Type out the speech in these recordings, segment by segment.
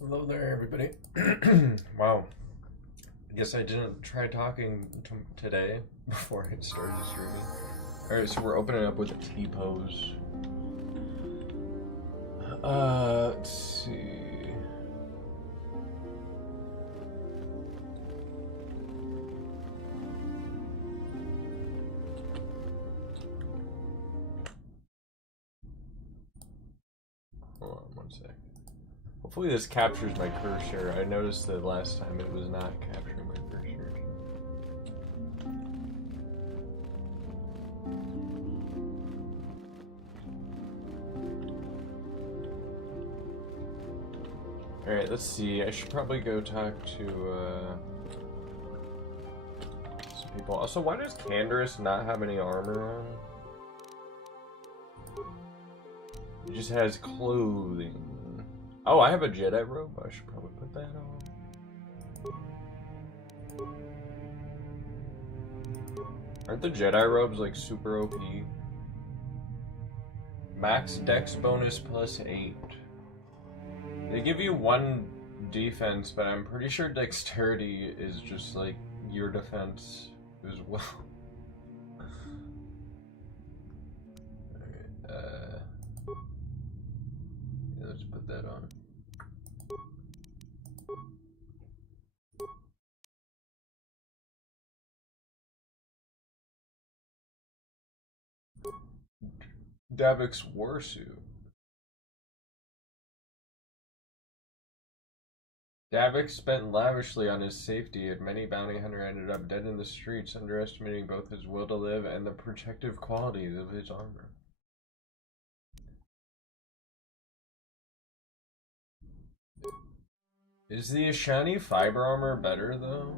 Hello there, everybody. Wow. I guess I didn't try talking today before I started streaming. Alright, so we're opening up with a T-pose. Let's see. Hold on one sec. Hopefully this captures my cursor. I noticed that last time it was not capturing my cursor. Alright, let's see. I should probably go talk to some people. Also, why does Canderous not have any armor on? He just has clothing. Oh, I have a Jedi robe. I should probably put that on. Aren't the Jedi robes like super OP? Max Dex bonus +8. They give you 1 defense, but I'm pretty sure dexterity is just like your defense as well. Alright, yeah, let's put that on. Davic's warsuit. Davik spent lavishly on his safety, and many bounty hunter ended up dead in the streets, underestimating both his will to live and the protective qualities of his armor. Is the Ashani fiber armor better, though?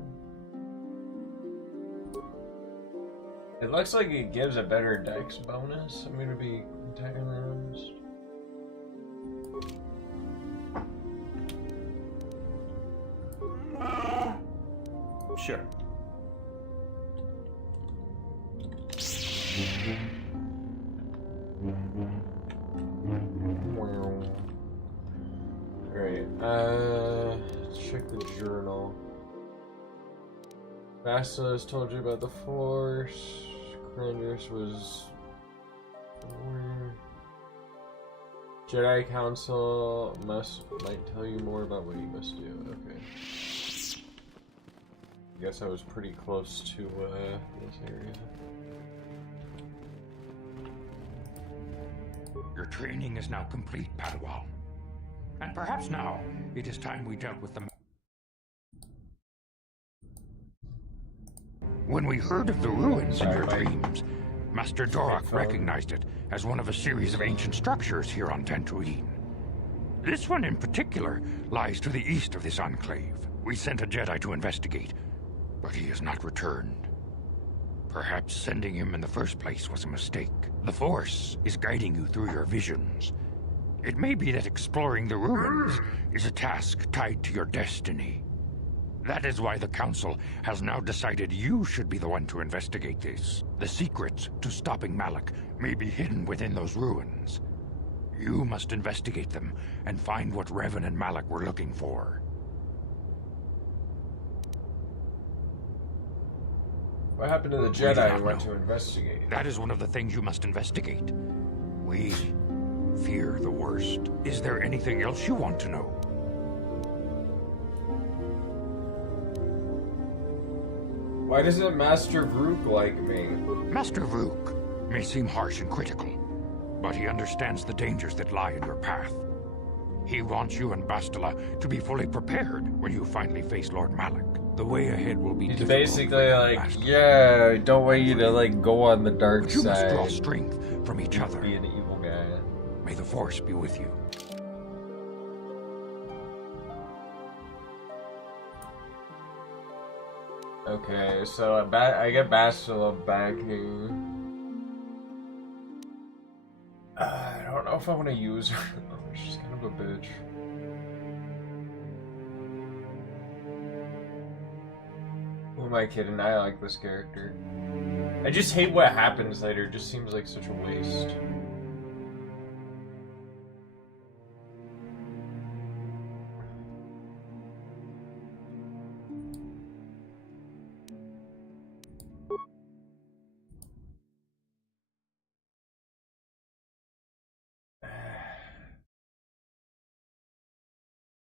It looks like it gives a better dex bonus, I'm gonna be entirely honest. Sure. Alright, let's check the journal. Basilis told you about the Force. Cranders was a warrior. Jedi Council might tell you more about what you must do. Okay. I guess I was pretty close to this area. Your training is now complete, Padawan. And perhaps now it is time we dealt with them. When we heard of the ruins in your dreams, Master Dorak recognized it as one of a series of ancient structures here on Tatooine. This one in particular lies to the east of this enclave. We sent a Jedi to investigate, but he has not returned. Perhaps sending him in the first place was a mistake. The Force is guiding you through your visions. It may be that exploring the ruins is a task tied to your destiny. That is why the Council has now decided you should be the one to investigate this. The secrets to stopping Malak may be hidden within those ruins. You must investigate them and find what Revan and Malak were looking for. What happened to the Jedi who went to investigate? That is one of the things you must investigate. We fear the worst. Is there anything else you want to know? Why doesn't Master Vrook like me? Master Vrook may seem harsh and critical, but he understands the dangers that lie in your path. He wants you and Bastila to be fully prepared when you finally face Lord Malak. The way ahead will be He's basically like, yeah, I don't want you to like go on the dark but you must side. draw strength from each other. Be an evil guy. May the Force be with you. Okay, so I get Bastila backing. I don't know if I want to use her. She's kind of a bitch. Who am I kidding? I like this character. I just hate what happens later. It just seems like such a waste.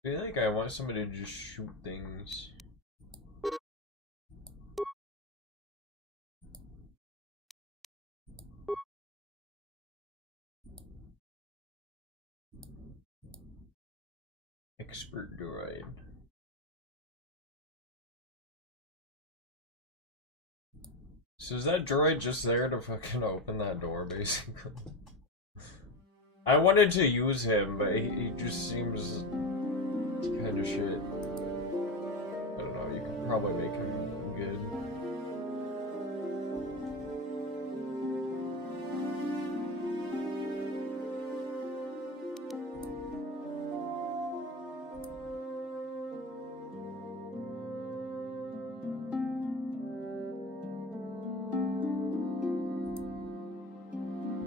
I feel like I want somebody to just shoot things. Expert droid. So is that droid just there to fucking open that door, basically? I wanted to use him, but he just seems kind of shit. I don't know, you could probably make him good.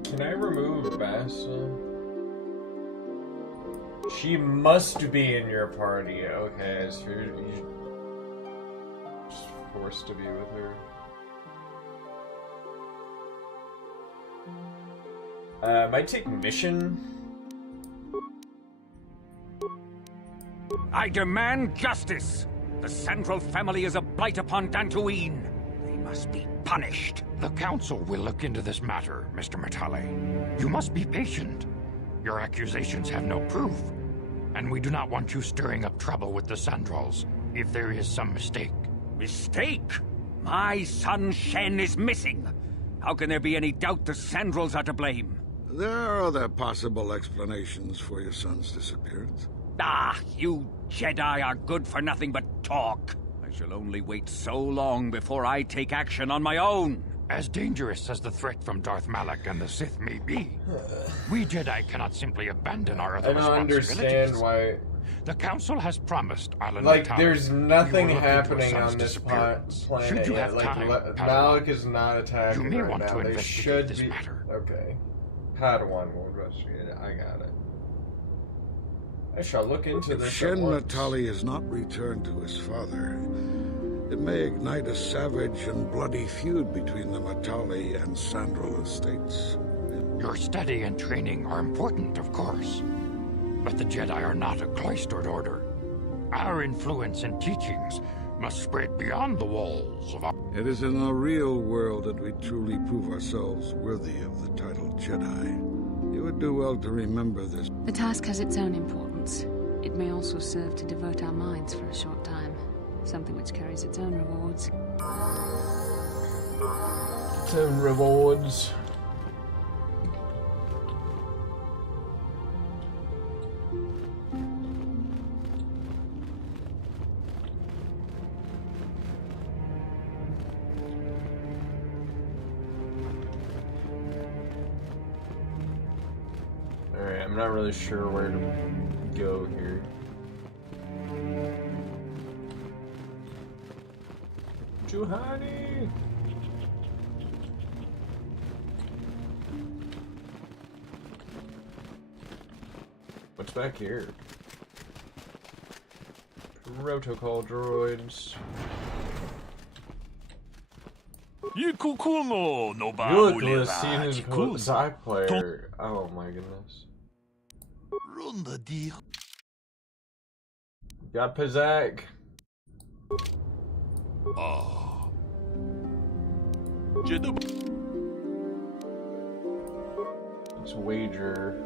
Can I remove Bassa? She must be in your party. Okay, so you're just forced to be with her. Might take mission. I demand justice! The Central family is a blight upon Dantooine. They must be punished. The Council will look into this matter, Mr. Matale. You must be patient. Your accusations have no proof, and we do not want you stirring up trouble with the Sandrals if there is some mistake. Mistake? My son Shen is missing. How can there be any doubt the Sandrals are to blame? There are other possible explanations for your son's disappearance. Ah, you Jedi are good for nothing but talk. I shall only wait so long before I take action on my own. As dangerous as the threat from Darth Malak and the Sith may be, we Jedi cannot simply abandon our other I don't understand why. The Council has promised Island Like, Matale there's we will nothing look into happening your son's on this disappearance. planet Should you yet. have Like, time, Malak is not attacking you may right want now. to They investigate should this be. matter. Okay. Padawan will investigate it. I got it. I shall look into If this. Shen at once. Matali is not returned to his father, it may ignite a savage and bloody feud between the Matali and Sandral estates. Your study and training are important, of course. But the Jedi are not a cloistered order. Our influence and teachings must spread beyond the walls of our... It is in the real world that we truly prove ourselves worthy of the title Jedi. You would do well to remember this. The task has its own importance. It may also serve to devote our minds for a short time. Something which carries its own rewards. Its own rewards. Alright, I'm not really sure where to go here. Juhani! What's back here? Protocol droids. You look like a Zach player. Oh my goodness. Got Pizak. It's wager.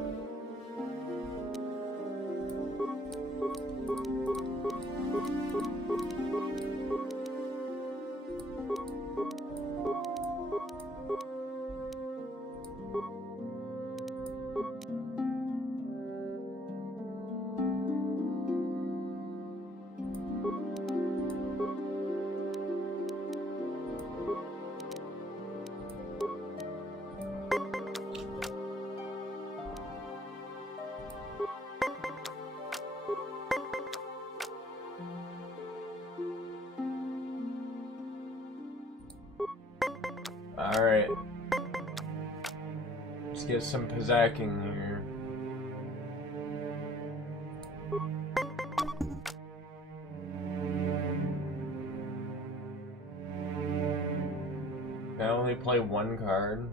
Alright. Let's get some pizzacking here. Can I only play one card?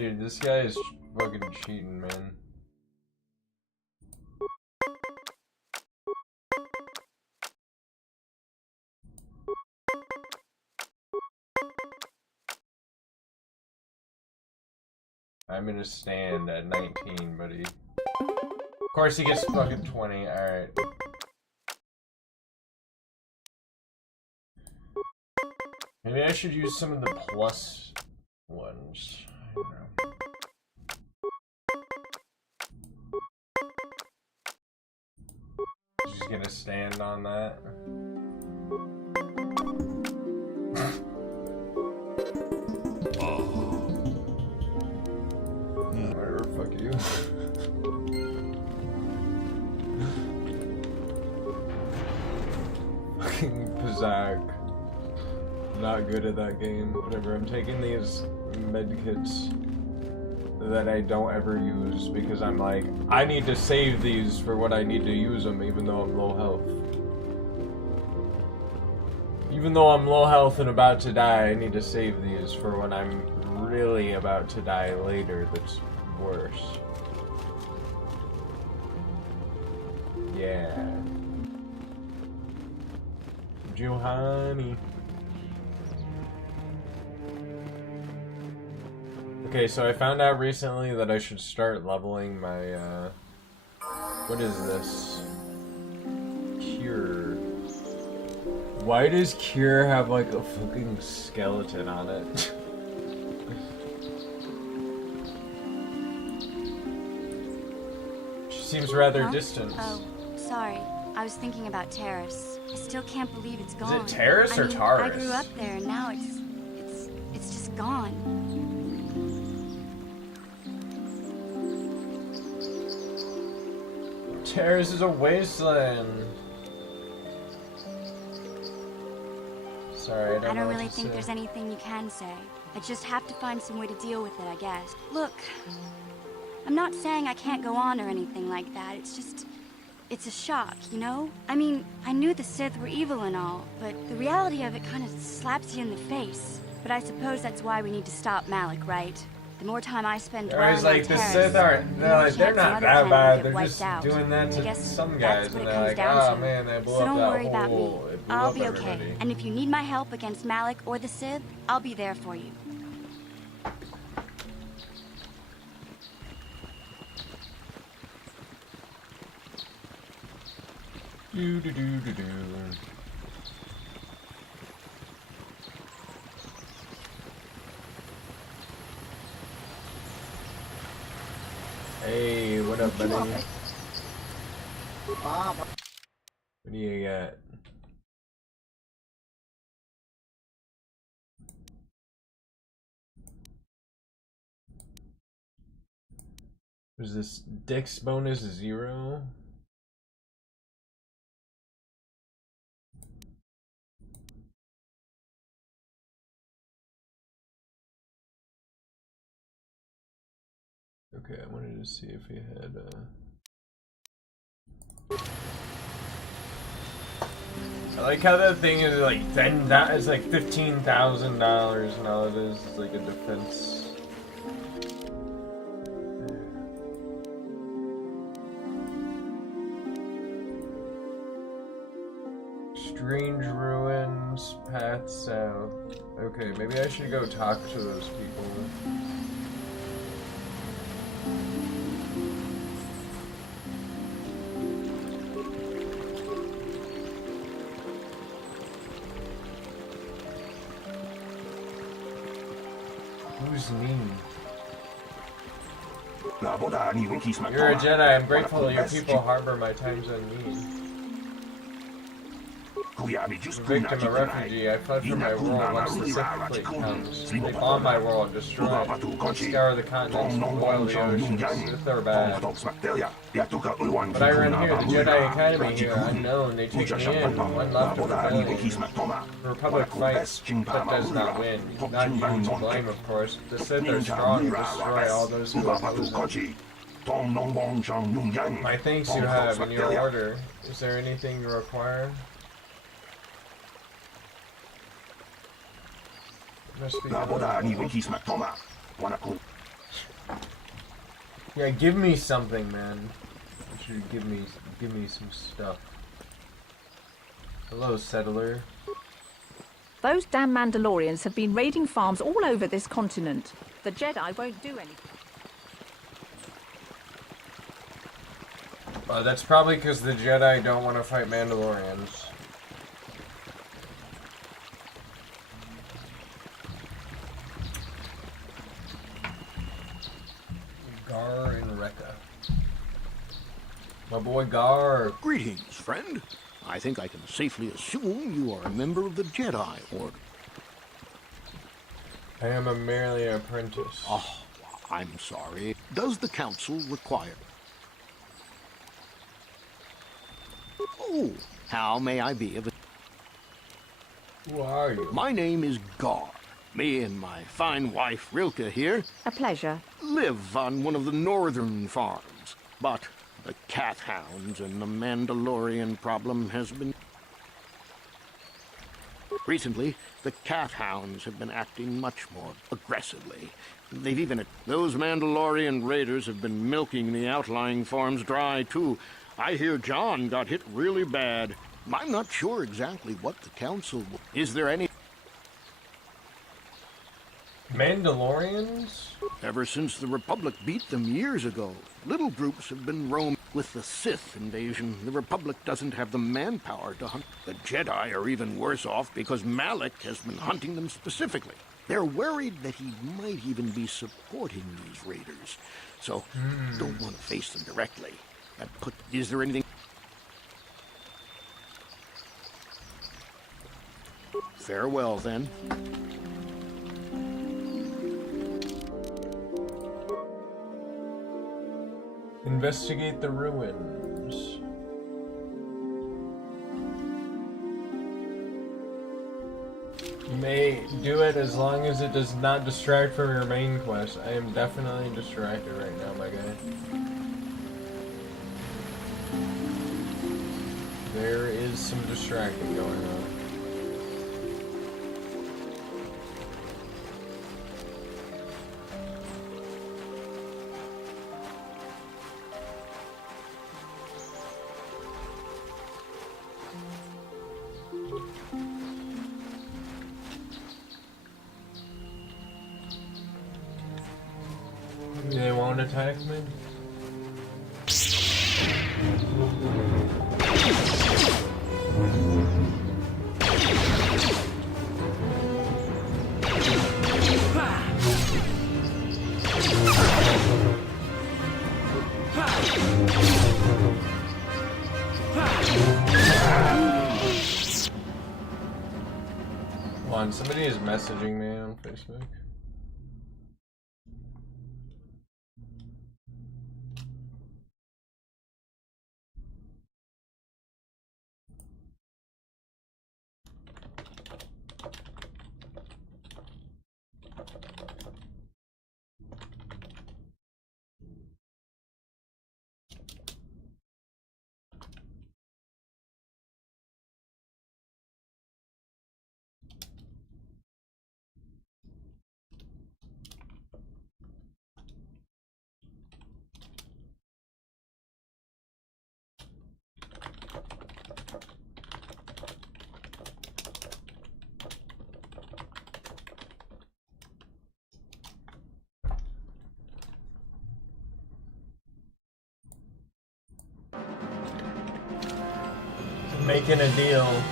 Dude, this guy is fucking cheating, man. I'm gonna stand at 19, buddy. Of course he gets fucking 20, alright. Maybe I should use some of the plus ones. I don't know. Just gonna stand on that. Whatever, fuck you. Fucking Pizark. Not good at that game. Whatever, I'm taking these medkits that I don't ever use because I'm like, I need to save these for when I need to use them even though I'm low health. Even though I'm low health and about to die, I need to save these for when I'm really about to die later that's worse. Yeah. Juhani. Okay, so I found out recently that I should start leveling my, what is this? Cure. Why does Cure have, like, a fucking skeleton on it? She seems rather distant. Oh, sorry. I was thinking about Terrace. I still can't believe it's gone. Is it Terrace or Taurus? I grew up there and now it's just gone. Terrace is a wasteland. Sorry, I don't know really what to think say. there's anything you can say. I just have to find some way to deal with it, I guess. Look, I'm not saying I can't go on or anything like that. It's a shock, you know? I mean, I knew the Sith were evil and all, but the reality of it kind of slaps you in the face. But I suppose that's why we need to stop Malik, right? The more time I spend dwelling on like, the Terrace, Sith aren't, the more they're chance not another that planet bad, will they're get just wiped out. doing that I to guess some that's guys, what and it they're comes like, down ah, to. man, they blew So up don't that worry about hole, me. it blew I'll up be okay. everybody. And if you need my help against Malik or the Sith, I'll be there for you. Do do do do do. Hey, what up, buddy? What do you got? Was this Dex bonus 0? Okay, I wanted to see if he had I like how that thing is like that is like $15,000 and all it is like a defense. Strange ruins, path south. Okay, maybe I should go talk to those people. Who's mean? You're a Jedi. I'm grateful your people harbor my time zone need. A victim, a refugee. I fled from my world once the Sith fleet comes. They bomb my world, destroy it, scour the continents, boil the oceans. Sith are bad. But I run here, the Jedi Academy here, unknown. They take me in. One left of rebellion. The Republic fights, but does not win. Not you to blame, of course. The Sith are strong. Destroy all those who oppose them. My thanks you have in your order. Is there anything you require? Must be Yeah, give me something, man. You should give me some stuff. Hello, settler. Those damn Mandalorians have been raiding farms all over this continent. The Jedi won't do anything. That's probably because the Jedi don't want to fight Mandalorians. Gar and Rekka. My boy Gar. Greetings, friend. I think I can safely assume you are a member of the Jedi Order. I am a merely apprentice. Oh, I'm sorry. Does the Council require... Oh, how may I be of... Who are you? My name is Gar. Me and my fine wife, Rilke, here, A pleasure. live on one of the northern farms. But the cat hounds and the Mandalorian problem has been... Recently, the cat hounds have been acting much more aggressively. They've even... Those Mandalorian raiders have been milking the outlying farms dry, too. I hear John got hit really bad. I'm not sure exactly what the Council... Is there any... Mandalorians? Ever since the Republic beat them years ago, little groups have been roaming. With the Sith invasion, the Republic doesn't have the manpower to hunt. The Jedi are even worse off because Malik has been hunting them specifically. They're worried that he might even be supporting these raiders, so don't want to face them directly. Is there anything... Farewell, then. Investigate the ruins. You may do it as long as it does not distract from your main quest. I am definitely distracted right now, my guy. There is some distracting going on. They won't attack me? Hold on, somebody is messaging me on Facebook. Making a deal.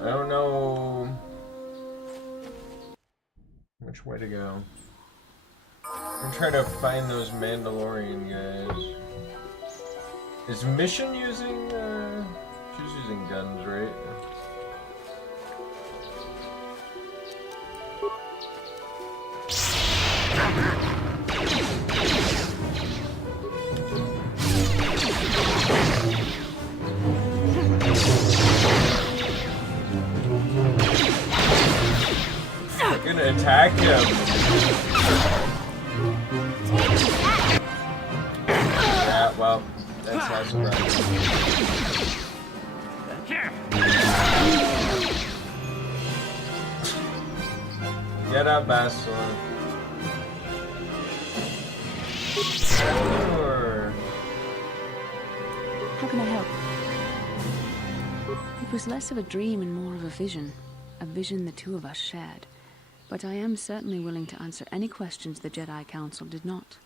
I don't know which way to go. I'm trying to find those Mandalorian guys. Is Mission using, she's using guns, right? Attack him! Yeah, well, that's not surprising. Get up, bastard. Sure. How can I help? It was less of a dream and more of a vision the two of us shared. But I am certainly willing to answer any questions the Jedi Council did not.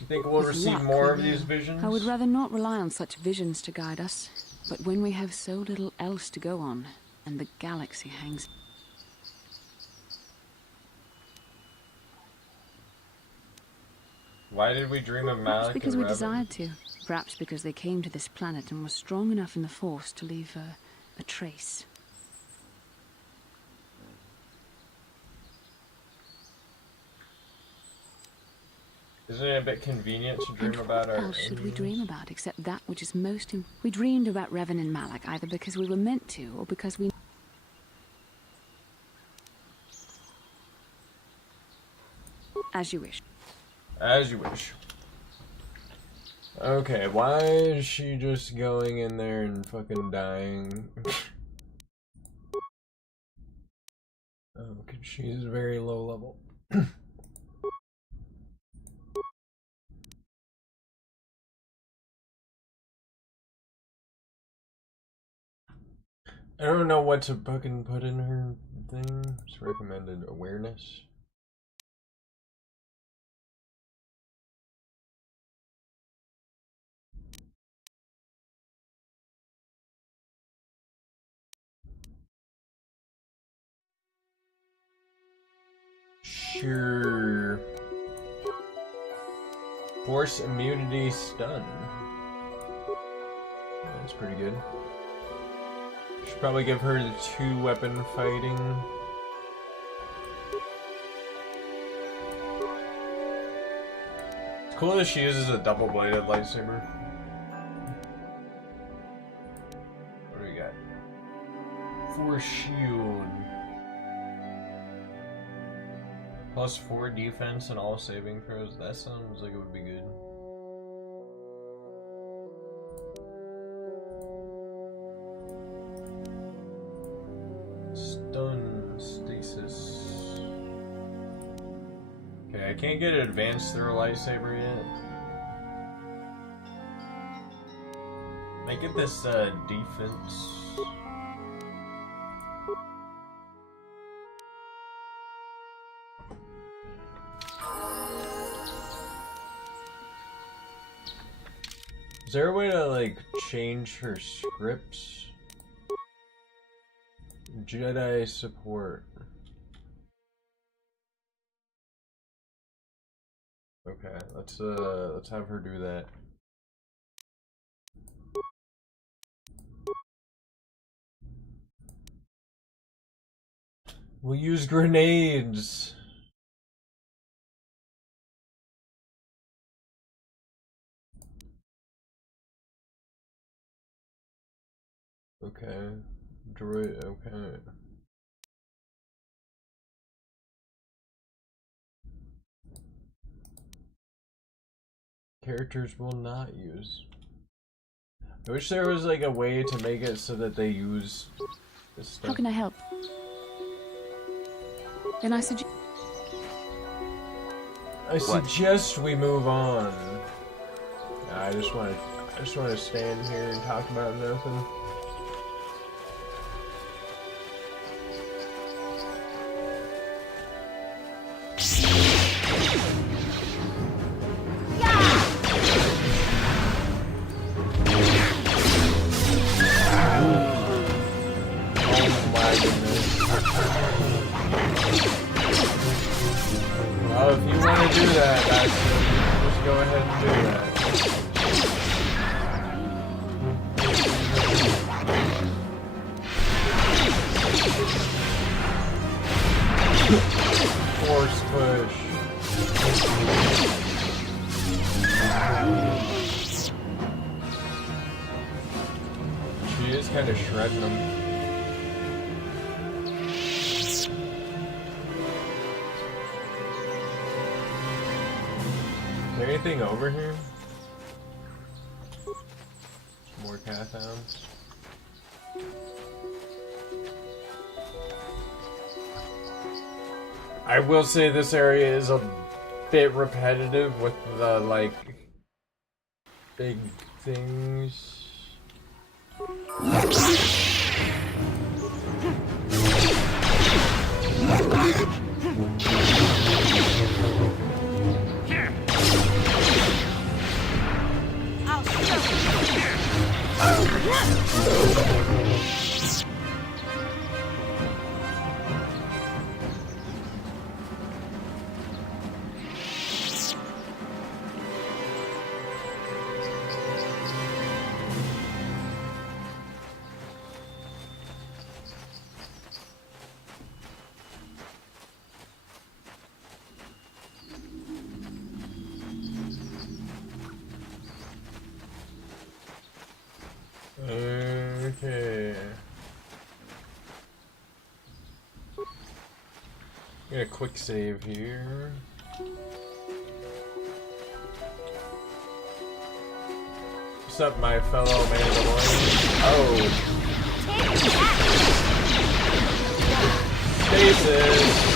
You think we'll receive more of these visions? I would rather not rely on such visions to guide us. But when we have so little else to go on, and the galaxy hangs... Why did we dream of Perhaps Malik because and we Revan? desired to. Perhaps because they came to this planet and were strong enough in the Force to leave a trace. Isn't it a bit convenient to dream about our What else should we enemies? dream about except that which is most We dreamed about Revan and Malak either because we were meant to or because we... As you wish. As you wish. Okay, why is she just going in there and fucking dying? Oh, because she's very low level. I don't know what to fucking put in her thing. It's recommended awareness. Sure. Force immunity stun. That's pretty good. Should probably give her the 2-weapon fighting. It's cool that she uses a double-bladed lightsaber. What do we got? Force shield. +4 defense and all saving throws. That sounds like it would be good. Stun stasis. Okay, I can't get advanced through a lightsaber yet. I get this defense. Is there a way to, like, change her scripts? Jedi support. Okay, let's have her do that. We'll use grenades. Okay. Droid, okay. Characters will not use. I wish there was like a way to make it so that they use this stuff. How can I help? Then I suggest we move on. I just want to stand here and talk about nothing. Well, if you want to do that, just go ahead and do that. push. She is kind of shredding them. Is there anything over here? More cat hounds. I will say this area is a bit repetitive with the, like, big things. Okay. Get a quick save here. What's up, my fellow Mandalorian? Oh. Stasis.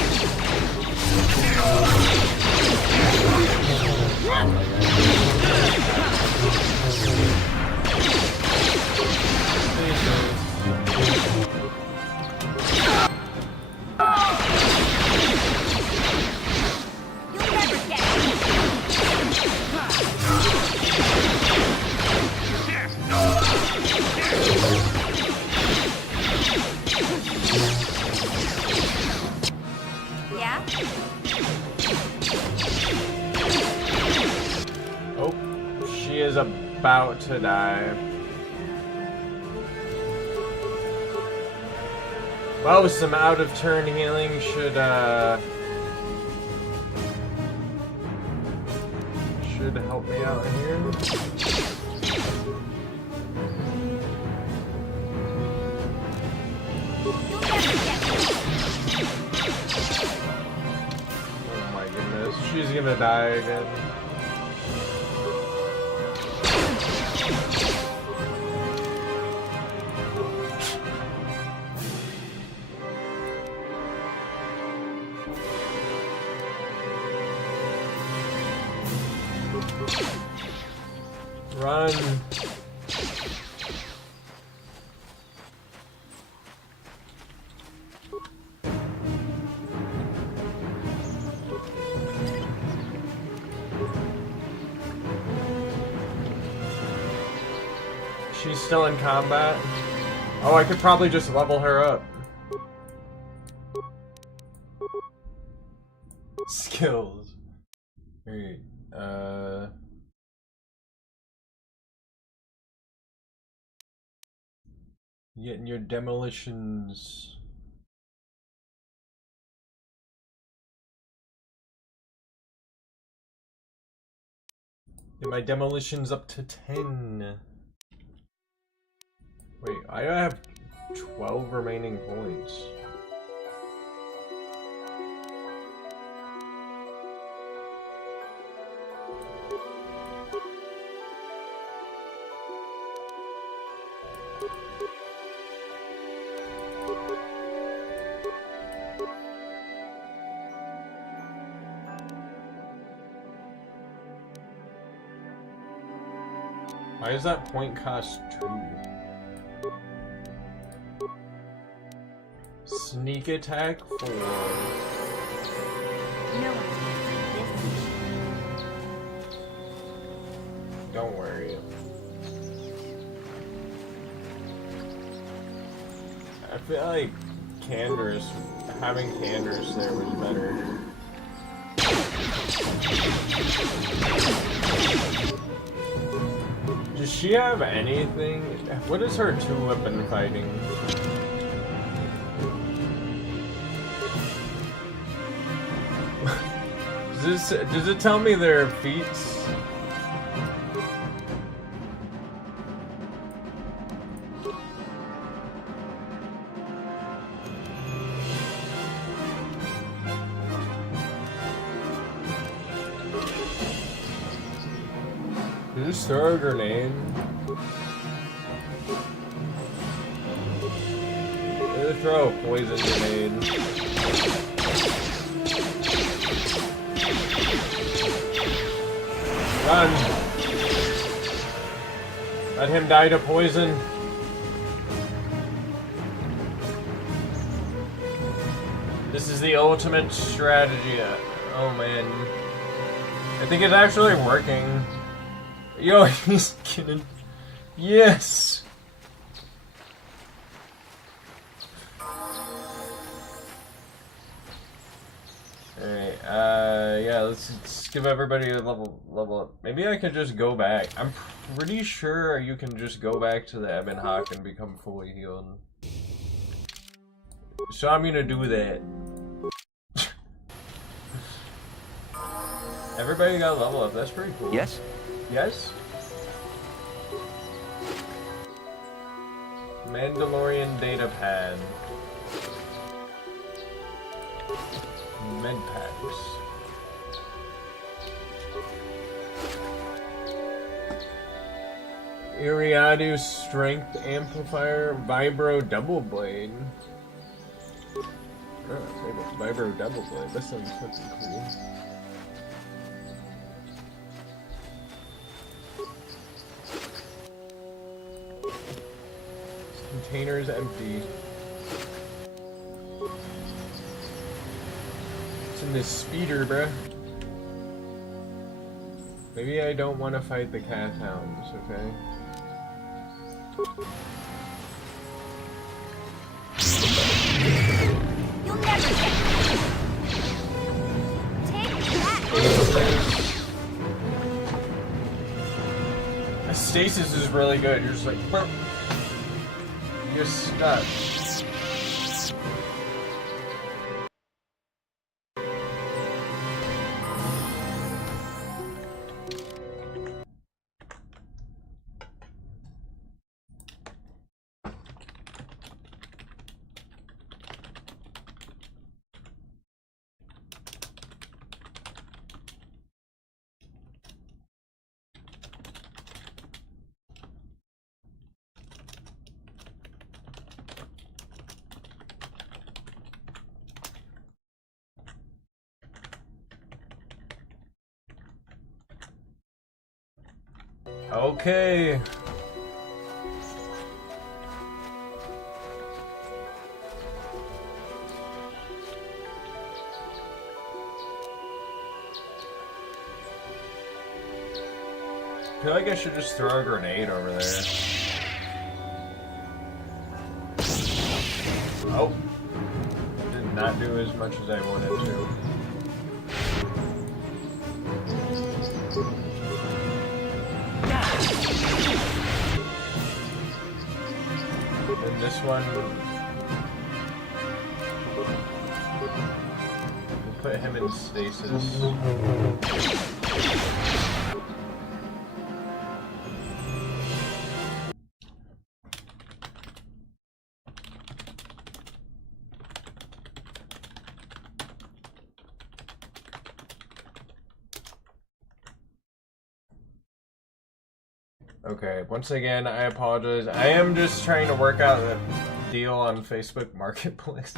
About to die. Well, some out of turn healing should help me out here. Oh my goodness, she's gonna die again. Run. She's still in combat. Oh, I could probably just level her up. Skills. Wait, getting your demolitions. Get my demolitions up to 10. Wait, I have 12 remaining points. Why does that point cost 2? Sneak attack 4. No. Don't worry. I feel like Candace, having Candace there was better. Does she have anything? What is her 2-weapon fighting? Does it tell me their feats? Just throw a grenade. Throw a poison grenade. Run! Let him die to poison. This is the ultimate strategy. Oh man. I think it's actually working. Yo, he's kidding. Yes! Alright, yeah, let's give everybody a level up. Maybe I could just go back. I'm pretty sure you can just go back to the Ebon Hawk and become fully healed. So I'm gonna do that. Everybody got a level up, that's pretty cool. Yes? Yes? Mandalorian data pad. Med packs. Iriadu strength amplifier. Vibro double blade. Oh, Vibro double blade. That sounds fucking cool. Container's empty. It's in this speeder, bruh. Maybe I don't want to fight the cat hounds, okay? You'll never get Take that! The stasis is really good. You're just like, burp. You're stuck. Okay. I feel like I should just throw a grenade over there. Oh. Did not do as much as I wanted to. And this one, we'll put him in stasis. Okay, once again, I apologize. I am just trying to work out the deal on Facebook Marketplace.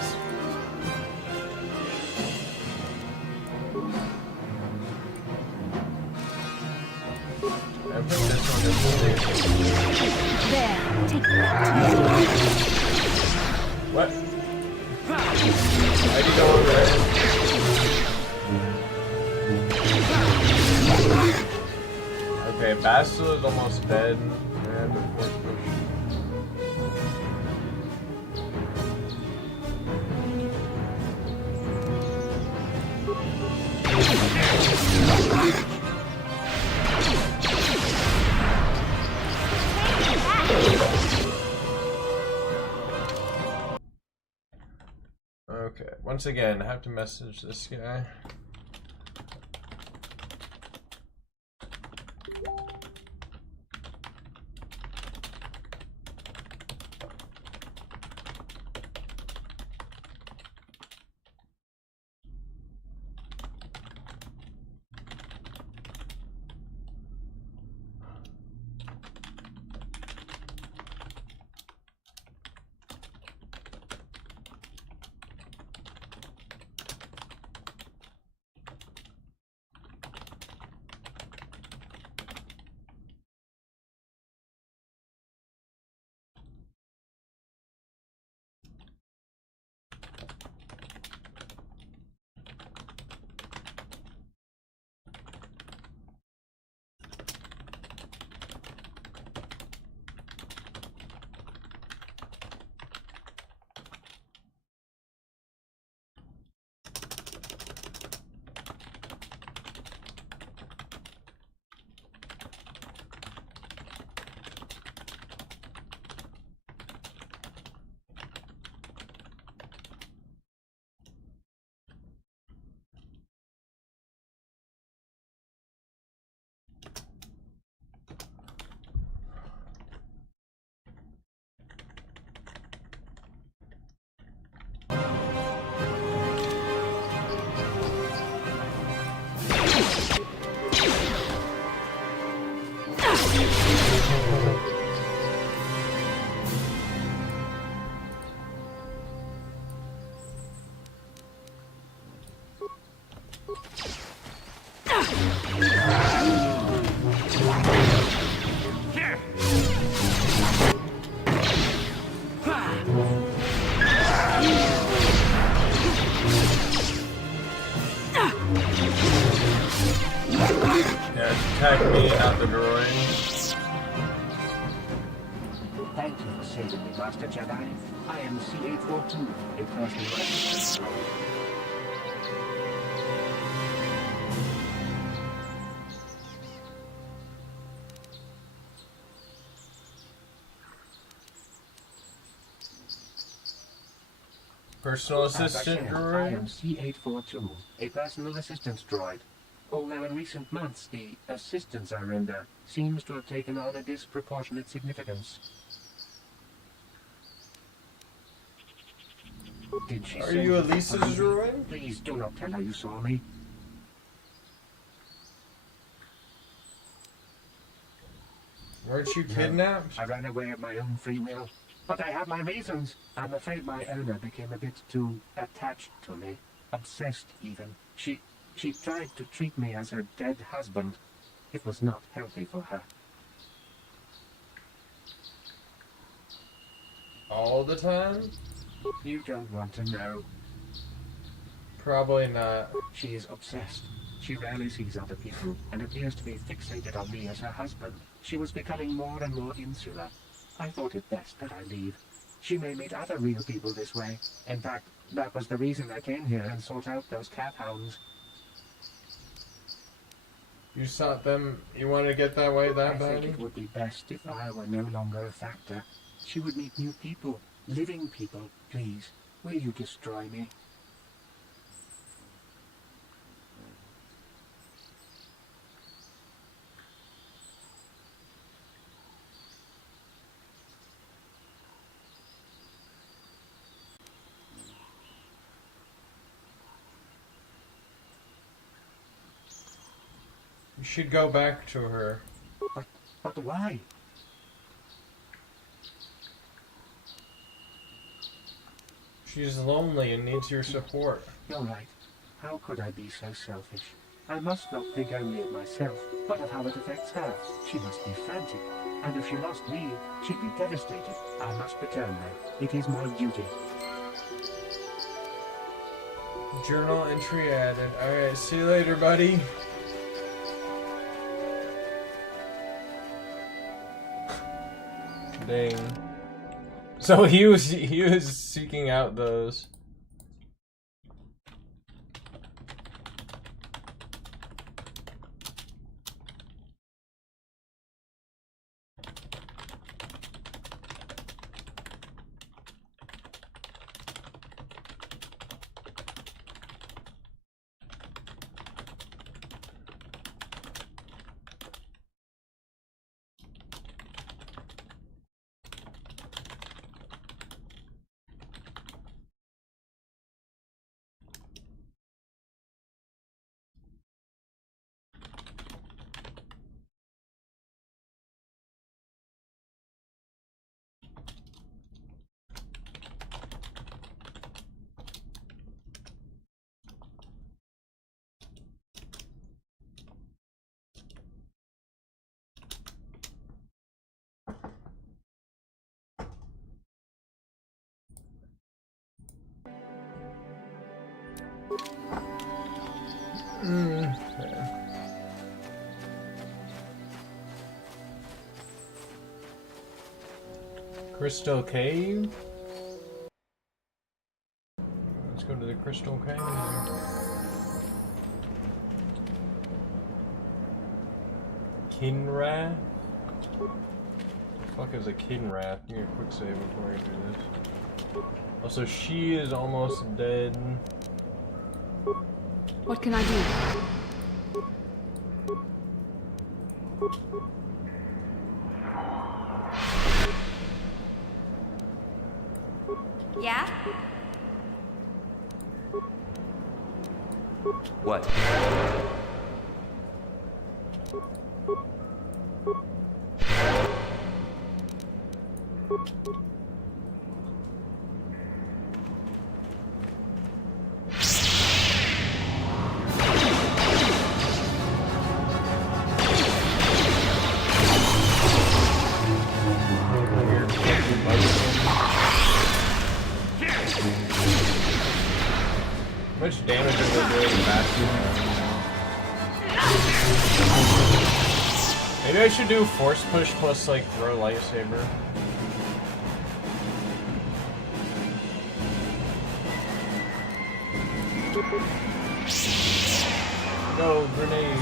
I put this one in There, take that. What? Why'd you go over there? Okay, Basil is almost dead. And of course, okay, once again, I have to message this guy. attack me, not the droid. Thank you for saving me, Master Jedi. I am C-842, a personal assistant. Personal assistant I droid? am C-842, a personal assistance droid. Although in recent months, the assistance I render seems to have taken on a disproportionate significance. Did she Are say you you Elisa's found me? droid? Please do not tell her you saw me. Weren't you kidnapped? I ran away of my own free will. But I have my reasons. I'm afraid my owner became a bit too attached to me. Obsessed, even. She tried to treat me as her dead husband. It was not healthy for her. All the time? You don't want to know. Probably not. She is obsessed. She rarely sees other people and appears to be fixated on me as her husband. She was becoming more and more insular. I thought it best that I leave. She may meet other real people this way. In fact, that was the reason I came here and sought out those cat hounds. You sought them, you want to get that way that I bad? think it would be best if I were no longer a factor. She would meet new people, living people. Please, will you destroy me? You should go back to her. But why? She's lonely and needs your support. You're right. How could I be so selfish? I must not think only of myself, but of how it affects her. She must be frantic. And if she lost me, she'd be devastated. I must return though. It is my duty. Journal entry added. Alright, see you later, buddy. Dang. So he was seeking out those. Okay. Crystal Cave? Let's go to the Crystal Cave. Kinrath? The fuck is a Kinrath? Give me a quick save before I do this. Also, she is almost dead. What can I do? Yeah? What? How much damage are they doing back? Maybe I should do force push plus like throw lightsaber. Go grenade.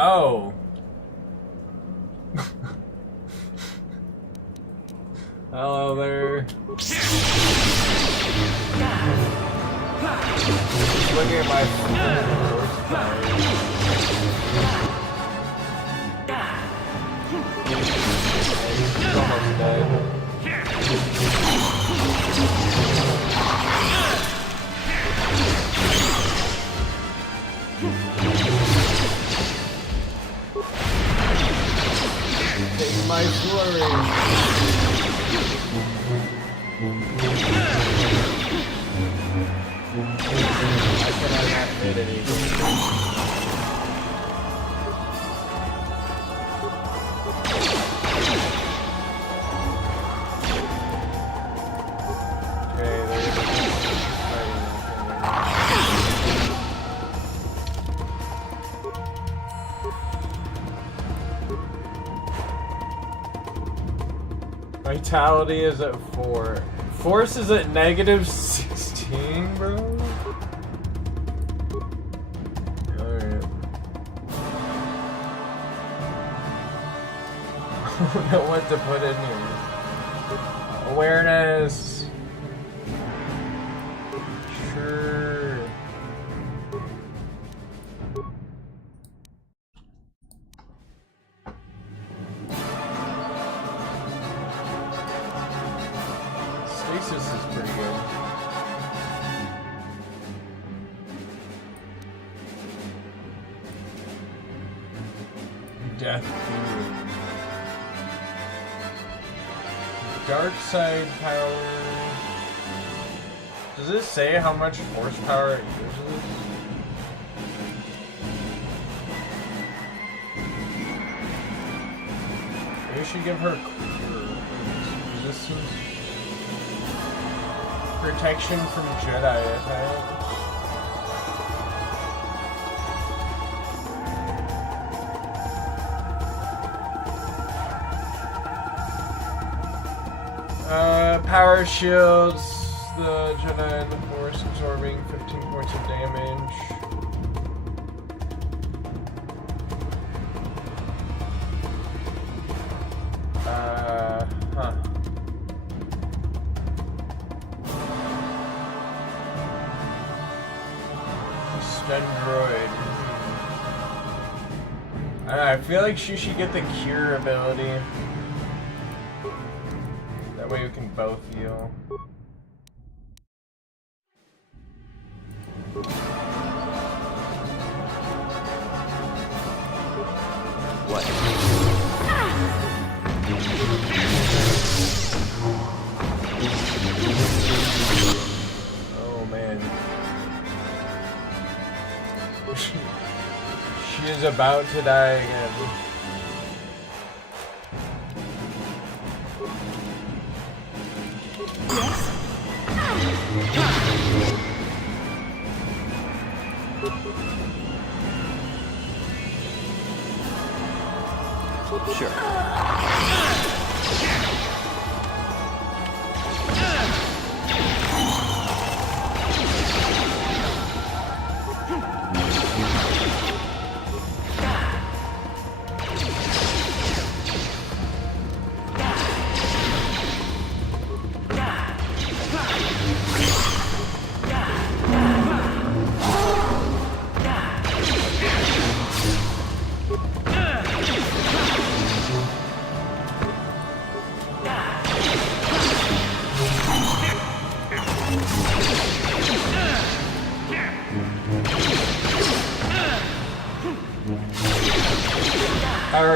Oh. Hello there. Look at my He's almost dead. Take my flurry. I cannot not hit anything. Vitality is at 4. Force is at -16, bro. Alright. I don't know what to put in here. Awareness. Sure. Stasis is pretty good. Death Doom. Dark side power. Does it say how much force power it uses? Maybe we should give her resistance. Protection from Jedi attacks. Power shields the Jedi and the Force, absorbing 15 points of damage. Droid. I feel like she should get the cure ability. That way we can both heal. What? Oh man. She is about to die again. Sure.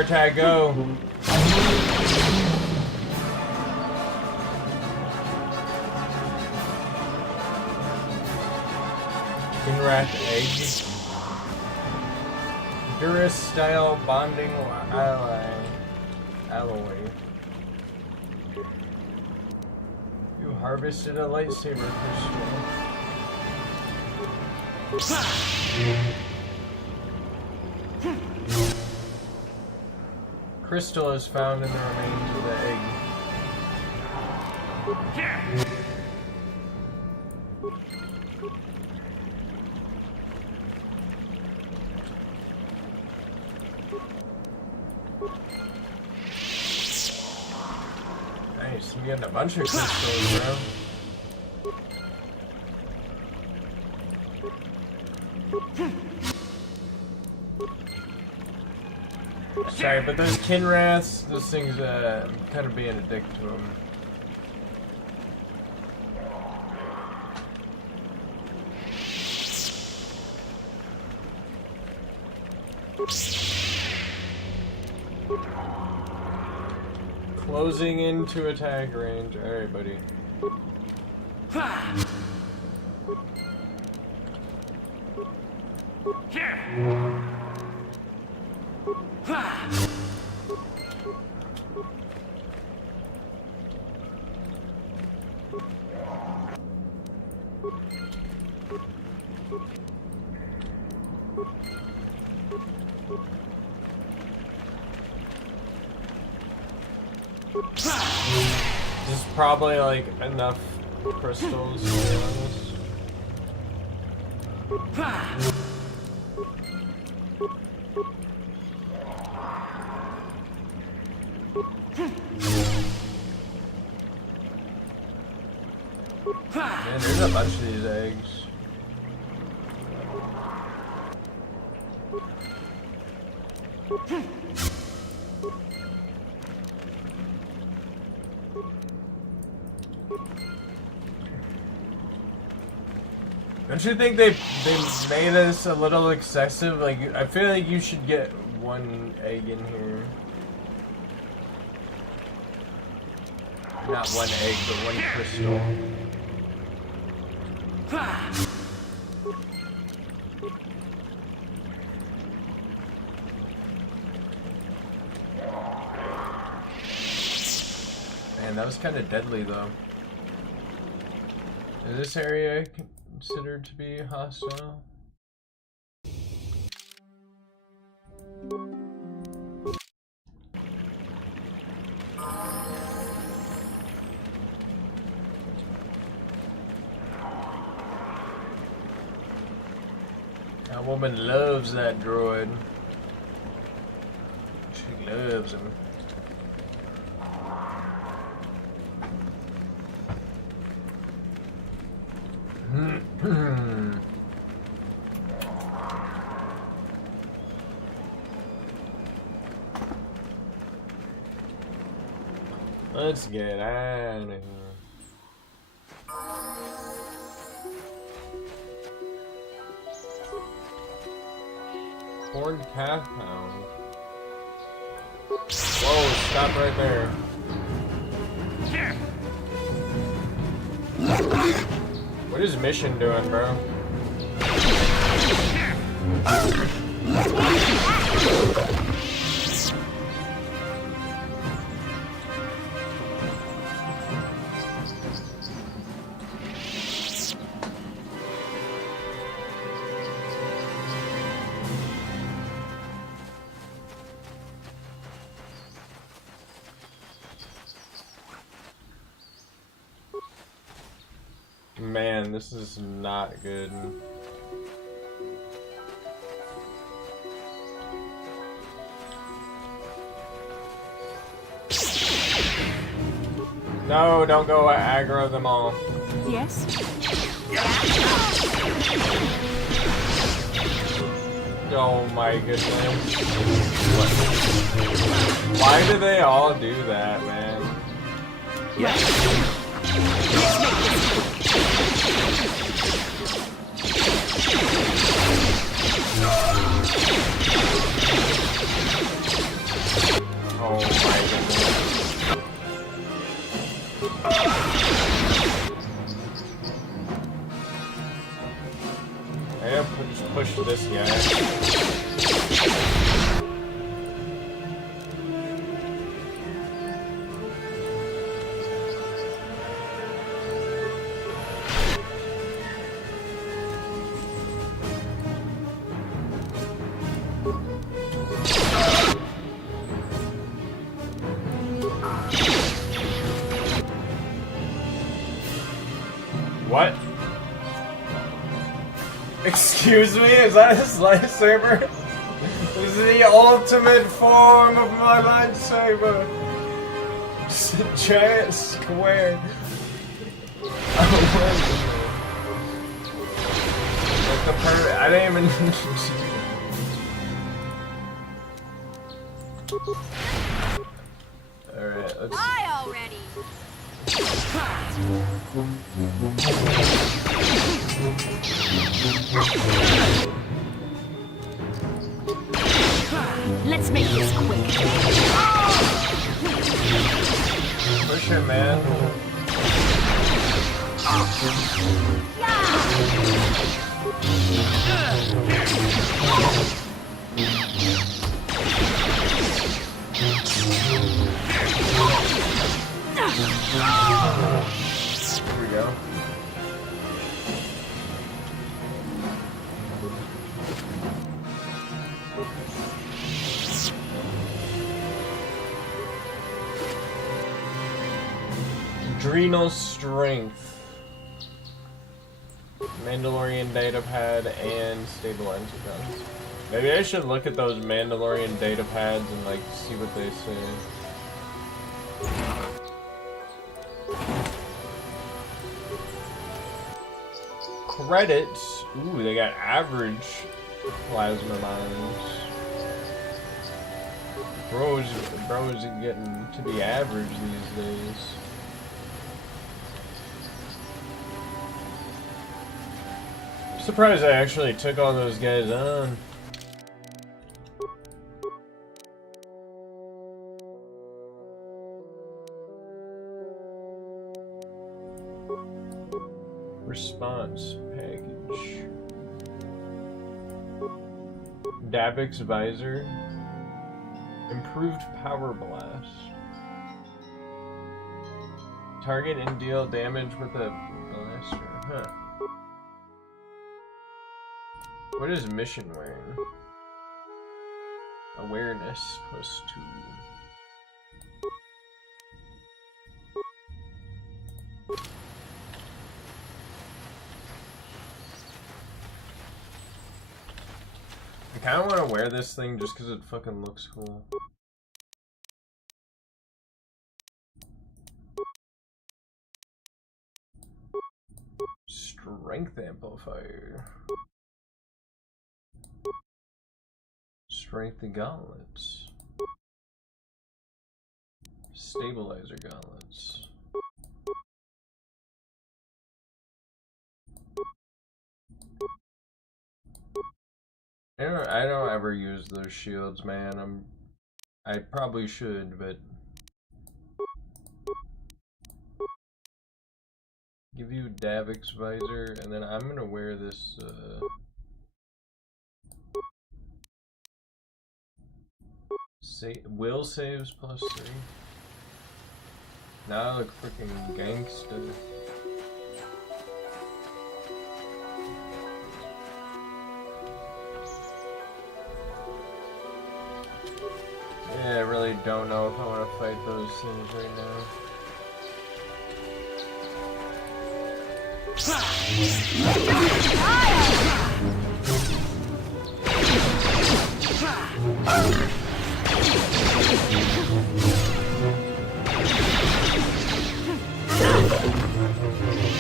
attack, go! Kinrath egg. Durus style bonding alloy. You harvested a lightsaber crystal. Crystal is found in the remains of the egg. Nice, I'm getting a bunch of crystals, bro. Sorry, but those Kinraths, those things, I'm kind of being a dick to them. Closing into attack range. Alright, buddy. This is probably like enough crystals, to be honest. Man, there's a bunch of these eggs. Don't you think they made this a little excessive? Like, I feel like you should get one egg in here. Not one egg, but one crystal. Man, that was kind of deadly, though. Is this area considered to be hostile? That woman loves that droid. She loves him. Let's get out of here. Horned Path Hound. Whoa, stop right there. What is Mission doing, bro? Man, this is not good. No, don't go aggro them all. Yes? Oh my goodness. Why do they all do that, man? Yes. Oh my goodness. I gotta just push this guy. What? Excuse me? Is that his lightsaber? This is the ultimate form of my lightsaber. Just a giant square. Like the perfect. I didn't even. Alright, let's. Die already! Let's make this quick. Push him, man. Here we go. Adrenal strength. Mandalorian datapad and stabilizer guns. Maybe I should look at those Mandalorian datapads and like see what they say. Credits. Ooh, they got average plasma mines. Bros are getting to be average these days. Surprised I actually took all those guys on. Response package. Davix visor. Improved power blast. Target and deal damage with a blaster. Huh. What is mission wearing? Awareness +2. I kind of want to wear this thing just because it fucking looks cool. Strength amplifier. Strength gauntlets. Stabilizer gauntlets. I don't ever use those shields, man. I probably should, but give you Davix visor, and then I'm gonna wear this. Will saves +3. Now I look freaking gangsta. Yeah, I really don't know if I want to fight those things right now.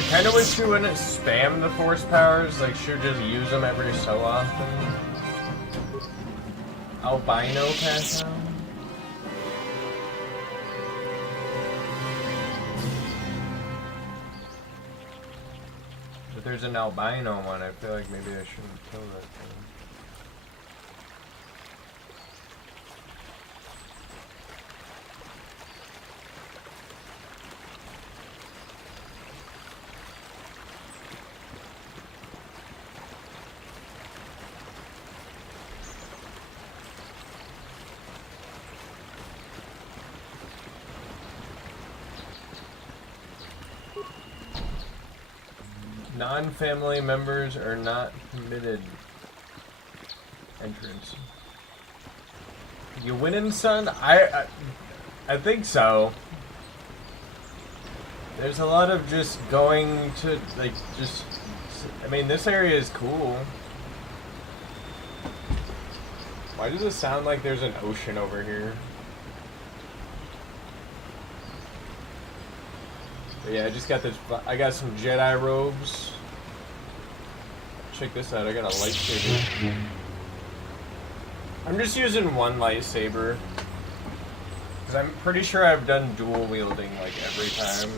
I kinda wish you wouldn't spam the force powers, like should just use them every so often. Albino pass out? If there's an albino one, I feel like maybe I shouldn't kill that thing. Non-family members are not permitted entrance. You winning, son? I think so. There's a lot of just going to, like, just... I mean, this area is cool. Why does it sound like there's an ocean over here? But yeah, I just got this... I got some Jedi robes. Check this out, I got a lightsaber. I'm just using one lightsaber. Because I'm pretty sure I've done dual wielding, like, every time.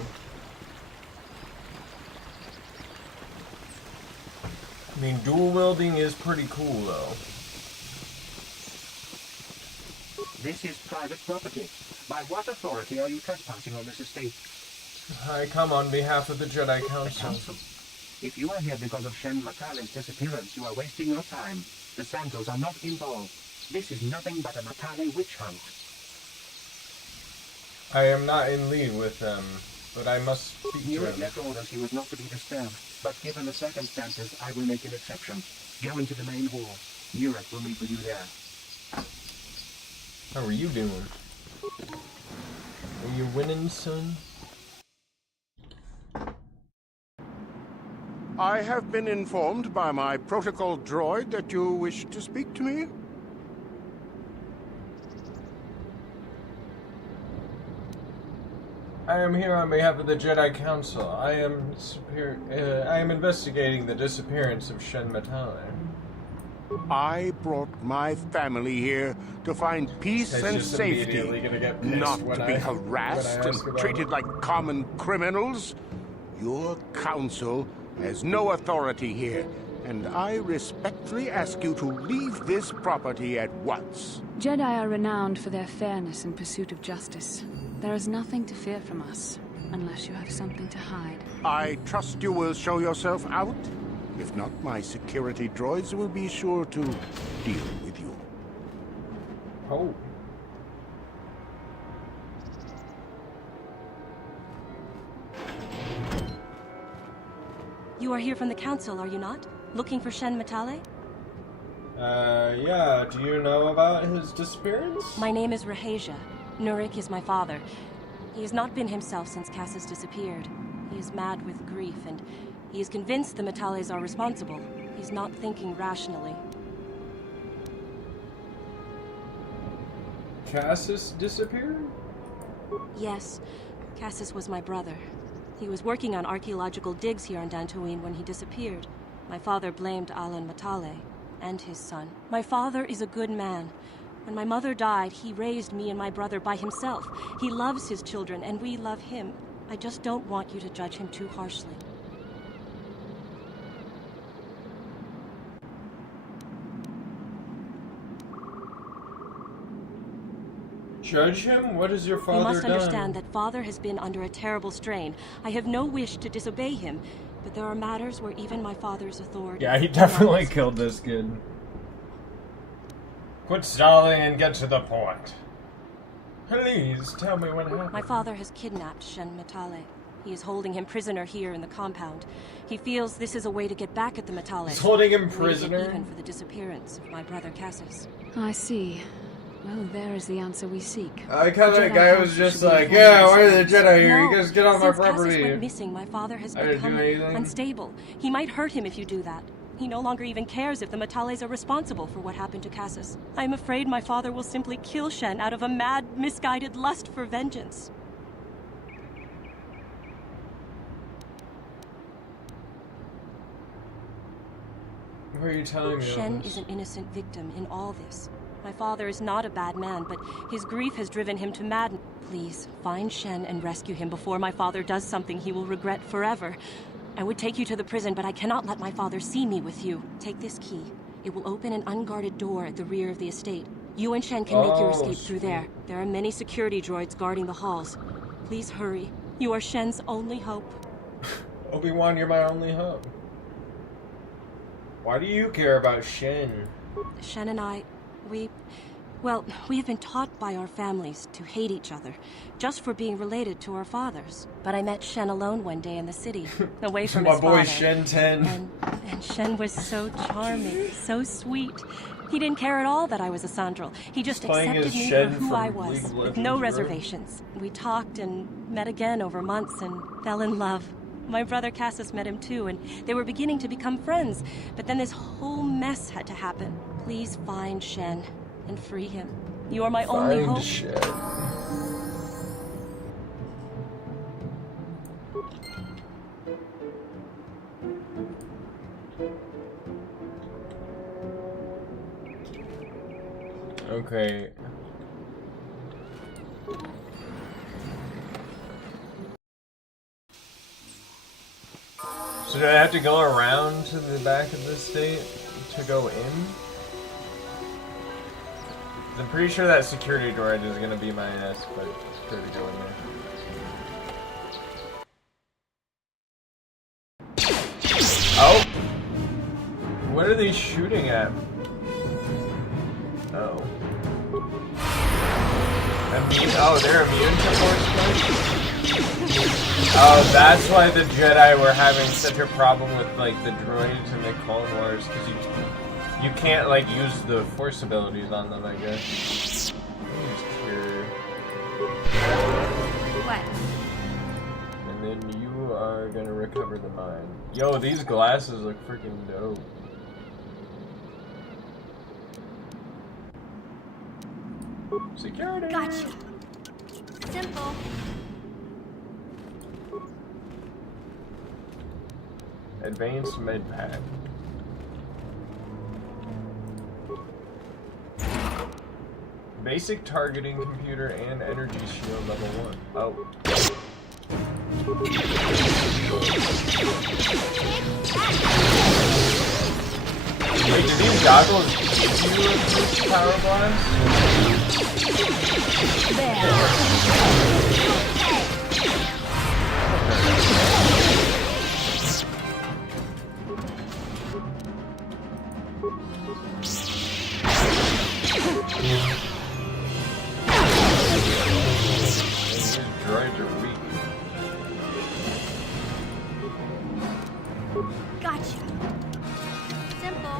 I mean, dual wielding is pretty cool, though. This is private property. By what authority are you trespassing on this estate? I come on behalf of the Jedi Council. The Council? If you are here because of Shen Matale's disappearance, you are wasting your time. The Santos are not involved. This is nothing but a Matale witch hunt. I am not in league with them, but I must speak to Newick him. left orders he was not to be disturbed, but given the circumstances, I will make an exception. Go into the main hall. Newick will meet with you there. How are you doing? Are you winning, son? I have been informed by my protocol droid that you wish to speak to me. I am here on behalf of the Jedi Council. I am investigating the disappearance of Shen Matale. I brought my family here to find peace It's and just safety, immediately gonna get pissed not when to be I harassed ask and about treated it. like common criminals. Your council has no authority here, and I respectfully ask you to leave this property at once. Jedi are renowned for their fairness in pursuit of justice. There is nothing to fear from us, unless you have something to hide. I trust you will show yourself out. If not, my security droids will be sure to deal with you. Oh. You are here from the council, are you not? Looking for Shen Matale? Yeah, do you know about his disappearance? My name is Rahasia. Nurik is my father. He has not been himself since Cassis disappeared. He is mad with grief, and he is convinced the Matales are responsible. He's not thinking rationally. Cassis disappeared? Yes, Cassis was my brother. He was working on archaeological digs here on Dantooine when he disappeared. My father blamed Alan Matale and his son. My father is a good man. When my mother died, he raised me and my brother by himself. He loves his children, and we love him. I just don't want you to judge him too harshly. Judge him? What has your father done? You must understand that father has been under a terrible strain. I have no wish to disobey him, but there are matters where even my father's authority... Yeah, he definitely killed this kid. Quit stalling and get to the point. Please, tell me what happened. My father has kidnapped Shen Matale. He is holding him prisoner here in the compound. He feels this is a way to get back at the Matales. He's holding him prisoner? Even for the disappearance of my brother Cassis. I see. Well, there is the answer we seek. I like how that guy was just like, yeah, why are the Jedi here? You guys get off my property. Since Cassis went missing, my father has become unstable. He might hurt him if you do that. He no longer even cares if the Matales are responsible for what happened to Cassis. I am afraid my father will simply kill Shen out of a mad, misguided lust for vengeance. What are you telling me? Shen is an innocent victim in all this. My father is not a bad man, but his grief has driven him to madness. Please, find Shen and rescue him before my father does something he will regret forever. I would take you to the prison, but I cannot let my father see me with you. Take this key. It will open an unguarded door at the rear of the estate. You and Shen can make your escape through there. There are many security droids guarding the halls. Please hurry. You are Shen's only hope. Obi-Wan, you're my only hope. Why do you care about Shen? Shen and I, we Well, we have been taught by our families to hate each other, just for being related to our fathers. But I met Shen alone one day in the city, away from his father. My boy Shen 10. And Shen was so charming, so sweet. He didn't care at all that I was a Sandral. He just accepted me for who I was, with no reservations. We talked and met again over months and fell in love. My brother Cassius met him too, and they were beginning to become friends. But then this whole mess had to happen. Please find Shen and free him. You are my only hope. Shen. Okay. So do I have to go around to the back of the state to go in? I'm pretty sure that security droid is gonna be my ass, but it's fair to go in there. Oh! What are they shooting at? Oh. Oh, they're immune to force push? Oh, that's why the Jedi were having such a problem with, like, the droids in the Clone Wars, because you can't, like, use the force abilities on them, I guess. Use Cure. What? And then you are gonna recover the mine. Yo, these glasses look freaking dope. Security! Gotcha. Simple. Advanced med pack. Basic targeting computer and energy shield level 1. Oh. Wait, do these goggles give you a power blast? These droids are weak. Gotcha. Simple.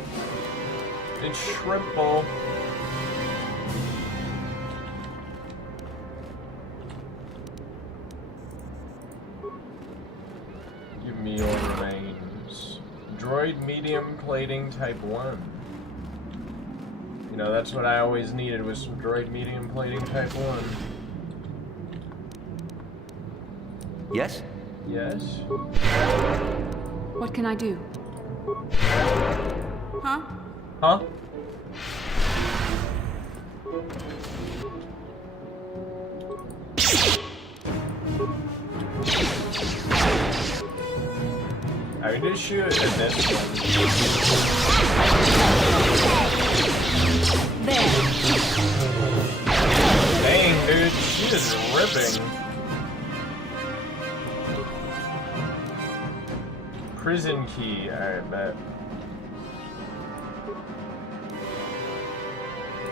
It's shrimp ball. Give me your remains. Droid medium plating type 1. You know, that's what I always needed, was some droid medium plating type 1. Yes? Yes? What can I do? Huh? Huh? I just shoot at this one. Dang, dude, she is ripping. Prison key, I bet.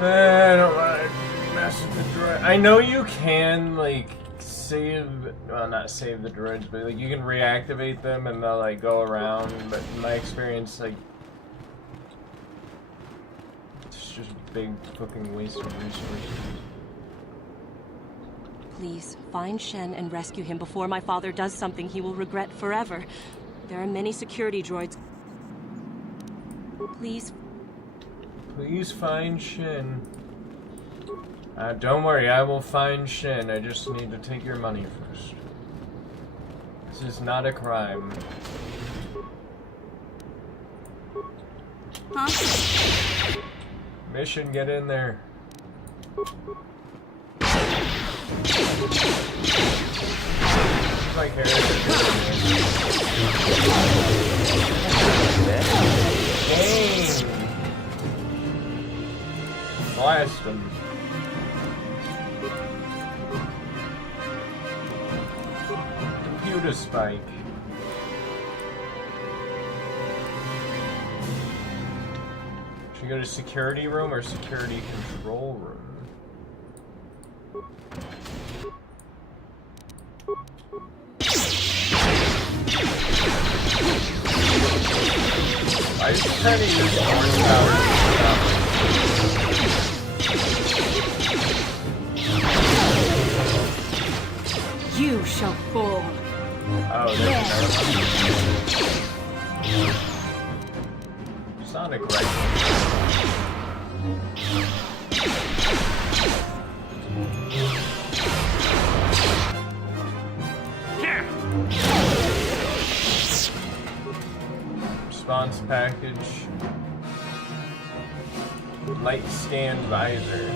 I don't want to mess with the droid. I know you can, like, save, well, not save the droids, but, like, you can reactivate them and they'll, like, go around, but in my experience, like, it's just a big fucking waste of resources. Please, find Shen and rescue him before my father does something he will regret forever. There are many security droids. Please. Please find Shen. Don't worry, I will find Shen. I just need to take your money first. This is not a crime. Huh? Mission, get in there. My character. Dang! Blast him. Computer spike. Should we go to security room or security control room? I just trying to use orange power. You shall fall. Oh, there's another one. Sonic right. Response package. Light scan visor.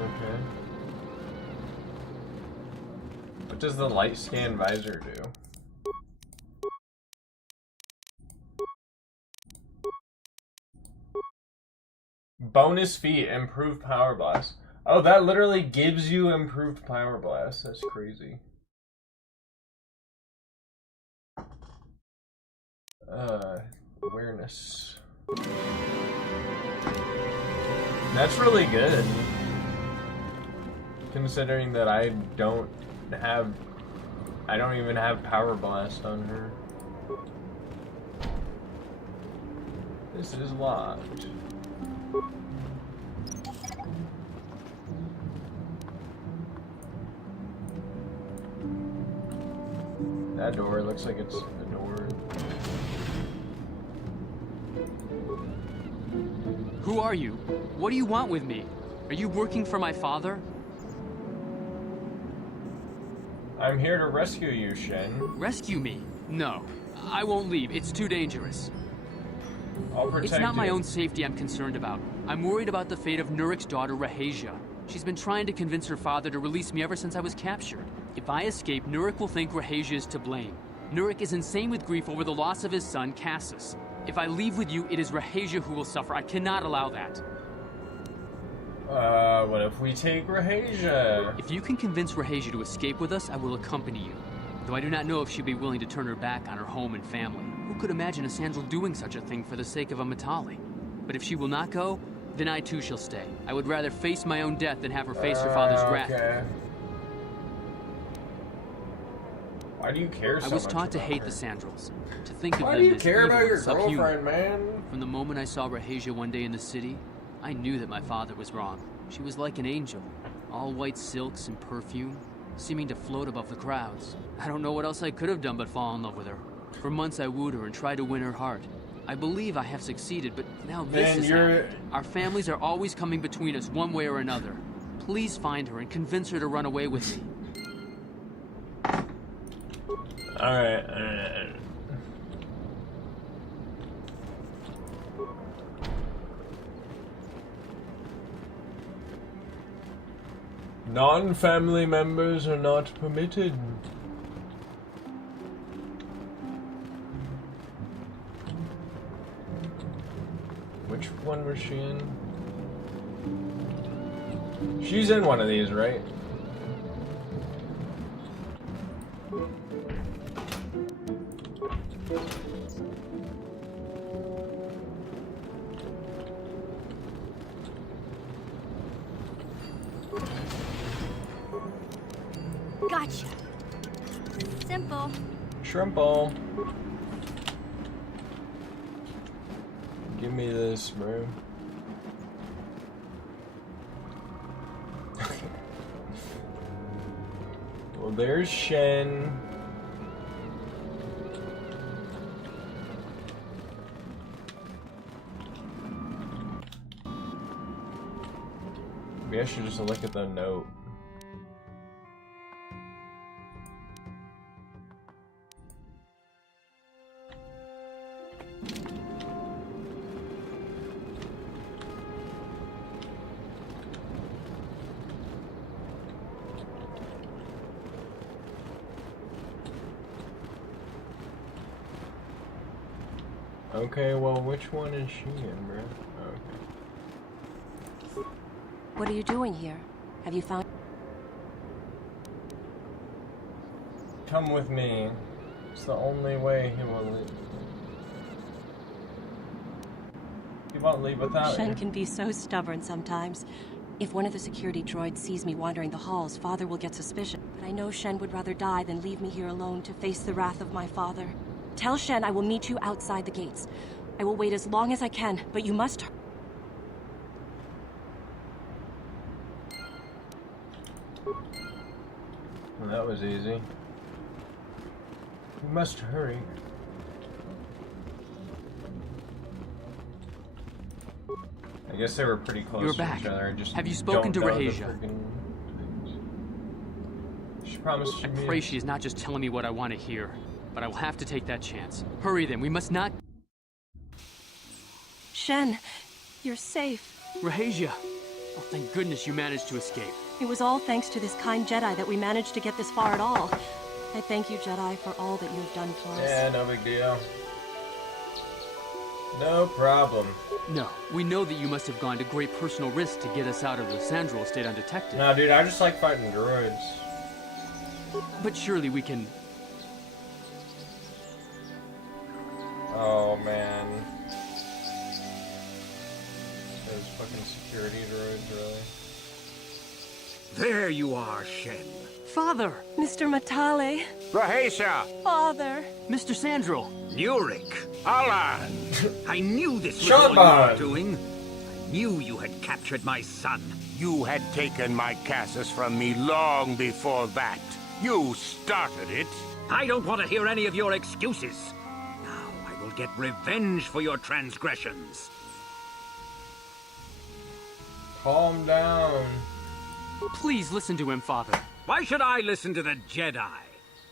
Okay. What does the light scan visor do? Bonus feat, improved power blast. Oh, that literally gives you improved power blast. That's crazy. Awareness. That's really good. Considering that I don't even have power blast on her. This is locked. That door looks like it's the door. Who are you? What do you want with me? Are you working for my father? I'm here to rescue you, Shen. Rescue me? No. I won't leave. It's too dangerous. I'll protect you. It's not my own safety I'm concerned about. I'm worried about the fate of Nurik's daughter, Rahasia. She's been trying to convince her father to release me ever since I was captured. If I escape, Nurik will think Rahasia is to blame. Nurik is insane with grief over the loss of his son, Cassus. If I leave with you, it is Rahasia who will suffer. I cannot allow that. What if we take Rahasia? If you can convince Rahasia to escape with us, I will accompany you. Though I do not know if she'd be willing to turn her back on her home and family. Who could imagine a Sandral doing such a thing for the sake of a Matali? But if she will not go, then I too shall stay. I would rather face my own death than have her face her father's wrath. Why do you care so much? I was taught to hate the Sandrals, to think of them as Why do you care about your subhuman. girlfriend, man? From the moment I saw Rahasia one day in the city, I knew that my father was wrong. She was like an angel, all white silks and perfume, seeming to float above the crowds. I don't know what else I could have done but fall in love with her. For months I wooed her and tried to win her heart. I believe I have succeeded, but now this is happening. Our families are always coming between us one way or another. Please find her and convince her to run away with me. Alright, Non-family members are not permitted. Which one was she in? She's in one of these, right? Gotcha. Simple. Shrimple. Give me this, bro. Well, there's Shen. Maybe I should just look at the note. Okay, well, which one is she in, bro? Okay. What are you doing here? Have you found... Come with me. It's the only way he will leave. He won't leave without Shen you. can be so stubborn sometimes. If one of the security droids sees me wandering the halls, Father will get suspicious. But I know Shen would rather die than leave me here alone to face the wrath of my father. Tell Shen I will meet you outside the gates. I will wait as long as I can, but you must... Well, that was easy. We must hurry. I guess they were pretty close You're to back. each other. I just Have you spoken to don't know the Rahesia? friggin' things. She promised I she'd meet pray us. she is not just telling me what I want to hear, but I will have to take that chance. Hurry then, we must not... Shen, you're safe. Rahesia! Oh, thank goodness you managed to escape. It was all thanks to this kind Jedi that we managed to get this far at all. I thank you, Jedi, for all that you have done for us. Yeah, no big deal. No problem. No, we know that you must have gone to great personal risk to get us out of the Sandral estate undetected. Nah, dude, I just like fighting droids. But surely we can... Oh, man. Those fucking security droids, really? There you are, Shen. Father! Mr. Matale. Rahesia! Father! Mr. Sandral! Nurik! Alan! I knew this was Shaban! all you were doing. I knew you had captured my son. You had taken my Cassus from me long before that. You started it. I don't want to hear any of your excuses. Now I will get revenge for your transgressions. Calm down. Please listen to him, Father. Why should I listen to the Jedi?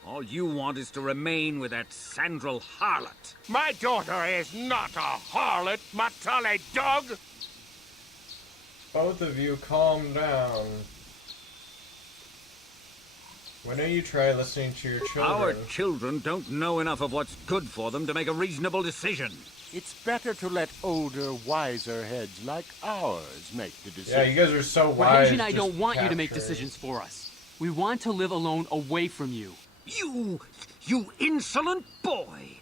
All you want is to remain with that Sandral harlot. My daughter is not a harlot, Matale dog. Both of you, calm down. Why don't you try listening to your children? Our children don't know enough of what's good for them to make a reasonable decision. It's better to let older, wiser heads like ours make the decision. Yeah, you guys are so wise. Rahesia and I just don't want you to make capture it. decisions for us. We want to live alone away from you. You insolent boy!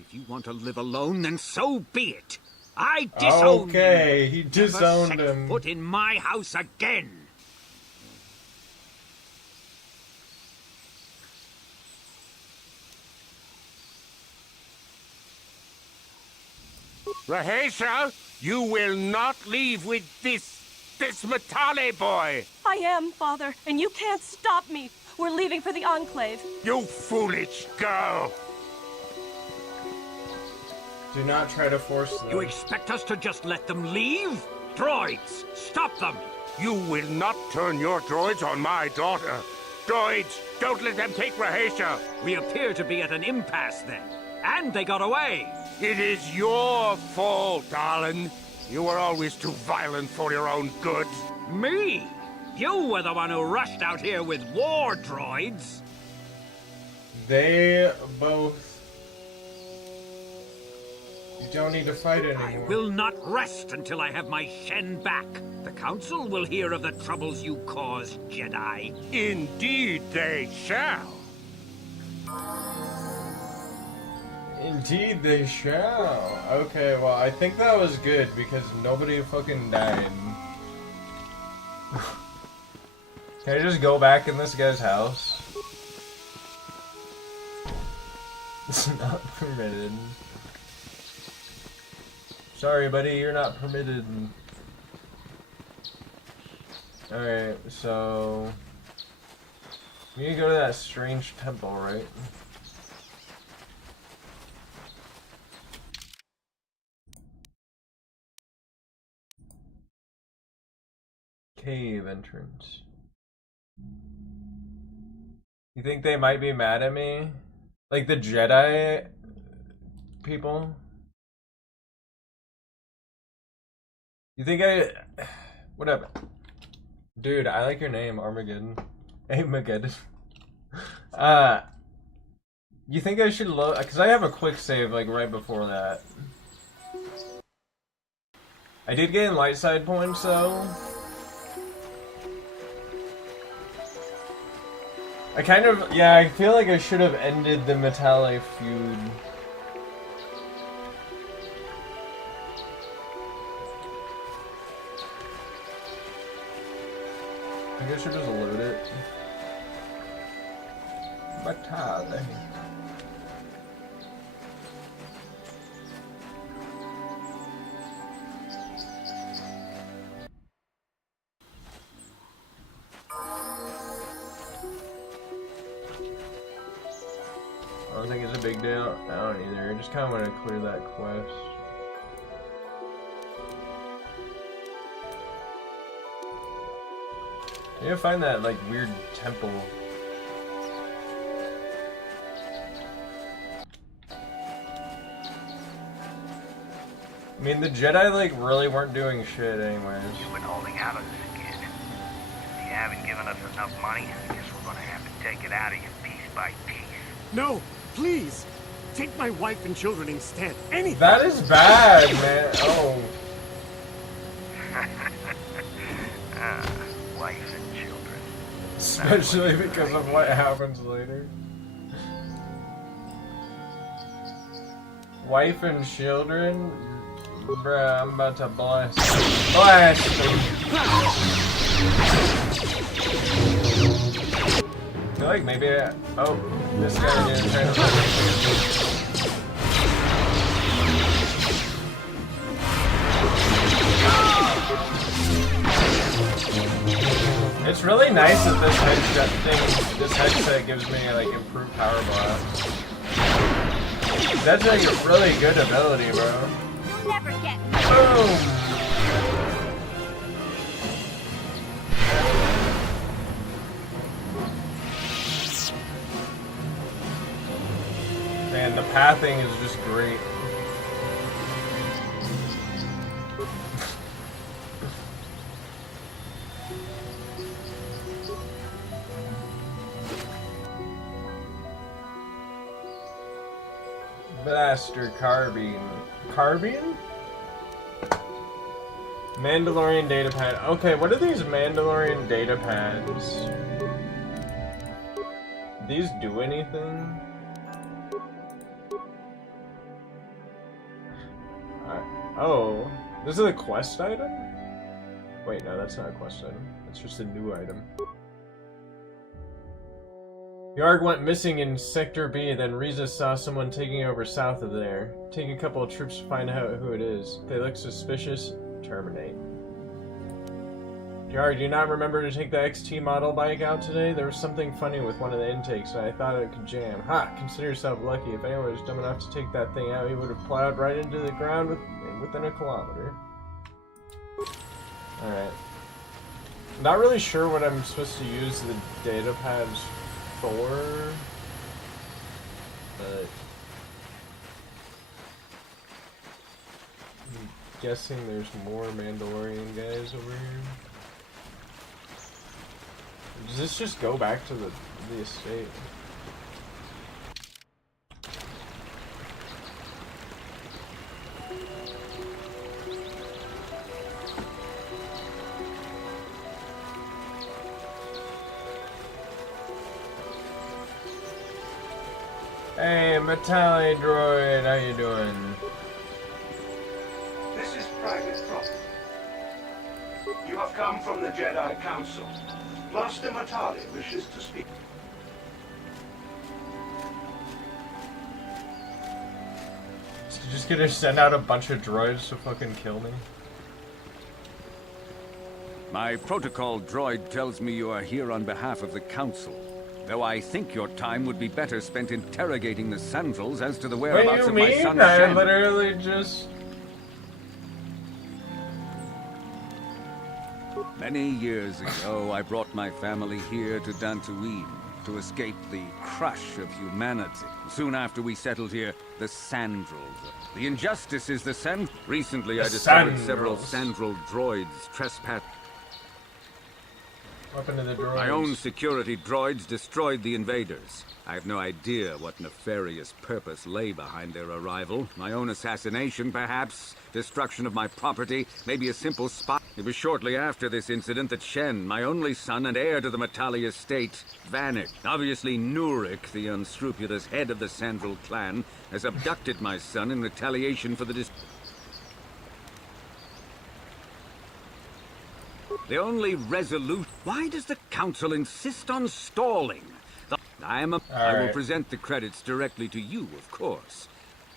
If you want to live alone, then so be it. I disown you. Okay, he disowned Never set him. foot in my house again. Rahesia, you will not leave with this Matale boy. I am, Father, and you can't stop me. We're leaving for the Enclave. You foolish girl. Do not try to force them. You expect us to just let them leave? Droids, stop them! You will not turn your droids on my daughter. Droids, don't let them take Rahesia. We appear to be at an impasse then. And they got away. It is your fault, darling. You were always too violent for your own good. Me? You were the one who rushed out here with war droids. They both... You don't need to fight anymore. I will not rest until I have my Shen back. The Council will hear of the troubles you caused, Jedi. Indeed they shall. Indeed they shall. Okay, well, I think that was good because nobody fucking died. Can I just go back in this guy's house? It's not permitted. Sorry, buddy, you're not permitted. Alright, so... We need to go to that strange temple, right? Cave entrance. You think they might be mad at me? Like the Jedi people? You think I... Whatever. Dude, I like your name, Armageddon. Armageddon. You think I should load... Because I have a quick save, like, right before that. I did gain light side points, though. Yeah, I feel like I should have ended the Matale feud. I guess I should just load it. Matale. I don't think it's a big deal. I don't either. I just kind of want to clear that quest. I need to find that, like, weird temple. I mean, the Jedi, like, really weren't doing shit anyways. You've been holding out on this kid. If you haven't given us enough money, I guess we're gonna have to take it out of you piece by piece. No, please! Take my wife and children instead. Anything! That is bad, man. Oh. Wife and children. Especially because of what happens later. Wife and children? Bruh, I'm about to blast. Blast them! I feel like maybe oh, this guy didn't try to. It's really nice that this headset gives me like improved power blast. That's like a really good ability, bro. You'll never get me. Boom! Man, the pathing is just great. Blaster Carbine. Carbine? Mandalorian data pad. Okay, what are these Mandalorian data pads? These do anything? Oh, this is a quest item? Wait, no, that's not a quest item. It's just a new item. Yarg went missing in Sector B, then Riza saw someone taking over south of there. Take a couple of troops to find out who it is. If they look suspicious, terminate. Yarg, do you not remember to take the XT model bike out today? There was something funny with one of the intakes, and I thought it could jam. Ha! Consider yourself lucky. If anyone was dumb enough to take that thing out, he would have plowed right into the ground within a kilometer. Alright. Not really sure what I'm supposed to use the data pads for, but I'm guessing there's more Mandalorian guys over here. Does this just go back to the estate? Hey, Matale droid, how you doing? This is private property. You have come from the Jedi Council. Master Matale wishes to speak. So you're just gonna send out a bunch of droids to fucking kill me? My protocol droid tells me you are here on behalf of the Council. Though I think your time would be better spent interrogating the Sandals as to the whereabouts of my son Shen. I literally just... Many years ago, I brought my family here to Dantooine to escape the crush of humanity. Soon after we settled here, the Sandals. The injustice is the Recently, I discovered several Sandral droids trespass. Weapon to the droids. My own security droids destroyed the invaders. I have no idea what nefarious purpose lay behind their arrival. My own assassination, perhaps. Destruction of my property. Maybe a simple spot. It was shortly after this incident that Shen, my only son and heir to the Matali estate, vanished. Obviously, Nurik, the unscrupulous head of the Sandral clan, has abducted my son in retaliation for the The only resolute... Why does the council insist on stalling? I will present the credits directly to you, of course.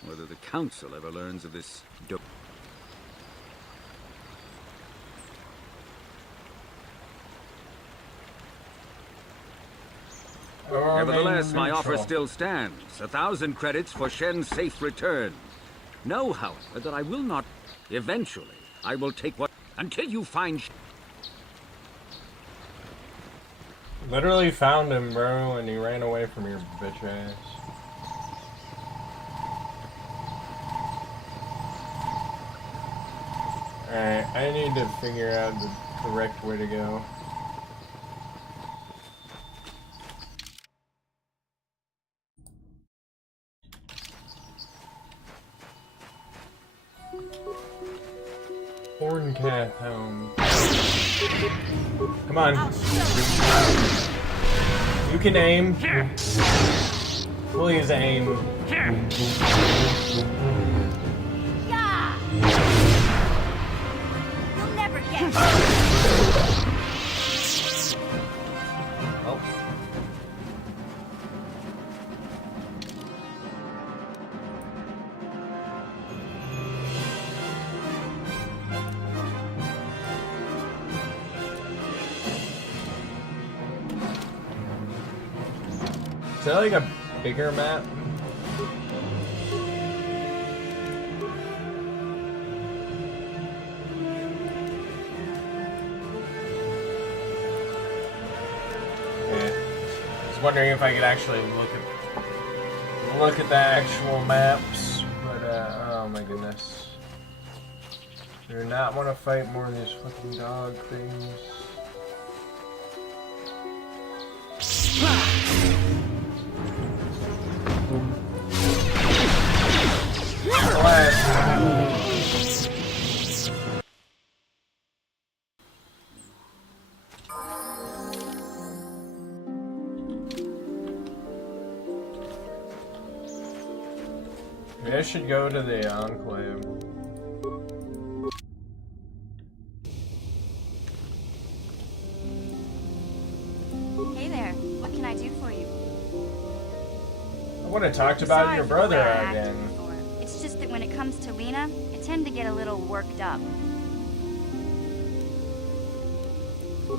Whether the council ever learns of this... Nevertheless, my offer still stands. 1,000 credits for Shen's safe return. Know, however, that I will not... Eventually, I will take what... Until you find... Literally found him, bro, and he ran away from your bitch ass. Alright, I need to figure out the correct way to go. Horncalf home. Come on. You can aim. Please aim. Yeah. You'll never get. Oh. Is that like a bigger map? Okay. I was wondering if I could actually look at the actual maps, but oh my goodness. I do not want to fight more of these fucking dog things. Maybe I should go to the Enclave. Hey there, what can I do for you? I want to talk about your brother again. It's just that when it comes to Lena, I tend to get a little worked up.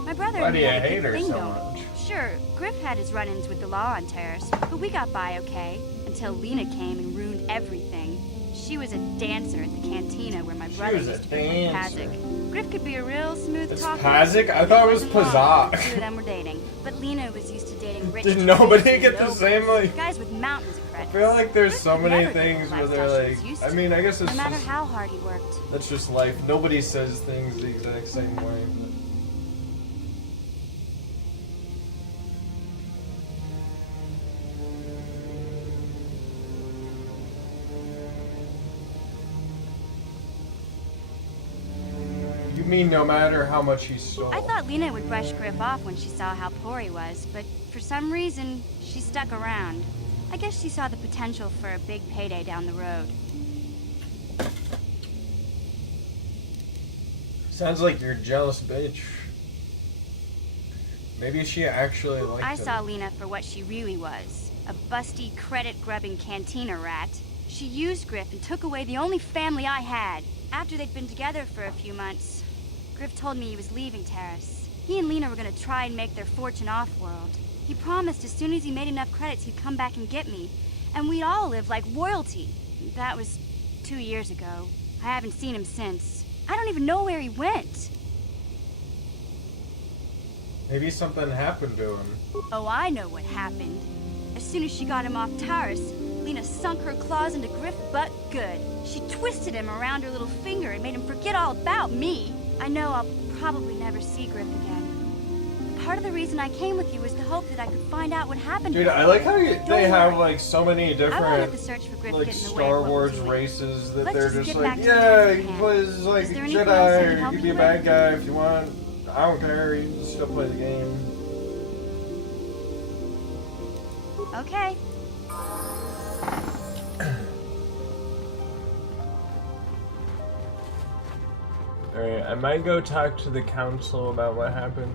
My brother Why do you had a hate good her thing so going. much? Sure, Griff had his run-ins with the law on Terrace, but we got by okay until Lena came and ruined everything. She was a dancer at the cantina where my brother used to be with Pazik. Griff could be a real smooth talker. Pazik? I thought it was Pazak. The two of them were dating, but Lena was used to dating rich. Did nobody get the same, like... Guys with mountains of credit. I feel like there's so many things where they're like... I mean, I guess it's no matter just... how hard he worked. That's just life. Nobody says things the exact same way. But... You mean no matter how much he stole? I thought Lena would brush Griff off when she saw how poor he was, but for some reason, she stuck around. I guess she saw the potential for a big payday down the road. Sounds like you're a jealous bitch. Maybe she actually liked him. I saw Lena for what she really was. A busty, credit-grubbing cantina rat. She used Griff and took away the only family I had. After they'd been together for a few months, Griff told me he was leaving Terrace. He and Lena were going to try and make their fortune off-world. He promised as soon as he made enough credits he'd come back and get me. And we'd all live like royalty. That was 2 years ago. I haven't seen him since. I don't even know where he went. Maybe something happened to him. Oh, I know what happened. As soon as she got him off Taurus, Lena sunk her claws into Griff butt good. She twisted him around her little finger and made him forget all about me. I know I'll probably never see Griff again. part of the reason I came with you was the hope that I could find out what happened. Dude, to I like how Don't they have worry. like so many I won't let different the search for Griff like get in the way Star of what we're Wars doing. races that Let's they're just just get like, back to yeah, the he hand. plays like Is a there anything else I can Jedi, help you can be you a with? bad guy if you want. I don't care, you can still play the game. Okay. Alright, I might go talk to the council about what happened.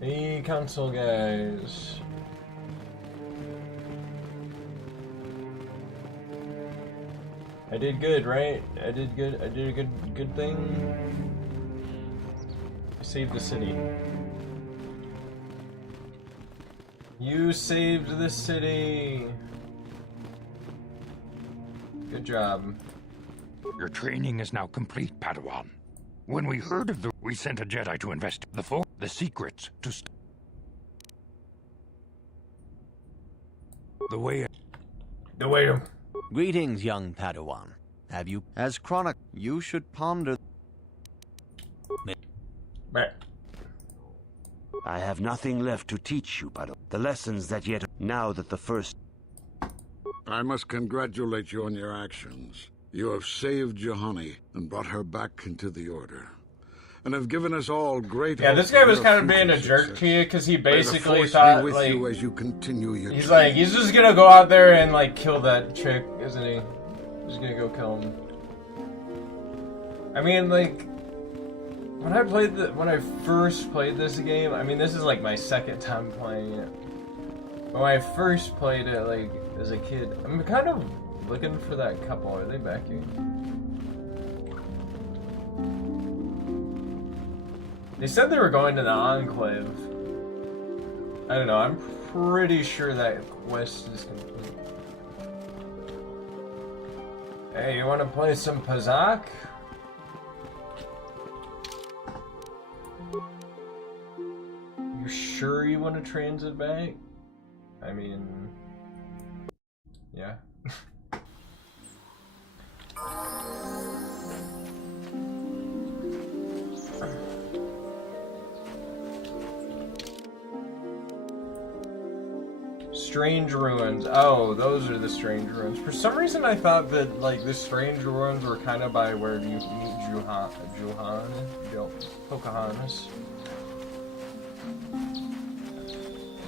Hey, council guys. I did good, right? I did good. I did a good thing. I saved the city. You saved the city. Good job. Your training is now complete, Padawan. When we heard of we sent a Jedi to investigate the secrets to the way. Greetings, young Padawan. Have you, as Chronic, you should ponder. I have nothing left to teach you, Padawan. The lessons that yet, now that the first... I must congratulate you on your actions. You have saved Juhani and brought her back into the Order, and have given us all great. Yeah, this guy was kind of being a jerk to you because he basically thought with like you as you continue your he's journey. like he's just gonna go out there and like kill that chick, isn't he? He's gonna go kill him. I mean, like when I first played this game, I mean this is like my second time playing it. But when I first played it, like as a kid, I'm kind of looking for that couple. Are they back here? They said they were going to the Enclave. I don't know, I'm pretty sure that quest is complete. Hey, you wanna play some Pazak? You sure you wanna transit back? I mean... yeah. Strange Ruins. Oh, those are the Strange Ruins. For some reason I thought that, like, the Strange Ruins were kind of by where you meet Pocahontas.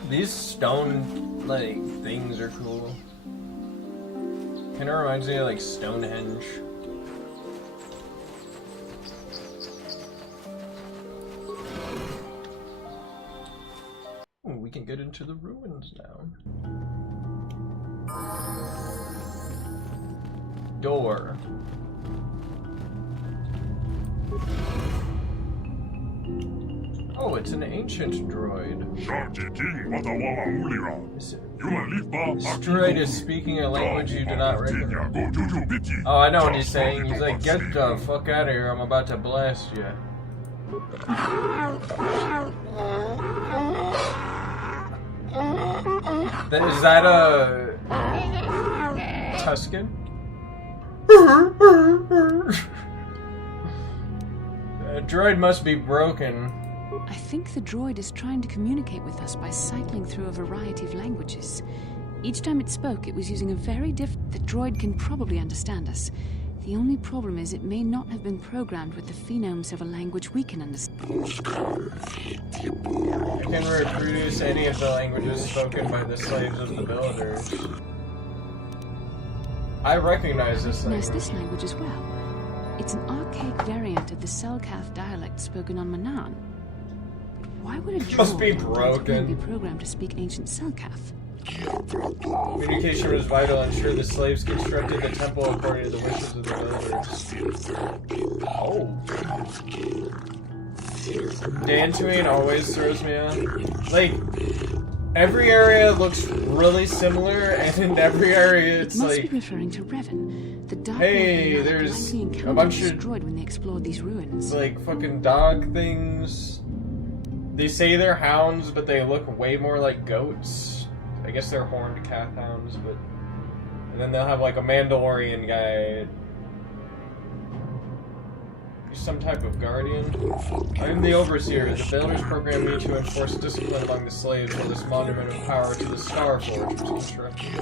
These stone, like, things are cool. Kind of reminds me of, like, Stonehenge. Ooh, we can get into the ruins now. Door. Oh, it's an ancient droid. This droid is speaking a language you do not recognize. Oh, I know what he's saying. He's like, get the fuck out of here, I'm about to blast you. Is that a Tuscan? The droid must be broken. I think the droid is trying to communicate with us by cycling through a variety of languages. Each time it spoke, it was using a very different... The droid can probably understand us. The only problem is it may not have been programmed with the phonemes of a language we can understand. I can reproduce any of the languages spoken by the slaves of the builders. I recognize this language. This language as well. It's an archaic variant of the Selkath dialect spoken on Manan. Why would a Must be droid broken. be programmed to speak ancient Selkath? Communication was vital to ensure the slaves constructed the temple according to the wishes of the builders. Oh. Dantooine always throws me off. Like, every area looks really similar, and in every area it's Must like... be referring to Revan, the dark hey, Lord there's likely a encountered bunch of destroyed when they explored these ruins. like fucking dog things. They say they're hounds, but they look way more like goats. I guess they're horned cat hounds, but... And then they'll have like a Mandalorian guy. some type of guardian? I am the overseer. The builders programmed me to enforce discipline among the slaves while this monument of power to the Star Forge was constructed.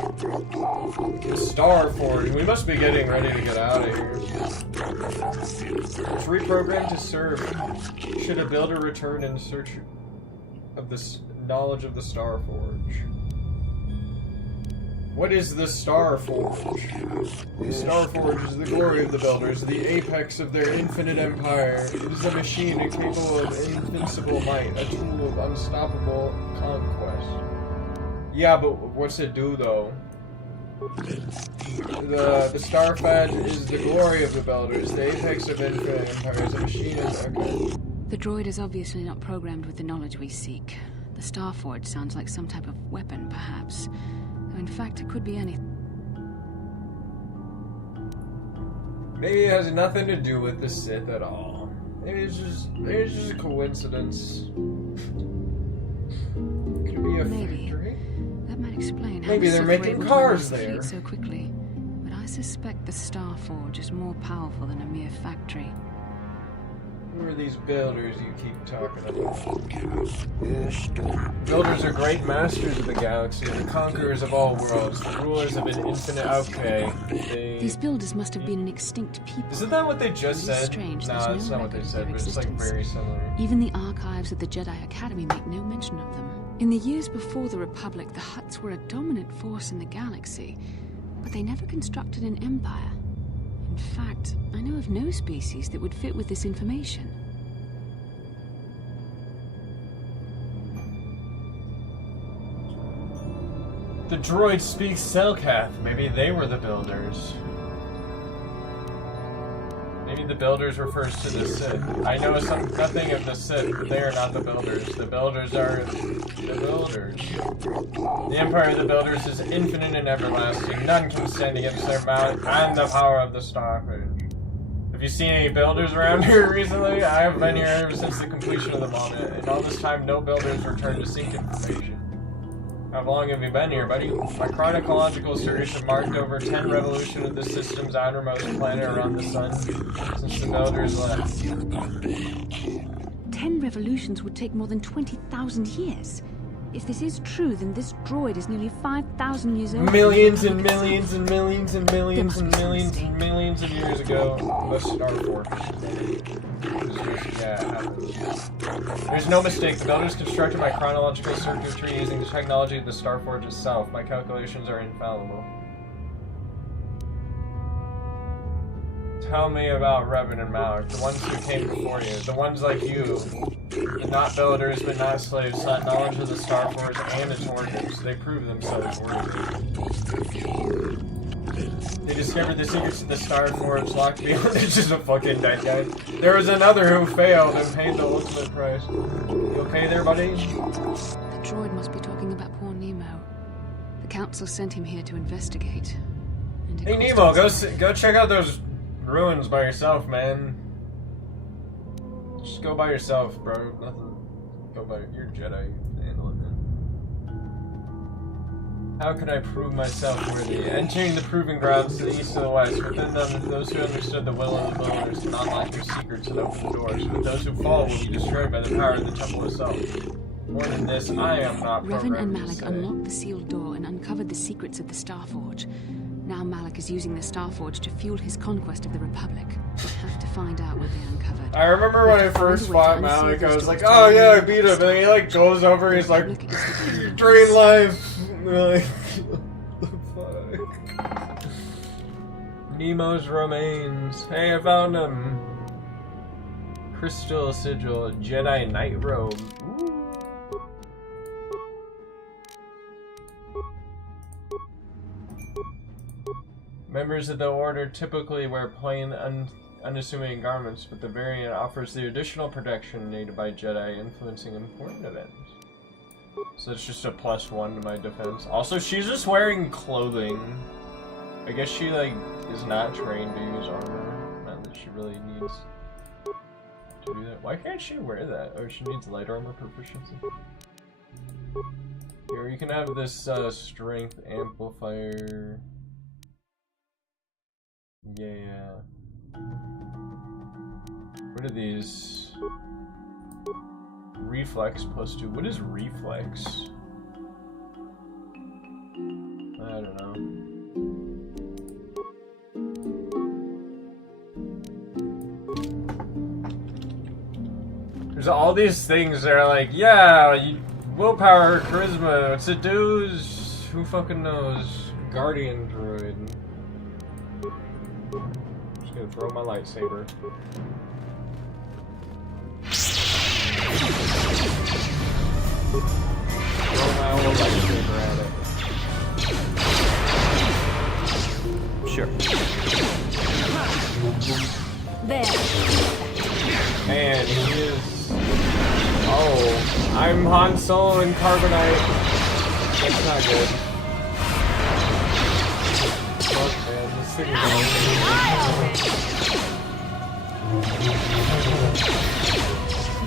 The Star Forge? We must be getting ready to get out of here. It's reprogrammed to serve. Should a builder return in search of this knowledge of the Star Forge? What is the Star Forge? The Star Forge is the glory of the builders, the apex of their infinite empire. It is a machine capable of invincible might, a tool of unstoppable conquest. Yeah, but what's it do, though? The Star Forge is the glory of the builders, the apex of infinite empire. Is a machine okay. The droid is obviously not programmed with the knowledge we seek. The Star Forge sounds like some type of weapon, perhaps. In fact, it could be anything. Maybe it has nothing to do with the Sith at all. Maybe it's just a coincidence. Could it be a factory? That might explain how Maybe the they're Sith were making able to cars amass the there. fleet so quickly. But I suspect the Star Forge is more powerful than a mere factory. Who are these builders you keep talking about? Builders are great masters of the galaxy, the conquerors of all worlds, the rulers of an infinite... Okay. These builders must have been an extinct people. Isn't that what they just It is said? strange, No, there's that's no not what they record of said, their but it's like existence. very similar. Even the archives of the Jedi Academy make no mention of them. In the years before the Republic, the Hutts were a dominant force in the galaxy, but they never constructed an empire. In fact, I know of no species that would fit with this information. The droid speaks Selkath. Maybe they were the builders. Maybe the builders refers to the Sith. I know nothing of the Sith, but they are not the builders. The builders are the builders. The empire of the builders is infinite and everlasting. None can stand against their might and the power of the Star Forge. Have you seen any builders around here recently? I have been here ever since the completion of the monument, and all this time no builders returned to seek information. How long have you been here, buddy? My chronological search have marked over 10 revolutions of the system's outermost planet around the sun since the builders left. 10 revolutions would take more than 20,000 years. If this is true, then this droid is nearly 5,000 years old. Millions and millions and millions and millions and millions and millions of years ago, the Star Forge. Yeah, it happens. There's no mistake. The builders constructed my chronological circuitry using the technology of the Star Forge itself. My calculations are infallible. Tell me about Revan and Malik, the ones who came before you, the ones like you, the not builders but not slaves, sought knowledge of the Star Forge and its origins. They proved themselves worthy. They discovered the secrets of the Star Forge locked beyond. It's just a fucking dead guy. There was another who failed and paid the ultimate price. You okay there, buddy? The droid must be talking about poor Nemo. The council sent him here to investigate. And Hey Nemo, go check out those ruins by yourself, man. Just go by yourself, bro. Nothing. Go by. You're a Jedi. You can handle it, man. How can I prove myself worthy? Entering the proving grounds to the east and the west. Within them, those who understood the will of the builders did not lock their secrets and open the doors. But those who fall will be destroyed by the power of the temple itself. More than this, I am not programmed Revan and to Malik say. unlocked the sealed door and uncovered the secrets of the Star Forge. Now Malik is using the Star Forge to fuel his conquest of the Republic. We have to find out what they uncovered. I remember when I first fought Malik, I was like, oh yeah, I beat him. And then he like goes over, he's like, drain life. Like, what the fuck? Nemo's remains. Hey, I found him. Crystal sigil, Jedi Knight robe. Ooh. Members of the Order typically wear plain, unassuming garments, but the variant offers the additional protection needed by Jedi influencing important events. So it's just a +1 to my defense. Also, she's just wearing clothing. I guess she, like, is not trained to use armor. Not that she really needs to do that. Why can't she wear that? Oh, she needs light armor proficiency. Here, you can have this, strength amplifier. Yeah. are these? Reflex +2. What is reflex? I don't know. There's all these things that are like, yeah, willpower, charisma, what's it do? Who fucking knows? Guardian droid. I'm just gonna throw my lightsaber. Throw my old lightsaber at it. Sure. There. Man, he is... Oh, I'm Han Solo in Carbonite. That's not good. Fuck, man, this thing is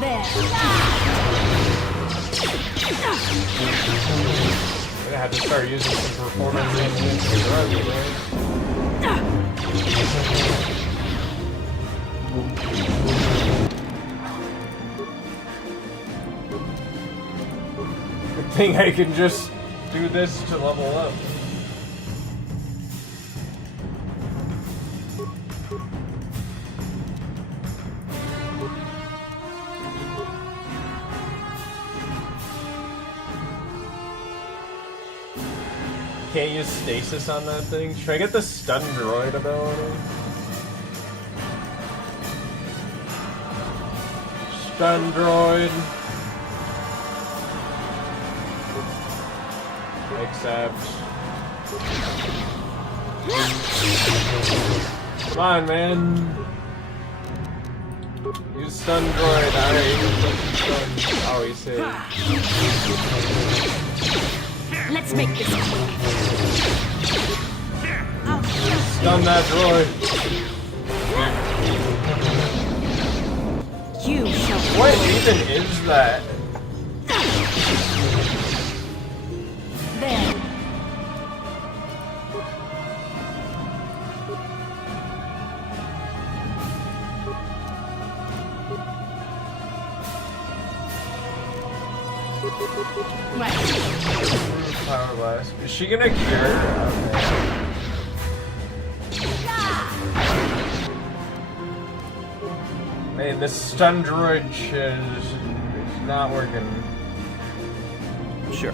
There. I'm gonna have to start using some performance enhancing drugs, right? Good thing I can just do this to level up. Can't use stasis on that thing? Should I get the stun droid ability? Stun droid. Accept. Come on, man. Use stun droid. Alright, oh, he saved. Let's make this quick. Stun that droid. You shall. What even is that? There. Power blast. Is she gonna cure? Okay. Man, this stun droid is not working. Sure.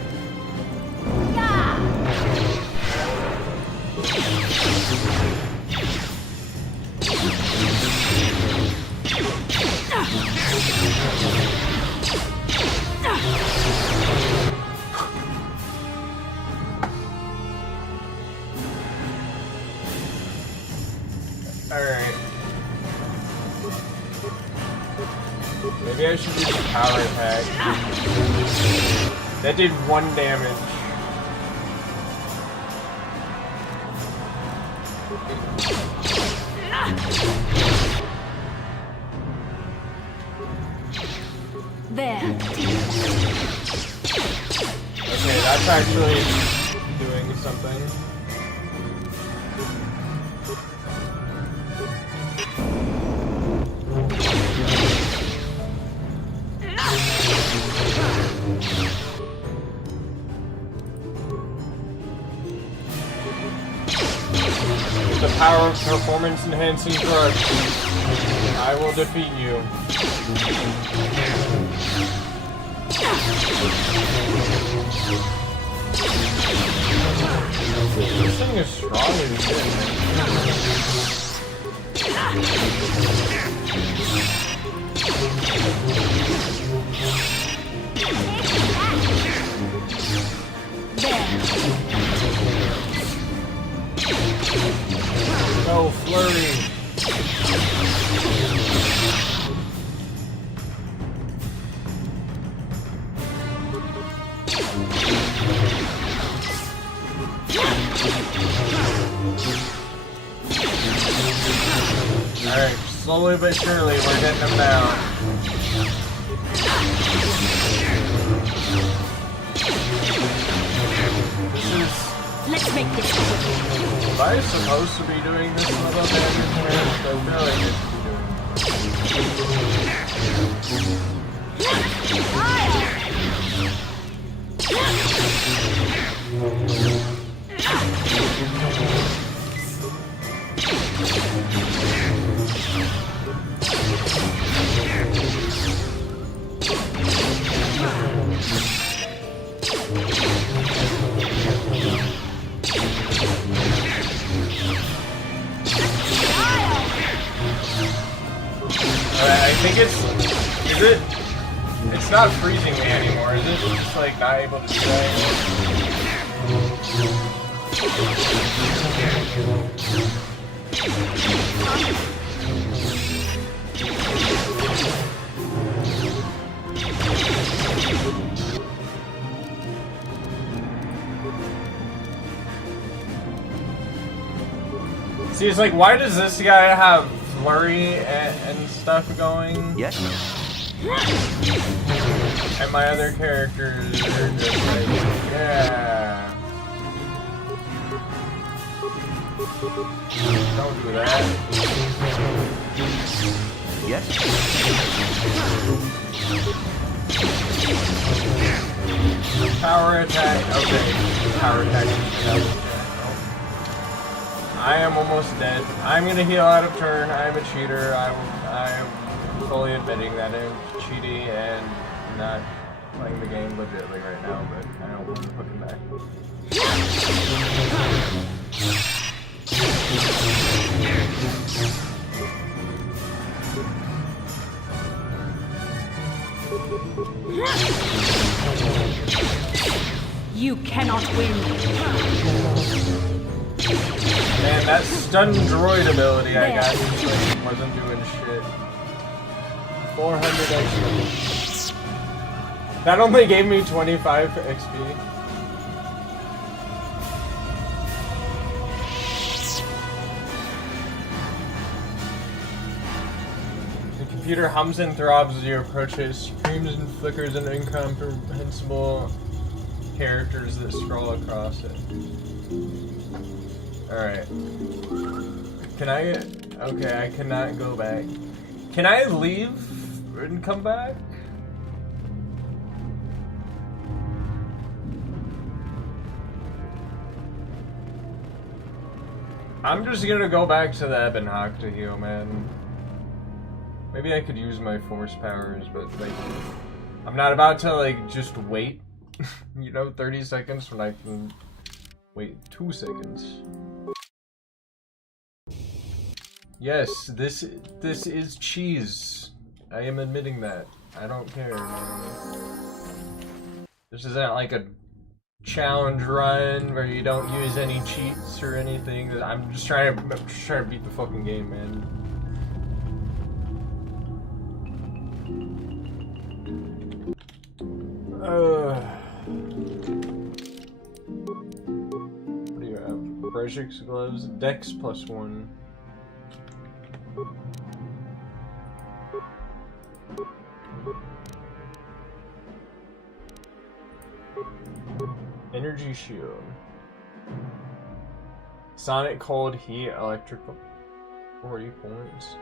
Alright. Maybe I should use the power attack. That did 1 damage. There. Okay, that's actually doing something. The power of performance enhancing drug. I will defeat you. This thing is strong as shit. No flurry. Alright, slowly but surely we're getting them down. Let's make this quick. Was I supposed to be doing this level damage? I feel like I should be doing I think it's not freezing me anymore, is it? It's just like not able to do that. See, it's like, why does this guy have flurry and stuff going? Yes. And my other characters are just like, yeah. Don't do that. Yes. Power attack. Okay. Power attack. I am almost dead. I'm gonna heal out of turn. I'm a cheater. I'm fully admitting that I'm cheating and not playing the game legitly right now, but I don't want to put him back. You cannot win. Man, that stun droid ability I got like, wasn't doing shit. 400 XP. That only gave me 25 XP. The computer hums and throbs as you approach it, screams and flickers and incomprehensible characters that scroll across it. Alright. Can I get... Okay, I cannot go back. Can I leave and come back? I'm just gonna go back to the Ebonhawk to heal, man. Maybe I could use my force powers, but like... I'm not about to like just wait, you know, 30 seconds when I can wait 2 seconds. Yes, this is cheese. I am admitting that. I don't care. This isn't like a challenge run where you don't use any cheats or anything. I'm just trying to beat the fucking game, man. What do you have? Brejik's gloves, Dex +1. Energy shield. Sonic cold heat, electrical 40 points.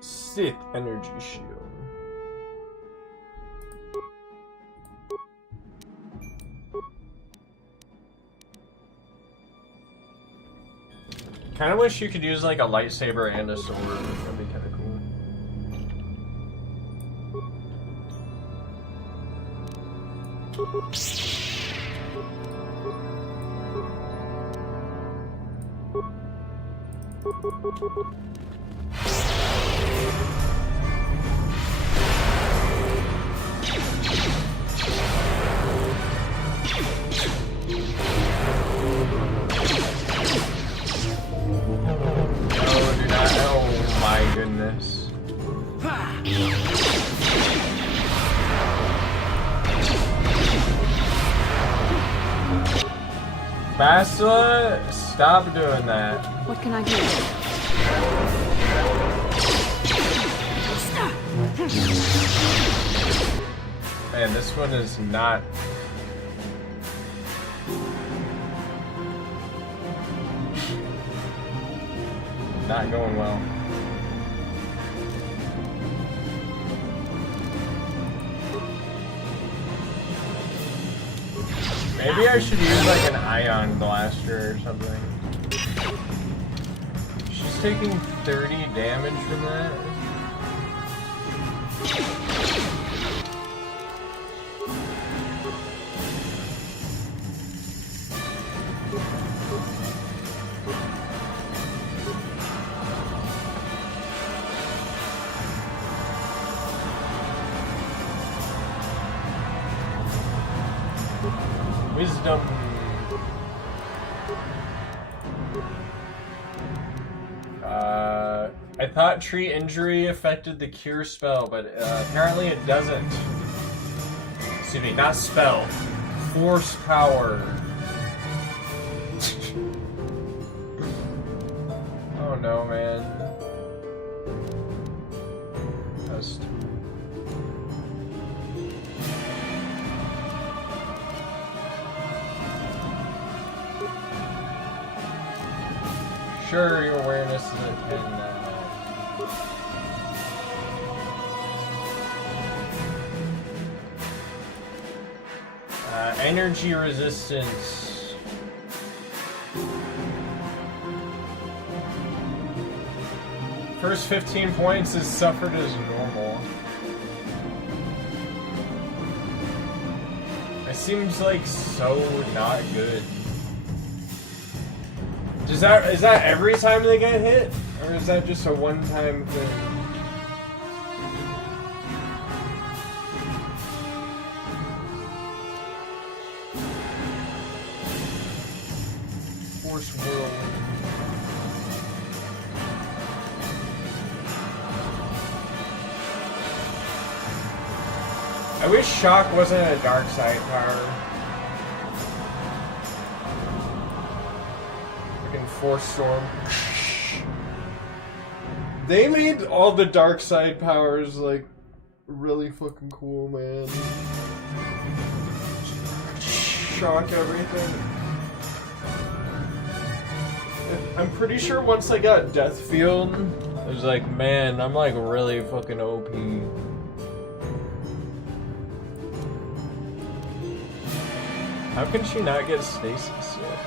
Sith energy shield. Kinda wish you could use like a lightsaber and a sword. That'd be kinda cool. Oh my goodness. Bastila, stop doing that. What can I do? Man, this one is not... not going well. Maybe I should use like an ion blaster or something. She's taking 30 damage from that. Wisdom. I thought tree injury affected the cure spell, but apparently it doesn't. Excuse me, not spell. Force power. Oh no, man. That's sure, your awareness is at 10 now. Energy resistance. First 15 points is suffered as normal. It seems like so not good. Is that every time they get hit? Or is that just a one-time thing? Force whirl. I wish shock wasn't a dark side power. Force storm. They made all the dark side powers like really fucking cool, man. Shock everything. I'm pretty sure once I got Death Field, I was like, man, I'm like really fucking OP. How can she not get stasis yet?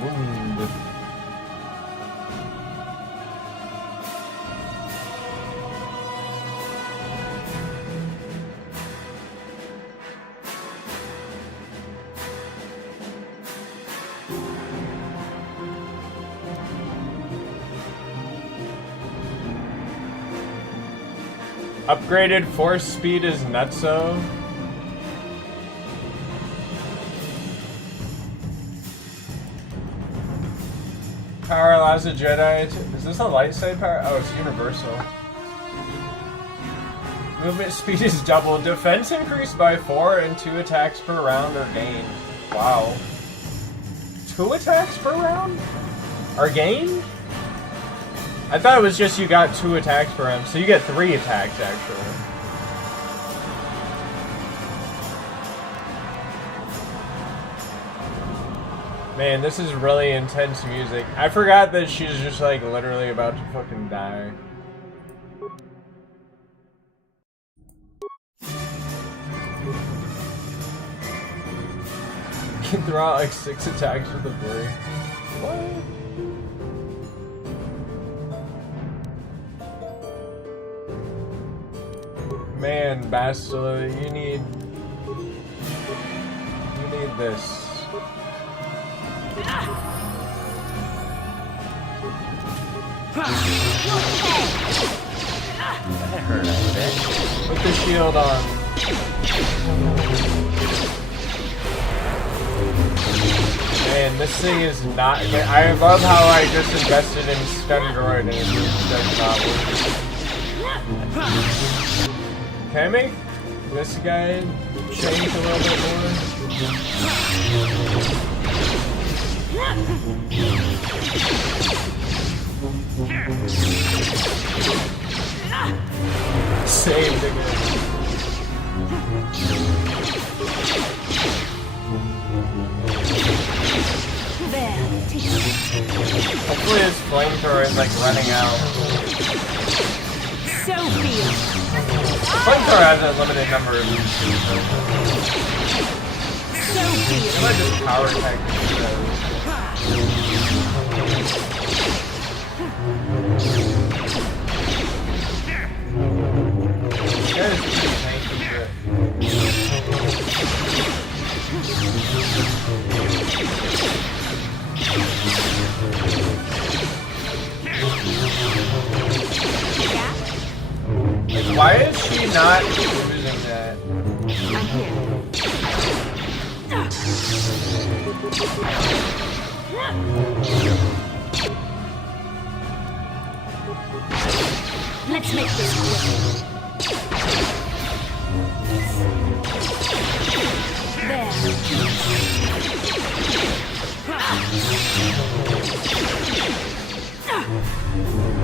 Wound. Upgraded force speed is nutso. Power allows a Jedi to... Is this a light side power? Oh, it's universal. Movement speed is doubled. Defense increased by 4 and 2 attacks per round are gained. Wow. 2 attacks per round? Are gained? I thought it was just you got 2 attacks per round, so you get 3 attacks actually. Man, this is really intense music. I forgot that she's just like literally about to fucking die. Can throw out like 6 attacks with a blade. What? Man, Bastila, you need this. That hurt a bit. Put the shield on. Man, this thing is not. I love how I just invested in Stun Droid and it just does not work. Can I make this guy change a little bit more? Saved again. There, take it. Hopefully his flamethrower is like running out. So be it. Flamethrower has a limited number of uses. So be it. It might just power attack Why is she not using that? I'm here. Let's make this quick. There.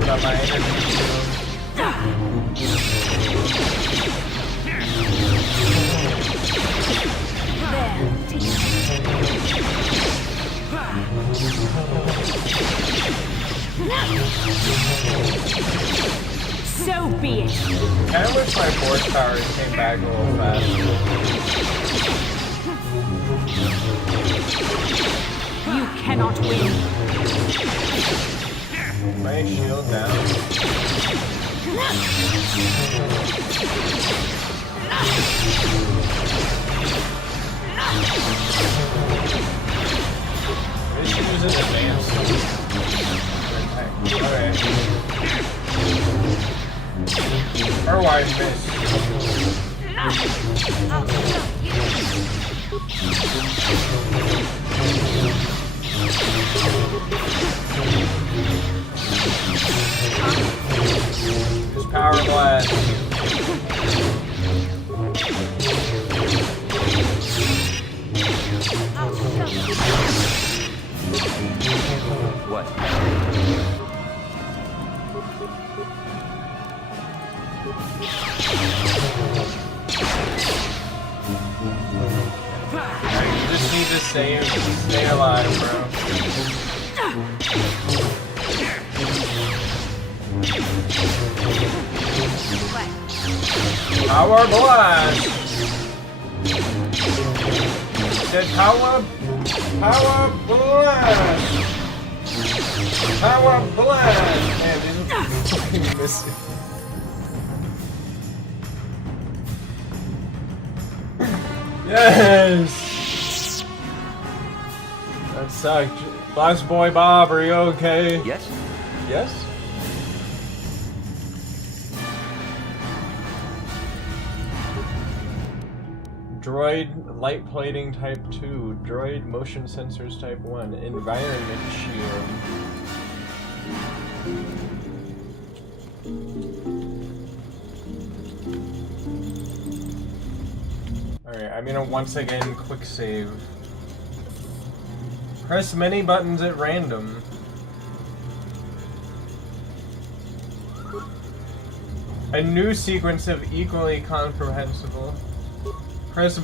Got my energy. So be it. I wish my force power came back a little faster. You cannot win. My shield down. Maybe she was in advance. Okay. Or why miss? Just power blast. What? You just need to stay alive, bro. Power blast. Said power blast. Power blast. Man, these are fucking missing. Yes! That sucked. Last boy Bob, are you okay? Yes? Yes? Droid light plating type 2. Droid motion sensors type 1. Environment shield. Alright, I'm gonna once again quick save. Press many buttons at random. A new sequence of equally comprehensible. Press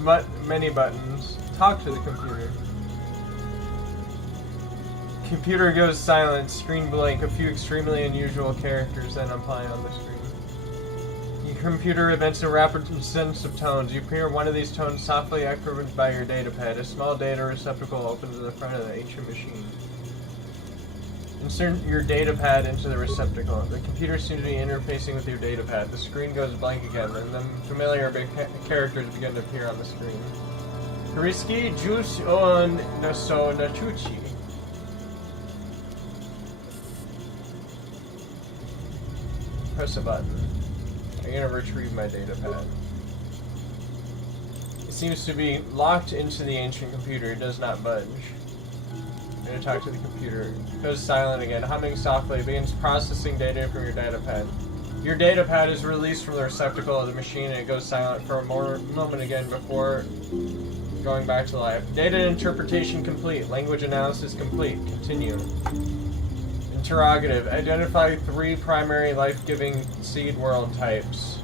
many buttons. Talk to the computer. Computer goes silent, screen blank, a few extremely unusual characters then apply on the screen. Your computer emits a rapid sense of tones. You hear one of these tones softly echoed by your datapad. A small data receptacle opens in the front of the ancient machine. Insert your datapad into the receptacle. The computer seems to be interfacing with your datapad. The screen goes blank again, and then familiar characters begin to appear on the screen. Hariski Juice on Naso Nachuchi. Press a button. I'm gonna retrieve my datapad. It seems to be locked into the ancient computer. It does not budge. I'm gonna talk to the computer. It goes silent again, humming softly. It begins processing data from your datapad. Your datapad is released from the receptacle of the machine and it goes silent for a moment again before going back to life. Data interpretation complete. Language analysis complete. Continue. Interrogative. Identify 3 primary life-giving seed world types.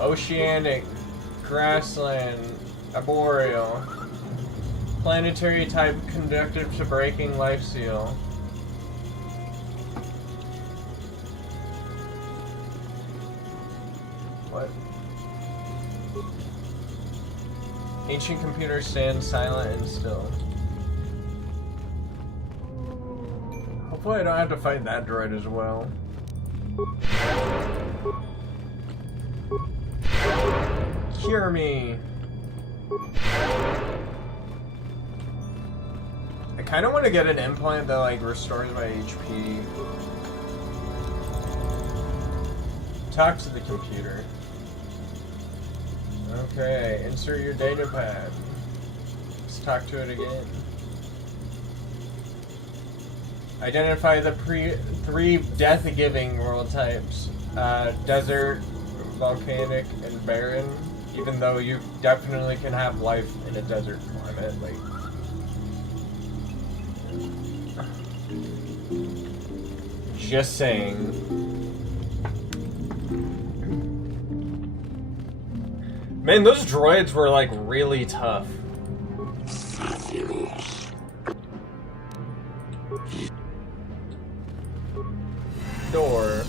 Oceanic, grassland, arboreal. Planetary type conductive to breaking life seal. What? Ancient computer stands silent and still. Hopefully I don't have to fight that droid as well. Cure me! I kind of want to get an implant that like restores my HP. Talk to the computer. Okay, insert your data pad. Let's talk to it again. Identify the three death-giving world types. Desert, volcanic, and barren. Even though you definitely can have life in a desert climate, like... Just saying. Man, those droids were like really tough. Door.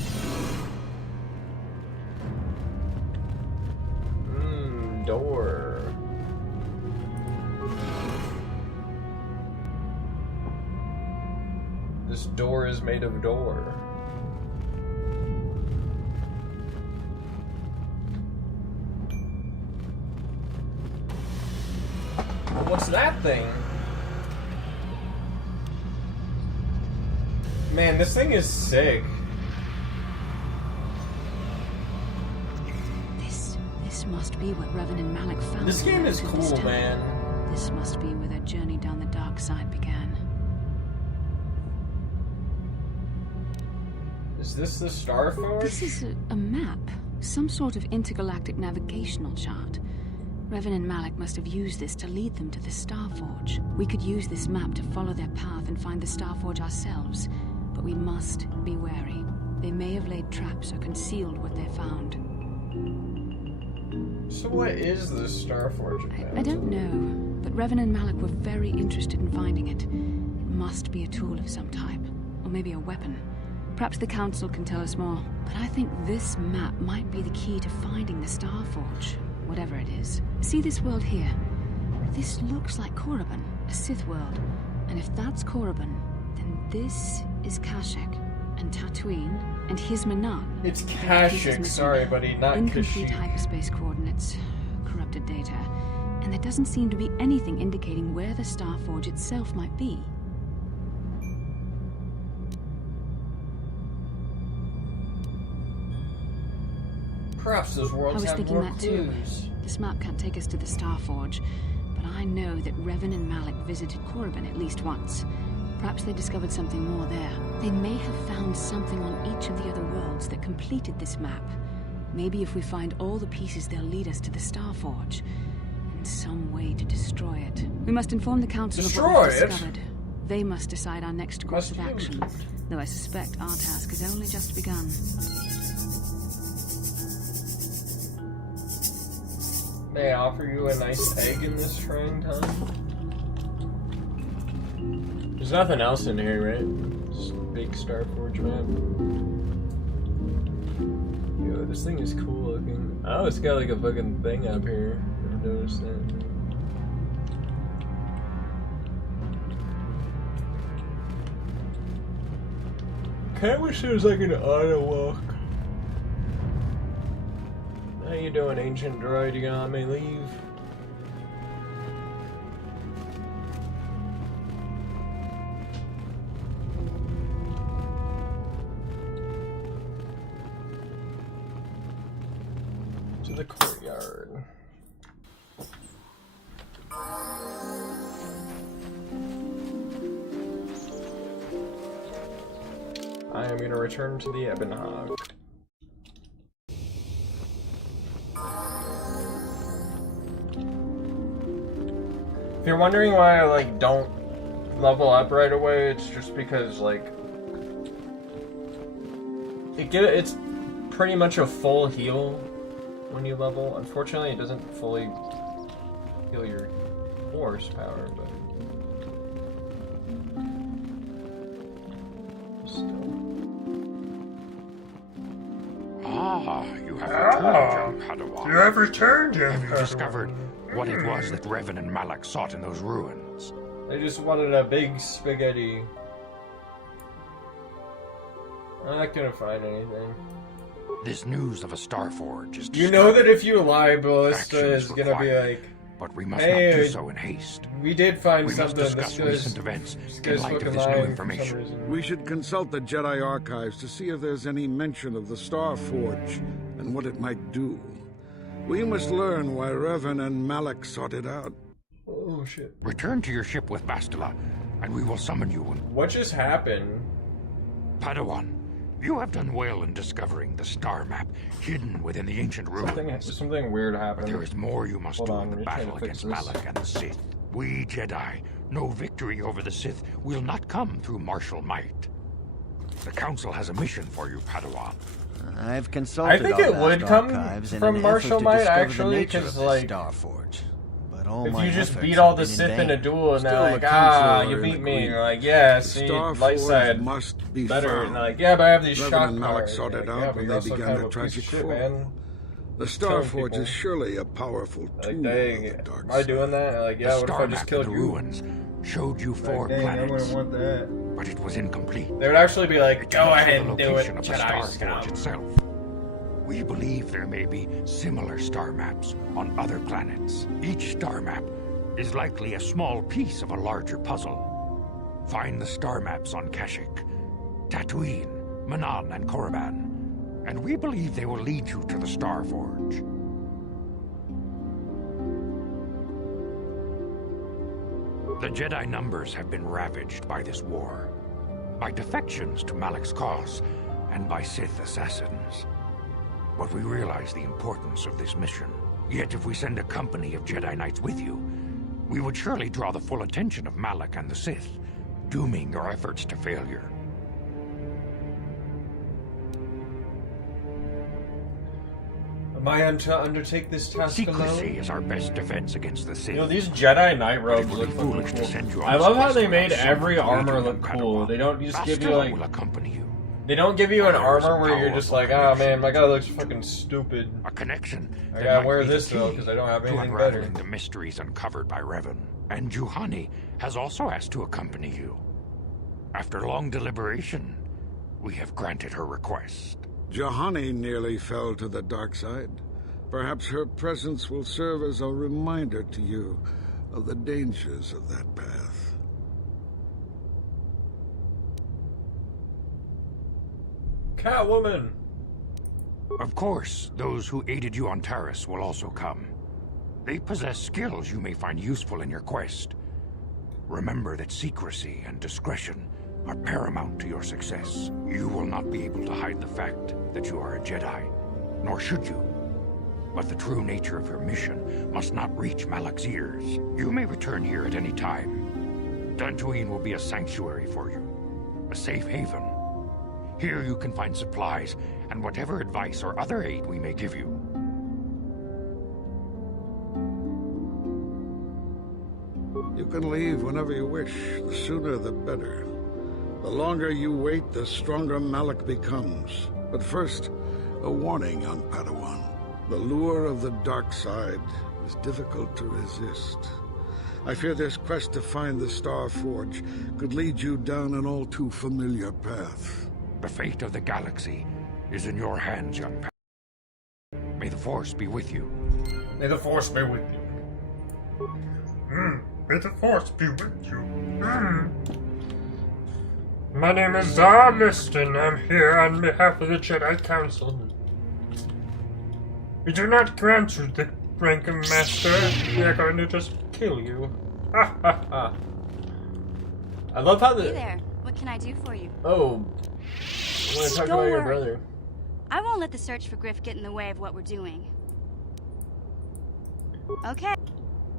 Door. This door is made of door. What's that thing? Man, this thing is sick. This must be what Revan and Malik found. This game is cool, man. This must be where their journey down the dark side began. Is this the Star Forge? This is a map. Some sort of intergalactic navigational chart. Revan and Malik must have used this to lead them to the Star Forge. We could use this map to follow their path and find the Star Forge ourselves. But we must be wary. They may have laid traps or concealed what they found. So what is this Star Forge about? I don't know, but Revan and Malik were very interested in finding it. It must be a tool of some type, or maybe a weapon. Perhaps the Council can tell us more. But I think this map might be the key to finding the Star Forge, whatever it is. See this world here? This looks like Korriban, a Sith world. And if that's Korriban, then this is Kashyyyk, and Tatooine, and Hizmanan. It's Kashyyyk, sorry buddy, not Incomplete Kashyyyk. hyperspace coordinates, corrupted data, and there doesn't seem to be anything indicating where the Star Forge itself might be. Perhaps those I worlds was have thinking more that too. clues. This map can't take us to the Star Forge, but I know that Revan and Malik visited Korriban at least once. Perhaps they discovered something more there. They may have found something on each of the other worlds that completed this map. Maybe if we find all the pieces, they'll lead us to the Star Forge. And some way to destroy it. We must inform the Council of what we've discovered. They must decide our next course of action. Though I suspect our task has only just begun. May I offer you a nice egg in this trying time? There's nothing else in here, right? Just a big Star Forge map. Yo, this thing is cool looking. Oh, it's got like a fucking thing up here. I noticed that. Kinda wish there was like an auto walk. How you doing, ancient droid? You gonna let me leave? To the courtyard. I am gonna return to the Ebon Hog. If you're wondering why I like don't level up right away, it's just because like it's pretty much a full heal when you level. Unfortunately, it doesn't fully heal your horsepower, but you have returned, young Padawan. You have returned, young Have you Padawan. discovered what it was that Revan and Malak sought in those ruins? They just wanted a big spaghetti. I couldn't find anything. This news of a Star Forge is You know that if you lie, Ballista is gonna be like, but we must hey, not do so in haste. We did find We must something. discuss recent events This in guy's light of fucking this new lying information. for some reason. We should consult the Jedi archives to see if there's any mention of the Star Forge and what it might do. We must learn why Revan and Malak sought it out. Oh shit. Return to your ship with Bastila, and we will summon you. What just happened? Padawan, you have done well in discovering the star map hidden within the ancient ruins. Something weird happened. There is more you must do in the battle against Malak and the Sith. We Jedi know victory over the Sith will not come through martial might. The Council has a mission for you, Padawan. I've consulted I think all it vast would come archives in from an martial effort to might, discover the actually, nature of because, this like, Star Forge. But all if my you just efforts beat all have the been in Sith in a vain. duel, and they're Still, like, the Council ah, are you in beat me, and agreement. you're like, yeah, The see, Star light Forge side must be better, found. and like, yeah, but I have these Revan shock and Malak powers. sought You're it like, out yeah, but when you're they also began kind of their a piece tragic of shit, fall. man. The Star Killing Forge people. is surely a powerful tool Like, of dang, the dark am I doing that? Like, yeah, The what if I star just map killed in the you? ruins showed you four Like, dang, I planets, wouldn't want that. but it was incomplete. They would actually be like, It go did not show ahead the and do it, location of the Star Jedi Forge scum. itself. We believe there may be similar star maps on other planets. Each star map is likely a small piece of a larger puzzle. Find the star maps on Kashyyyk, Tatooine, Manan, and Korriban, and we believe they will lead you to the Star Forge. The Jedi numbers have been ravaged by this war, by defections to Malak's cause, and by Sith assassins. But we realize the importance of this mission. Yet if we send a company of Jedi Knights with you, we would surely draw the full attention of Malak and the Sith, dooming your efforts to failure. Am I to undertake this task Secrecy alone? is our best defense against the Sith. You know, these Jedi Knight But it robes would look be fucking foolish to send you cool. on I love how quest they without made some every armor leading look cool. Padawan. They don't just give you Bastila like... will accompany you. They don't give you an There is a armor where you're just like, powerful ah man, my guy looks fucking stupid. A connection. I that gotta might wear be the this though, key because I don't have to anything better. unraveling the mysteries uncovered by Revan. And Juhani has also asked to accompany you. After long deliberation, we have granted her request. Juhani nearly fell to the dark side. Perhaps her presence will serve as a reminder to you of the dangers of that path. Catwoman! Of course, those who aided you on Taris will also come. They possess skills you may find useful in your quest. Remember that secrecy and discretion are paramount to your success. You will not be able to hide the fact that you are a Jedi, nor should you. But the true nature of your mission must not reach Malak's ears. You may return here at any time. Dantooine will be a sanctuary for you, a safe haven. Here you can find supplies and whatever advice or other aid we may give you. You can leave whenever you wish. The sooner the better. The longer you wait, the stronger Malak becomes. But first, a warning, young Padawan. The lure of the dark side is difficult to resist. I fear this quest to find the Star Forge could lead you down an all too familiar path. The fate of the galaxy is in your hands, young Padawan. May the Force be with you. May the Force be with you. May the Force be with you. My name is Zar Liston. I'm here on behalf of the Jedi Council. We do not grant you the rank of Master. We are going to just kill you. Ha ha ha. I love how Hey there. What can I do for you? Oh. I want to talk Don't about your worry. brother. I won't let the search for Griff get in the way of what we're doing. Okay.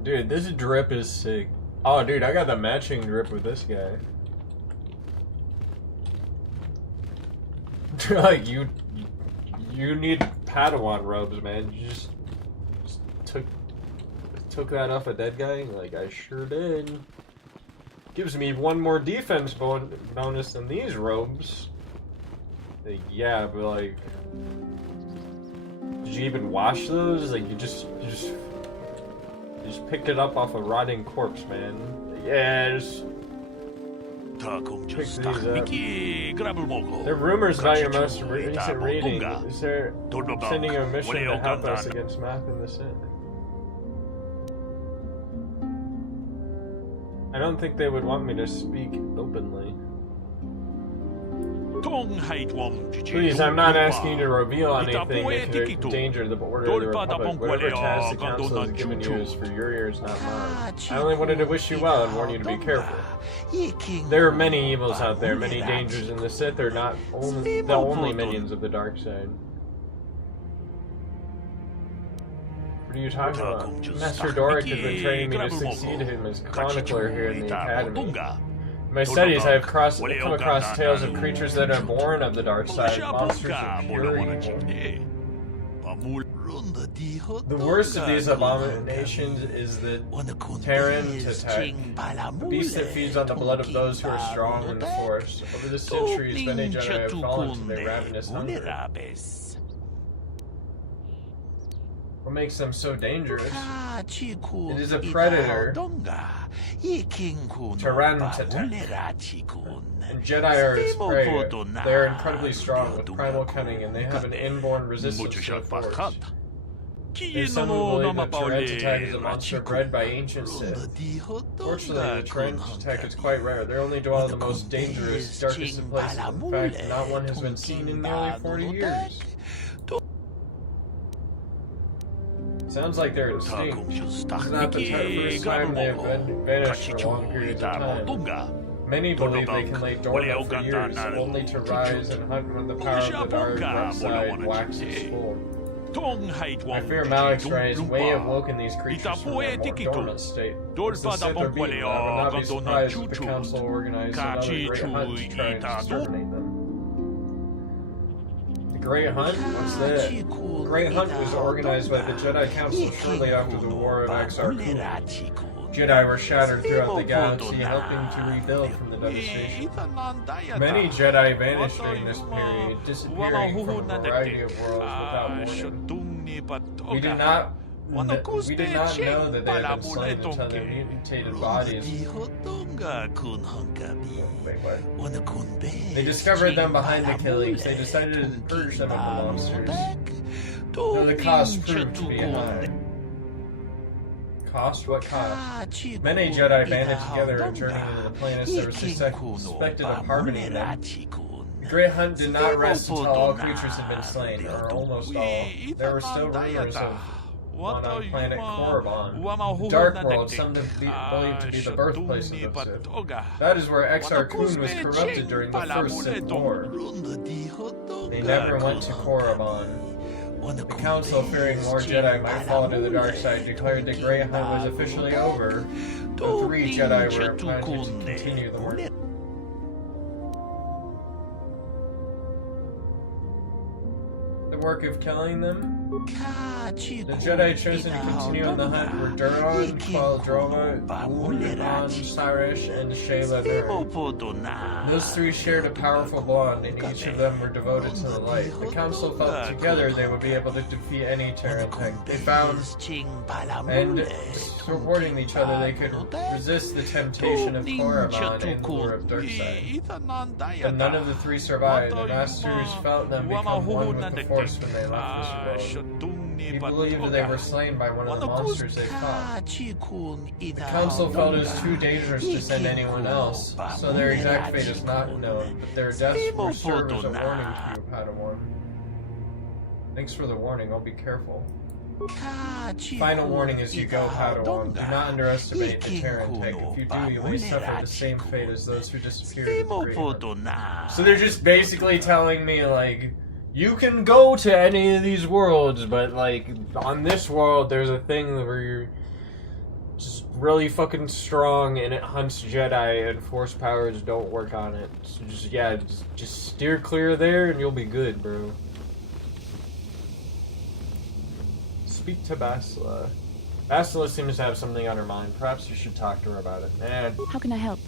Dude, this drip is sick. Oh, dude, I got the matching drip with this guy. Like, you need Padawan robes, man. You just took that off a dead guy? Like, I sure did. Gives me one more defense bonus than these robes. Like, yeah, but like... you even wash those? Like, you just picked it up off a rotting corpse, man. Yeah, just pick these up. There are rumors about your most recent reading. Is there sending you a mission to help us against math in the Sith? I don't think they would want me to speak openly. Please, I'm not asking you to reveal anything that could endanger the order of the Republic. Whatever task the Council has given you is for your ears, not mine. I only wanted to wish you well and warn you to be careful. There are many evils out there, many dangers, and the Sith are not the only minions of the dark side. What are you talking about? Master Doric has been training me to succeed him as chronicler here in the Academy. In my studies, I have come across tales of creatures that are born of the dark side, monsters of pure evil. The worst of these abominations is the Terran Tatek, a beast that feeds on the blood of those who are strong in the Force. Over the centuries, many Jedi have fallen to their ravenous hunger. What makes them so dangerous? It is a predator, Terran Tatek, and Jedi are its prey. They are incredibly strong with primal cunning, and they have an inborn resistance to the Force. There's some who believe that Terran Tatek is a monster bred by ancient Sith. Fortunately, the Terran Tatek is quite rare. They only dwell in the most dangerous, darkest of places. In fact, not one has been seen in nearly 40 years. Sounds like they're extinct. This is not the first time they have been vanished for long periods of time. Many believe they can lay dormant for years, only to rise and hunt when the power of the dark side waxes full. I fear Malik's rise may have woken these creatures from their more dormant state. As the Sith are beaten, I would not be surprised if the Council organized another great hunt to try and exterminate them. The Great Hunt? What's that? The Great Hunt was organized by the Jedi Council shortly after the War of Exar Kun. Jedi were shattered throughout the galaxy, helping to rebuild from the devastation. Many Jedi vanished during this period, disappearing from a variety of worlds without warning. We did not know that they had been slain until their mutated bodies. Wait, what? They discovered them behind the killings. They decided to purge them of the monsters. Though the cost proved to be high. Cost? What cost? Many Jedi banded together and journeyed into the planets that were suspected of harboring them. The Great Hunt did not rest until all creatures had been slain, or almost all. There were still rumors of one on planet Korriban, the Dark World, some believed to be the birthplace of the Sith. That is where Exar Kun was corrupted during the First Sith War. They never went to Korriban. The Council, fearing more Jedi might fall to the dark side, declared the Great Hunt was officially over. The 3 Jedi were appointed to continue the work. The work of killing them? The Jedi chosen to continue on the hunt were Duron, Qualdroma, Uman, Sarish, and Shayla Nern. Those 3 shared a powerful bond, and each of them were devoted to the light. The Council felt together they would be able to defeat any Terran Tech. They found, and supporting each other, they could resist the temptation of Korriban and the lure of Darkseid. But none of the 3 survived. The Masters felt them become one with the Force when they left this world. He believed they were slain by one of the monsters they fought. The Council felt it was too dangerous to send anyone else, so their exact fate is not known, but their deaths will serve as a warning to you, Padawan. Thanks for the warning, I'll be careful. Final warning as you go, Padawan. Do not underestimate the Terran Tech. If you do, you may suffer the same fate as those who disappeared in the Great Hunt. So they're just basically telling me, like, you can go to any of these worlds, but, like, on this world, there's a thing where you're just really fucking strong and it hunts Jedi and Force powers don't work on it. So just steer clear there and you'll be good, bro. Speak to Bastila. Bastila seems to have something on her mind. Perhaps you should talk to her about it. Man. How can I help?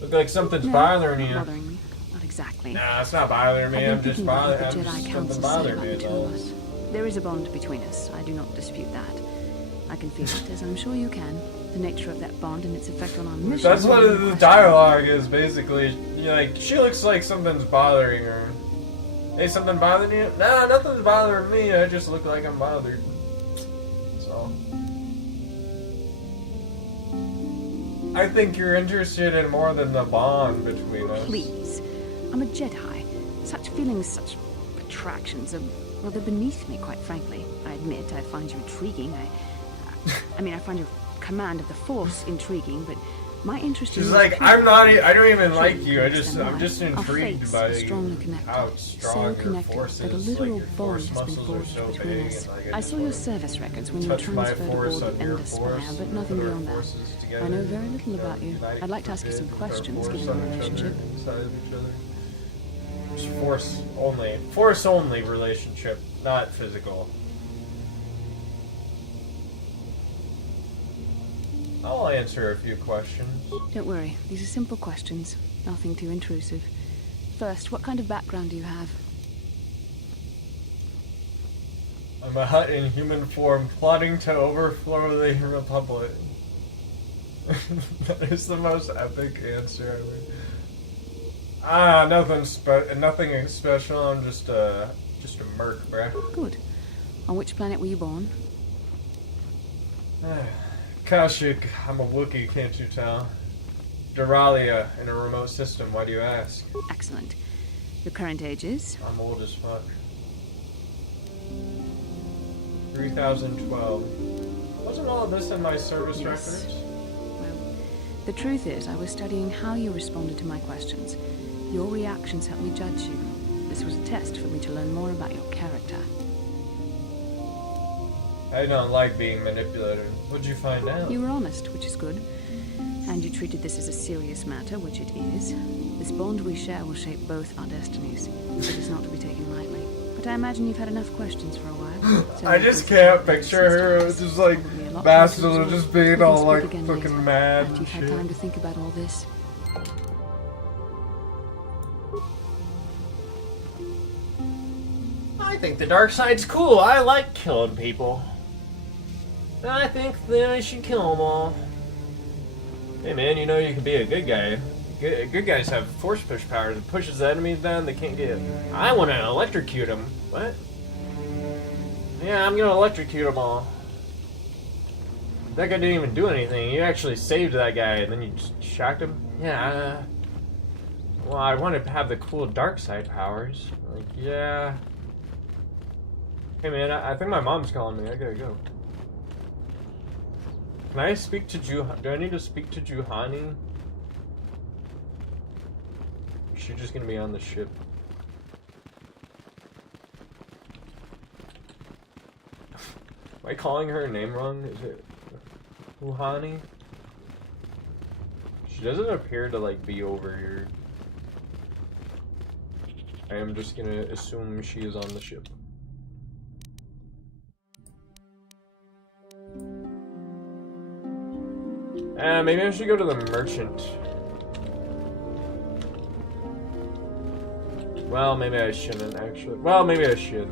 Look like something's bothering you. Bothering me. Not exactly. Nah, it's not bothering me. I'm just bothering. Something bothering me, though. There is a bond between us. I do not dispute that. I can feel it, as I'm sure you can. The nature of that bond and its effect on our mission. That's what the dialogue is, basically. You're like, she looks like something's bothering her. Hey, something bothering you? Nah, nothing's bothering me. I just look like I'm bothered. So. I think you're interested in more than the bond between us. Please. I'm a Jedi. Such feelings, such attractions are rather beneath me, quite frankly. I admit I find you intriguing. I mean, I find your command of the Force intriguing, but my interest in She's like, I don't even like you. I'm just intrigued by how strong your force is. That a literal bond has been forged between us. I saw your service records when you were transferred aboard the Endless Spire, but nothing beyond that. I know very little about you. I'd like to ask you some questions, given our relationship. Force only relationship, not physical. I'll answer a few questions. Don't worry, these are simple questions. Nothing too intrusive. First, what kind of background do you have? I'm a Hutt in human form, plotting to overthrow the Republic. That is the most epic answer ever. Nothing special. I'm just a merc, bruh. Good. On which planet were you born? Kashyyyk, I'm a Wookiee, can't you tell? Duralia, in a remote system, why do you ask? Excellent. Your current age is? I'm old as fuck. 3012. Wasn't all of this in my service records? Well, the truth is, I was studying how you responded to my questions. Your reactions helped me judge you. This was a test for me to learn more about your character. I don't like being manipulated. What'd you find out? You were honest, which is good. And you treated this as a serious matter, which it is. This bond we share will shape both our destinies. It is not to be taken lightly. But I imagine you've had enough questions for a while. So I just can't picture her just like Bastila just being all like fucking mad. After you've had time to think about all this. I think the dark side's cool. I like killing people. I think that I should kill them all. Hey man, you know you can be a good guy. Good guys have force push powers. It pushes the enemies down, they can't get. I want to electrocute them. What? Yeah, I'm gonna electrocute them all. That guy didn't even do anything. You actually saved that guy and then you just shocked him? Yeah. Well, I wanted to have the cool dark side powers. Like, yeah. Hey man, I think my mom's calling me. I gotta go. Can I speak to do I need to speak to Juhani? Is she just gonna be on the ship? Am I calling her name wrong? Is it Juhani? She doesn't appear to like be over here. I am just gonna assume she is on the ship. Maybe I should go to the merchant. Well, maybe I shouldn't actually. Well, maybe I should.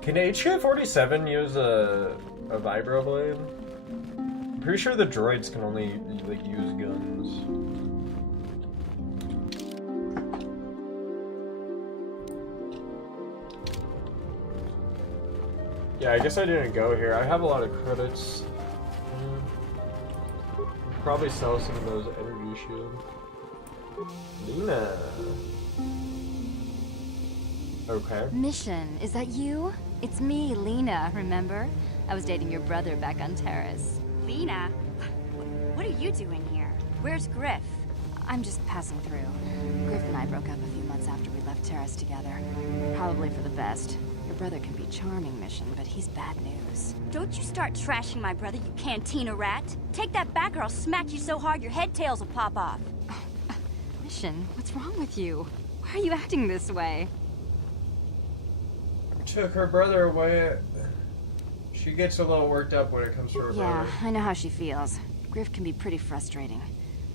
Can HK-47 use a vibroblade? I'm pretty sure the droids can only like use guns. Yeah, I guess I didn't go here. I have a lot of credits. Probably sell some of those energy shields. Lena. Okay. Mission, is that you? It's me, Lena, remember? I was dating your brother back on Terrace. Lena? What are you doing here? Where's Griff? I'm just passing through. Griff and I broke up a few months after we left Terrace together. Probably for the best. Your brother can be charming, Mission, but he's bad news. Don't you start trashing my brother, you cantina rat. Take that back or I'll smack you so hard your head tails will pop off. Mission, what's wrong with you? Why are you acting this way? Took her brother away. She gets a little worked up when it comes to her brother. Yeah, I know how she feels. Griff can be pretty frustrating.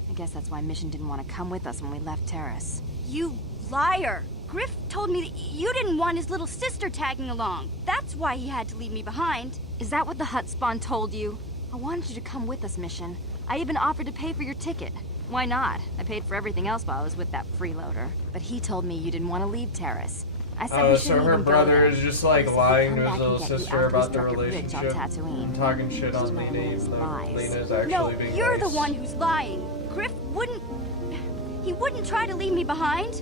I guess that's why Mission didn't want to come with us when we left Terrace. You liar! Griff told me that you didn't want his little sister tagging along. That's why he had to leave me behind. Is that what the hut spawn told you? I wanted you to come with us, Mission. I even offered to pay for your ticket. Why not? I paid for everything else while I was with that freeloader. But he told me you didn't want to leave Terrace. I said we So shouldn't her even go brother there. is just like He said lying he'd to come his back little and get you sister after we about the struck it rich on relationship Tatooine. and talking shit It's on just my Lena, rules, even though lies. Lena's actually No, being you're nice. the one who's lying. Griff wouldn't... He wouldn't try to leave me behind.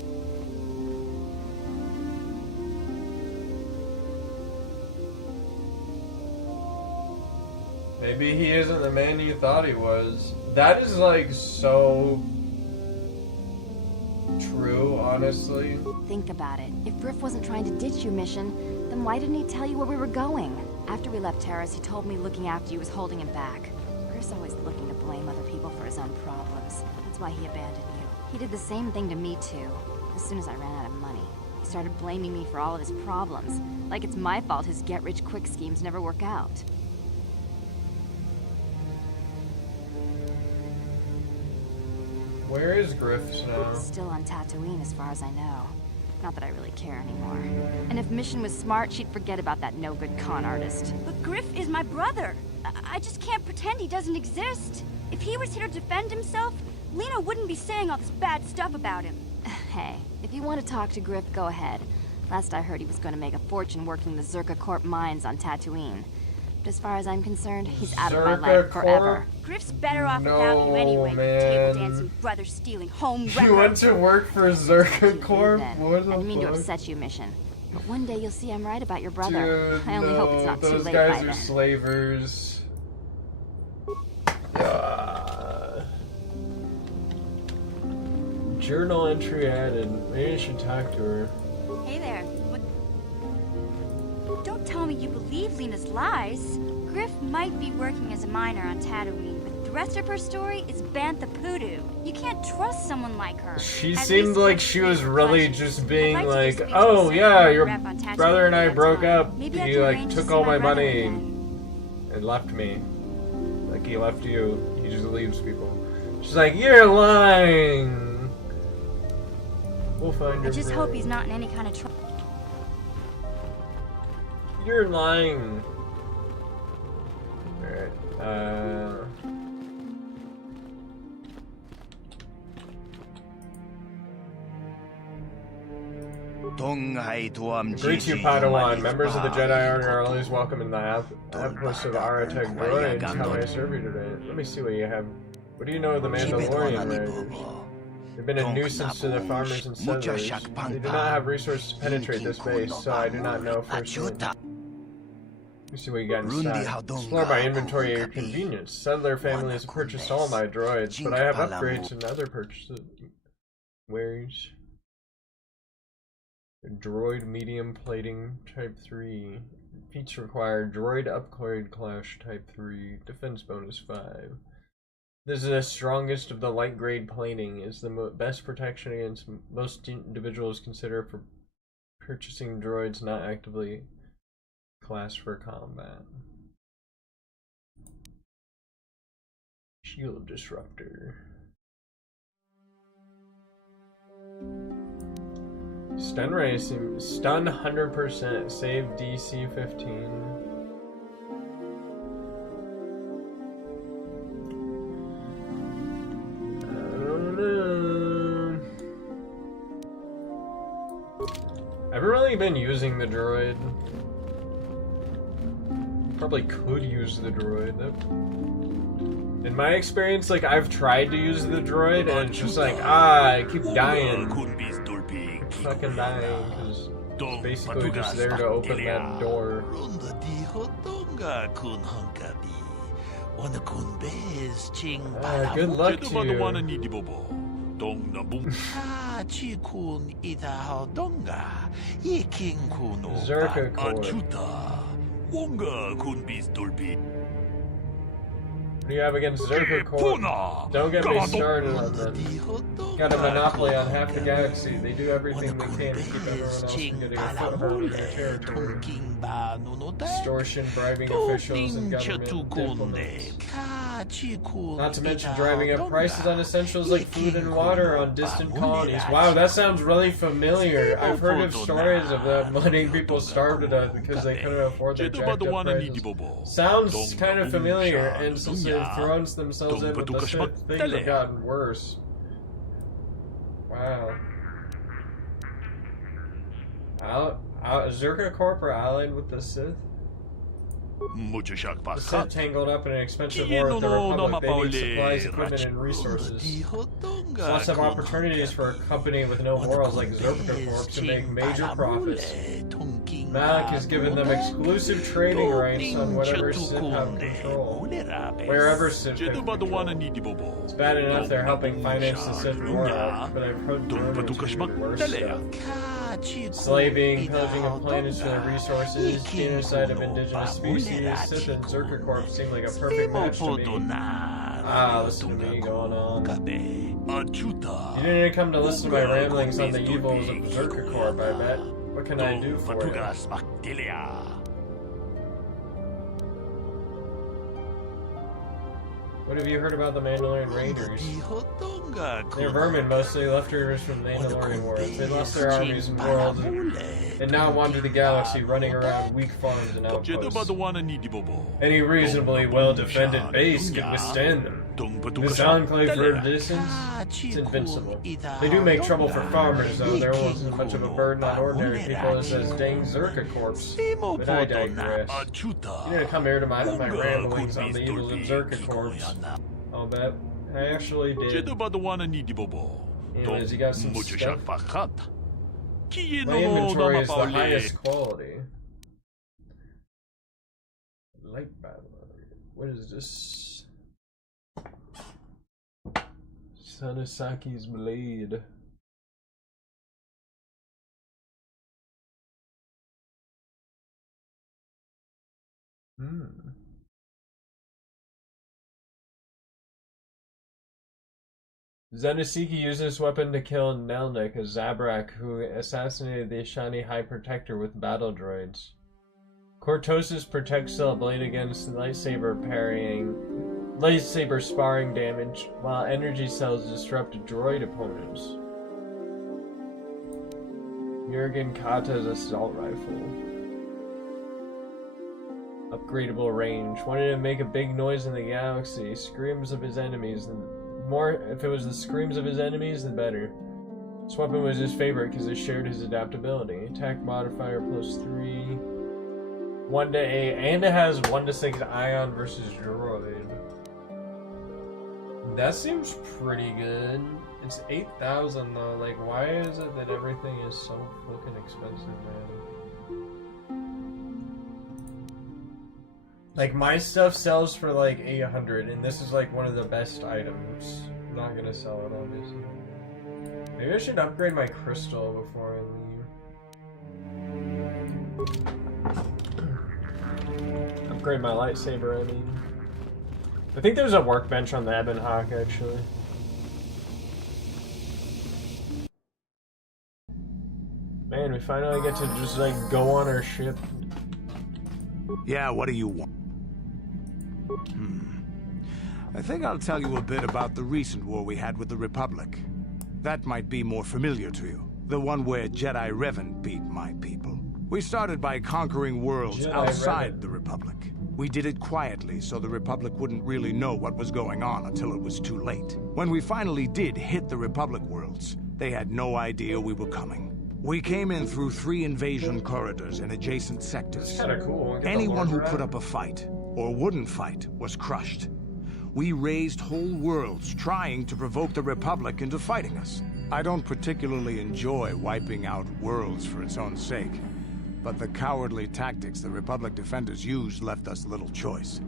Maybe he isn't the man you thought he was. That is like so true, honestly. Think about it. If Griff wasn't trying to ditch you, Mission, then why didn't he tell you where we were going? After we left Terrace, he told me looking after you was holding him back. Griff's always looking to blame other people for his own problems. That's why he abandoned you. He did the same thing to me, too. As soon as I ran out of money, he started blaming me for all of his problems. Like it's my fault his get-rich-quick schemes never work out. Where is Griff's now? Still on Tatooine, as far as I know. Not that I really care anymore. And if Mission was smart, she'd forget about that no-good con artist. But Griff is my brother. I just can't pretend he doesn't exist. If he was here to defend himself, Lena wouldn't be saying all this bad stuff about him. Hey, if you want to talk to Griff, go ahead. Last I heard, he was going to make a fortune working the Zerka Corp mines on Tatooine. But as far as I'm concerned, he's out of my life forever. Griff's better off without you anyway. Man. Table dancing, brother stealing, home wrecker. You went to work for Zerka Corp? What the I didn't mean to fuck? upset you, Mission. But one day you'll see I'm right about your brother. Dude, I only hope it's not too those late guys by are then. slavers. Journal entry added. Maybe I should talk to her. Hey there. Don't tell me you believe Lena's lies. Griff might be working as a miner on Tatooine, but the rest of her story is Bantha Poodoo. You can't trust someone like her. She At seemed least like she was really just being I'd like to like, speak to oh the yeah, secretary your rep on Tatooine brother and I if you broke have up. Maybe I He can like arrange to took see all my my brother money again. and left me. Like he left you. He just leaves people. She's like, you're lying. We'll find I your just brother. hope he's not in any kind of trouble. You're lying. Alright, Greet you, Padawan. Members of the Jedi Order are always welcome in the outpost of Arateg Droids. How may I serve you today? Let me see what you have. What do you know of the Mandalorian Raiders? They've been a nuisance to the farmers and settlers. They do not have resources to penetrate this base, so I do not know firsthand. Let me see what you got inside. Explore my inventory at your convenience. Settler families have purchased all my droids, but I have upgrades and other purchases. Where's droid medium plating type 3? Feats required. Droid upgrade clash type 3. Defense bonus 5. This is the strongest of the light grade plating. Is the best protection against most individuals consider for purchasing droids not actively classed for combat. Shield disruptor. Stun racing. Stun 100%. Save DC 15. I haven't really been using the droid. Probably could use the droid. In my experience, like, I've tried to use the droid and it's just like, I keep dying. Fucking dying, because it's basically just there to open that door. Good luck to you. Zerka Corp. What do you have against Zerker Corp? Don't get me started on them. Got a monopoly on half the galaxy. They do everything they can to keep everyone else from getting a foothold in their territory. Extortion, bribing officials, and government diplomats. Not to mention driving up prices on essentials like food and water on distant colonies. Wow, that sounds really familiar. I've heard of stories of them letting people starve to death because they couldn't afford their jacked up prices. Sounds kind of familiar, and since they've thrown themselves in with the Sith, things have gotten worse. Wow. Zerka Corp are allied with the Sith? The Sith tangled up in an expensive war with the Republic. They need supplies, equipment, and resources. Lots of opportunities for a company with no morals like Zerka Corp to make major profits. Malik has given them exclusive trading rights on whatever Sith have control. Wherever Sith have control. It's bad enough they're helping finance the Sith war out, but I've heard rumors of even worse stuff. Slaving, pillaging of planets for their resources, genocide of indigenous species, Sith and Zerka Corp seem like a perfect match to me. Ah, listen to me going on. You didn't come to listen to my ramblings on the evils of Zerka Corp, I bet. What can I do for you? What have you heard about the Mandalorian Raiders? They're vermin, mostly leftovers from the Mandalorian Wars. They lost their armies and worlds and now wander the galaxy, running around weak farms and outposts. Any reasonably well-defended base can withstand them. This enclave for a distance, it's invincible. They do make trouble for farmers, though. They're almost as much of a burden on ordinary people as those dang Zerka Corps. But I digress. You didn't come here to my ramblings on the evils of Zerka Corps. I'll bet. I actually did. Anyways, you got some stuff? My inventory is the highest quality. Light battle. What is this? Sanasaki's blade. Zenasiki used this weapon to kill Nelnik, a Zabrak who assassinated the Ashani High Protector with battle droids. Cortosis protects the blade against lightsaber sparring damage, while energy cells disrupt droid opponents. Jurgen Kata's assault rifle. Upgradable range. Wanted to make a big noise in the galaxy. Screams of his enemies. If it was the screams of his enemies, the better. This weapon was his favorite because it shared his adaptability. Attack modifier +3. 1 to 8. And it has 1 to 6 ion versus droid. That seems pretty good. It's 8,000 though. Like, why is it that everything is so fucking expensive, man? Like, my stuff sells for like 800, and this is like one of the best items. I'm not gonna sell it, obviously. Maybe I should upgrade my crystal before I leave. Upgrade my lightsaber, I mean. I think there's a workbench on the Ebon Hawk, actually. Man, we finally get to just, like, go on our ship. Yeah, what do you want? I think I'll tell you a bit about the recent war we had with the Republic. That might be more familiar to you. The one where Jedi Revan beat my people. We started by conquering worlds outside the Republic. We did it quietly so the Republic wouldn't really know what was going on until it was too late. When we finally did hit the Republic worlds, they had no idea we were coming. We came in through 3 invasion corridors in adjacent sectors. That's kinda cool. Anyone who put up a fight, or wouldn't fight, was crushed. We raised whole worlds trying to provoke the Republic into fighting us. I don't particularly enjoy wiping out worlds for its own sake, but the cowardly tactics the Republic defenders used left us little choice.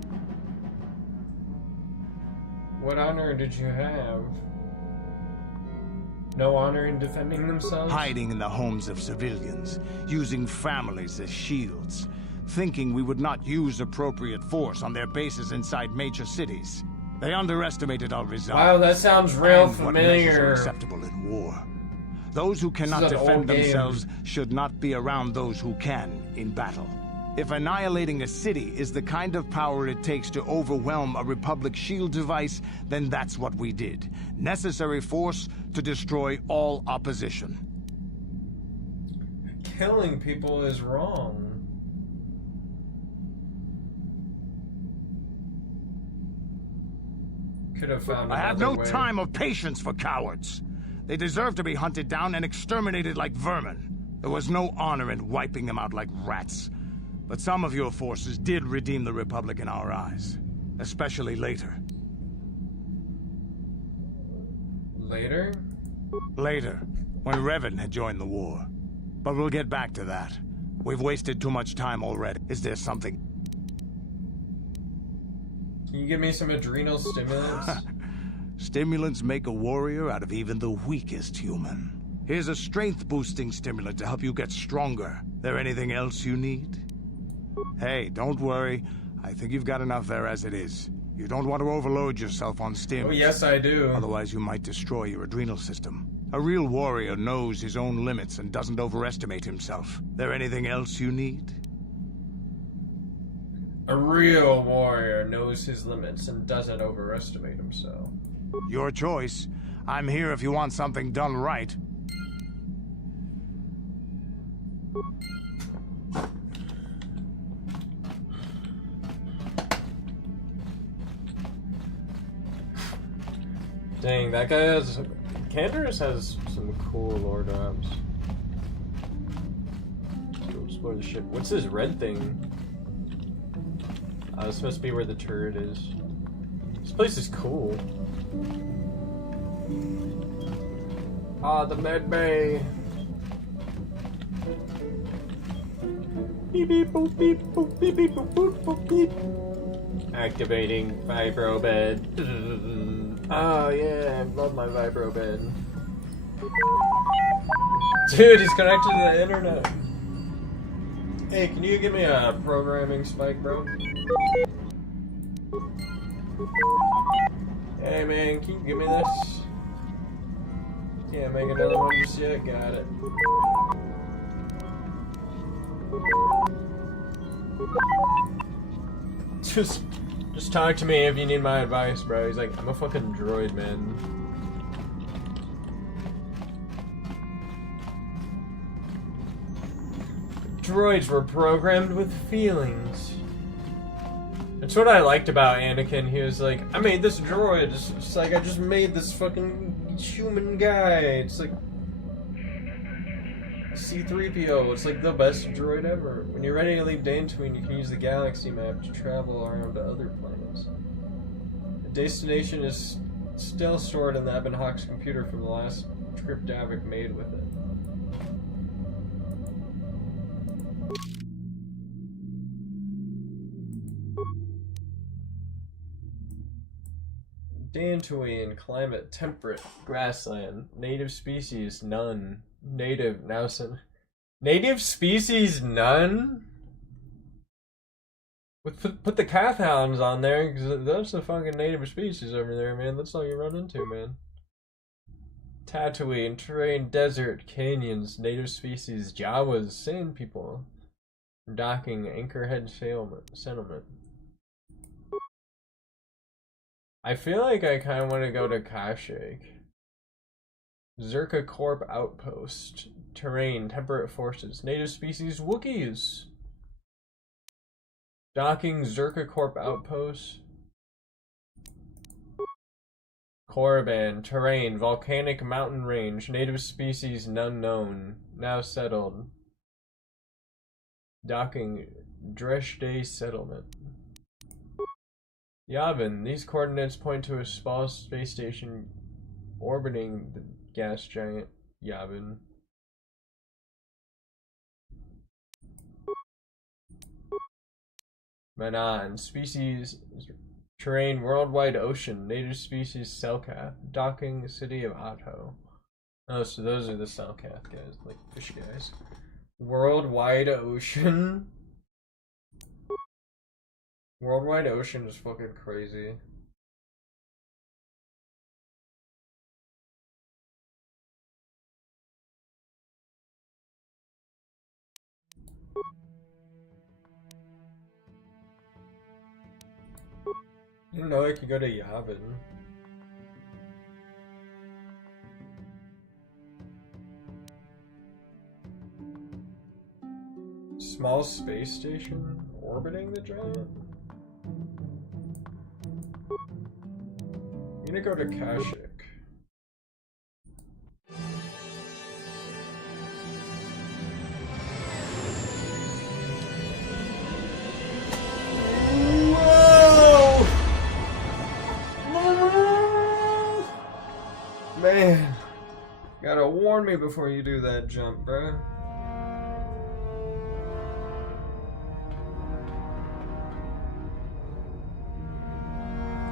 What honor did you have? No honor in defending themselves? Hiding in the homes of civilians, using families as shields, thinking we would not use appropriate force on their bases inside major cities. They underestimated our resolve. Wow, that sounds real and what measures are familiar. acceptable in war. Those who cannot This is an defend old game. themselves should not be around those who can in battle. If annihilating a city is the kind of power it takes to overwhelm a Republic shield device, then that's what we did. Necessary force to destroy all opposition. Killing people is wrong. Could have found I have another no way. time or patience for cowards. They deserve to be hunted down and exterminated like vermin. There was no honor in wiping them out like rats. But some of your forces did redeem the Republic in our eyes. Especially later. Later? Later, when Revan had joined the war. But we'll get back to that. We've wasted too much time already. Is there something? Can you give me some adrenal stimulants? Stimulants make a warrior out of even the weakest human. Here's a strength-boosting stimulant to help you get stronger. There anything else you need? Hey, don't worry. I think you've got enough there as it is. You don't want to overload yourself on stims. Oh, yes, I do. Otherwise, you might destroy your adrenal system. A real warrior knows his own limits and doesn't overestimate himself. There anything else you need? A real warrior knows his limits and doesn't overestimate himself. Your choice. I'm here if you want something done right. Dang, that guy has... Cantorus has some cool lore drops. Let's go explore the ship. What's this red thing? It's supposed to be where the turret is. This place is cool. Ah, the med bay. Beep beep boop beep boop beep beep boop boop boop beep. Activating vibro bed. Oh yeah, I love my vibro bed. Dude, he's connected to the internet. Hey, can you give me a programming spike, bro? Hey man, can you give me this? Can't make another one just yet, got it. Just talk to me if you need my advice, bro. He's like, I'm a fucking droid, man. Droids were programmed with feelings. That's what I liked about Anakin. He was like, I made this droid. It's like, I just made this fucking human guy. It's like C-3PO. It's like the best droid ever. When you're ready to leave Dantooine, you can use the galaxy map to travel around to other planets. The destination is still stored in the Ebon Hawk's computer from the last trip Davik made with it. Dantooine, climate temperate, grassland, native species none, native Nausen. Native species none? Put the Kath Hounds on there, because that's the fucking native species over there, man. That's all you run into, man. Tatooine, terrain, desert, canyons, native species, Jawas, sand people. Docking, Anchorhead settlement. I feel like I kind of want to go to Kashyyyk. Zerka Corp Outpost. Terrain, temperate forces. Native species, Wookiees. Docking, Zerka Corp Outpost. Korriban. Terrain, volcanic mountain range. Native species, none known. Now settled. Docking, Dresh Day settlement. Yavin. These coordinates point to a small space station orbiting the gas giant Yavin. Manan. Species terrain worldwide ocean. Native species Selkath. Docking city of Otto. Oh, so those are the Selkath guys, like fish guys. Worldwide ocean. Worldwide ocean is fucking crazy. You know I could go to Yavin. Small space station orbiting the giant? I'm gonna go to Kashyyyk. Man, gotta warn me before you do that jump, bro.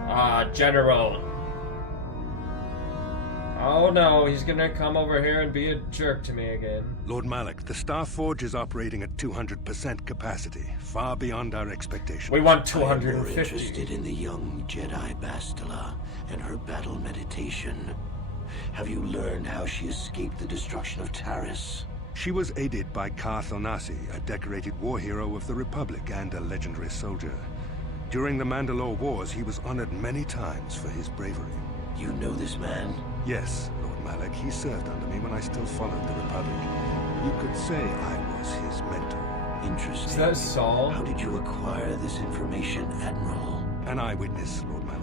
Ah, General. Oh no, he's gonna come over here and be a jerk to me again. Lord Malik, the Star Forge is operating at 200% capacity, far beyond our expectations. We want I am 250. more interested in the young Jedi Bastila and her battle meditation. Have you learned how she escaped the destruction of Taris? She was aided by Karth Onasi, a decorated war hero of the Republic and a legendary soldier. During the Mandalore Wars, he was honored many times for his bravery. You know this man? Yes, Lord Malik. He served under me when I still followed the Republic. You could say I was his mentor. Interesting. Is that Saul? How did you acquire this information, Admiral? An eyewitness, Lord Malik.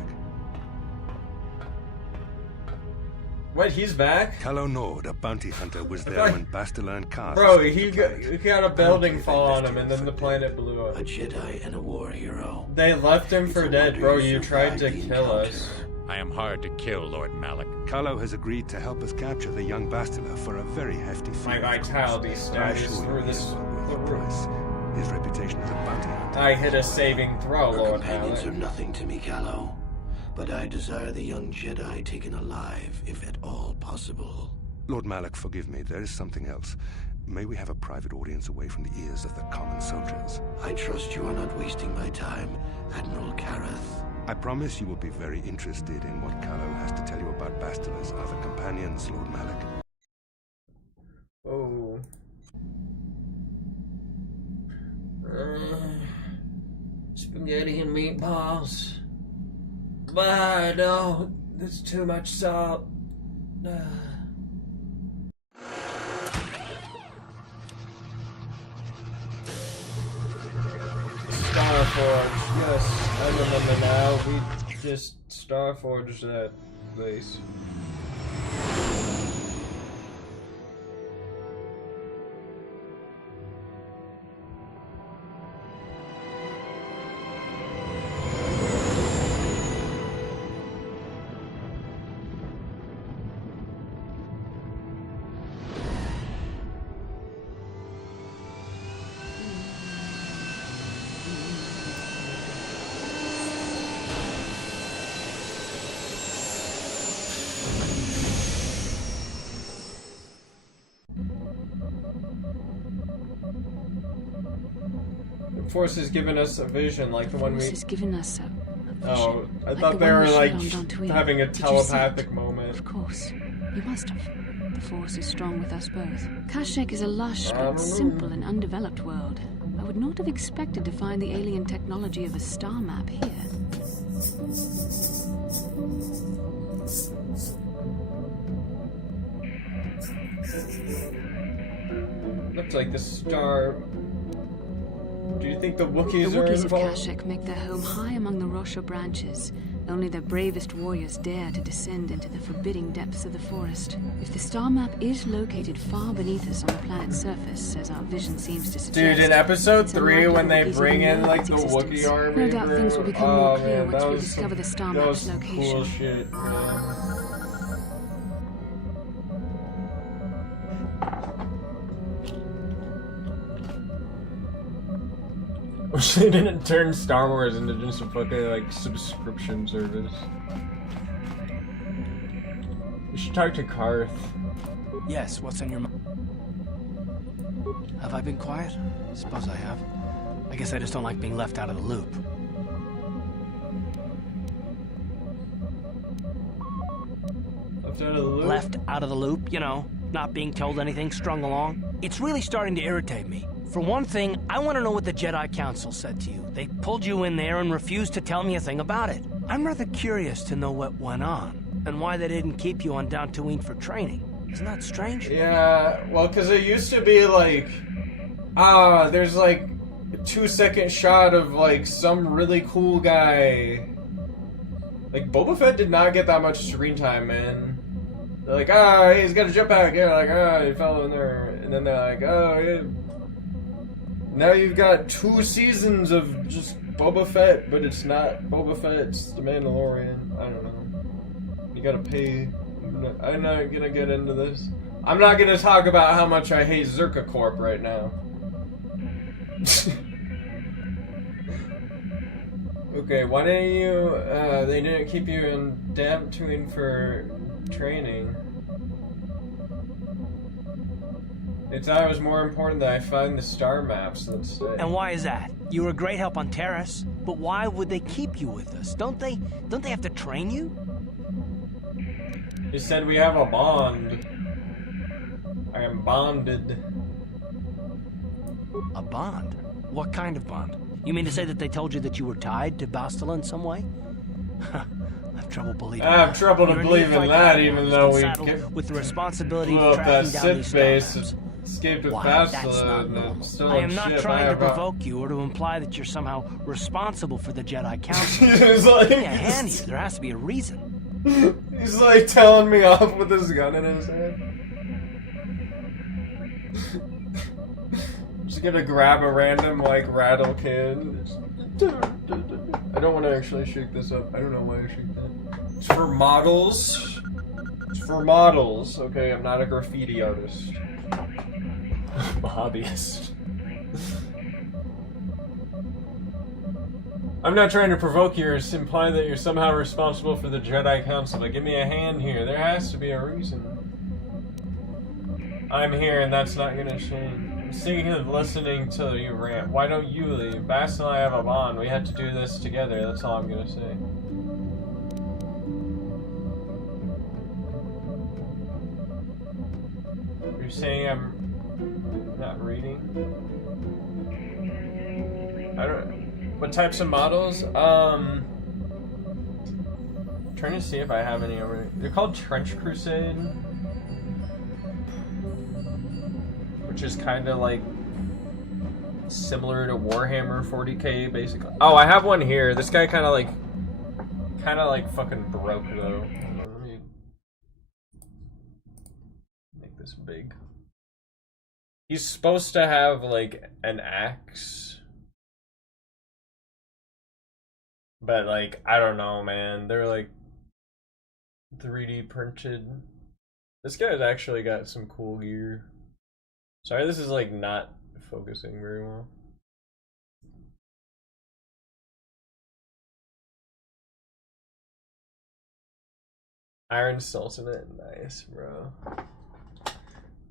Wait, he's back? Calo Nord, a bounty hunter, was there when Bastila and Karth... Bro, he got a building fall on him and then the planet blew up. A Jedi and a war hero. They left him for dead, bro. You tried to kill us. I am hard to kill, Lord Malik. Calo has agreed to help us capture the young Bastila for a very hefty fee. My vitality status through this price. His reputation as a bounty hunter. I hit a saving throw, Her Lord companions Malik. are nothing to me, Calo. But I desire the young Jedi taken alive, if at all possible. Lord Malik, forgive me. There is something else. May we have a private audience away from the ears of the common soldiers? I trust you are not wasting my time, Admiral Karath. I promise you will be very interested in what Calo has to tell you about Bastila's other companions, Lord Malik. Oh. Spaghetti and meatballs. But no, there's too much salt. Starforge, yes, I remember now. We just Starforged that place. The Force has given us a vision like the one we... Force has given us a vision. Oh, I like thought the they one were we like shot on Dantooine. having a Did you see telepathic it? moment. Of course. You must have. The Force is strong with us both. Kashyyyk is a lush but simple and undeveloped world. I would not have expected to find the alien technology of a star map here. Looks like the star... Do you think the Wookiees The are Wookiees of involved? Kashyyyk make their home high among the Rosha branches. Only their bravest warriors dare to descend into the forbidding depths of the forest. If the star map is located far beneath us on the planet's surface, as our vision seems to suggest... Dude, in episode it's 3, unlikely when they Wookiees bring even in know like its the existence. Wookiee army, No doubt things will bro. become more Oh, clear man, once that we was discover some- the star that map's was location. cool shit, man. Wish they didn't turn Star Wars into just a fucking like subscription service. We should talk to Karth. Yes, what's on your mind? Have I been quiet? Suppose I have. I guess I just don't like being left out of the loop. Left out of the loop? Left out of the loop, you know, not being told anything, strung along. It's really starting to irritate me. For one thing, I want to know what the Jedi Council said to you. They pulled you in there and refused to tell me a thing about it. I'm rather curious to know what went on, and why they didn't keep you on Dantooine for training. Isn't that strange? Yeah, well, because it used to be like, there's like a 2-second shot of like some really cool guy. Like, Boba Fett did not get that much screen time, man. They're like, hey, he's got a jetpack. Yeah, like, he fell in there. And then they're like, yeah. Now you've got 2 seasons of just Boba Fett, but it's not Boba Fett, it's the Mandalorian. I don't know. You gotta pay. I'm not gonna get into this. I'm not gonna talk about how much I hate Zerka Corp right now. Okay, why didn't you, they didn't keep you in Dantooine for training? They thought it was more important that I find the star maps than stay. And why is that? You were a great help on Terrace, but why would they keep you with us? Don't they have to train you? He said we have a bond. I am bonded. A bond? What kind of bond? You mean to say that they told you that you were tied to Bastila in some way? I have trouble believing I have trouble to believe in that, even though we with the responsibility blew of up that tracking down these Sith base, star escaped with That's Bastila, not and normal. it's still I on am not ship. trying to provoke you or to imply that you're somehow responsible for the Jedi Council. He's like, give me a hand here. There has to be a reason. He's like telling me off with his gun in his hand. Just gonna grab a random, like, rattle kid. I don't want to actually shake this up. I don't know why I shake that. It's for models. It's for models, okay? I'm not a graffiti artist. I'm a hobbyist. I'm not trying to provoke you or imply that you're somehow responsible for the Jedi Council, but give me a hand here. There has to be a reason. I'm here and that's not gonna change. I'm sick of listening to you rant. Why don't you leave? Bass and I have a bond. We had to do this together. That's all I'm gonna say. You're saying I'm not reading? I don't... What types of models? Trying to see if I have any over... They're called Trench Crusade. Which is kind of like... similar to Warhammer 40k, basically. Oh, I have one here. This guy kind of like fucking broke, though. Let me... make this big. He's supposed to have, like, an axe. But, like, I don't know, man. They're, like, 3D printed. This guy's actually got some cool gear. Sorry, this is, like, not focusing very well. Iron Sultanate, nice, bro.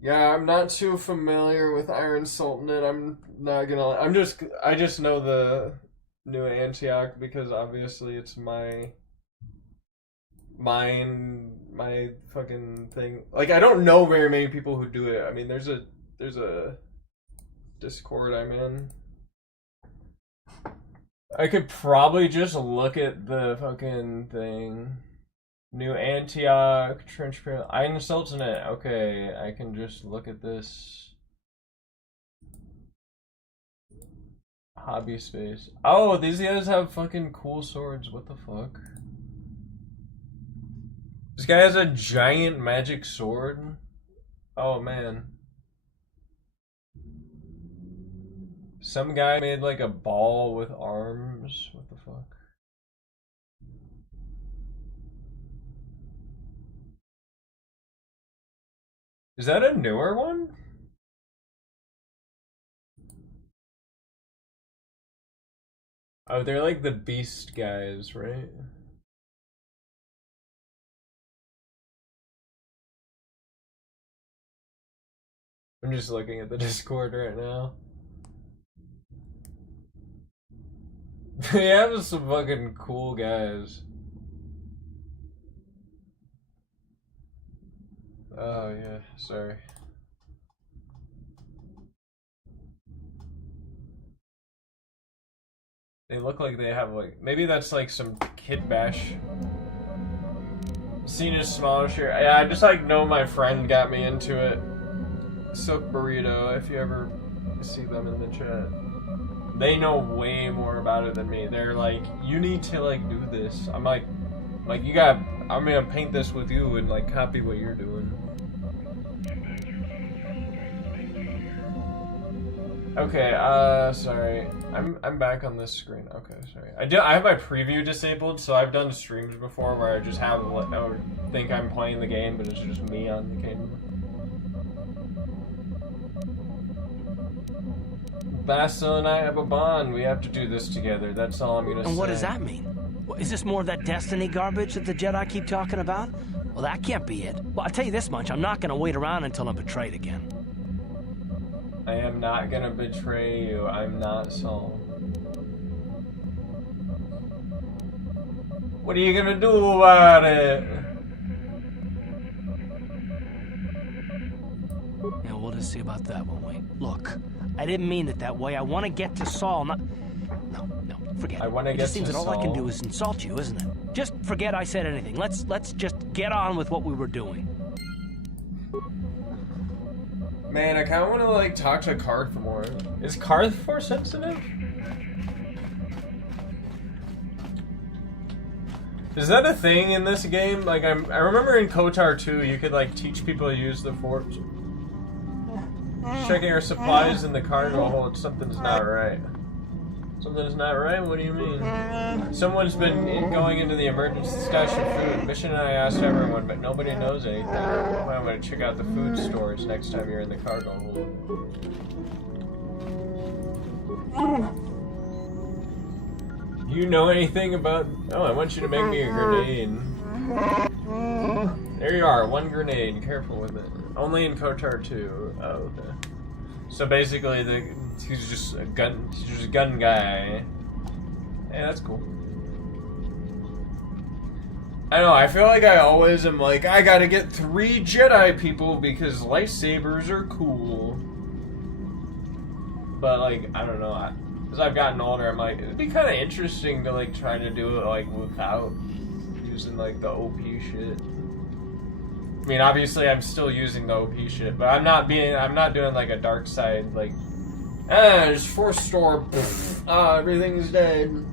Yeah, I'm not too familiar with Iron Sultanate. I'm not gonna. I just know the New Antioch because obviously it's my fucking thing. Like, I don't know very many people who do it. I mean, there's a Discord I'm in. I could probably just look at the fucking thing. New Antioch, Trench Iron Sultanate. Okay, I can just look at this. Hobby space. Oh, these guys have fucking cool swords. What the fuck? This guy has a giant magic sword. Oh, man. Some guy made like a ball with arms. What the fuck? Is that a newer one? Oh, they're like the beast guys, right? I'm just looking at the Discord right now. They have some fucking cool guys. Oh yeah, sorry. They look like they have like, maybe that's like some Kid Bash. Seen a smaller share. Yeah, I just like know my friend got me into it. Silk Burrito, if you ever see them in the chat. They know way more about it than me. They're like, you need to like do this. I'm like you got, I'm gonna paint this with you and like copy what you're doing. Okay, sorry. I'm back on this screen. Okay, sorry. I have my preview disabled, so I've done streams before where I just have like, I would think I'm playing the game, but it's just me on the camera. Basil and I have a bond. We have to do this together. That's all I'm gonna say. And what does that mean? Is this more of that Destiny garbage that the Jedi keep talking about? Well, that can't be it. Well, I'll tell you this much. I'm not gonna wait around until I'm betrayed again. I am not gonna betray you. I'm not Saul. What are you gonna do about it? Yeah, we'll just see about that, won't we? Look, I didn't mean it that way. I want to get to Saul, not... No, forget it. I want to get to Saul. It just seems that all I can do is insult you, isn't it? Just forget I said anything. Let's just get on with what we were doing. Man, I kind of want to like talk to Karth more. Is Karth force sensitive? Is that a thing in this game? Like I remember in KOTOR 2, you could like teach people to use the force. Checking our supplies in the cargo hold. Something's not right. Something's not right? What do you mean? Someone's been going into the emergency stash of food. Mission and I asked everyone, but nobody knows anything. I'm going to check out the food stores next time you're in the cargo hold. You know anything about... Oh, I want you to make me a grenade. There you are, one grenade. Careful with it. Only in KOTOR 2. Oh, okay. So basically, he's just a gun guy. Hey, that's cool. I know, I feel like I always am like, I gotta get 3 Jedi people because lightsabers are cool. But like, I don't know, as I've gotten older, I'm like, it'd be kind of interesting to like try to do it like without using like the OP shit. I mean, obviously, I'm still using the OP shit, but I'm not doing like a dark side, like, there's Force Store, everything's dead.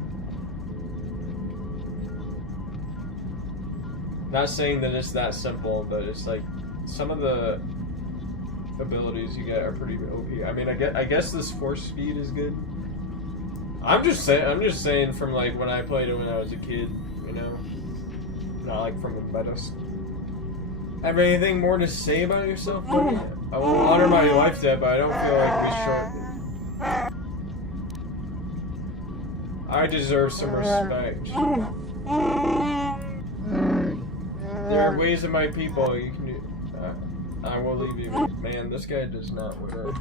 Not saying that it's that simple, but it's like, some of the abilities you get are pretty OP. I mean, I guess this Force speed is good. I'm just saying from like when I played it when I was a kid, you know? Not like from the beta. Have anything more to say about yourself, buddy? I will honor my life debt, but I don't feel like we should. I deserve some respect. There are ways of my people you can do. I will leave you. Man, this guy does not want to.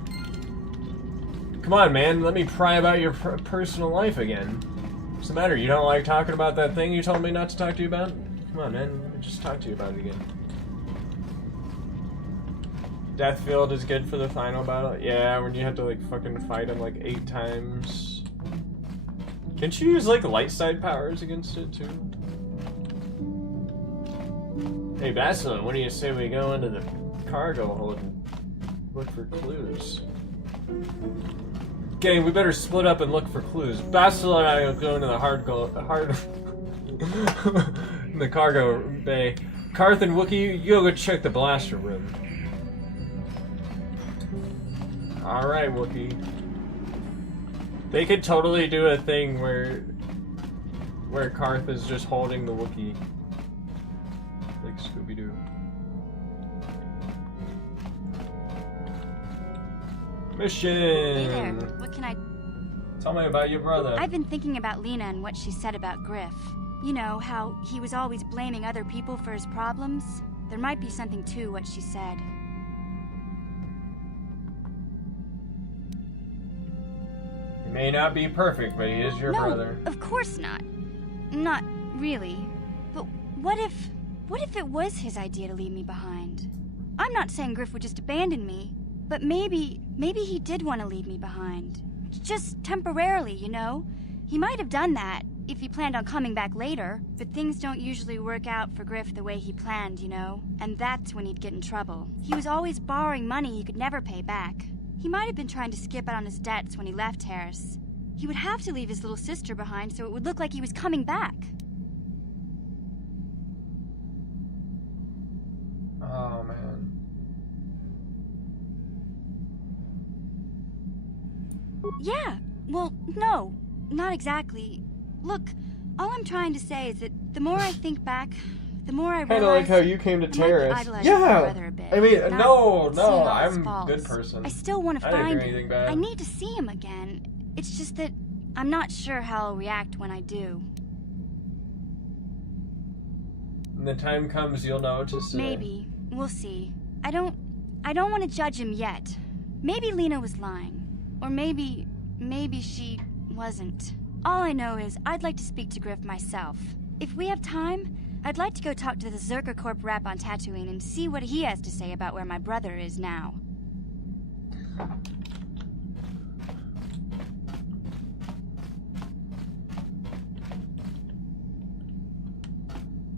Come on, man. Let me pry about your personal life again. What's the matter? You don't like talking about that thing you told me not to talk to you about? Come on, man. Let me just talk to you about it again. Deathfield is good for the final battle. Yeah, when you have to like fucking fight him like 8 times. Can't you use like light side powers against it too? Hey Basilon, what do you say we go into the cargo hold and look for clues? Gang, we better split up and look for clues. Basilon and I will go into the in the cargo bay. Karth and Wookiee, you go check the blaster room. Alright, Wookiee. They could totally do a thing where Karth is just holding the Wookiee. Like Scooby-Doo. Mission! Hey there, what can I... Tell me about your brother. I've been thinking about Lena and what she said about Griff. You know, how he was always blaming other people for his problems? There might be something to what she said. He may not be perfect, but he is your brother. Of course not. Not really. But what if it was his idea to leave me behind? I'm not saying Griff would just abandon me, but maybe he did want to leave me behind. Just temporarily, you know? He might have done that if he planned on coming back later, but things don't usually work out for Griff the way he planned, you know? And that's when he'd get in trouble. He was always borrowing money he could never pay back. He might have been trying to skip out on his debts when he left Harris. He would have to leave his little sister behind so it would look like he was coming back. Oh, man. Yeah, well, no, not exactly. Look, all I'm trying to say is that the more I think back, the more I realize... Kind of like how you came to Terrace. Yeah! I mean, no, seeing all I'm his a faults. good person. I still want to I didn't find do anything him. bad. I need to see him again. It's just that I'm not sure how I'll react when I do. When the time comes, you'll know what to say. Maybe. We'll see. I don't want to judge him yet. Maybe Lena was lying. Or maybe she wasn't. All I know is I'd like to speak to Griff myself. If we have time, I'd like to go talk to the Zerker Corp rep on Tatooine and see what he has to say about where my brother is now.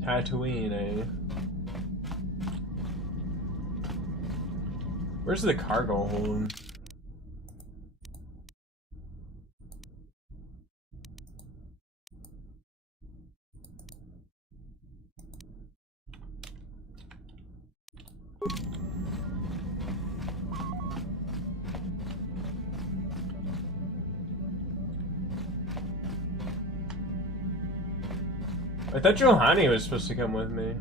Tatooine, eh? Where's the cargo hold? I thought Johanny was supposed to come with me.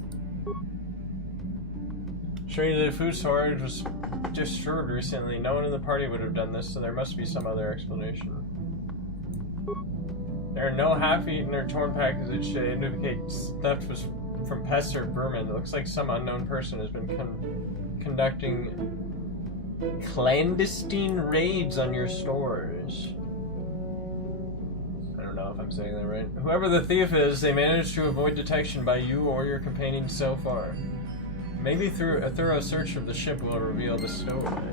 Strange that the food storage was destroyed recently. No one in the party would have done this, so there must be some other explanation. There are no half-eaten or torn packages to indicate theft was from pests or vermin. It looks like some unknown person has been conducting clandestine raids on your stores. I don't know if I'm saying that right. Whoever the thief is, they managed to avoid detection by you or your companions so far. Maybe through a thorough search of the ship will reveal the stowaway.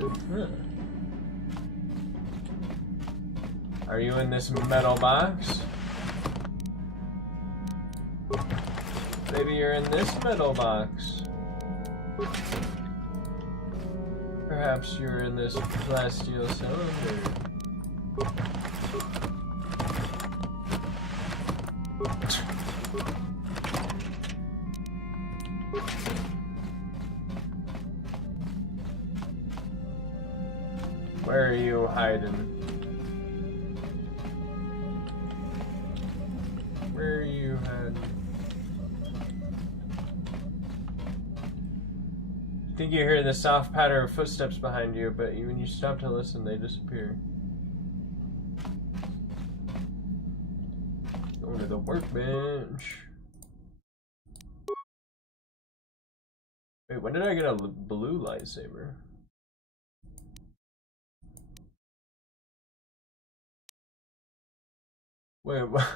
Are you in this metal box? Maybe you're in this metal box. Perhaps you're in this plasteel cylinder. Where are you hiding? Where are you hiding? I think you hear the soft patter of footsteps behind you, but when you stop to listen, they disappear. Going to the workbench. Wait, when did I get a blue lightsaber? Wait, what?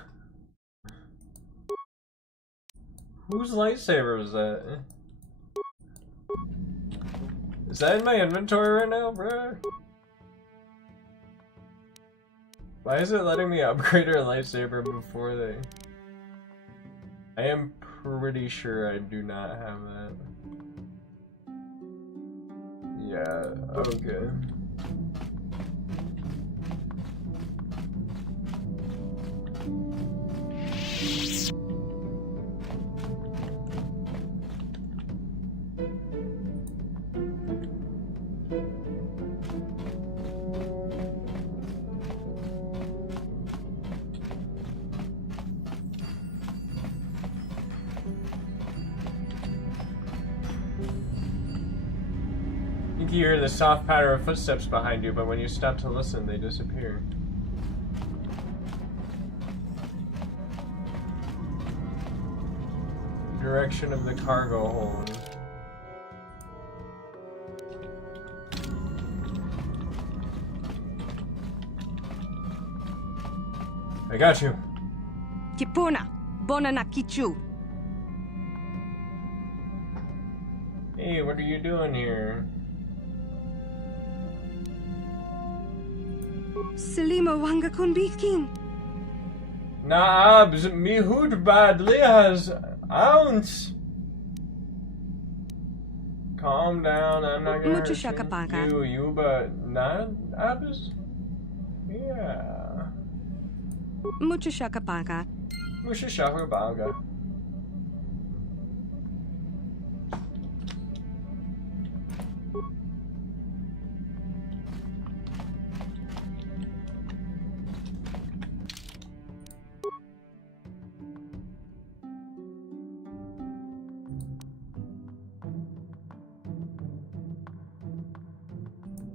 Whose lightsaber was that? Is that in my inventory right now, bro? Why is it letting me upgrade our lightsaber before they... I am pretty sure I do not have that. Yeah, okay. You hear the soft patter of footsteps behind you, but when you stop to listen, they disappear. Direction of the cargo hold. I got you. Kipuna, Bonana Kichu. Hey, what are you doing here? Selima Wanga Kunbikin. Naabs, me hood badly has ounce. Calm down, I'm not gonna Mucho hurt shakapaka. you, but not abs? Yeah. Mucho shakapaka. Musha shaka baga.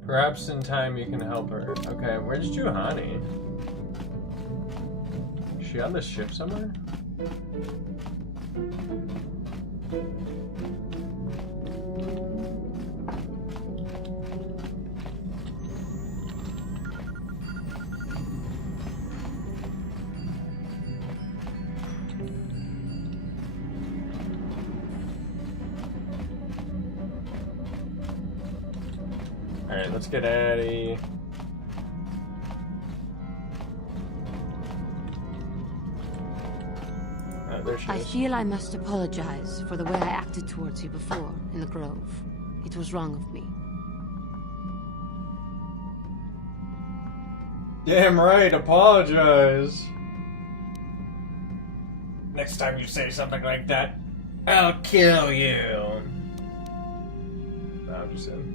Perhaps in time you can help her. Okay, where's Juhani? Is she on the ship somewhere? Alright, let's get Addie. There she I is. feel I must apologize for the way I acted towards you before in the grove. It was wrong of me. Damn right, apologize. Next time you say something like that, I'll kill you. No, I'm just saying.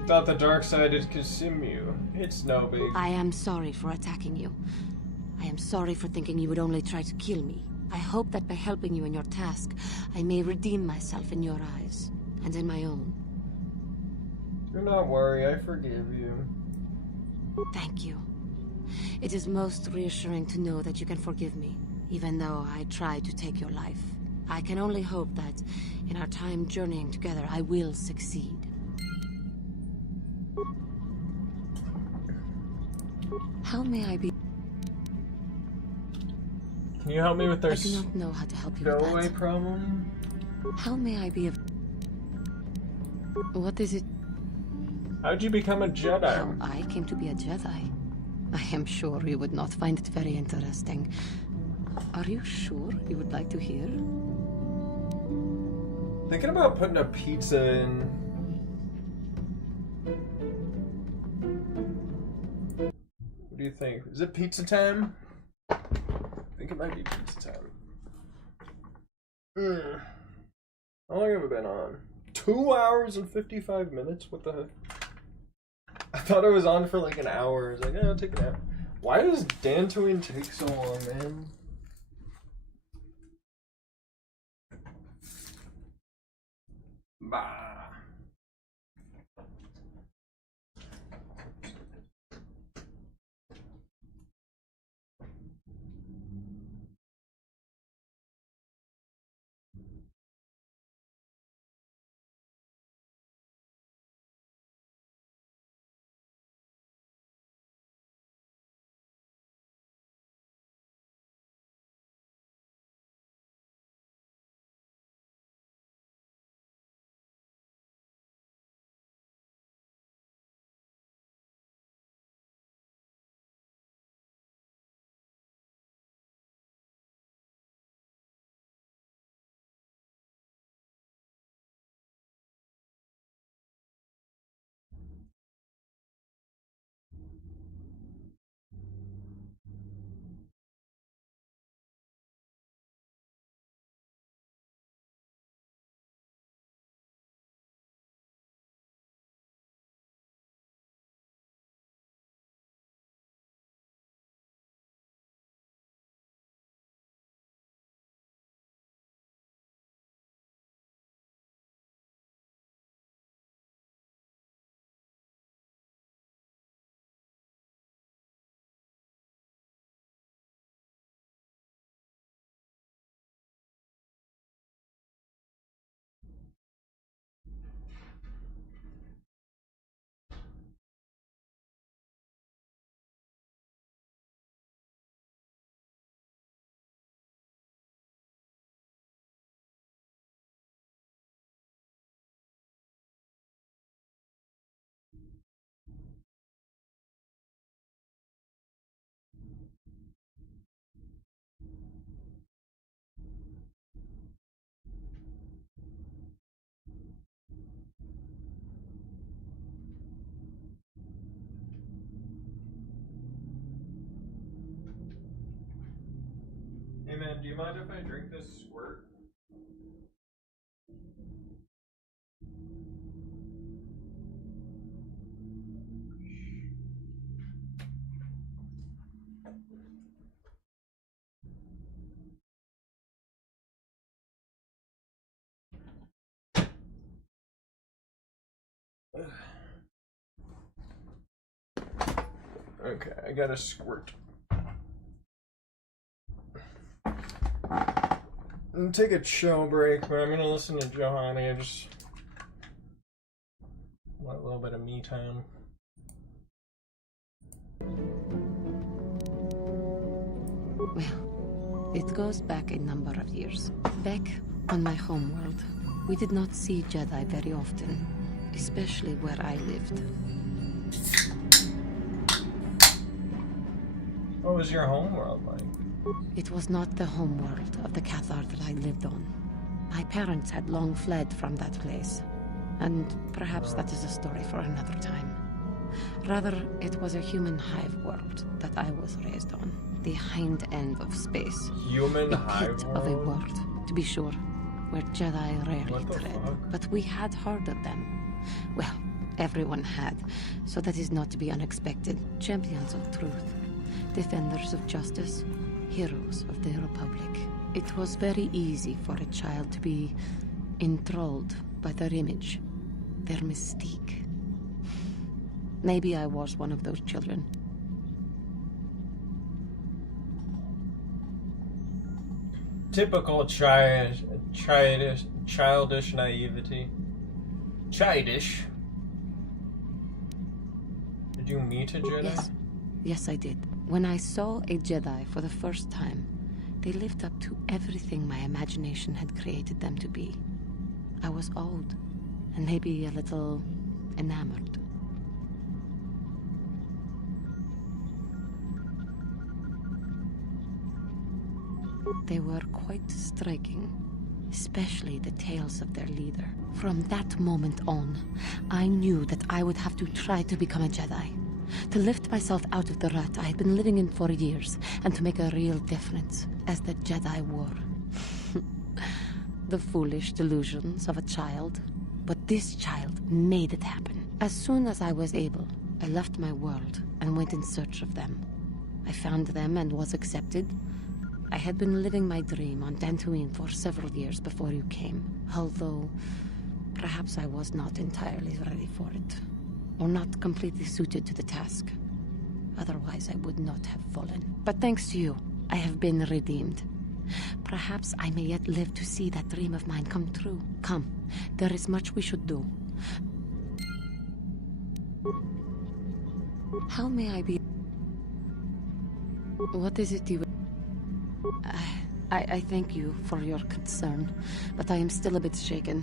You thought the dark side would consume you. It's no big. I am sorry for attacking you. I am sorry for thinking you would only try to kill me. I hope that by helping you in your task, I may redeem myself in your eyes, and in my own. Do not worry, I forgive you. Thank you. It is most reassuring to know that you can forgive me, even though I tried to take your life. I can only hope that, in our time journeying together, I will succeed. How may I be? Can you help me with their I do not know how to help you with stowaway that. problem? How may I be of... What is it? How'd you become a Jedi? How I came to be a Jedi? I am sure you would not find it very interesting. Are you sure you would like to hear? Thinking about putting a pizza in. What do you think? Is it pizza time? I think it might be pizza time. How long have I been on? 2 hours and 55 minutes? What the heck? I thought I was on for like an hour. I was like, yeah, I'll take a nap. Why does Dantooine take so long, man? Bah. Man, do you mind if I drink this squirt? Okay, I got a squirt. I'm gonna take a chill break, but I'm gonna listen to Johanny. I just want a little bit of me time. Well, it goes back a number of years. Back on my homeworld, we did not see Jedi very often, especially where I lived. What was your homeworld like? It was not the homeworld of the KOTOR that I lived on. My parents had long fled from that place, and perhaps that is a story for another time. Rather, it was a human hive world that I was raised on. The hind end of space. Human a hive pit world? of a world, to be sure, where Jedi rarely tread. But we had heard of them. Well, everyone had, so that is not to be unexpected. Champions of truth, defenders of justice, heroes of the Republic. It was very easy for a child to be enthralled by their image, their mystique. Maybe I was one of those children. Typical childish naivety. Childish? Did you meet a Jedi? Yes. Yes, I did. When I saw a Jedi for the first time, they lived up to everything my imagination had created them to be. I was awed, and maybe a little enamored. They were quite striking, especially the tales of their leader. From that moment on, I knew that I would have to try to become a Jedi. To lift myself out of the rut I had been living in for years, and to make a real difference, as the Jedi wore. The foolish delusions of a child. But this child made it happen. As soon as I was able, I left my world and went in search of them. I found them and was accepted. I had been living my dream on Dantooine for several years before you came, although perhaps I was not entirely ready for it, or not completely suited to the task. Otherwise, I would not have fallen. But thanks to you, I have been redeemed. Perhaps I may yet live to see that dream of mine come true. Come, there is much we should do. How may I be? What is it you... I thank you for your concern, but I am still a bit shaken.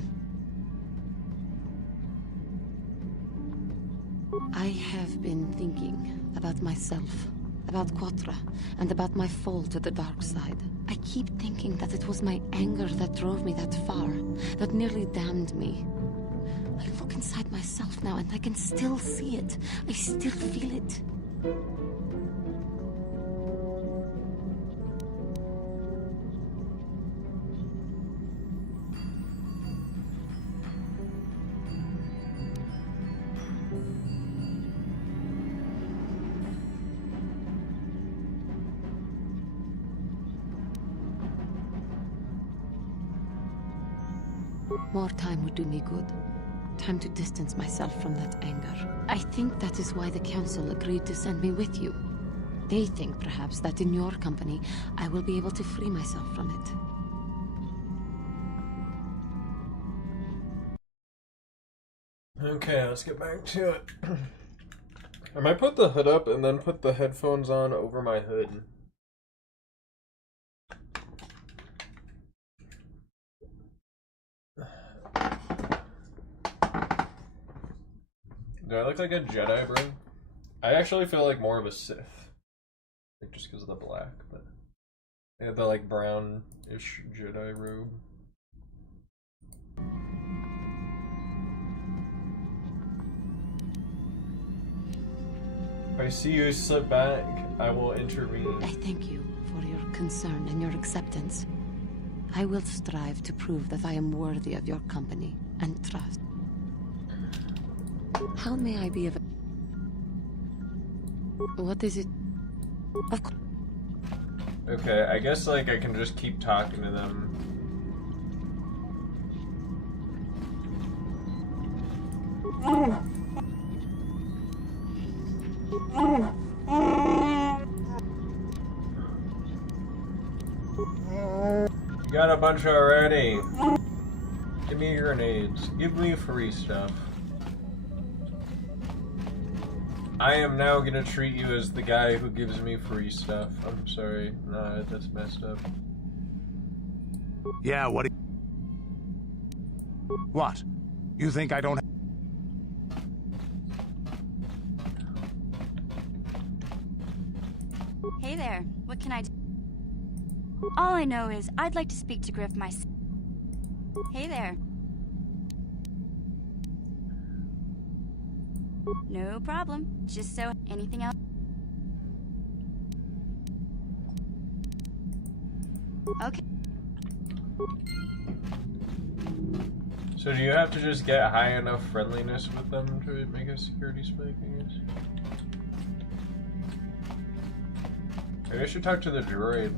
I have been thinking about myself, about KOTOR, and about my fall to the dark side. I keep thinking that it was my anger that drove me that far, that nearly damned me. I look inside myself now and I can still see it. I still feel it. More time would do me good. Time to distance myself from that anger. I think that is why the Council agreed to send me with you. They think, perhaps, that in your company, I will be able to free myself from it. Okay, let's get back to it. I might put the hood up and then put the headphones on over my hood. Do I look like a Jedi, bro? I actually feel like more of a Sith. Like just because of the black, but they have the like brown-ish Jedi robe. If I see you slip back, I will intervene. I thank you for your concern and your acceptance. I will strive to prove that I am worthy of your company and trust. How may I be of... What is it? Of course. Okay, I guess, like, I can just keep talking to them. You got a bunch already. Give me grenades. Give me free stuff. I am now gonna treat you as the guy who gives me free stuff. I'm sorry. Nah, that's messed up. Yeah, what? What? You think I don't... Hey there, what can I do? All I know is I'd like to speak to Griff myself. Hey there. No problem. Just so anything else? Okay. So do you have to just get high enough friendliness with them to make a security spike, I guess? Maybe I should talk to the droid.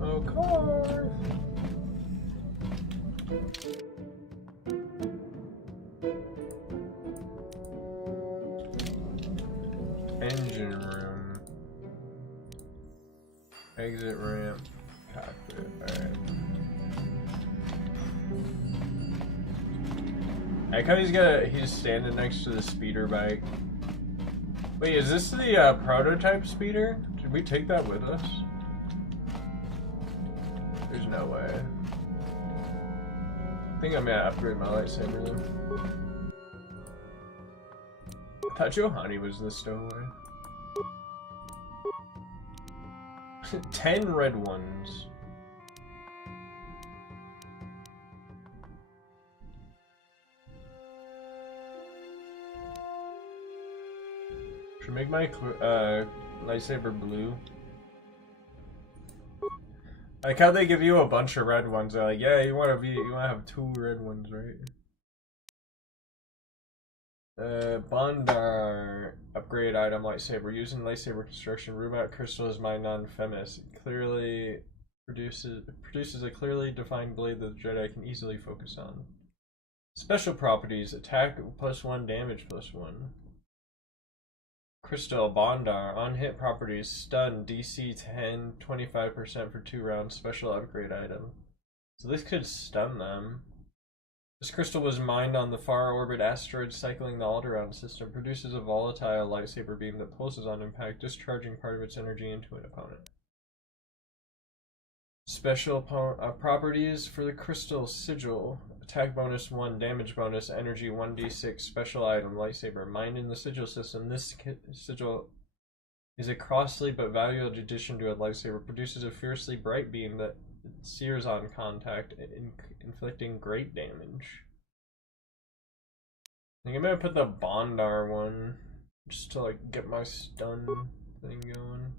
Oh, car! Engine room. Exit ramp. Cockpit. Alright. I like how he's standing next to the speeder bike. Wait, is this the prototype speeder? Did we take that with us? There's no way. I think I'm gonna upgrade my lightsaber though. I thought Johanny was the stowaway. 10 red ones. Should make my lightsaber blue. I like how they give you a bunch of red ones. They're like, yeah, you want to have 2 red ones, right? Bondar upgrade item lightsaber using lightsaber construction. Rubat crystal is my non-feminist. Clearly produces a clearly defined blade that the Jedi can easily focus on. Special properties: attack +1, damage +1. Crystal Bondar on hit properties: stun, DC 10, 25% for 2 rounds. Special upgrade item. So this could stun them. This crystal was mined on the far orbit asteroid cycling the Alderaan system. Produces a volatile lightsaber beam that pulses on impact, discharging part of its energy into an opponent. Special properties for the crystal sigil: attack bonus 1, damage bonus, energy 1d6, special item, lightsaber. Mined in the sigil system, this sigil is a costly but valuable addition to a lightsaber. Produces a fiercely bright beam that sears on contact, inflicting great damage. I think I'm gonna put the Bondar one just to like get my stun thing going.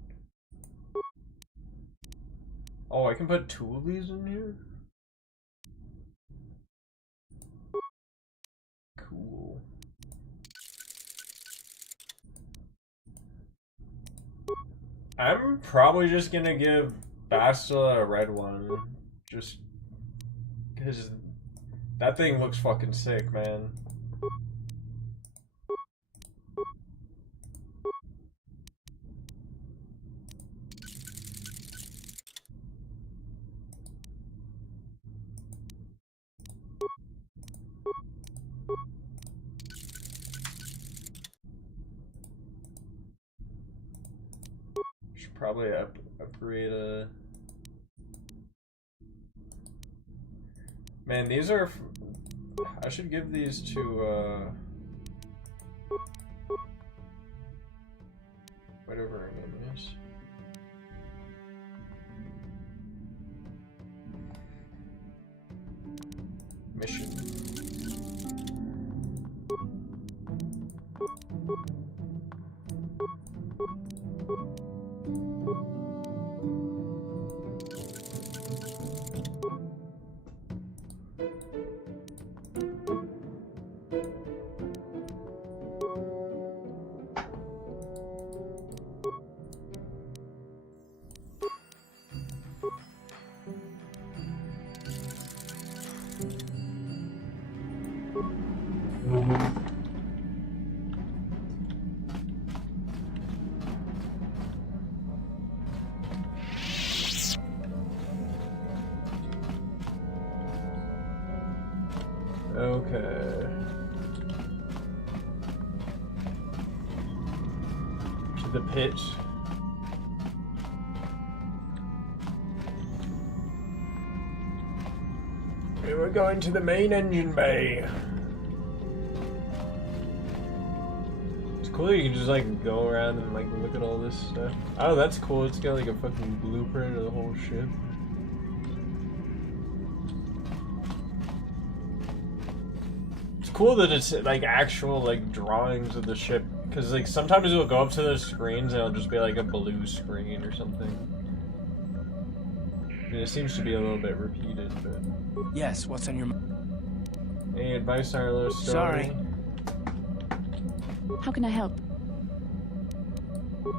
Oh, I can put 2 of these in here? Cool. I'm probably just gonna give Bastila a red one. Just because that thing looks fucking sick, man. Should probably upgrade a... Man, these are... I should give these to, whatever her name is. Okay. To the pit. We were going to the main engine bay. It's cool you can just like go around and like look at all this stuff. Oh, that's cool. It's got like a fucking blueprint of the whole ship. Cool that it's like actual like drawings of the ship, because like sometimes it'll go up to those screens and it'll just be like a blue screen or something. I mean, it seems to be a little bit repeated, but yes. What's on your mind? Any advice on our little story? Sorry. How can I help?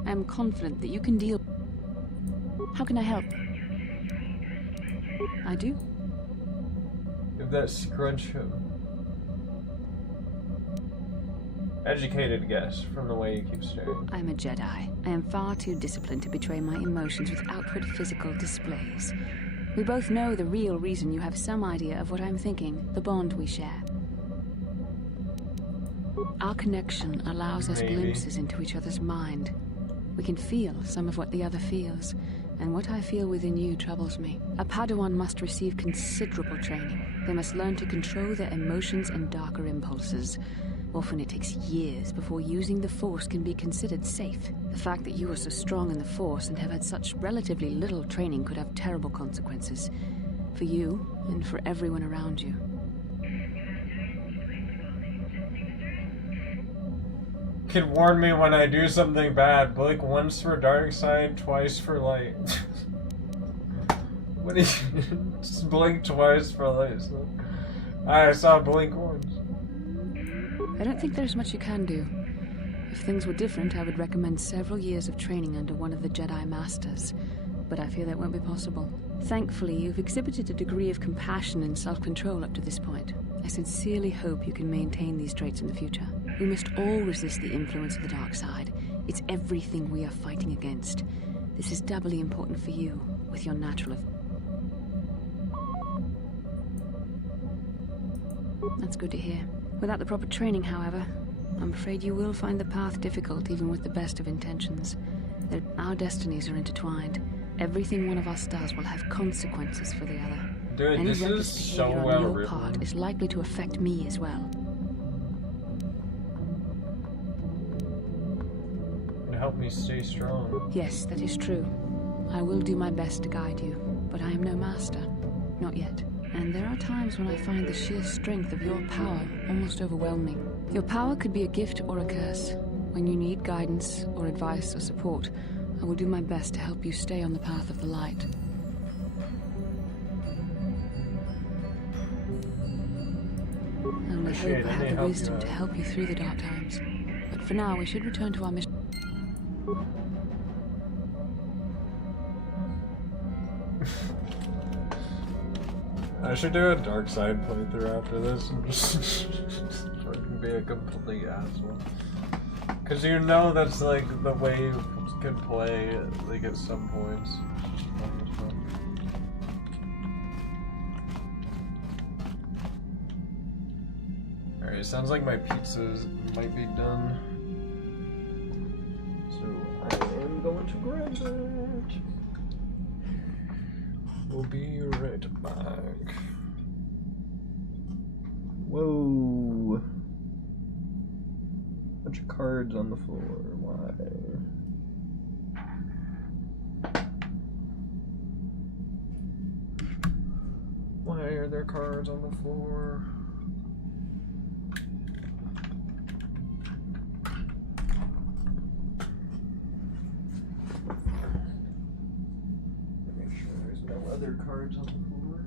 I am confident that you can deal. How can I help? I do. If that scrunch him. Educated guess from the way you keep staring. I am a Jedi. I am far too disciplined to betray my emotions with outward physical displays. We both know the real reason you have some idea of what I'm thinking, the bond we share. Our connection allows us glimpses into each other's mind. We can feel some of what the other feels, and what I feel within you troubles me. A Padawan must receive considerable training. They must learn to control their emotions and darker impulses. Often it takes years before using the Force can be considered safe. The fact that you are so strong in the Force and have had such relatively little training could have terrible consequences. For you, and for everyone around you. Can warn me when I do something bad. Blink once for dark side, twice for light. What do you... Just blink twice for light. So. I saw blink once. I don't think there's much you can do. If things were different, I would recommend several years of training under one of the Jedi Masters. But I fear that won't be possible. Thankfully, you've exhibited a degree of compassion and self-control up to this point. I sincerely hope you can maintain these traits in the future. We must all resist the influence of the dark side. It's everything we are fighting against. This is doubly important for you, with your natural... That's good to hear. Without the proper training, however, I'm afraid you will find the path difficult even with the best of intentions. Our destinies are intertwined. Everything one of us does will have consequences for the other. Dude, Any this is reckless so behavior well on your written. part is likely to affect me as well. Help me stay strong. Yes, that is true. I will do my best to guide you, but I am no master. Not yet. And there are times when I find the sheer strength of your power almost overwhelming. Your power could be a gift or a curse. When you need guidance or advice or support, I will do my best to help you stay on the path of the light. I only hope I have the wisdom to help you through the dark times. But for now, we should return to our mission. I should do a dark side playthrough after this and just fucking be a complete asshole. Cause you know that's like the way you can play like at some points. Alright, sounds like my pizzas might be done. So I am going to grab it. We'll be right back. Whoa. Bunch of cards on the floor. Why? Why are there cards on the floor? No other cards on the floor.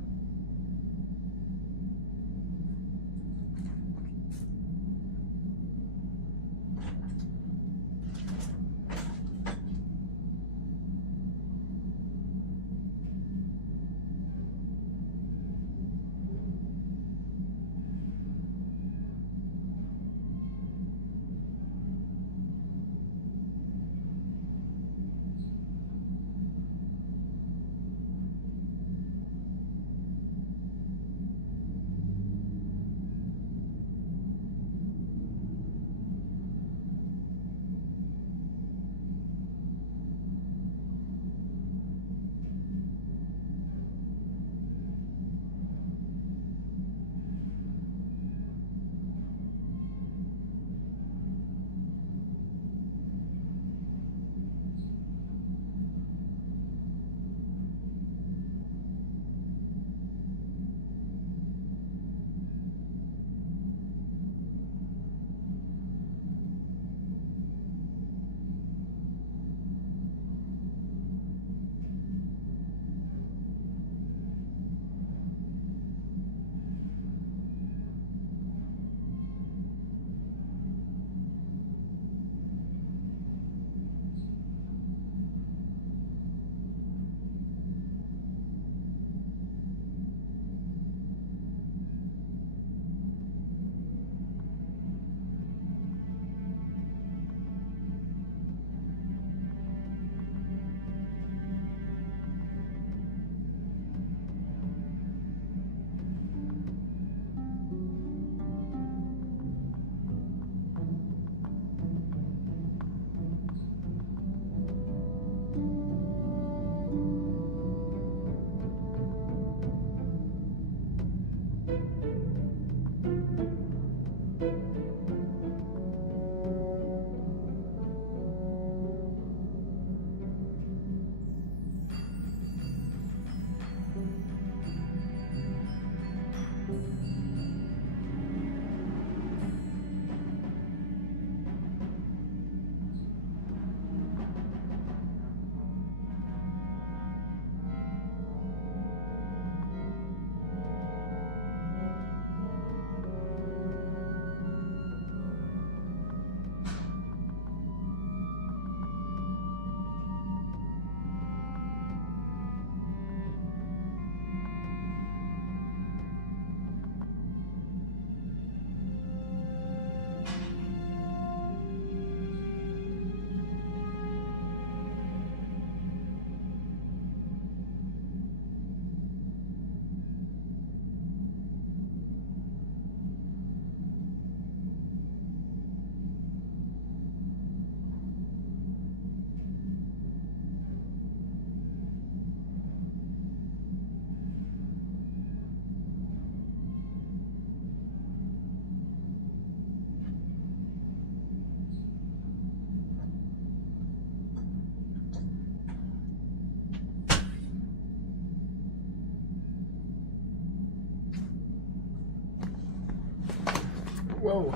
Whoa.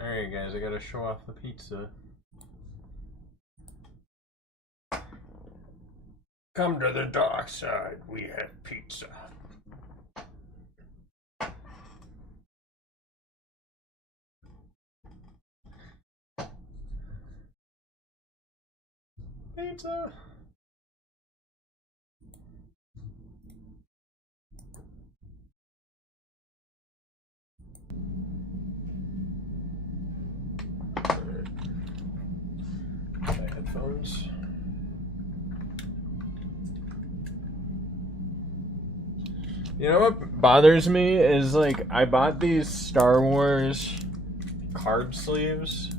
Alright guys, I gotta show off the pizza. Come to the dark side, we have pizza. Pizza! My headphones. You know what bothers me is, like, I bought these Star Wars card sleeves,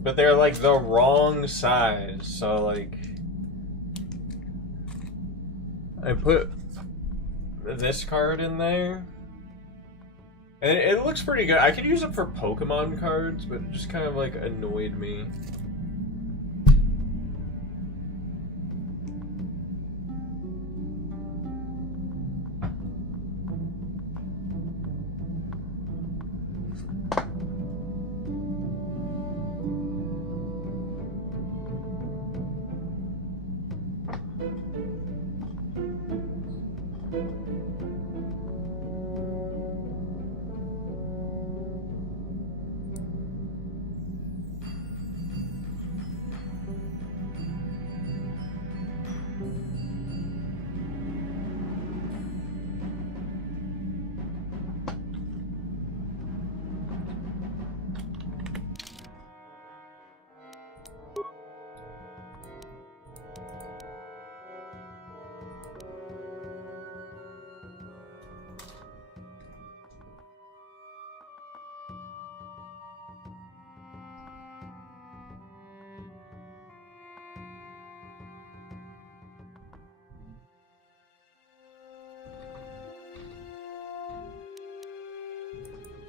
but they're, like, the wrong size, so, like, I put this card in there, and it looks pretty good. I could use it for Pokemon cards, but it just kind of, like, annoyed me.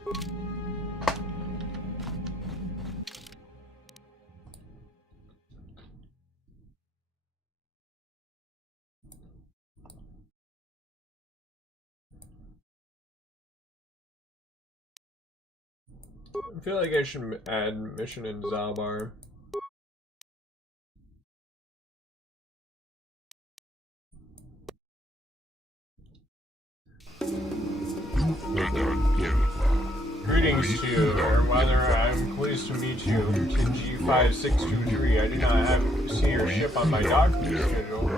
I feel like I should add mission in Zalbar. Greetings to you, or rather, I'm pleased to meet you to G5623. I do not see your ship on my docking schedule.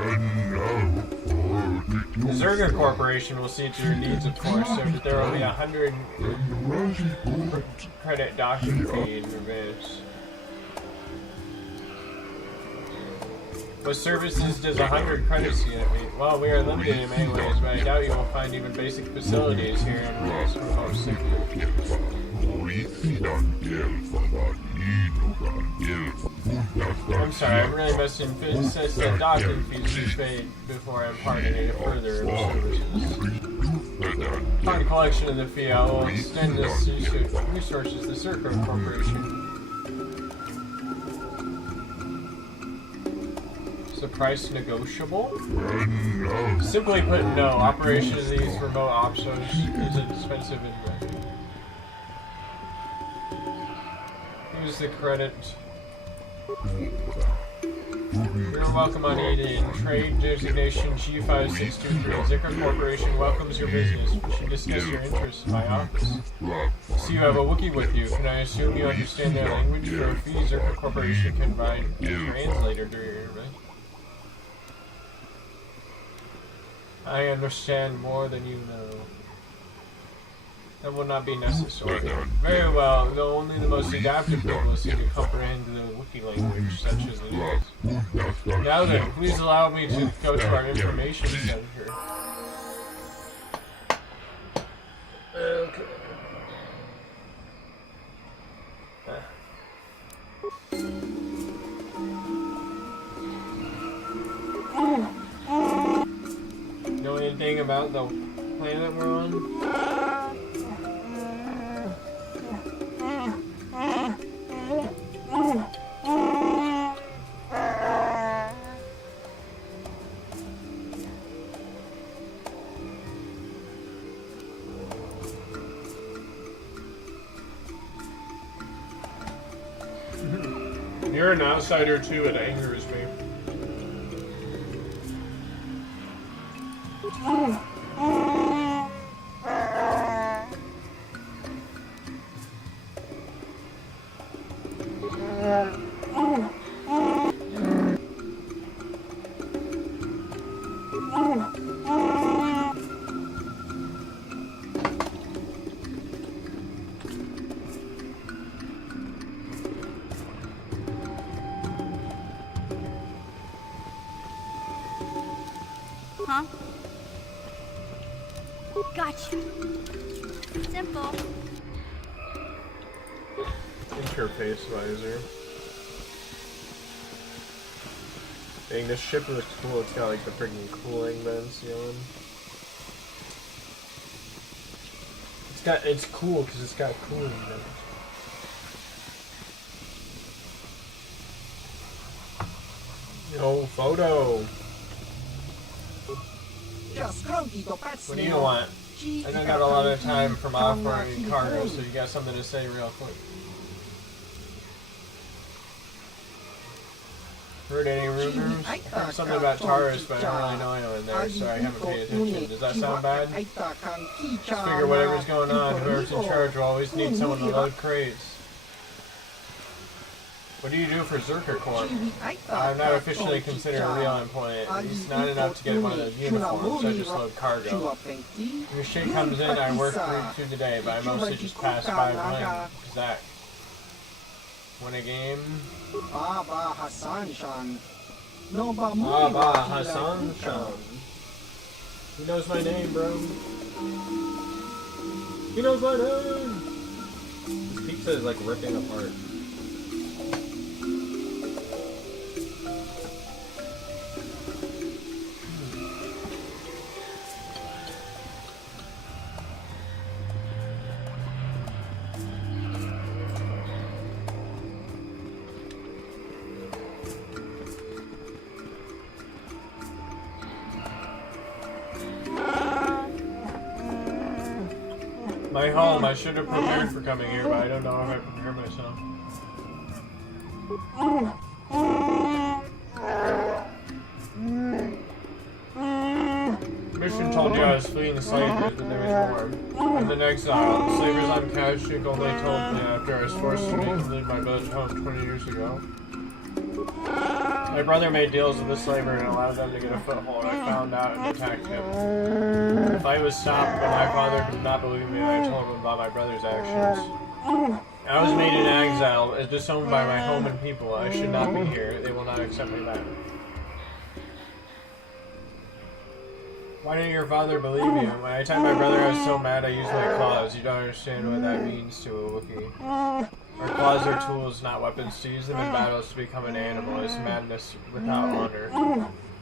The Zerga Corporation will see to your needs, of course, so that there will be 100 credit docking fee in advance. What services does 100 credits unit mean? Well, we are limited in many ways, but I doubt you will find even basic facilities here in this remote city. I'm sorry, I really must insist that docking fees be paid before I impart any further services. Upon collection of the fee, I will extend this resources to the Circle Corporation. Is the price negotiable? Simply put, no. Operation of these remote options is expensive and use the credit. You're welcome on Eden. Trade designation G5623. Zika Corporation welcomes your business. We should discuss your interests in my office. So you have a Wookiee with you. Can I assume you understand their language? For a fee, Zika Corporation can provide a translator during your event. I understand more than you know. That will not be necessary. Very well, though only the most adaptive people seem to comprehend the Wookiee language, such as it is. Now then, please allow me to go to our information center. Okay. Know anything about the planet we're on? You're an outsider too, it angers me. Huh? Gotcha. Simple. Interface visor. Dang, this ship looks cool. It's got like the freaking cooling vents going. It's cool because it's got cooling vents. No photo. What do you want? I don't got a lot of time from offering cargo, so you got something to say real quick. Heard any rumors? Heard something about Taurus, but I don't really know anyone there, so I haven't paid attention. Does that sound bad? Just figure whatever's going on, whoever's in charge will always need someone to load crates. What do you do for Zerka Corp? I'm not officially considered a real employee. It's not enough to get one of those uniforms, so I just load cargo. When shit comes in, I work through the day, but I mostly just pass by playing Zach. Win a game? Baba Hassan-chan. He knows my name, bro. He knows my name! This pizza is like ripping apart. My home. I should have prepared for coming here, but I don't know if I prepared myself. Mission told you I was fleeing slavery, but there was more. I'm in exile. The slavers on Kashyyyk only told me after I was forced to leave my village home 20 years ago. My brother made deals with the slaver and allowed them to get a foothold. I found out and attacked him. The fight was stopped, but my father did not believe me, and I told him about my brother's actions. I was made an exile, disowned by my home and people. I should not be here. They will not accept me back. Why didn't your father believe you? When I attacked my brother, I was so mad I used my claws. You don't understand what that means to a Wookiee. Our claws are tools, not weapons. To use them in battles to become an animal is madness without honor.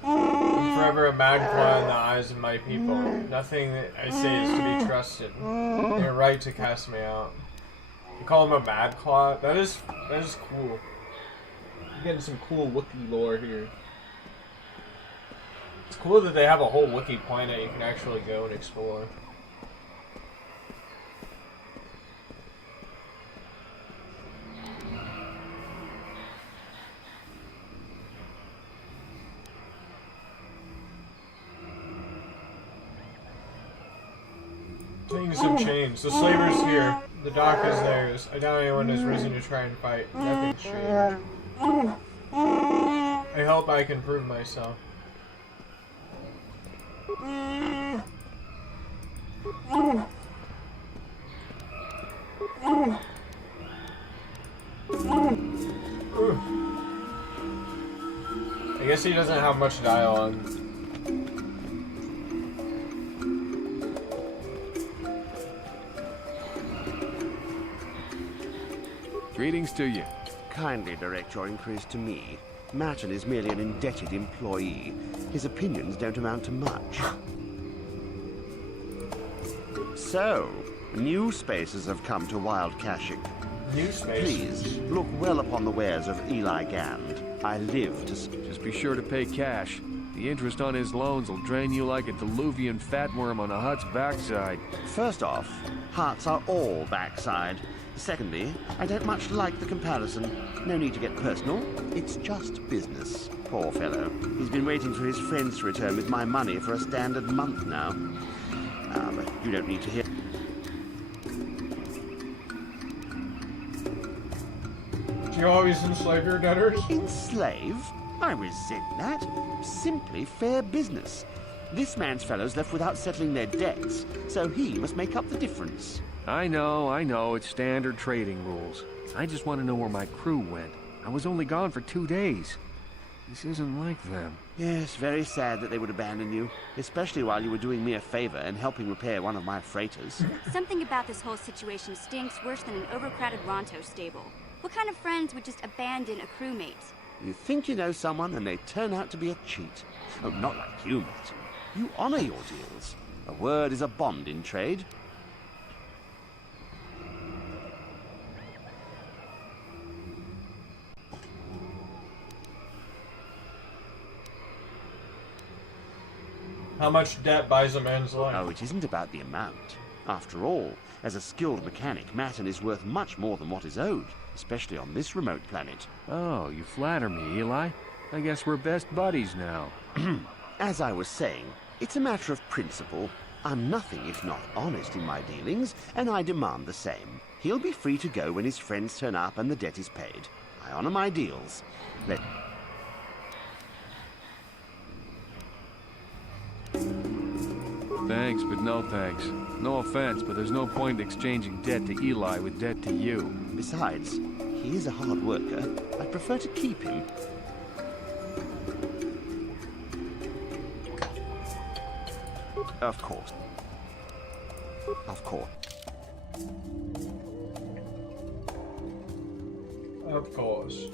I'm forever a mad claw in the eyes of my people. Nothing that I say is to be trusted. They're right to cast me out. You call him a mad claw? That is cool. You're getting some cool Wookiee lore here. It's cool that they have a whole Wookiee planet you can actually go and explore. Things have changed. The slaver's here. The dock is theirs. I doubt anyone has risen to try and fight. Nothing's changed. I hope I can prove myself. I guess he doesn't have much dialogue. Greetings to you. Kindly direct your inquiries to me. Martin is merely an indebted employee. His opinions don't amount to much. So, new spaces have come to Wild Kashyyyk. New spaces? Please, look well upon the wares of Eli Gand. I live to... Just be sure to pay cash. The interest on his loans will drain you like a diluvian fatworm on a hut's backside. First off, huts are all backside. Secondly, I don't much like the comparison. No need to get personal. It's just business. Poor fellow. He's been waiting for his friends to return with my money for a standard month now. But you don't need to hear... Do you always enslave your debtors? Enslave? I resent that. Simply fair business. This man's fellows left without settling their debts, so he must make up the difference. I know, it's standard trading rules. I just want to know where my crew went. I was only gone for 2 days. This isn't like them. Yes, very sad that they would abandon you, especially while you were doing me a favor and helping repair one of my freighters. Something about this whole situation stinks worse than an overcrowded Ronto stable. What kind of friends would just abandon a crewmate? You think you know someone and they turn out to be a cheat. Oh, not like you, mate. You honor your deals. A word is a bond in trade. How much debt buys a man's life? Oh, it isn't about the amount. After all, as a skilled mechanic, Matin is worth much more than what is owed, especially on this remote planet. Oh, you flatter me, Eli. I guess we're best buddies now. As I was saying, it's a matter of principle. I'm nothing if not honest in my dealings, and I demand the same. He'll be free to go when his friends turn up and the debt is paid. I honor my deals. Thanks, but no thanks. No offense, but there's no point exchanging debt to Eli with debt to you. Besides, he is a hard worker. I'd prefer to keep him. Of course. Of course. Of course.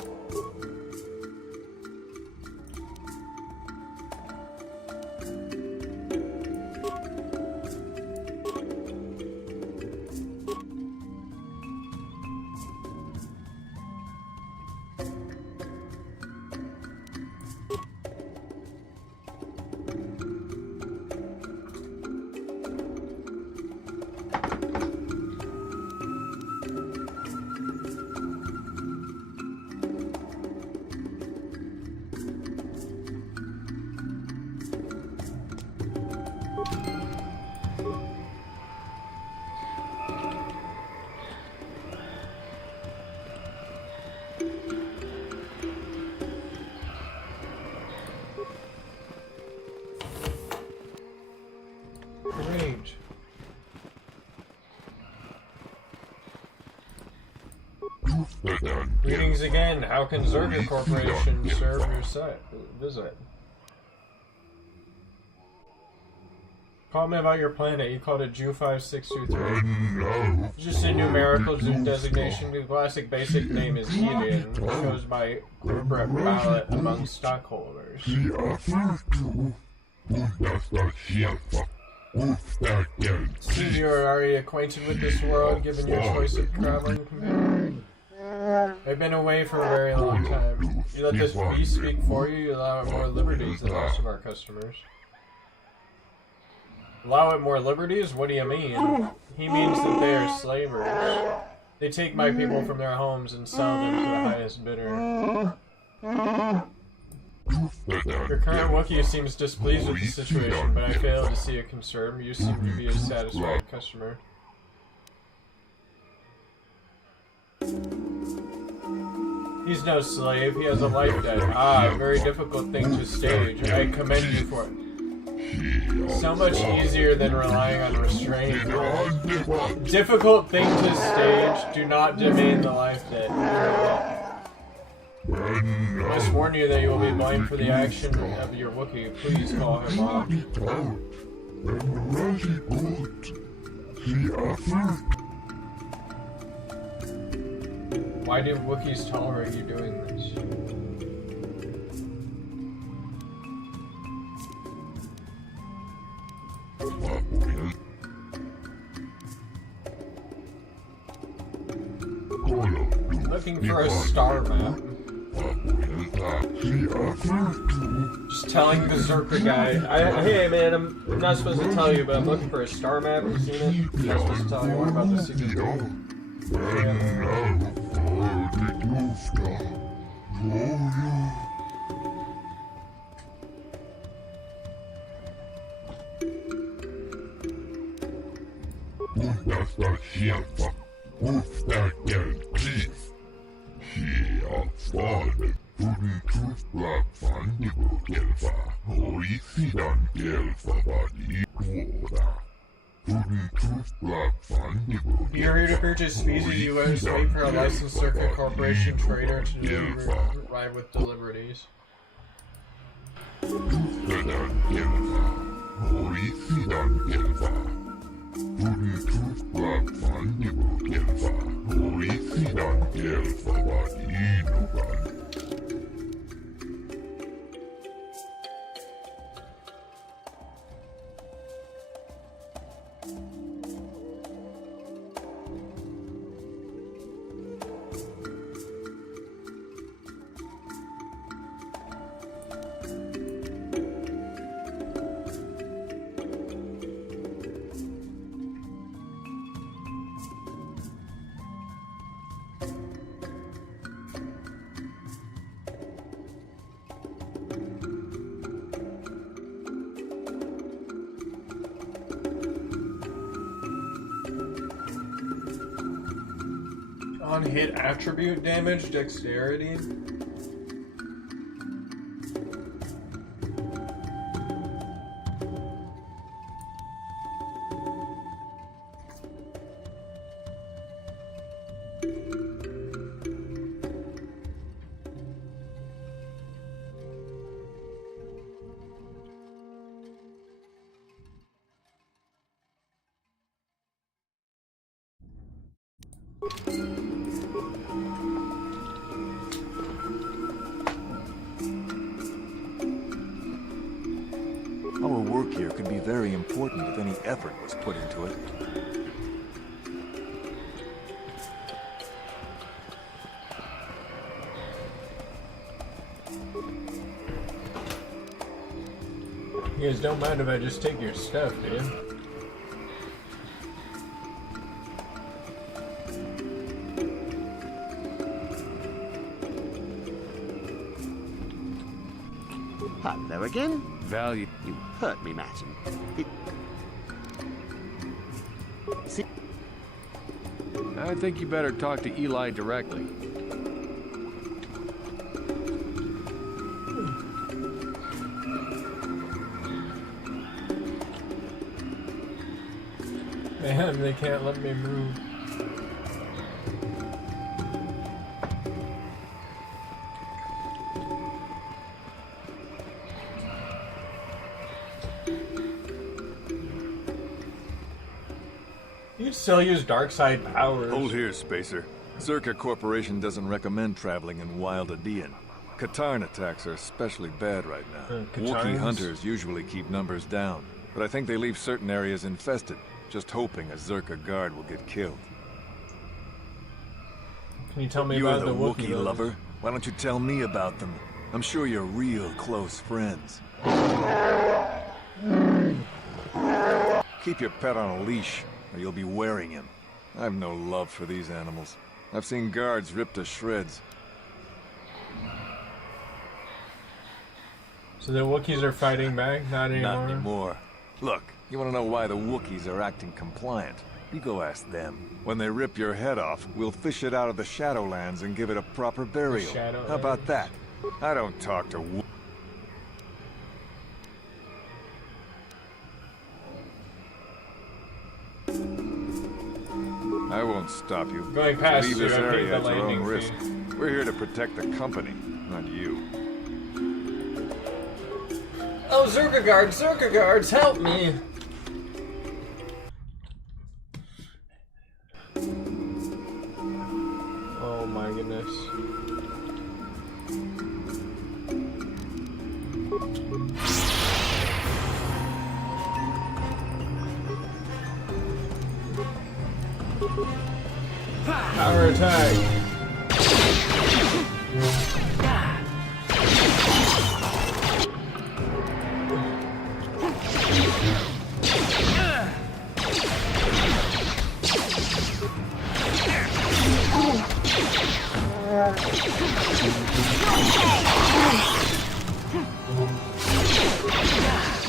Greetings again. How can Zerker Corporation serve your visit? Call me about your planet. You called it Jew 5623. Just a numerical designation. The classic basic name is Eden, chose by corporate ballot among stockholders. Senior, are you acquainted with this world, given your choice of traveling companion? I've been away for a very long time. You let this beast speak for you, you allow it more liberties than most of our customers. Allow it more liberties? What do you mean? He means that they are slavers. They take my people from their homes and sell them to the highest bidder. Your current Wookiee seems displeased with the situation, but I fail to see a concern. You seem to be a satisfied customer. He's no slave, he has a life debt. Ah, a very difficult thing to stage. I commend you for it. So much easier than relying on restraint. Difficult thing to stage. Do not demean the life debt. I must warn you that you will be blamed for the action of your Wookiee. Please call him off. Why do Wookiees tolerate you doing this? Looking for a star map. Just telling the Zerker guy, hey man, I'm not supposed to tell you, but I'm looking for a star map. Have you seen it? I'm not supposed to tell you. What about the secret door? You're here to purchase species. You must wait for a licensed Zerker Corporation trader to arrive with deliveries. On hit attribute damage, dexterity. Our work here could be very important if any effort was put into it. You guys don't mind if I just take your stuff, do you? Hello again. Value. You hurt me, Martin. I think you better talk to Eli directly. Man, they can't let me move. can still use dark side powers. Hold here, Spacer. Zerka Corporation doesn't recommend traveling in Wild Adean. Katarn attacks are especially bad right now. Wookiee hunters usually keep numbers down, but I think they leave certain areas infested, just hoping a Zerka guard will get killed. Can you tell me You're about the the Wookiee lover. Why don't you tell me about them? I'm sure you're real close friends. Keep your pet on a leash, or you'll be wearing him. I've no love for these animals. I've seen guards ripped to shreds. So the Wookiees are fighting back? Not anymore? Not anymore. Look, you want to know why the Wookiees are acting compliant? You go ask them. When they rip your head off, we'll fish it out of the Shadowlands and give it a proper burial. How about that? I don't talk to I won't stop you. Going past leave this you, I think area the at your own landing risk. fee. We're here to protect the company, not you. Oh, Zerka guards, help me! Oh my goodness. Power attack!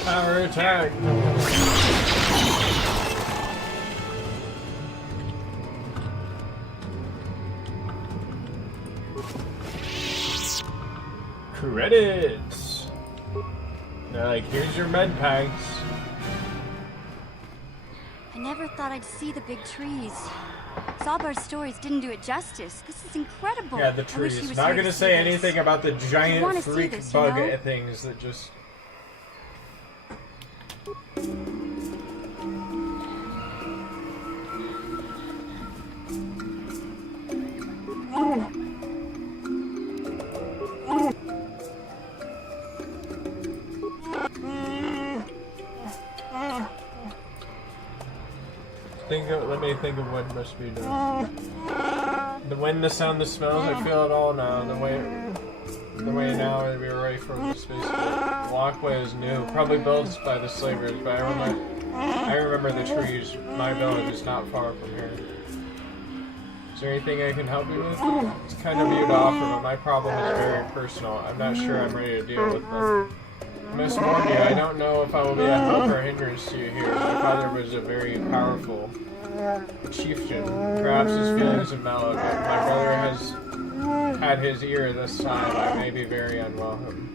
Power attack! Credits! They're like, here's your med packs. I never thought I'd see the big trees. Zalbar's stories didn't do it justice. This is incredible. Yeah, the I wish he trees. was Not here gonna to say see anything this. about the I giant wanna see freak this, bug you know? things that just... Let me think of what must be done. The wind, the sound, the smells, I feel it all now. The way now would be ready for the space. The walkway is new, probably built by the slavers, but I remember the trees. My village is not far from here. Is there anything I can help you with? It's kind of you to offer, but my problem is very personal. I'm not sure I'm ready to deal with them. Miss Morgan, I don't know if I will be a help or hindrance to you here. My father was a very powerful chieftain. Perhaps his feelings have mellowed, but my brother has had his ear this time. I may be very unwelcome.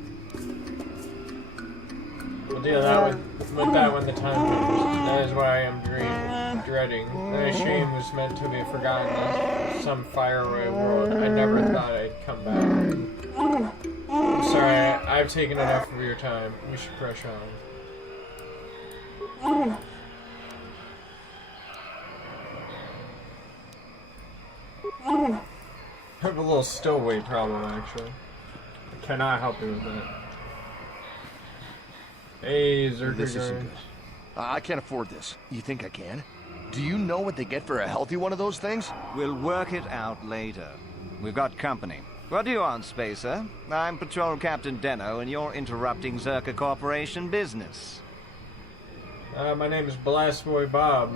We'll deal with that when the time comes. That is why I am dreading. That shame was meant to be forgotten in some faraway world. I never thought I'd come back. I'm sorry, I've taken enough of your time. We should press on. I have a little stowaway problem, actually. I cannot help you with that. Hey, Zerka This isn't guard. good. I can't afford this. You think I can? Do you know what they get for a healthy one of those things? We'll work it out later. We've got company. What do you want, Spacer? I'm Patrol Captain Deno, and you're interrupting Zerka Corporation business. My name is Blast Boy Bob.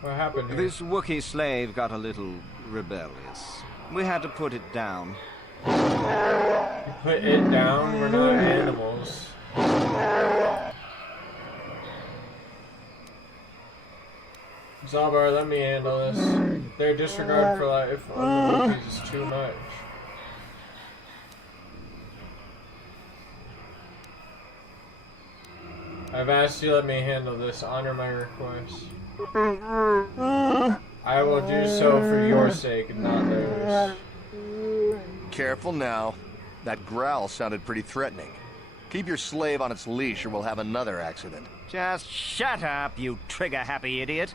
What happened here? This Wookiee slave got a little rebellious. We had to put it down. You put it down? We're not animals. Zalbar, let me handle this. Their disregard for life on the Wookiees is too much. I've asked you to let me handle this. Honor my request. I will do so for your sake and not theirs. Careful now. That growl sounded pretty threatening. Keep your slave on its leash or we'll have another accident. Just shut up, you trigger-happy idiot.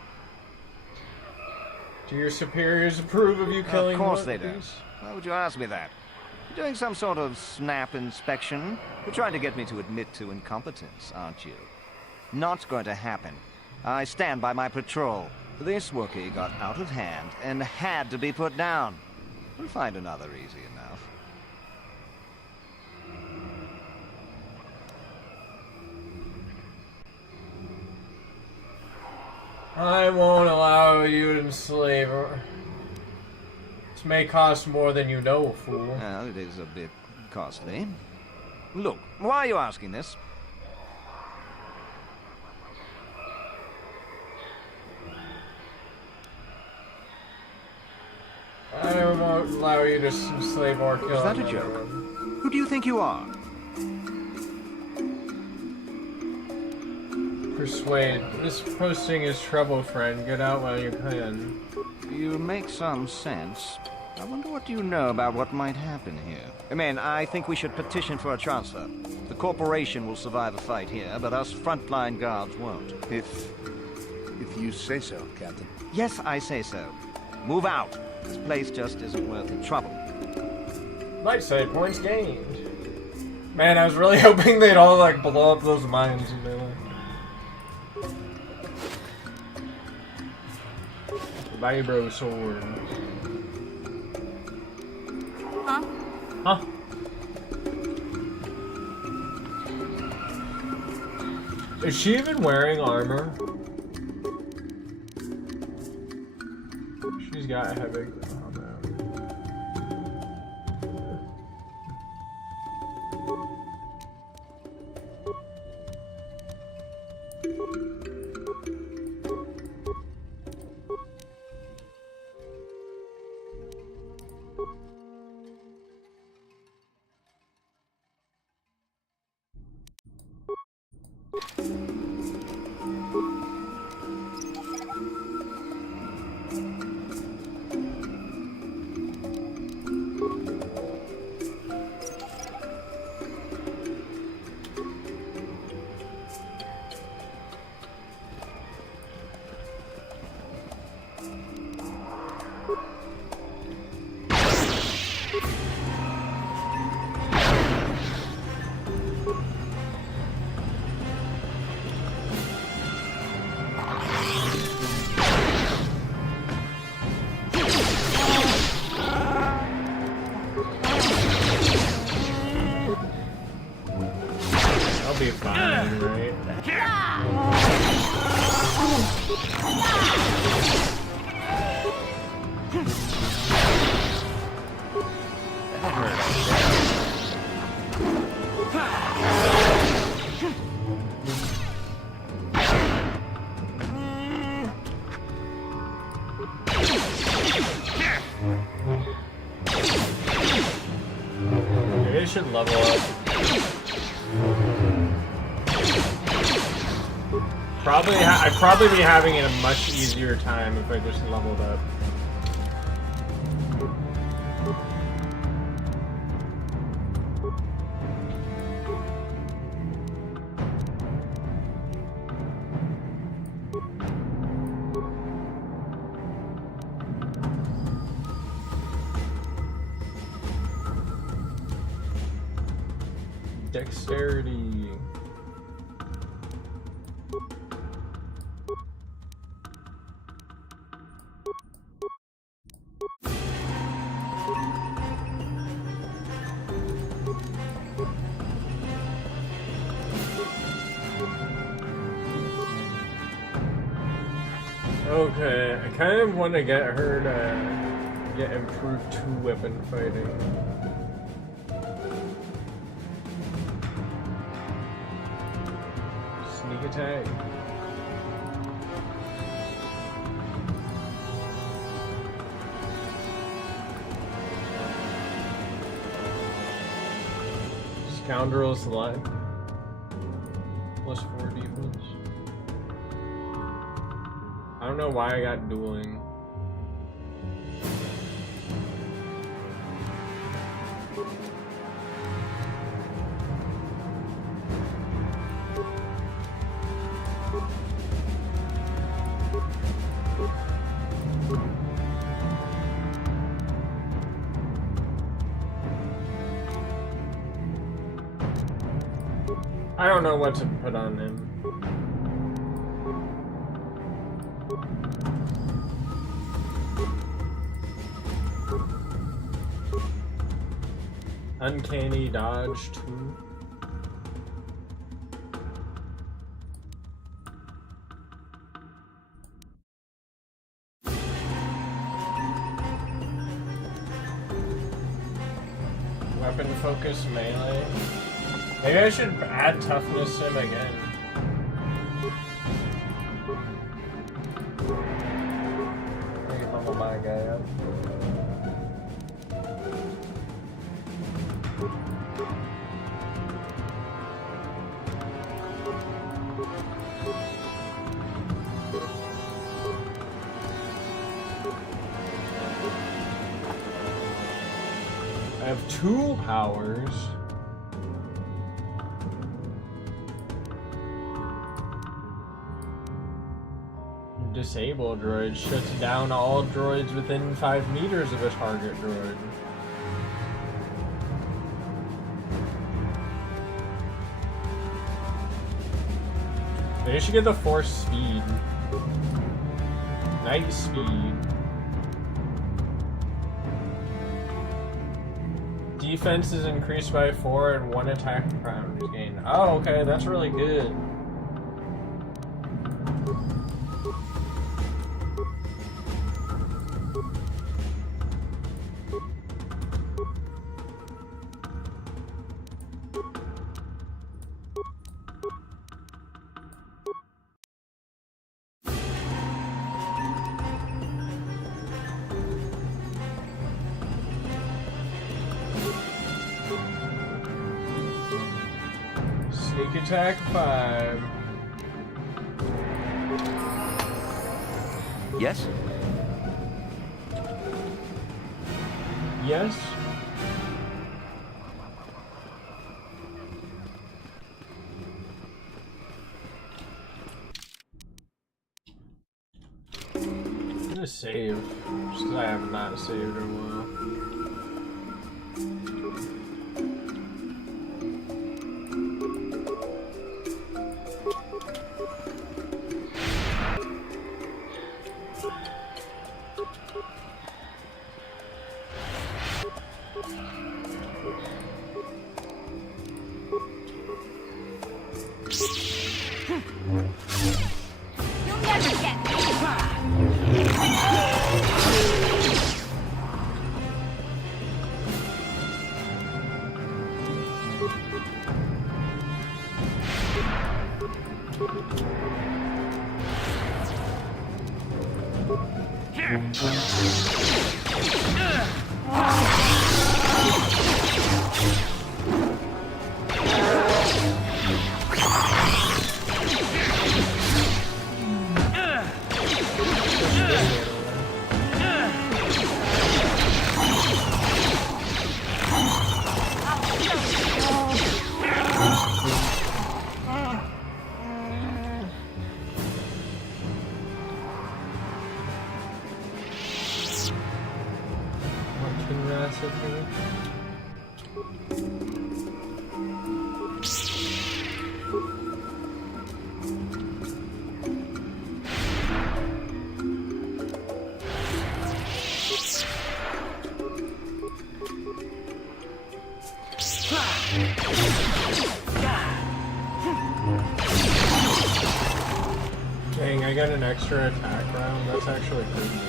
Do your superiors approve of you killing Of course monkeys? they do. Why would you ask me that? You're doing some sort of snap inspection? You're trying to get me to admit to incompetence, aren't you? Not going to happen. I stand by my patrol. This Wookiee got out of hand and had to be put down. We'll find another easy enough. I won't allow you to enslave her. This may cost more than you know, fool. Well, it is a bit costly. Look, why are you asking this? I won't allow you to enslave or kill Is that a another joke? one. Who do you think you are? Persuade. This posting is trouble, friend. Get out while you can. You make some sense. I wonder what you know about what might happen here. I think we should petition for a transfer. The corporation will survive a fight here, but us frontline guards won't. If you say so, Captain. Yes, I say so. Move out. This place just isn't worth the trouble. Might say points gained. Man, I was really hoping they'd all like blow up those mines. You know? Vibro sword. Huh? Huh? Is she even wearing armor? She's got a heavy. Oh no. I'll be fine, right? Maybe I should level up. I'd probably be having a much easier time if I just leveled up. Dexterity. Okay, I kind of want to get her to get improved two-weapon fighting. Sneak attack. Scoundrel slide. +4 defense. I don't know why I got dueling. I don't know what to put on him. Uncanny dodge 2. Weapon focus melee. Maybe I should add toughness sim again. Maybe bubble my guy up. I have 2 powers. Disable droid shuts down all droids within 5 meters of a target droid. Maybe I should get the force speed. Night speed. Defense is increased by 4 and 1 attack round is gained. Oh, okay, that's really good. Sneak attack 5. Yes? Yes? I'm gonna save, just because I have not saved in a while. You'll never get me. Dang, I got an extra attack round. That's actually pretty good.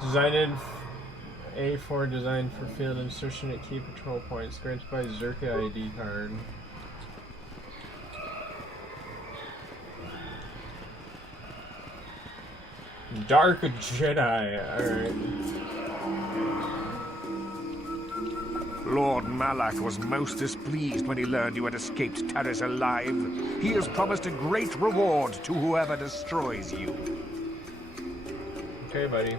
Designed A4 designed for field insertion at key patrol points, granted by Zerka ID card. Dark Jedi, alright. Lord Malak was most displeased when he learned you had escaped Taris alive. He has promised a great reward to whoever destroys you. Okay, buddy.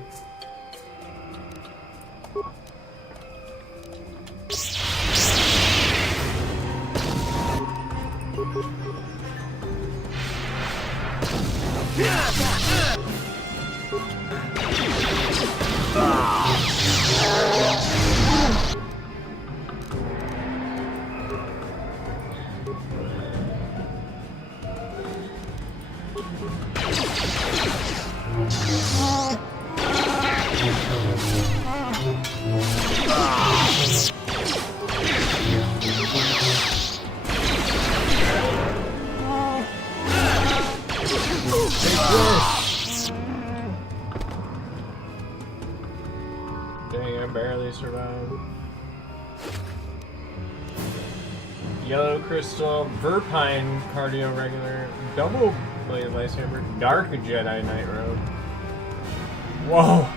Dang, I barely survived. Yellow crystal, Verpine cardio regular, double blade lightsaber, dark Jedi Knight Road. Whoa!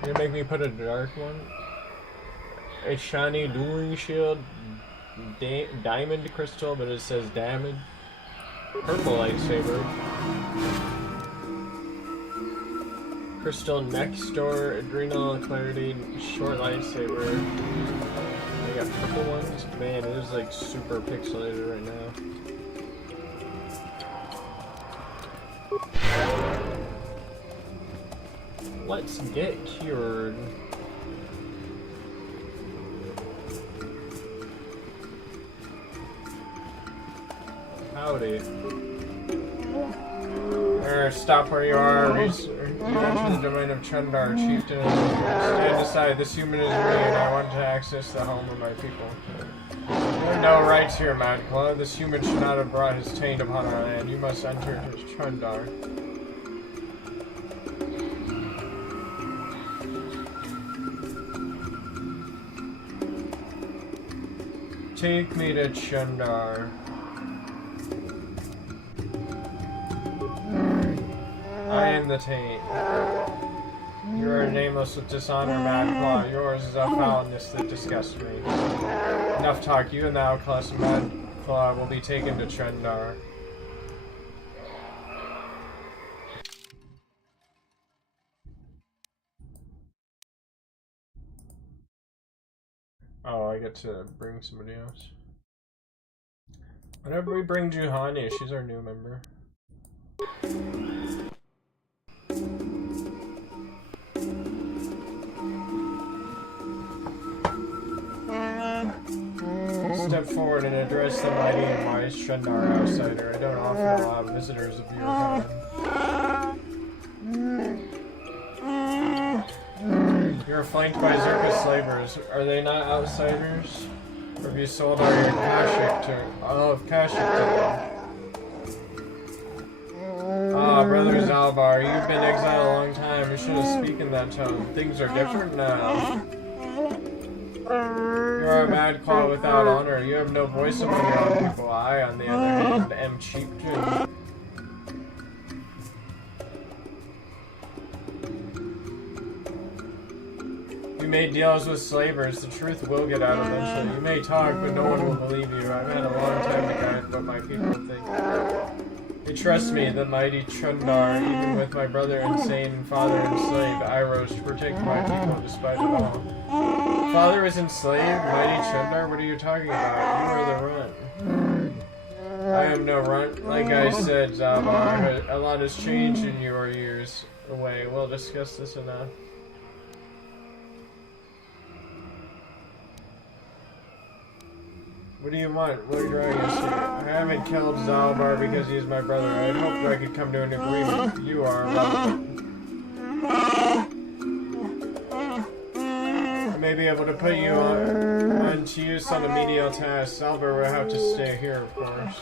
You gonna make me put a dark one? A shiny dueling shield, diamond crystal, but it says damage. Purple lightsaber. Crystal neck store, adrenal clarity, short lightsaber. They got purple ones. Man, it is like super pixelated right now. Let's get cured. Howdy. Stop where you are. Reach the domain of Chundar, chieftain of the Stand aside. This human is me, and I want to access the home of my people. You have no rights here, Madclaw. This human should not have brought his taint upon our land. You must enter Chundar. Take me to Chundar. I am the taint. You are nameless with dishonor, Madclaw. Yours is a foulness that disgusts me. Enough talk. You and the outclass of Madclaw will be taken to Chundar. Oh, I get to bring somebody else. Whenever we bring Juhani, she's our new member. Step forward and address the mighty and wise Chundar outsider. I don't often allow visitors of your kind. You're flanked by Zerka slavers. Are they not outsiders? Or have you sold all your Kashyyyk to them? Ah, Brother Zalbar, you've been exiled a long time. You shouldn't speak in that tone. Things are different now. You are a Madclaw without honor. You have no voice among your own people. I, on the other hand, am cheap too. You made deals with slavers. The truth will get out eventually. You may talk, but no one will believe you. I've had a long time to guide what my people think. They trust me, the mighty Chundar. Even with my brother insane and father enslaved, I rose to protect my people despite it all. Father is enslaved? Mighty Chundar? What are you talking about? You are the runt. I am no runt. Like I said, Zalbar, a lot has changed in your years away. We'll discuss this enough. What do you want? What are you trying to say? I haven't killed Zalbar because he's my brother. I had hoped I could come to an agreement. You are relevant. I may be able to put you on to use on a menial task. Zalbar will have to stay here, of course.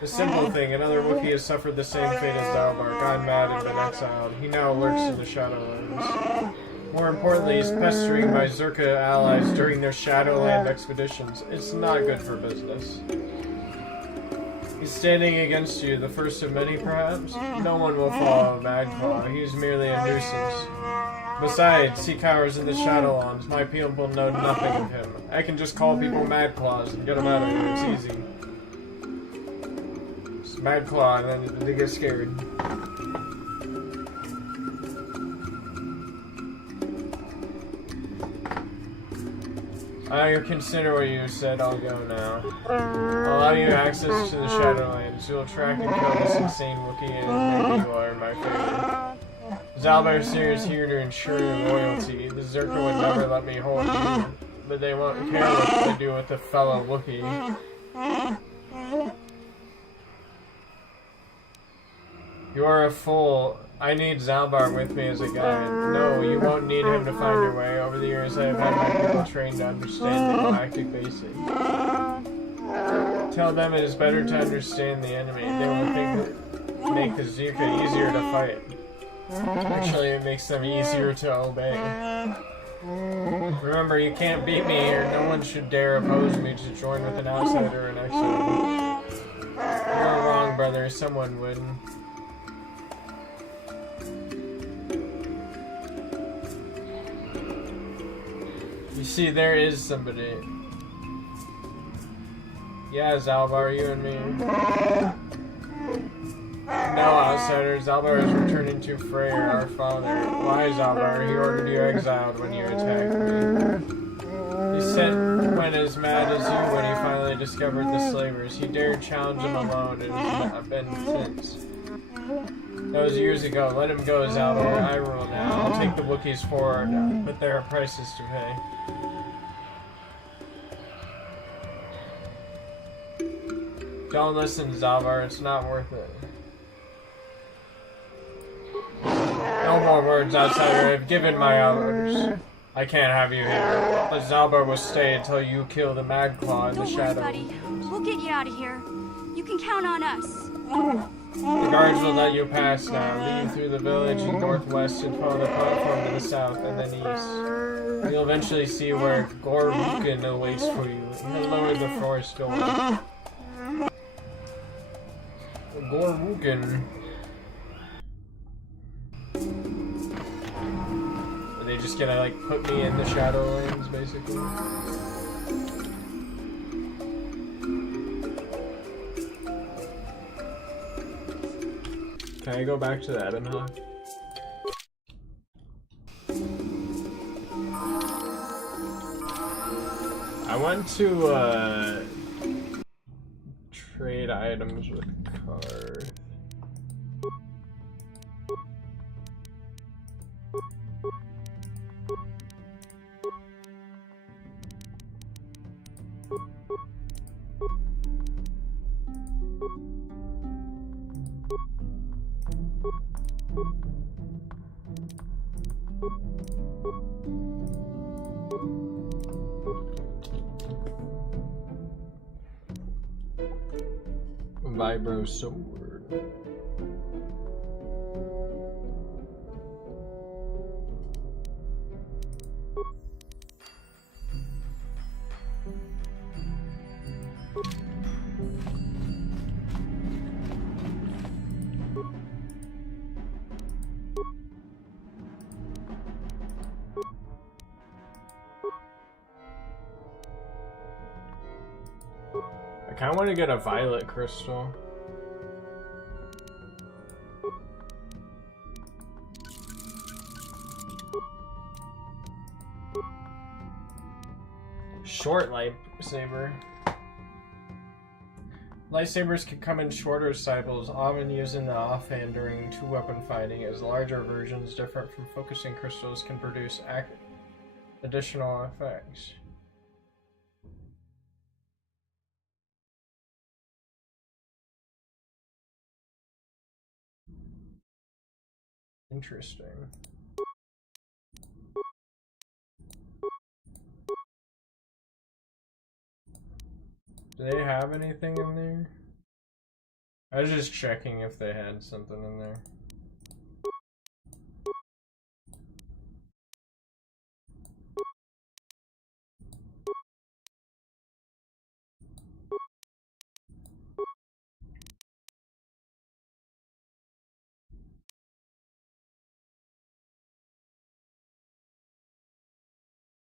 The simple thing, another Wookiee has suffered the same fate as Zalbar, gone mad and been exiled. He now lurks in the Shadowlands. More importantly, he's pestering my Zerka allies during their Shadowland expeditions. It's not good for business. He's standing against you, the first of many, perhaps? No one will follow Madclaw. He's merely a nuisance. Besides, he cowers in the Shadowlands. My people know nothing of him. I can just call people Madclaws and get them out of here. It's easy. It's Madclaw, and then they get scared. I consider what you said. I'll go now. I'll allow you access to the Shadowlands. You'll track and kill this insane Wookiee, and maybe you are in my favor. Zalbar is here to ensure your loyalty. The Zerka would never let me hold you, but they won't care what I do with a fellow Wookiee. You are a fool. I need Zalbar with me as a guide. No, you won't need him to find your way. Over the years, I have had my people trained to understand the galactic basics. Tell them it is better to understand the enemy. They will make the Zerka easier to fight. Actually, it makes them easier to obey. Remember, you can't beat me here. No one should dare oppose me to join with an outsider or an exile. You're wrong, brother. Someone would. You see, there is somebody. Yeah, Zalbar, you and me. No, outsider. Zalbar is returning to Freyr, our father. Why, Zalbar? He ordered you exiled when you attacked me. He said when as mad as you when he finally discovered the slavers. He dared challenge them alone and has been since. That was years ago. Let him go, Zalbar. I rule now. I'll take the Wookiees forward, but there are prices to pay. Don't listen, Zalbar. It's not worth it. No more words, outsider. I've given my orders. I can't have you here. But Zalbar will stay until you kill the Magclaw in the shadow. Don't worry, buddy. We'll get you out of here. You can count on us. The guards will let you pass now. Leave through the village northwest and follow the platform to the south and then east. You'll eventually see where Gorwukin awaits for you. Lower the forest door. Gorwukin. Are they just gonna like put me in the Shadowlands, basically? Can I go back to the Ebenhawk? I want to trade items with Card. Vibro sword. I kind of want to get a violet crystal. Short lightsaber. Lightsabers can come in shorter cycles, often used in the offhand during two-weapon fighting, as larger versions, different from focusing crystals, can produce additional effects. Interesting. Do they have anything in there? I was just checking if they had something in there.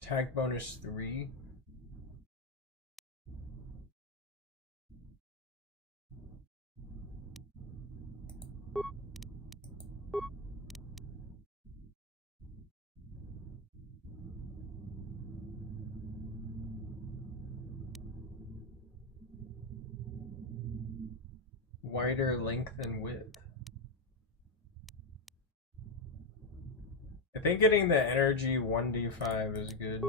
Attack bonus 3. wider length and width. I think getting the energy 1d5 is good.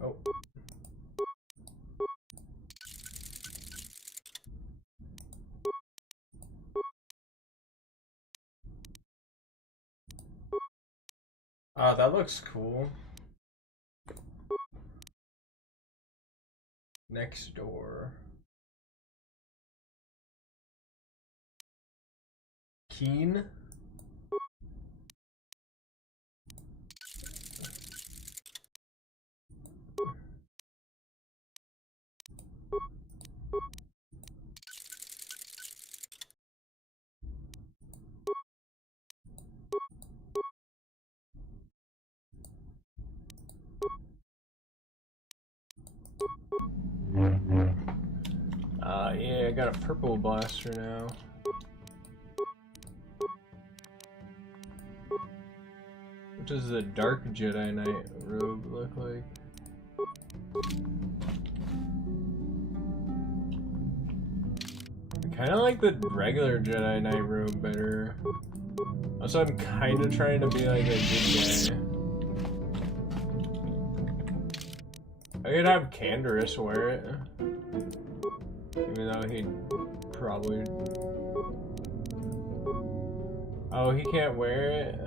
Oh. Oh, that looks cool. Next door. Keen? Yeah, I got a purple blaster now. What does the Dark Jedi Knight robe look like? I kinda like the regular Jedi Knight robe better. Also, I'm kinda trying to be like a good guy. I could have Canderous wear it. Even though he'd probably... Oh, he can't wear it?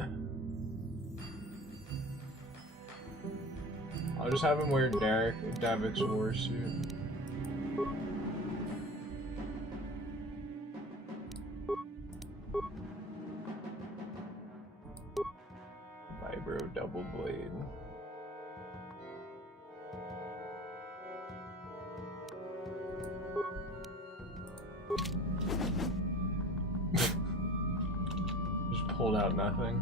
I'll just have him wear Davik's warsuit. Vibro double blade. Just pulled out nothing.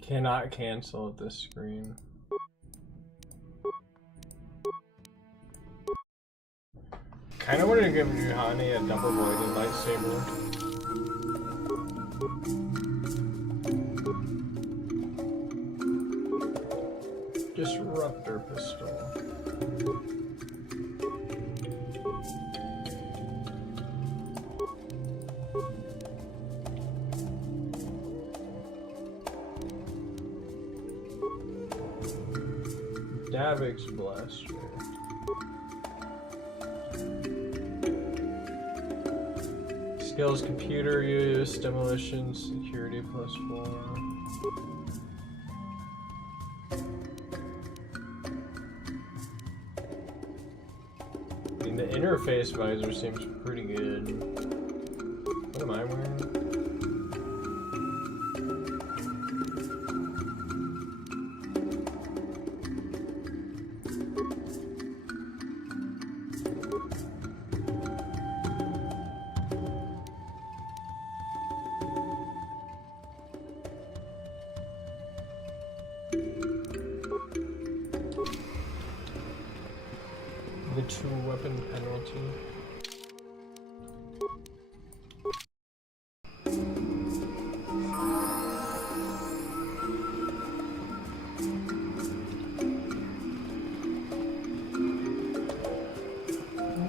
Cannot cancel at this screen. Kinda wanted to give Juhani a double-bladed lightsaber. Disruptor pistol. Davik's blaster. Skills, computer use, demolition, security +4. I mean, the interface visor seems pretty good. What am I wearing? The 2-weapon penalty.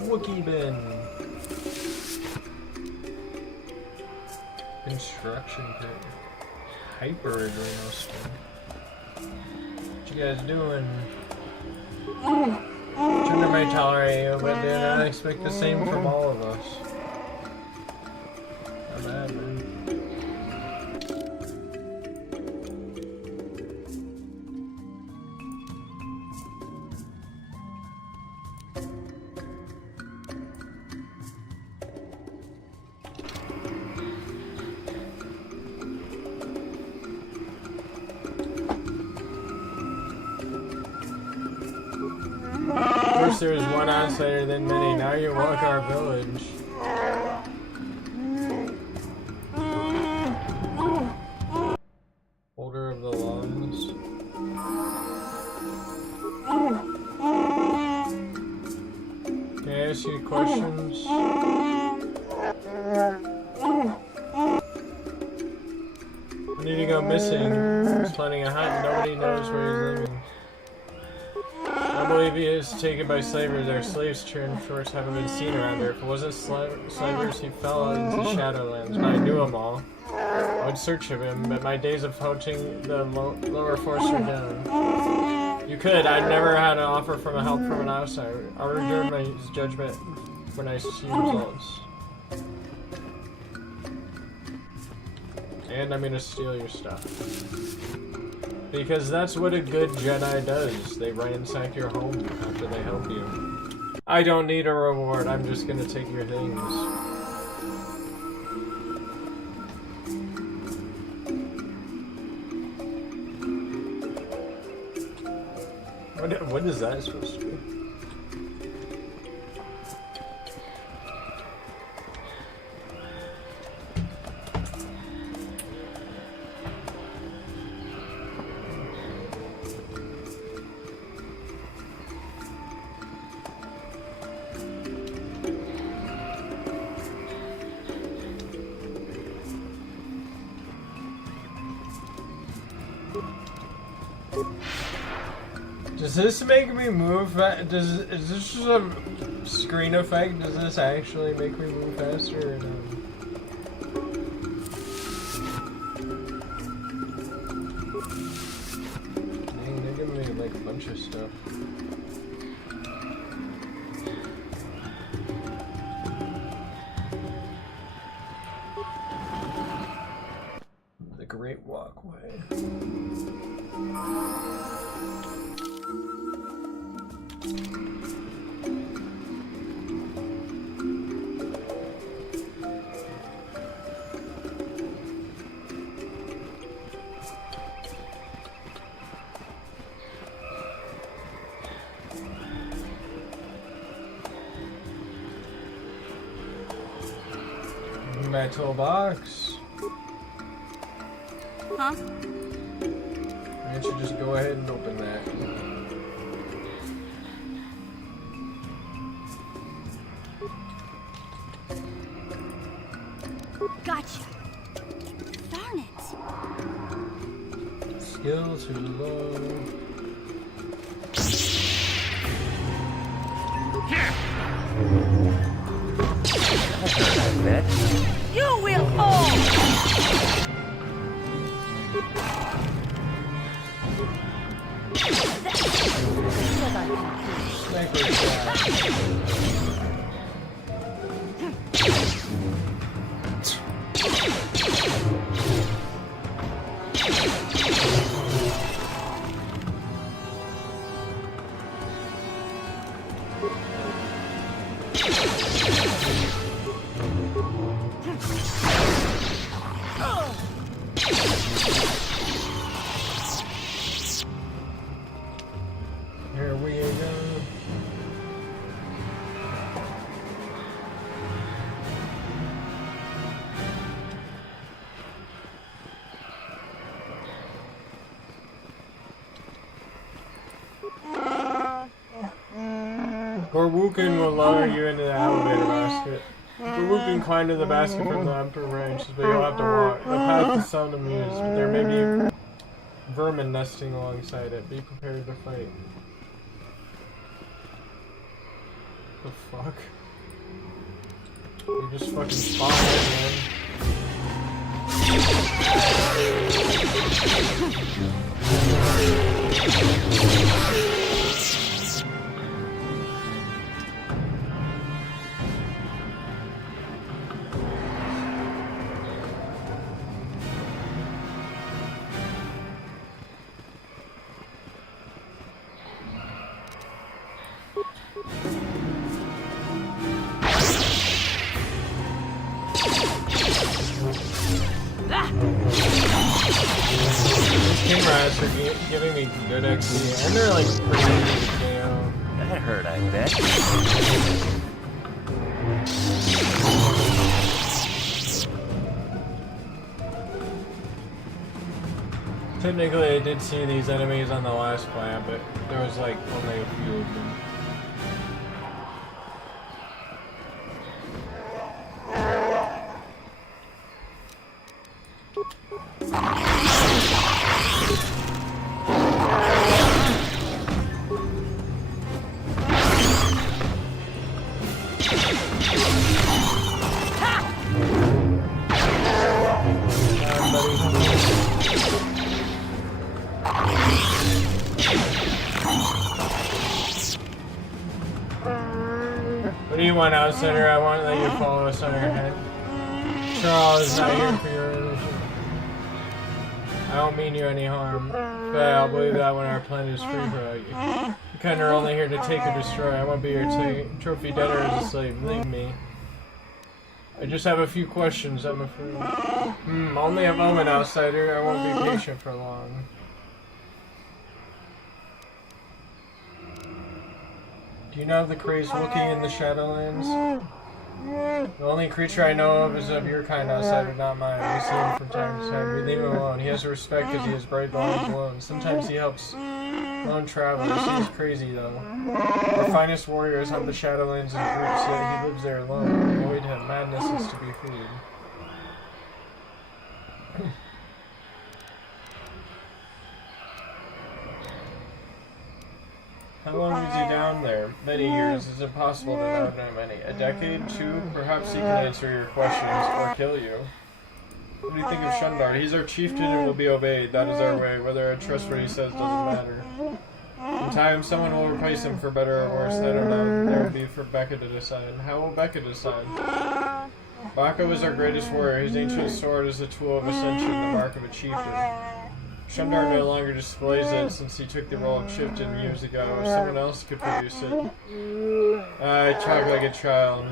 Wookie bin. Construction pit. Hyper Adrenal skin. What you guys doing? Gender may tolerate you, but did not expect the same from all of us. Not bad, man. First there was one outsider, then many. Now you walk our village. Holder of the laws. house. I need to go missing. He's planning a hunt and nobody knows where he's living. I believe he is taken by slavers. Their slaves turned shorts haven't been seen around here. If it wasn't slavers, he fell into Shadowlands. But I knew him all. I would search of him, but my days of hunting the lower force are done. You could. I've never had an offer from a help from an outsider. I'll reserve my judgment when I see results. And I'm gonna steal your stuff. Because that's what a good Jedi does. They ransack your home after they help you. I don't need a reward, I'm just gonna take your things. What is that supposed to be? Does this make me move? Is this just a screen effect? Does this actually make me move faster? Or no? Dang, they're giving me like a bunch of stuff. The Great Walkway. Metal box. Huh? Why don't you just go ahead and open that? Gotcha. Darn it. Skill too low. You will fall! Sniper shot. Here we go. Gorwookin will lower you into the elevator basket. Gorwookin climbed to the basket from the upper branches, but you'll have to walk. The path is seldom used, but there may be vermin nesting alongside it. Be prepared to fight. The fuck? You just fucking spawn it, man. These king rats are giving me good XP, and they're like pretty easy to KO. That hurt, I bet. Technically, I did see these enemies on the last plant, but there was like only a few of them. What do you want, outsider? I want to let you follow us on your head. Charles is not here for your religion. I don't mean you any harm, but I'll believe that when our planet is free for you. You kind are only here to take or destroy. I won't be your trophy debtor as a slave. Leave me. I just have a few questions, I'm afraid. Only a moment, outsider. I won't be patient for long. Do you know of the crazed Wookiee in the Shadowlands? The only creature I know of is of your kind, outsider, not mine. We see him from time to time. We leave him alone. He has respect because he is brave going alone. Sometimes he helps lone travelers. He is crazy, though. Our finest warriors hunt the Shadowlands in groups, yet he lives there alone. Avoid him. Madness is to be feared. How long is he down there? Many years. It's impossible to know how many. A decade? 2? Perhaps he can answer your questions, or kill you. What do you think of Shundar? He's our chieftain and will be obeyed. That is our way. Whether I trust what he says doesn't matter. In time, someone will replace him for better or worse. I don't know. That will be for Becca to decide. How will Becca decide? Baka was our greatest warrior. His ancient sword is a tool of ascension, the mark of a chieftain. Shundar no longer displays it since he took the role of chieftain years ago. Someone else could produce it. I talk like a child.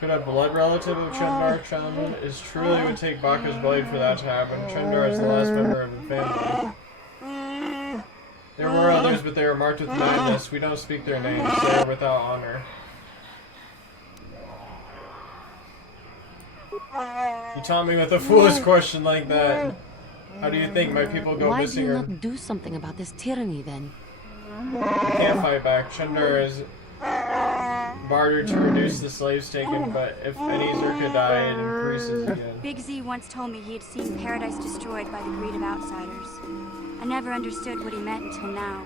Could a blood relative of Shundar challenge him? It truly would take Baka's blade for that to happen. Shundar is the last member of the family. There were others, but they were marked with madness. We don't speak their names. They are without honor. You taught me with a foolish question like that. How do you think my people go missing? Why do you not do something about this tyranny, then? We can't fight back. Shundar is martyred to reduce the slaves taken, but if any Zerka die, it increases again. Big Z once told me he had seen paradise destroyed by the greed of outsiders. I never understood what he meant until now.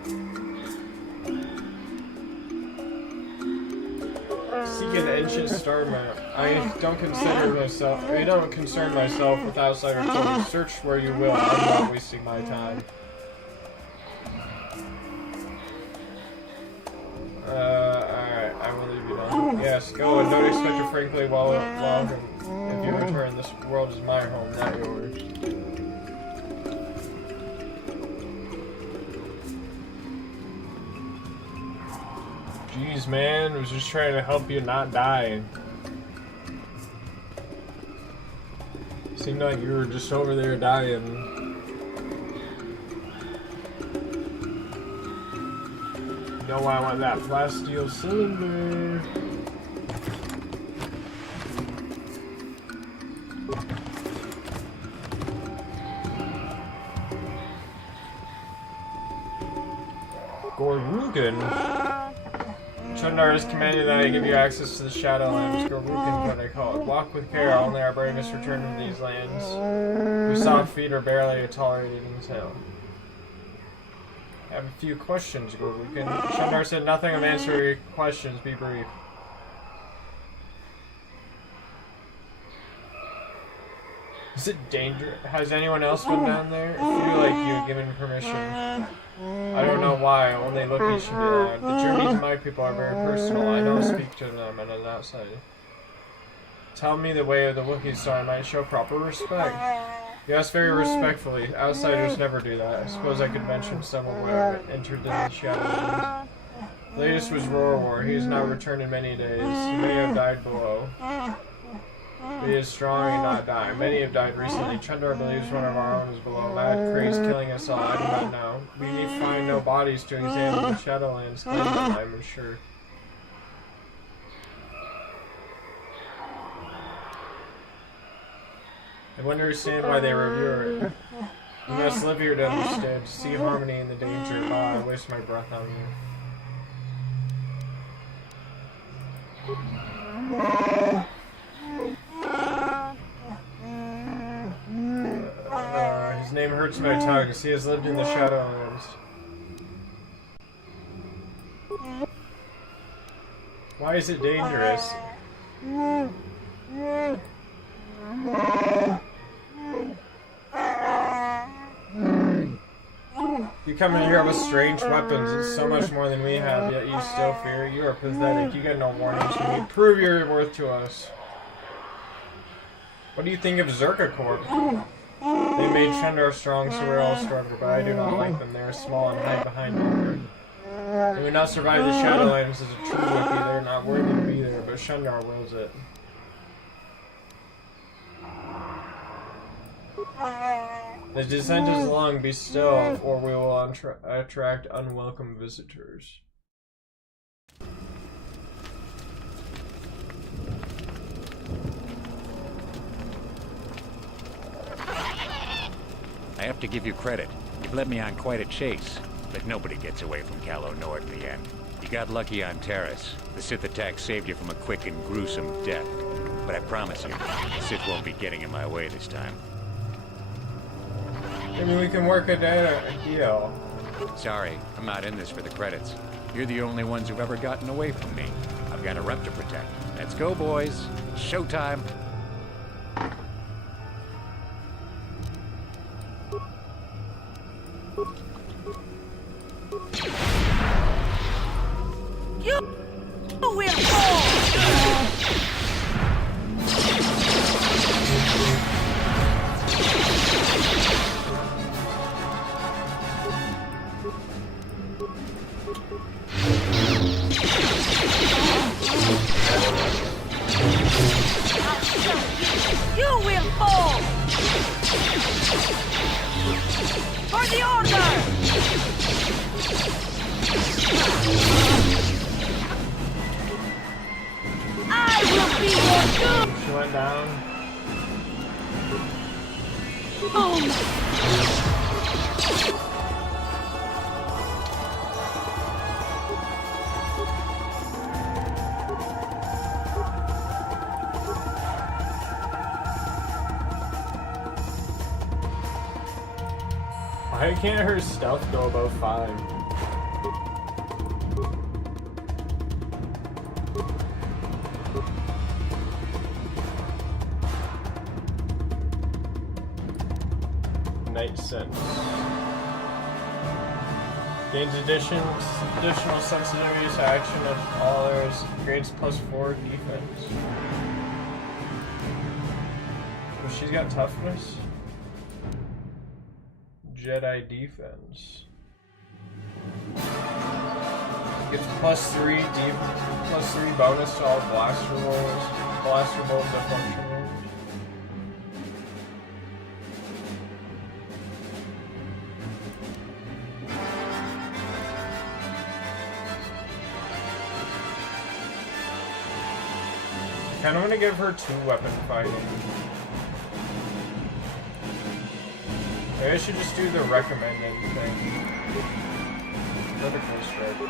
Seek an ancient star map. I don't concern myself with outsider clothing. Search where you will. I'm not wasting my time. Alright, I will leave you now. Yes, go and don't expect a frankly welcome. If you return, this world is my home, not yours. Jeez, man, I was just trying to help you not die. Seemed like you were just over there dying. You know why I want that plasteel cylinder? Gorrugan? Shundar has commanded that I give you access to the Shadowlands. Gorrugan, what I call it. Walk with care, only our bravest return from these lands. Your soft feet are barely tolerated in town. I have a few questions, Gorrugan. Shundar said nothing of answering your questions, be brief. Is it dangerous? Has anyone else been down there? I feel like you had given permission. I don't know why, only Loki should be allowed. The journey to my people are very personal. I don't speak to them and an outsider. Tell me the way of the Wookiees so I might show proper respect. You ask very respectfully. Outsiders never do that. I suppose I could mention someone would have entered the Shadowlands. The latest was Rorwar. He has not returned in many days. He may have died below. But he is strong and not die. Many have died recently. Shundar believes one of our own is below. Mad craze killing us all. I do not know. We need to find no bodies to examine the Shadowlands. Claim them, I am sure. I understand why they revere it. You must live here to understand, to see harmony in the danger. Ah, I waste my breath on you. hurts my tongue. He has lived in the Shadowlands. Why is it dangerous? You come in here with strange weapons. It's so much more than we have, yet you still fear. You are pathetic. You get no warnings from me. Prove your worth to us. What do you think of Zerka Corp? They made Shendar strong, so we're all stronger, but I do not like them. They are small and hide behind lumber. They would not survive the Shadowlands as a true Wookiee. They are not worthy to be there, but Shendar wills it. The descent is long. Be still, or we will attract unwelcome visitors. I have to give you credit. You've led me on quite a chase, but nobody gets away from Calo Nord in the end. You got lucky on Terrace. The Sith attack saved you from a quick and gruesome death. But I promise you, the Sith won't be getting in my way this time. Maybe we can work a deal. Sorry, I'm not in this for the credits. You're the only ones who've ever gotten away from me. I've got a rep to protect. Let's go, boys. Showtime. You will fall! You will fall! For the order! I will be your doom! She went down. Why can't her stealth go above 5? Night Sense. Gains additional sensitivity to action of all others. Grades +4 defense. Oh, she's got toughness. Jedi defense. Gets +3 bonus to all blaster rolls. Blaster bolt deflection rolls. I kinda wanna give her 2 weapon fighting. Maybe I should just do the recommended thing. Vertical strike.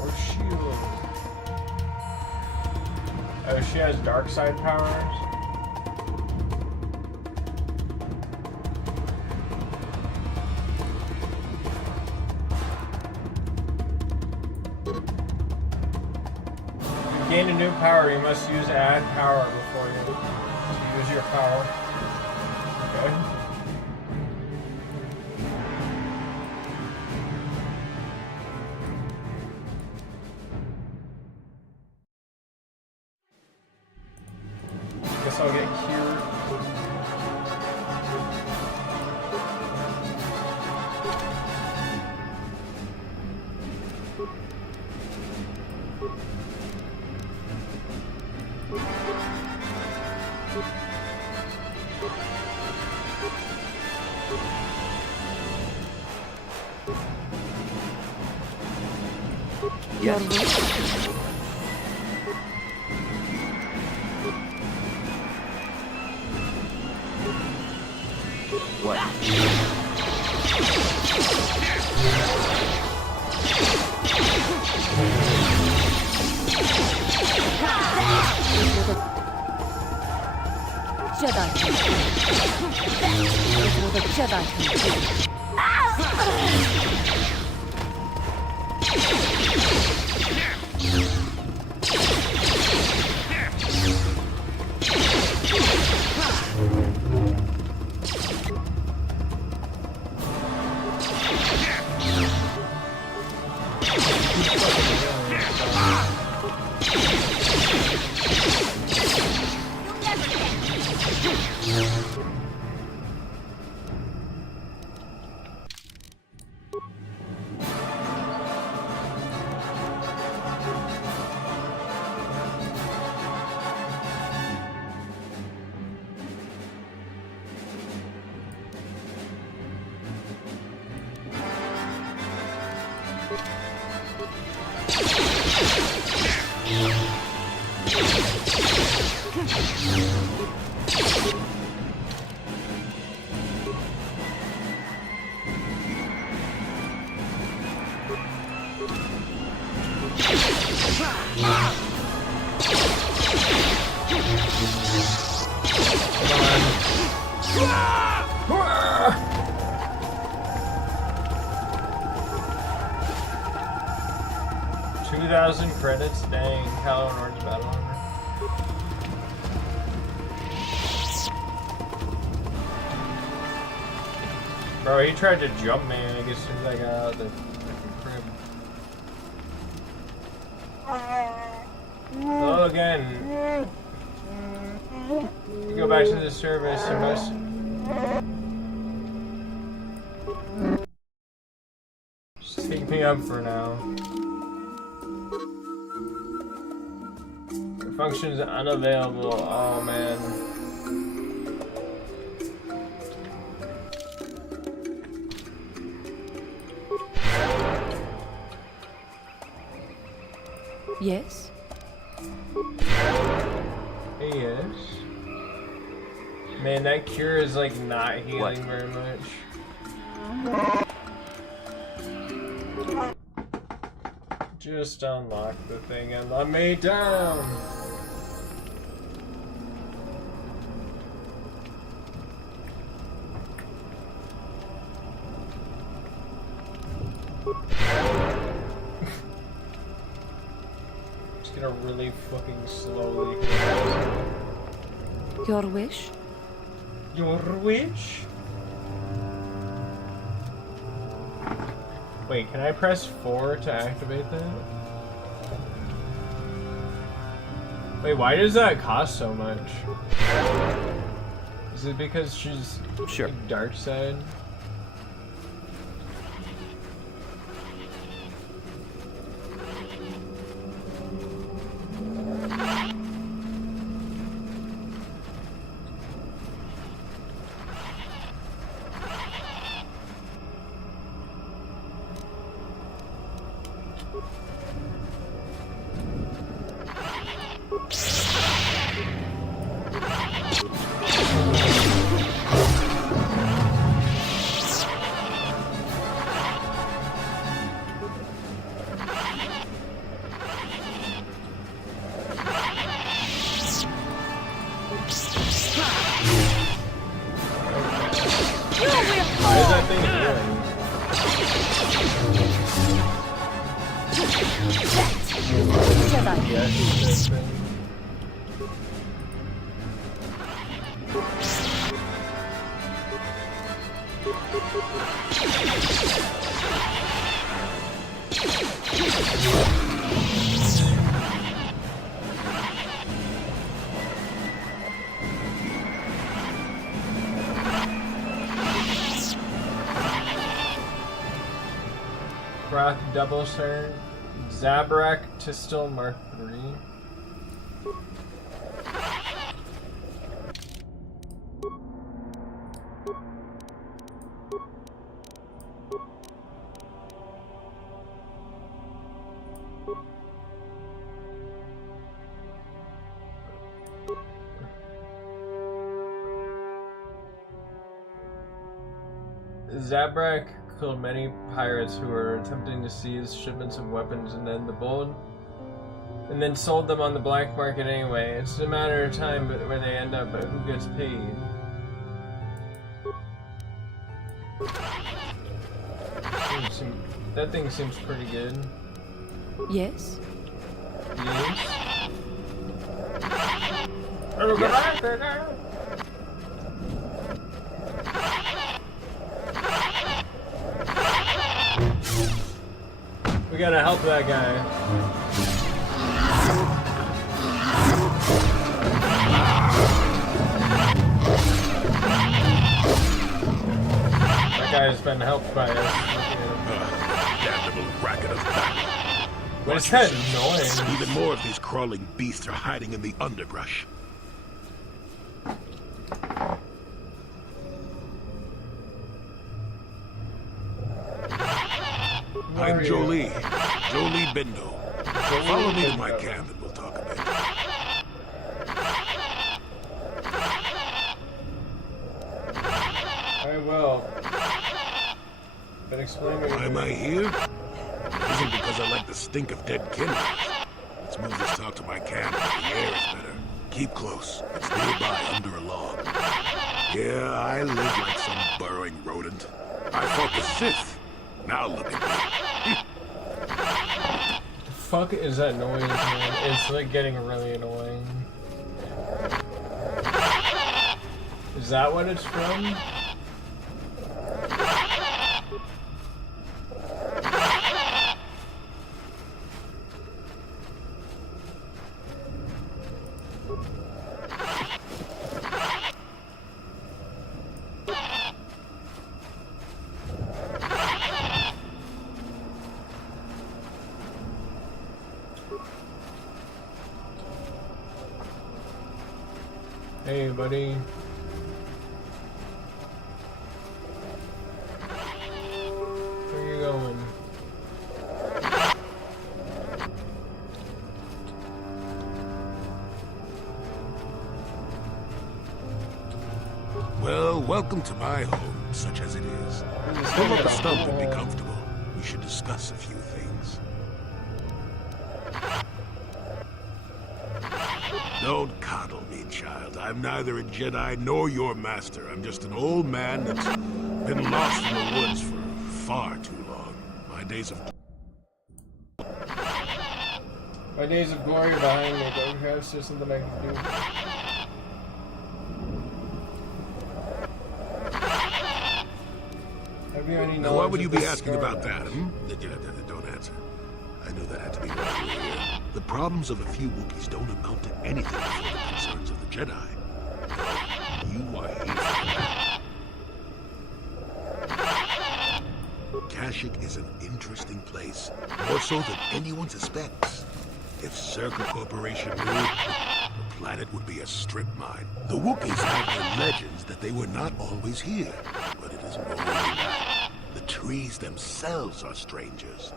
Or shield. Oh, she has dark side powers. Gain a new power, you must use add power before you use your power. Okay. Guess I'll get cured. Yes. Jedi. It's what a Jedi can do. Credits, dang, Calo Nord's battle armor. Bro, he tried to jump me, I guess, as soon as I got out of the crib. Hello again. You go back to the service, you must... Just take me up for now. Functions unavailable. Oh man. Yes? Yes. Man, that cure is like not healing very much. Just unlock the thing and let me down. Just gonna really fucking slowly. Your wish? Your wish? Wait, can I press 4 to activate that? Wait, why does that cost so much? Is it because she's like, dark side? Double sir, Zabrak Tistel Mark III. Zabrak killed many pirates who were attempting to seize shipments of weapons, and then the bold and then sold them on the black market anyway. It's a matter of time where they end up, but who gets paid? That thing seems pretty good. Yes? Yes? We gotta help that guy. That guy has been helped by us. Damnable racket of battle. What is that noise? Even more of these crawling beasts are hiding in the underbrush. I'm Jolie. Jolie Bindo. Follow me to my camp and we'll talk a bit. I will. But explain what Why am I here? It isn't because I like the stink of dead kindlers. Let's move this talk to my camp. The air is better. Keep close. It's nearby under a log. Yeah, I live like some burrowing rodent. I fought the Sith. Now look at me. The fuck is that noise, man? It's like getting really annoying. Is that what it's from? Hey, buddy. Where you going? Well, welcome to my home, such as it is. Pull up a stump and be comfortable. We should discuss a few things. Don't coddle me, child. I'm neither a Jedi nor your master. I'm just an old man that's been lost in the woods for far too long. My days of glory are behind me, but perhaps there's something I can do. Have you any knowledge? Now, why would you of be this asking scar? about that? Don't answer. I knew that had to be why you were here. The problems of a few Wookiees don't amount to anything before the concerns of the Jedi. You are here for that. Kashyyyk is an interesting place, more so than anyone suspects. If Circa Corporation ruled, the planet would be a strip mine. The Wookiees have their legends that they were not always here, but it is more than that. The trees themselves are strangers.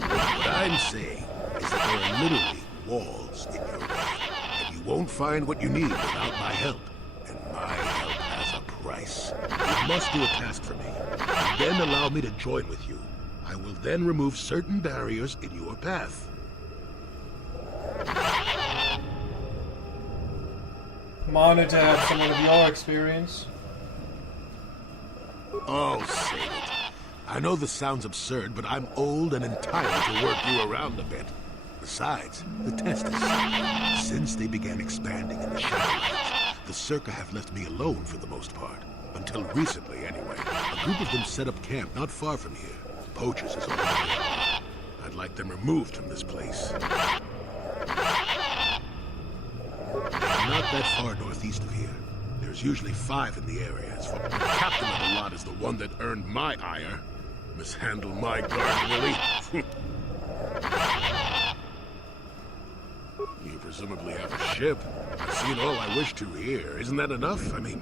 What I'm saying is that there are literally walls in your way, and you won't find what you need without my help. And my help has a price. You must do a task for me, and then allow me to join with you. I will then remove certain barriers in your path. I'm honored to have someone of your experience. Oh, save it. I know this sounds absurd, but I'm old and entitled to work you around a bit. Besides, the test is simple. Since they began expanding in the Shadowlands, the Circa have left me alone for the most part. Until recently, anyway. A group of them set up camp not far from here. Poachers is all they are. I'd like them removed from this place. They're not that far northeast of here. There's usually 5 in the area. As far. The captain of the lot is the one that earned my ire. Mishandle my garden, Willie. You presumably have a ship. I've seen all I wish to here. Isn't that enough? I mean,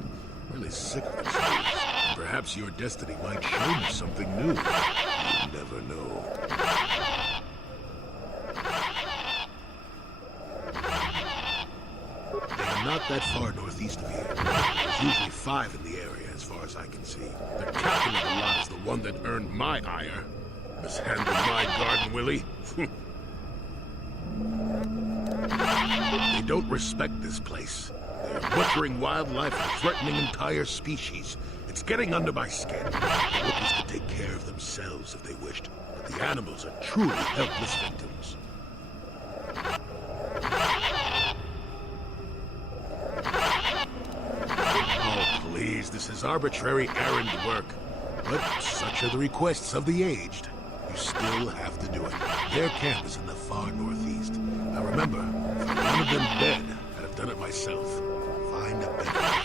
I'm really sick of this place. Perhaps your destiny might show me something new. You never know. They're not that far northeast of here. There's usually 5 in the area, as far as I can see. The captain of the lot is the one that earned my ire. mishandled my garden, Willie. They don't respect this place. They're butchering wildlife and threatening entire species. It's getting under my skin. The Wookiees could take care of themselves if they wished, but the animals are truly helpless victims. Oh, please, this is arbitrary errand work. But such are the requests of the aged. You still have to do it. Their camp is in the far northeast. Now remember, if I wanted them dead, I'd have done it myself. Find a better way.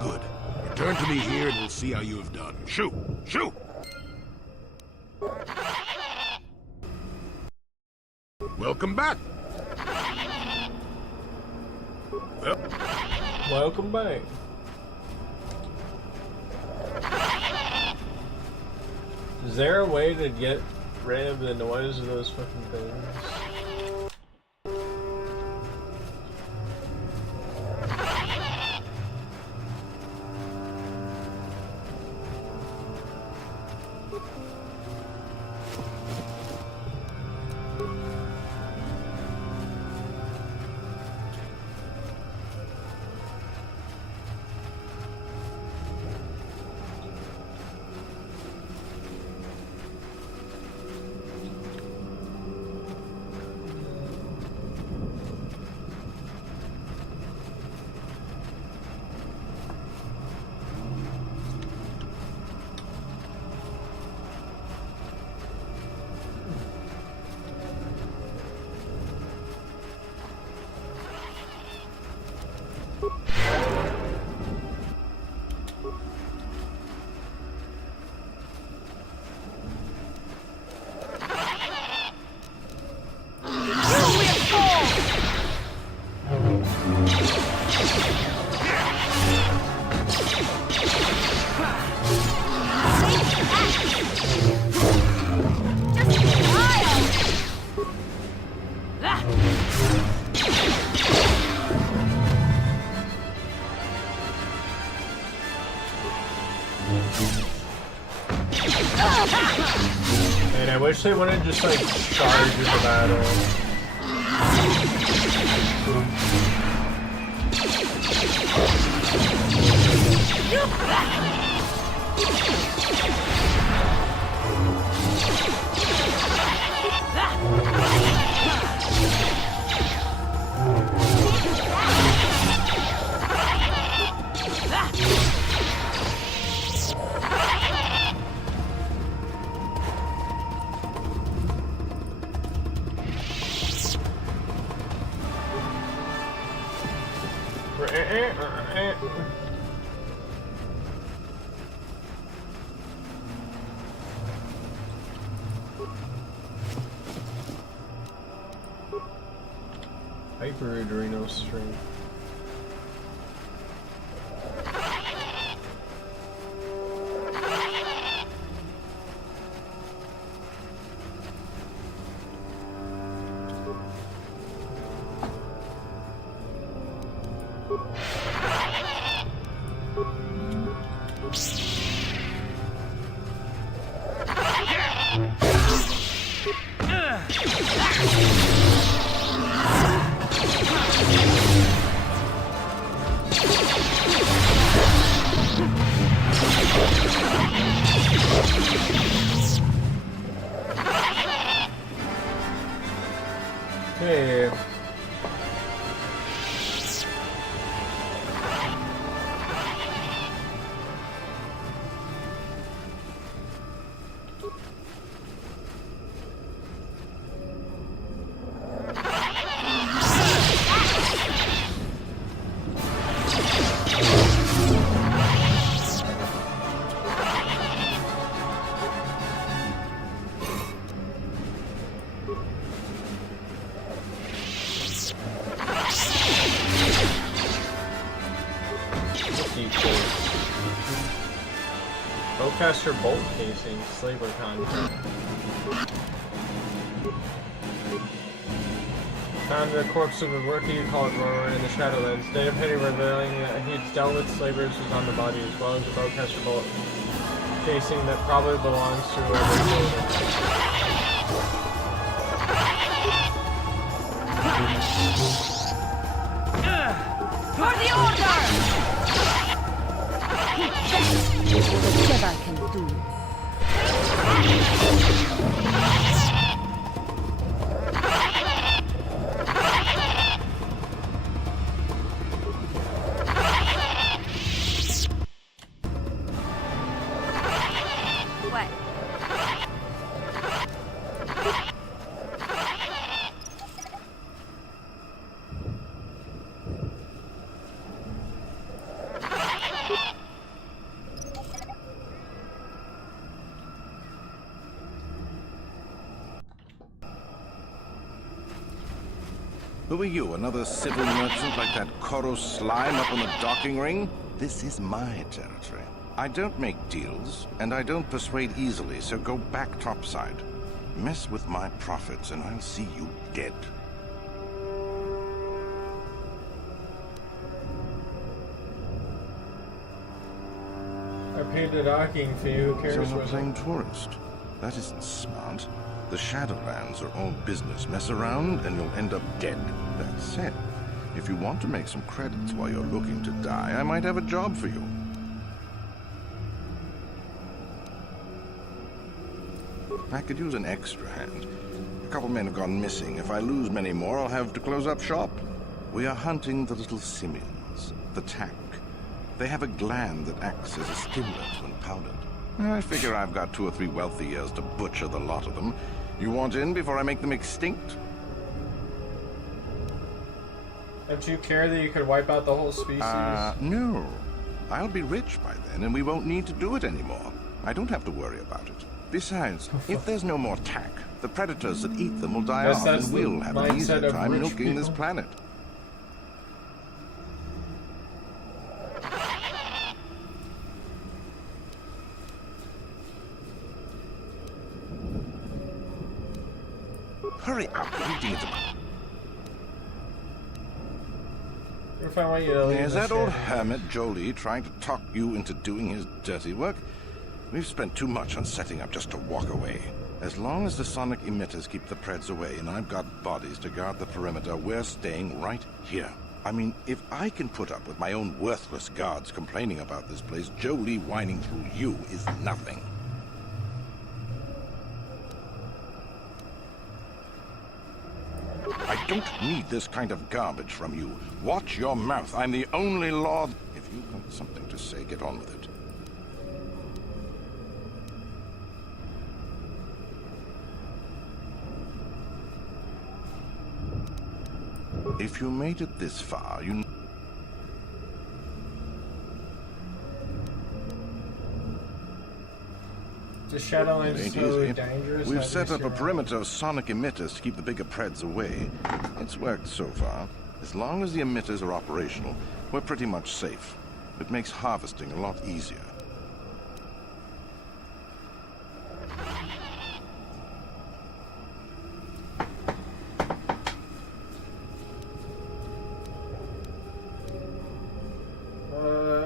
Good. Return to me here and we'll see how you have done. Shoo! Shoo! Welcome back. Well, welcome back. Is there a way to get rid of the noise of those fucking things? And I wish they wouldn't just like charge into battle. Hyper Adrenal Strength. Hey. Bowcaster bolt casing, slaver contract. Found the corpse of a rookie called Roar in the Shadowlands. Data Penny revealing that he'd dealt with slavers was on the body, as well as a bowcaster bullet casing that probably belongs to whoever killed him. For the order! This is what a Jedi can do. What? Who are you, another civil merchant like that KOTOR slime up on the docking ring? This is my territory. I don't make deals, and I don't persuade easily, so go back topside. Mess with my profits, and I'll see you dead. I paid the docking fee, who cares? So I'm a was plain it? tourist. That isn't smart. The Shadowlands are all business. Mess around, and you'll end up dead. That said, if you want to make some credits while you're looking to die, I might have a job for you. I could use an extra hand. A couple men have gone missing. If I lose many more, I'll have to close up shop. We are hunting the little simians, the tack. They have a gland that acts as a stimulant when powdered. I figure I've got 2 or 3 wealthy years to butcher the lot of them. You want in before I make them extinct? Don't you care that you could wipe out the whole species? No. I'll be rich by then, and we won't need to do it anymore. I don't have to worry about it. Besides, if there's no more tack, the predators that eat them will die off, and we'll have an easier time milking this planet. Hurry up, you're eating it. If I want you to leave Is this that old here. hermit Jolie trying to talk you into doing his dirty work? We've spent too much on setting up just to walk away. As long as the sonic emitters keep the Preds away and I've got bodies to guard the perimeter, we're staying right here. I mean, if I can put up with my own worthless guards complaining about this place, Jolie whining through you is nothing. I don't need this kind of garbage from you. Watch your mouth. I'm the only lord. If you've got something to say, get on with it. If you made it this far, you... The Shadowlands It is ain't so easy. dangerous. We've How set do you up a see perimeter of sonic emitters to keep the bigger Preds away. It's worked so far. As long as the emitters are operational, we're pretty much safe. It makes harvesting a lot easier.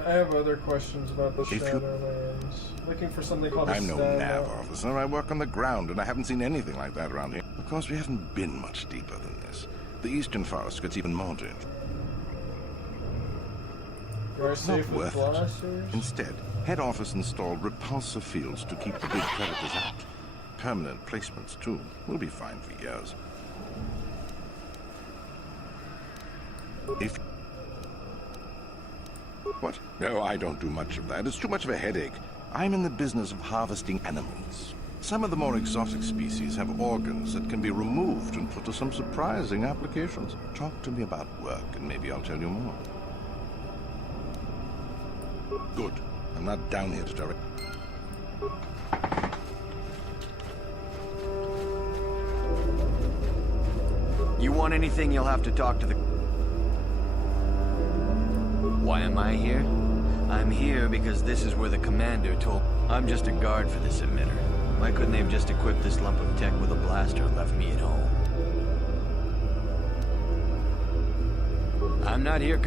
I have other questions about the Shadowlands. Looking for something called I'm a no stab. nav officer. I work on the ground, and I haven't seen anything like that around here. Of course, we haven't been much deeper than this. The eastern forest gets even more dangerous. Are safe with Not worth it. blasters? Instead, head office installed repulsor fields to keep the big predators out. Permanent placements, too. We'll be fine for years. If... What? No, I don't do much of that. It's too much of a headache. I'm in the business of harvesting animals. Some of the more exotic species have organs that can be removed and put to some surprising applications. Talk to me about work, and maybe I'll tell you more. Good. I'm not down here to direct... You want anything, you'll have to talk to the... Why am I here? I'm here because this is where the commander told... I'm just a guard for this emitter. Why couldn't they have just equipped this lump of tech with a blaster and left me at home? I'm not here.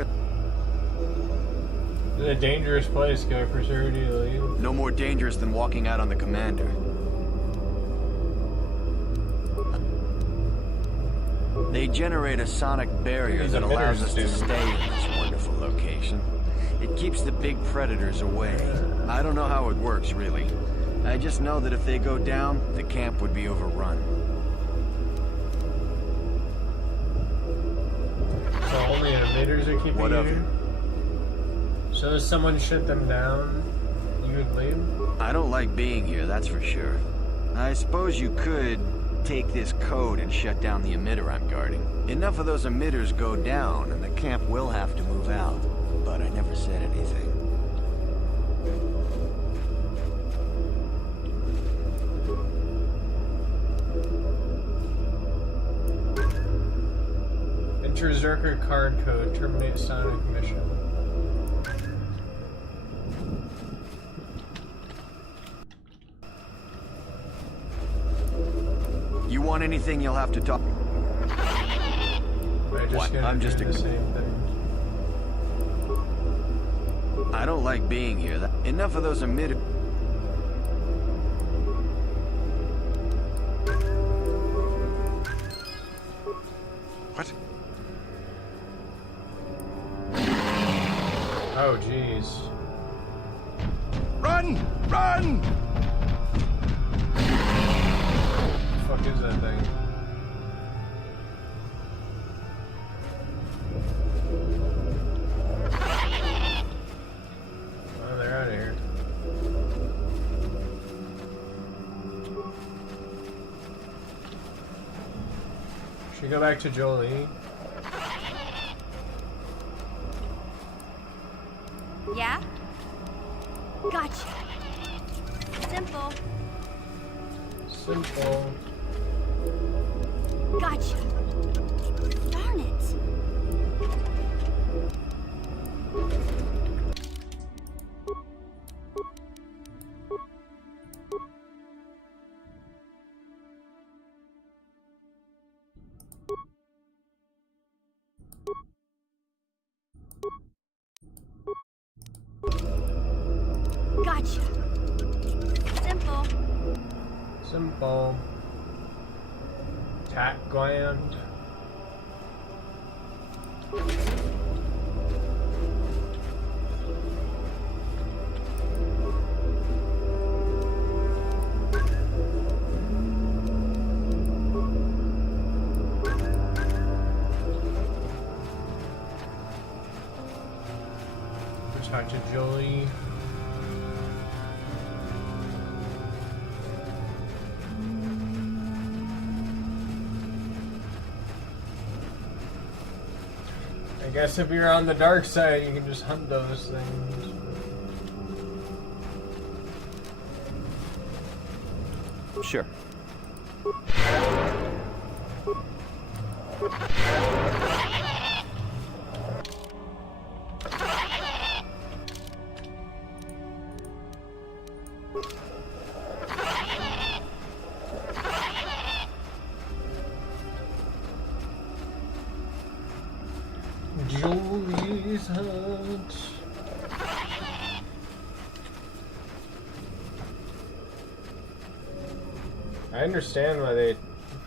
It's a dangerous place, go for sure. Do you leave? No more dangerous than walking out on the commander. They generate a sonic barrier that allows us to stay in this wonderful location. It keeps the big predators away. I don't know how it works, really. I just know that if they go down, the camp would be overrun. So only emitters are keeping you here? So if someone shut them down, you would leave? I don't like being here, that's for sure. I suppose you could take this code and shut down the emitter I'm guarding. Enough of those emitters go down, and the camp will have to move out. But I never said anything. Enter Zerker card code, terminate Sonic mission. You want anything, you'll have to talk. What? I'm just the same thing. I don't like being here. Enough of those emitters. What? Oh, jeez. Run! Run! What the fuck is that thing? Oh, they're out of here. Should we go back to Jolie? Yeah? Gotcha. Simple. Simple. Gotcha. Darn it. Gotcha. Simple. Simple. Tat gland. Talk to Jolie. I guess if you're on the dark side, you can just hunt those things. Sure. Jolie's hunt. I understand why they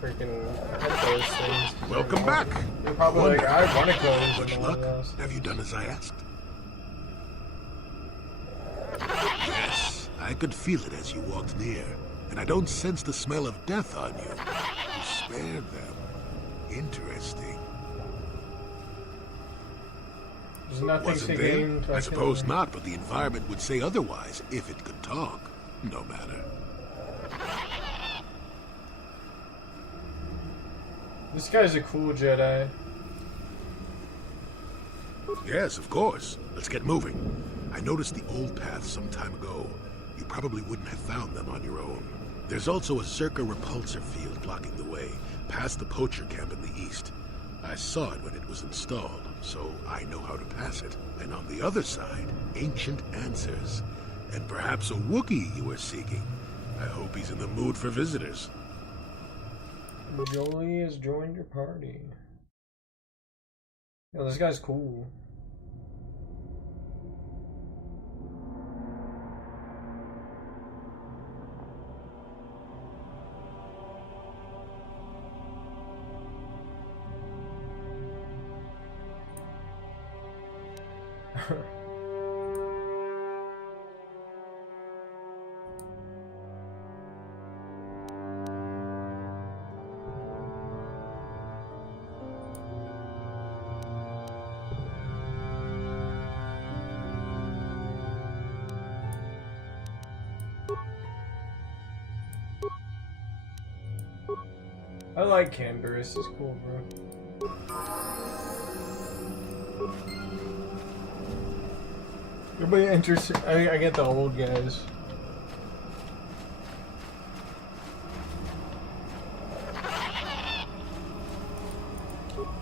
freaking hunt those things. Welcome back. You're probably like, I want to go into Much one of luck. those. Have you done as I asked? Yes, I could feel it as you walked near, and I don't sense the smell of death on you. You spared them. Interesting. There's nothing Wasn't to there? gain. I suppose not, but the environment would say otherwise if it could talk. No matter. This guy's a cool Jedi. Yes, of course. Let's get moving. I noticed the old path some time ago. You probably wouldn't have found them on your own. There's also a Zerka repulsor field blocking the way, past the poacher camp in the east. I saw it when it was installed, so I know how to pass it. And on the other side, ancient answers. And perhaps a Wookiee you were seeking. I hope he's in the mood for visitors. Jolie has joined your party. Yo, this guy's cool. I like Canberus, he's cool, bro. Everybody interesting. I get the old guys.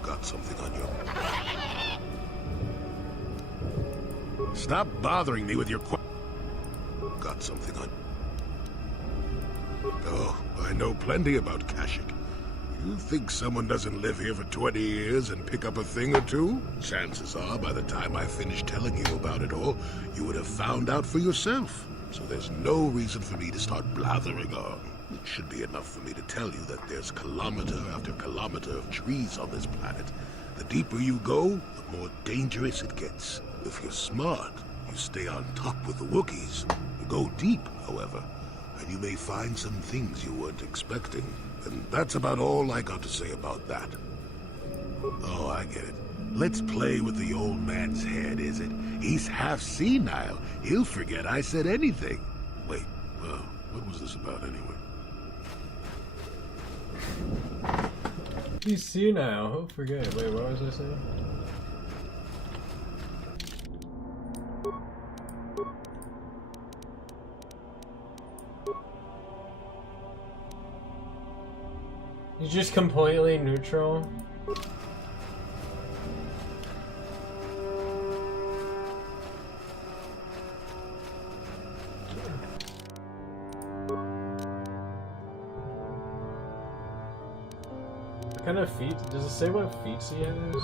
Got something on you. Stop bothering me with your Got something on. Oh, I know plenty about Kashyyyk. You think someone doesn't live here for 20 years and pick up a thing or two? Chances are, by the time I finish telling you about it all, you would have found out for yourself. So there's no reason for me to start blathering on. It should be enough for me to tell you that there's kilometer after kilometer of trees on this planet. The deeper you go, the more dangerous it gets. If you're smart, you stay on top with the Wookiees. You go deep, however, and you may find some things you weren't expecting. And that's about all I got to say about that. Oh, I get it. Let's play with the old man's head, is it? He's half senile. He'll forget I said anything. Wait, what was this about anyway? He's senile, he'll forget. Wait, what was I saying? He's just completely neutral. What kind of feet? Does it say what feats he has?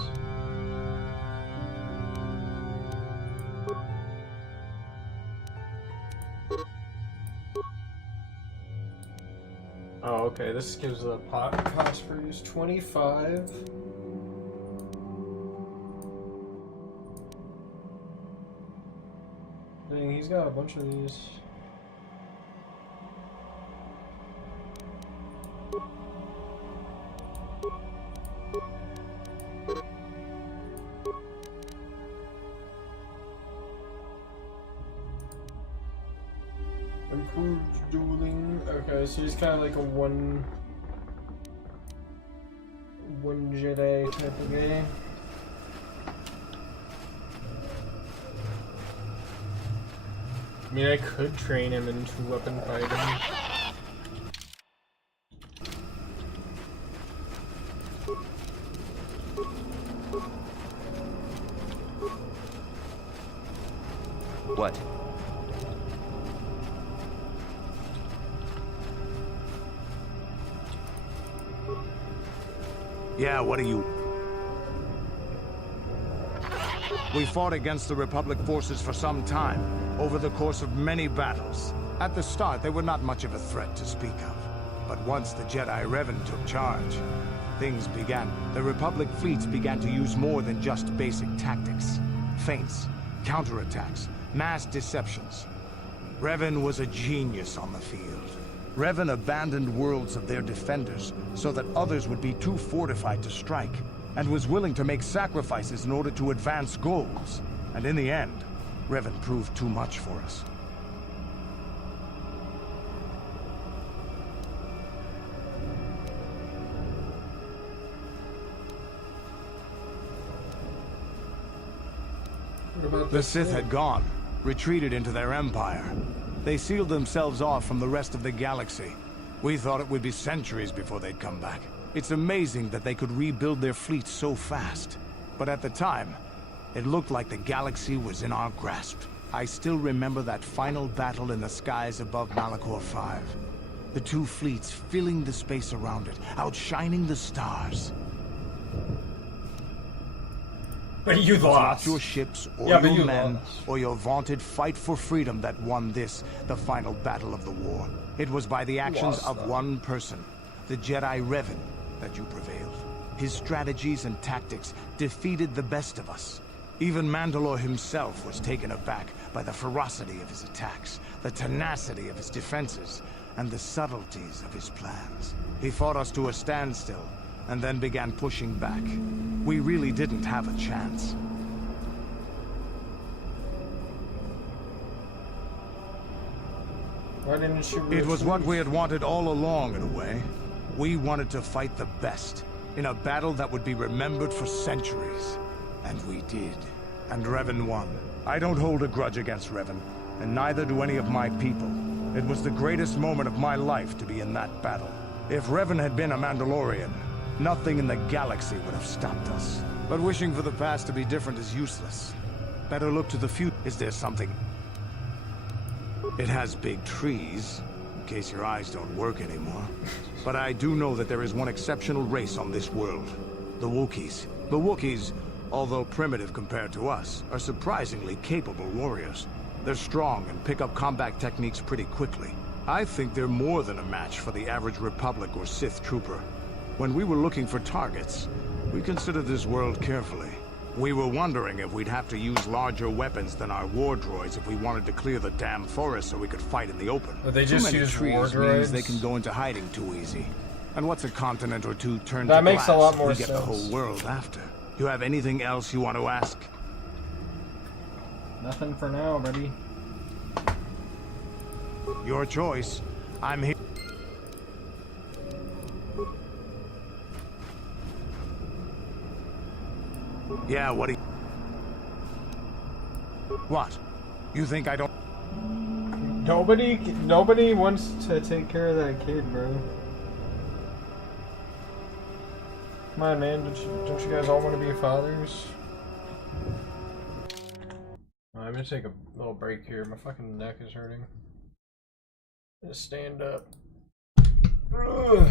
Oh, okay, this gives the pot cost for use 25. Dang, he's got a bunch of these. Improved dueling. Okay, so he's kind of like a one Jedi type of guy. I mean, I could train him in two-weapon fighting. What? Yeah, what are you? We fought against the Republic forces for some time, over the course of many battles. At the start, they were not much of a threat to speak of. But once the Jedi Revan took charge, things began. The Republic fleets began to use more than just basic tactics. Feints, counterattacks, mass deceptions. Revan was a genius on the field. Revan abandoned worlds of their defenders so that others would be too fortified to strike, and was willing to make sacrifices in order to advance goals. And in the end, Revan proved too much for us. The Sith had gone, retreated into their empire. They sealed themselves off from the rest of the galaxy. We thought it would be centuries before they'd come back. It's amazing that they could rebuild their fleet so fast. But at the time, it looked like the galaxy was in our grasp. I still remember that final battle in the skies above Malachor 5. The two fleets filling the space around it, outshining the stars. But you It was lost. not your ships or Yeah, but your you men lost. or your vaunted fight for freedom that won this, the final battle of the war. It was by the actions lost, of though. one person, the Jedi Revan, that you prevailed. His strategies and tactics defeated the best of us. Even Mandalore himself was taken aback by the ferocity of his attacks, the tenacity of his defenses, and the subtleties of his plans. He fought us to a standstill, and then began pushing back. We really didn't have a chance. Why didn't she It was what we had wanted all along, in a way. We wanted to fight the best, in a battle that would be remembered for centuries. And we did. And Revan won. I don't hold a grudge against Revan, and neither do any of my people. It was the greatest moment of my life to be in that battle. If Revan had been a Mandalorian, nothing in the galaxy would have stopped us. But wishing for the past to be different is useless. Better look to the future. Is there something? It has big trees, in case your eyes don't work anymore. But I do know that there is one exceptional race on this world. The Wookiees. The Wookiees, although primitive compared to us, are surprisingly capable warriors. They're strong and pick up combat techniques pretty quickly. I think they're more than a match for the average Republic or Sith trooper. When we were looking for targets, we considered this world carefully. We were wondering if we'd have to use larger weapons than our war droids if we wanted to clear the damn forest so we could fight in the open. But they just Too many use trees war means droids? they can go into hiding too easy. And what's a continent or two turned That to makes a glass lot if more we get the sense. whole world after? You have anything else you want to ask? Nothing for now, buddy. Your choice. I'm here. Yeah, what do you... What? You think I don't... Nobody wants to take care of that kid, bro. Come on, man. Don't you guys all want to be fathers? I'm gonna take a little break here. My fucking neck is hurting. I'm gonna stand up. Ugh.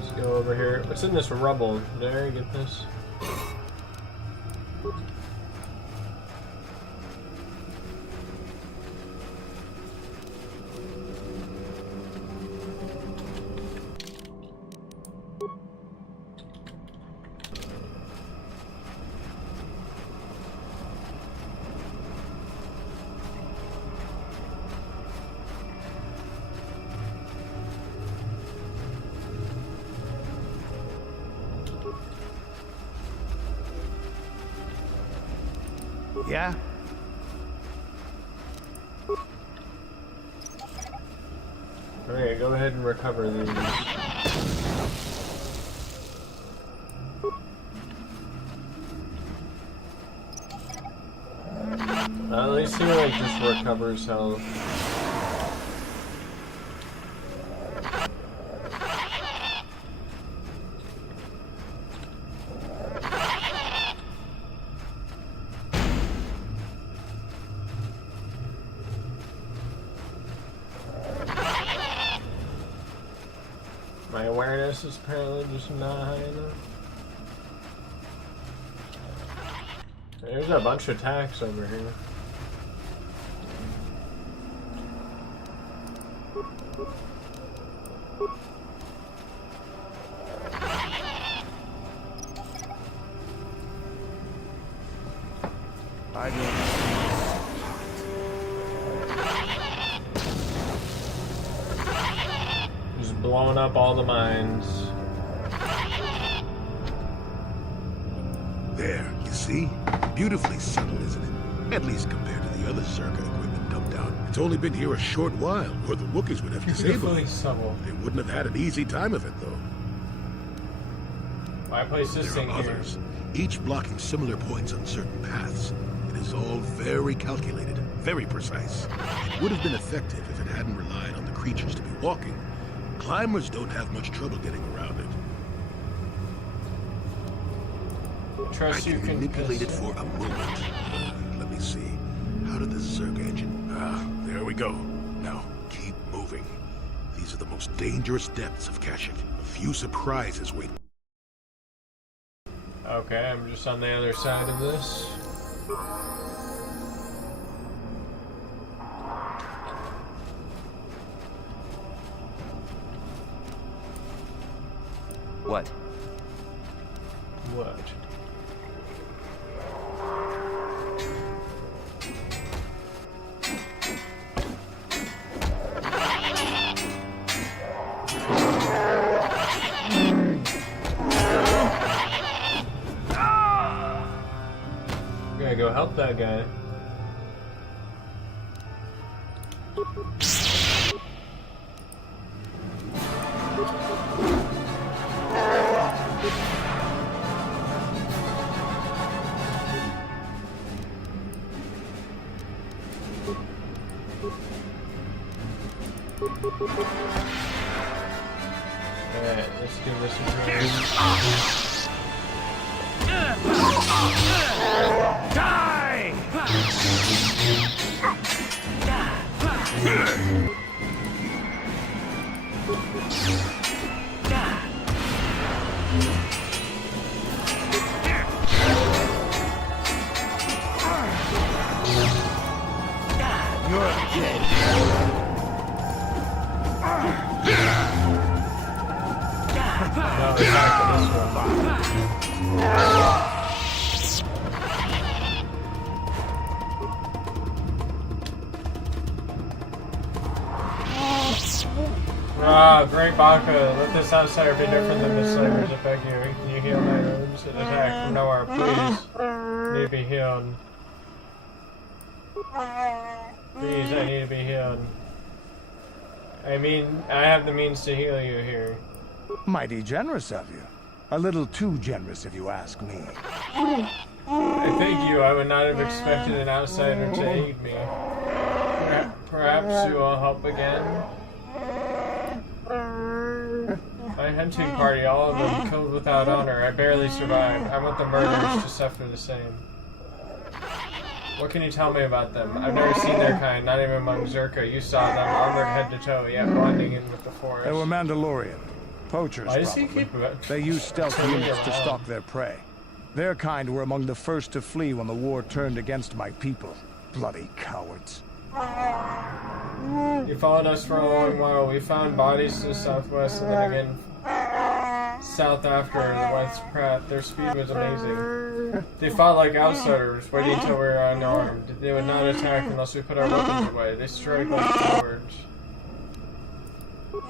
Let's go over here. What's in this rubble? Did I already get this? Yeah? Okay, go ahead and recover these. At least he like just recovers health. My awareness is apparently just not high enough. There's a bunch of attacks over here. I don't. Just blowing up all the mines. There, you see? Beautifully subtle, isn't it? At least compared to the other Zerka equipment dumped out. It's only been here a short while, or the Wookiees would have disabled it. They wouldn't have had an easy time of it, though. Why place this thing here? Others, each blocking similar points on certain paths. It is all very calculated, very precise. It would have been effective if it hadn't relied on the creatures to be walking. Climbers don't have much trouble getting around it. Trust I you can can manipulate it for a moment. Let me see. How did the Zerg engine... there we go. Now, keep moving. These are the most dangerous depths of Kashyyyk. A few surprises wait. Okay, I'm just on the other side of this. What? What? Gotta go help that guy. Alright, let's give this a try. Die! You're dead. No, attack this one. Ah, great Baka. Let this outsider be different than the slavers affect you. Can you heal my wounds? An attack from nowhere, please. Need to be healed. Please, I need to be healed. I mean, I have the means to heal you here. Mighty generous of you. A little too generous, if you ask me. I thank you. I would not have expected an outsider to aid me. Perhaps you will help again? My hunting party, all of them killed without honor. I barely survived. I want the murderers to suffer the same. What can you tell me about them? I've never seen their kind, not even among Zerka. You saw them, armored head to toe, yet blending in with the forest. They were Mandalorian. Poachers, Why does he probably. keep They used stealth turning units to around? stalk their prey. Their kind were among the first to flee when the war turned against my people. Bloody cowards. You followed us for a long while. We found bodies to the southwest and then again south after the West Pratt. Their speed was amazing. They fought like outsiders, waiting until we were unarmed. They would not attack unless we put our weapons away. They strike like cowards.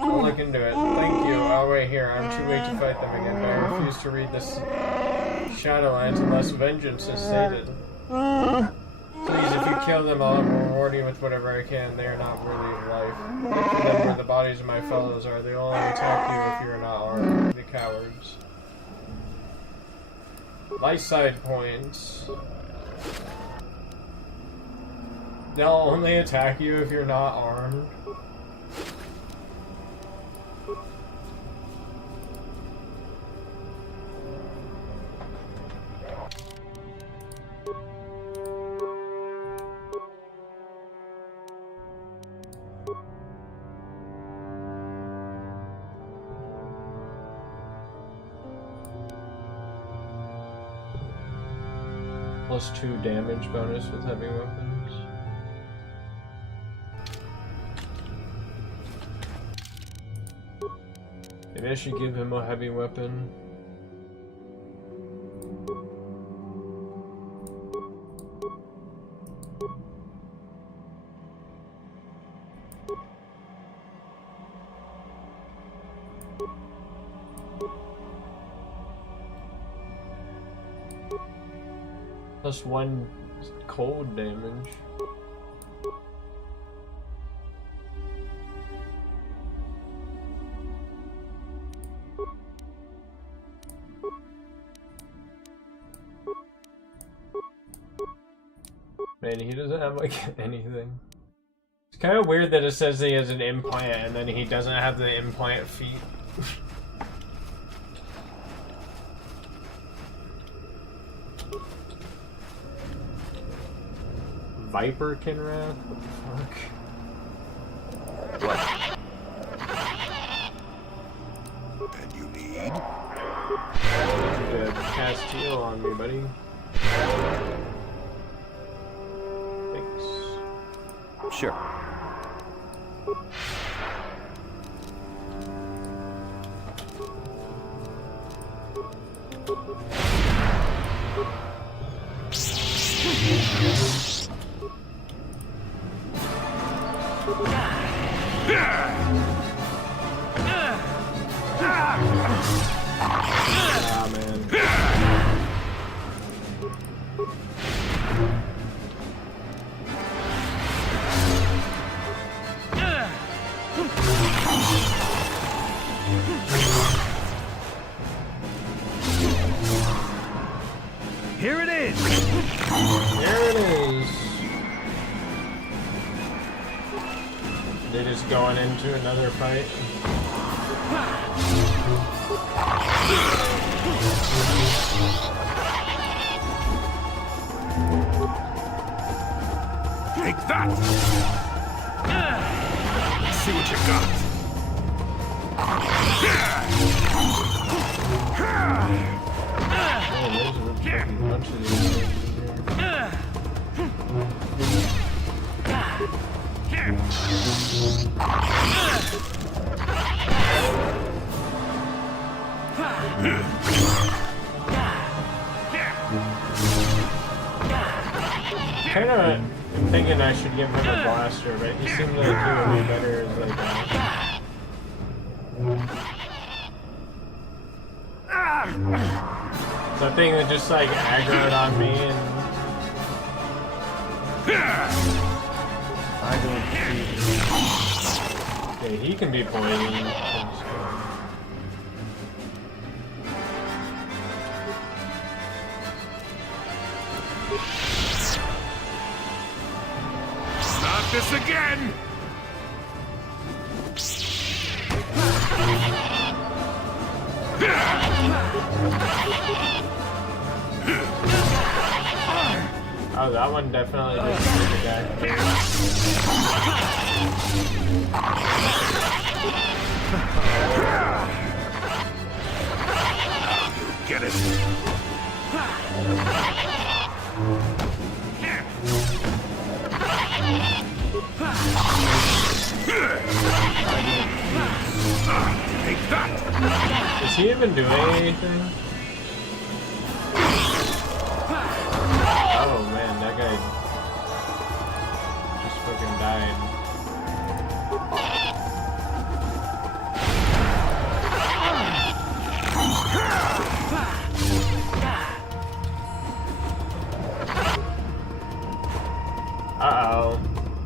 I'll look into it. Thank you. I'll wait here. I'm too weak to fight them again, but I refuse to read this Shadowlands unless vengeance is stated. kill them, I'll reward you with whatever I can. They are not worthy of life. Look for them where the bodies of my fellows are. They will only attack you if you are not armed. The cowards. Light side points. They'll only attack you if you're not armed. +2 damage bonus with heavy weapons. Maybe I should give him a heavy weapon. +1 cold damage. Man, he doesn't have like anything. It's kind of weird that it says he has an implant and then he doesn't have the implant feet. Viper Kinrath? What the fuck? What? And you need? You to cast heal on me, buddy. Thanks. Sure. Ah, man. Here it is! Here it is! They're just going into another fight. Take that! Let's see what you got. Man, there's a fucking bunch of these things Kind of thinking I should give him a blaster, but he seems like he would be better as like the thing that just like aggroed on me and I don't see. Okay, he can be poisoned. Not this again! Oh, that one definitely just did the guy. Get it! Take that! Is he even doing anything? Oh man, that guy just fucking died. Uh-oh.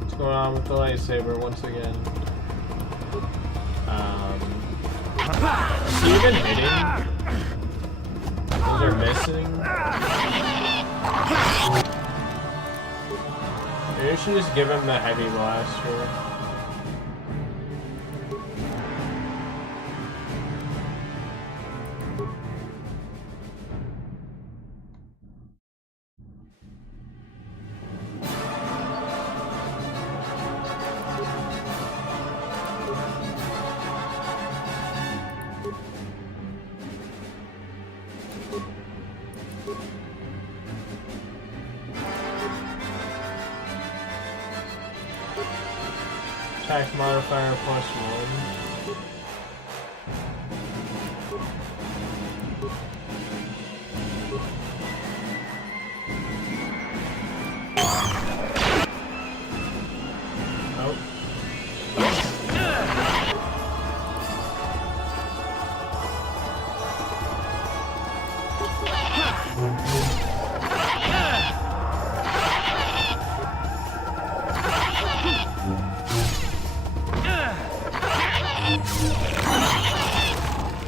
What's going on with the lightsaber once again? Is he even hitting? Those are missing? Maybe I should just give him the heavy blaster. Attack modifier +1.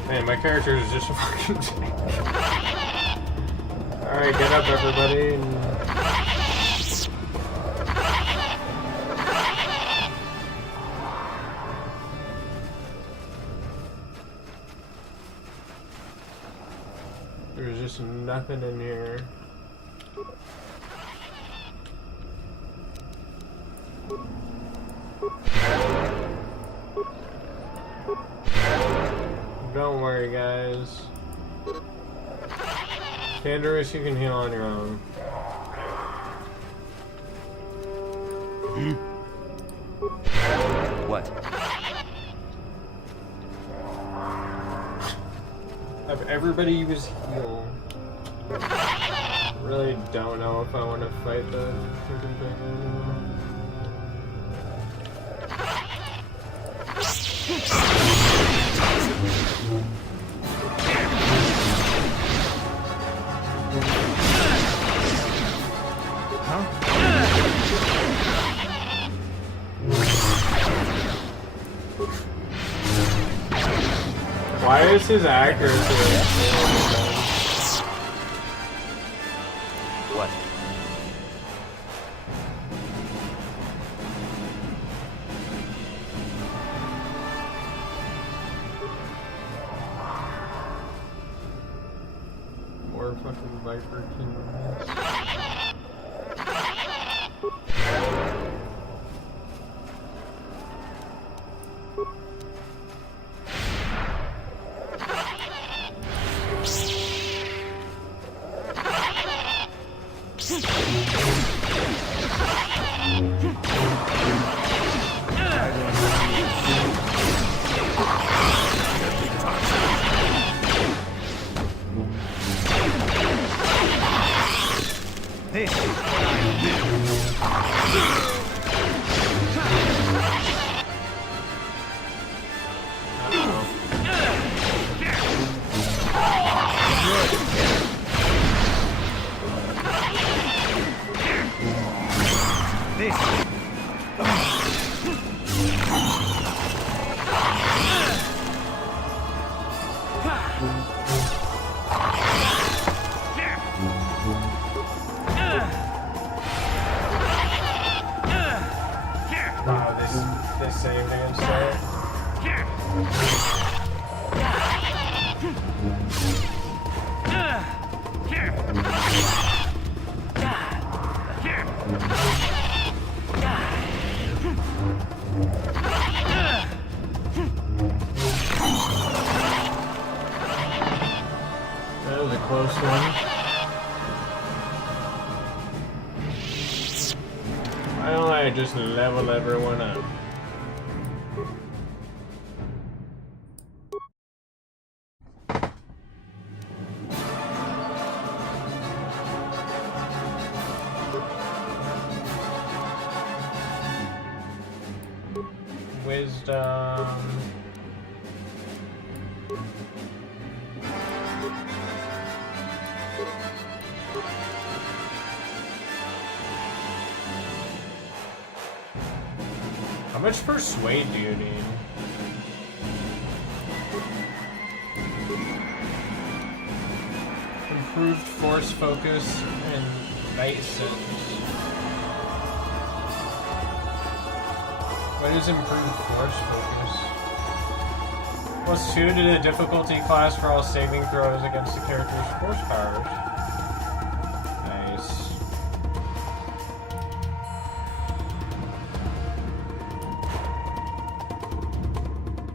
Man, my character is just a fucking tank. Alright, get up everybody. There's just nothing in here. Don't worry, guys. Canderous, you can heal on your own. What? Have everybody use heal. Really don't know if I want to fight the freaking thing anymore. Why is his accuracy? What? More fucking Viper Kingdoms. Wow, this saved against that. That was a close one. Why don't I just level everyone up? Wisdom. How much persuade do you need? Improved force focus and night sense. What is improved force focus? +2 to the difficulty class for all saving throws against the character's force powers. Nice.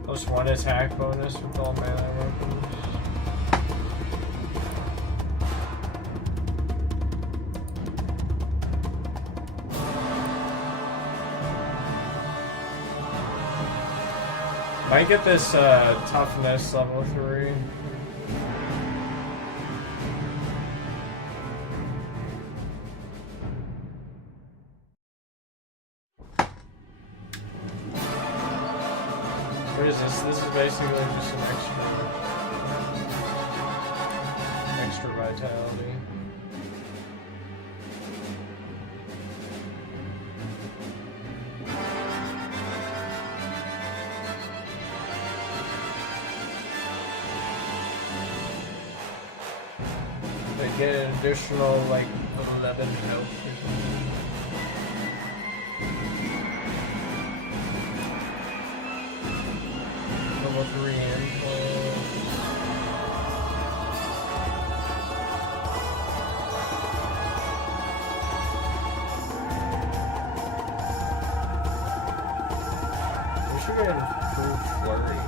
+1 attack bonus with all melee weapons. Might get this toughness level 3. What is this? This is basically just an extra vitality. They get an additional like 11 health or something. Level 3 implants. We should get improved flurry.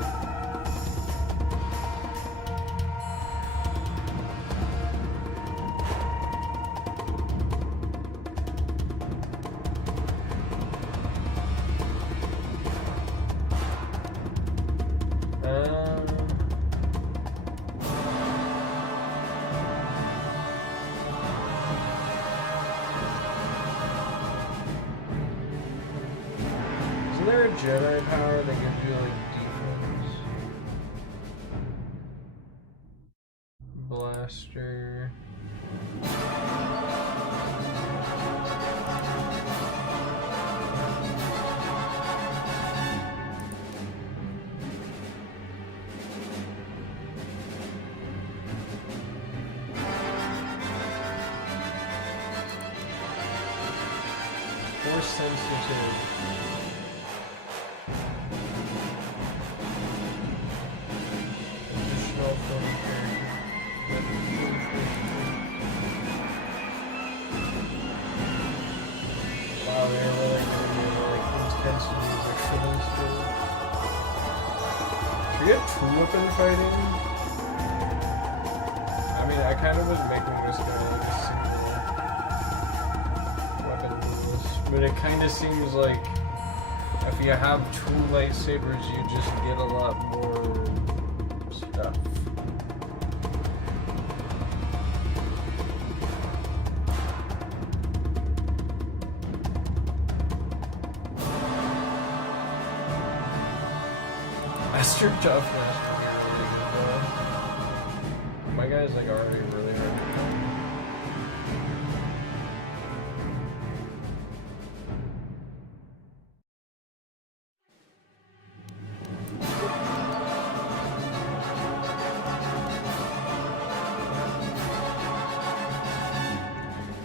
Isn't there a Jedi power that gives you like defense? Blaster. Force sensitive. Additional from wow, they're really gonna be like intense music for this dude. Should we get two-weapon fighting? I mean, I kind of was making this guy like a single weapon duelist, but it kind of seems like if you have two lightsabers, you just get a lot more stuff. Master toughness would be really good though. My guy's like already really hard to kill.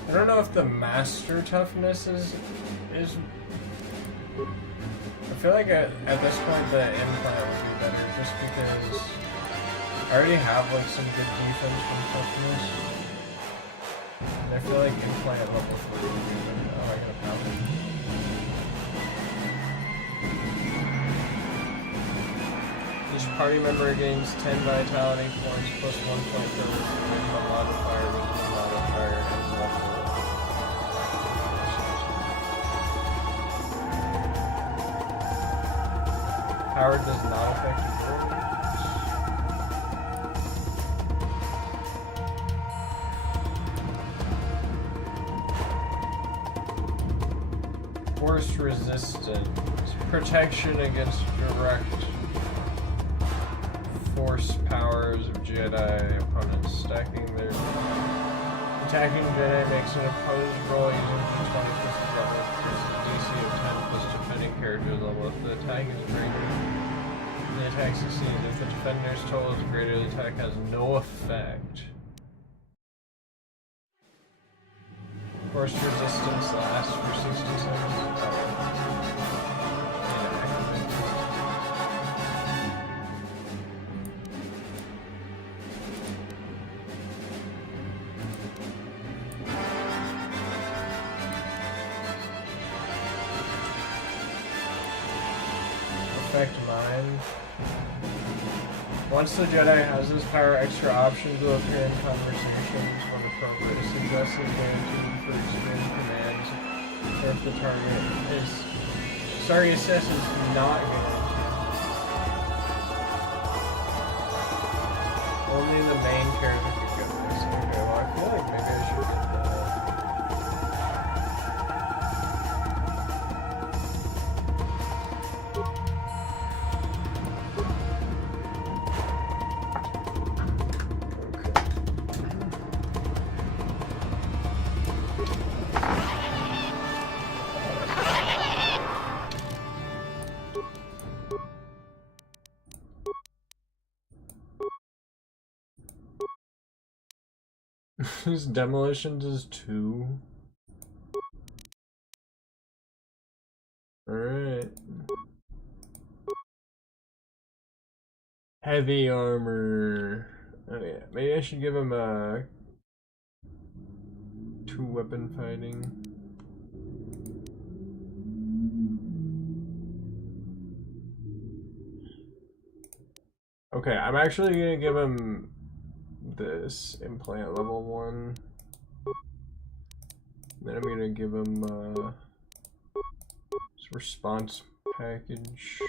I don't know if the master toughness is I feel like at this point the implant would be better just because I already have like some good defense from toughness. And I feel like implant level 3 would be better. Oh, I got a power. Each party member gains 10 vitality points plus 1 point for original modifier, and level. Power does not affect droids. Force resistance. Protection against direct force powers of Jedi opponents. Attacking Jedi makes an opposed roll using d20 plus his level versus DC of 10 plus defending character's level flag is greater. The attack succeeds. If the defender's total is greater, the attack has no effect. Force resistance lasts for 60 seconds. Affect mind. Once the Jedi has this power, extra options will appear in conversations when appropriate. It suggests is guaranteed for extreme commands, or if the target is... Sorry, it says it's not guaranteed. Only the main character can get this. Okay, well I feel like maybe I should get that. His demolitions is 2. Alright. Heavy armor. Oh yeah, maybe I should give him a 2-weapon fighting. Okay, I'm actually gonna give him this implant level 1. Then I'm gonna give him this response package.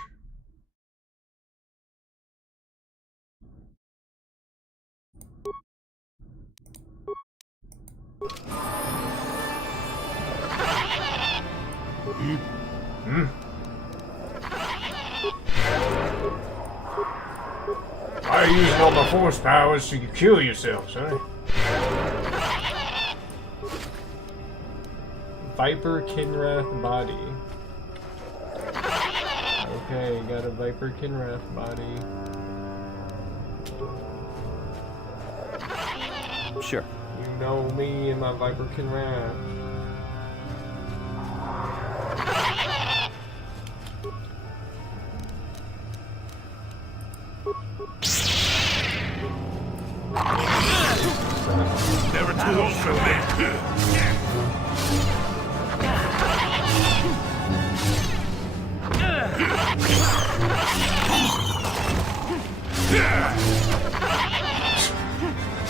Why are you using all my force powers to kill yourself, son? Viper Kinrath body. Okay, got a Viper Kinrath body. Sure. You know me and my Viper Kinrath. Never too old for that.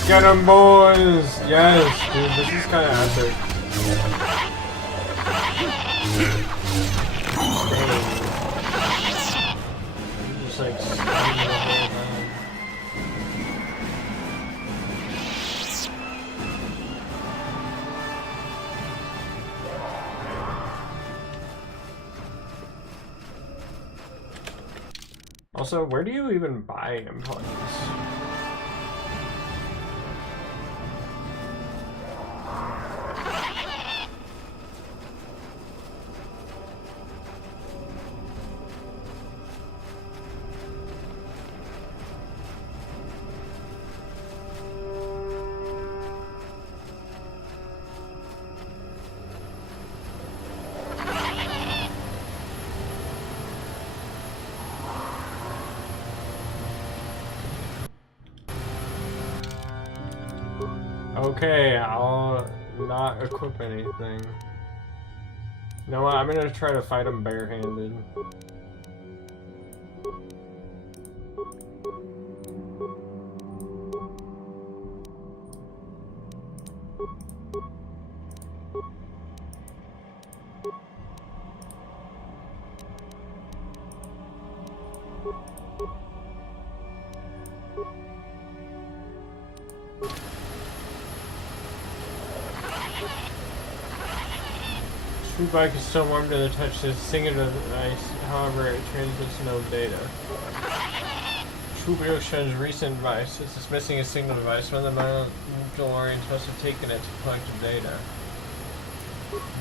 Get 'em, boys! Yes, dude, this is kind of epic. I'm just like standing the whole time. Also, where do you even buy implants? Okay, I'll not equip anything. You know what? I'm gonna try to fight him barehanded. Troop bike is still warm to the touch. The signal device, however, it transmits no data. Troop shows recent device. It's dismissing a signal device. One of the Mandalorians must have taken it to collect the data.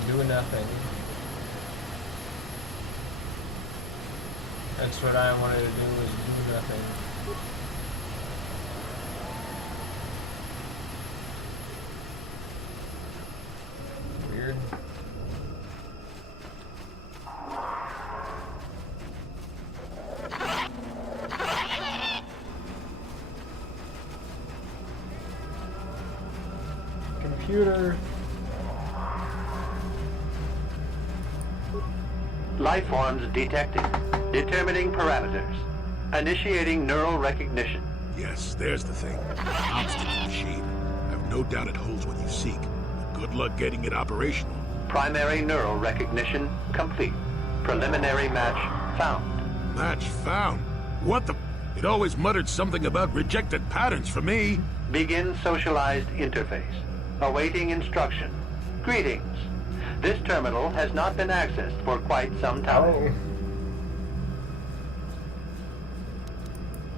Doing nothing. That's what I wanted to do, was do nothing. Weird. Computer. Life forms detected. Determining parameters. Initiating neural recognition. Yes, there's the thing. Obstacle machine. I've no doubt it holds what you seek, but good luck getting it operational. Primary neural recognition complete. Preliminary match found. Match found? What the... It always muttered something about rejected patterns for me. Begin socialized interface. Awaiting instruction. Greetings. This terminal has not been accessed for quite some time.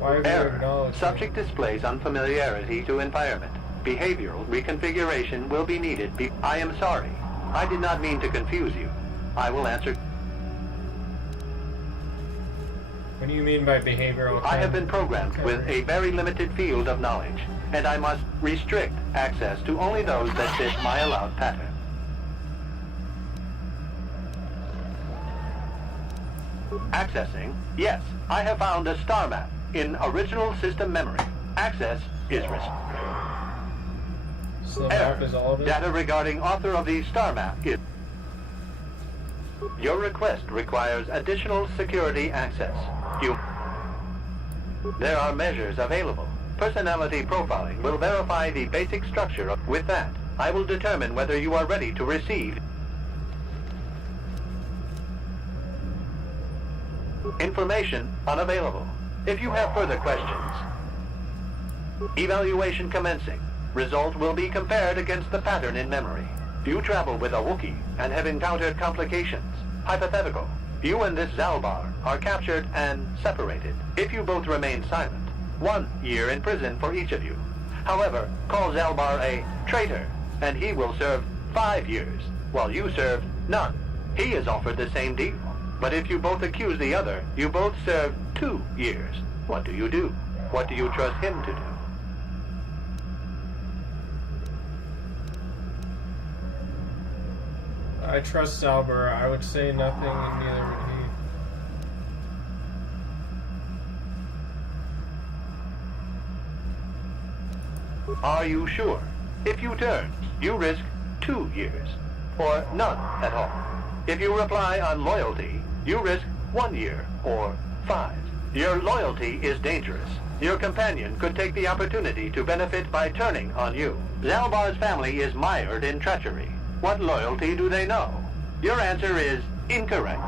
Error. Subject displays unfamiliarity to environment. Behavioral reconfiguration will be needed. I am sorry. I did not mean to confuse you. I will answer. What do you mean by behavioral? I have been programmed with a very limited field of knowledge, and I must restrict access to only those that fit my allowed pattern. Accessing. Yes, I have found a star map in original system memory. Access is restricted. So the map is all of it? Data regarding author of the star map is... Your request requires additional security access. There are measures available. Personality profiling will verify the basic structure of... With that, I will determine whether you are ready to receive... Information unavailable. If you have further questions... Evaluation commencing. Result will be compared against the pattern in memory. You travel with a Wookiee and have encountered complications. Hypothetical. You and this Zalbar are captured and separated. If you both remain silent, 1 year in prison for each of you. However, call Zalbar a traitor, and he will serve 5 years, while you serve none. He is offered the same deal. But if you both accuse the other, you both serve 2 years. What do you do? What do you trust him to do? I trust Zalbar. I would say nothing, and neither would he. Are you sure? If you turn, you risk 2 years, or none at all. If you reply on loyalty, you risk 1 year, or 5. Your loyalty is dangerous. Your companion could take the opportunity to benefit by turning on you. Zalbar's family is mired in treachery. What loyalty do they know? Your answer is incorrect.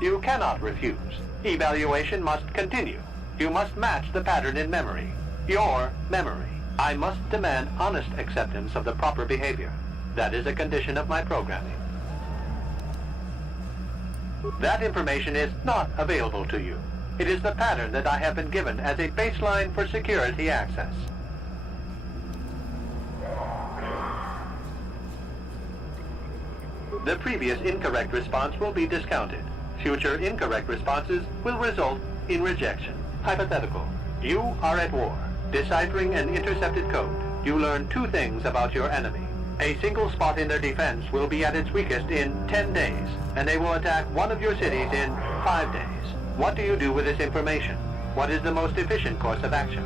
You cannot refuse. Evaluation must continue. You must match the pattern in memory. Your memory. I must demand honest acceptance of the proper behavior. That is a condition of my programming. That information is not available to you. It is the pattern that I have been given as a baseline for security access. The previous incorrect response will be discounted. Future incorrect responses will result in rejection. Hypothetical. You are at war. Deciphering an intercepted code, you learn 2 things about your enemy. A single spot in their defense will be at its weakest in 10 days, and they will attack one of your cities in 5 days. What do you do with this information? What is the most efficient course of action?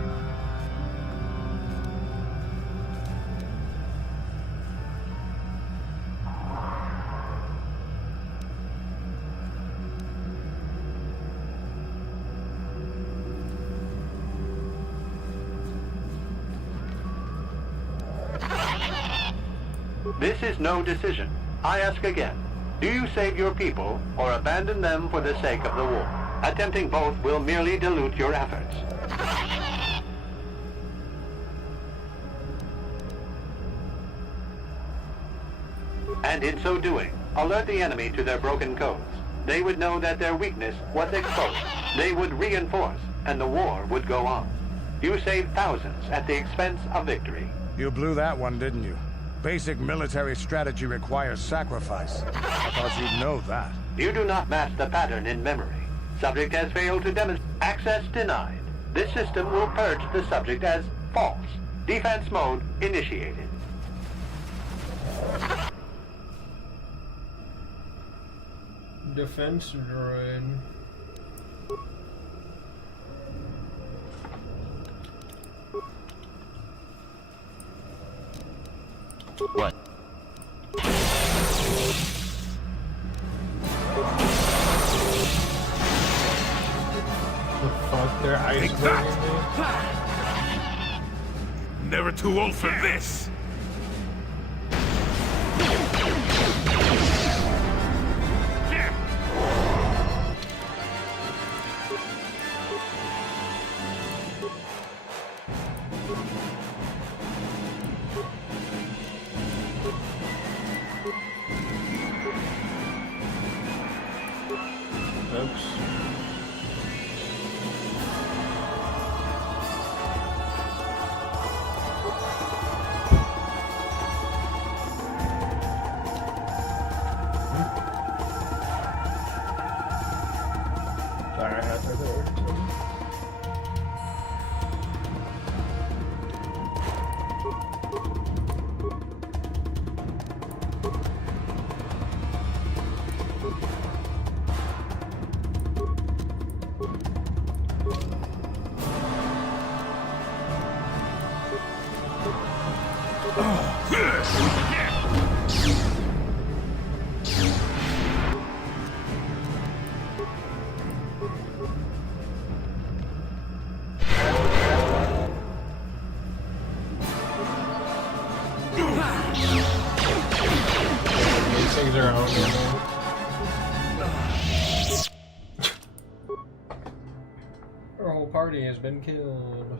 This is no decision. I ask again. Do you save your people or abandon them for the sake of the war? Attempting both will merely dilute your efforts. And in so doing, alert the enemy to their broken codes. They would know that their weakness was exposed. They would reinforce, and the war would go on. You saved thousands at the expense of victory. You blew that one, didn't you? Basic military strategy requires sacrifice. I thought you'd know that. You do not match the pattern in memory. Subject has failed to demonstrate. Access denied. This system will purge the subject as false. Defense mode initiated. Defense droid. What? The fuck, they're ice me. Never too old for this. Our whole party has been killed.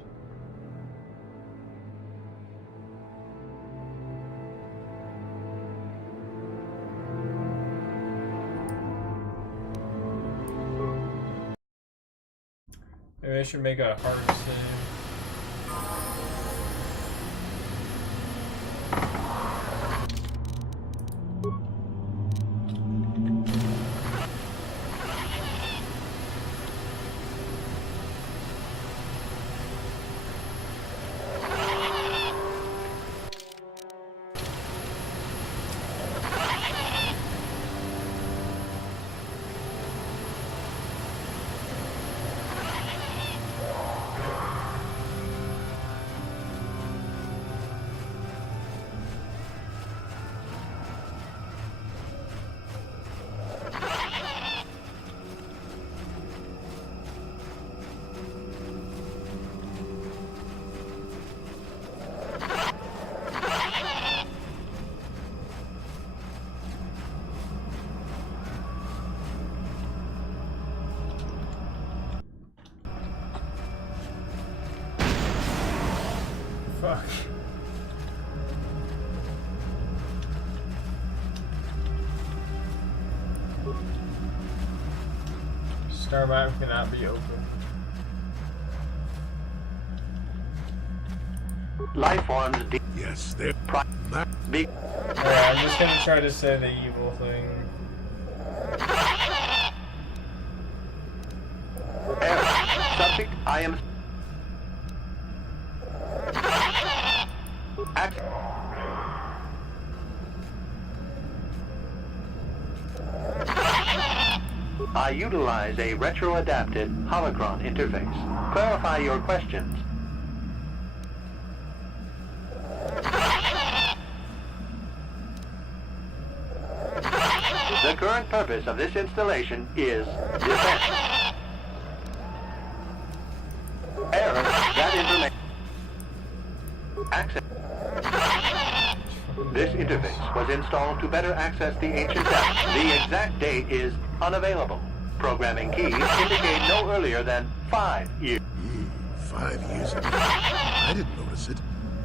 Maybe I should make a hard save. Fuck. Star map cannot be open. Life forms. Yes, they're big. Alright, I'm just gonna try to say the evil thing. Subject, I am. I utilize a retro-adapted holocron interface. Clarify your questions. The current purpose of this installation is defense. Error, that information. Access. This interface was installed to better access the ancient depth. The exact date is unavailable. Programming keys indicate no earlier than 5 years. 5 years ago. I didn't notice it.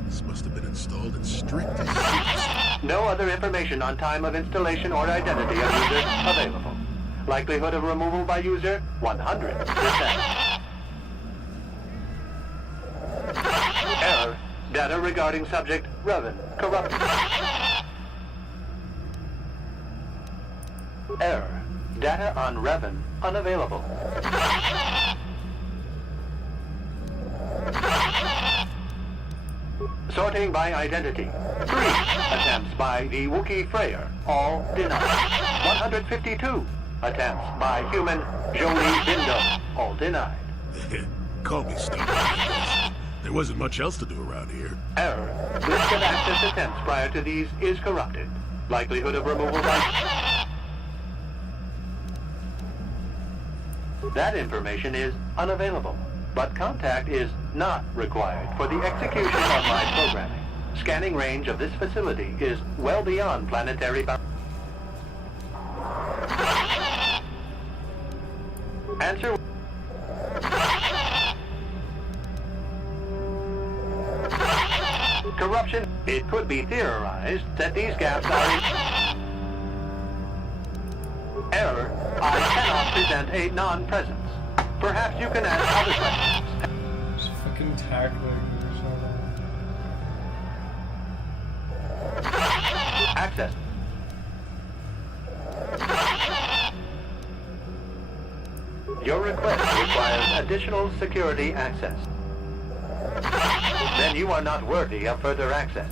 This must have been installed in strictest secrecy. No other information on time of installation or identity of user available. Likelihood of removal by user, 100%. Error, Data regarding subject Revan corrupted. Error. Data on Revan unavailable. Sorting by identity. 3 attempts by the Wookiee Freyer, all denied. 152 attempts by human Jolie Bindo, all denied. Call me stupid, I guess. There wasn't much else to do around here. Error. List of access attempts prior to these is corrupted. Likelihood of removal by... That information is unavailable, but contact is not required for the execution of my programming. Scanning range of this facility is well beyond planetary boundaries. Answer. Corruption. It could be theorized that these gaps are in... Error. I cannot present a non-presence. Perhaps you can ask other questions. Just fucking tackling Access. Your request requires additional security access. Then you are not worthy of further access.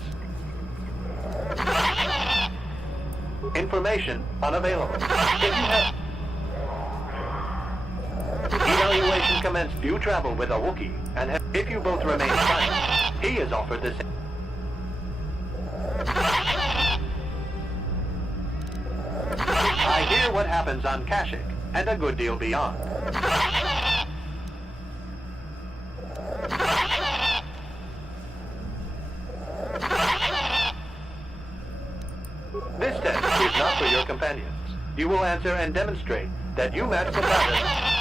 Information unavailable. If you have... Evaluation commenced. You travel with a Wookiee, and if you both remain silent, he is offered the same. I hear what happens on Kashyyyk, and a good deal beyond. This test is not for your companions. You will answer and demonstrate that you match the pattern.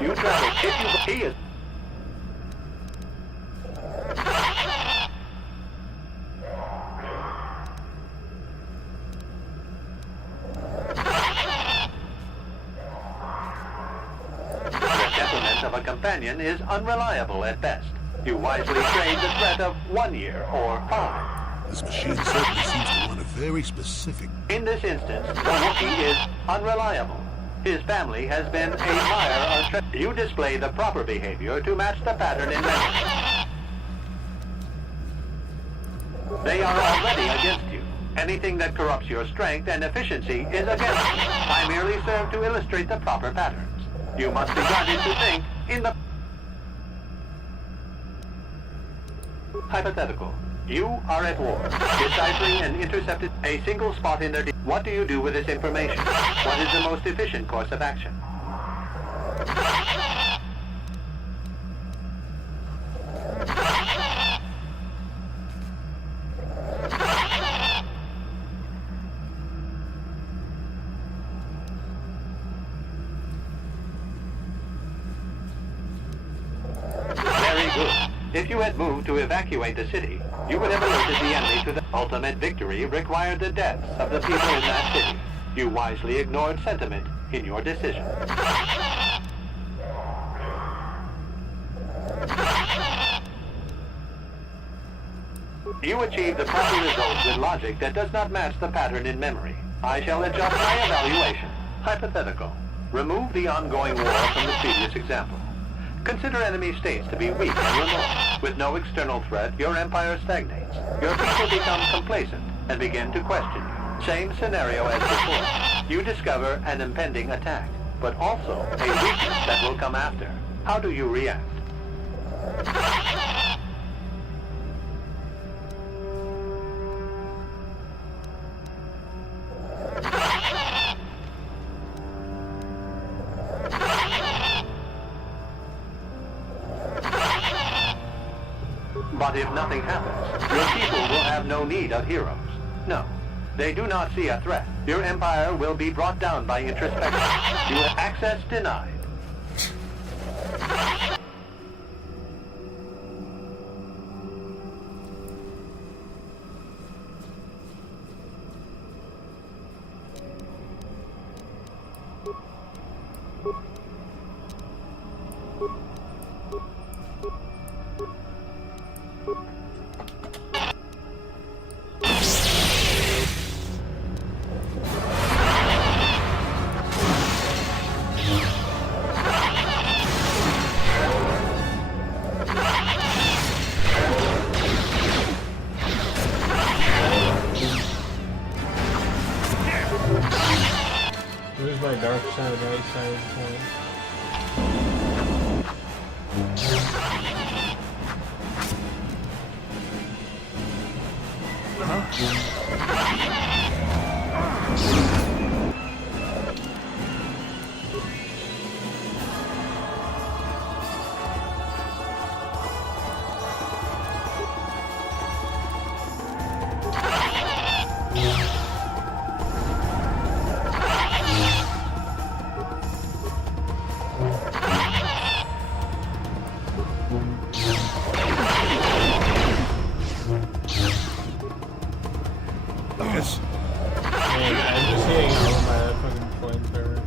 You travel if you... He is... Of a companion is unreliable at best. You wisely trade the threat of 1 year or 5. This machine certainly seems to want a very specific... In this instance, the Wookiee is unreliable. His family has been a liar on... You display the proper behavior to match the pattern in memory. They are already against you. Anything that corrupts your strength and efficiency is against you. I merely serve to illustrate the proper patterns. You must be guided to think in the... Hypothetical. You are at war, deciphering and intercepted a single spot in their... What do you do with this information? What is the most efficient course of action? If you had moved to evacuate the city, you would have alerted the enemy to the ultimate victory required the deaths of the people in that city. You wisely ignored sentiment in your decision. You achieve the proper result with logic that does not match the pattern in memory. I shall adjust my evaluation. Hypothetical. Remove the ongoing war from the previous example. Consider enemy states to be weak and remote. With no external threat, your empire stagnates. Your people become complacent and begin to question you. Same scenario as before. You discover an impending attack, but also a weakness that will come after. How do you react? But if nothing happens, your people will have no need of heroes. No, they do not see a threat. Your empire will be brought down by introspection. You have access denied. Where's my dark side, light side point? Yes? Man, I'm just hitting all of my fucking flamethrower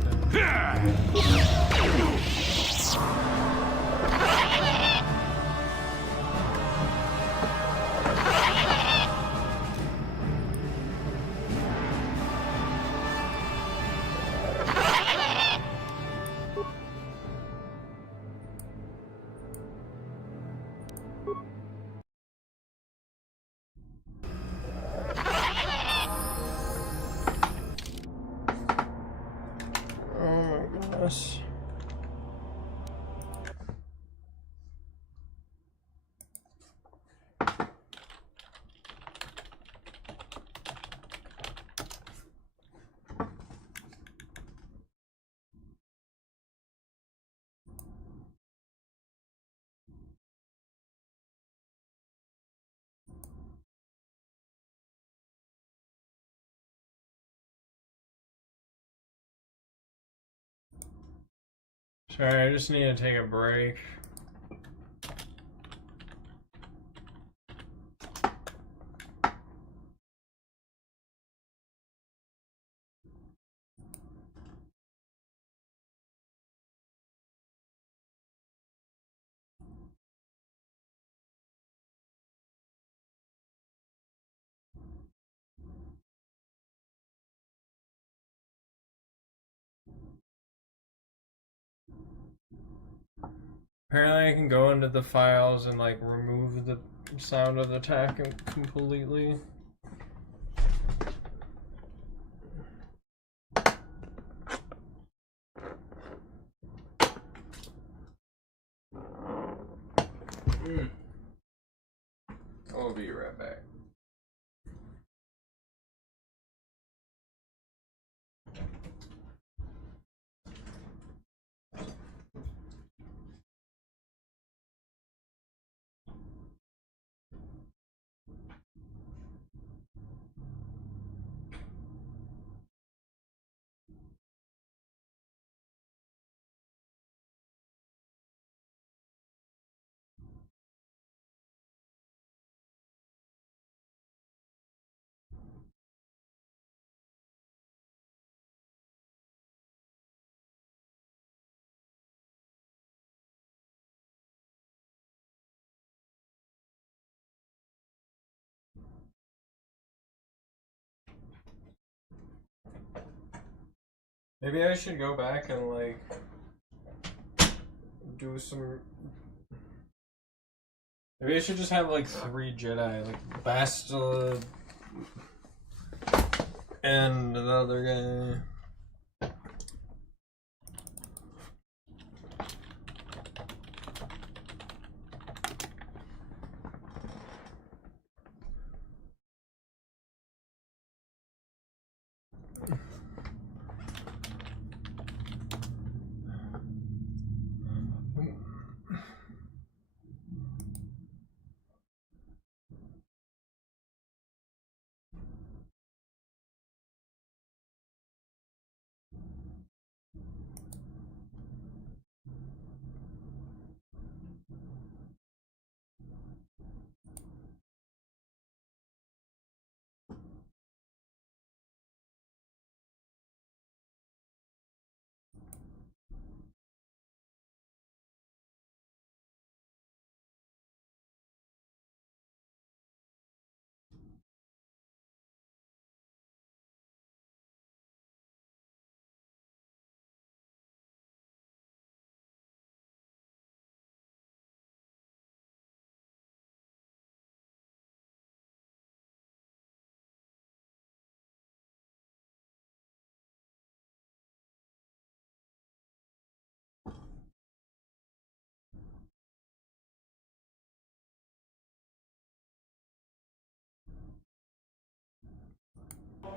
Oh my gosh. Sorry, I just need to take a break. Apparently I can go into the files and like remove the sound of the attack completely. I'll be right back. Maybe I should go back and like do some. Maybe I should just have like 3 Jedi, like Bastila and the other guy.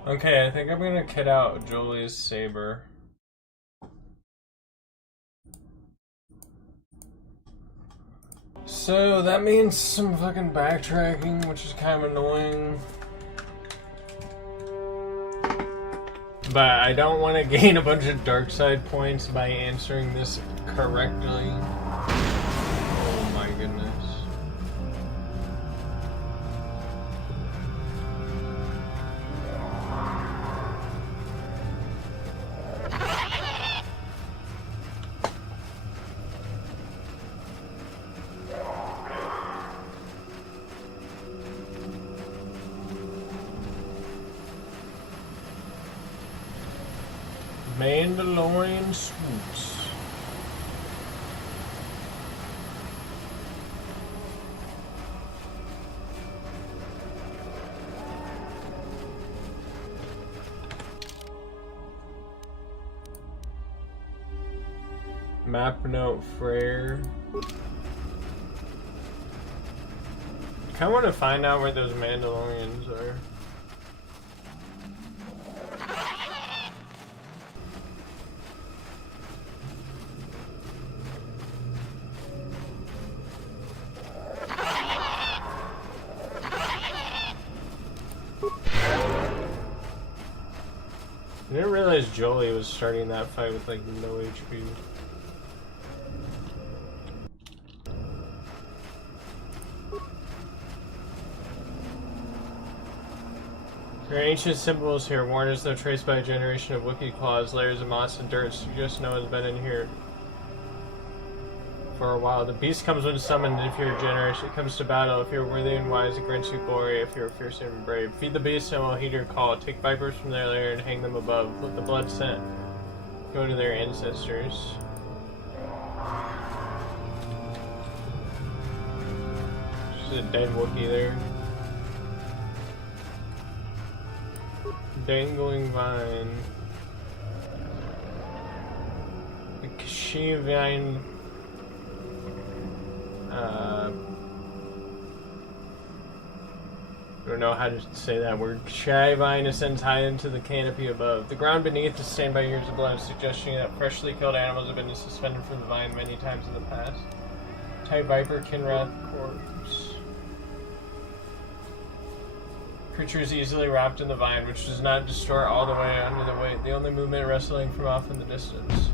Okay, I think I'm gonna kit out Julie's saber. So that means some fucking backtracking, which is kind of annoying. But I don't want to gain a bunch of dark side points by answering this correctly. Oh my goodness. Mandalorian swoops. Map note Frere. I kinda wanna find out where those Mandalorians are. I didn't realize Jolie was starting that fight with like no HP. There are ancient symbols here, worn as though traced by a generation of Wookiee claws. Layers of moss and dirt suggest no one's been in here for a while. The beast comes when summoned. If you're a generation, it comes to battle. If you're worthy and wise, it grants you glory. If you're fierce and brave, feed the beast and will heed your call. Take vipers from their lair and hang them above. Let the blood scent go to their ancestors. There's a dead Wookiee there. Dangling vine. The Kashyyyk vine. I don't know how to say that word. Kashyyyk vine ascends high into the canopy above. The ground beneath is stained by years of blood, suggesting that freshly killed animals have been suspended from the vine many times in the past. Type Viper, Kinrath, corpse. Creature is easily wrapped in the vine, which does not distort all the way under the weight. The only movement wrestling from off in the distance.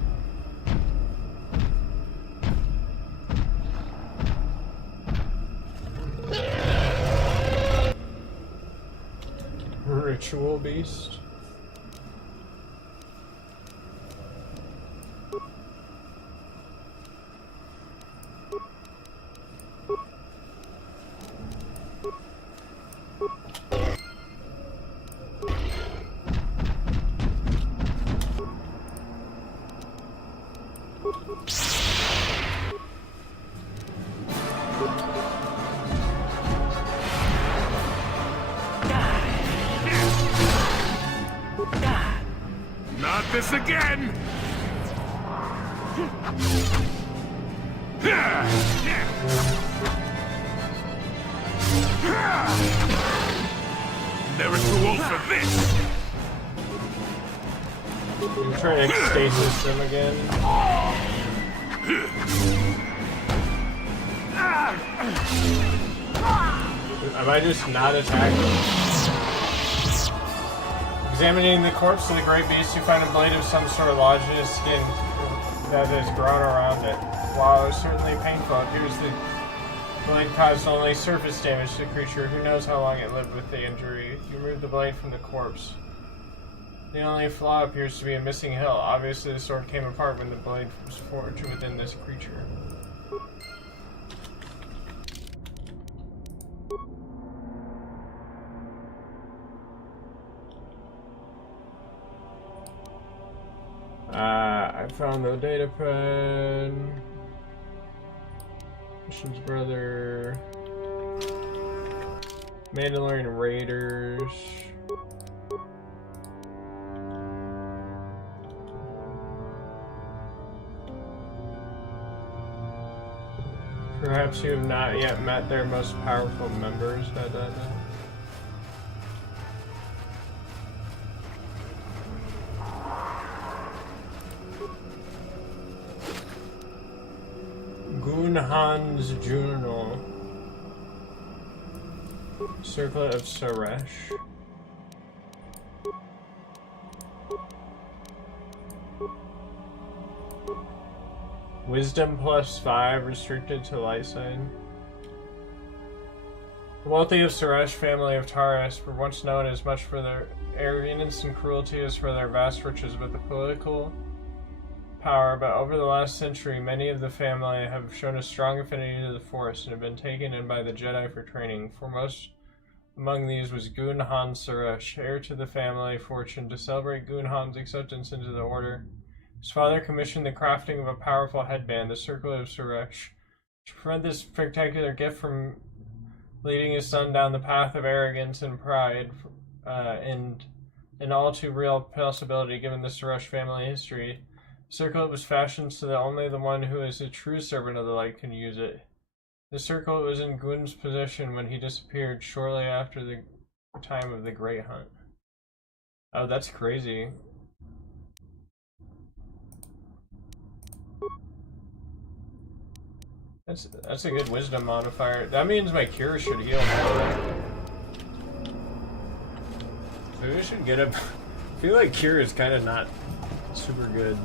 Ritual beast. Not this again! Never too old for this! I'm trying to stasis them again. Am I just not attacking? Examining the corpse of the great beast, you find a blade of some sort lodged in his skin that has grown around it. While it was certainly painful, it appears the blade caused only surface damage to the creature. Who knows how long it lived with the injury? You remove the blade from the corpse. The only flaw appears to be a missing hilt. Obviously, the sword came apart when the blade was forged within this creature. I found the data pad. Mission's brother. Mandalorian Raiders. Perhaps you have not yet met their most powerful members. Gunhan's Juno. Circlet of Suresh. Wisdom +5, restricted to light side. The wealthy of Suresh family of Taurus were once known as much for their arrogance and cruelty as for their vast riches with the political power, but over the last century, many of the family have shown a strong affinity to the Force and have been taken in by the Jedi for training. Foremost among these was Gunhan Suresh, heir to the family fortune. To celebrate Gunhan's acceptance into the Order, his father commissioned the crafting of a powerful headband, the Circlet of Suresh. To prevent this spectacular gift from leading his son down the path of arrogance and pride, and an all too real possibility given the Suresh family history, the circlet was fashioned so that only the one who is a true servant of the light can use it. The circlet was in Gun's possession when he disappeared shortly after the time of the Great Hunt. Oh, that's crazy. That's a good wisdom modifier. That means my cure should heal more. Maybe we should get up. I feel like cure is kind of not super good.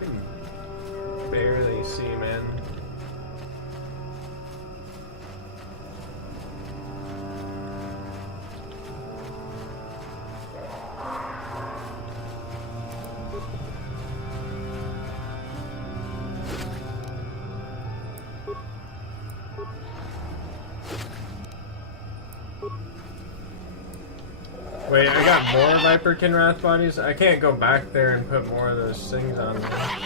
I can barely see, man. Wait, I got more Viperkin Wrath bodies? I can't go back there and put more of those things on there.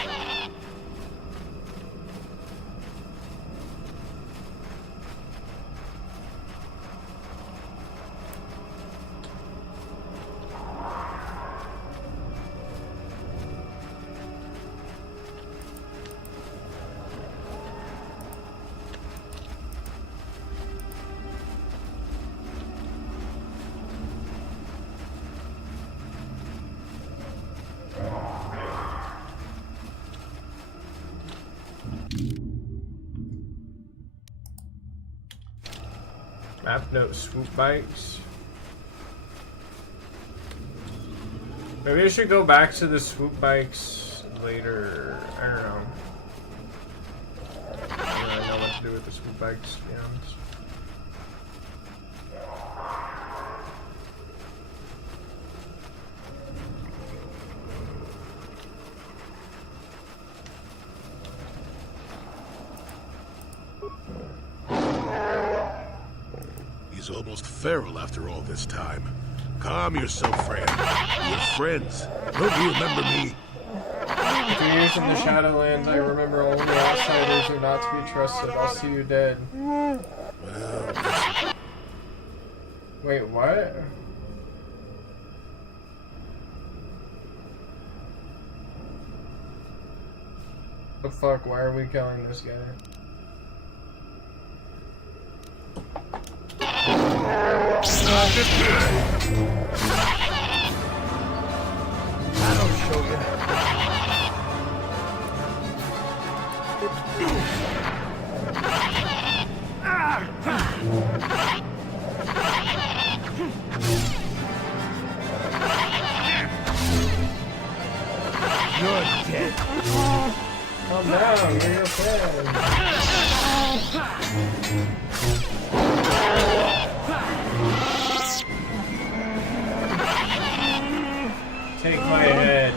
Map note swoop bikes. Maybe I should go back to the swoop bikes later. I don't know. I don't really know what to do with the swoop bikes, to be honest. He's almost feral after all this time. Calm yourself, friend. We're friends. Don't you remember me? 2 years in the Shadowlands, I remember only outsiders are not to be trusted. I'll see you dead. Well, wait, what? The fuck, why are we killing this guy? That'll show you. You're dead. Calm down, we're your friends. Take my head.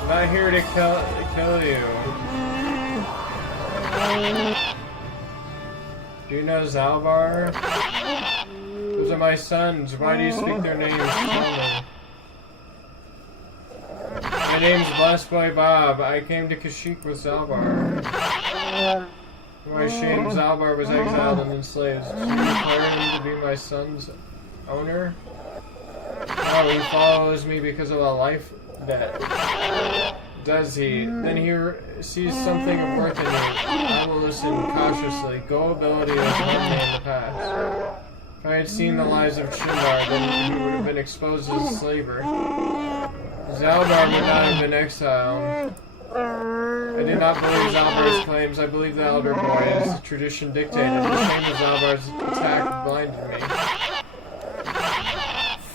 I'm not here to kill you. Do you know Zalbar? Those are my sons. Why do you speak their names? Tell me. My name's Blessed Boy Bob. I came to Kashyyyk with Zalbar. To my shame, Zalbar was exiled and enslaved. So you declare him to be my son's owner? Oh, he follows me because of a life debt. Does he? Then he sees something of worth in me. I will listen cautiously. Go ability has harmed me in the past. If I had seen the lies of Shindar, then he would have been exposed as a slaver. Zalbar would not have been exiled. I did not believe Zalbar's claims. I believed the Elder Boy, as tradition dictated. The shame of Zalbar's attack blinded me.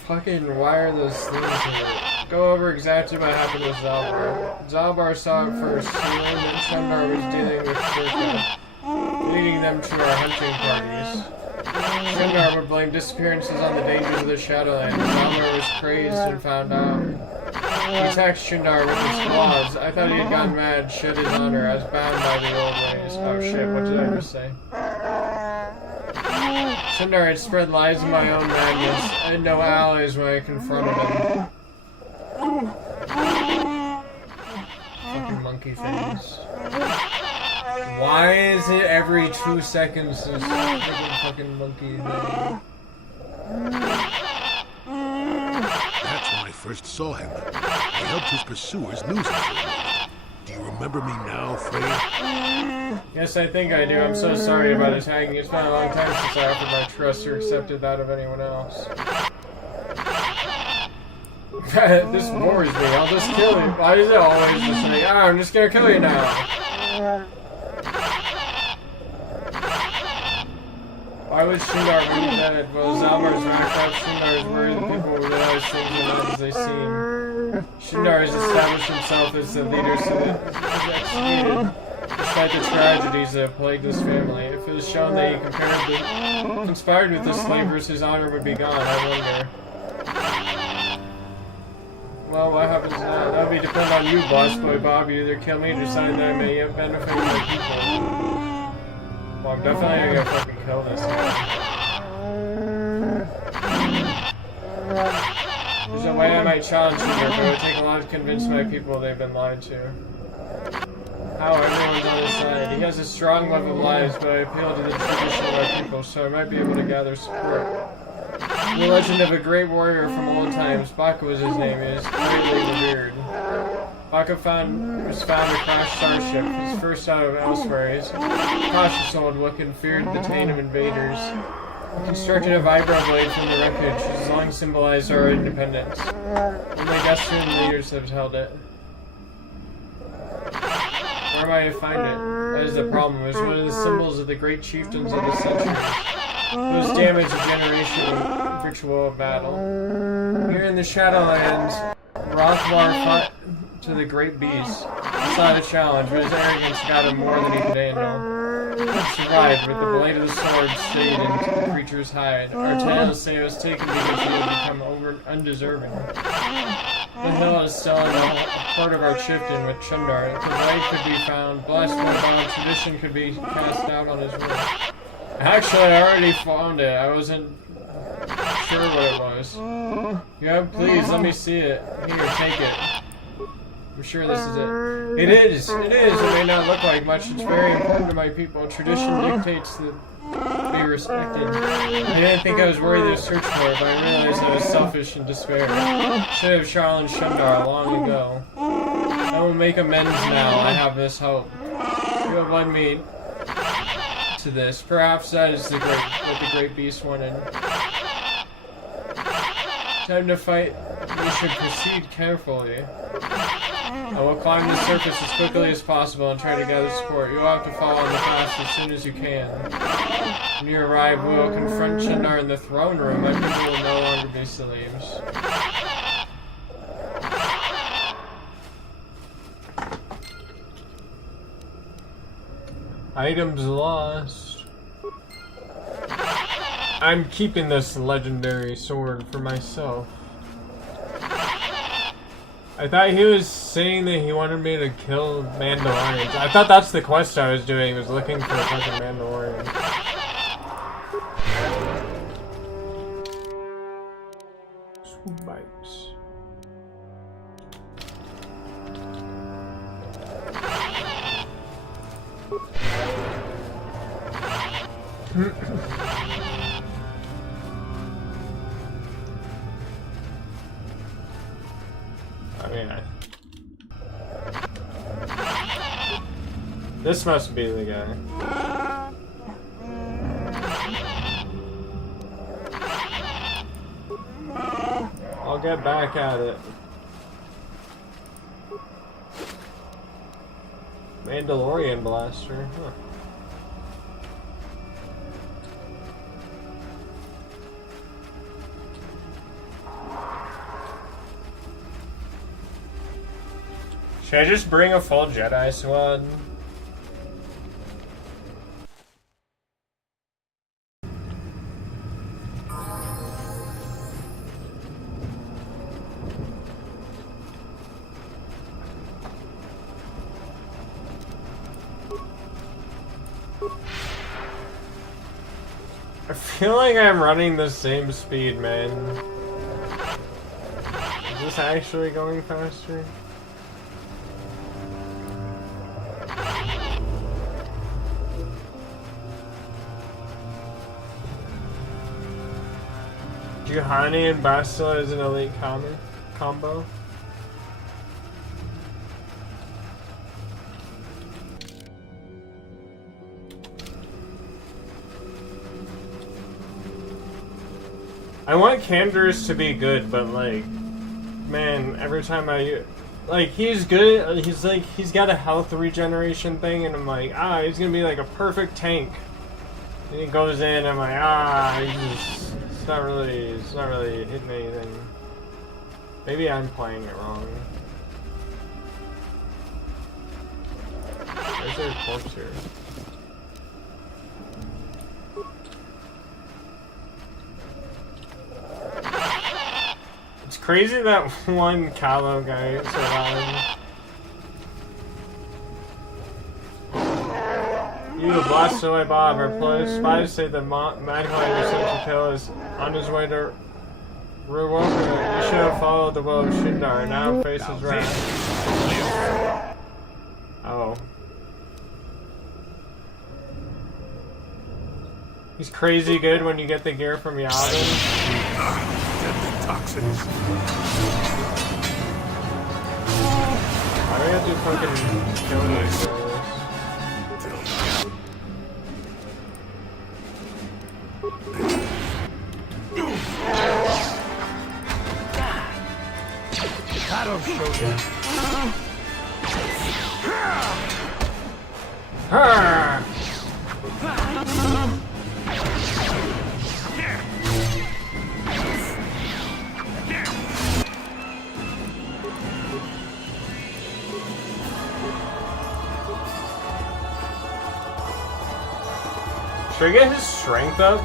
Fucking, why are those things here? Go over exactly what happened with Zalbar. Zalbar saw it first. He learned that Shundar was dealing with Zerka, leading them to our hunting parties. Shundar would blame disappearances on the dangers of the Shadowlands. Zalbar was crazed and found out. He attacked Shundar with his claws. I thought he had gotten mad, shed his honor. I was bound by the old ways. Oh shit, what did I just say? Shundar had spread lies in my own madness. I had no allies when I confronted him. Fucking monkey things. Why is it every 2 seconds this fucking monkey thing? That's when I first saw him. I helped his pursuers lose him. Do you remember me now, Frey? Yes, I think I do. I'm so sorry about attacking. It's been a long time since I offered my trust or accepted that of anyone else. This bores me. I'll just kill you. Why is it always just like, I'm just gonna kill you now? Why was Shindar really dead? Well, Zalbar's knocked out. Shindar is worried that people will realize things are not as they seem. Shindar has established himself as the leader so that he is executed. Despite the tragedies that have plagued this family, if it was shown that he conspired with the slavers, his honor would be gone, I wonder. Well, what happens now? That would be depend on you, boss boy Bob. You either kill me or decide that I may yet benefit my people. Well, I'm definitely gonna fucking kill this guy. There's a way I might challenge you there, but it would take a lot to convince my people they've been lied to. How everyone's on his side. He has a strong love of lives, but I appeal to the tradition of our people, so I might be able to gather support. The legend of a great warrior from old times, Baka was his name, is greatly revered. Baka was found a crashed starship, his first out of elsewhere. His cautious old look and feared the taint of invaders. He constructed a vibroblade from the wreckage, has long symbolized our independence. Only Destron leaders have held it. Where am I to find it? That is the problem. It was one of the symbols of the great chieftains of the centuries. It was damaged a generation of ritual of battle. Here in the Shadowlands, Rothwar fought to the great beast. He saw the challenge, but his arrogance got him more than he could handle. He survived, but the blade of the sword stayed into the creature's hide. Our tales say it was taken because he had become undeserving. The hill is still in the heart of our chieftain with Shundar. If the blade could be found, blessed by God, tradition could be cast out on his rule. Actually, I already found it. I wasn't sure what it was. Yeah, please, let me see it. Here, take it. I'm sure this is it. It is! It is! It may not look like much. It's very important to my people. Tradition dictates that be respected. I didn't think I was worthy to search for it, but I realized I was selfish and despair. Should have challenged Shundar long ago. I will make amends now. I have this hope. You have led me to this. Perhaps that is what the great beast wanted. Time to fight. We should proceed carefully. I will climb the surface as quickly as possible and try to gather support. You will have to follow on the path as soon as you can. When you arrive, we will confront Shundar in the throne room. My people will no longer be slaves. Items lost. I'm keeping this legendary sword for myself. I thought he was saying that he wanted me to kill Mandalorians. I thought that's the quest I was doing, was looking for a fucking Mandalorian. Sweet bites. This must be the guy. get back at it. Mandalorian blaster, huh. Should I just bring a full Jedi squad? I feel like I'm running the same speed, man. Is this actually going faster? Juhani and Bastila is an elite combo. I want Canderous to be good, but like, man, every time he's good, he's got a health regeneration thing, and I'm like, he's gonna be like a perfect tank. And he goes in, I'm like, it's not really hitting anything. Maybe I'm playing it wrong. Where's their corpse here? It's crazy that one Callow guy survived. You, Blast Away Bob, our police spies say the Mad Hunter sent to kill is on his way to Ruwoka. You should have followed the will of Shindar, now faces wrath. Oh. He's crazy good when you get the gear from Yavin. Toxins. Why do we have to fucking kill these guys? That'll show you. Should I get his strength up?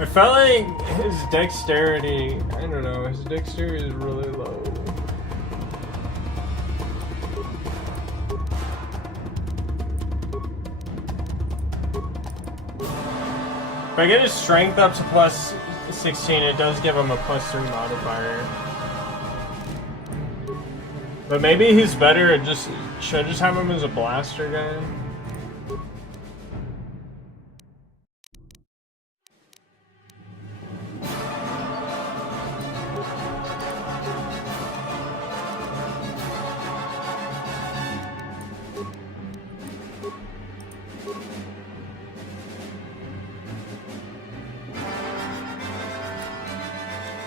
I felt like his dexterity, I don't know, his dexterity is really low. If I get his strength up to plus 16, it does give him a +3 modifier. But maybe he's better at should I just have him as a blaster guy?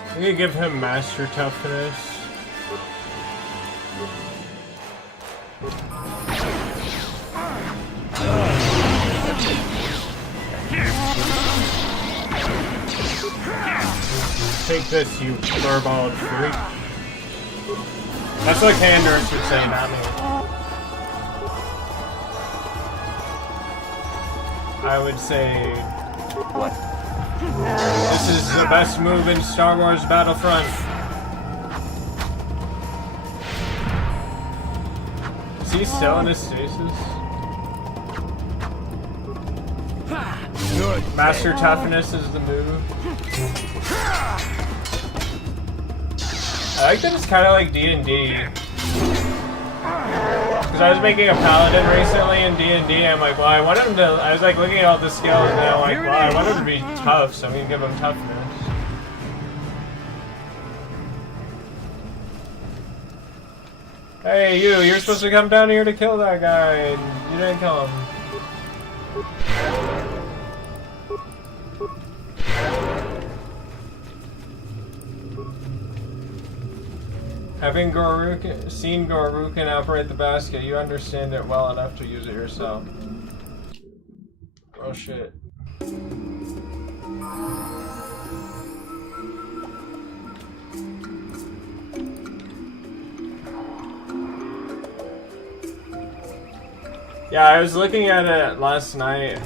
I'm gonna give him Master Toughness. Take this, you furballed freak. That's what Canderous would say, not me. I would say... What? This is the best move in Star Wars Battlefront. Is he still in his stasis? Master Toughness is the move. I like that it's kind of like D&D. Because I was making a paladin recently in D&D, I'm like, well, I want him to... I was like looking at all the skills, and I'm like, well, I want him to be tough, so I'm gonna give him toughness. Hey, you're supposed to come down here to kill that guy. You didn't kill him. Having seen Gorukin operate the basket, you understand it well enough to use it yourself. Oh shit. Yeah, I was looking at it last night,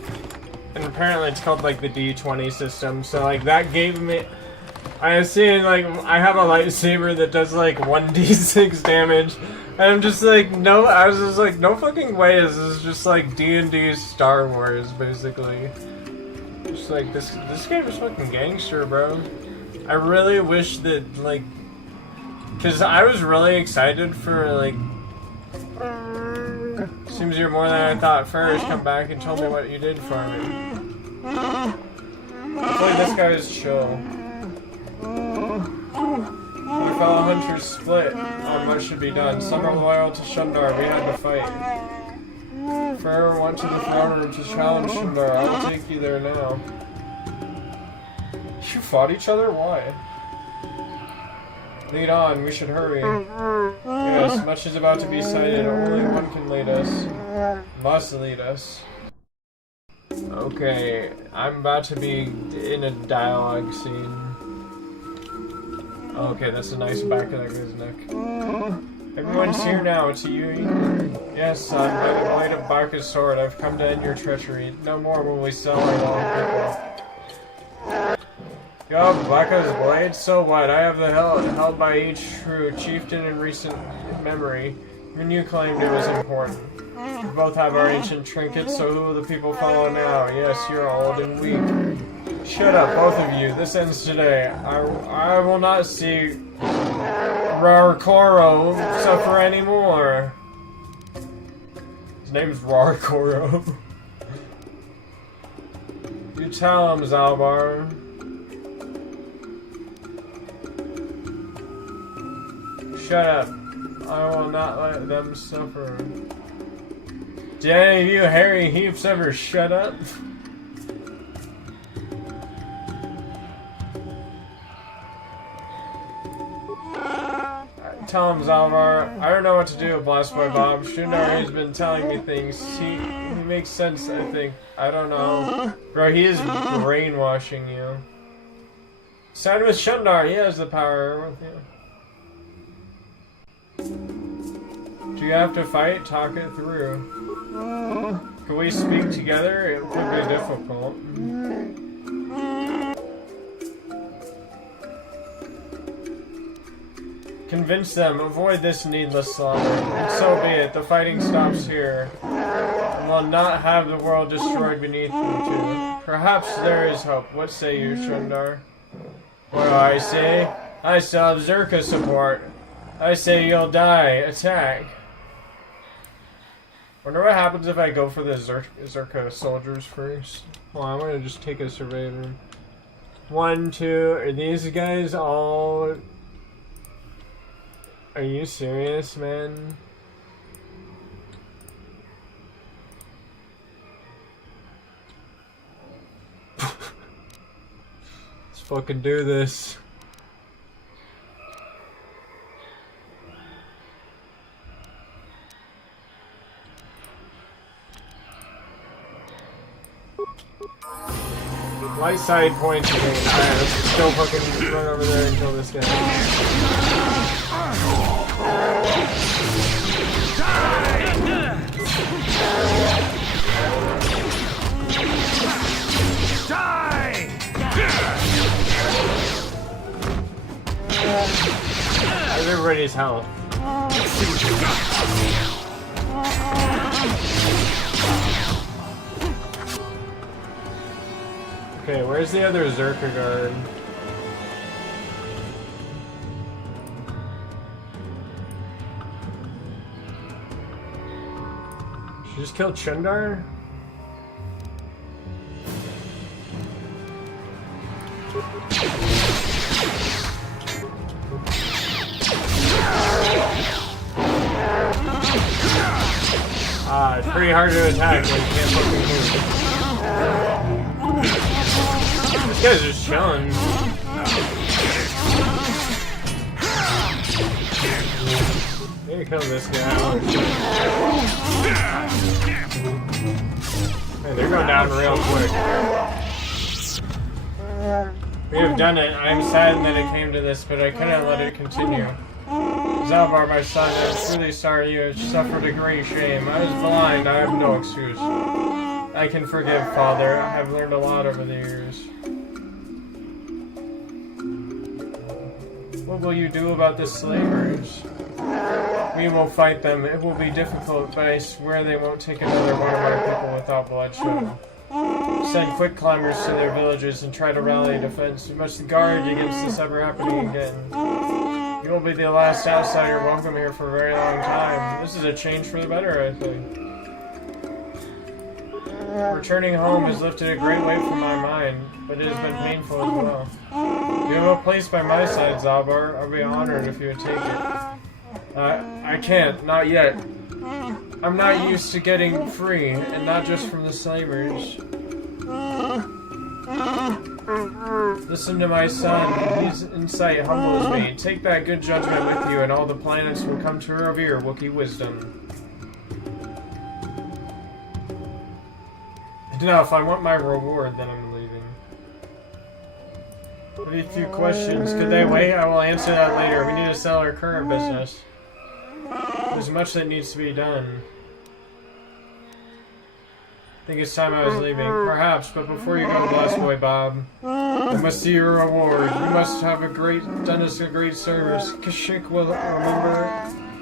and apparently it's called like the D20 system, so like that gave me... I was seeing like, I have a lightsaber that does like 1d6 damage, and I'm just like, no, I was just like, no fucking way is this just like D&D Star Wars, basically. Just like, this game is fucking gangster, bro. I really wish that, like, because I was really excited for, like, seems you're more than I thought first, come back and tell me what you did for me. Hopefully this guy is chill. Our fellow hunters split on what should be done. Some are loyal to Shundar, we had to fight. Pharaoh went to the throne room to challenge Shundar. I will take you there now. You fought each other? Why? Lead on, we should hurry. Yes, much is about to be sighted. Only one can lead us. Must lead us. Okay, I'm about to be in a dialogue scene. Okay, that's a nice back of that guy's neck. Everyone's here now, to you. Yes, son, by the blade of Barca's sword, I've come to end your treachery. No more will we sell our long people. You have Barca's blade? So what? I have the held by each true chieftain in recent memory. Even you claimed it was important. We both have our ancient trinkets, so who will the people follow now? Yes, you're old and weak. Shut up, both of you. This ends today. I will not see Rarkoro suffer anymore. His name's Rarkoro. You tell him, Zalbar. Shut up. I will not let them suffer. Did any of you hairy heaps ever shut up? Tell him, Zalvar. I don't know what to do, Blast Boy Bob. Shundar has been telling me things. He makes sense, I think. I don't know. Bro, he is brainwashing you. Side with Shundar. He has the power with you. Do you have to fight? Talk it through. Can we speak together? It could be difficult. Convince them. Avoid this needless slaughter. And so be it. The fighting stops here. And will not have the world destroyed beneath you two. Perhaps there is hope. What say you, Shundar? What do I say? I still have Zerka support. I say you'll die. Attack. Wonder what happens if I go for the Zerka soldiers first. Well, I'm gonna just take a surveyor. 1, 2. Are these guys all... Are you serious, man? Let's fucking do this. Light side points again. Alright, let's still fucking run over there and kill this guy. How's everybody's health? Okay, where's the other Zerka guard? She just killed Shundar? it's pretty hard to attack when you can't fucking move. This guy's just chilling. Maybe kill this guy. Hey, they're going down real quick. We have done it. I'm sad that it came to this, but I couldn't let it continue. Zalbar, my son, I'm truly sorry you have suffered a great shame. I was blind. I have no excuse. I can forgive, Father. I have learned a lot over the years. What will you do about the slavers? We will fight them. It will be difficult, but I swear they won't take another one of our people without bloodshed. Send quick climbers to their villages and try to rally a defense. You must guard against this ever happening again. You will be the last outsider welcome here for a very long time. This is a change for the better, I think. Returning home has lifted a great weight from my mind, but it has been painful as well. You have a place by my side, Zalbar. I'll be honored if you would take it. I can't, not yet. I'm not used to getting free, and not just from the slavers. Listen to my son. His insight humbles me. Take that good judgment with you, and all the planets will come to revere Wookiee wisdom. Enough, I want my reward, then I'm leaving. What are a few questions? Could they wait? I will answer that later. We need to sell our current business. There's much that needs to be done. I think it's time I was leaving. Perhaps, but before you go, Blast Boy Bob, I must see your reward. You must have done us a great service. Kashyyyk will remember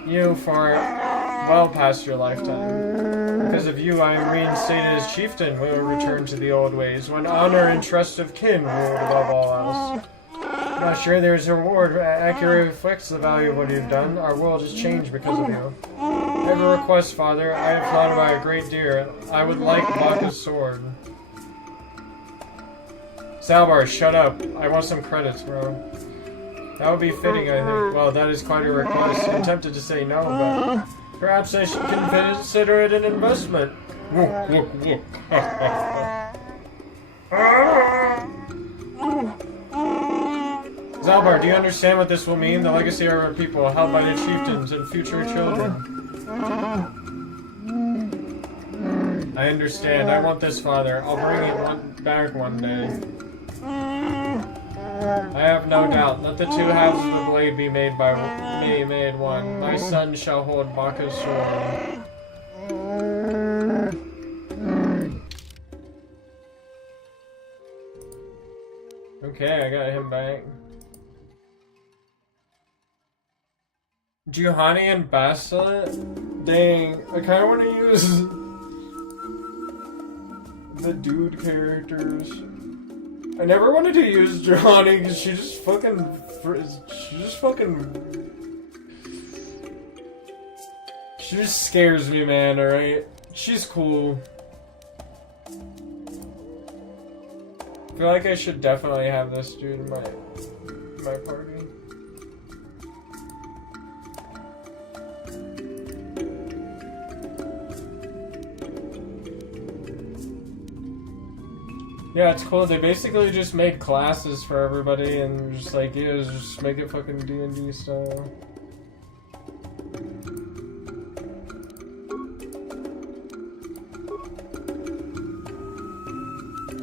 you for well past your lifetime. Because of you, I am reinstated as chieftain. We will return to the old ways, when honor and trust of kin ruled above all else. I'm not sure there's a reward accurately reflects the value of what you've done. Our world has changed because of you. I have a request, Father. I have thought about a great deal. I would like Baka's sword. Zalbar, shut up. I want some credits, bro. That would be fitting, I think. Well, that is quite a request. I'm tempted to say no, but perhaps I should consider it an investment. Zalbar, do you understand what this will mean? The legacy of our people, held by the chieftains and future children. I understand. I want this, Father. I'll bring it back one day. I have no doubt. Let the two halves of the blade be made one. My son shall hold Baka's sword. Okay, I got him back. Juhani and Basilet? Dang, I kinda wanna use the dude characters. I never wanted to use Juhani because she just scares me, man, alright? She's cool. I feel like I should definitely have this dude in my party. Yeah, it's cool. They basically just made classes for everybody and just like, yeah, just make it fucking D&D style.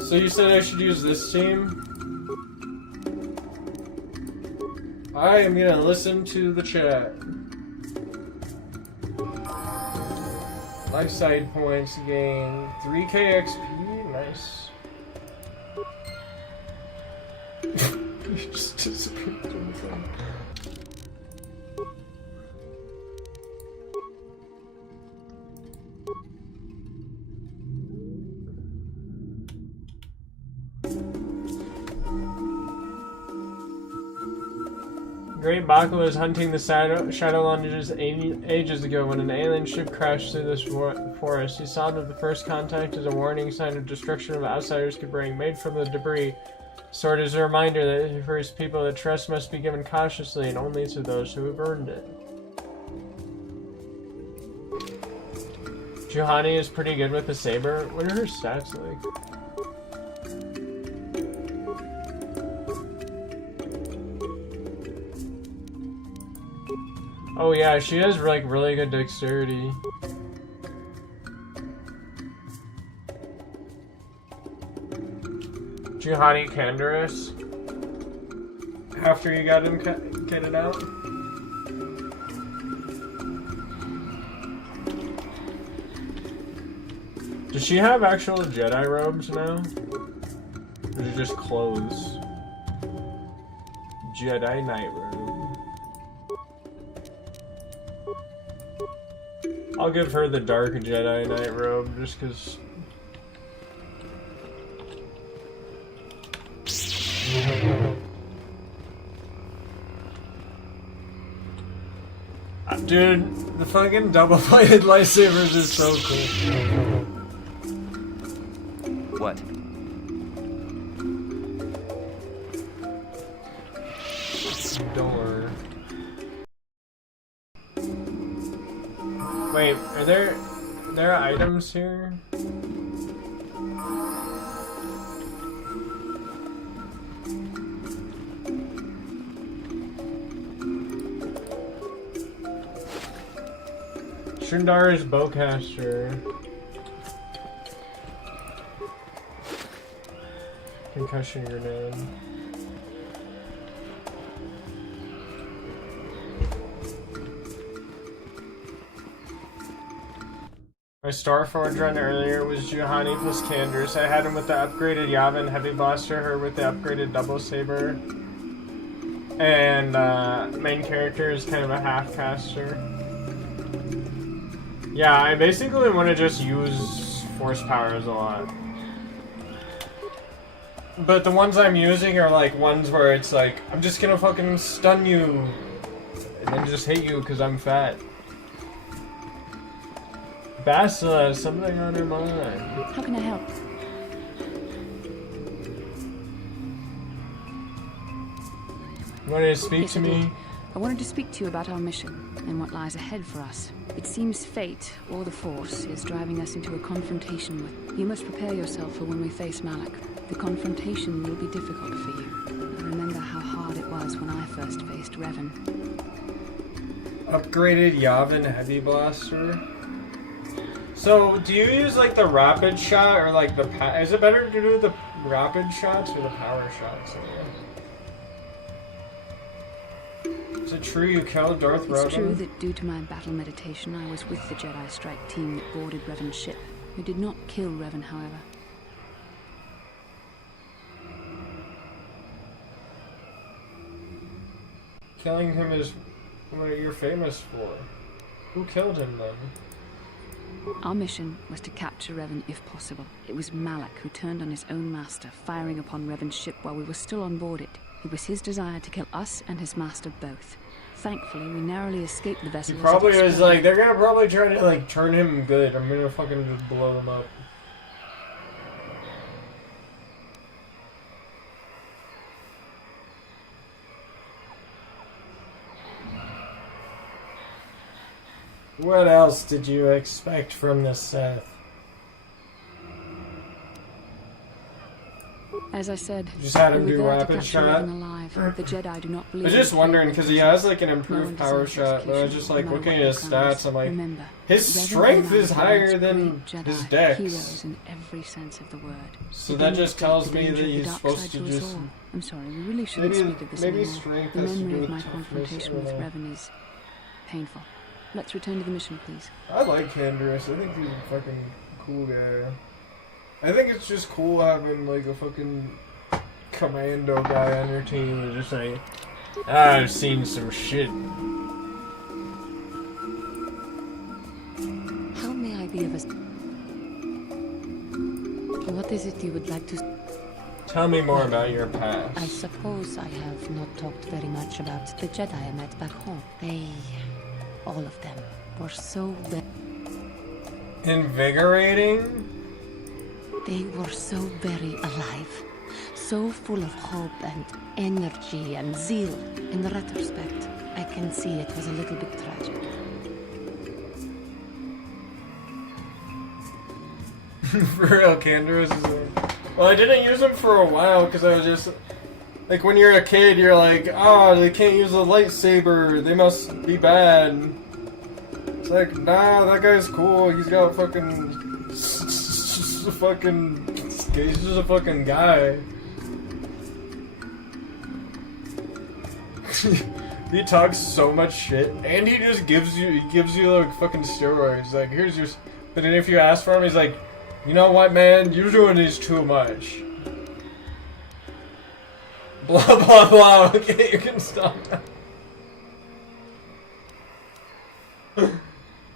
So you said I should use this team? I am gonna listen to the chat. Life side points gain 3k XP, nice. You just disappeared from the thing. Great Baka was hunting the Shadowlanders ages ago when an alien ship crashed through this forest. He saw that the first contact is a warning sign of destruction of outsiders could bring, made from the debris. Sword is a reminder that for his people, the trust must be given cautiously and only to those who have earned it. Juhani is pretty good with the saber. What are her stats like? Oh yeah, she has like really good dexterity. Juhani Canderous. After you got him get it out. Does she have actual Jedi robes now? Or is it just clothes? Jedi Knight robe. I'll give her the dark Jedi Knight robe just because. Dude, the fucking double-bladed lightsabers is so cool. What? Door. Wait, are there items here? Shundar's bowcaster. Concussion grenade. My Starforge run earlier was Juhani plus Canderous. I had him with the upgraded Yavin Heavy Blaster, her with the upgraded Double Saber. And main character is kind of a half caster. Yeah, I basically want to just use force powers a lot. But the ones I'm using are like ones where it's like, I'm just gonna fucking stun you and then just hit you because I'm fat. Basila has something on her mind. How can I help? You wanted to speak to me? I wanted to speak to you about our mission and what lies ahead for us. It seems fate, or the Force, is driving us into a confrontation with... You must prepare yourself for when we face Malak. The confrontation will be difficult for you. I remember how hard it was when I first faced Revan. Upgraded Yavin Heavy Blaster? So, do you use like the rapid shot or like the... Is it better to do the rapid shots or the power shots again? Is it true you killed Darth Revan? It's true that due to my battle meditation, I was with the Jedi strike team that boarded Revan's ship. We did not kill Revan, however. Killing him is what you're famous for. Who killed him then? Our mission was to capture Revan if possible. It was Malak who turned on his own master, firing upon Revan's ship while we were still on board it. It was his desire to kill us and his master both. Thankfully, we narrowly escaped the vessel. He probably was like, they're gonna probably try to like turn him good. I'm gonna fucking just blow him up. What else did you expect from the Sith? As I said, just had him we do were there to rapid capture shot. Revan alive. The Jedi do not believe. I was just wondering because he has like an improved No power one shot, but I was just like no matter looking at what his the stats. I'm like, Remember, his Revan strength and I is were higher once than great Jedi, his dex. Heroes in every sense of the word. So We that didn't just escape tells the me danger that of the he's dark supposed side to us just. all. I'm sorry, we really shouldn't Maybe speak of this maybe anymore. strength The has to memory do of with my toughness. confrontation I with don't know. Revan is painful. Let's return to the mission, please. I like Canderous. I think he's a fucking cool guy. I think it's just cool having like a fucking commando guy on your team and just like, I've seen some shit. How may I be of assistance? What is it you would like to... Tell me more about your past. I suppose I have not talked very much about the Jedi I met back home. They... all of them were so... Invigorating? They were so very alive. So full of hope and energy and zeal. In retrospect, I can see it was a little bit tragic. For real, Canderous is like... Well, I didn't use them for a while because I was just... Like, when you're a kid, you're like, oh, they can't use a lightsaber. They must be bad. It's like, nah, that guy's cool. He's got fucking... He's just a fucking guy. He talks so much shit, and he just gives you like fucking steroids. Like, here's your... But then if you ask for him, he's like, you know what, man? You're doing this too much. Blah, blah, blah. Okay, you can stop now.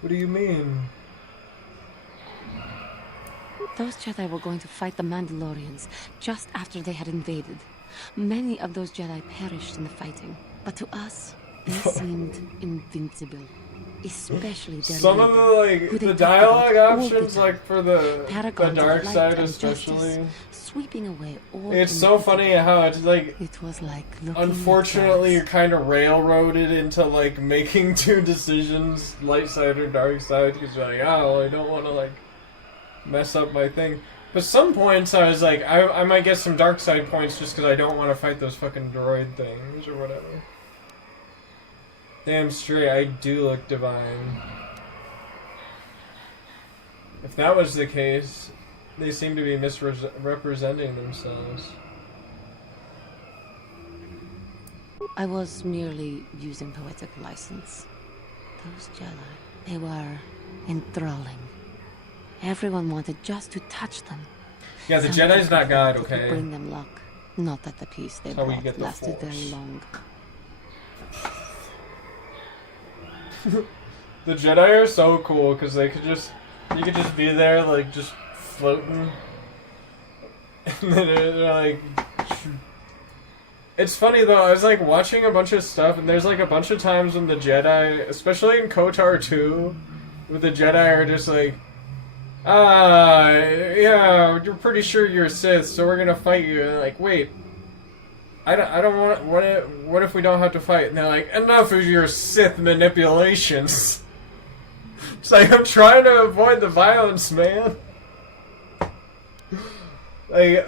What do you mean? Those Jedi were going to fight the Mandalorians just after they had invaded. Many of those Jedi perished in the fighting, but to us, they seemed invincible. Especially their some leader, of the like the dialogue options, like for the dark side especially, justice, sweeping away all. It's so funny how it's like. It was like unfortunately, you're kind of railroaded into like making two decisions, light side or dark side, because you're like, oh, I don't want to like mess up my thing. But some points I was like, I might get some dark side points just because I don't want to fight those fucking droid things or whatever. Damn straight, I do look divine. If that was the case, they seem to be misrepresenting themselves. I was merely using poetic license. Those Jedi, they were enthralling. Everyone wanted just to touch them. Yeah, the Jedi's not God, okay? Bring them luck. Not that the peace they brought lasted very long. The Jedi are so cool because they could just, you could just be there like just floating, and then they're like. It's funny though. I was like watching a bunch of stuff, and there's like a bunch of times when the Jedi, especially in KOTOR 2, where the Jedi are just like, yeah, you're pretty sure you're a Sith, so we're gonna fight you. And like, wait. I don't want. What if we don't have to fight? And they're like, enough of your Sith manipulations. It's like, I'm trying to avoid the violence, man. Like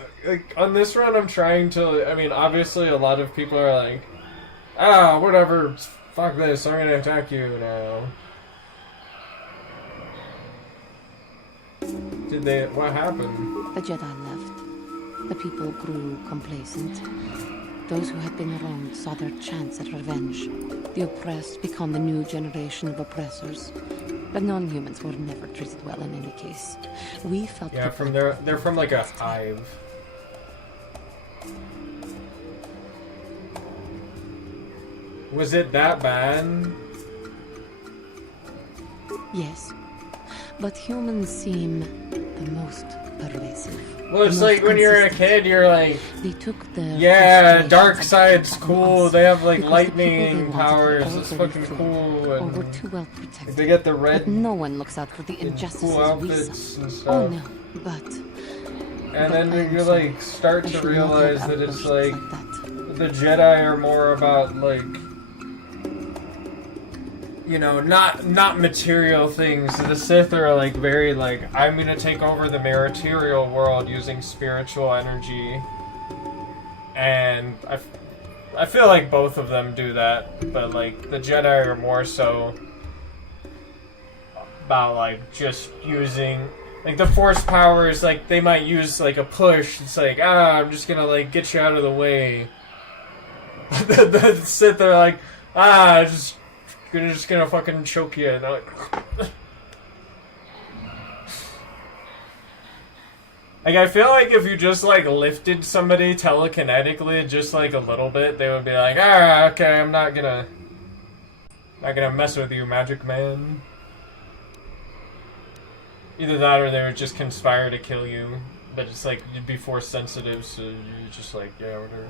on this run, I'm trying to. I mean, obviously, a lot of people are like, whatever, fuck this, I'm gonna attack you now. Did they? What happened? The Jedi left. The people grew complacent. Those who had been wronged saw their chance at revenge. The oppressed become the new generation of oppressors. But non-humans were never treated well in any case. We felt they're from like a hive. Was it that bad? Yes. But humans seem the most pervasive. Well, it's like when you're a kid, you're like, they took yeah, dark side's cool. They have like lightning powers. It's fucking cool. And we're too well protected. They get the red. But no one looks out for the injustices cool we outfits saw. and stuff. Oh no, but. And then you like start to realize that it's like the Jedi are more about like. You know, not material things. The Sith are like very like, I'm gonna take over the material world using spiritual energy, and I feel like both of them do that, but like the Jedi are more so about like just using like the Force powers. Like they might use like a push. It's like I'm just gonna like get you out of the way. the Sith are like just. Just gonna fucking choke you, and like I feel like if you just like lifted somebody telekinetically just like a little bit, they would be like, okay, I'm not gonna mess with you, magic man. Either that or they would just conspire to kill you, but it's like you'd be force sensitive, so you're just like, yeah, whatever.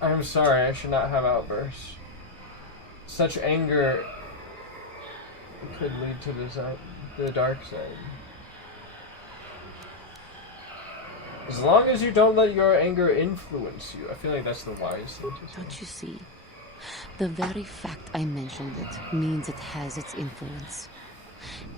I'm sorry, I should not have outbursts. Such anger could lead to the dark side. As long as you don't let your anger influence you, I feel like that's the wise thing to say. Don't you see? The very fact I mentioned it means it has its influence.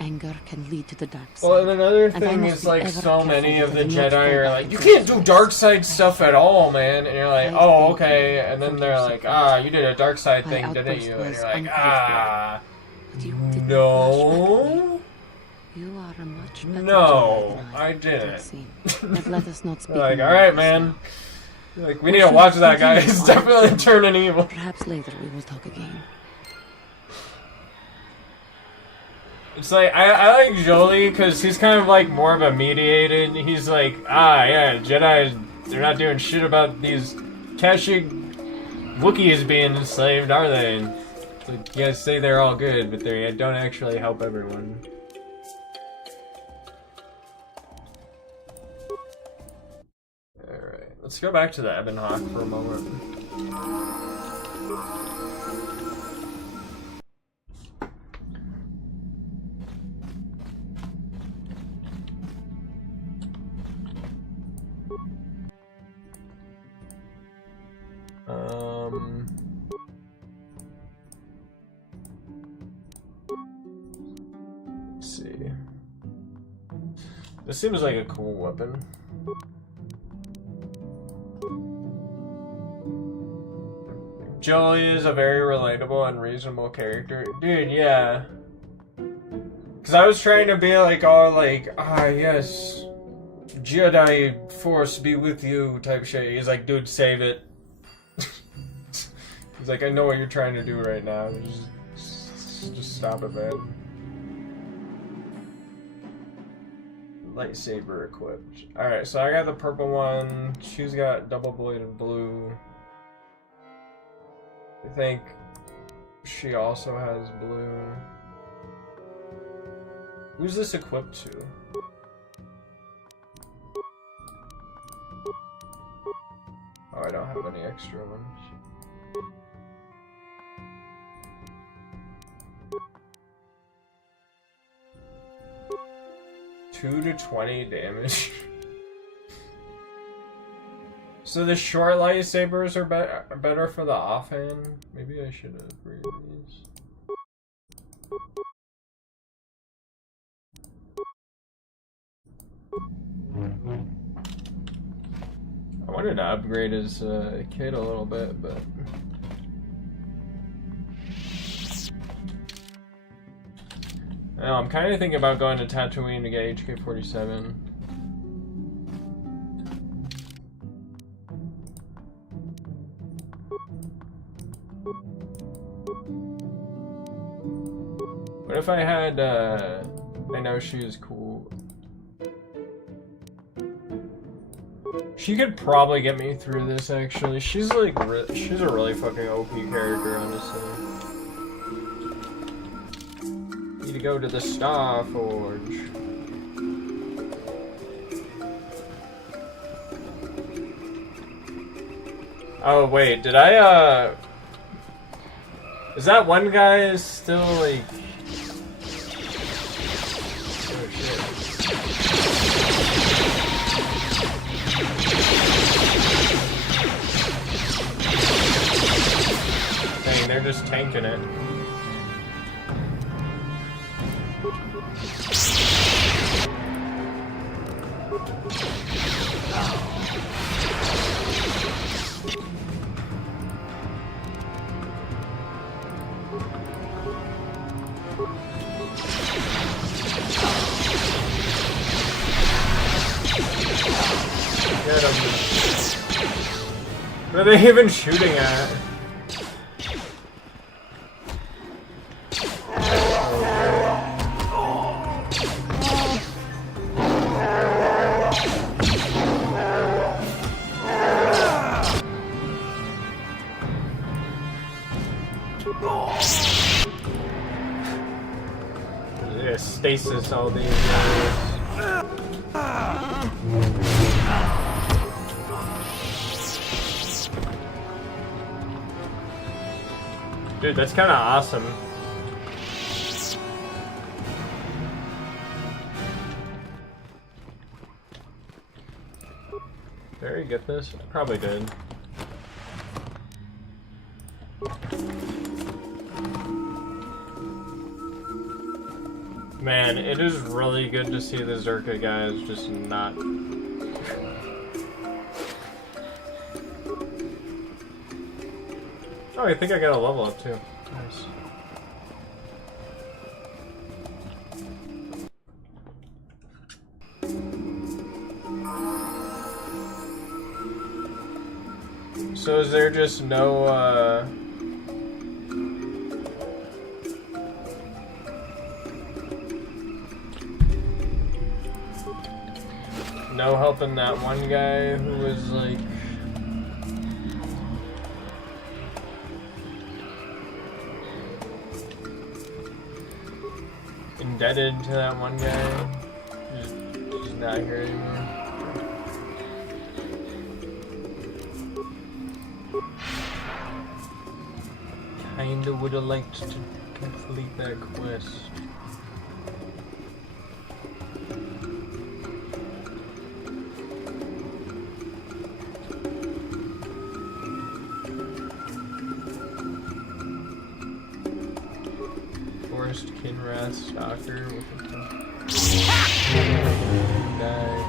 Anger can lead to the dark side. Well, and another And I thing must is, be like, ever so many careful of that the I do not Jedi are fall like, back you into can't do dark side stuff at all, man. And you're like, oh, okay. And then they're like, ah, you did a dark side thing, didn't you? And you're like, ah, no. You are a much better No, Jedi than I didn't. seem. But let us not speak. Like, more alright, of this man. now. Like, we need to watch that guy. He's definitely turning evil. Perhaps later we will talk again. It's like, I like Jolie because he's kind of like more of a mediated. He's like, ah, yeah, Jedi, they're not doing shit about these Kashyyyk Wookiees being enslaved, are they? It's like, you guys say they're all good, but they don't actually help everyone. Alright, let's go back to the Ebon Hawk for a moment. Let's see. This seems like a cool weapon. Jolie is a very relatable and reasonable character. Dude, yeah. Because I was trying to be like, all like, ah, yes, Jedi Force be with you type shit. He's like, dude, save it. He's like, I know what you're trying to do right now. Just stop it, man. Lightsaber equipped. Alright, so I got the purple one. She's got double bladed blue. I think she also has blue. Who's this equipped to? Oh, I don't have any extra ones. $2 to 20 damage. So the short lightsabers are better for the offhand? Maybe I should have read these. I wanted to upgrade his kit a little bit, but... Now, I'm kind of thinking about going to Tatooine to get HK-47. What if I had, I know she is cool. She could probably get me through this, actually. She's like, she's a really fucking OP character, honestly. Need to go to the Star Forge. Oh, wait, did I, is that one guy still, like... Oh, shit. Dang, they're just tanking it. What are they even shooting at? Yeah, stasis all these areas. Dude, that's kind of awesome. Did I already get this? I probably did. Man, it is really good to see the Zerka guys just not... Oh, I think I got a level up too. Nice. So is there just no, no helping that one guy who was like... indebted to that one guy? Just not here anymore. Kinda would have liked to complete that quest. Forest Kinrath Stalker with a died.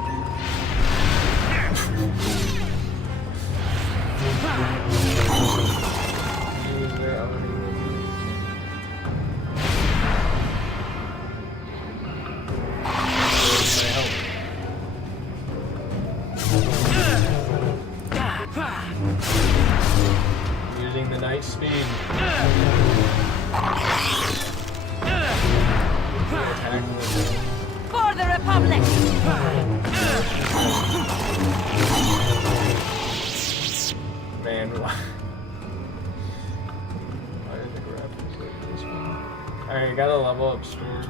He was there already. Using the night speed. For the Republic! Man, why are the graphics like this one? Alright, I got a level up stored.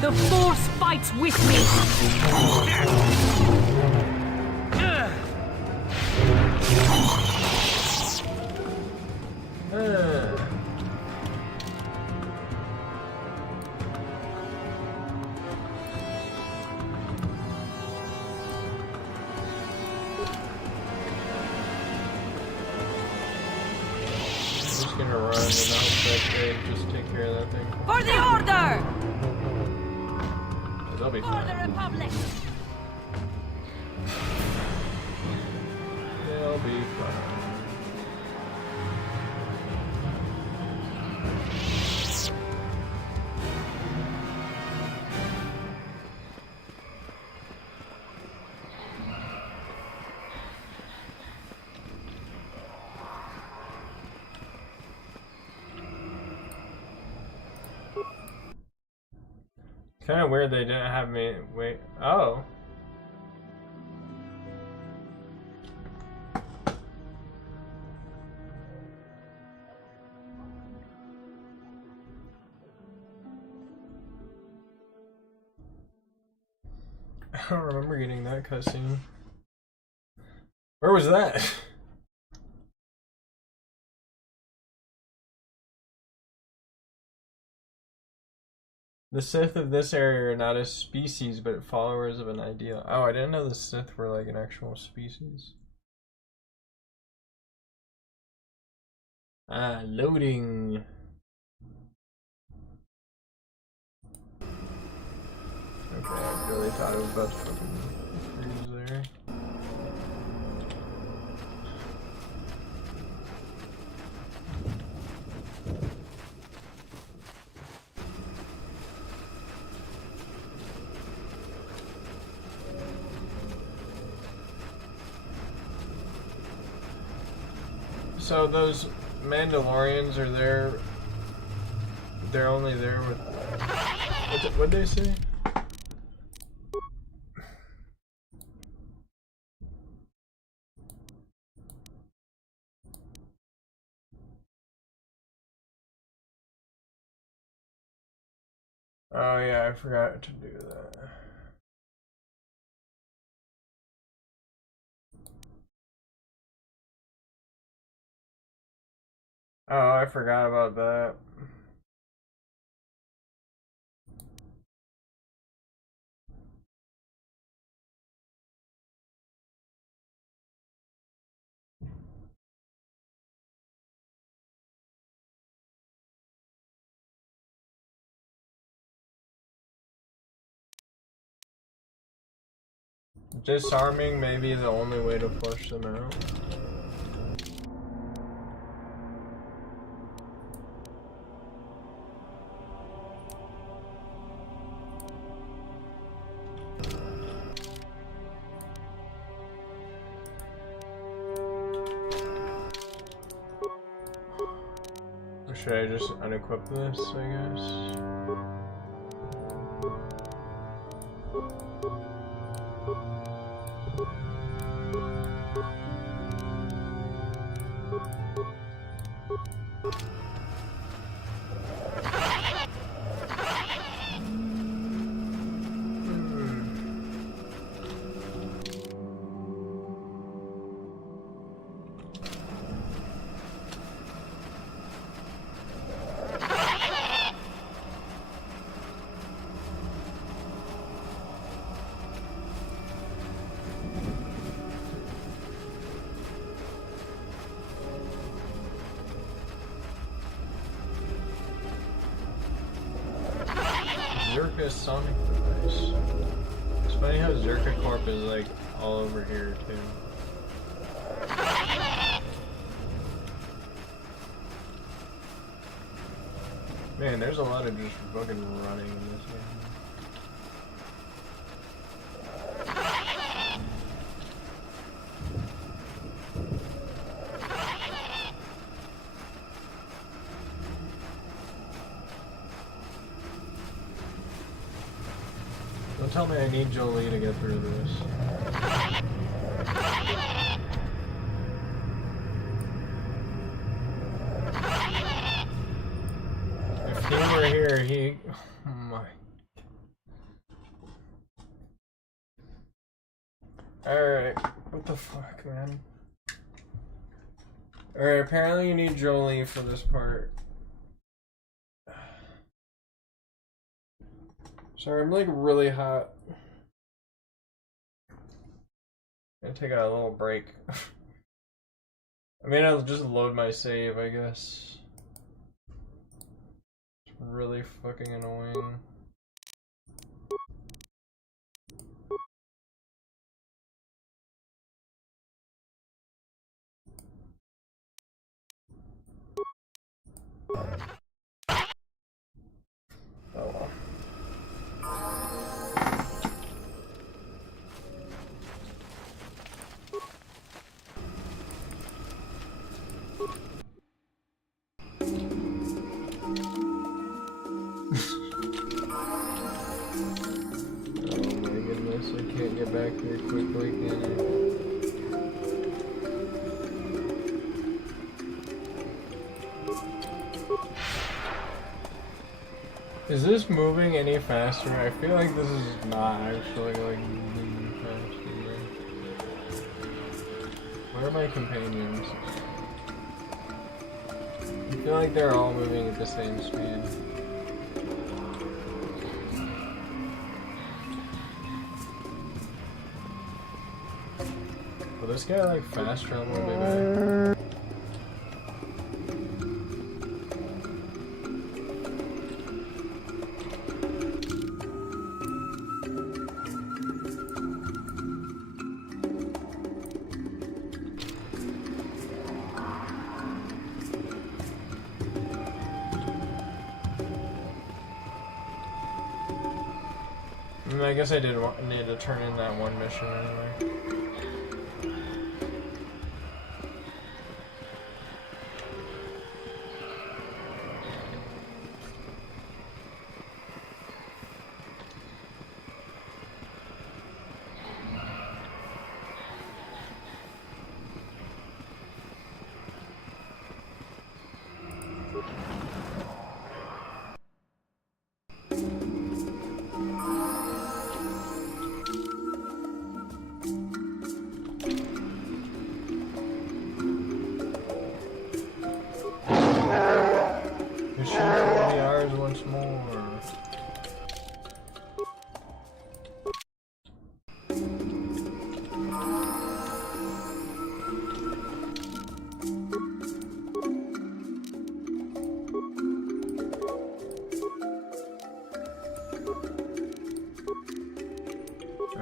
The Force fights with me! I'm just gonna run and hope that they just take care of that thing. For the Order! They'll be For fine. the Republic! They'll be fine. Kind of weird they didn't have me wait. Oh. I don't remember getting that cutscene. Where was that? The Sith of this area are not a species, but followers of an ideal. Oh, I didn't know the Sith were like an actual species. Ah, loading. Okay, I really thought it was about to fucking freeze there. So those Mandalorians are there. They're only there with. What'd they say? Oh yeah, I forgot to do that. Oh, I forgot about that. Disarming may be the only way to flush them out. Should I just unequip this, I guess? Zerka Sonic device. It's funny how Zerka Corp is like all over here too. Man, there's a lot of just fucking running in this game. Don't tell me I need Jolie to get through this. If he were here, he... Oh my... Alright, what the fuck, man? Alright, apparently you need Jolie for this part. Sorry, I'm like really hot. Gonna take a little break. I mean, I'll just load my save, I guess. It's really fucking annoying. Oh well. Oh my goodness, I can't get back here quickly, can I? Is this moving any faster? I feel like this is not actually like moving faster. Where are my companions? I feel like they're all moving at the same speed. Will this guy like fast travel way back? I guess I did need to turn in that one mission anyway.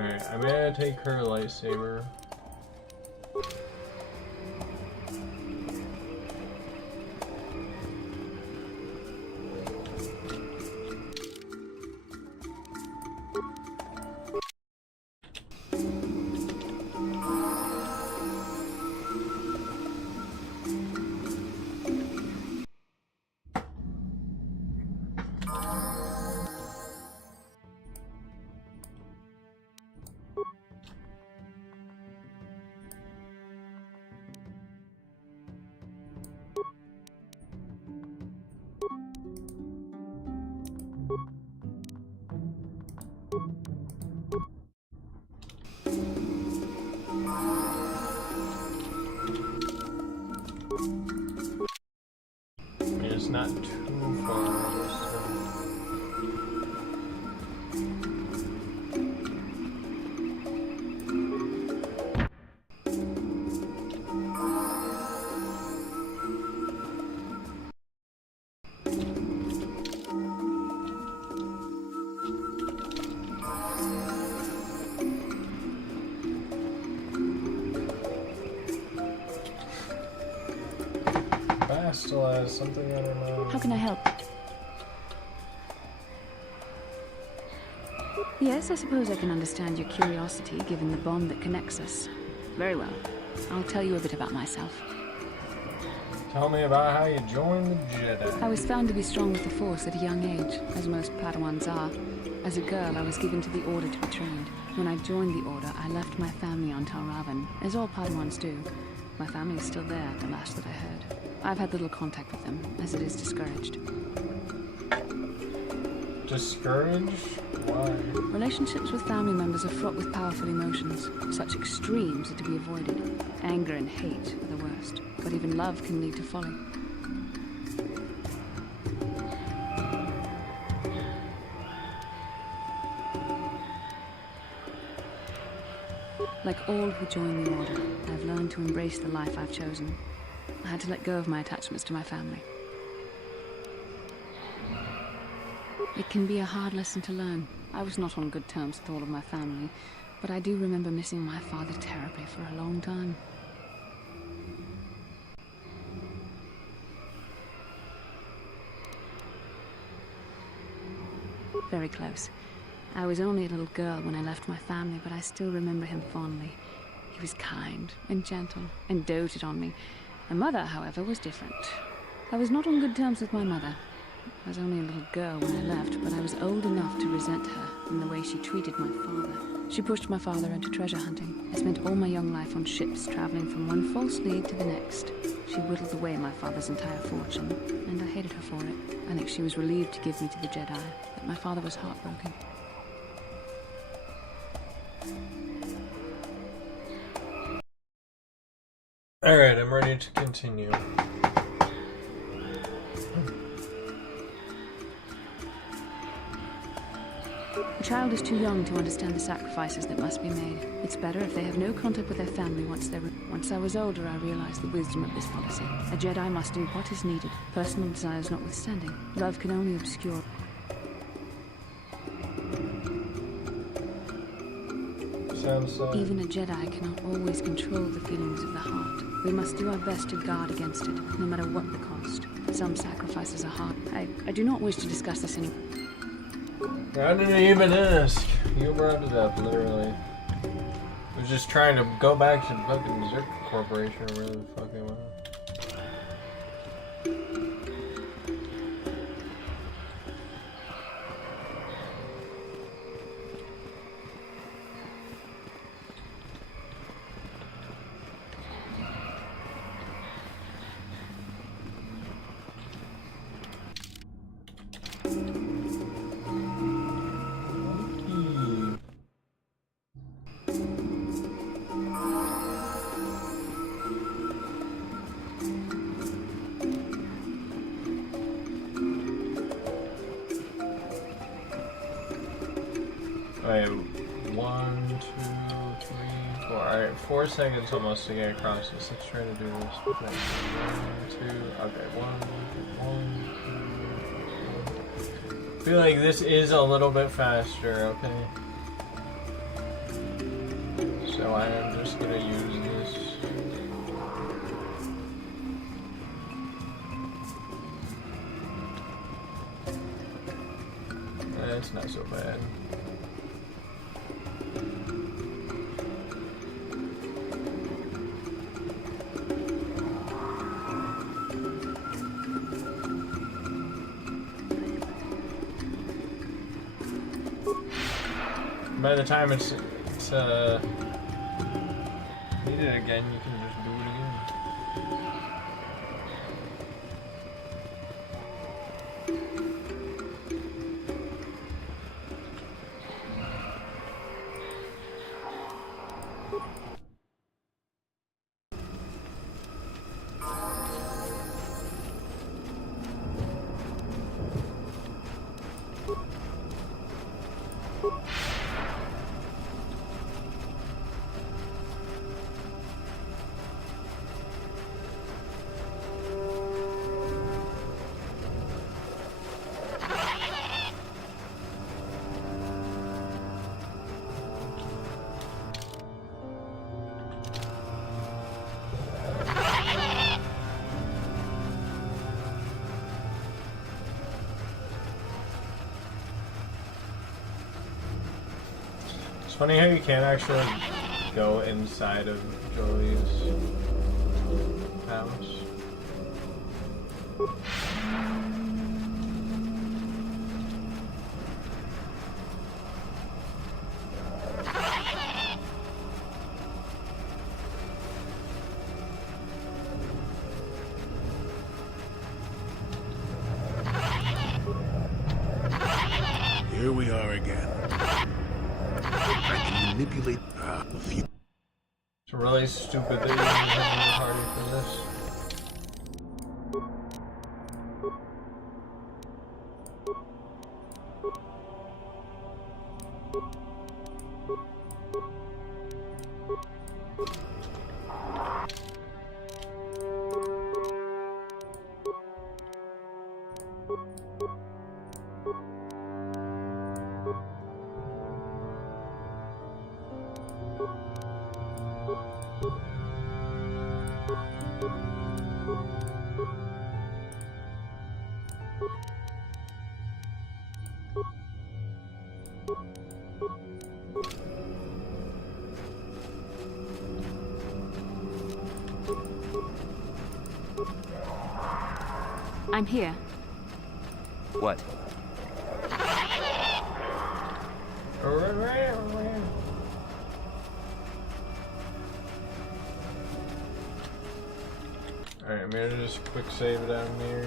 Alright, I'm gonna take her lightsaber. It's not too far. Still has something on her mind. How can I help? Yes, I suppose I can understand your curiosity, given the bond that connects us. Very well. I'll tell you a bit about myself. Tell me about how you joined the Jedi. I was found to be strong with the Force at a young age, as most Padawans are. As a girl, I was given to the Order to be trained. When I joined the Order, I left my family on Tal Ravan, as all Padawans do. My family is still there, the last that I heard. I've had little contact with them, as it is discouraged. Discouraged? Why? Relationships with family members are fraught with powerful emotions. Such extremes are to be avoided. Anger and hate are the worst, but even love can lead to folly. Like all who join the Order, I've learned to embrace the life I've chosen. I had to let go of my attachments to my family. It can be a hard lesson to learn. I was not on good terms with all of my family, but I do remember missing my father terribly for a long time. Very close. I was only a little girl when I left my family, but I still remember him fondly. He was kind and gentle and doted on me. My mother, however, was different. I was not on good terms with my mother. I was only a little girl when I left, but I was old enough to resent her in the way she treated my father. She pushed my father into treasure hunting. I spent all my young life on ships, traveling from one false lead to the next. She whittled away my father's entire fortune, and I hated her for it. I think she was relieved to give me to the Jedi, but my father was heartbroken. Alright, I'm ready to continue. A child is too young to understand the sacrifices that must be made. It's better if they have no contact with their family Once I was older, I realized the wisdom of this policy. A Jedi must do what is needed, personal desires notwithstanding. Love can only obscure. Even a Jedi cannot always control the feelings of the heart. We must do our best to guard against it, no matter what the cost. Some sacrifices are hard. I do not wish to discuss this anymore. I didn't even ask. You brought it up, literally. I was just trying to go back to the fucking Zerk Corporation really fucking well. Alright, 1, 2, 3, 4. Alright, 4 seconds almost to get across this. Let's try to do this. 1, 2. Okay, 1, 2. I feel like this is a little bit faster, okay? So I am just gonna use this. It's not so bad. By the time it's needed again, you can just do it again. It's funny how you can't actually go inside of Jolie's house. Here we are again. I can manipulate few. It's really stupid that you have a party for this. I'm here. What? Alright, I'm gonna just quick save down here.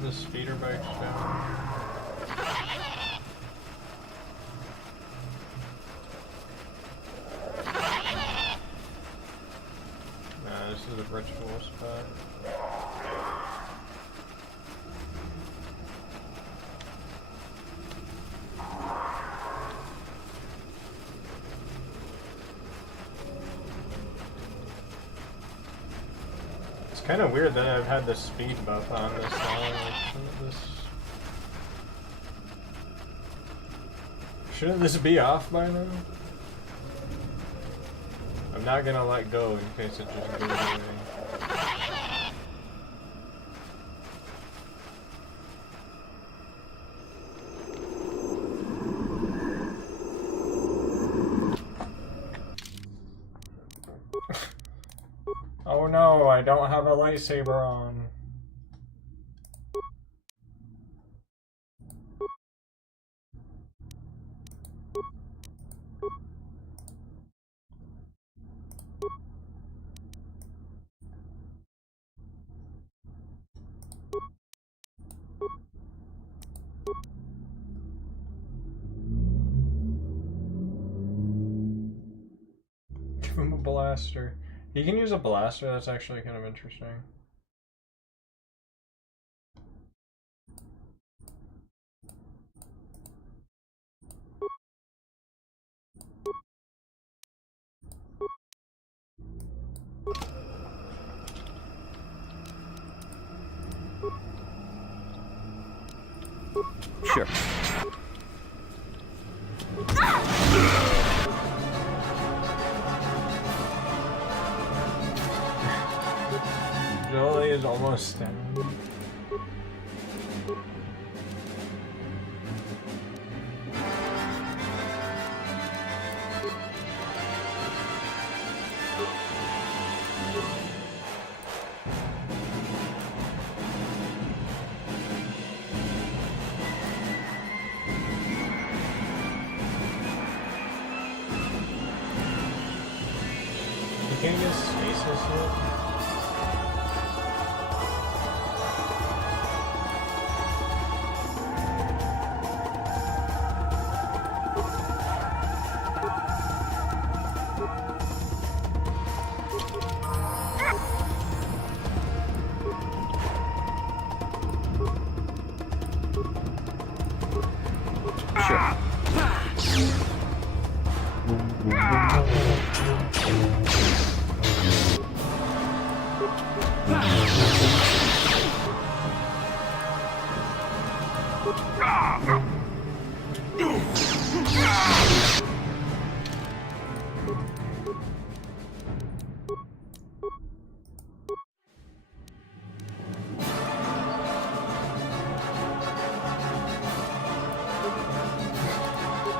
The speeder bikes down. Nah, this is a ritual spot. It's kind of weird that I've had the speed buff on this long. Like, shouldn't this be off by now? I'm not gonna let go in case it just goes away. Oh no, I don't have a lightsaber on. blaster. He can use a blaster, that's actually kind of interesting. Sure. Jolie is almost dead. You can't get stasis yet.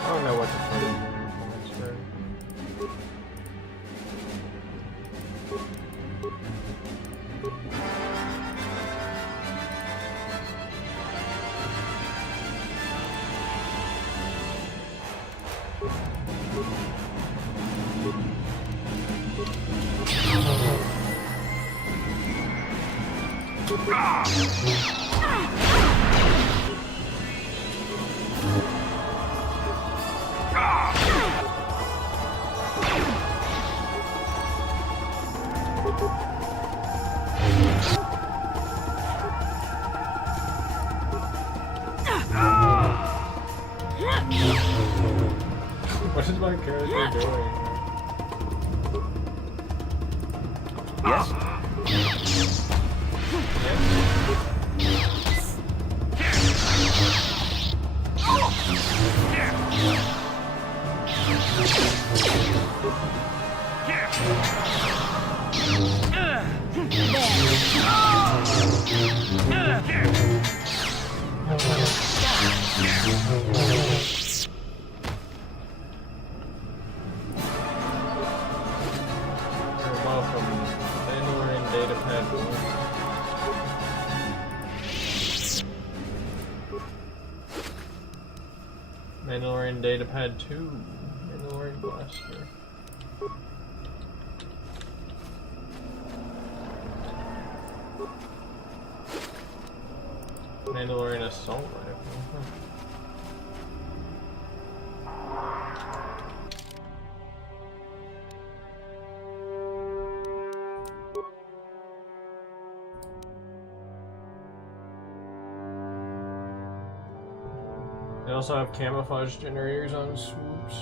I don't know what to put in there. What is my character doing? Yes? You're welcome. Mandalorian datapad 1. Mandalorian datapad 2. Mandalorian blaster. Mandalorian assault rifle. They also have camouflage generators on swoops.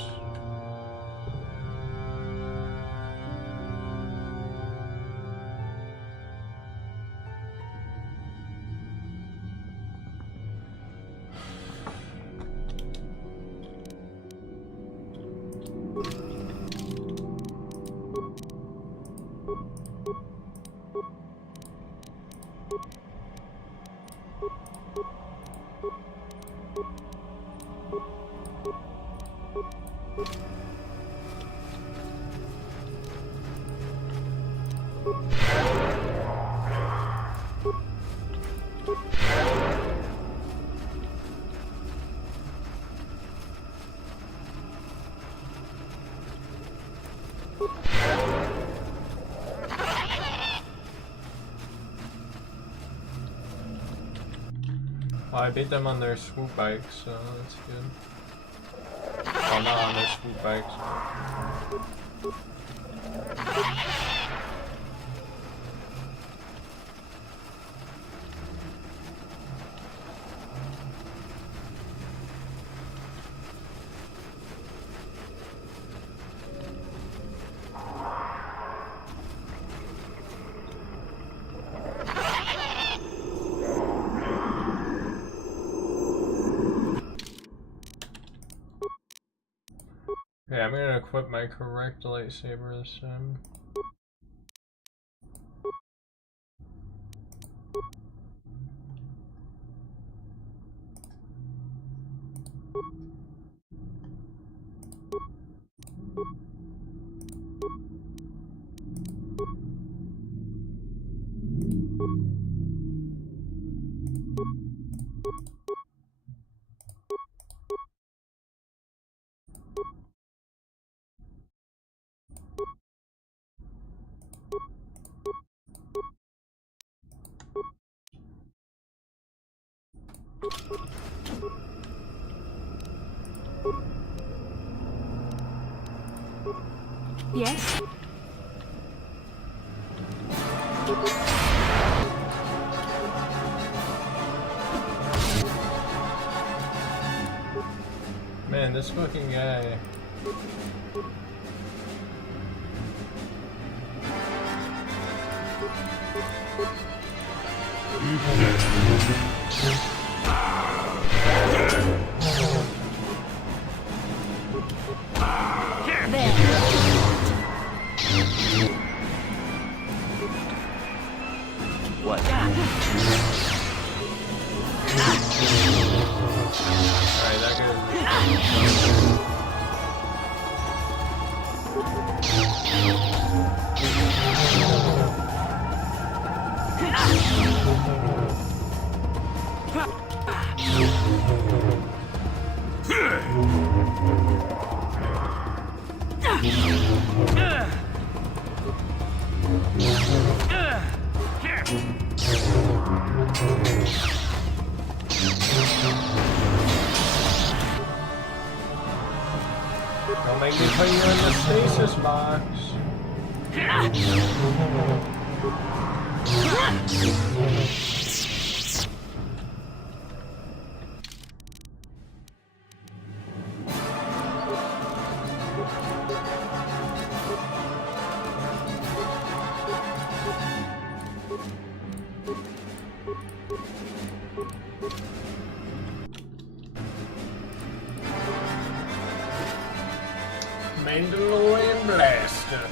Well, I beat them on their swoop bikes, so that's good. Well, not on their swoop bikes. Okay, I'm gonna equip my correct lightsaber this time. Yes? Man, this fucking guy. What? Alright, that goes. Don't make me put you in the stasis box. Mandalorian Blaster.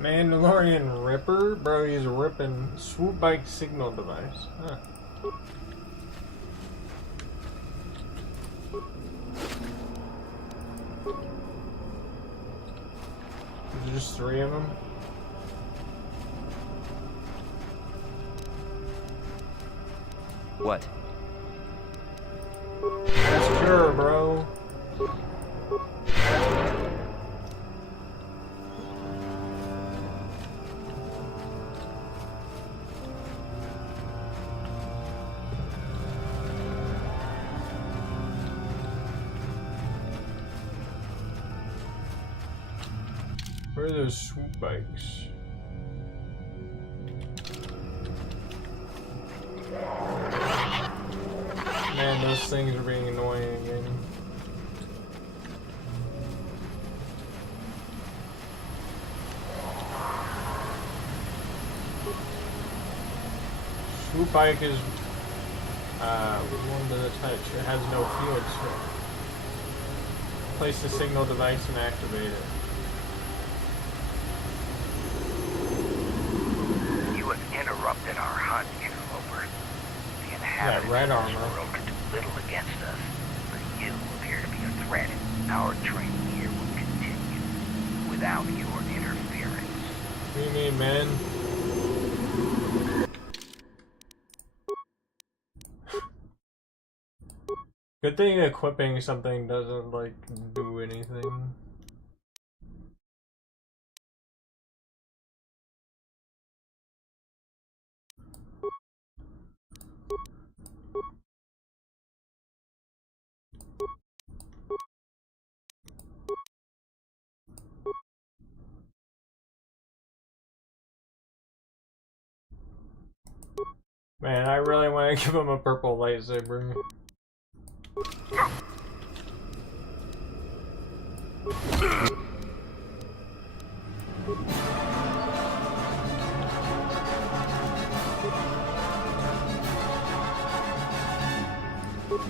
Mandalorian Ripper? Bro, he's ripping swoop bike signal device. Huh. There's just 3 of them? What? That's pure, bro. Where are those swoop bikes? Man, those things are being annoying again. Swoop bike is one to the touch. It has no field strip. Place the signal device and activate it. You have interrupted our hunt, interloper. The inhabitants red of armor. this world can do little against us, but you appear to be a threat. Our training here will continue without your interference. What do you mean, man? Good thing equipping something doesn't, like, do anything. Man, I really want to give him a purple lightsaber.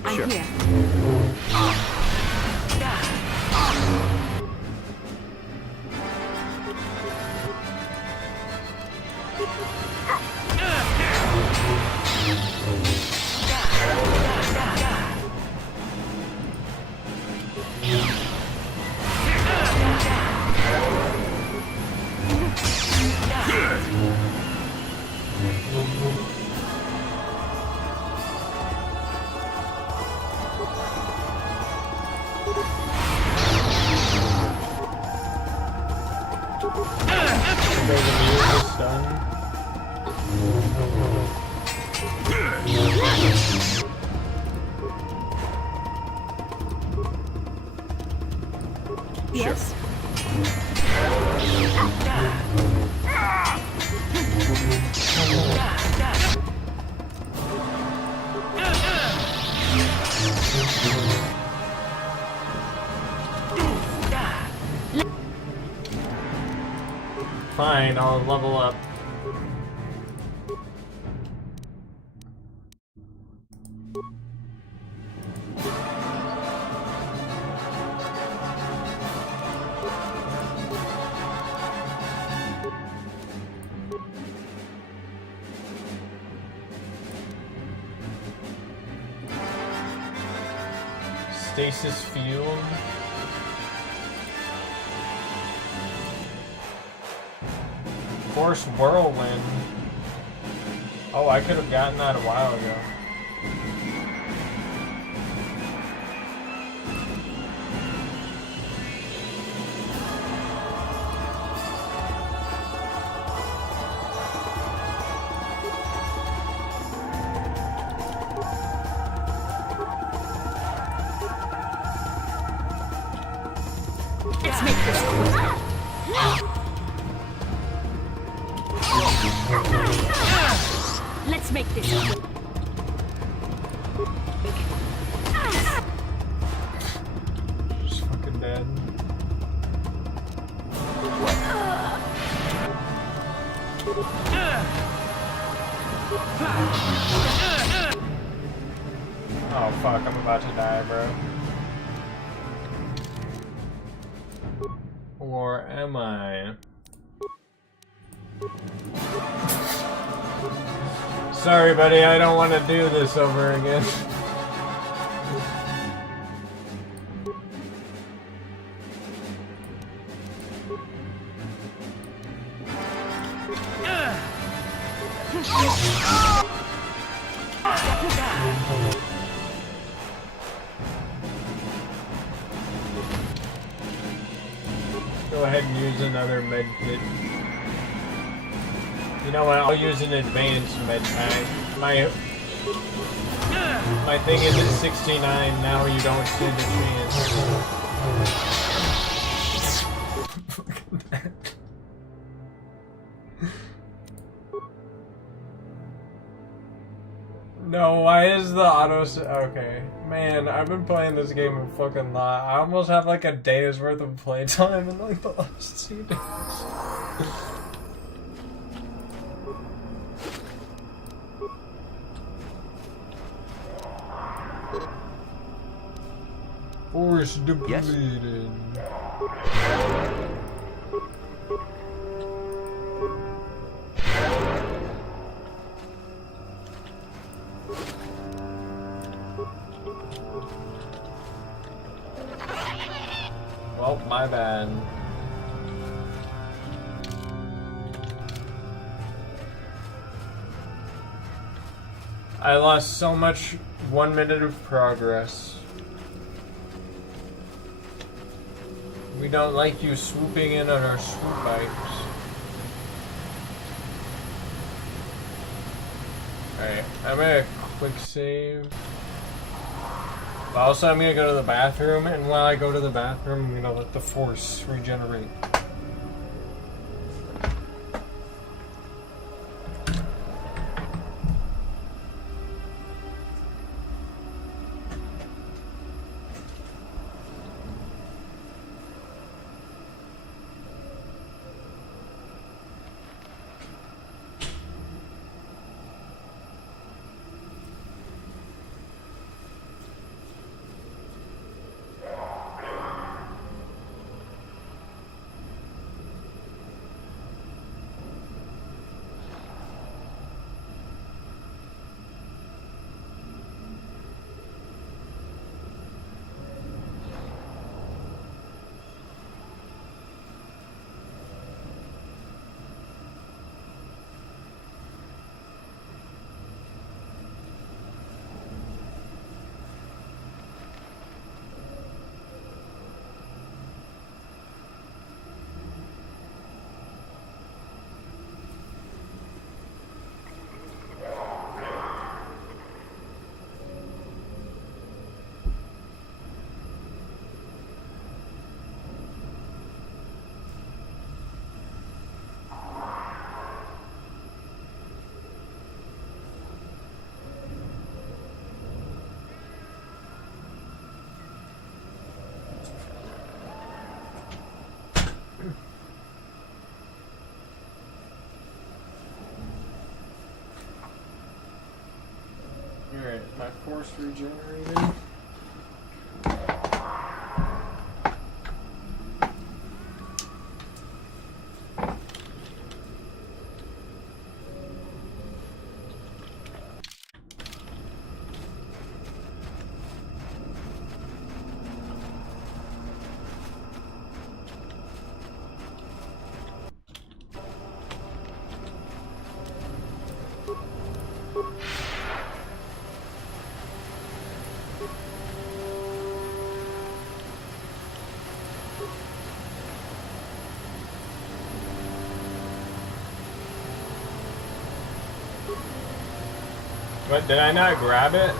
I'm here. Yes. Fine, I'll level up. Stasis field. Force whirlwind. Oh, I could have gotten that a while ago. Let's make this quick. Let's make this quick. Just fucking dead. Oh fuck, I'm about to die, bro. Or am I? Sorry, buddy, I don't want to do this over again. Go ahead and use another med kit. You know what? I'll use an advanced med pack. My thing is at 69. Now you don't stand a chance. No, why is the auto? Okay, man, I've been playing this game a fucking lot. I almost have like a day's worth of playtime in like the last 2 days. Force depleted. Well, my bad. I lost so much 1 minute of progress. We don't like you swooping in on our swoop bikes. Alright, I'm gonna quick save. Also, I'm gonna go to the bathroom, and while I go to the bathroom, I'm gonna let the force regenerate. Alright, my force regenerated. What, did I not grab it?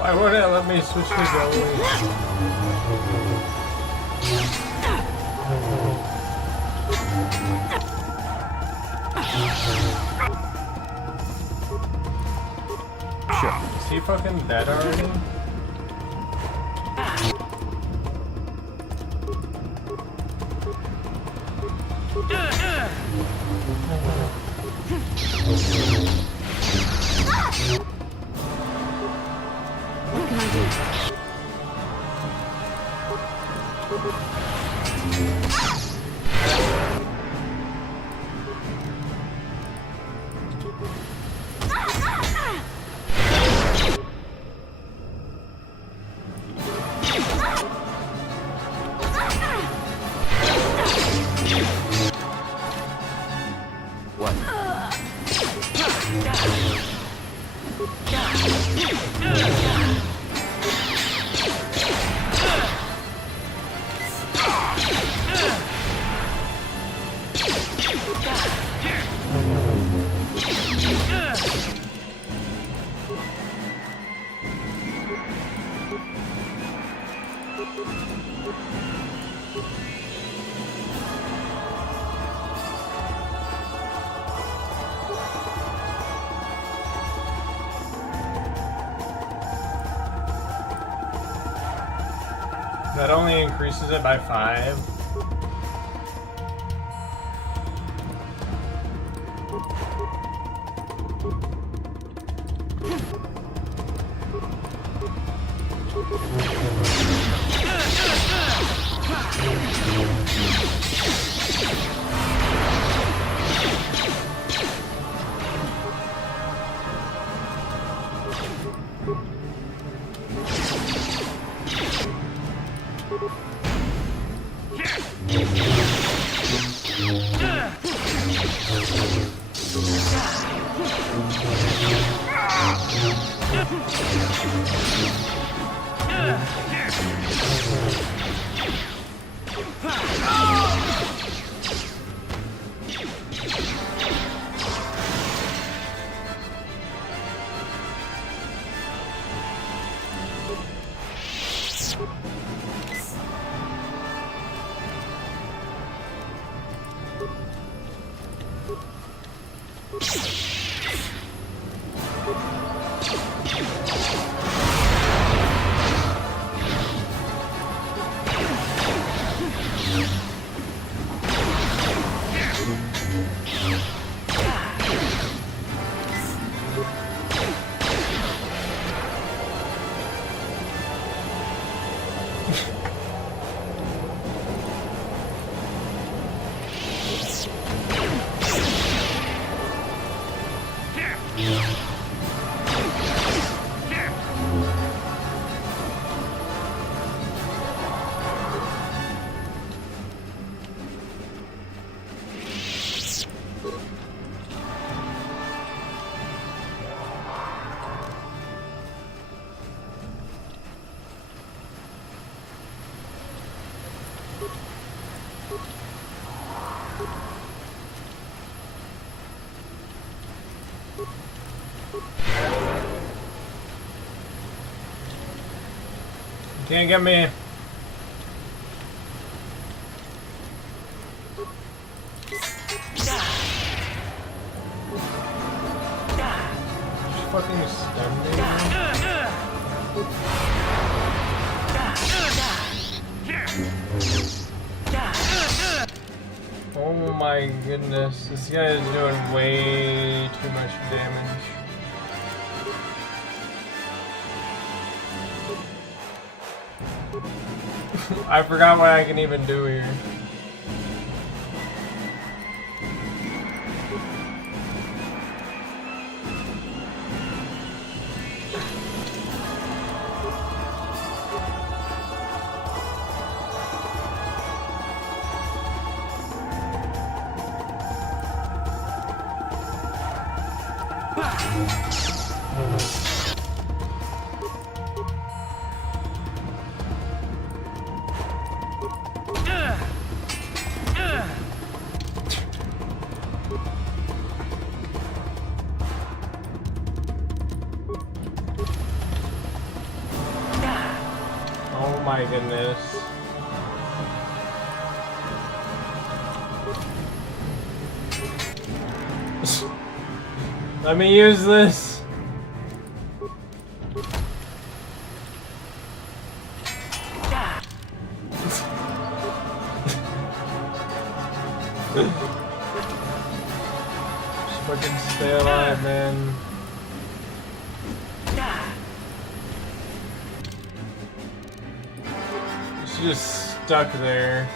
Why won't it let me switch to goalie? Is he fucking dead already? What can I do? That only increases it by 5. Can't get me. Just fucking stun me. Oh my goodness, this guy is doing way too much damage. I forgot what I can even do here. Oh my goodness. Let me use this. Just fucking stay alive, man. She's just stuck there.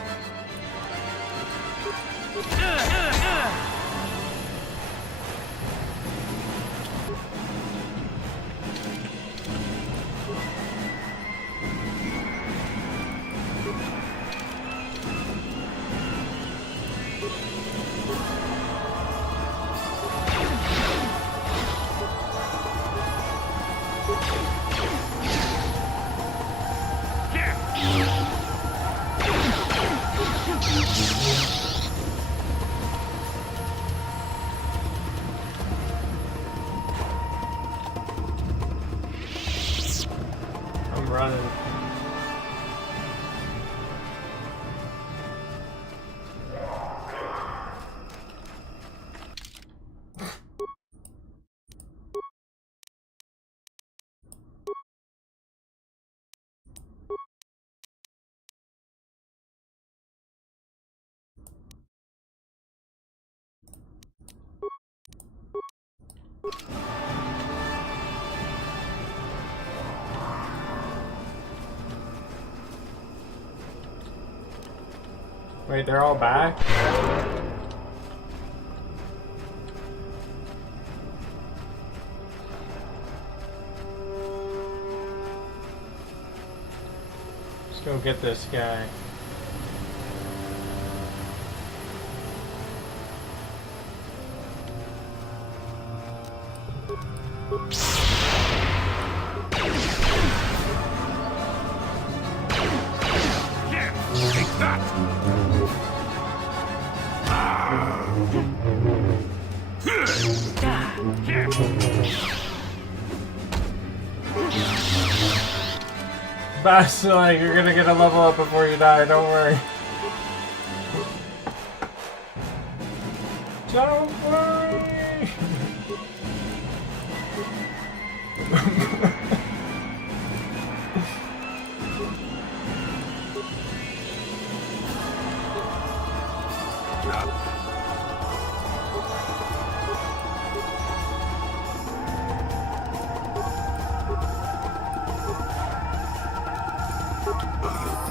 I'm running. Wait, they're all back? Let's go get this guy. Take that! That's like, you're gonna get a level up before you die, don't worry. Don't worry!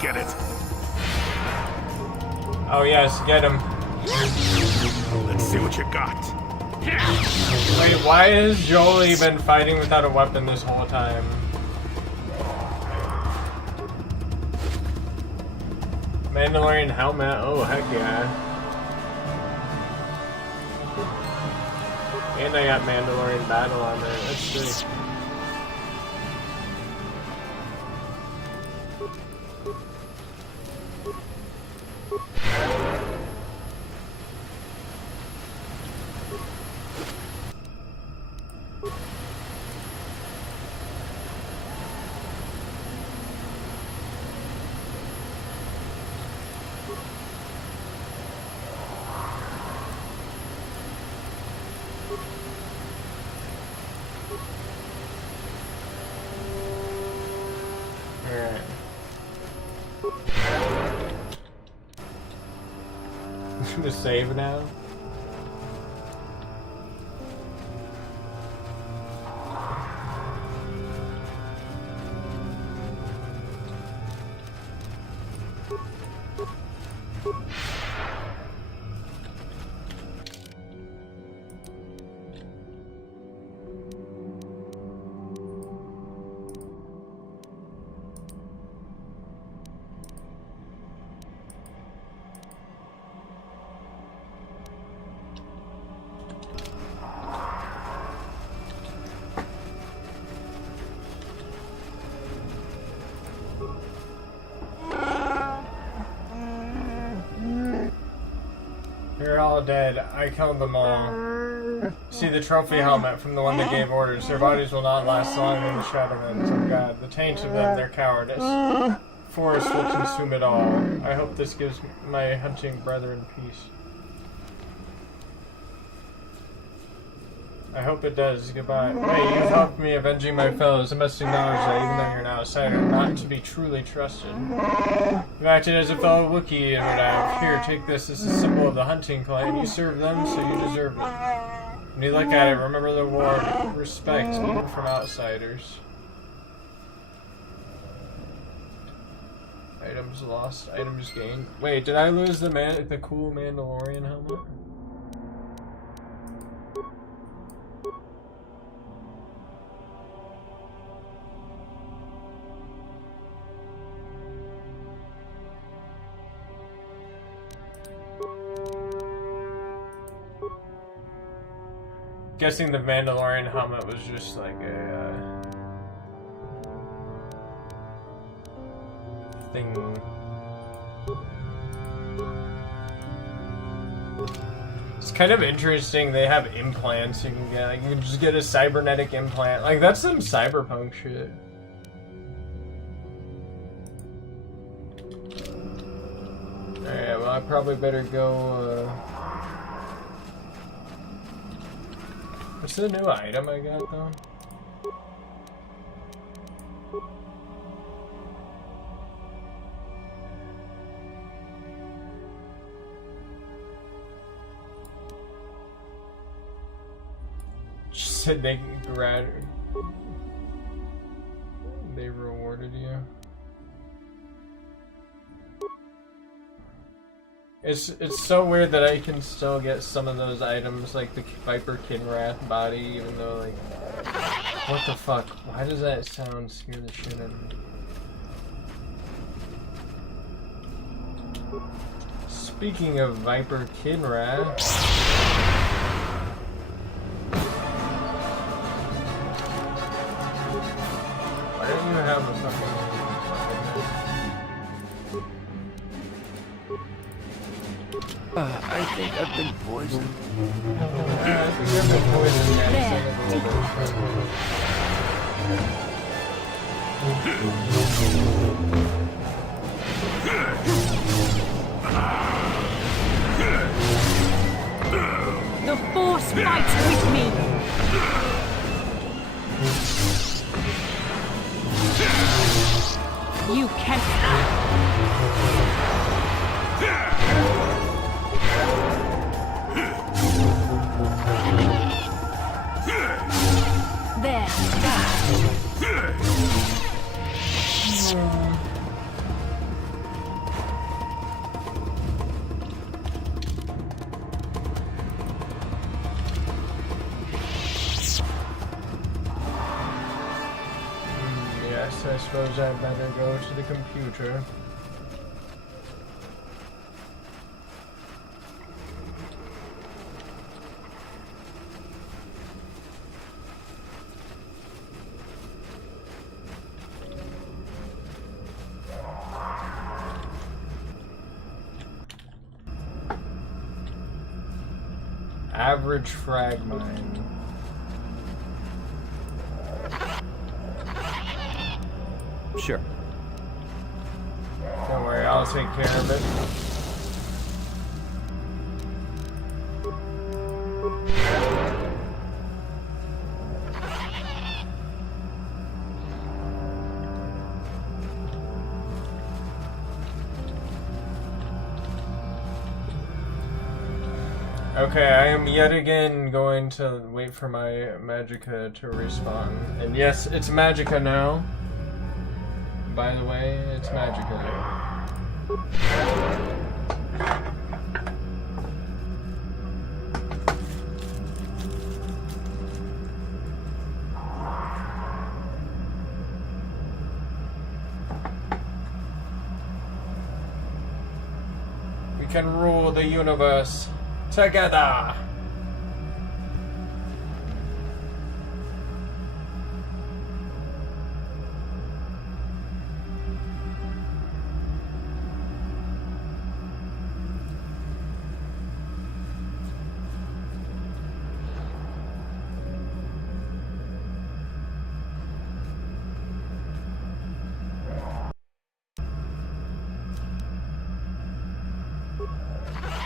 Get it. Oh yes, get him. Let's see what you got. Wait, why has Jolie been fighting without a weapon this whole time? Mandalorian helmet, oh heck yeah. And I got Mandalorian battle armor, that's sick. To save now? They're all dead. I killed them all. See the trophy helmet from the one that gave orders. Their bodies will not last long in the Shadowlands. Oh god, the taint of them, their cowardice. Forest will consume it all. I hope this gives my hunting brethren peace. I hope it does. Goodbye. Wait, you've helped me avenging my fellows. I must acknowledge that even though you're an outsider, not to be truly trusted. You acted as a fellow Wookiee would have. Here, take this. This is a symbol of the hunting clan. You serve them, so you deserve it. When you look at it, remember the word respect, even from outsiders. Items lost, items gained. Wait, did I lose the cool Mandalorian helmet? Guessing the Mandalorian helmet was just like a thing. It's kind of interesting. They have implants you can get. Like, you can just get a cybernetic implant. Like, that's some cyberpunk shit. Alright, well, I probably better go. What's the new item I got, though? She said they rewarded you. It's so weird that I can still get some of those items, like the Viper Kinrath body, even though, like, what the fuck? Why does that sound scare the shit out of me? Speaking of Viper Kinrath, why don't you have a fucking... I think I've been poisoned. I think you've been poisoned, The Force fights with me! You can't... There. Yes, I suppose I better go to the computer. Average frag mine. Sure. Don't worry, I'll take care of it. Okay, I am yet again going to wait for my Magicka to respawn. And yes, it's Magicka now. By the way, it's Magicka. We can rule the universe together!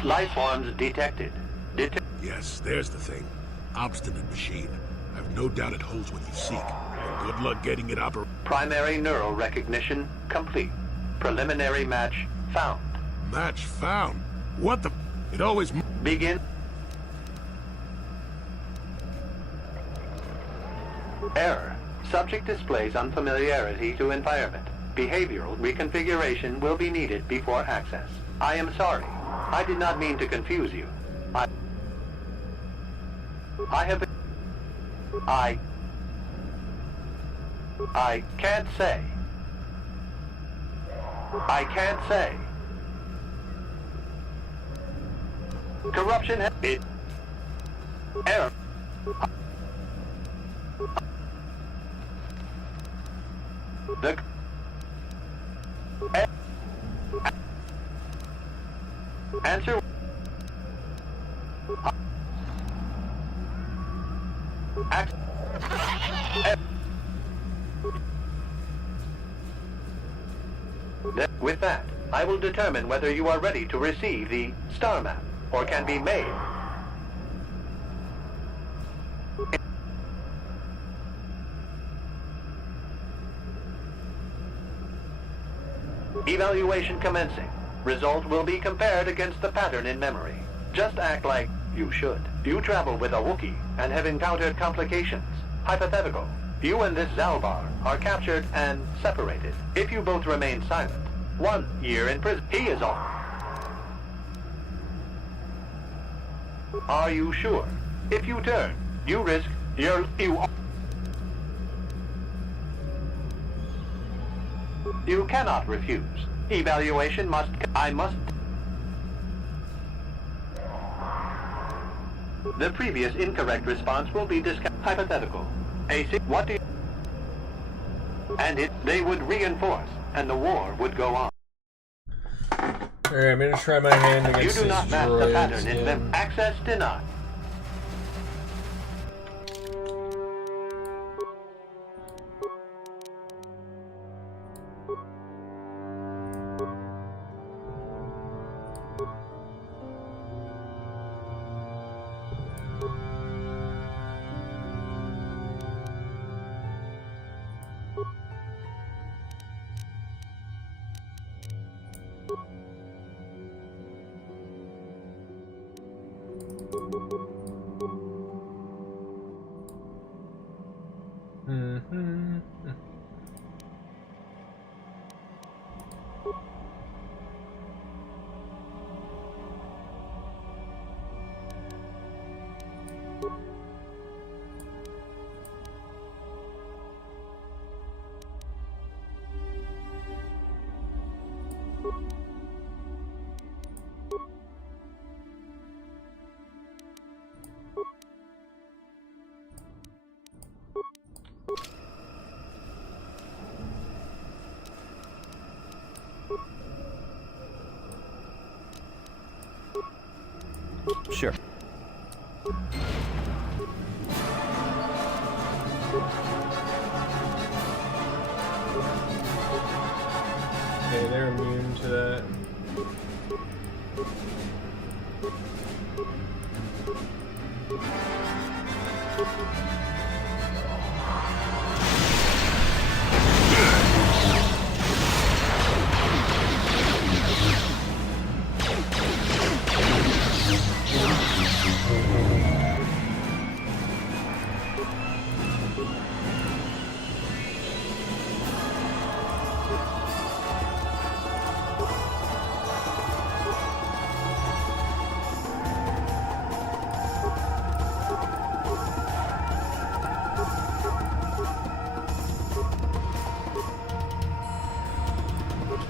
Life forms detected. Yes, there's the thing. Obstinate machine. I've no doubt it holds what you seek. But good luck getting it Primary neural recognition complete. Preliminary match found. Match found? What the... It always... Begin. Error. Subject displays unfamiliarity to environment. Behavioral reconfiguration will be needed before access. I am sorry. I did not mean to confuse you. I can't say. I can't say. Corruption has it. Error. The answer. With that, I will determine whether you are ready to receive the star map or can be made. Evaluation commencing. Result will be compared against the pattern in memory. Just act like you should. You travel with a Wookiee and have encountered complications. Hypothetical. You and this Zalbar are captured and separated. If you both remain silent, 1 year in prison. He is all. Are you sure? If you turn, you risk You cannot refuse. Evaluation must... I must... The previous incorrect response will be discounted. Hypothetical. What do you... And they would reinforce, and the war would go on. Alright, I'm gonna try my hand against You do not match the pattern in them. them. Access denied. Sure. Okay, they're immune to that.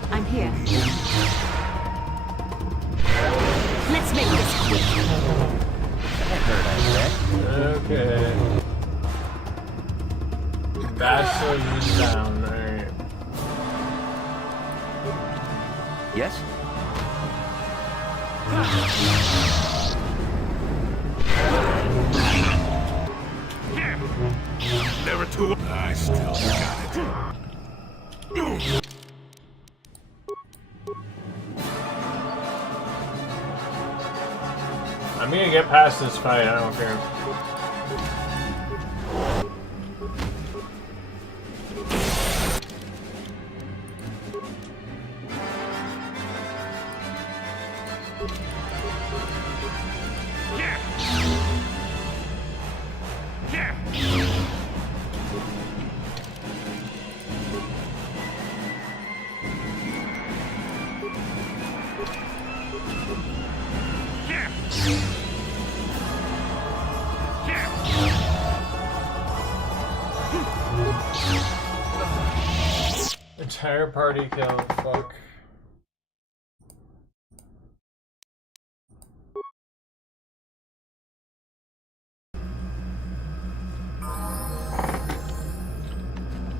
I'm here. Let's make this quick. Okay. That slows you down, right? Yes? Never too. I still got it. I'm gonna get past this fight, I don't care. Entire party kill, fuck.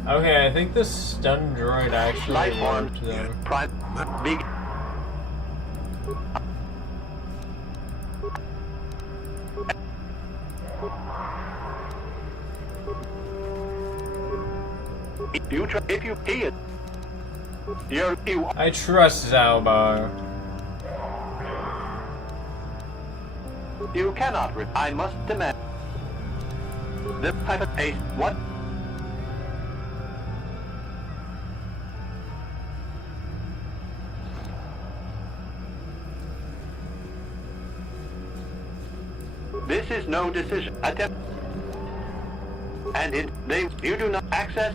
Okay, I think this stun droid actually warped them. Big. If you see it, I trust Zalbar. You cannot. I must demand. The type of ace. What? This is no decision. Attempt. And you do not access.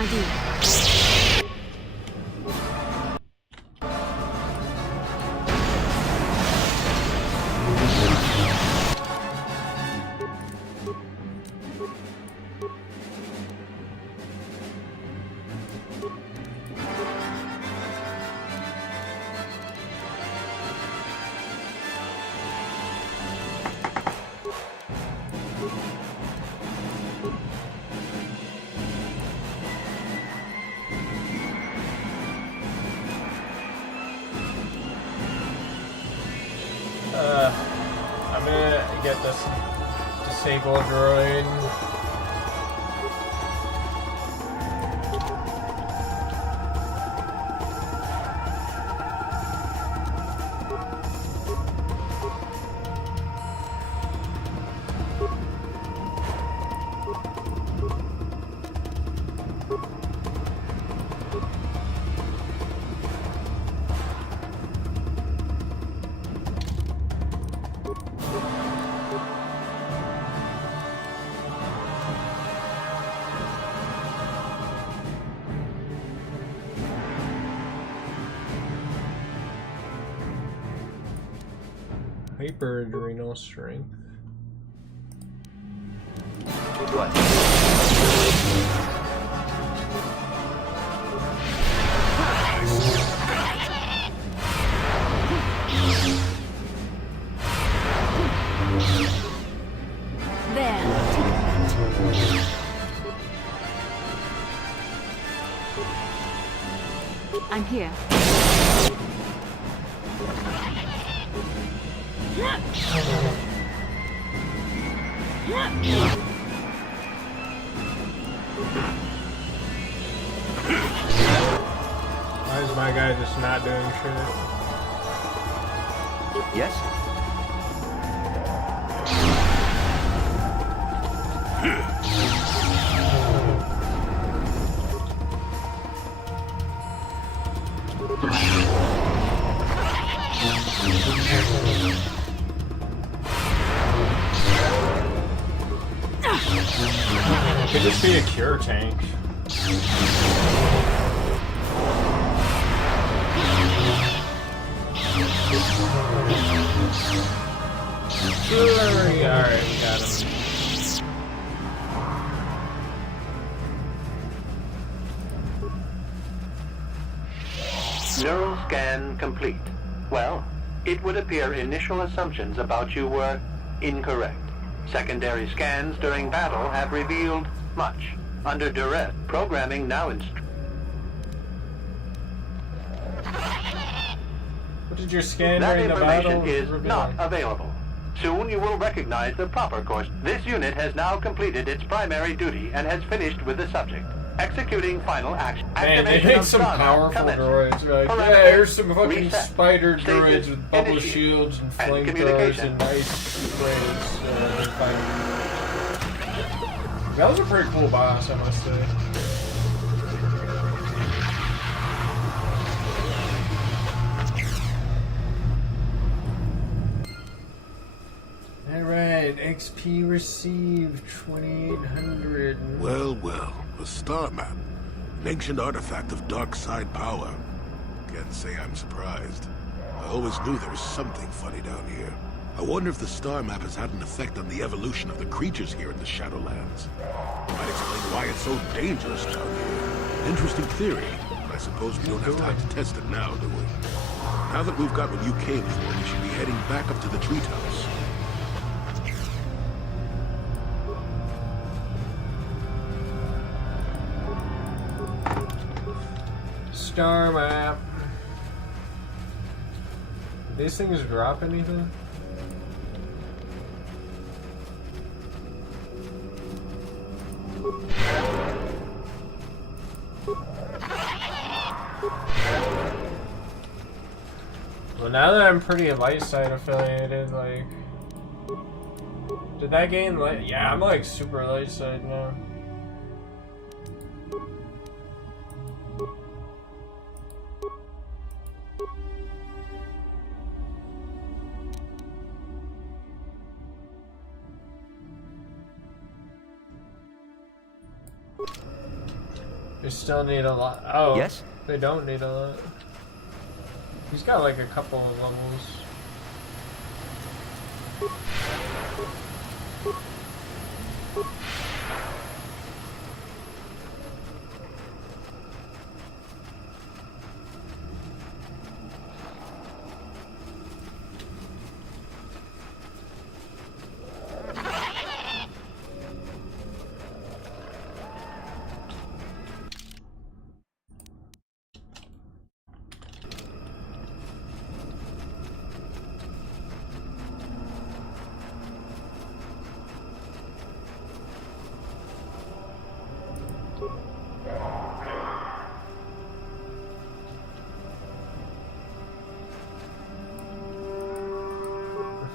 I do? I'm gonna get this disabled droid. Hyper adrenal strength. What? There. I'm here. Why is my guy just not doing shit? Yes? Could this be a cure tank? Sure, yeah, alright, we got him. Neural scan complete. Well, it would appear initial assumptions about you were incorrect. Secondary scans during battle have revealed much. Under duress, programming now What did your scan That during the information battle is reveal? not available. Soon you will recognize the proper course. This unit has now completed its primary duty and has finished with the subject. Executing final action. Man, they Activation make of some Star powerful commencing. droids. Like, yeah, Parameters here's some fucking reset. spider Stasis droids with bubble initiated. shields and And flamethrowers communication. and nice sprays. That was a pretty cool boss, I must say. Alright, XP received 2800. Well, well, a star map. An ancient artifact of dark side power. Can't say I'm surprised. I always knew there was something funny down here. I wonder if the star map has had an effect on the evolution of the creatures here in the Shadowlands. Might explain why it's so dangerous down here. Interesting theory, but I suppose we don't have time to test it now, do we? Now that we've got what you came for, we should be heading back up to the treetops. Star map. Did these things drop anything? Well, now that I'm pretty light side affiliated, like, did that gain light? Yeah, I'm like super light side now. They still need a lot. Oh, yes? They don't need a lot. He's got like a couple of levels.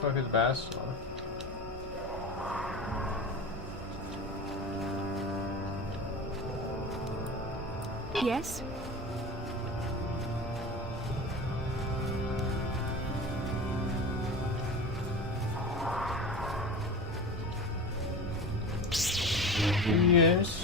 Fuck is Bastion? Yes? Yes.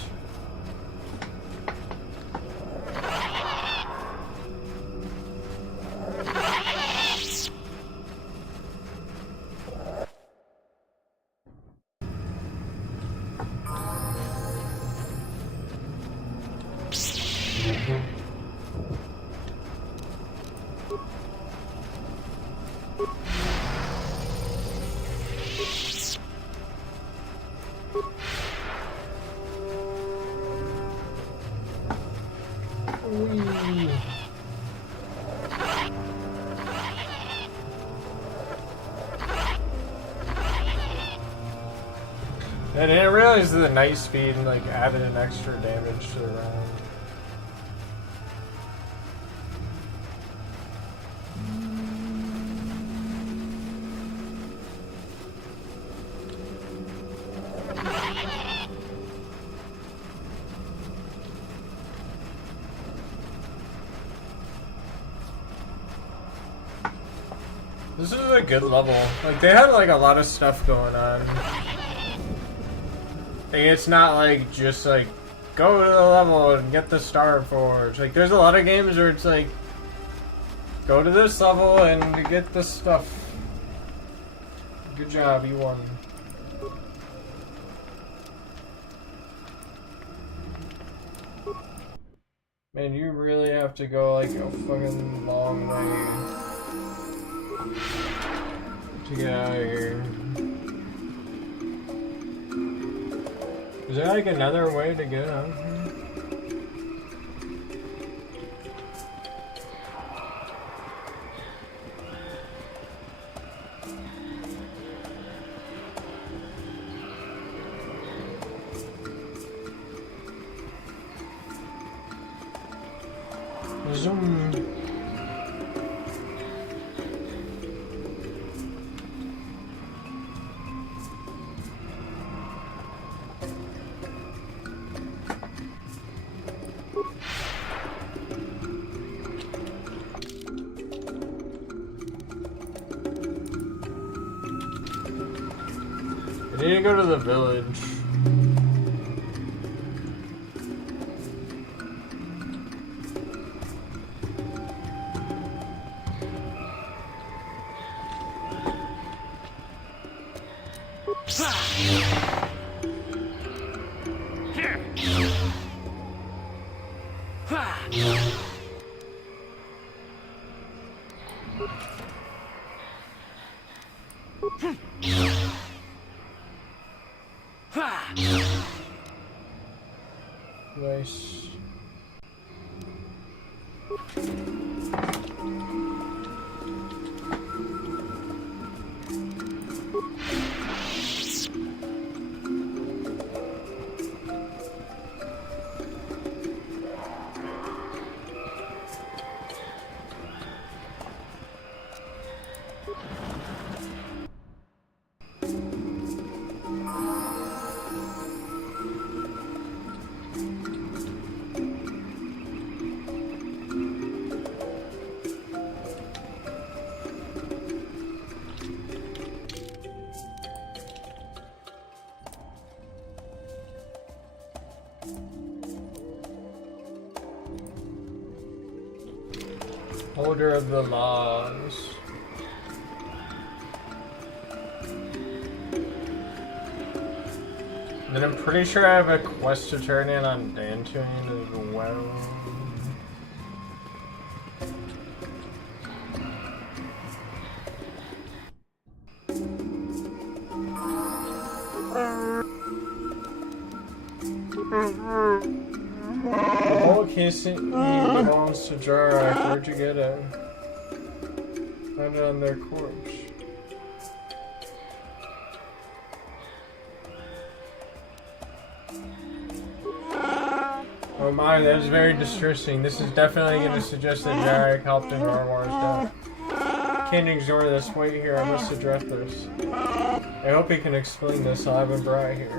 I didn't realize that the night speed like added an extra damage to the round. This is a good level. Like they had like a lot of stuff going on. And it's not like just like go to the level and get the Star Forge. Like there's a lot of games where it's like go to this level and get this stuff. Good job, you won. Man, you really have to go like a fucking long way to get out of here. Is there like another way to get out of here? Zoom. I need to go to the village. Nice. Holder of the laws. Then I'm pretty sure I have a quest to turn in on Dantooine as well. The whole casing belongs to Jarak. Where'd you get it? Found it on their corpse. Oh my, that is very distressing. This is definitely going to suggest that Jarak helped in Rorwar's death. Can't ignore this. Wait here, I must address this. I hope he can explain this. I'll have him brought here.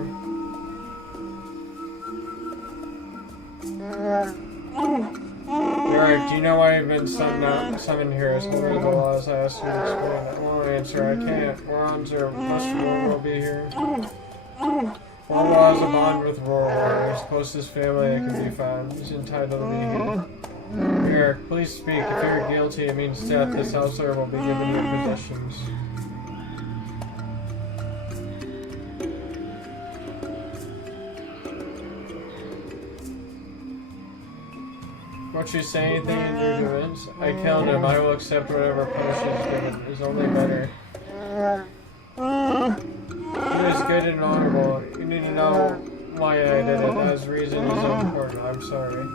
Jarak, do you know why you've been summoned here as holder of the laws? I asked you to explain. I won't answer. I can't. Morons or Mustard will be here. Rorwar has a bond with Rorwar, his closest family that can be found. He's entitled to be here. Eric, please speak. If you're guilty, it means death. This householder will be given your possessions. Won't you say anything in your defense? I killed him. I will accept whatever punishment is given. It's only better. He was good and honorable. You need to know why I did it. That reason is important. I'm sorry.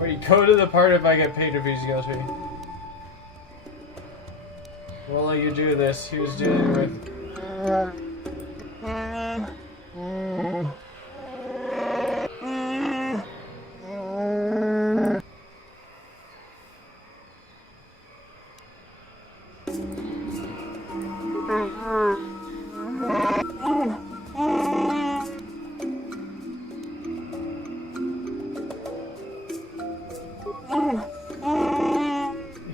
Wait, go to the part if I get paid if he's guilty. We'll let you do this. He was dealing with...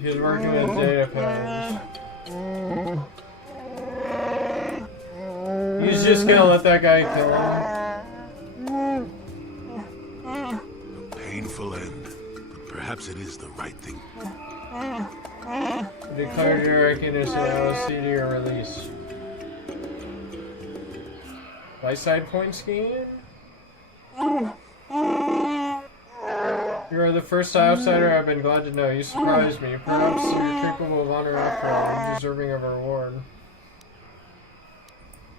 He's working with data patterns. He's just gonna let that guy kill him. A painful end, but perhaps it is the right thing. Declare Jarak innocent. I will see to your release. Light side point scheme? You are the first outsider I've been glad to know. You surprised me. Perhaps you're capable of honor after all, and deserving of a reward.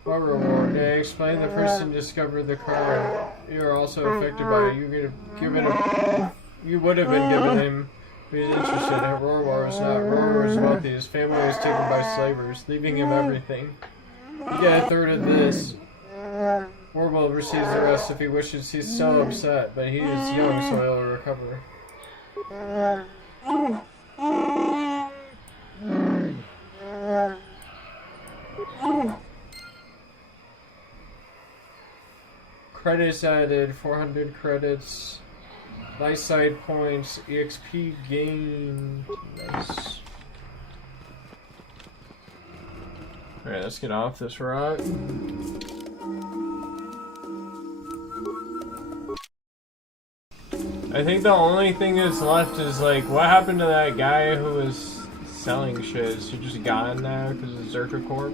What reward? Did I explain the person discovered the crime? You are also affected by it. You would have been given him if he was interested. Rorwar was not. Rorwar was wealthy. His family was taken by slavers, leaving him everything. You get a third of this. Rorwar receives the rest if he wishes. He's still upset, but he is young, so he'll recover. Credits added, 400 credits. Nice side points, EXP gained. Nice. Alright, let's get off this rock. I think the only thing that's left is like, what happened to that guy who was selling shit? Is he just gone now because of Zerka Corp?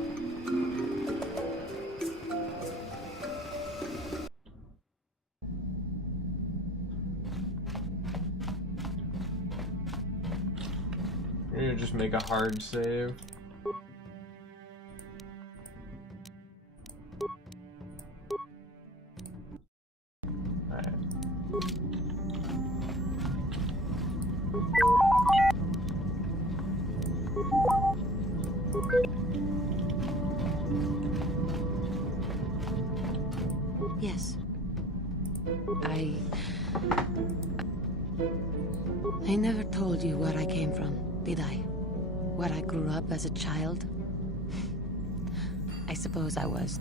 We're gonna just make a hard save. Alright. Yes. I never told you where I came from, did I? Where I grew up as a child? I suppose I was.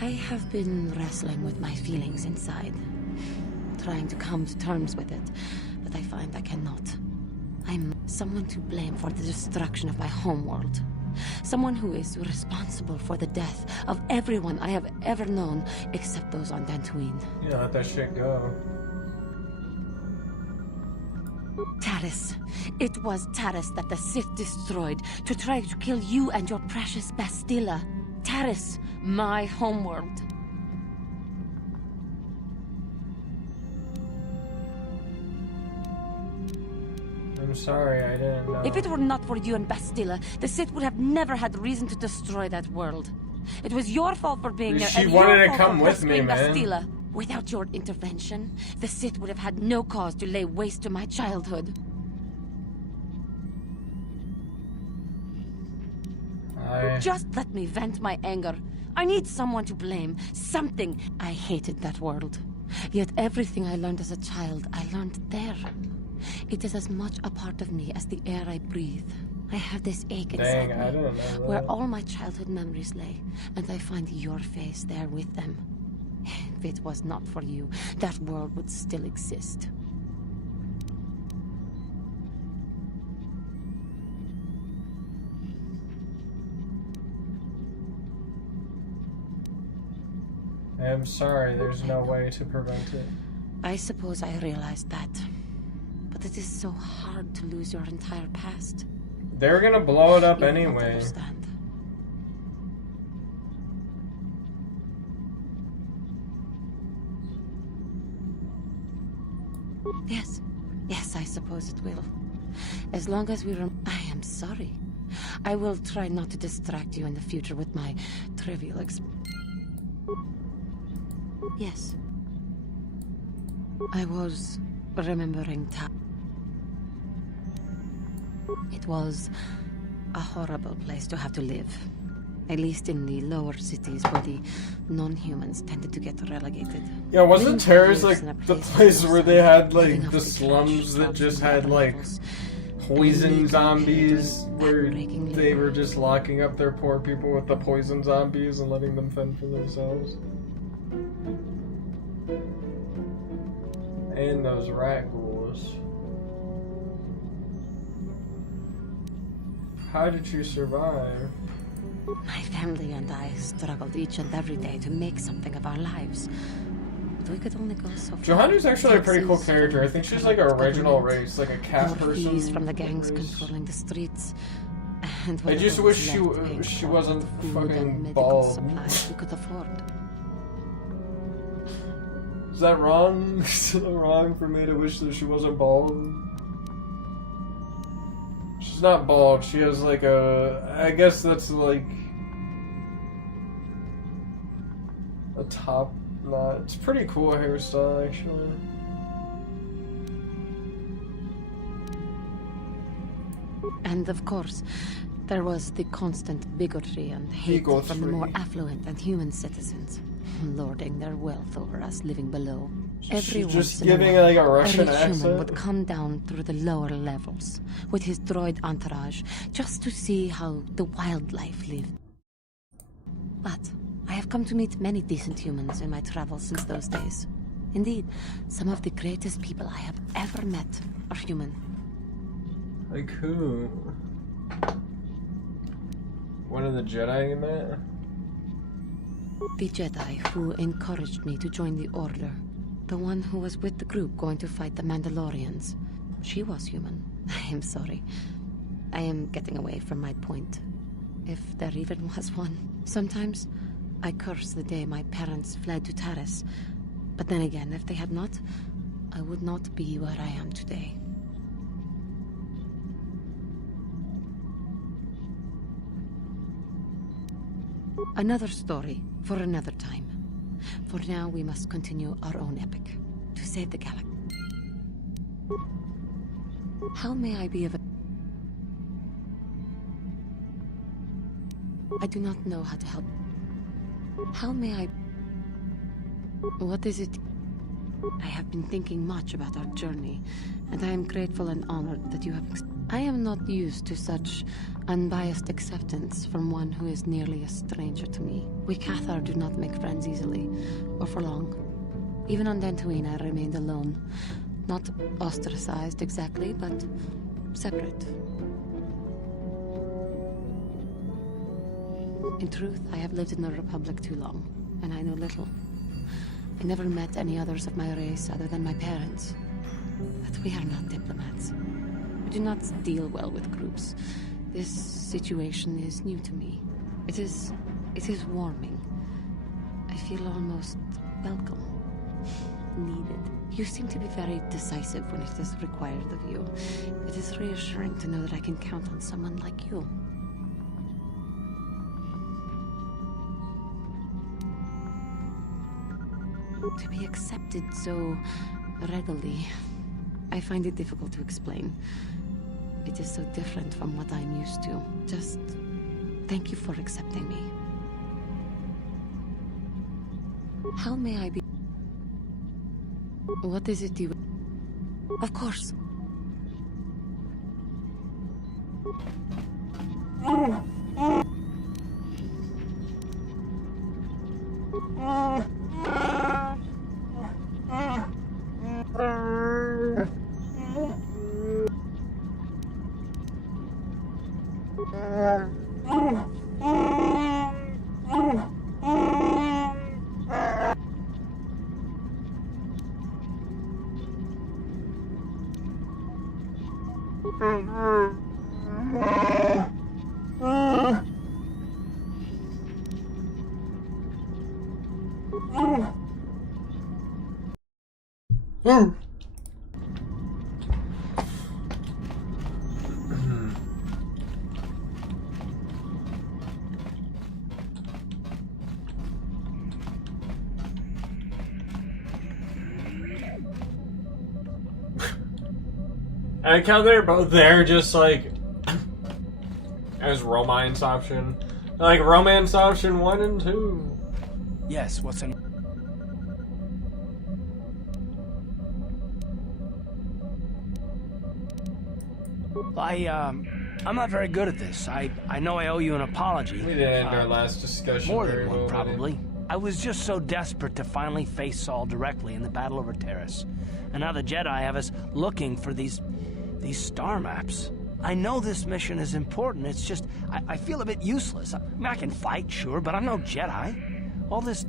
I have been wrestling with my feelings inside, trying to come to terms with it, but I find I cannot. I'm someone to blame for the destruction of my homeworld. Someone who is responsible for the death of everyone I have ever known, except those on Dantooine. Yeah, let that shit go. Taris. It was Taris that the Sith destroyed to try to kill you and your precious Bastilla. Taris, my homeworld. I'm sorry, I didn't know. If it were not for you and Bastilla, the Sith would have never had reason to destroy that world. It was your fault for being there. She wanted to come with me, man. Bastilla. Without your intervention, the Sith would have had no cause to lay waste to my childhood. Just let me vent my anger. I need someone to blame. Something. I hated that world. Yet everything I learned as a child, I learned there. It is as much a part of me as the air I breathe. I have this ache inside I didn't know that. where all my childhood memories lay, and I find your face there with them. If it was not for you, that world would still exist. I'm sorry, there's no way to prevent it. I suppose I realized that. But it is so hard to lose your entire past. They're gonna blow it up You anyway. won't understand. Yes. Yes, I suppose it will. As long as we I am sorry. I will try not to distract you in the future with my trivial Yes. I was remembering It was a horrible place to have to live. At least in the lower cities where the non-humans tended to get relegated. Yeah, wasn't Terrace like in a the place place where they had living like off the the slums trash, that just drugs, had and like levels. poison zombies where backbreaking they were just locking up their poor people with the poison zombies and letting them fend for themselves? And those rat ghouls. How did you survive? My family and I struggled each and every day to make something of our lives. But we could only go so far. Johanna's actually a pretty cool Taxes character. I from think the she's like a corrupt original government, race, like a cat more person. fees from the gangs race. controlling the streets. And I just whatever wish was left paid she for wasn't with food fucking and medical bald. supplies we could afford. Is that wrong? Is it wrong for me to wish that she wasn't bald? She's not bald. She has like a... I guess that's like... a top knot. It's a pretty cool hairstyle, actually. And of course, there was the constant bigotry and hate from the more affluent and human citizens, lording their wealth over us living below. Every She's once just in giving a while, like a Russian human accent. would come down through the lower levels with his droid entourage just to see how the wildlife lived. But I have come to meet many decent humans in my travels since those days. Indeed, some of the greatest people I have ever met are human. Like who? One of the Jedi you met? The Jedi who encouraged me to join the Order. The one who was with the group going to fight the Mandalorians. She was human. I am sorry. I am getting away from my point. If there even was one. Sometimes I curse the day my parents fled to Taris. But then again, if they had not, I would not be where I am today. Another story for another time. For now, we must continue our own epic to save the galaxy. How may I be of... I do not know how to help. How may I... What is it? I have been thinking much about our journey, and I am grateful and honored that you have... I am not used to such unbiased acceptance from one who is nearly a stranger to me. We KOTOR do not make friends easily, or for long. Even on Dantooine, I remained alone. Not ostracized exactly, but separate. In truth, I have lived in the Republic too long, and I know little. I never met any others of my race other than my parents. But we are not diplomats. We do not deal well with groups. This situation is new to me. It is warming. I feel almost welcome. Needed. You seem to be very decisive when it is required of you. It is reassuring to know that I can count on someone like you. To be accepted so readily, I find it difficult to explain. It is so different from what I'm used to. Just thank you for accepting me. How may I be? What is it you... Of course. I like how they're both there just like as romance option. Like romance option 1 and 2. Yes, what's in... I'm not very good at this. I know I owe you an apology. We didn't end our last discussion more very than one, well, probably. I was just so desperate to finally face Saul directly in the battle over Terrace. And now the Jedi have us looking for these star maps. I know this mission is important, it's just, I feel a bit useless. I mean, I can fight, sure, but I'm no Jedi. All this...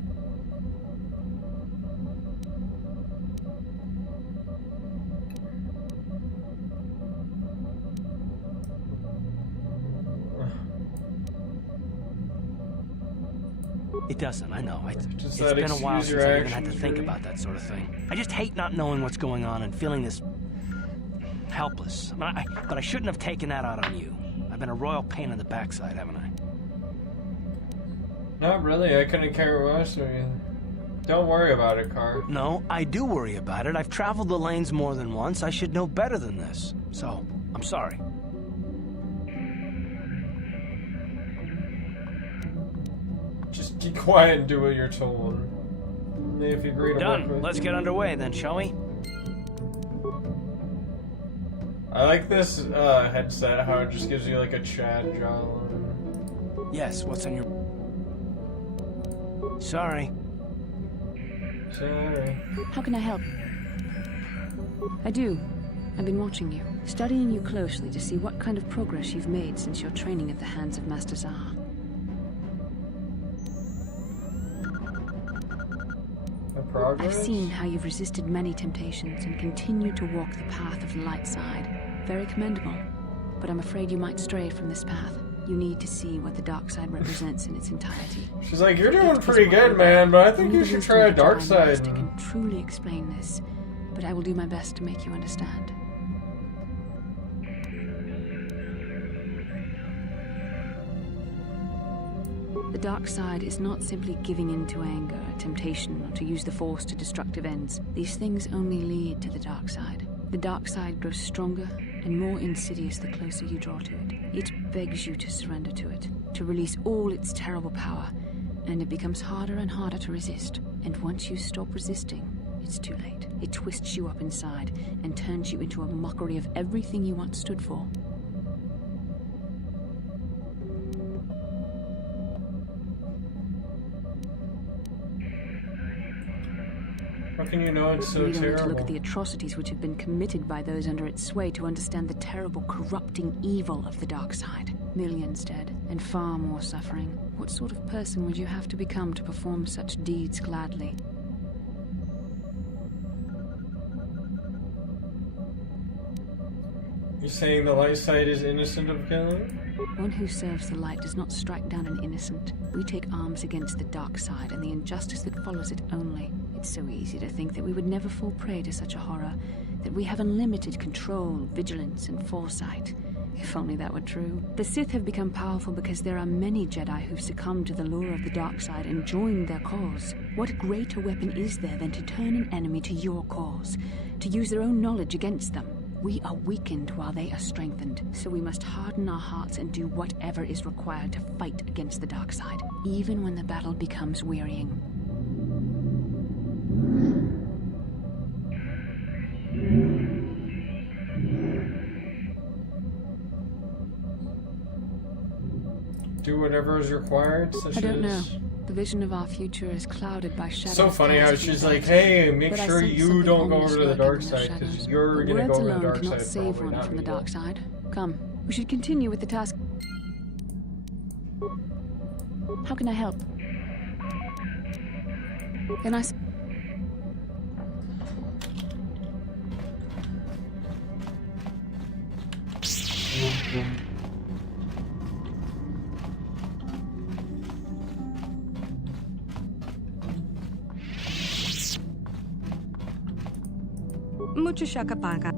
It doesn't, I know. It's been a while since I even had to think about that sort of thing. I just hate not knowing what's going on and feeling this... helpless. But I shouldn't have taken that out on you. I've been a royal pain in the backside, haven't I? Not really, I couldn't care less of you. Don't worry about it, Car. No, I do worry about it. I've traveled the lanes more than once. I should know better than this. So, I'm sorry. Just be quiet and do what you're told. If you agree to work with Done. Let's get underway then, shall we? I like this headset, how it just gives you like a Chad jawline. Yes, what's on your... Sorry. Sorry. How can I help? I do. I've been watching you, studying you closely to see what kind of progress you've made since your training at the hands of Master Zahar. I've seen how you've resisted many temptations and continue to walk the path of the light side. Very commendable. But I'm afraid you might stray from this path. You need to see what the dark side represents in its entirety. She's like, you're doing pretty good, man, but I think you should try a dark side. I can truly explain this, but I will do my best to make you understand. The dark side is not simply giving in to anger, temptation, or to use the Force to destructive ends. These things only lead to the dark side. The dark side grows stronger and more insidious the closer you draw to it. It begs you to surrender to it, to release all its terrible power, and it becomes harder and harder to resist. And once you stop resisting, it's too late. It twists you up inside and turns you into a mockery of everything you once stood for. How can you know it's so you don't terrible? need to look at the atrocities which have been committed by those under its sway to understand the terrible, corrupting evil of the dark side. Millions dead, and far more suffering. What What sort of person would you have to become to perform such deeds gladly? You saying the light side is innocent of killing? One who serves the light does not strike down an innocent. We take arms against the dark side and the injustice that follows it only. It's so easy to think that we would never fall prey to such a horror, that we have unlimited control, vigilance, and foresight. If only that were true. The Sith have become powerful because there are many Jedi who've succumbed to the lure of the dark side and joined their cause. What greater weapon is there than to turn an enemy to your cause, to use their own knowledge against them? We are weakened while they are strengthened, so we must harden our hearts and do whatever is required to fight against the dark side, even when the battle becomes wearying. Do whatever is required, such I don't know. as... The vision of our future is clouded by shadows. So funny how she's like, hey, make sure you don't go over to the dark side, because you're gonna go over the dark side, save probably one not from the me. dark side. Come, we should continue with the task. How can I help? Can I... Mucho shakapanga.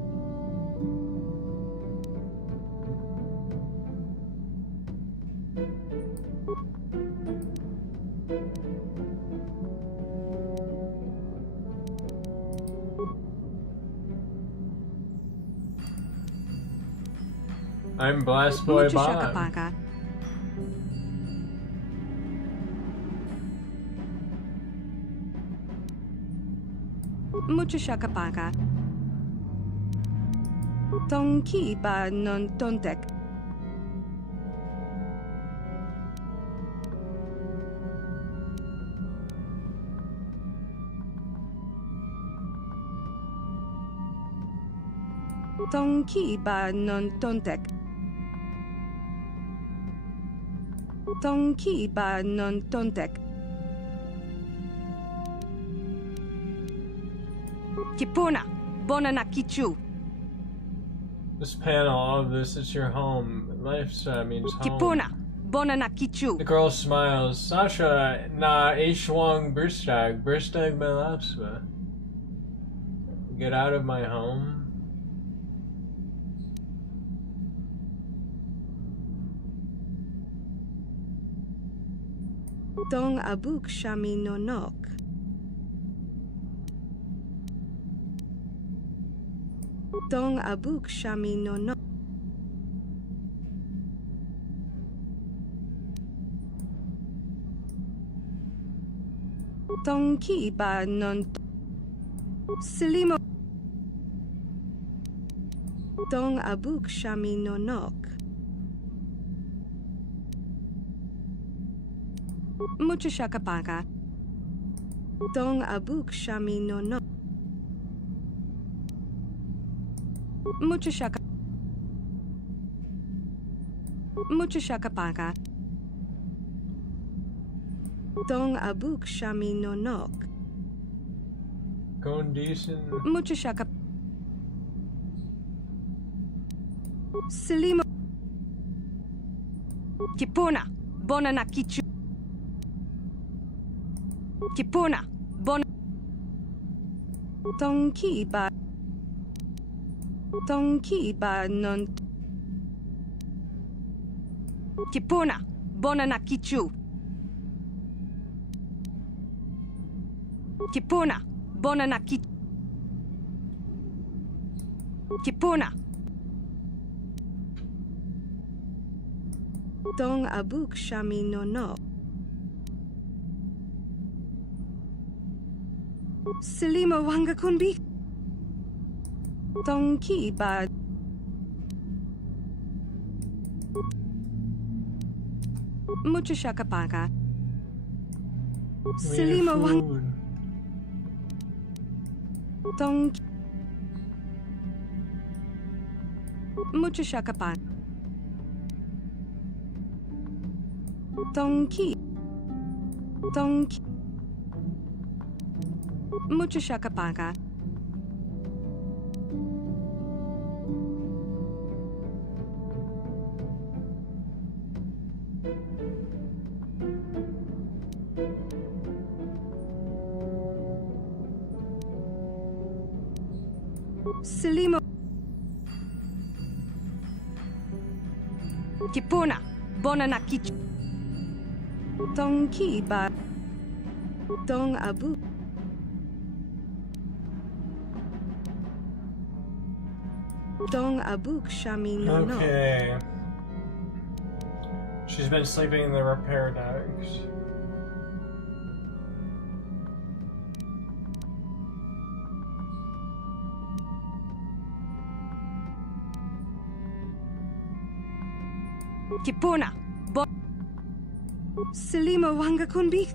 I'm Blast Boy Mucho Bob. shakapanga. Mucho shakapanga. Tonki ba non tontek. Tonki ba non tontek. Tonki ba non tontek. Kipuna, bonana kichu. This panel, all of this is your home. Lifestyle means home. Kipuna, bonana kichu. The girl smiles. Sasha, na Aishwang Burstag. Burstag Belapsva. Get out of my home. Dong abuk shami no nok. Dong abuk shami no nok. Dong ki ba non Silimo. Dong abuk shami no nok. Mucho shakapanga. Dong abuk shami no nok. Mucho shakapanga. Dong abuk shami no nok. Going decent. Mucho shaka. Silimo. Kipuna, bonana kichu. Kipuna, bon. Tonki ba. Tonki ba non. Kipuna, bonana kichu. Kipuna, bonana kichu. Kipuna. Dong abuk shami no no. Silimo wanga kunbi. Tonki ba. Mucho shakapanga. Silimo wanga. Tonki. Mucho shakapanga. Tonki. Tong mucho shakapaka. Selimo Kipuna Bonanakich Tong Kiba Tong Abu Tong Abuk Shami no no. Okay. She's been sleeping in the repair decks. Kipuna Bon Selimo Wanga Kunbi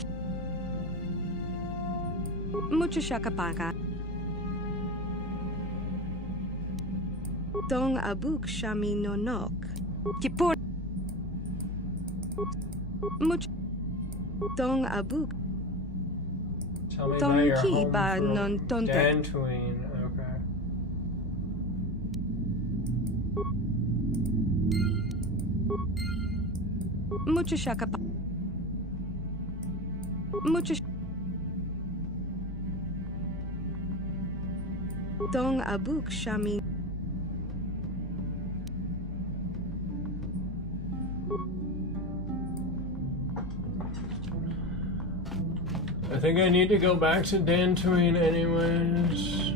Mucho Shakapaka Tong Abuk Shami no nok Kipuna Mucho Tong Abuk Tell me Tong about your Ki home ba for non tonte Dantooine. Okay. Mucho Shakapa Mucho Tong Abuk Shami I think I need to go back to Dantooine anyways.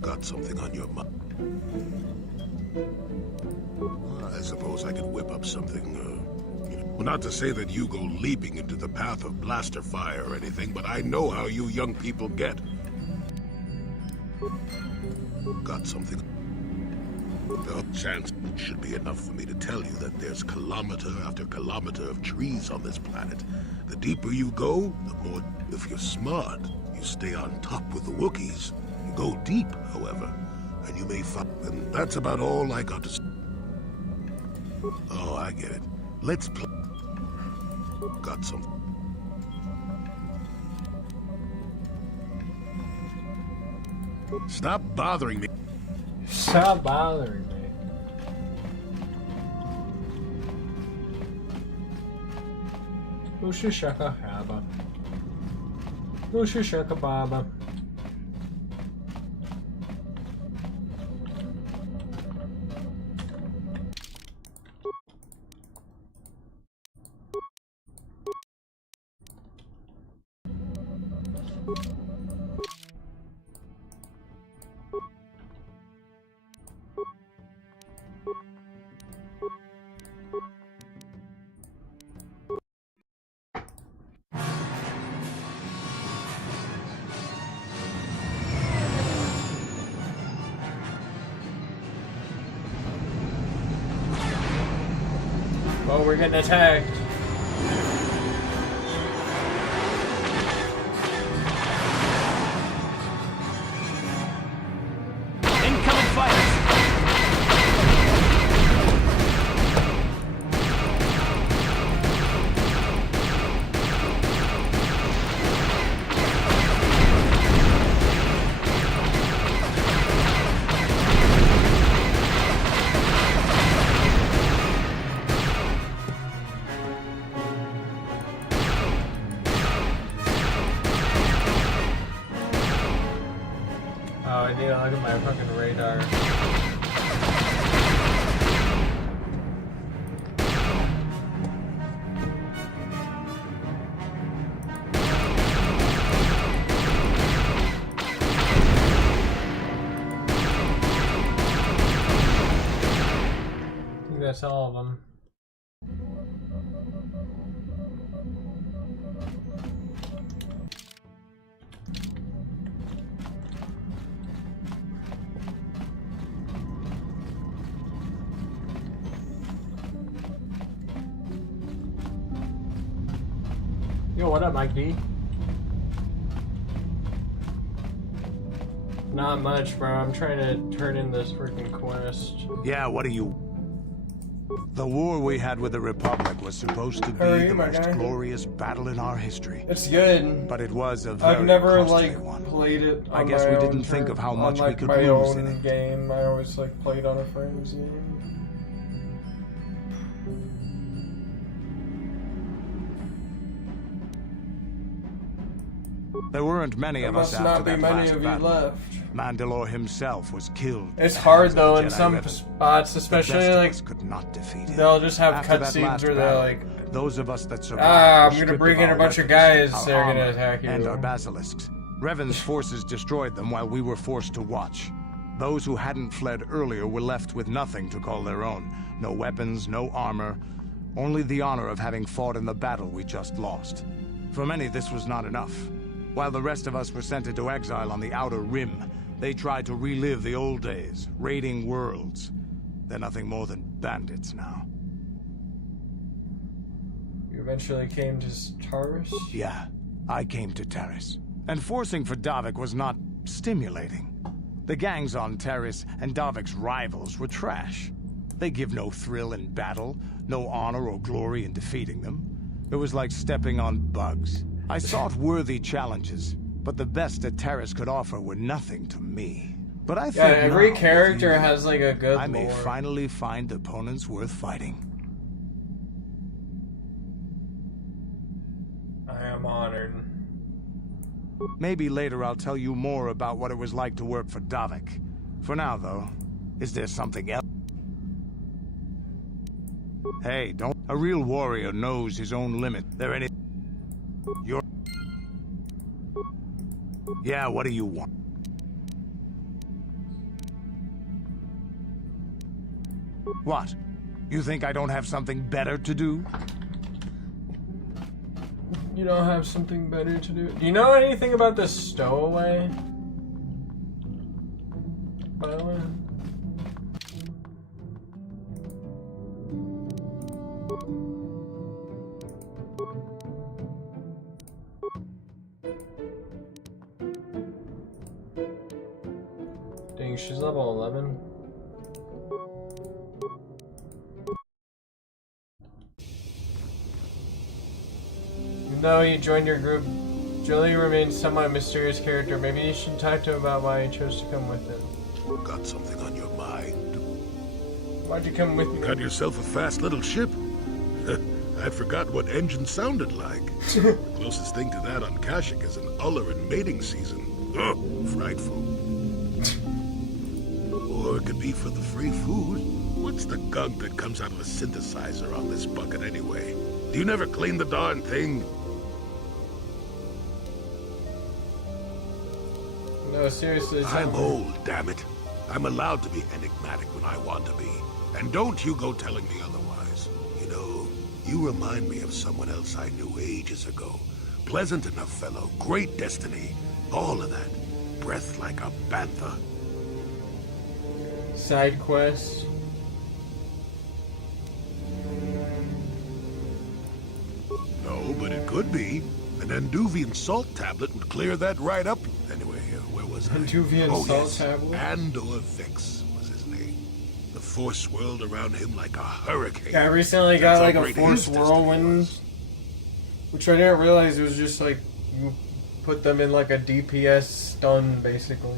Got something on your mind? I suppose I could whip up something, well, not to say that you go leaping into the path of blaster fire or anything, but I know how you young people get. Got something? No chance should be enough for me to tell you that there's kilometer after kilometer of trees on this planet. The deeper you go, the more... If you're smart, you stay on top with the Wookiees. You go deep, however, and you may find... And that's about all I got to say. Oh, I get it. Let's play... Got something. Stop bothering me. Stop bothering me. Ushishaka Haba. Ushishaka Baba. Oh, we're getting attacked. Incoming fighters! Oh, I need to look at my fucking radar. I think that's all of them. Yo, what up, Mike D? Not much, bro. I'm trying to turn in this freaking quest. Yeah, what are you... The war we had with the Republic was supposed to be Hurry, the my most guy. glorious battle in our history. It's good. But it was a very I've never costly like one. played it. I On guess my we own didn't think turn- of how on, much we like, could my lose own in it. game. I always like played on a friend's game. There weren't many There of us must after not be that many last of you battle. left. Mandalore himself was killed. It's at the hard hands of though the in Jedi some Revan. spots, The especially best of like us could not defeat him. they'll just have After that cutscenes last where they're battle, like, those of us that survived "Ah, were I'm gonna stripped bring of in a our bunch of weapons, guys. our They're gonna armor, attack you." and our basilisks. Revan's forces destroyed them while we were forced to watch. Those who hadn't fled earlier were left with nothing to call their own. No weapons, no armor, only the honor of having fought in the battle we just lost. For many, this was not enough. While the rest of us were sent into exile on the Outer Rim, they tried to relive the old days, raiding worlds. They're nothing more than bandits now. You eventually came to Taurus? Yeah, I came to Taris. And forcing for Davik was not stimulating. The gangs on Taris and Davik's rivals were trash. They give no thrill in battle, no honor or glory in defeating them. It was like stepping on bugs. I sought worthy challenges, but the best that Taris could offer were nothing to me. But I think every now, character with you, has like a good I may lore. finally find opponents worth fighting. I am honored. Maybe later I'll tell you more about what it was like to work for Davik. For now, though, is there something else? Hey, don't... A real warrior knows his own limit. There any... You're... Yeah, what do you want? What? You think I don't have something better to do? You don't have something better to do? Do you know anything about this stowaway? By the way? Dang, she's level 11. Even though he joined your group, Jolie remains somewhat a mysterious character. Maybe you should talk to him about why he chose to come with him. Got something on your mind? Why'd you come with me? Got yourself a fast little ship? I'd forgotten what engine sounded like. The closest thing to that on Kashyyyk is an uller in mating season. Ugh, frightful. Or it could be for the free food. What's the gunk that comes out of a synthesizer on this bucket anyway? Do you never clean the darn thing? No, seriously. I'm old, damn it. I'm allowed to be enigmatic when I want to be. And don't you go telling me otherwise. You know, you remind me of someone else I knew ages ago. Pleasant enough fellow, great destiny. All of that. Breath like a bantha. Side quest. No, but it could be. An Anduvian salt tablet would clear that right up. Anyway, where was I? Anduvian salt tablet? Andor Vix was his name. The force swirled around him like a hurricane. Yeah, I recently got That's how like a great force his destiny whirlwind, was. which I didn't realize it was just like you put them in like a DPS stun, basically.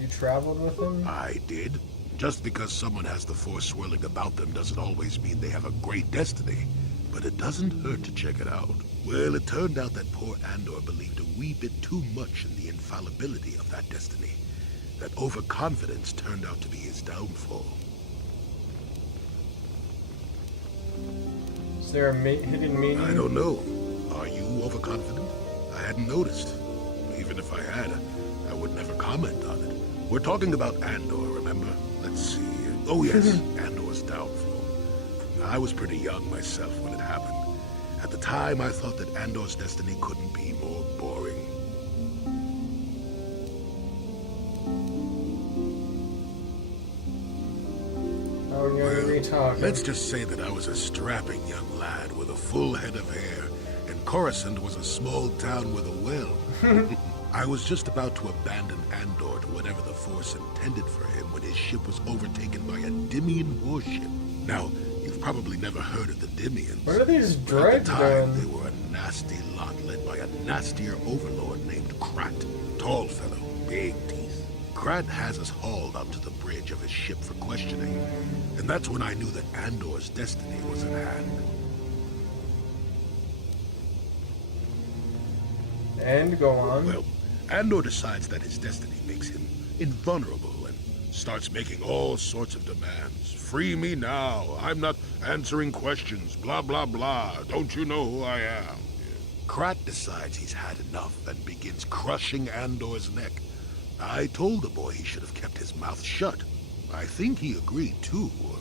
You traveled with them? I did. Just because someone has the force swirling about them doesn't always mean they have a great destiny. But it doesn't hurt to check it out. Well, it turned out that poor Andor believed a wee bit too much in the infallibility of that destiny. That overconfidence turned out to be his downfall. Is there a hidden meaning? I don't know. Are you overconfident? I hadn't noticed. Even if I had, I would never comment on it. We're talking about Andor, remember? Let's see. Oh yes, Andor's downfall. I was pretty young myself when it happened. At the time, I thought that Andor's destiny couldn't be more boring. Oh, we're gonna be talking. Let's just say that I was a strapping young lad with a full head of hair, and Coruscant was a small town with a well. I was just about to abandon Andor to whatever the Force intended for him when his ship was overtaken by a Dimian warship. Now, you've probably never heard of the Dimians. What are these but at the droids time, doing? they were a nasty lot led by a nastier overlord named Krat. Tall fellow, big teeth. Krat has us hauled up to the bridge of his ship for questioning. And that's when I knew that Andor's destiny was at hand. And go on. Well, Andor decides that his destiny makes him invulnerable and starts making all sorts of demands. Free me now. I'm not answering questions. Blah, blah, blah. Don't you know who I am? Krat decides he's had enough and begins crushing Andor's neck. I told the boy he should have kept his mouth shut. I think he agreed, too. Or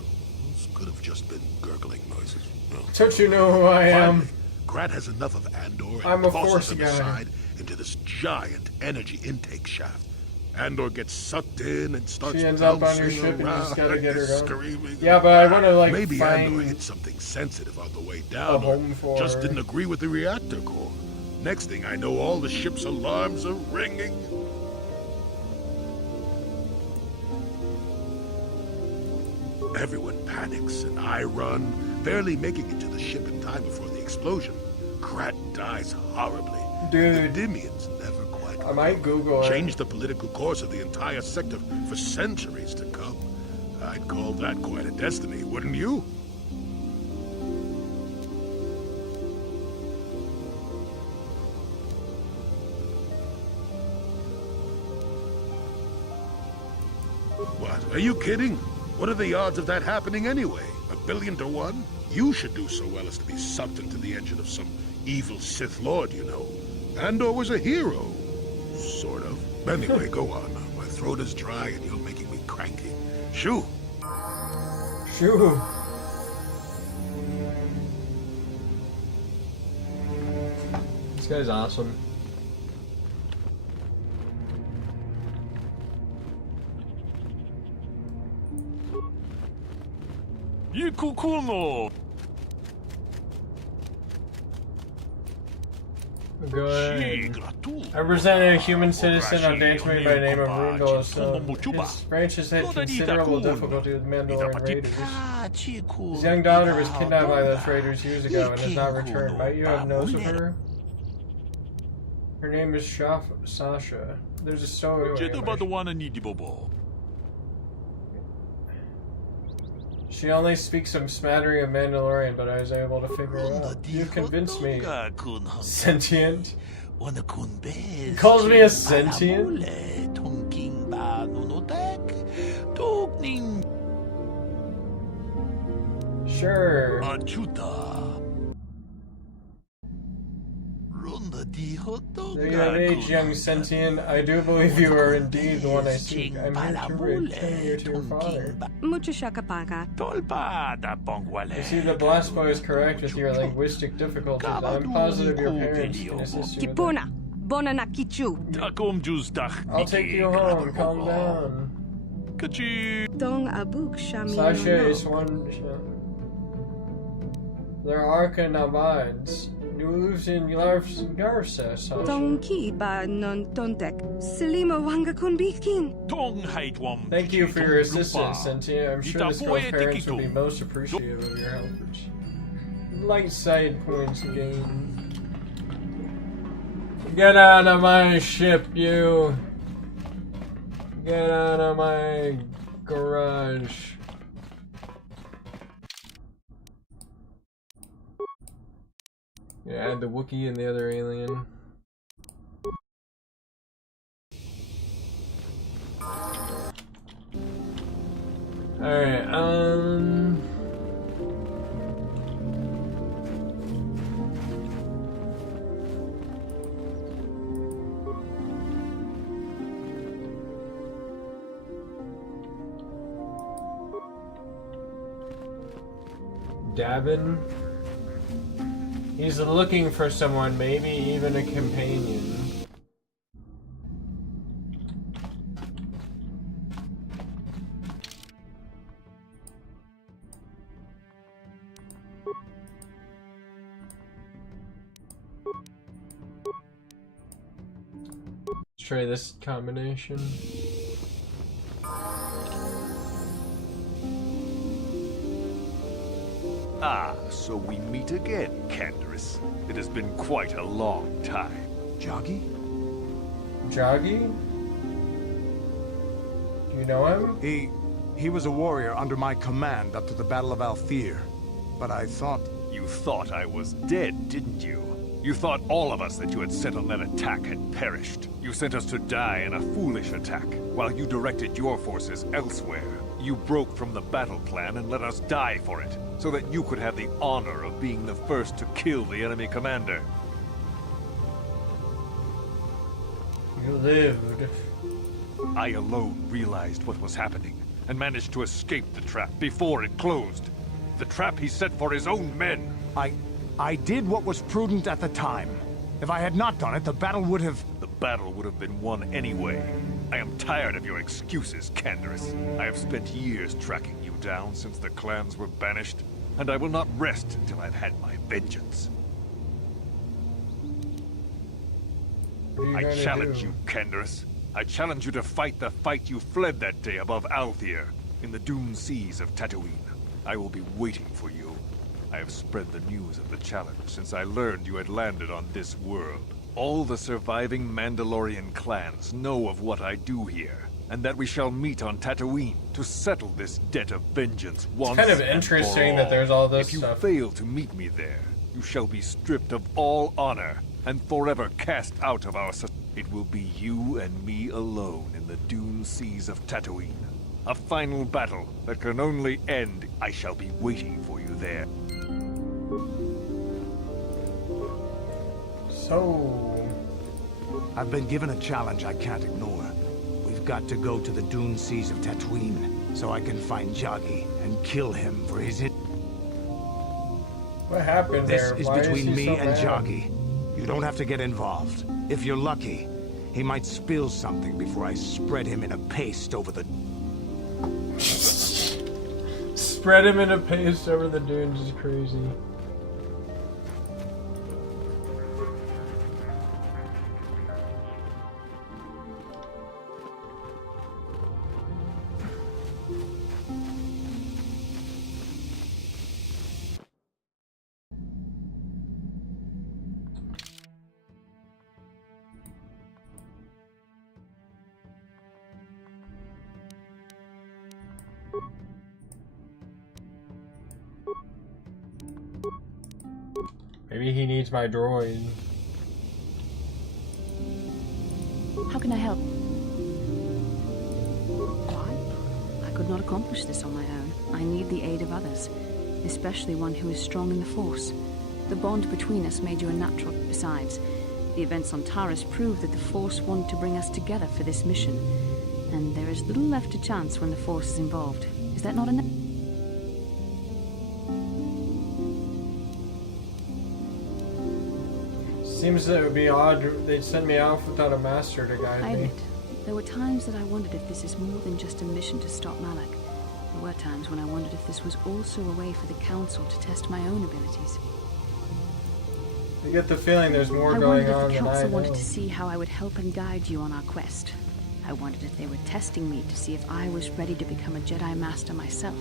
this could have just been gurgling noises. Well, Don't you know who I am? finally, Krat has enough of Andor and I'm a tosses Force him guy. aside into this giant energy intake shaft. Andor gets sucked in and starts She ends up on your bouncing ship and you just around gotta get her going. screaming. Yeah, but I wanna, like, Maybe find Andor hit something sensitive on the way a down, or home for just her. didn't agree with the reactor core. Next thing I know, all the ship's alarms are ringing. Everyone panics, and I run, barely making it to the ship in time before the explosion. Krat dies horribly. Dude. The Dimians never quite I might Google it. changed the political course of the entire sector for centuries to come. I'd call that quite a destiny, wouldn't you? What? Are you kidding? What are the odds of that happening anyway? 1,000,000,000 to 1? You should do so well as to be sucked into the engine of some evil Sith Lord, you know. Andor was a hero. Sort of. Anyway, go on. My throat is dry and you're making me cranky. Shoo! Shoo! This guy's awesome. Good. I represented a human citizen on Dantooine by the name of Rundle. So his branches had considerable difficulty with Mandalorian raiders. His young daughter was kidnapped by those raiders years ago and has not returned. Might you have knows of her? Her name is Sasha. There's a story. She only speaks a smattering of Mandalorian, but I was able to figure it out. You've convinced me. Sentient? He calls me a sentient? Sure. Though you have age, young sentient, I do believe you are indeed the one I seek. I'm here to return you to your father. Mucho shakapaga. You see, the blast boy is correct with your linguistic difficulties. I'm positive your parents can assist you with Kipuna. Bona na kichu. that. I'll take you home. Calm down. Dong abuk shami Sasha no is one... There are Kanamads. You live in Yarsa, Sasha. Dong ki ba non tontek. Selimo wanga kun bikin. Thank you for your assistance, Cynthia. I'm sure this girl's parents would be most appreciative of your help. Light side points gained. Get out of my ship, you! Get out of my garage. Yeah, add the Wookiee and the other alien. Alright, Davin? He's looking for someone, maybe even a companion. try this combination. Ah, so we meet again, Canderous. It has been quite a long time. Joggy? Joggy? Do you know him? He was a warrior under my command up to the Battle of Althir. But I thought... You thought I was dead, didn't you? You thought all of us that you had sent on that attack had perished. You sent us to die in a foolish attack, while you directed your forces elsewhere. You broke from the battle plan and let us die for it, so that you could have the honor of being the first to kill the enemy commander. You lived. I alone realized what was happening, and managed to escape the trap before it closed. The trap he set for his own men. I did what was prudent at the time. If I had not done it, the battle would have... The battle would have been won anyway. I am tired of your excuses, Canderous. I have spent years tracking you down since the clans were banished, and I will not rest until I've had my vengeance. I challenge you, Canderous. I challenge you to fight the fight you fled that day above Althir, in the dune seas of Tatooine. I will be waiting for you. I have spread the news of the challenge since I learned you had landed on this world. All the surviving Mandalorian clans know of what I do here, and that we shall meet on Tatooine to settle this debt of vengeance once It's kind of and interesting for that there's all this If you stuff. fail to meet me there, you shall be stripped of all honor and forever cast out of our society. It will be you and me alone in the dune seas of Tatooine. A final battle that can only end. I shall be waiting for you there. So... I've been given a challenge I can't ignore. We've got to go to the dune seas of Tatooine, so I can find Joggy and kill him for his... What happened This there? is Why between he me so and mad? Joggy. You don't have to get involved. If you're lucky, he might spill something before I spread him in a paste over the... Spread him in a paste over the dunes is crazy. Maybe he needs my droid. How can I help? Why? I could not accomplish this on my own. I need the aid of others, especially one who is strong in the Force. The bond between us made you a natural. Besides, the events on Taris prove that the Force wanted to bring us together for this mission, and there is little left to chance when the Force is involved. Is that not enough? Seems that it would be odd they'd send me off without a master to guide I me. admit, there were times that I wondered if this is more than just a mission to stop Malak. There were times when I wondered if this was also a way for the Council to test my own abilities. I get the feeling there's more I going wondered on if the than I Council know. wanted to see how I would help and guide you on our quest. I wondered if they were testing me to see if I was ready to become a Jedi Master myself.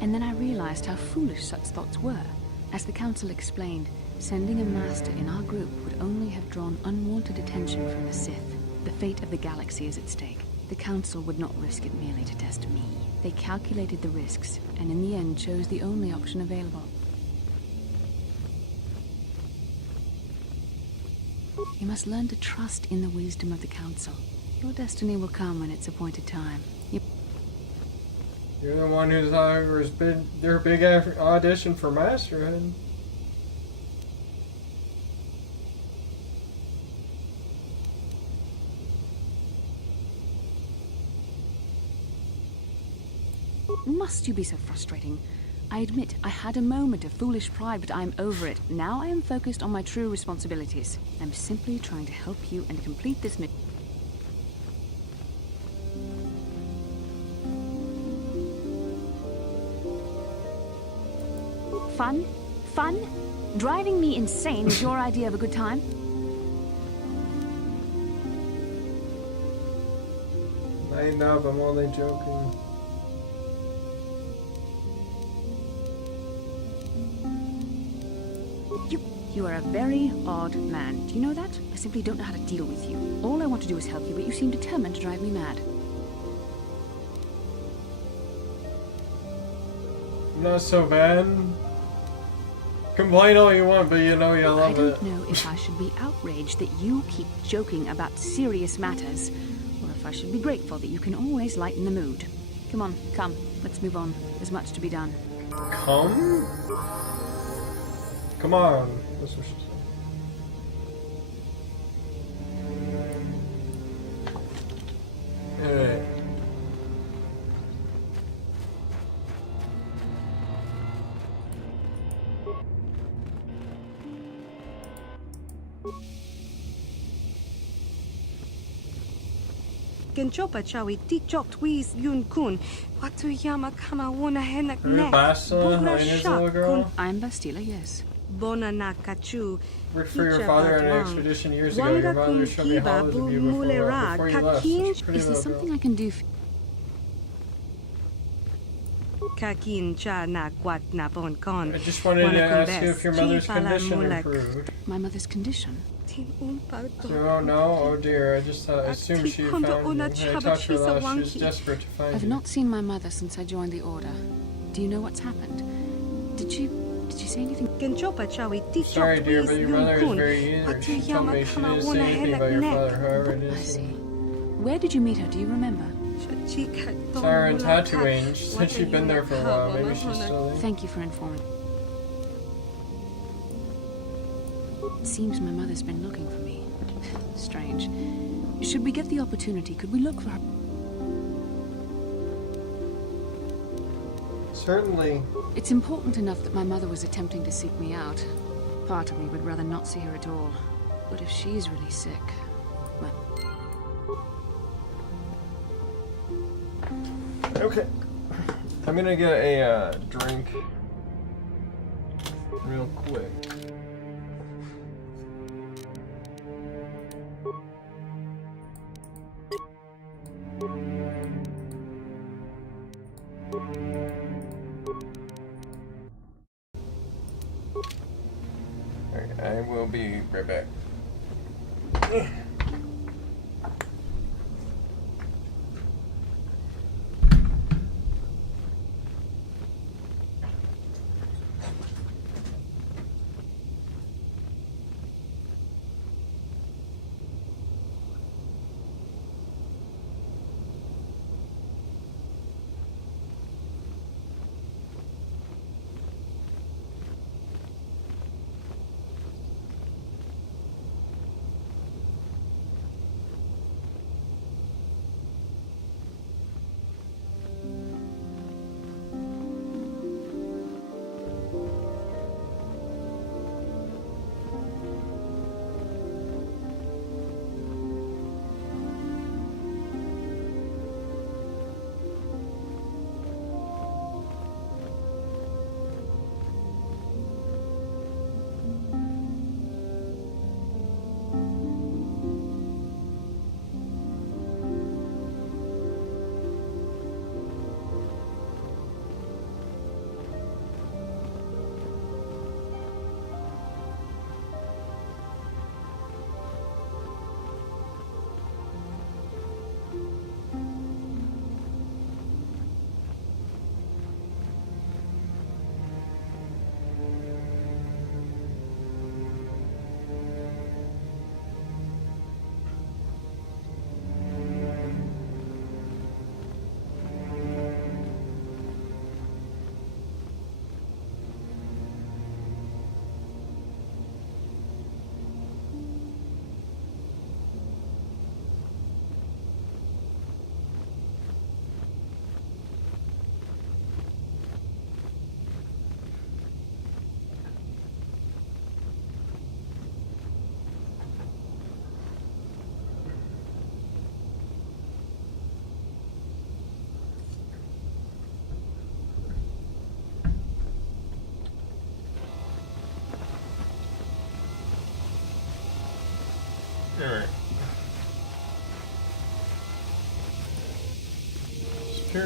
And then I realized how foolish such thoughts were. As the Council explained, sending a Master in our group would only have drawn unwanted attention from the Sith. The fate of the galaxy is at stake. The Council would not risk it merely to test me. They calculated the risks, and in the end chose the only option available. You must learn to trust in the wisdom of the Council. Your destiny will come when its appointed time. You're the one who's been their big audition for Masterhood. Must you be so frustrating? I admit, I had a moment of foolish pride, but I'm over it. Now I am focused on my true responsibilities. I'm simply trying to help you and complete this mission. Fun? Fun? Driving me insane is your idea of a good time? I know, but I'm only joking. You are a very odd man. Do you know that? I simply don't know how to deal with you. All I want to do is help you, but you seem determined to drive me mad. Not so bad. Complain all you want, but you know you love it. I don't know if I should be outraged that you keep joking about serious matters, or if I should be grateful that you can always lighten the mood. Come on, come. Let's move on. There's much to be done. Come? Come on. That's what she said. Alright. Genchopa chawi tikchok twis yun kun. Watuyama kama wona henak Are you Bastila, Helena's little girl? I'm Bastila, yes. Bona na kachu. Worked for your father on an expedition years ago. Your mother showed me hollows of you before you left. Is there something I can do for... Kakin cha na kwat na pon kon. I just wanted to ask you if your mother's condition improved. My mother's condition? Oh no, oh dear, I just assumed she had found you. I talked to her last, she was desperate to find I've you. not seen my mother since I joined the Order. Do you know what's happened? Did she say anything? Sorry dear, but your mother is very eager. She told me she didn't say anything about your father, however it is. I see. Where did you meet her? Do you remember? Saw her in Tatooine. She said she'd been there for a while. Maybe she's still there. Thank you for informing. It seems my mother's been looking for me. Strange. Should we get the opportunity, could we look for her? Certainly. It's important enough that my mother was attempting to seek me out. Part of me would rather not see her at all. But if she's really sick, well... Okay. I'm gonna get a drink real quick. Alright, I will be right back.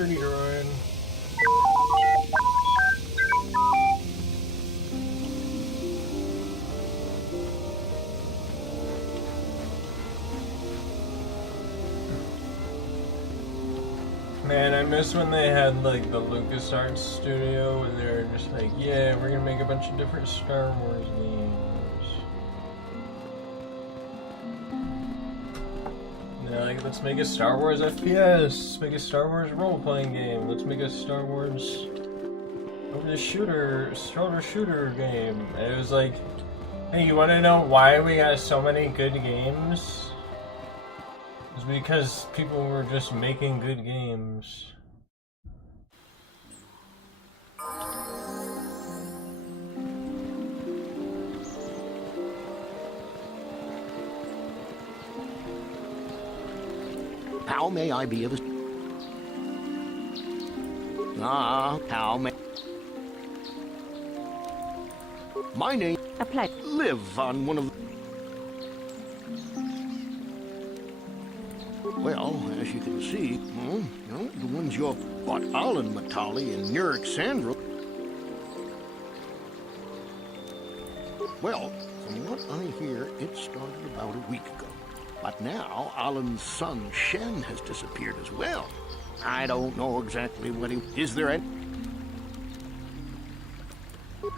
security droid. Man, I miss when they had like the LucasArts studio and they were just like, yeah, we're gonna make a bunch of different Star Wars games. And they're like, let's make a Star Wars FPS, let's make a Star Wars role-playing game, let's make a Star Wars shoulder shooter game. And it was like, hey, you wanna know why we got so many good games? It's because people were just making good games. How may I be of assistance? How may... My name... A pleasure. Live on one of... Well, as you can see, the ones you're... But Alan Matali and Nurik Sandro... Well, from what I hear, it started about a week ago. But now, Alan's son, Shen, has disappeared as well. I don't know exactly what he... Is there any...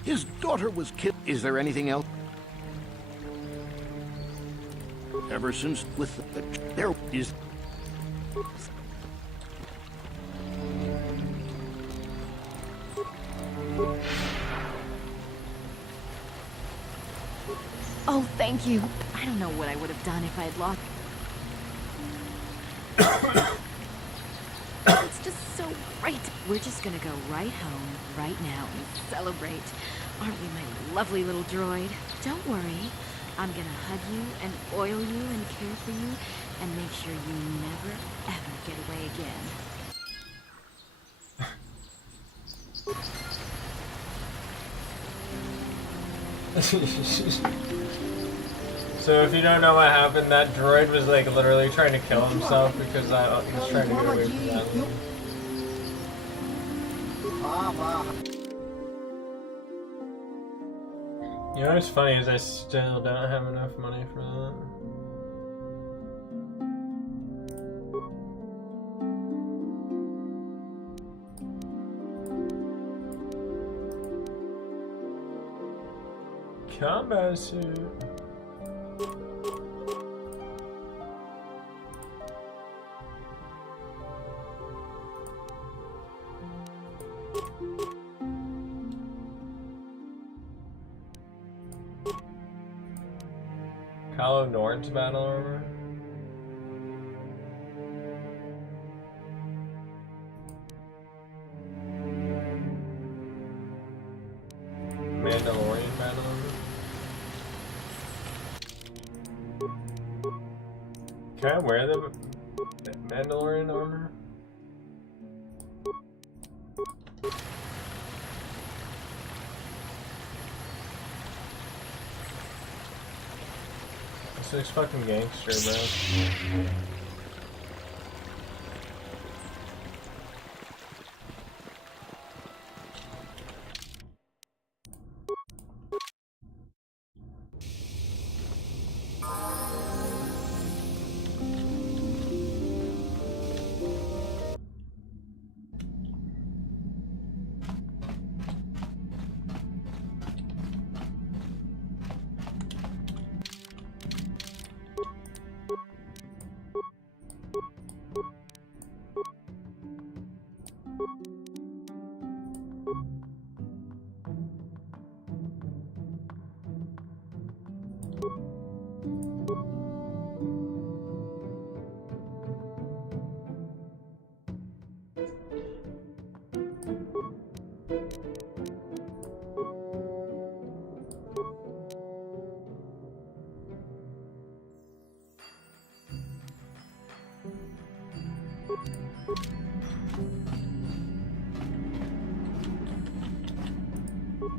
His daughter was killed. Is there anything else? Ever since with the... There is... Oh, thank you. I don't know what I would have done if I had lost. It's just so great. We're just gonna go right home, right now, and celebrate. Aren't we, my lovely little droid? Don't worry. I'm gonna hug you and oil you and care for you and make sure you never, ever get away again. So if you don't know what happened, that droid was like literally trying to kill himself because he was trying to get away from that. You know what's funny is I still don't have enough money for that. Combat suit. Kylo Norn's battle armor. Mandalorian battle armor. Can I wear the Mandalorian armor? This looks fucking gangster, bro.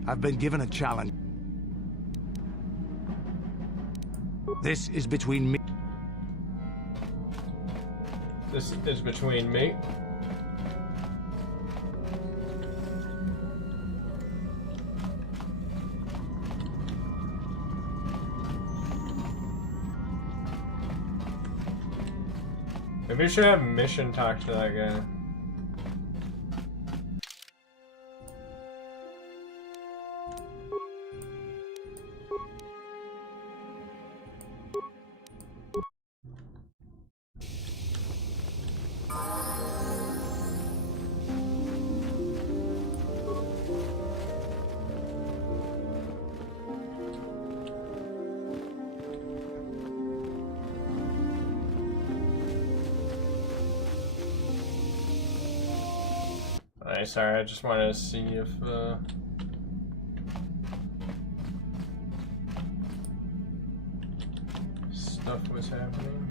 I've been given a challenge. This is between me. This is between me. Maybe we should have Mission talk to that guy. Sorry, I just wanted to see if stuff was happening.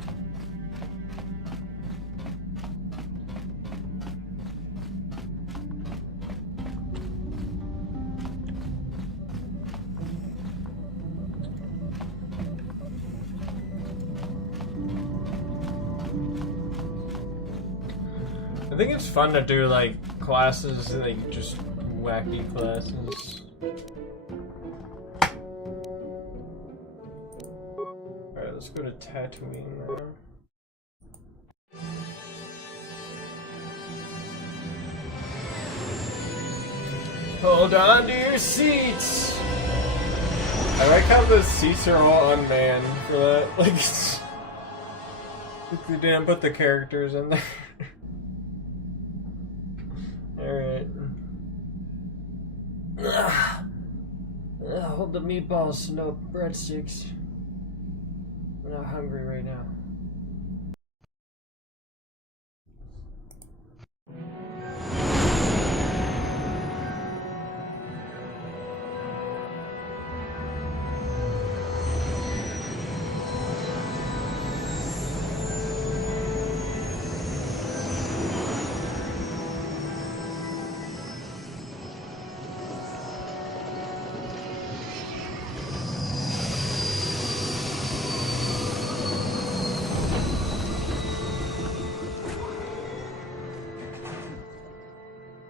I think it's fun to do like classes, like just wacky classes. Alright, let's go to Tatooine now. Hold on to your seats! I like how the seats are all unmanned for that. Like, it's, like they didn't put the characters in there. Alright. Hold the meatballs, no breadsticks. I'm not hungry right now.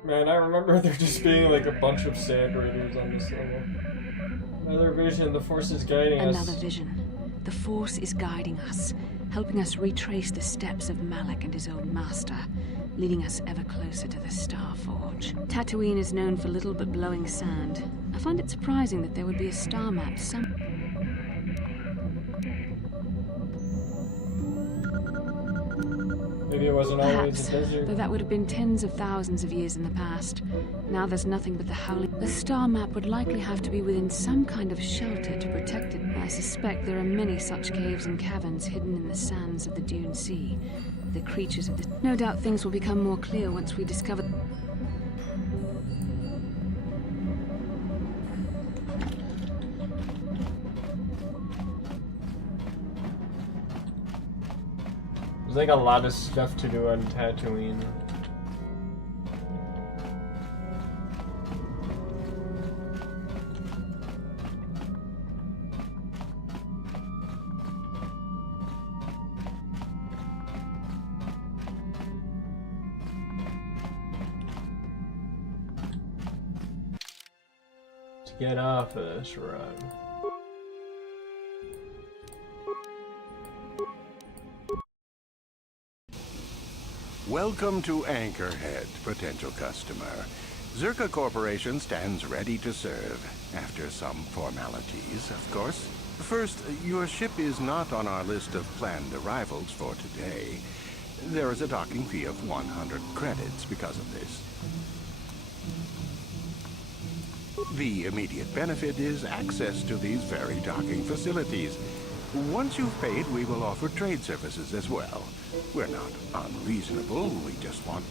Man, I remember there just being like a bunch of sand raiders on this level. Another vision, the Force is guiding us. Another vision. The Force is guiding us, helping us retrace the steps of Malak and his old master, leading us ever closer to the Star Forge. Tatooine is known for little but blowing sand. I find it surprising that there would be a star map somewhere. Maybe it wasn't always a desert. Though that would have been tens of thousands of years in the past. Now there's nothing but the howling. The star map would likely have to be within some kind of shelter to protect it. I suspect there are many such caves and caverns hidden in the sands of the Dune Sea. The creatures of the... No doubt things will become more clear once we discover... There's like a lot of stuff to do on Tatooine. To get off of this run. Welcome to Anchorhead, potential customer. Zerka Corporation stands ready to serve, after some formalities, of course. First, your ship is not on our list of planned arrivals for today. There is a docking fee of 100 credits because of this. The immediate benefit is access to these very docking facilities. Once you've paid, we will offer trade services as well. We're not unreasonable, we just want...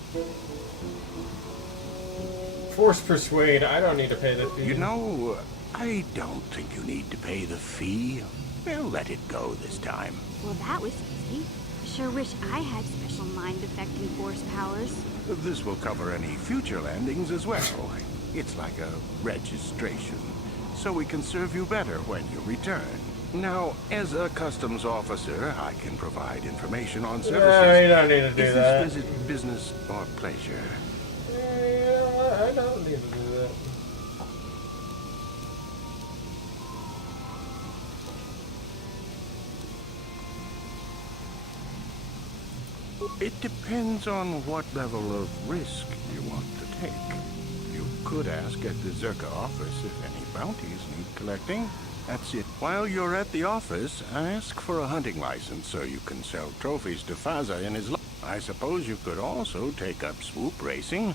Force persuade, I don't need to pay the fee. You know, I don't think you need to pay the fee. We'll let it go this time. Well, that was easy. Sure wish I had special mind-affecting force powers. This will cover any future landings as well. It's like a registration, so we can serve you better when you return. Now, as a customs officer, I can provide information on services. Yeah, you don't need to do that. Is this visit business or pleasure? Yeah, I don't need to do that. It depends on what level of risk you want to take. You could ask at the Zerka office if any bounties need collecting. That's it. While you're at the office, ask for a hunting license so you can sell trophies to Faza in his I suppose you could also take up swoop racing.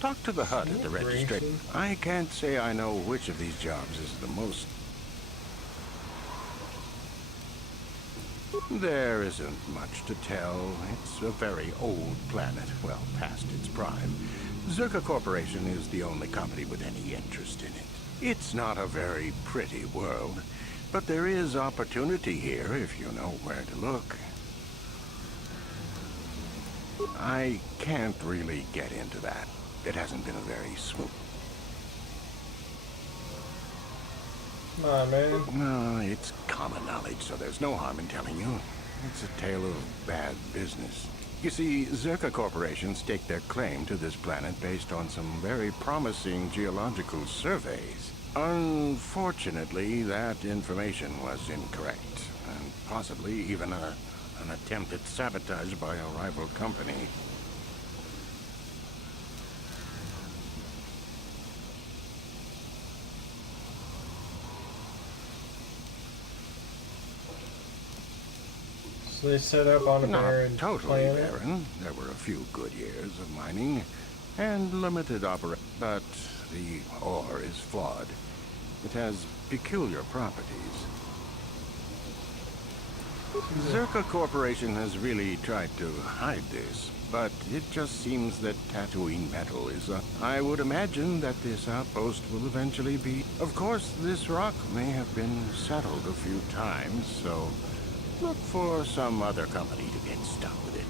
Talk to the HUD at the registration. I can't say I know which of these jobs is the most. There isn't much to tell. It's a very old planet, well past its prime. Zerka Corporation is the only company with any interest in it. It's not a very pretty world, but there is opportunity here if you know where to look. I can't really get into that. It hasn't been a very smooth. Come on, man. It's common knowledge, so there's no harm in telling you. It's a tale of bad business. You see, Zerka Corporation staked their claim to this planet based on some very promising geological surveys. Unfortunately, that information was incorrect, and possibly even an attempt at sabotage by a rival company. So they set up on a barren totally planet? barren. There were a few good years of mining and limited operation, but the ore is flawed. It has peculiar properties. Zerka Corporation has really tried to hide this, but it just seems that Tatooine metal is I would imagine that this outpost will eventually be. Of course, this rock may have been settled a few times, so look for some other company to get stuck with it.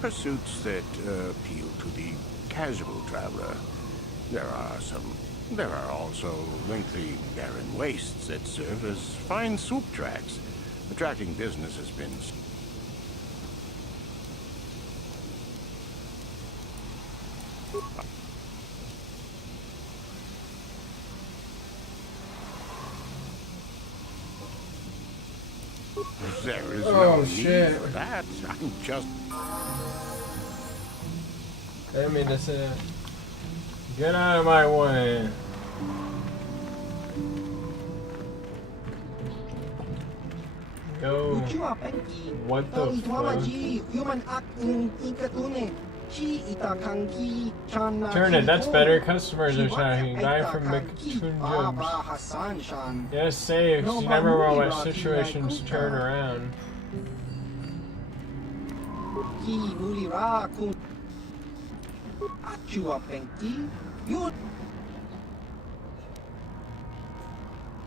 Pursuits that appeal to the casual traveler. There are also lengthy, barren wastes that serve as fine swoop tracks. Attracting business has been... There is no need for that. I'm just... I didn't mean to say that. Get out of my way. Go. What the fuck? Turn it, that's better. Customers are talking. Guy from McToonjums. Yes, say, you never know what situations turn around.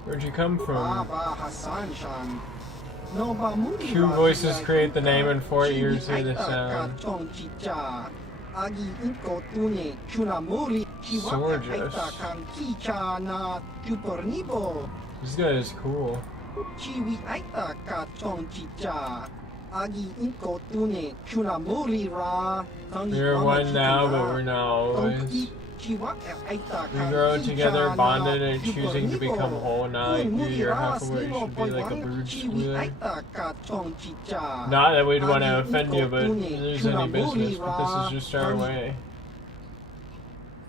Where'd you come from? Two voices create the name and 4 ears hear the sound. Sorgus. This guy is cool. We're one now, but we're not always. We grow together, bonded, and choosing to become whole. Now, like you, you're half of what you should be, like a brood squealer. Not that we'd want to offend you, but there's any business, but this is just our way.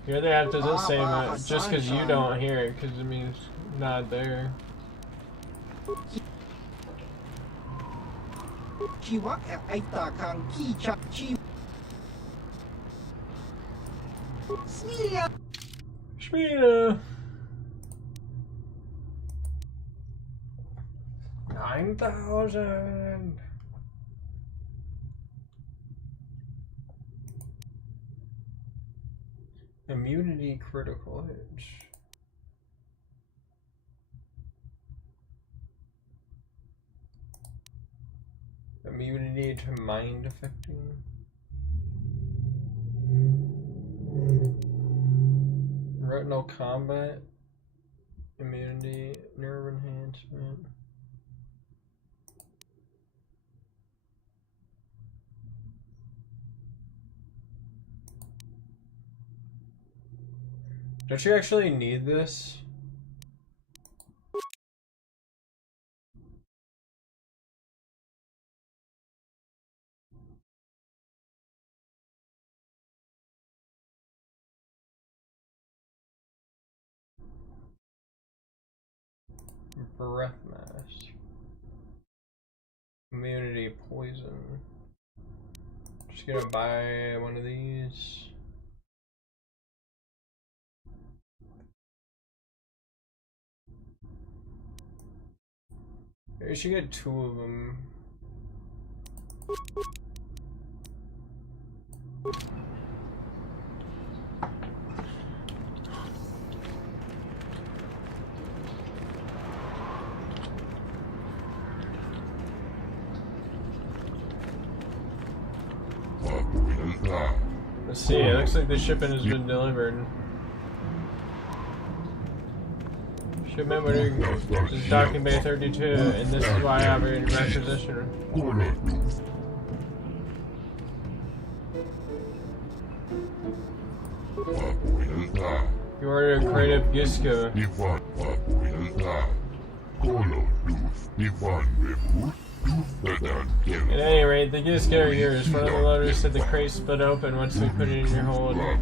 Here they have to just say that, just because you don't hear it, because it means not there. Shmina. 9,000. Immunity critical hits. Immunity to mind affecting. Retinal combat. Immunity, nerve enhancement. Don't you actually need this? breath mask. Immunity poison. Just gonna buy one of these. I should get 2 of them. Let's see, it looks like the shipment has been delivered. Shipment ordering this is docking bay 32, and this is why I have it in requisition. You ordered a crate of Giska. At any rate, the Giska are yours. One of the loaders said the crate split open once we put it in your hold. Fuck.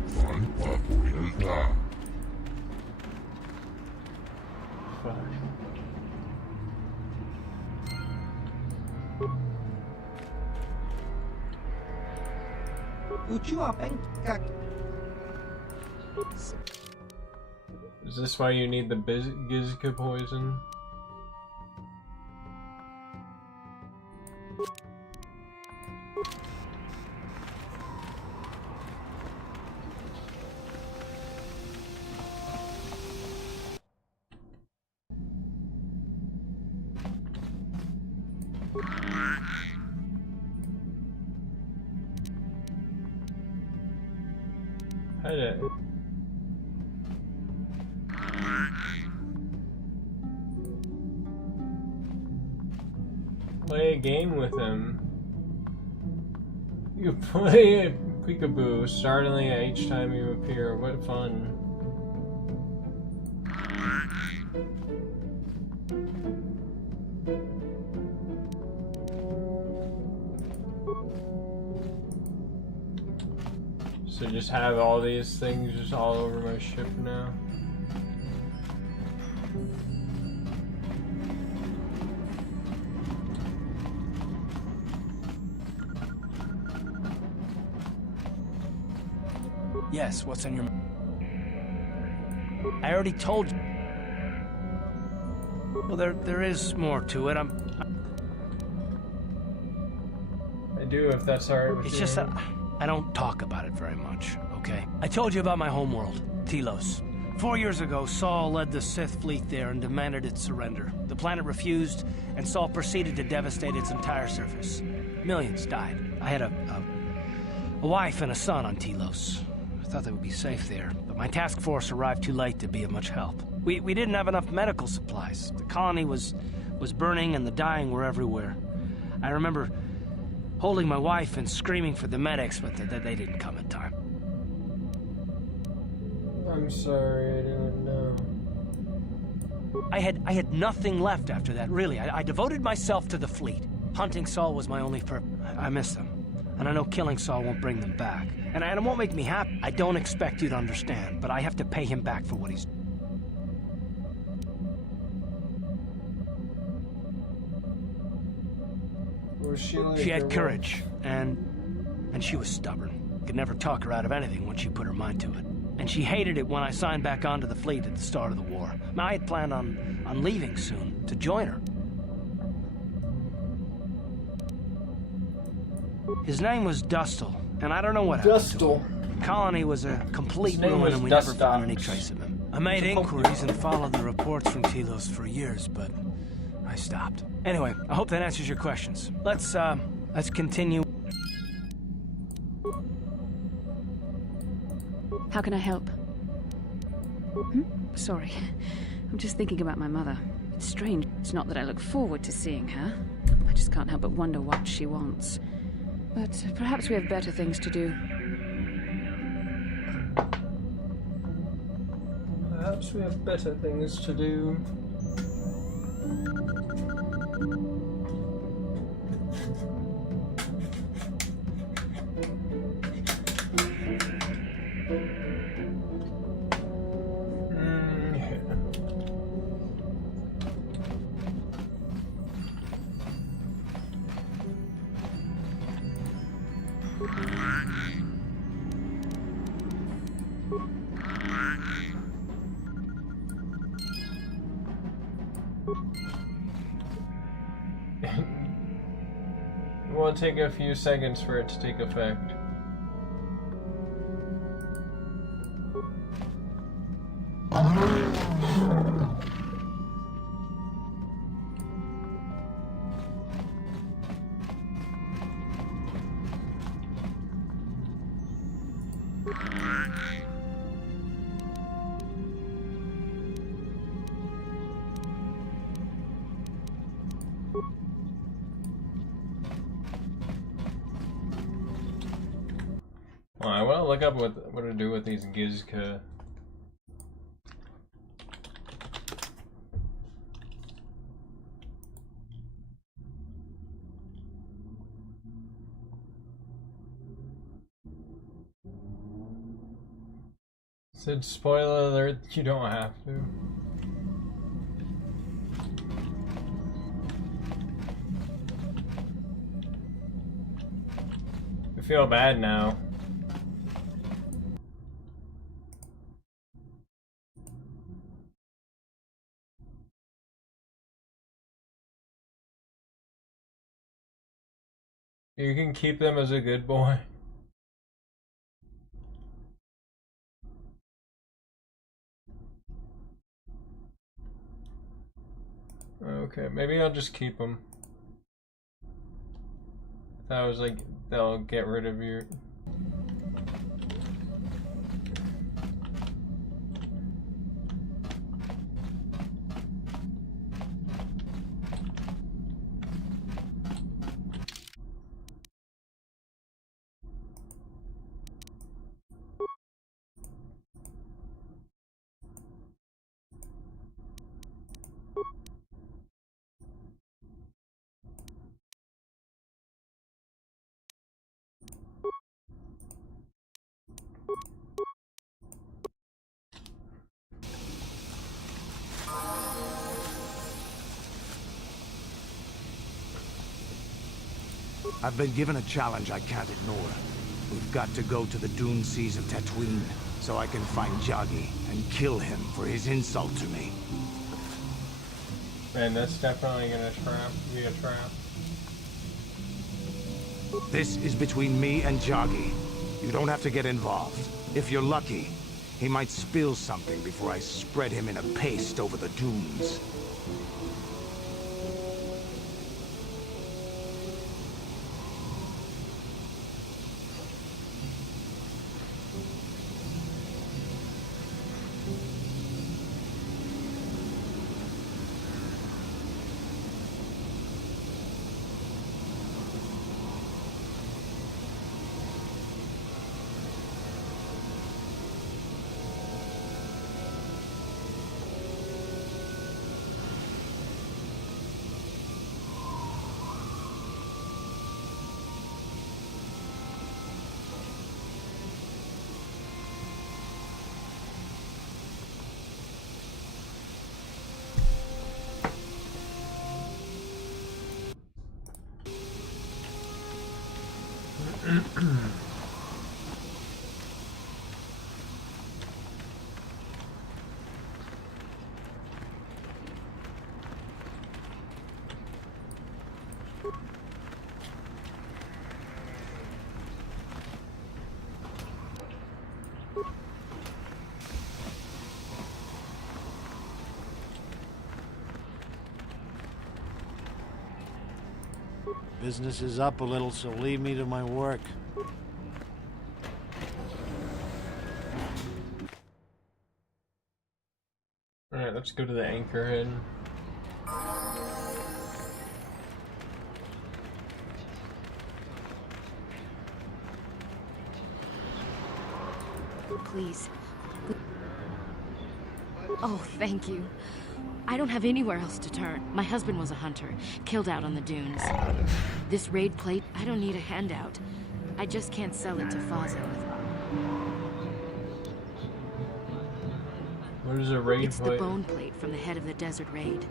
Is this why you need the Giska poison? Play a game with him. You play a peekaboo, startling each time you appear. What fun. So just have all these things just all over my ship now. Yes, what's on your mind? I already told you. Well, there is more to it. I do, if that's alright with you. It's just that I don't talk about it very much, okay? I told you about my homeworld, Telos. 4 years ago, Saul led the Sith fleet there and demanded its surrender. The planet refused, and Saul proceeded to devastate its entire surface. Millions died. I had a wife and a son on Telos. I thought they would be safe there, but my task force arrived too late to be of much help. We didn't have enough medical supplies. The colony was burning and the dying were everywhere. I remember holding my wife and screaming for the medics, but they didn't come in time. I'm sorry, I didn't know. I had nothing left after that, really. I devoted myself to the fleet. Hunting Saul was my only purpose. I miss them. And I know killing Saul won't bring them back. And it won't make me happy. I don't expect you to understand, but I have to pay him back for what he's... Was she like... She had courage, and she was stubborn. Could never talk her out of anything once she put her mind to it. And she hated it when I signed back onto the fleet at the start of the war. Now, I had planned on leaving soon to join her. His name was Dustle, and I don't know what happened to him. The colony was a complete ruin, and we never found any trace of him. I made inquiries and followed the reports from Telos for years, but I stopped. Anyway, I hope that answers your questions. Let's continue. How can I help? Sorry. I'm just thinking about my mother. It's strange. It's not that I look forward to seeing her. I just can't help but wonder what she wants. But perhaps we have better things to do. Perhaps we have better things to do. It will take a few seconds for it to take effect. Well, I want to look up what to do with these Gizka. Said spoiler alert, you don't have to. I feel bad now. You can keep them as a good boy. Okay, maybe I'll just keep them. That was like, they'll get rid of your... I've been given a challenge I can't ignore. We've got to go to the dune seas of Tatooine so I can find Jagi and kill him for his insult to me. Man, that's definitely gonna be a trap. This is between me and Jagi. You don't have to get involved. If you're lucky, he might spill something before I spread him in a paste over the dunes. Business is up a little, so leave me to my work. Alright, let's go to the Anchorhead. Please. Oh, thank you. I don't have anywhere else to turn. My husband was a hunter, killed out on the dunes. This raid plate, I don't need a handout. I just can't sell it to Faza. What is a raid It's plate? the bone plate from the head of the desert raid.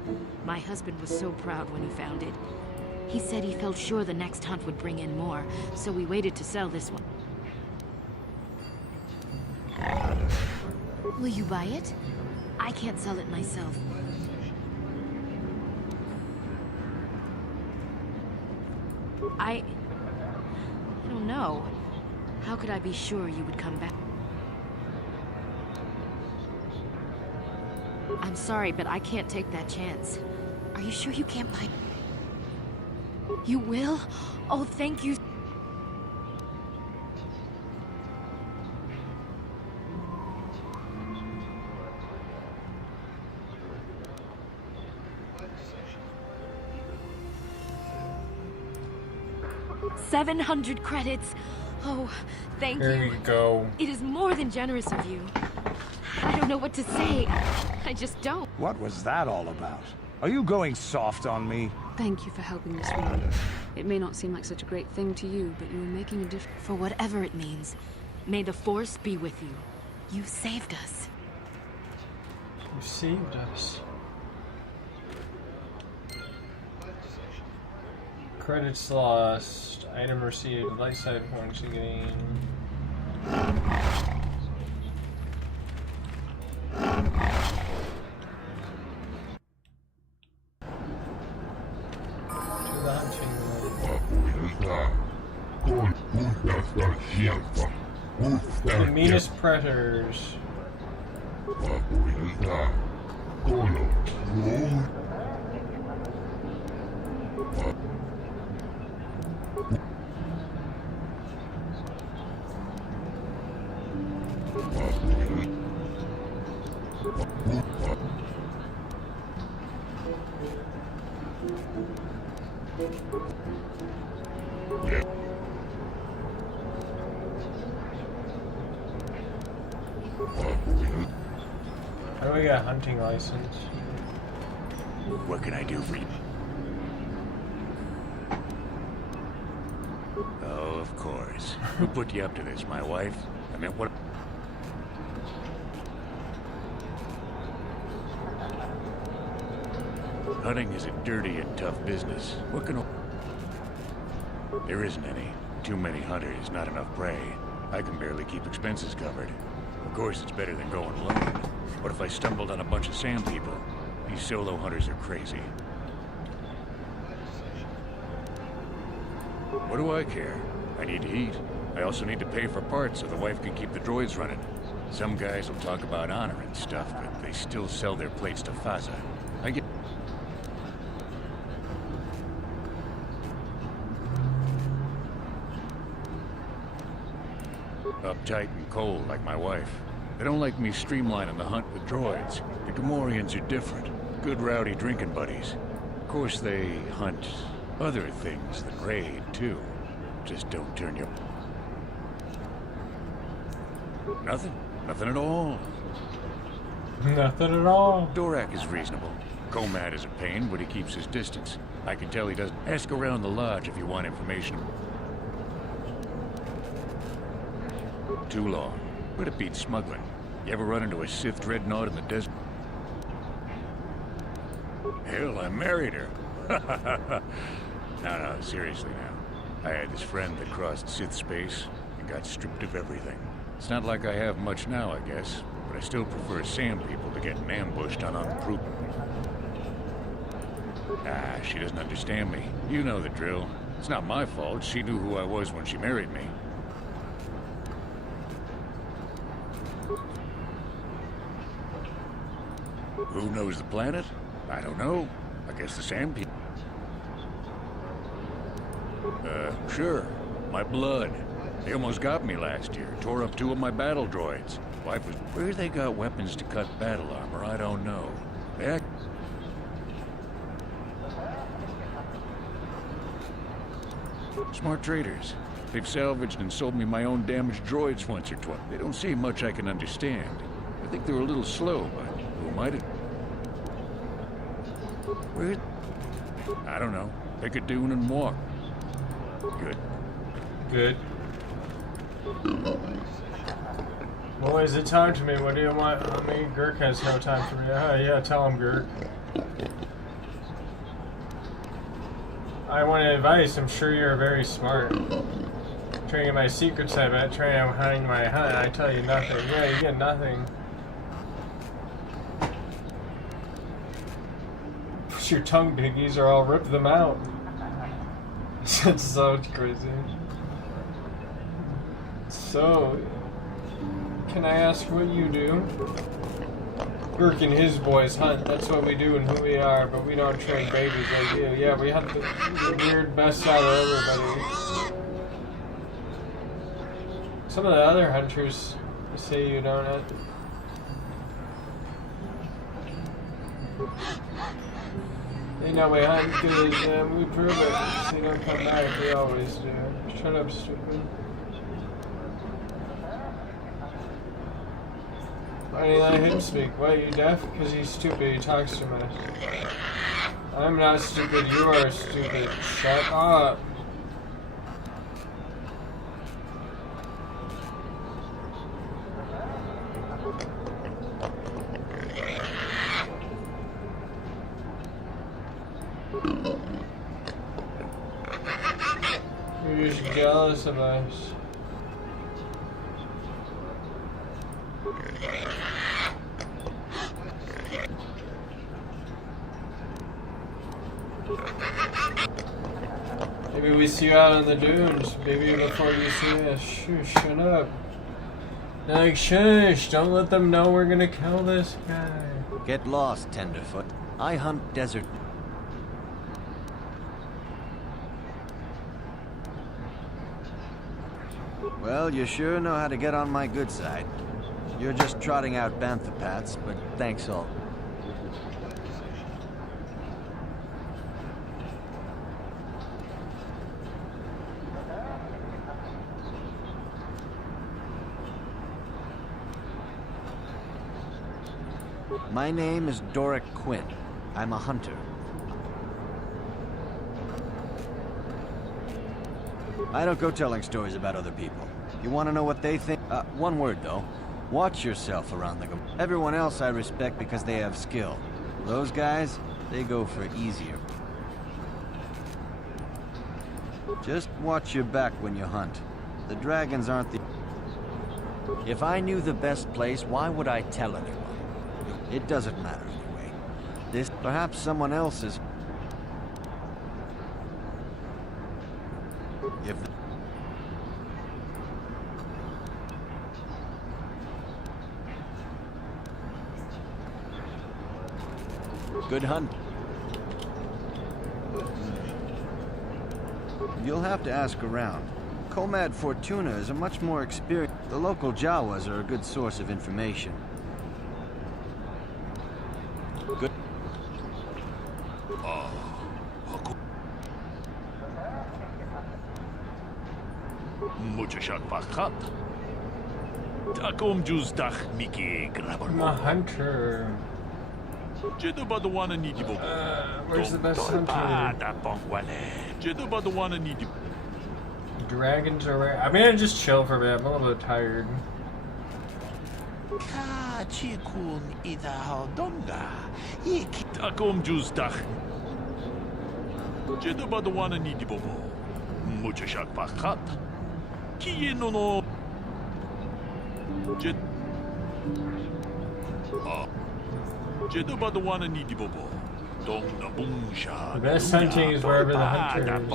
My husband was so proud when he found it. He said he felt sure the next hunt would bring in more, so we waited to sell this one. Will you buy it? I can't sell it myself. I don't know. How could I be sure you would come back? I'm sorry, but I can't take that chance. Are you sure you can't buy... You will? Oh, thank you. $700 credits. Oh, thank you. Here you go. It is more than generous of you. I don't know what to say. I just don't. What was that all about? Are you going soft on me? Thank you for helping us, Reed. It may not seem like such a great thing to you, but you are making a difference. For whatever it means, may the Force be with you. You saved us. You saved us. Credits lost. Item received. Light side points again. The meanest predators. How do we get a hunting license? What can I do for you? Oh, of course. Who put you up to this, my wife? I mean, what... Hunting is a dirty and tough business. What can... There isn't any. Too many hunters, not enough prey. I can barely keep expenses covered. Of course, it's better than going alone. What if I stumbled on a bunch of sand people? These solo hunters are crazy. What do I care? I need to eat. I also need to pay for parts so the wife can keep the droids running. Some guys will talk about honor and stuff, but they still sell their plates to Faza. I get... Uptight and cold like my wife. They don't like me streamlining the hunt with droids. The Gamorreans are different. Good rowdy drinking buddies. Of course they hunt other things than raid, too. Just don't turn your... Nothing. Nothing at all. Nothing at all. Dorak is reasonable. Komad is a pain, but he keeps his distance. I can tell he doesn't... Ask around the lodge if you want information. Too long. But it beats smuggling. You ever run into a Sith dreadnought in the desert? Hell, I married her. No, seriously now. I had this friend that crossed Sith space and got stripped of everything. It's not like I have much now, I guess, but I still prefer sand people to getting ambushed on unproven. She doesn't understand me. You know the drill. It's not my fault. She knew who I was when she married me. Who knows the planet? I don't know. I guess the sand people. Sure. My blood. They almost got me last year. Tore up 2 of my battle droids. Wife was... Where they got weapons to cut battle armor, I don't know. They act... Smart traders. They've salvaged and sold me my own damaged droids once or twice. They don't see much I can understand. I think they're a little slow, but who might have... Where... I don't know. Pick a dune and walk. Good. Good. Boys, it's time to me. What do you want? I mean, Gurk has no time for me. Yeah, tell him, Gurk. I want advice. I'm sure you're very smart. Trying to get my secrets, I bet. Trying to hide my hunt. I tell you nothing. Yeah, you get nothing. Your tongue piggies or I'll rip them out. That's so crazy. So, can I ask what you do? Burke and his boys hunt. That's what we do and who we are, but we don't train babies like you. Yeah, we had the weird best out of everybody. Some of the other hunters say you don't have. They know we hunt because we prove it. If they don't come back, we always do. Shut up, stupid. Why do you let him speak? Why, are you deaf? Because he's stupid, he talks too much. I'm not stupid, you are stupid. Shut up. You're just jealous of us. Maybe we see you out on the dunes. Maybe before you see us. Shush, shut up. They're like, shush, don't let them know we're gonna kill this guy. Get lost, Tenderfoot. I hunt desert. Well, you sure know how to get on my good side. You're just trotting out bantha but thanks all. My name is Doric Quinn. I'm a hunter. I don't go telling stories about other people. You want to know what they think? One word, though. Watch yourself around the... Everyone else I respect because they have skill. Those guys, they go for easier. Just watch your back when you hunt. The dragons aren't the... If I knew the best place, why would I tell anyone? It doesn't matter anyway. This... Perhaps someone else is... If... Good hunt. You'll have to ask around. Comad Fortuna is a much more experienced... The local Jawas are a good source of information. Good. I'm a hunter. Where's the best hunter? Dragons are rare. I'm gonna just chill for a bit. I'm a little bit tired. The best hunting is wherever the hunter is.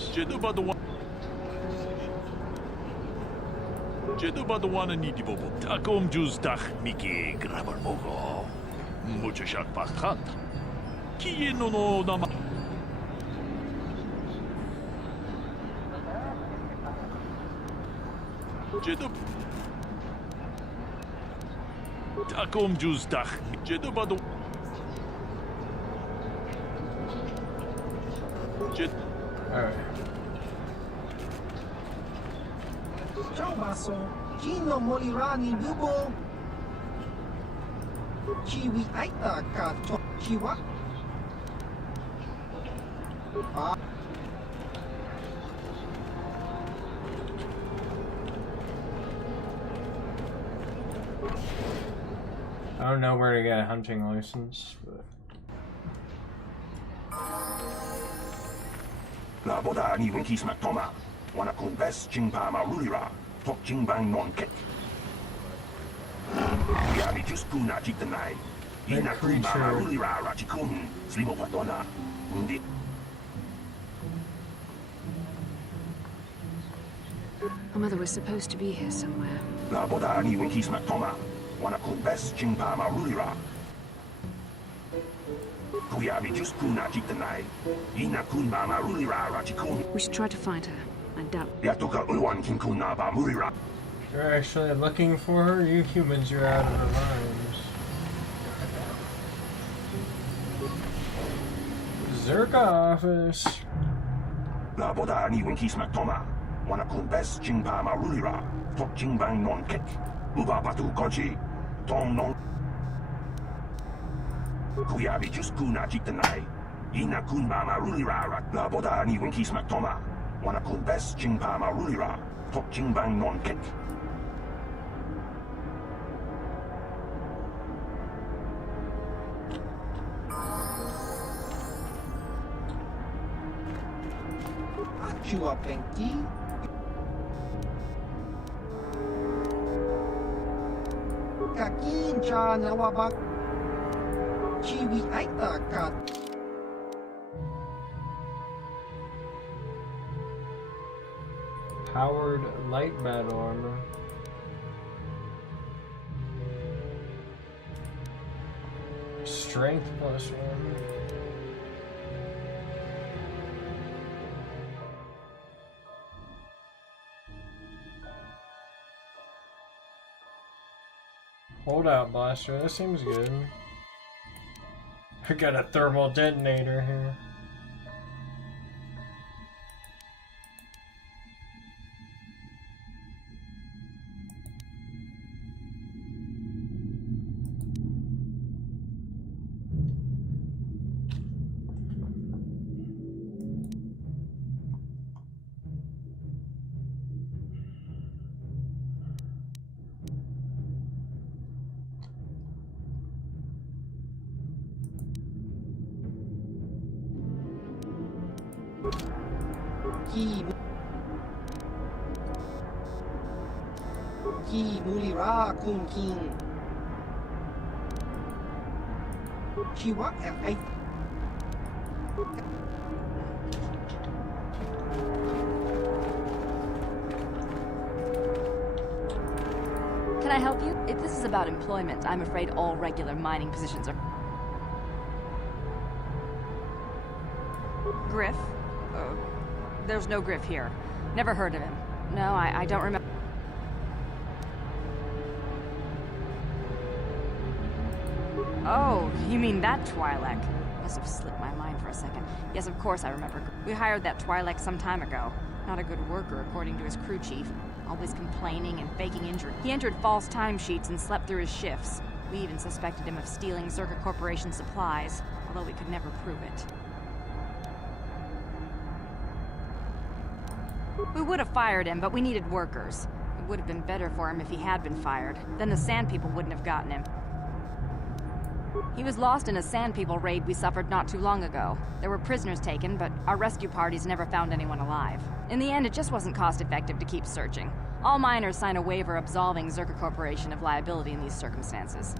Alright. Kino Molirani Bubo Chiwi Aita Kato Chiwa I don't know where to get a hunting license, but... La boda ni winkis matoma. Wana kun best jingpa marulira. Tok jingbang non kek. Yami just kuna jitanai. Ina kuma marulira rachikun. Slimo patona. Undi. Our mother was supposed to be here somewhere. La boda ni winkis matoma. Wana kun best chingpa marulira. Kuya mi just kuna jitanai. Ina kun ma marulira rachikun. We should try to find her. I doubt. Yatoka uwan kinkuna ba murira. You're actually looking for her? You humans, you're out of your minds. Zerka office. La boda ni winkis matoma. Wana kun best chingpa marulira. Tok chingbang non kek. Uba batu kochi. Tom non. Kuya mi just kuna jitanai. Ina kun ma marulira. La boda ni winkis matoma. Wana kun best chingpa marulira. Tok chingbang non kek. Chua Penki. Kakin cha nawabak. Chiwi aita kat. Powered light battle armor. Strength plus armor. Holdout blaster, that seems good. I got a thermal detonator here. Ki mulira kun king. Chiwa ai. Can I help you? If this is about employment, I'm afraid all regular mining positions are... Griff? There's no Griff here. Never heard of him. No, I don't remember. Oh, you mean that Twi'lek? Must have slipped my mind for a second. Yes, of course I remember. We hired that Twi'lek some time ago. Not a good worker, according to his crew chief. Always complaining and faking injury. He entered false timesheets and slept through his shifts. We even suspected him of stealing Zerka Corporation supplies, although we could never prove it. We would have fired him, but we needed workers. It would have been better for him if he had been fired. Then the Sand People wouldn't have gotten him. He was lost in a Sand People raid we suffered not too long ago. There were prisoners taken, but our rescue parties never found anyone alive. In the end, it just wasn't cost-effective to keep searching. All miners sign a waiver absolving Zerka Corporation of liability in these circumstances.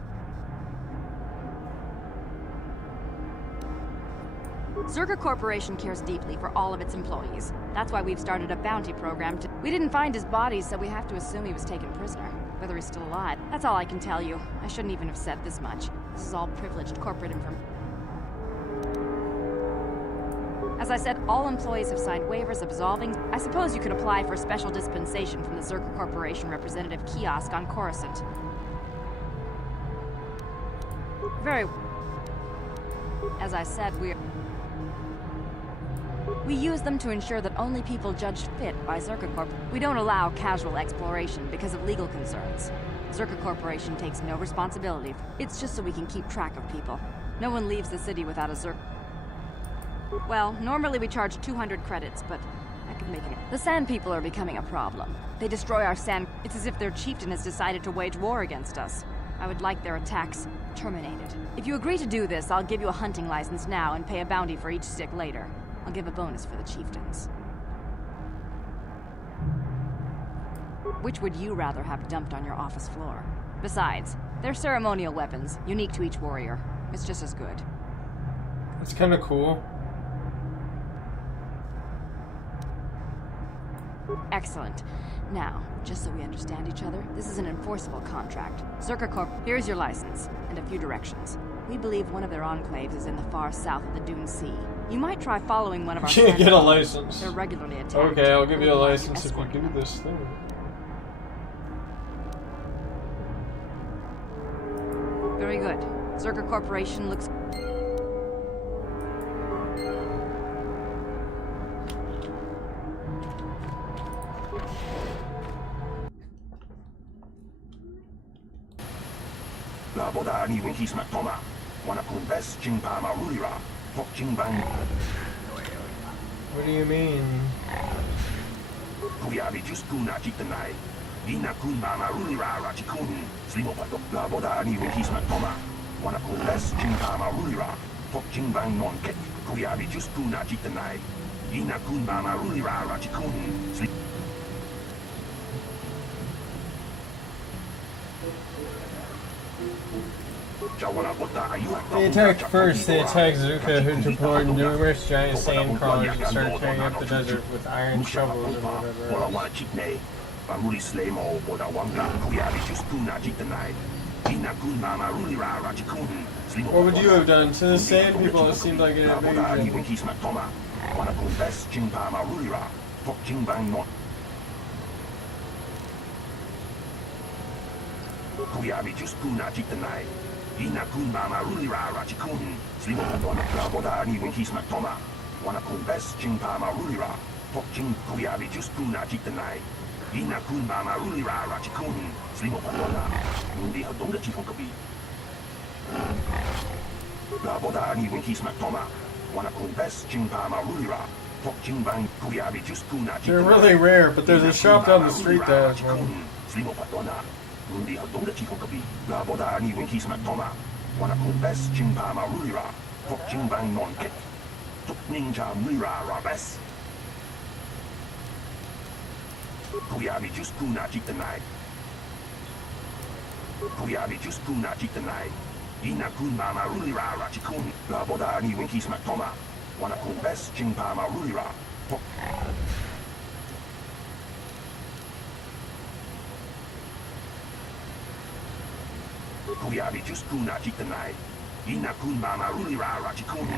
Zerka Corporation cares deeply for all of its employees. That's why we've started a bounty program to... We didn't find his body, so we have to assume he was taken prisoner. Whether he's still alive. That's all I can tell you. I shouldn't even have said this much. This is all privileged corporate information. As I said, all employees have signed waivers absolving... I suppose you could apply for special dispensation from the Zerka Corporation representative kiosk on Coruscant. Very... As I said, we use them to ensure that only people judged fit by Zerka Corp. We don't allow casual exploration because of legal concerns. Zerka Corporation takes no responsibility. It's just so we can keep track of people. No one leaves the city without a Zerka... Well, normally we charge 200 credits, but I could make it... The Sand People are becoming a problem. They destroy our sand... It's as if their chieftain has decided to wage war against us. I would like their attacks terminated. If you agree to do this, I'll give you a hunting license now and pay a bounty for each stick later. I'll give a bonus for the chieftains. Which would you rather have dumped on your office floor? Besides, they're ceremonial weapons, unique to each warrior. It's just as good. It's kind of cool. Excellent. Now, just so we understand each other, this is an enforceable contract. Zerka Corp, here's your license, and a few directions. We believe one of their enclaves is in the far south of the Dune Sea. You might try following one of our... Can't get a license. They're regularly attacked. Okay, I'll give you a license if you do this thing. Very good. Zerka Corporation looks... La boda ni winki smak toma. Wana kun best jing pa ma rulira. Tok jing bang. What do you mean? Kuyabi just kuna jitanai. Ina kun ma ma rulira rachikun. Slimo patok. La boda ni winki smak toma. Wana kun best jing pa ma rulira. Tok jing bang non ket. Kuyabi just kuna jitanai. Ina kun ma ma rulira rachikun. They attacked first. They attacked Zuka, who deployed numerous giant sand crawlers and started tearing up the desert with iron shovels and whatever. What would you have done to the sand people? It seemed like an invasion. Ina kun mama rulira rachikun. Slimo padona la boda ni winki smak toma. Wana kun best jing pa ma rulira. Tok jing kuyabi just kuna jitanai. Ina kun mama rulira rachikun. Slimo padona. Mundi hadonga chifon kabi. La boda ni winki smak toma. Wana kun best jing pa ma rulira. Tok jing bang kuyabi just kuna jitanai. They're really rare, but there's a shop down the street that has one. Slimo padona. Mundi hadonga chifon kabi. La boda ni winki smak toma. Wana kun best jing pa ma rulira. Tok jing bang non ket. Tok ninja mira rabes. Kuyabi just kuna jitanai. Kuyabi just kuna jitanai. Ina kun ma ma rulira rachikun. La boda ni winki smak toma. Wana kun best jing pa ma rulira. Tok. Kuyabi just kuna jitanai. Ina kun mama rulira rachikun.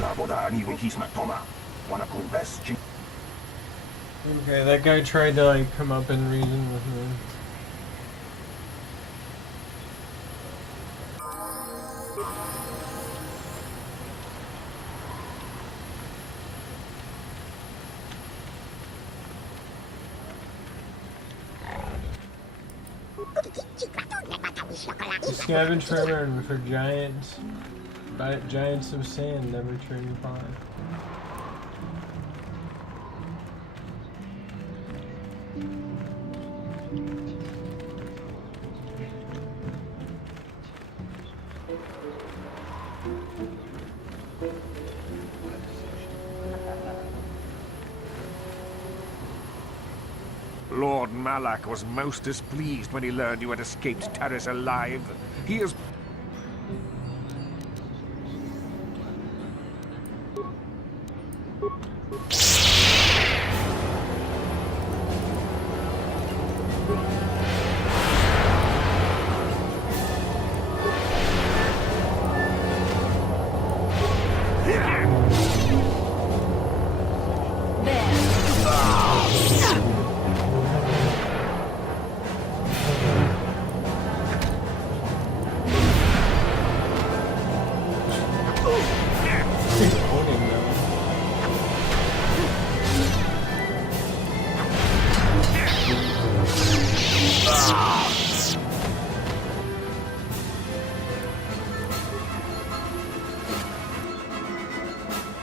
La boda ni winki smak toma. Wana kun best jing. Okay, that guy tried to like come up and reason with me. Scavenge forever and for giants of sand never turn upon. Lord Malak was most displeased when he learned you had escaped Taris alive. He is...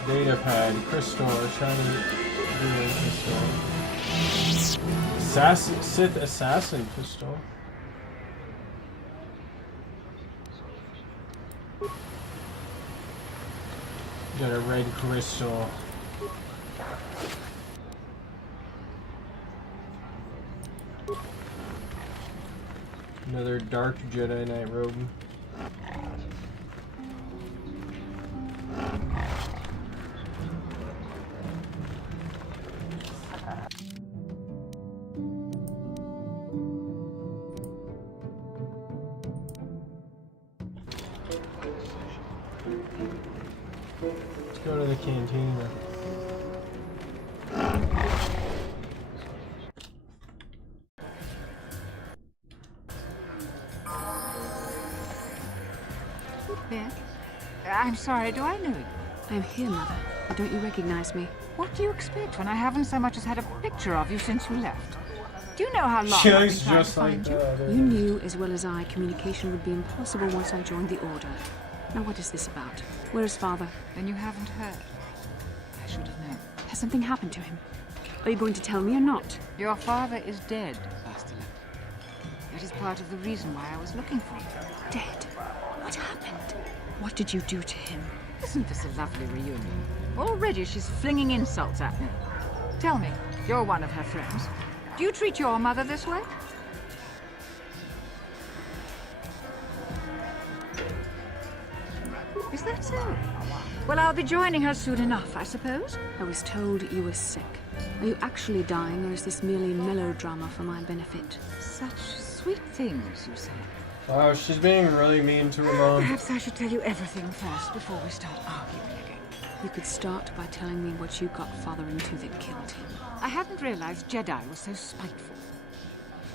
Datapad, crystal, shiny crystal. Assassin, Sith assassin pistol. Got a red crystal. Another dark Jedi Knight robe. Let's go to the cantina. Beth? I'm sorry, do I know you? I'm here, Mother. Don't you recognize me? What do you expect when I haven't so much as had a picture of you since you left? Do you know how long She I've been looks trying just to like find you? that. You knew as well as I communication would be impossible once I joined the Order. Now what is this about? Where is Father? Then you haven't heard. I should have known. Has something happened to him? Are you going to tell me or not? Your father is dead, Bastila. That is part of the reason why I was looking for you. Dead? What happened? What did you do to him? Isn't this a lovely reunion? Already she's flinging insults at me. Tell me, you're one of her friends. Do you treat your mother this way? Is that so? Well, I'll be joining her soon enough, I suppose. I was told you were sick. Are you actually dying, or is this merely melodrama for my benefit? Such sweet things, you say. Wow, she's being really mean to her mom. Perhaps I should tell you everything first before we start arguing again. You could start by telling me what you got Father into that killed him. I hadn't realized Jedi was so spiteful.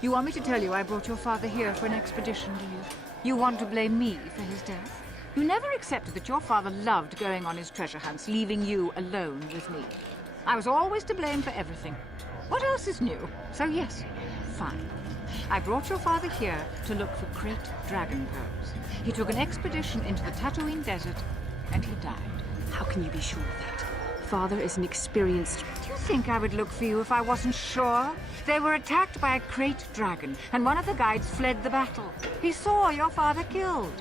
You want me to tell you I brought your father here for an expedition, do you? You want to blame me for his death? You never accepted that your father loved going on his treasure hunts, leaving you alone with me. I was always to blame for everything. What else is new? So yes, fine. I brought your father here to look for great dragon pearls. He took an expedition into the Tatooine desert, and he died. How can you be sure of that? Father is an experienced... Do you think I would look for you if I wasn't sure? They were attacked by a great dragon, and one of the guides fled the battle. He saw your father killed.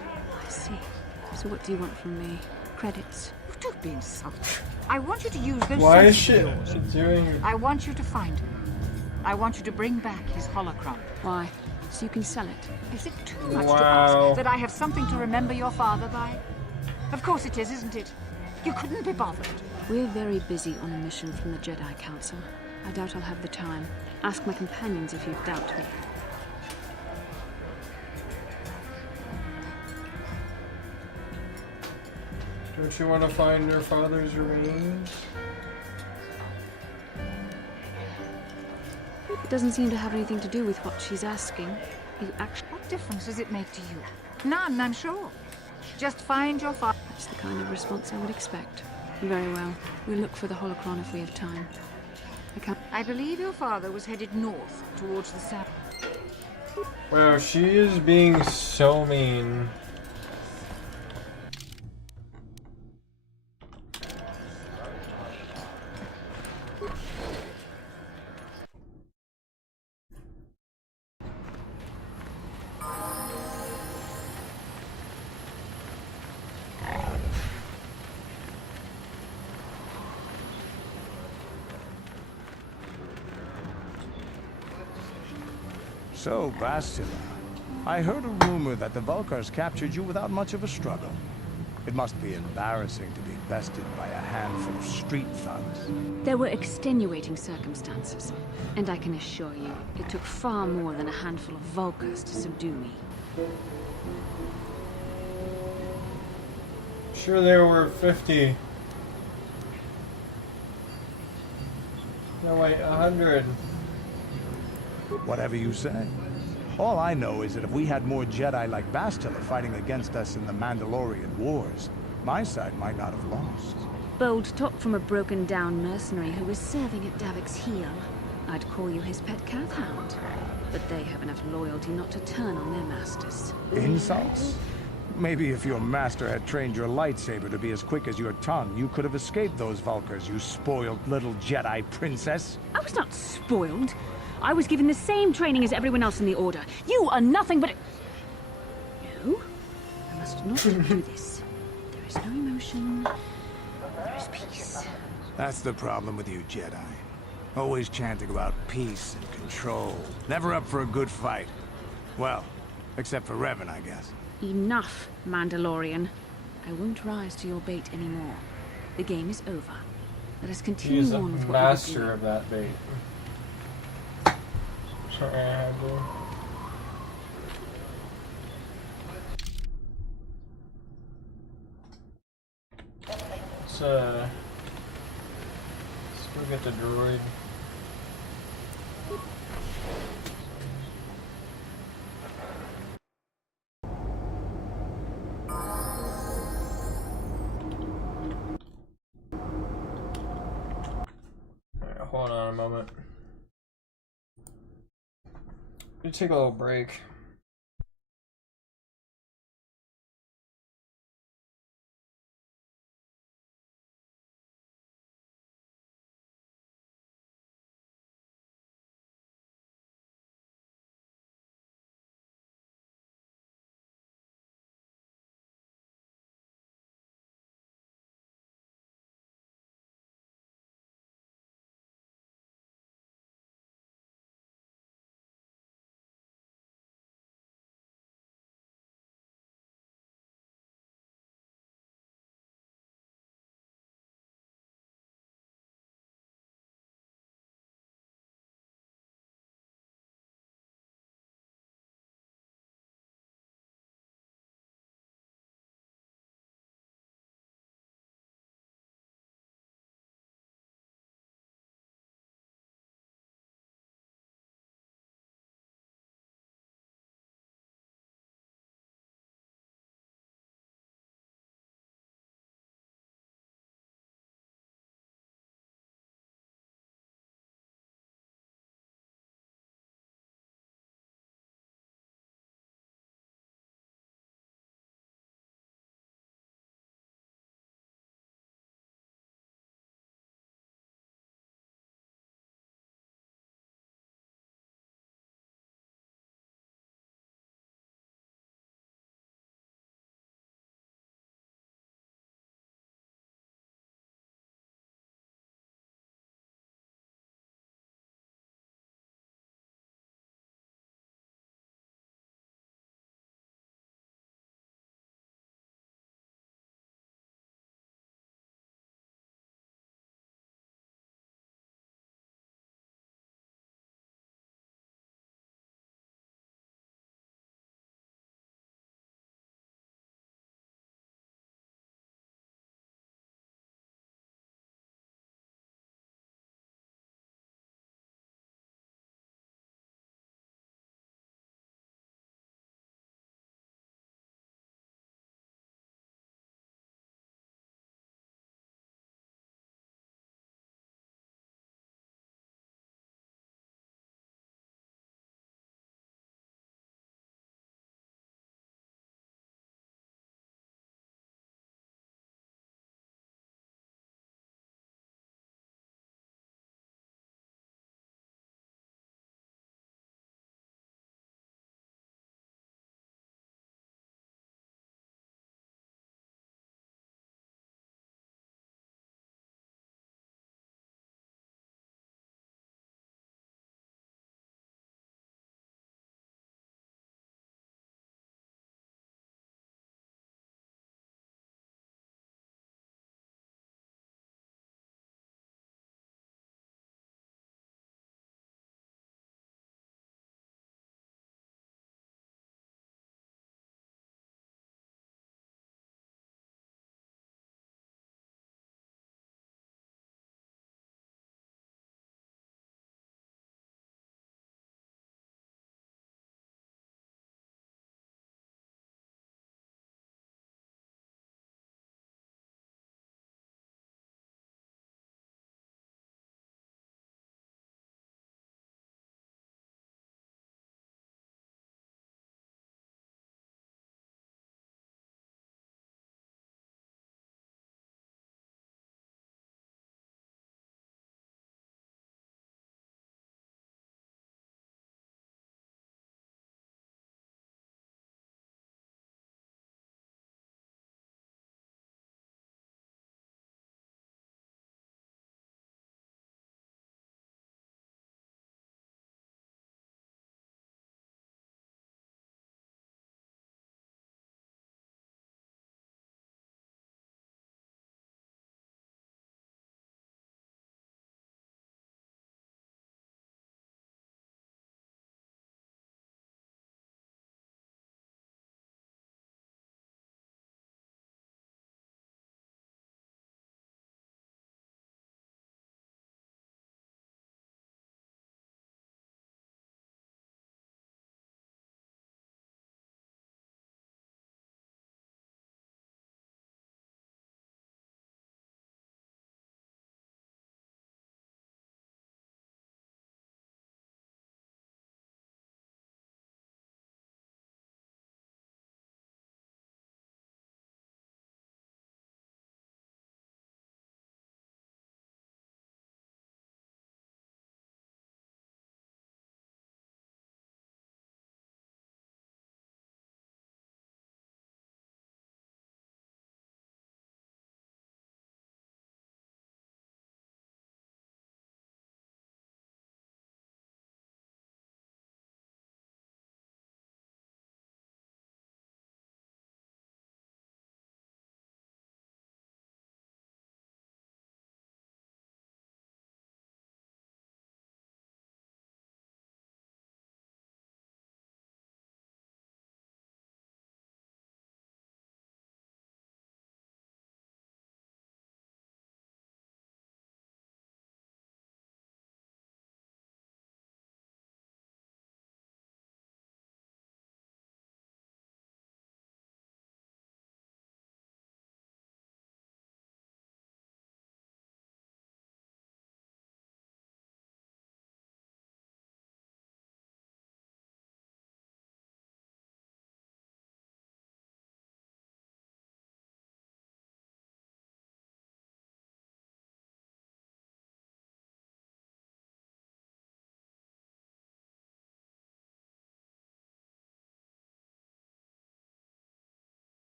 I see. So what do you want from me? Credits? Don't be insulted. I want you to use those Why is senses she of yours. doing... I want you to find him. I want you to bring back his holocron. Why? So you can sell it? Is it too much to Wow. ask that I have something to remember your father by? Of course it is, isn't it? You couldn't be bothered. We're very busy on a mission from the Jedi Council. I doubt I'll have the time. Ask my companions if you doubt me. Don't you want to find your father's remains? It doesn't seem to have anything to do with what she's asking. You actually... What difference does it make to you? None, I'm sure. Just find your father. That's the kind of response I would expect. Very well. We'll look for the holocron if we have time. I believe your father was headed north towards the south. Wow, she is being so mean. So, Bastila, I heard a rumor that the Vulkars captured you without much of a struggle. It must be embarrassing to be bested by a handful of street thugs. There were extenuating circumstances, and I can assure you, it took far more than a handful of Vulkars to subdue me. Sure, there were 50. No, wait, 100. Whatever you say. All I know is that if we had more Jedi like Bastila fighting against us in the Mandalorian Wars, my side might not have lost. Bold talk from a broken-down mercenary who was serving at Davik's heel. I'd call you his pet cat hound. But they have enough loyalty not to turn on their masters. Insults? Maybe if your master had trained your lightsaber to be as quick as your tongue, you could have escaped those Vulkars, you spoiled little Jedi princess. I was not spoiled. I was given the same training as everyone else in the Order. You are nothing but... No, I must not do this. There is no emotion. There is peace. That's the problem with you Jedi. Always chanting about peace and control. Never up for a good fight. Well, except for Revan, I guess. Enough, Mandalorian. I won't rise to your bait anymore. The game is over. Let us continue He's a on with what master of that bait. Sorry, I had to. let's go get the droid. Alright, hold on a moment. Let me take a little break.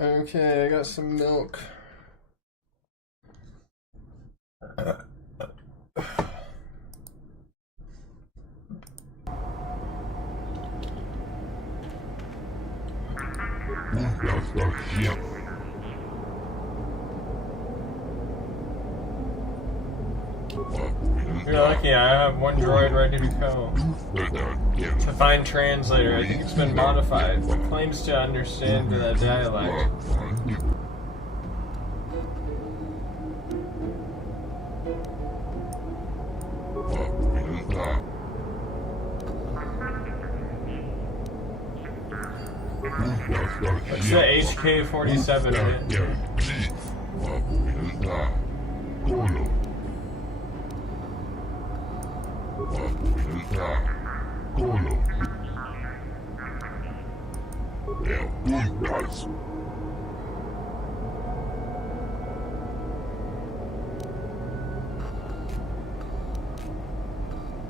Okay, I got some milk. You're lucky, I have one droid ready to go. To find translator, I think it's been modified. It claims to understand the dialect. It's the HK-47 hit.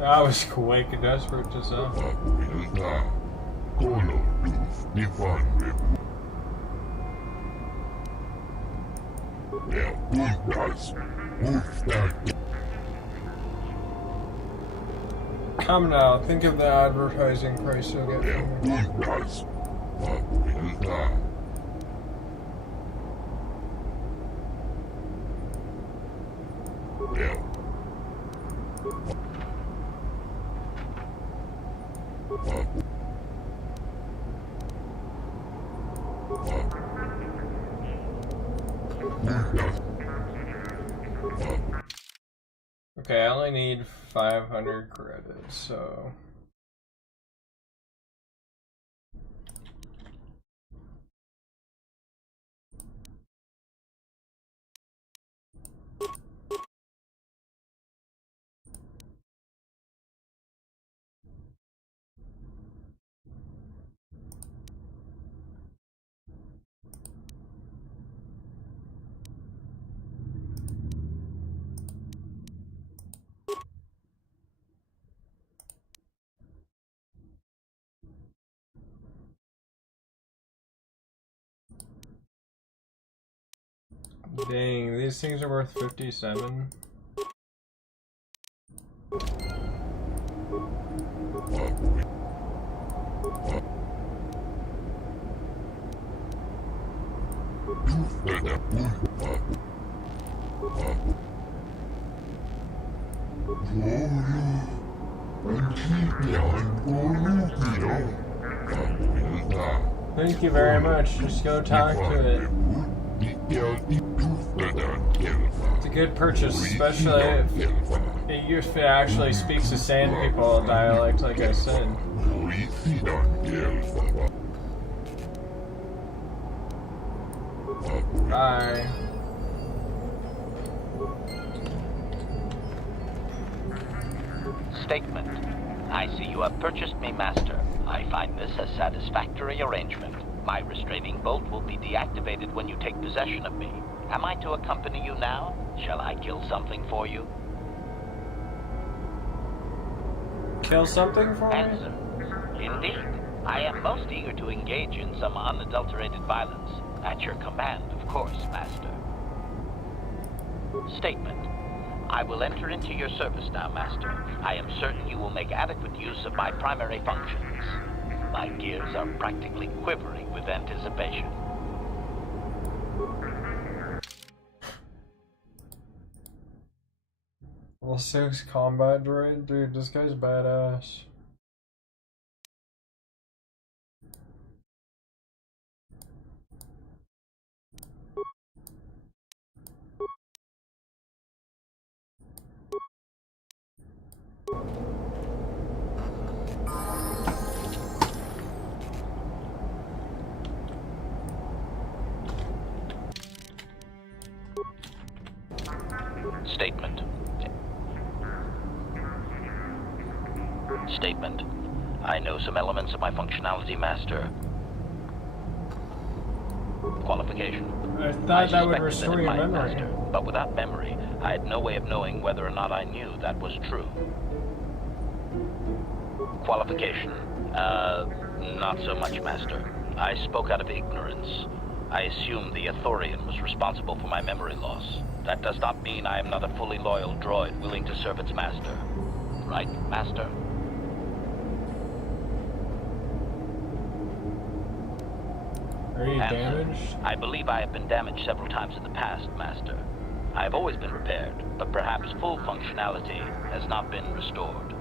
I was quick and desperate to sell. Come now, think of the advertising price you'll get from me. Okay, I only need 500 credits, so... Dang, these things are worth 57. Thank you very much. Just go talk to it. It's a good purchase, especially if it actually speaks the Sand People dialect, like I said. Bye. Statement. I see you have purchased me, Master. I find this a satisfactory arrangement. My restraining bolt will be deactivated when you take possession of me. Am I to accompany you now? Shall I kill something for you? Kill something for me? Answer. Indeed. I am most eager to engage in some unadulterated violence. At your command, of course, Master. Statement. I will enter into your service now, Master. I am certain you will make adequate use of my primary functions. My gears are practically quivering with anticipation. Level 6 combat droid? Dude, this guy's badass. Statement. Statement. I know some elements of my functionality, Master. Qualification. I thought that would restore your memory. Master, but without memory, I had no way of knowing whether or not I knew that was true. Qualification. Not so much, Master. I spoke out of ignorance. I assume the Ithorian was responsible for my memory loss. That does not mean I am not a fully loyal droid willing to serve its master. Right, Master? Are you Answer. damaged? I believe I have been damaged several times in the past, Master. I have always been repaired, but perhaps full functionality has not been restored.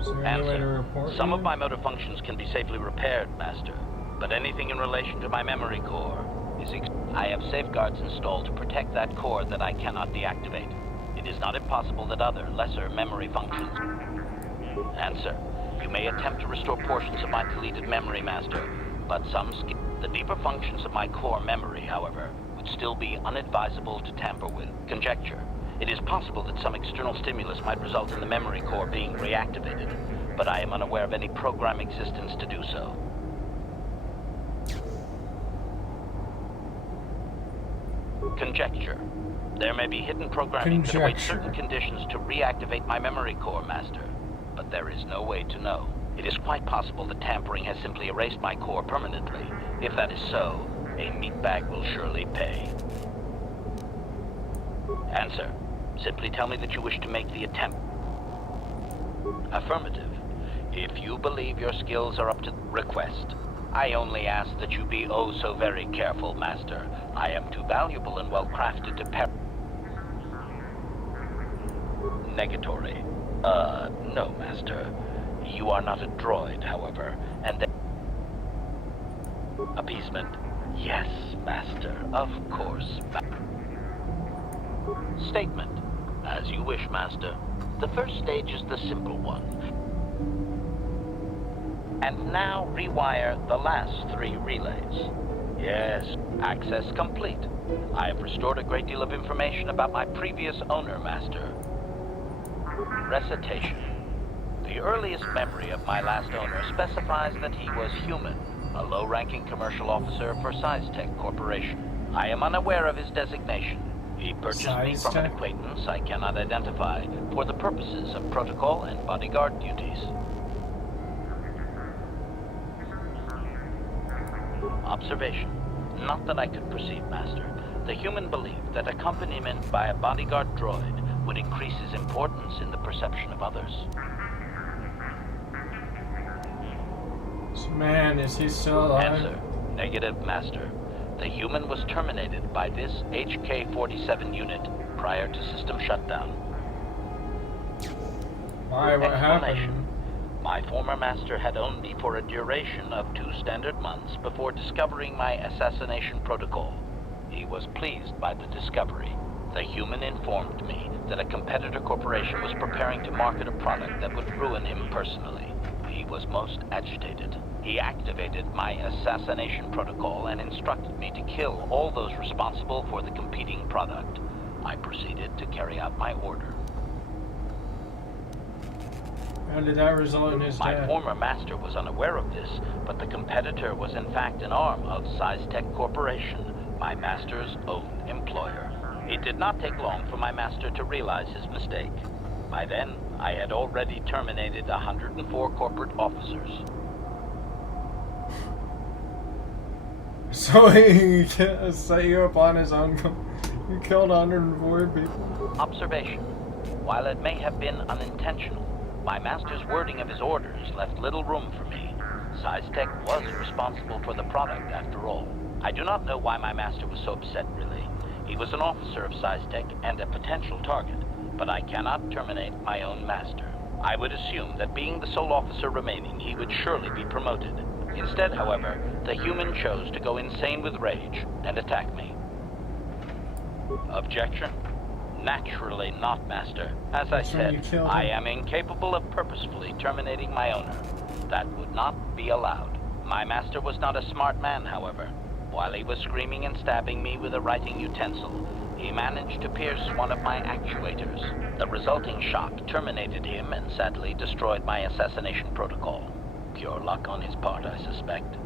Is there any way to report Some you? of my motor functions can be safely repaired, Master, but anything in relation to my memory core is... I have safeguards installed to protect that core that I cannot deactivate. It is not impossible that other, lesser memory functions... Answer. You may attempt to restore portions of my deleted memory, Master, but the deeper functions of my core memory, however, would still be unadvisable to tamper with. Conjecture. It is possible that some external stimulus might result in the memory core being reactivated, but I am unaware of any program existence to do so. Conjecture. There may be hidden programming that awaits certain conditions to reactivate my memory core, Master, but there is no way to know. It is quite possible that tampering has simply erased my core permanently. If that is so, a meatbag will surely pay. Answer. Simply tell me that you wish to make the attempt. Affirmative. If you believe your skills are up to the request, I only ask that you be oh so very careful, Master. I am too valuable and well crafted to Negatory. No, Master. You are not a droid, however, and appeasement. Yes, Master, of course. Statement. As you wish, Master. The first stage is the simple one. And now rewire the last 3 relays. Yes, access complete. I have restored a great deal of information about my previous owner, Master. Recitation. The earliest memory of my last owner specifies that he was human, a low-ranking commercial officer for SciTech Corporation. I am unaware of his designation. He purchased me from an acquaintance I cannot identify for the purposes of protocol and bodyguard duties. Observation. Not that I could perceive, Master. The human believed that accompaniment by a bodyguard droid would increase his importance in the perception of others. Man, is he still alive? Answer. Negative, Master. The human was terminated by this HK-47 unit prior to system shutdown. Why? What happened? My former master had owned me for a duration of 2 standard months before discovering my assassination protocol. He was pleased by the discovery. The human informed me that a competitor corporation was preparing to market a product that would ruin him personally. He was most agitated. He activated my assassination protocol and instructed me to kill all those responsible for the competing product. I proceeded to carry out my order. How did that result in his death? My former master was unaware of this, but the competitor was in fact an arm of SciTech Corporation, my master's own employer. It did not take long for my master to realize his mistake. By then, I had already terminated 104 corporate officers. So he set you up on his own. You killed 104 people. Observation. While it may have been unintentional, my master's wording of his orders left little room for me. SciTech was responsible for the product, after all. I do not know why my master was so upset, really. He was an officer of SciTech and a potential target, but I cannot terminate my own master. I would assume that being the sole officer remaining, he would surely be promoted. Instead, however, the human chose to go insane with rage and attack me. Objection? Naturally not, Master. As I said, I am incapable of purposefully terminating my owner. That would not be allowed. My master was not a smart man, however. While he was screaming and stabbing me with a writing utensil, he managed to pierce one of my actuators. The resulting shock terminated him and sadly destroyed my assassination protocol. Pure luck on his part, I suspect.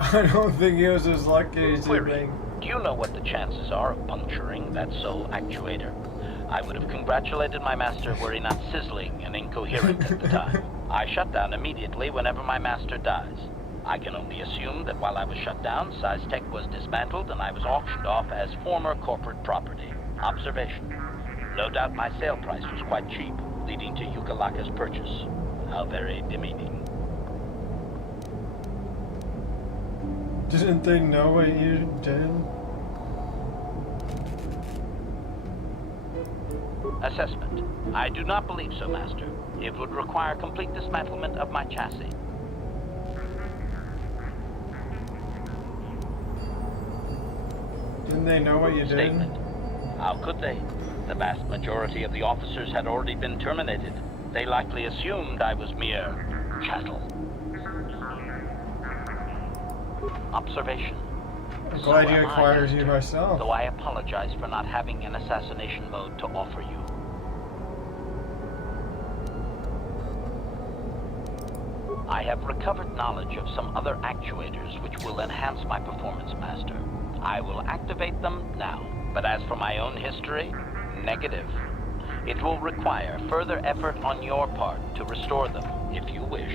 I don't think he was as lucky as you Query. think. Do you know what the chances are of puncturing that sole actuator? I would have congratulated my master were he not sizzling and incoherent at the time. I shut down immediately whenever my master dies. I can only assume that while I was shut down, SciTech was dismantled and I was auctioned off as former corporate property. Observation. No doubt my sale price was quite cheap, leading to Yukalaka's purchase. How very demeaning. Didn't they know what you did? Assessment. I do not believe so, Master. It would require complete dismantlement of my chassis. Didn't they know what you did? Statement. How could they? The vast majority of the officers had already been terminated. They likely assumed I was mere chattel. Observation. I'm glad you acquired you myself. Though I apologize for not having an assassination mode to offer you. I have recovered knowledge of some other actuators which will enhance my performance, Master. I will activate them now. But as for my own history, negative. It will require further effort on your part to restore them, if you wish.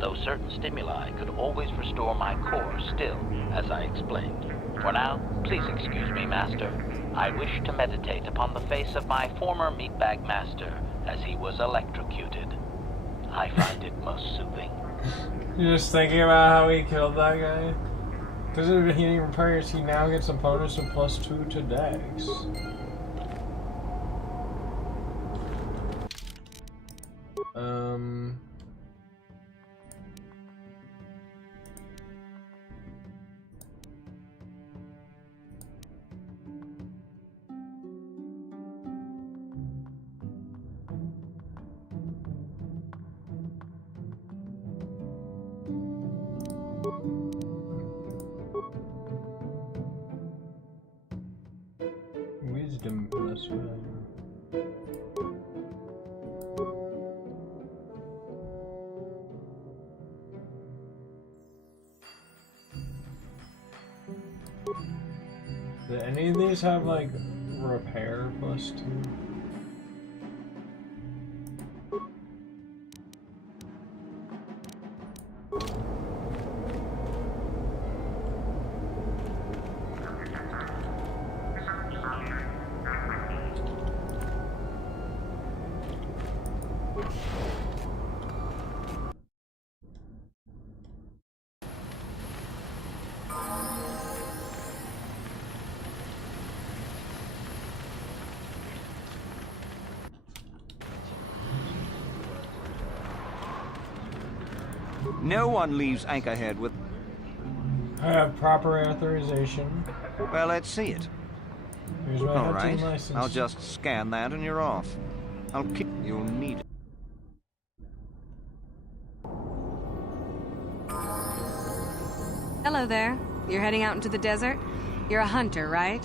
Though certain stimuli could always restore my core still, as I explained. For now, please excuse me, Master. I wish to meditate upon the face of my former meatbag master as he was electrocuted. I find it most soothing. You're just thinking about how he killed that guy? Because of the heating repairs, he now gets a bonus of +2 to Dex. Wisdom +1. Do any of these have like repair +2? No one leaves Anchorhead with... I have proper authorization. Well, let's see it. Here's my All hunting right, license. I'll just scan that and you're off. I'll keep... You'll need it. Hello there. You're heading out into the desert? You're a hunter, right?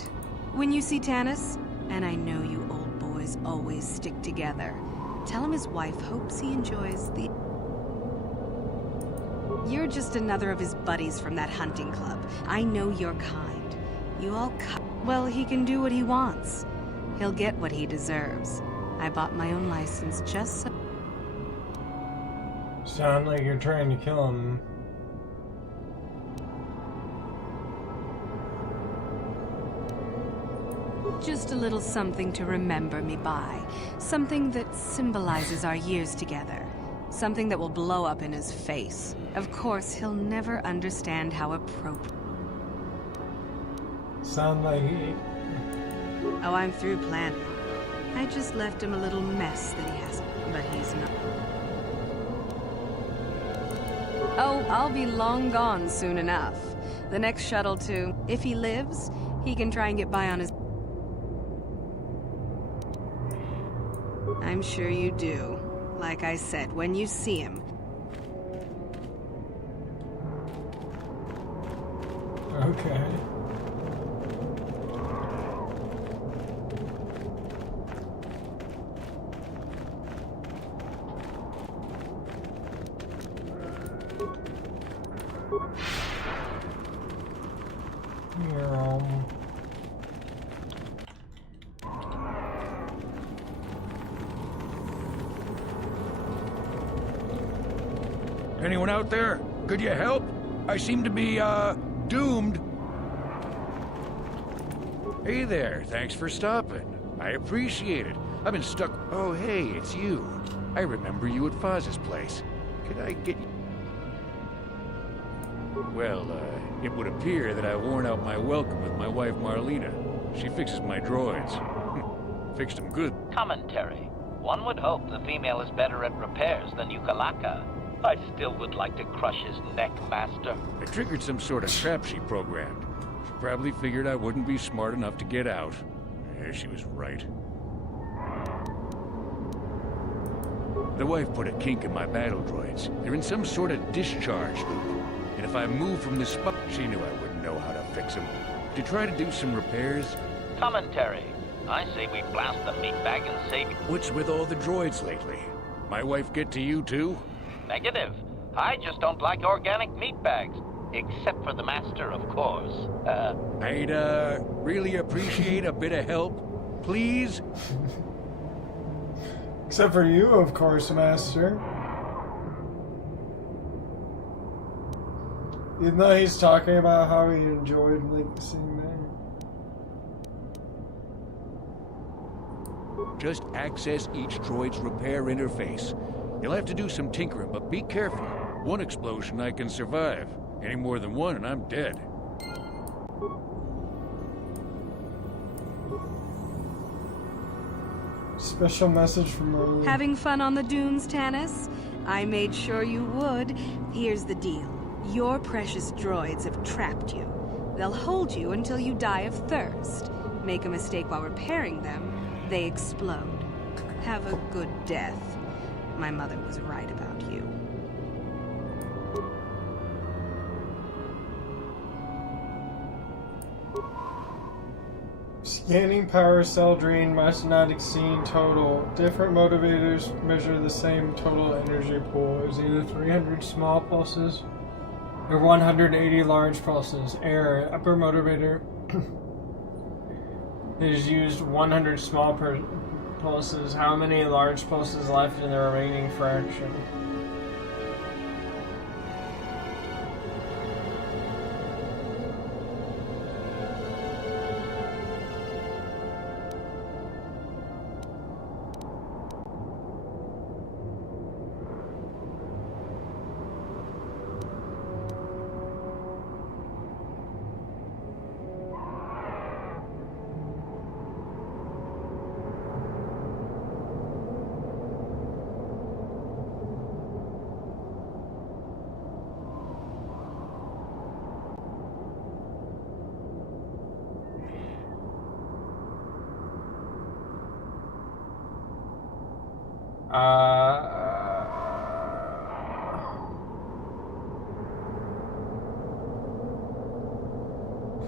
When you see Tanis, and I know you old boys always stick together, tell him his wife hopes he enjoys the... You're just another of his buddies from that hunting club. I know your kind. You all well, he can do what he wants. He'll get what he deserves. I bought my own license just so... Sound like you're trying to kill him. Just a little something to remember me by. Something that symbolizes our years together. Something that will blow up in his face. Of course, he'll never understand how appropriate. Sound like he... Oh, I'm through planning. I just left him a little mess that he has, but he's not. Oh, I'll be long gone soon enough. The next shuttle to... If he lives, he can try and get by on his... I'm sure you do. Like I said, when you see him. Okay. Anyone out there? Could you help? I seem to be, doomed. Hey there, thanks for stopping. I appreciate it. I've been stuck. Oh, hey, it's you. I remember you at Foz's place. Could I get you? Well, it would appear that I've worn out my welcome with my wife Marlena. She fixes my droids. Fixed them good. Commentary. One would hope the female is better at repairs than Yukalaka. I still would like to crush his neck, Master. I triggered some sort of trap she programmed. She probably figured I wouldn't be smart enough to get out. Yeah, she was right. The wife put a kink in my battle droids. They're in some sort of discharge loop. And if I move from this spot, she knew I wouldn't know how to fix them. To try to do some repairs. Commentary. I say we blast the meat bag and save... What's with all the droids lately? My wife get to you too? Negative. I just don't like organic meat bags. Except for the Master, of course. I'd, really appreciate a bit of help. Please? Except for you, of course, Master. Even though he's talking about how he enjoyed, like, seeing that. Just access each droid's repair interface. You'll have to do some tinkering, but be careful. One explosion I can survive. Any more than one and I'm dead. Special message from earlier. Having fun on the dunes, Tanis? I made sure you would. Here's the deal. Your precious droids have trapped you. They'll hold you until you die of thirst. Make a mistake while repairing them, they explode. Have a good death. My mother was right about you. Scanning power cell drain must not exceed total. Different motivators measure the same total energy pool. It was either 300 small pulses or 180 large pulses. Error. Upper motivator is used 100 small pulses. How many large pulses left in the remaining fraction?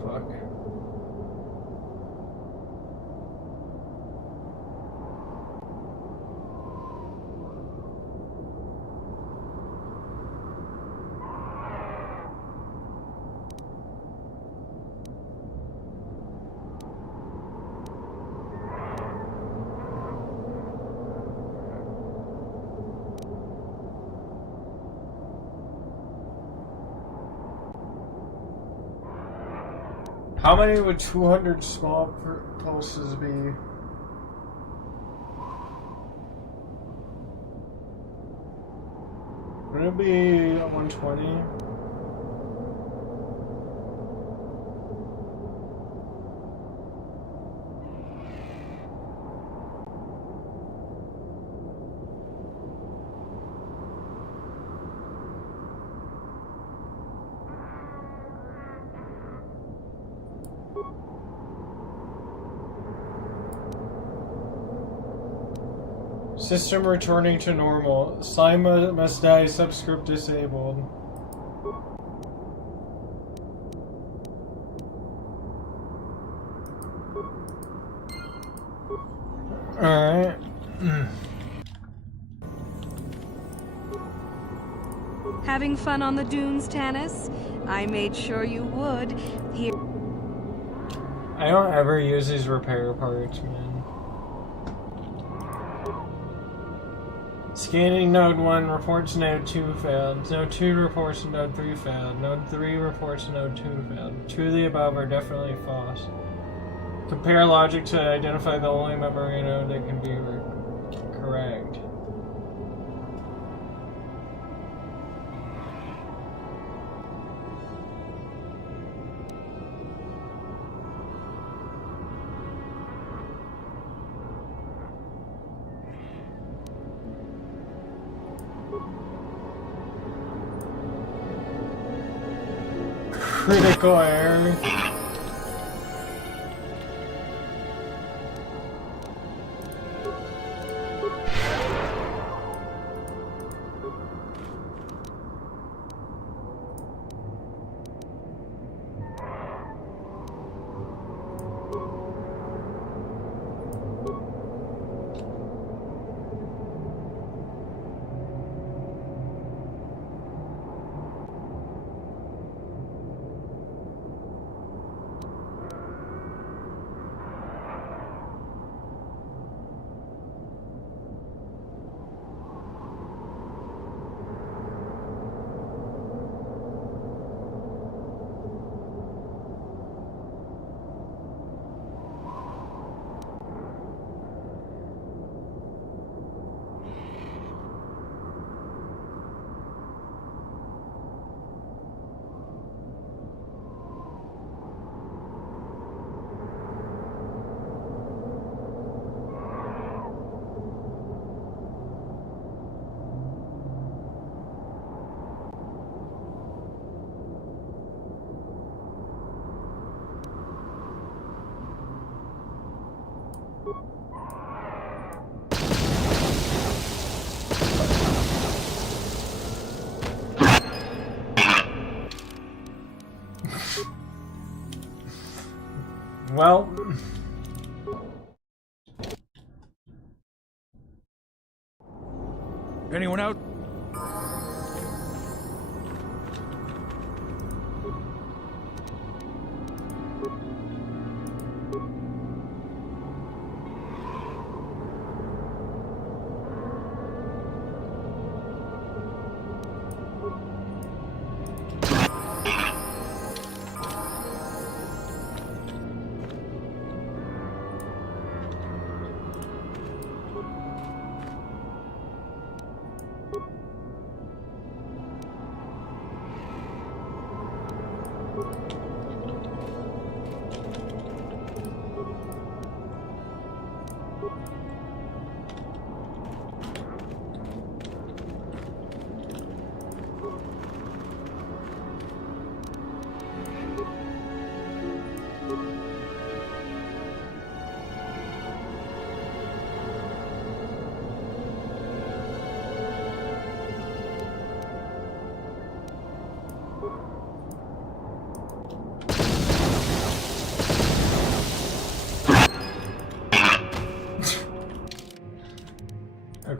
Fuck. How many would 200 small pulses be? Would it be 120? System returning to normal. Slime must die. Subscript disabled. Alright. Having fun on the dunes, Tanis? I made sure you would. Here. I don't ever use these repair parts, man. Scanning node 1 reports node 2 failed. Node 2 reports node 3 failed. Node 3 reports node 2 failed. 2 of the above are definitely false. Compare logic to identify the only memory node that can be correct. Critical error. Well, anyone out?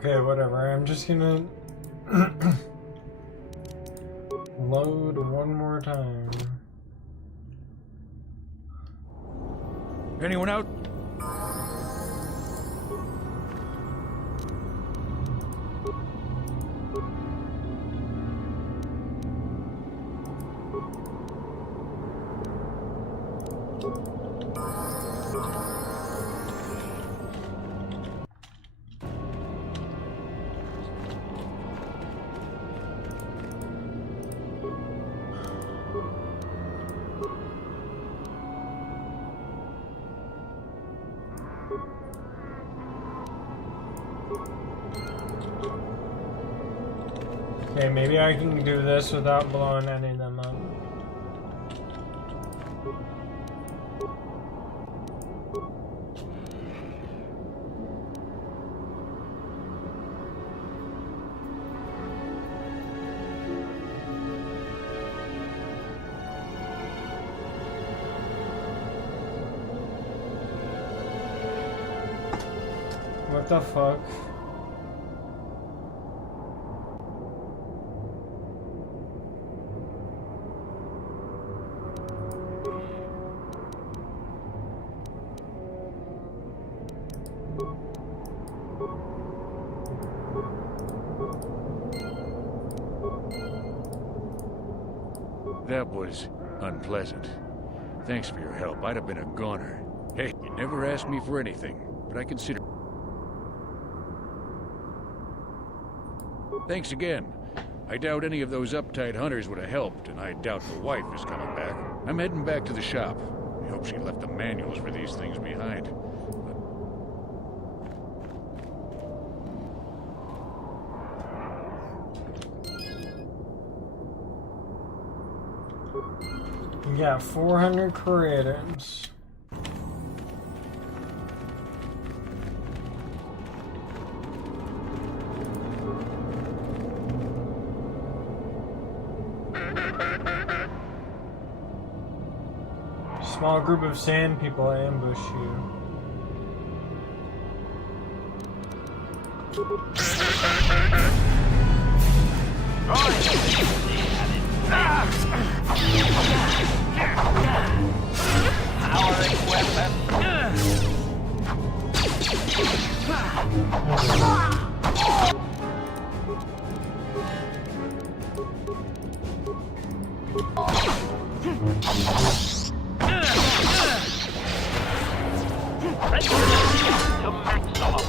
okay, whatever. I'm just gonna load one more time. Anyone out? Okay, maybe I can do this without blowing any of them up. What the fuck? That was unpleasant. Thanks for your help. I'd have been a goner. Hey, you never asked me for anything, but I consider... Thanks again. I doubt any of those uptight hunters would have helped, and I doubt the wife is coming back. I'm heading back to the shop. I hope she left the manuals for these things behind. You got 400 credits. Small group of sand people ambush you. Powering weapon. To maximum.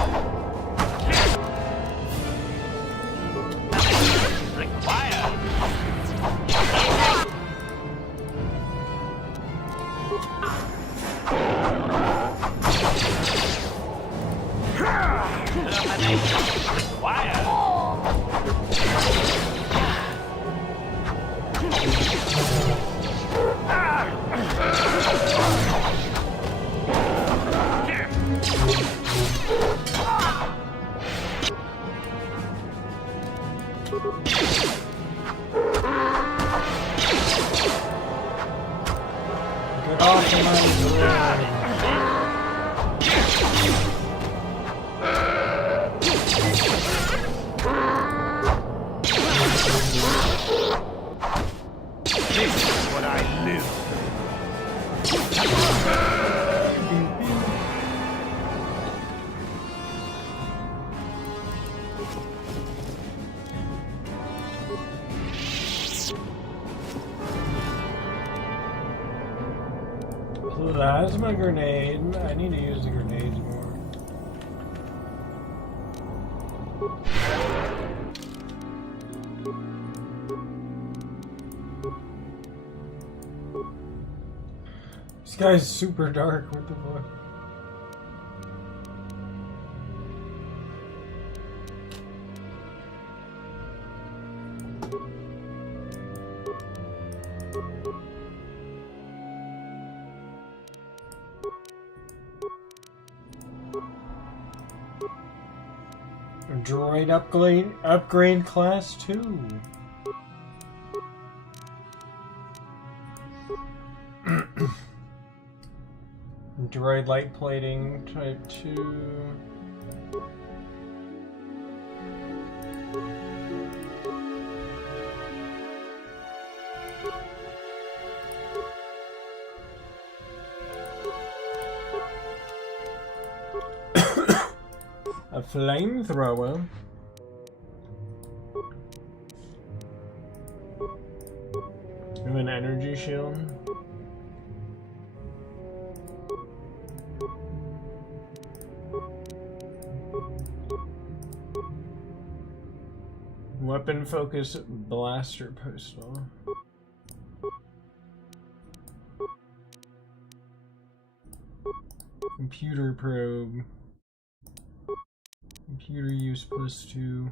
Required. Termination required. Get off of my droid. This is what I live Plasma grenade. I need to use the grenades more. This guy's super dark. What the fuck? Droid upgrade class 2. Droid light plating type 2. A flamethrower. And an energy shield. Weapon focus blaster pistol. Computer probe. Computer use +2.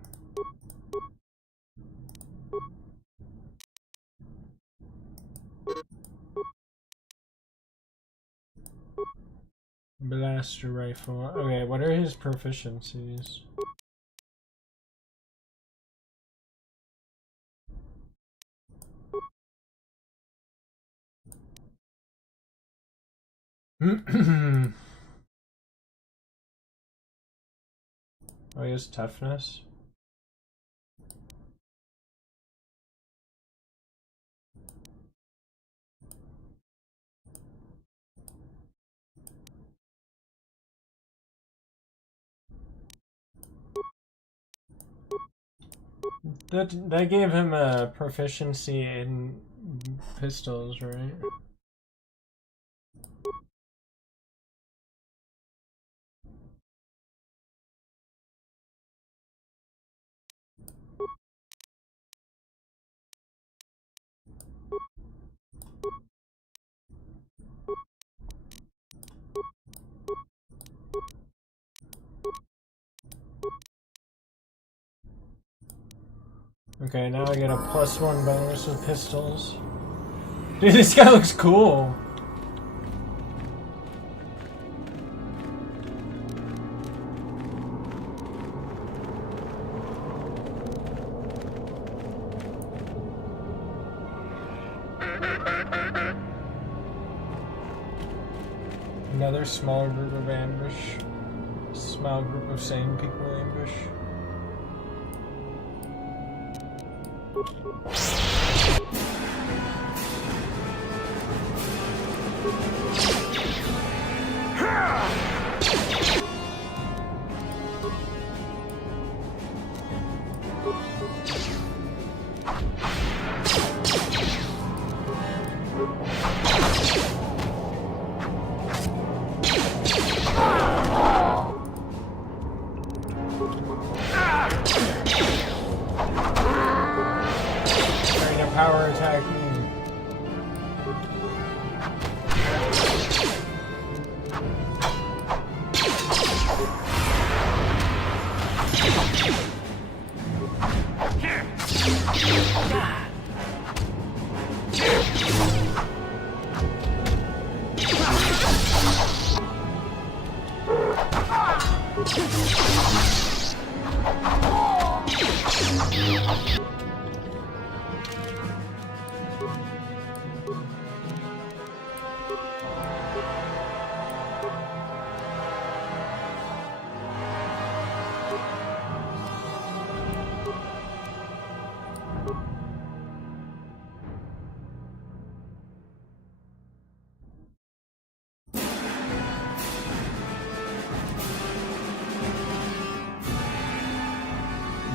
Blaster rifle. Okay, what are his proficiencies? Oh, he has toughness. That gave him a proficiency in pistols, right? Okay, now I get a +1 bonus with pistols. Dude, this guy looks cool. Another small group of ambush. Small group of sane people ambush. Trying to power attack me.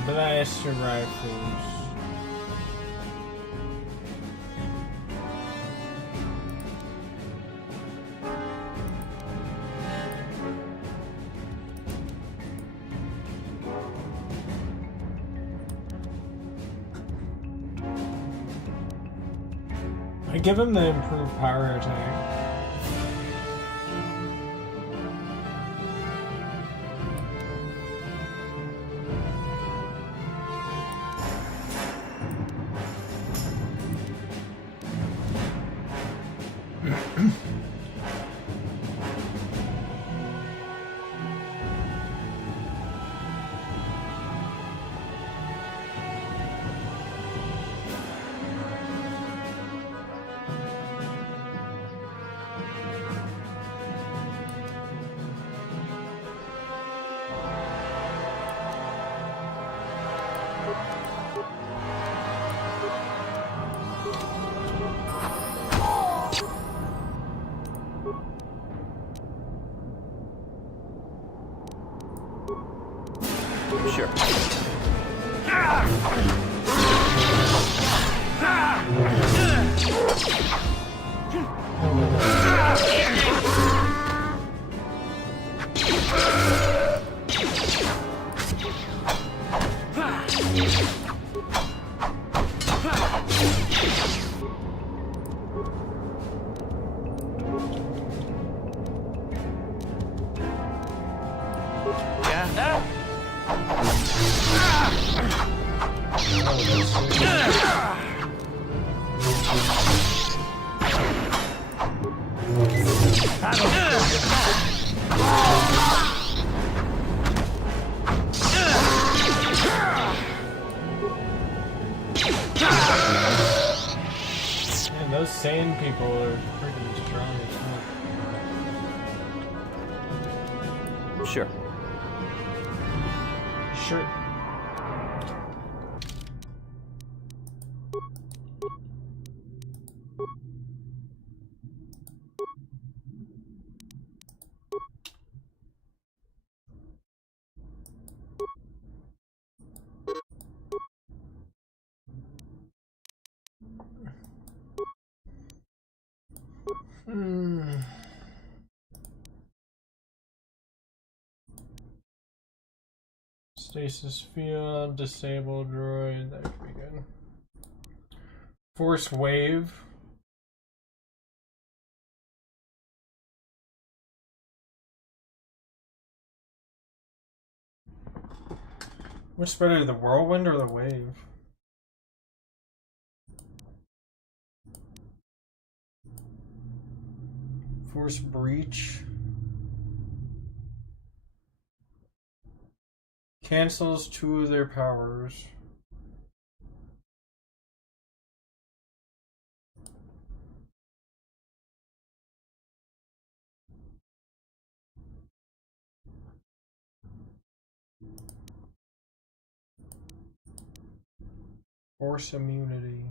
Blaster rifles. I give him the improved power attack. Sure. Man, those sand people are freaking strong as fuck. Sure. Sure. Stasis field, disable droid, that could be good. Force wave. Which better, the whirlwind or the wave? Force breach. Cancels 2 of their powers. Force immunity.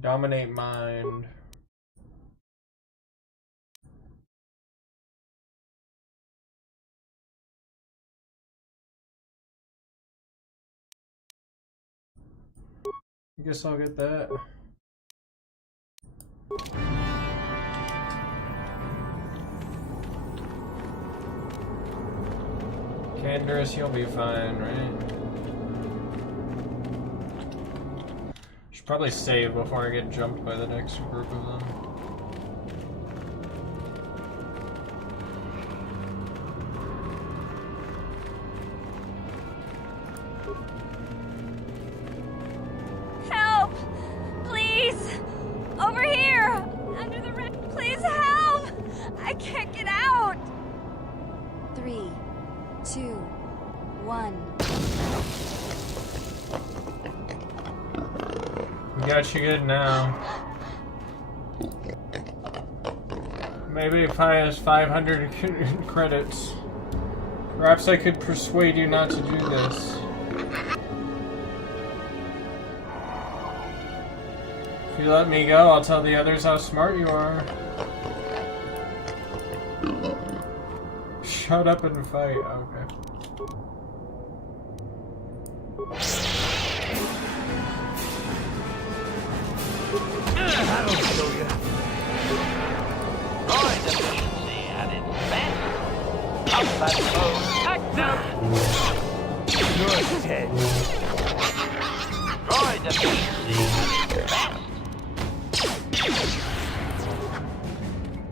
Dominate mind. I guess I'll get that. Canderous, you'll be fine, right? Should probably save before I get jumped by the next group of them. Help! Please! Over here! Under the red. Please help! I can't get out! 3, 2, 1. We got you good now. Maybe if I has 500 credits, perhaps I could persuade you not to do this. If you let me go, I'll tell the others how smart you are. Shut up and fight. Okay. That'll show you. Droid efficiency at its best. Combat mode active. You're dead. Droid efficiency at its best.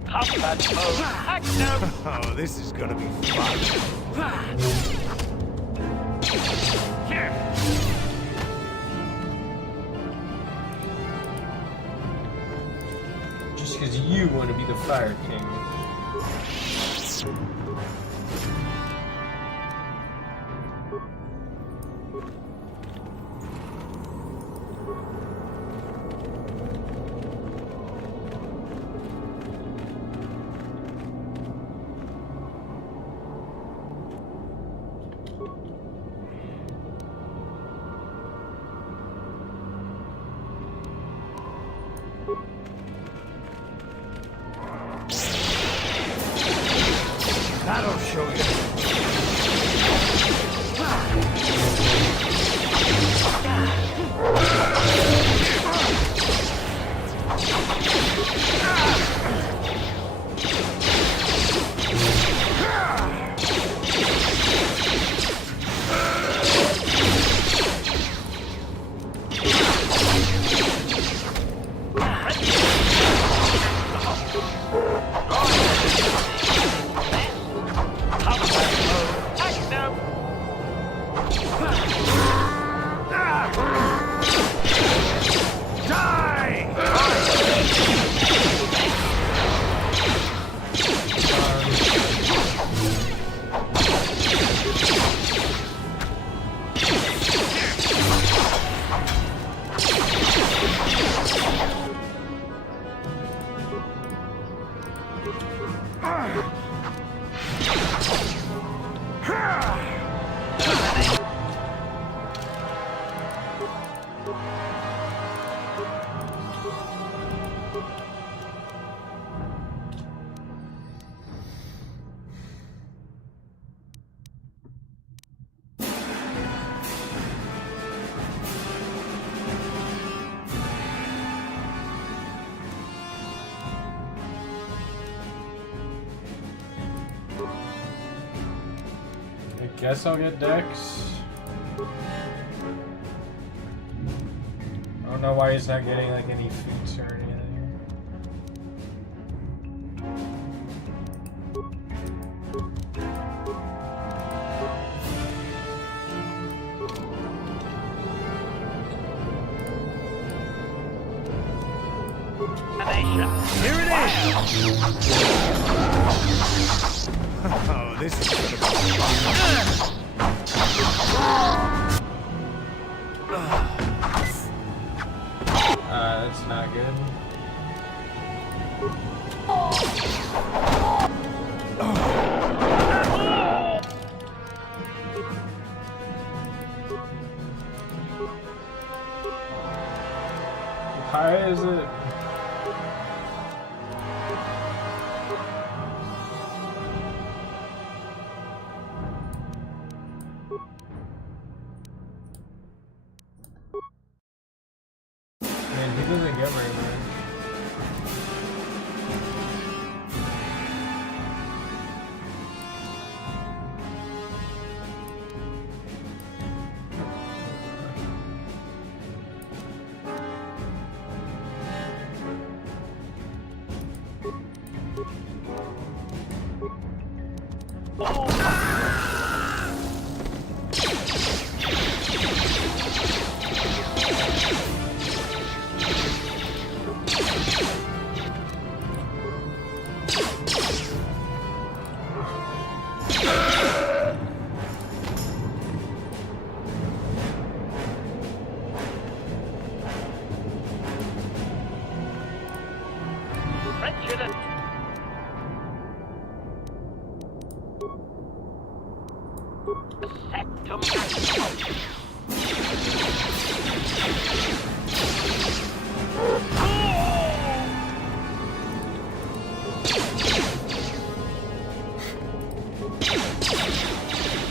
Combat mode active. Oh, this is gonna be fun. Just because you want to be the Fire King. That'll guess I'll get Dex. I don't know why he's not getting like any feats or anything. Here it is! Oh, this is gonna be That's not good. Why is it? Man, he doesn't get very much.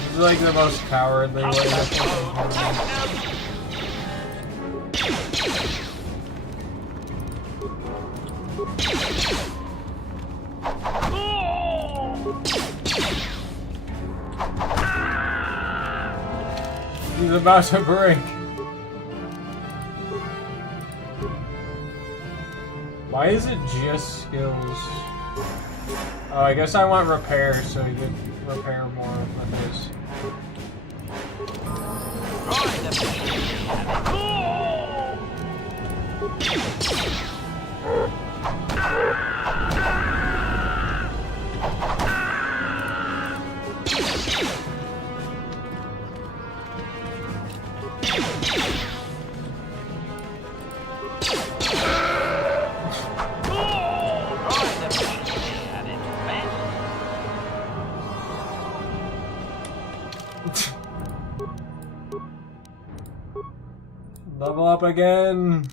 This is like the most cowardly way to He's about to break. Why is it just skills? Oh, I guess I want repair, so you can repair more of this. Level up again.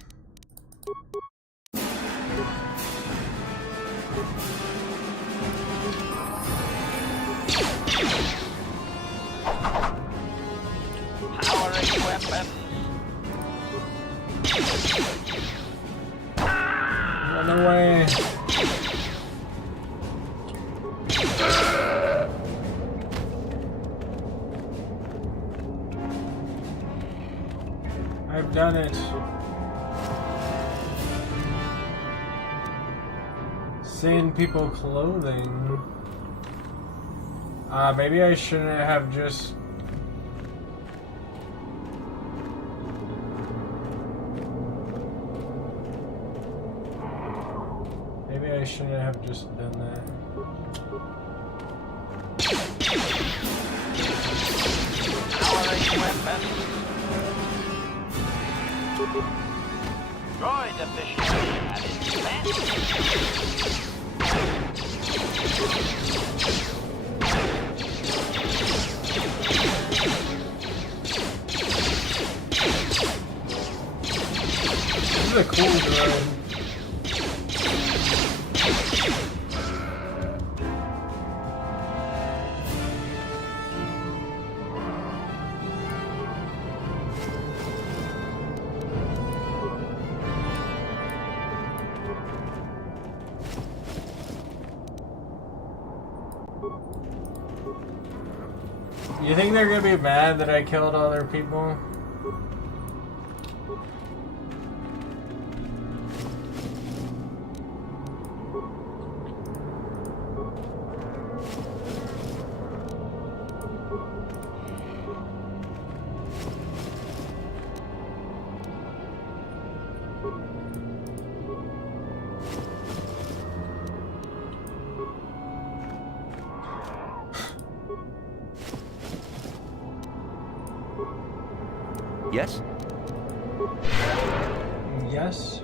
Powering weapon. Run away. I've done it. Send people clothing. Maybe I shouldn't have just... Maybe I shouldn't have just done that. Powering weapon. Droid efficiency at its best. This is a cool droid. You think they're gonna be mad that I killed all their people? Yes? Yes.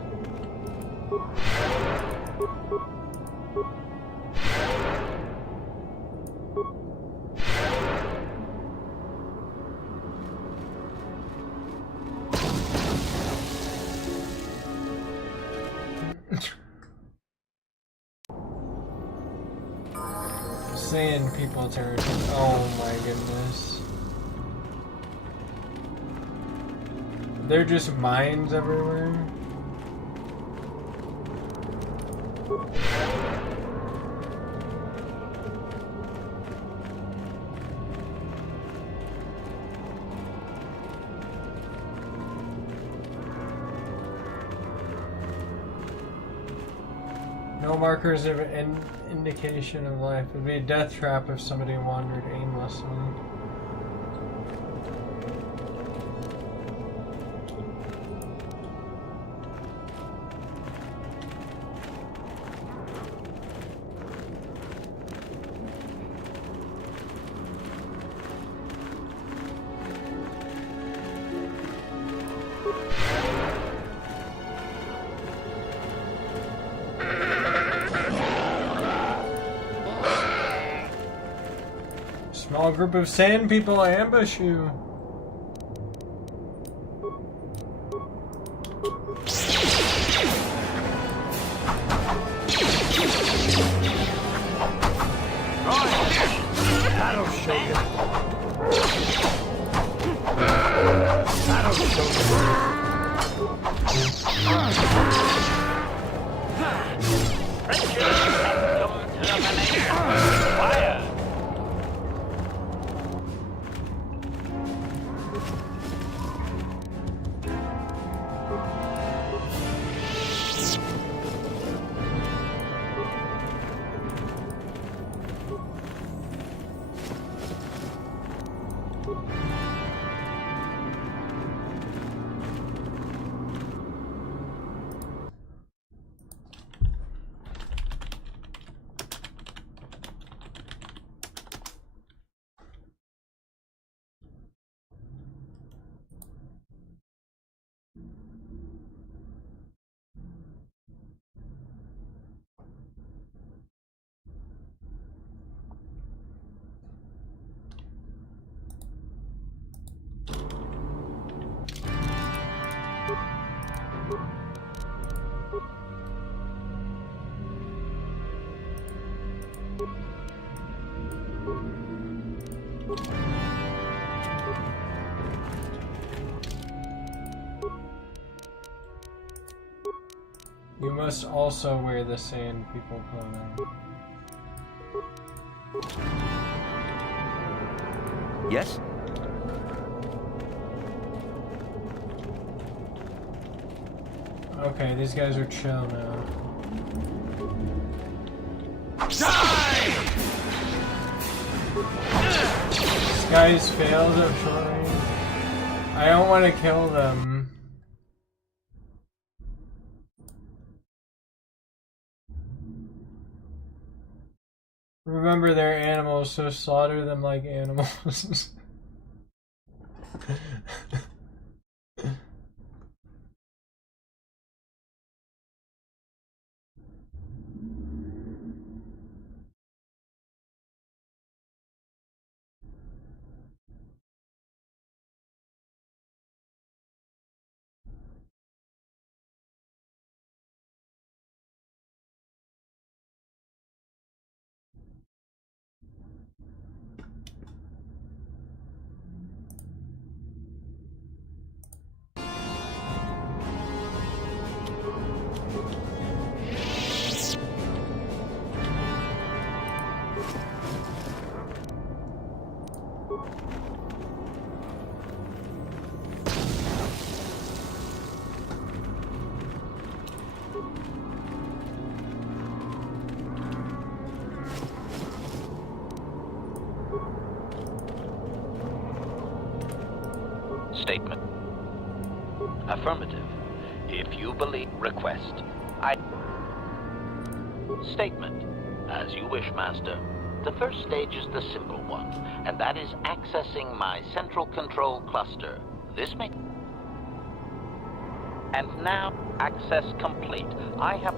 Sand people territory. Oh my goodness. They're just mines everywhere. No markers of an indication of life. It'd be a death trap if somebody wandered aimlessly. Small group of sand people ambush you. That'll show you. That'll show You must also wear the sand people clothing. Yes? Okay, these guys are chill now. Die! These guys failed at short range. I don't want to kill them. Remember, they're animals, so slaughter them like animals. Statement. Affirmative. If you believe, request. Statement. As you wish, Master. The first stage is the simple one, and that is accessing my central control cluster. This may... And now, access complete. I have...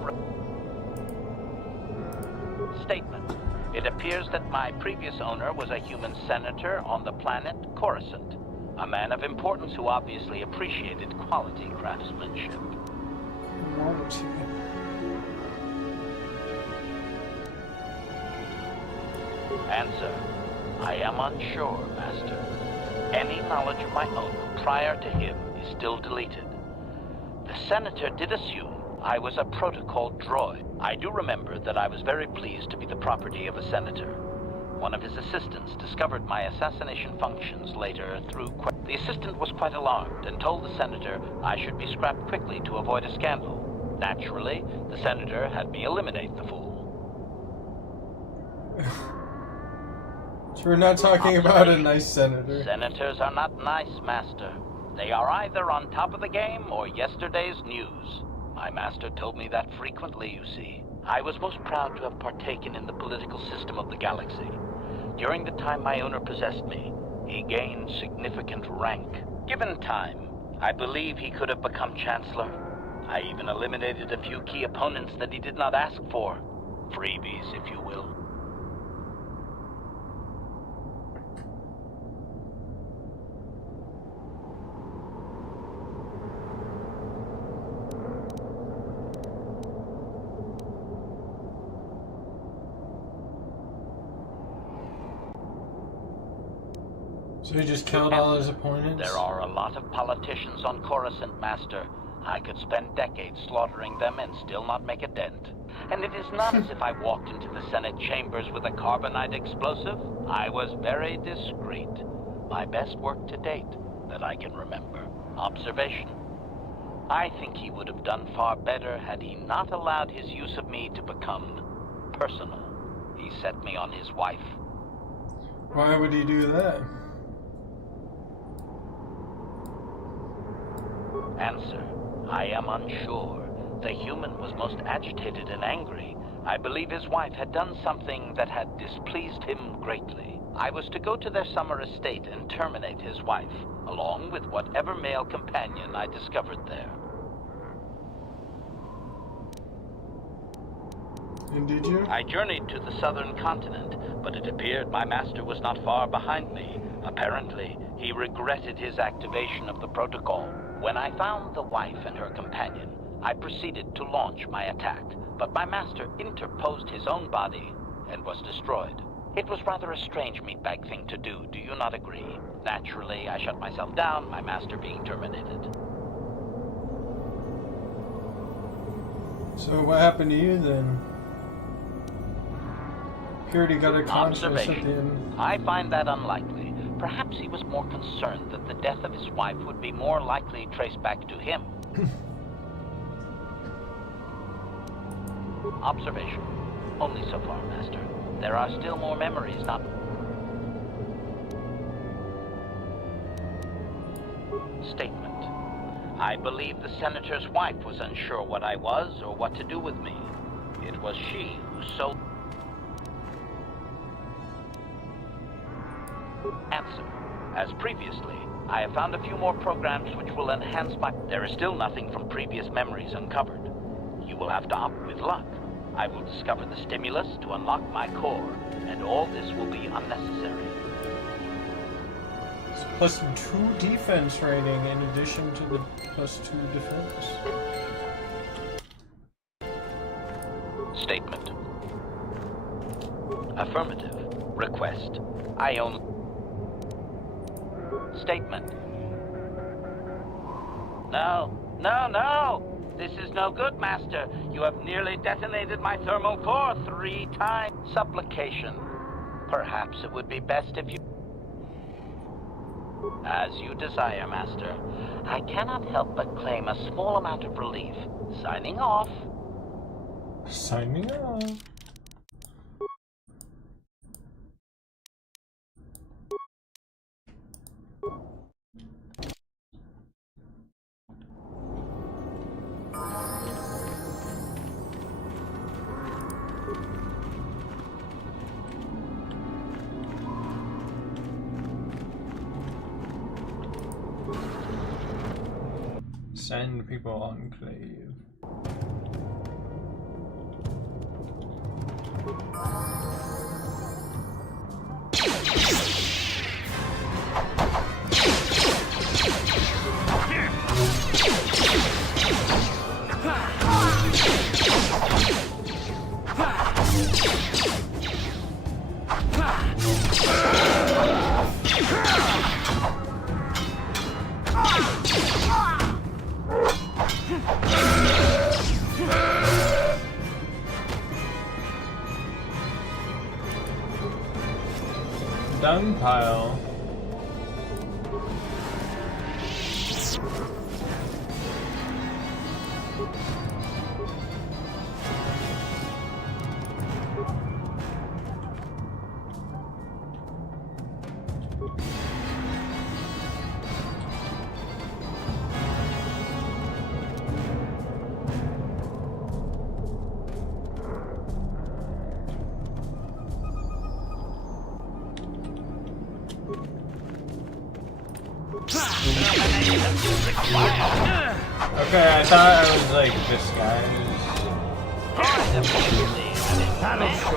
Statement. It appears that my previous owner was a human senator on the planet Coruscant. A man of importance who obviously appreciated quality craftsmanship. Answer. I am unsure, Master. Any knowledge of my owner prior to him is still deleted. The Senator did assume I was a protocol droid. I do remember that I was very pleased to be the property of a Senator. One of his assistants discovered my assassination functions later through... The assistant was quite alarmed and told the Senator I should be scrapped quickly to avoid a scandal. Naturally, the Senator had me eliminate the fool. So we're not talking about a nice senator. Senators are not nice, Master. They are either on top of the game or yesterday's news. My master told me that frequently, you see. I was most proud to have partaken in the political system of the galaxy. During the time my owner possessed me, he gained significant rank. Given time, I believe he could have become Chancellor. I even eliminated a few key opponents that he did not ask for. Freebies, if you will. So he just killed all his opponents? There are a lot of politicians on Coruscant, Master. I could spend decades slaughtering them and still not make a dent. And it is not as if I walked into the Senate chambers with a carbonite explosive. I was very discreet. My best work to date, that I can remember. Observation. I think he would have done far better had he not allowed his use of me to become personal. He set me on his wife. Why would he do that? Answer. I am unsure. The human was most agitated and angry. I believe his wife had done something that had displeased him greatly. I was to go to their summer estate and terminate his wife, along with whatever male companion I discovered there. And did you? I journeyed to the southern continent, but it appeared my master was not far behind me. Apparently, he regretted his activation of the protocol. When I found the wife and her companion, I proceeded to launch my attack, but my master interposed his own body and was destroyed. It was rather a strange meatbag thing to do, do you not agree? Naturally, I shut myself down, my master being terminated. So what happened to you then? Purity got a conscience at the end. I find that unlikely. Perhaps he was more concerned that the death of his wife would be more likely traced back to him. Observation. Only so far, Master. There are still more memories not... Statement. I believe the Senator's wife was unsure what I was or what to do with me. It was she who sold... Answer. As previously, I have found a few more programs which will enhance my... There is still nothing from previous memories uncovered. You will have to opt with luck. I will discover the stimulus to unlock my core, and all this will be unnecessary. It's +2 defense rating in addition to the +2 defense. Statement. Affirmative. Request. I own... Statement. No, no, no! This is no good, Master. You have nearly detonated my thermal core 3 times. Supplication. Perhaps it would be best if you... As you desire, Master. I cannot help but claim a small amount of relief. Signing off. Signing off. Send people enclave. Dung pile. Okay, I thought I was like disguised. That'll show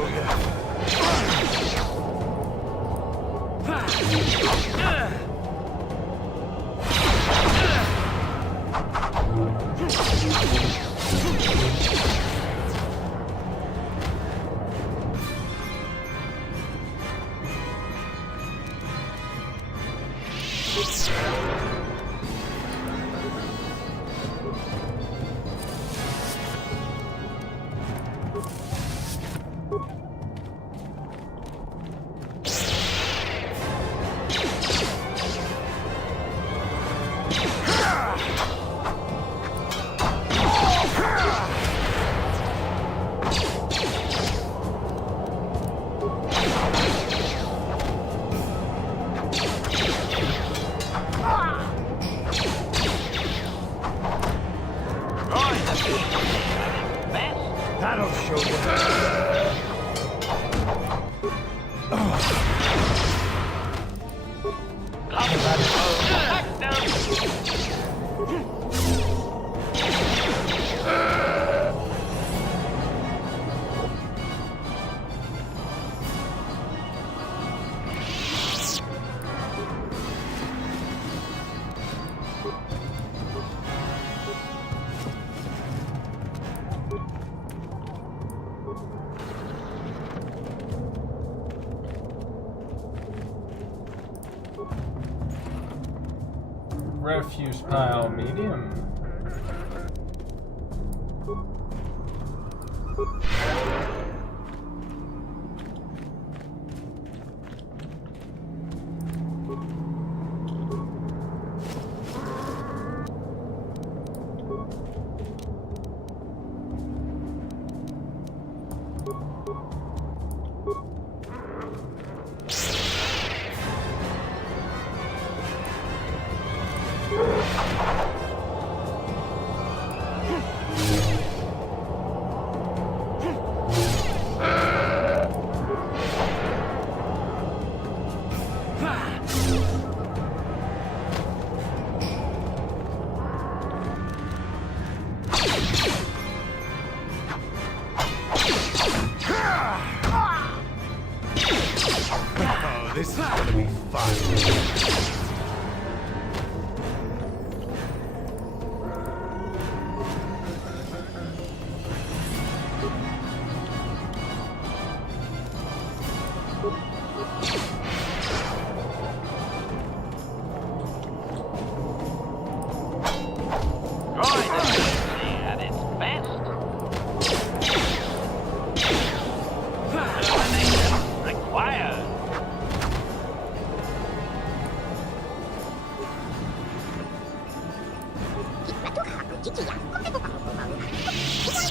That'll show you. Refuse pile medium. This is gonna be fun.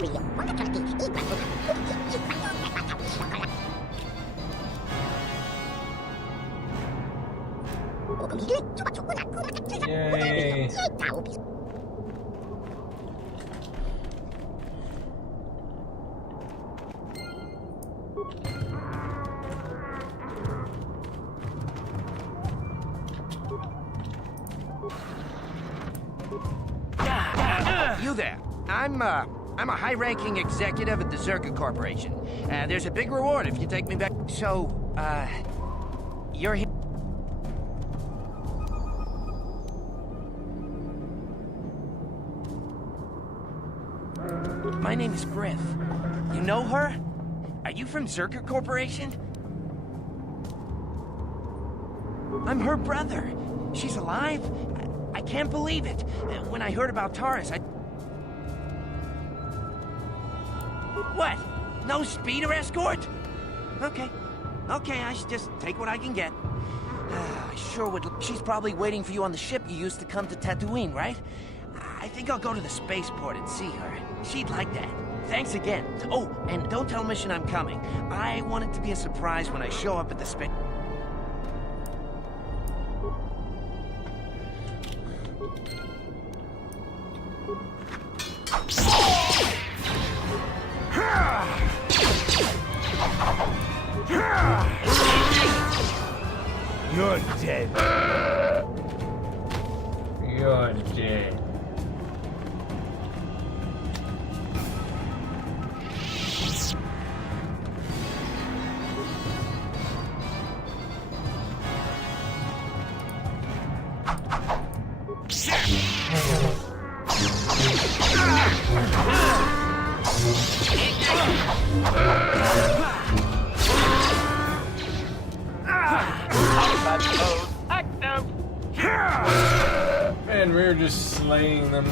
Yay. You there. I'm a high-ranking executive at the Zerka Corporation. There's a big reward if you take me back. So, you're here. My name is Griff. You know her? Are you from Zerka Corporation? I'm her brother. She's alive? I can't believe it. When I heard about Taurus, I... What? No speeder escort? Okay. Okay, I should just take what I can get. I sure would... She's probably waiting for you on the ship you used to come to Tatooine, right? I think I'll go to the spaceport and see her. She'd like that. Thanks again. Oh, and don't tell Mission I'm coming. I want it to be a surprise when I show up at the space... You're dead. You're dead. Man, we were just slaying them.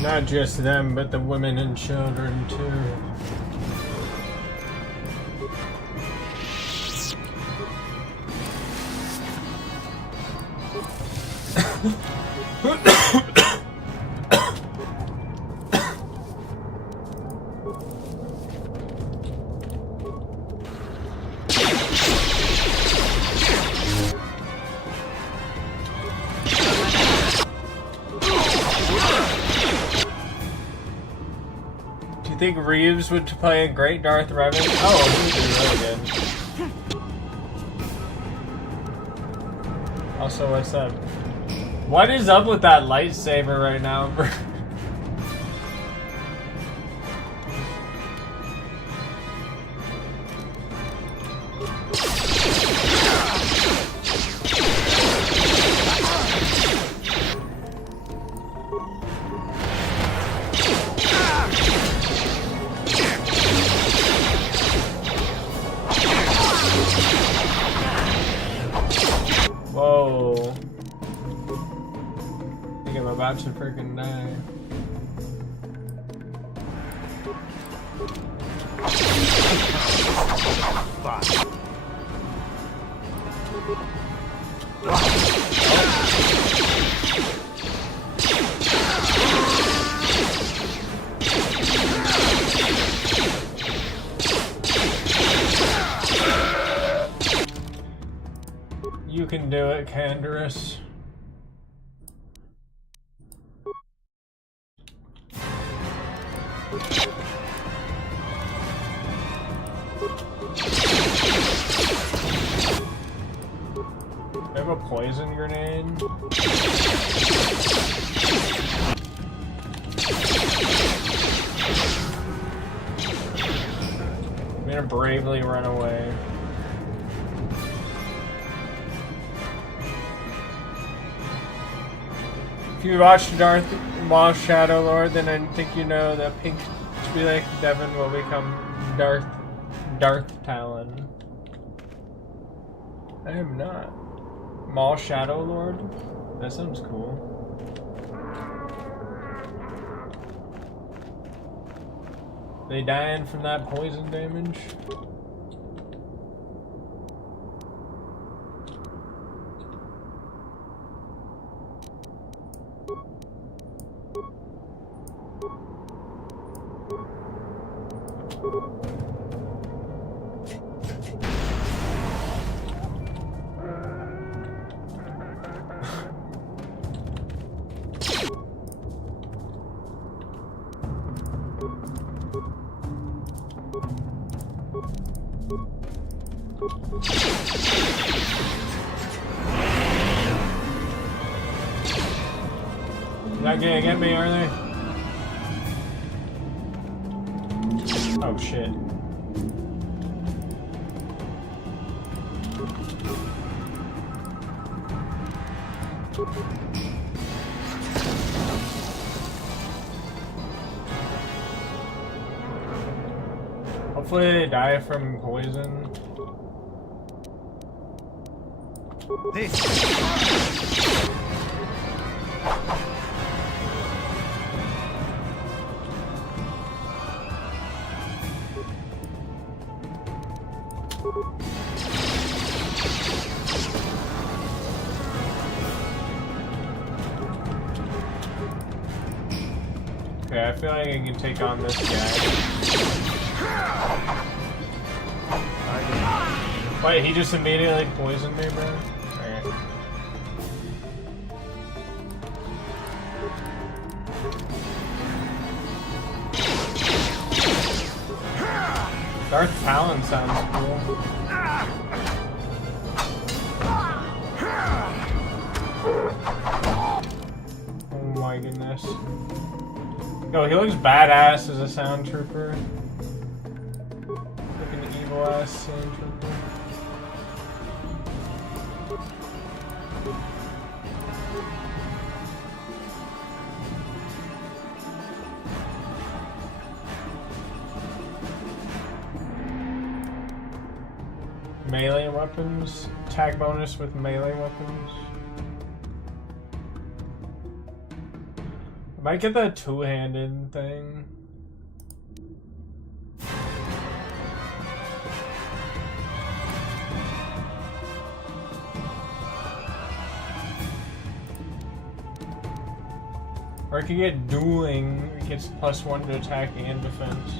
Not just them, but the women and children too. I think Reeves would play a great Darth Revan. Oh, he would be really good. Also, what's up? What is up with that lightsaber right now? Whoa. I think I'm about to freaking die. You can do it, Canderous. I have a poison grenade. I'm gonna bravely run away. If you watch Darth Maul Shadow Lord, then I think you know that Pink Twi'lek Devon will become Darth Talon. I am not. Maul Shadow Lord? That sounds cool. They dying from that poison damage? Not gonna get me, are they? Oh shit. Hopefully they die from poison. Okay, I feel like I can take on this guy. Wait, he just immediately poisoned me, bro? Alright. Darth Talon sounds cool. Oh my goodness. Yo, he looks badass as a sound trooper. Looking evil ass sound trooper. Melee weapons? Attack bonus with melee weapons? I might get that two-handed thing. Or I could get dueling. It gets +1 to attack and defense.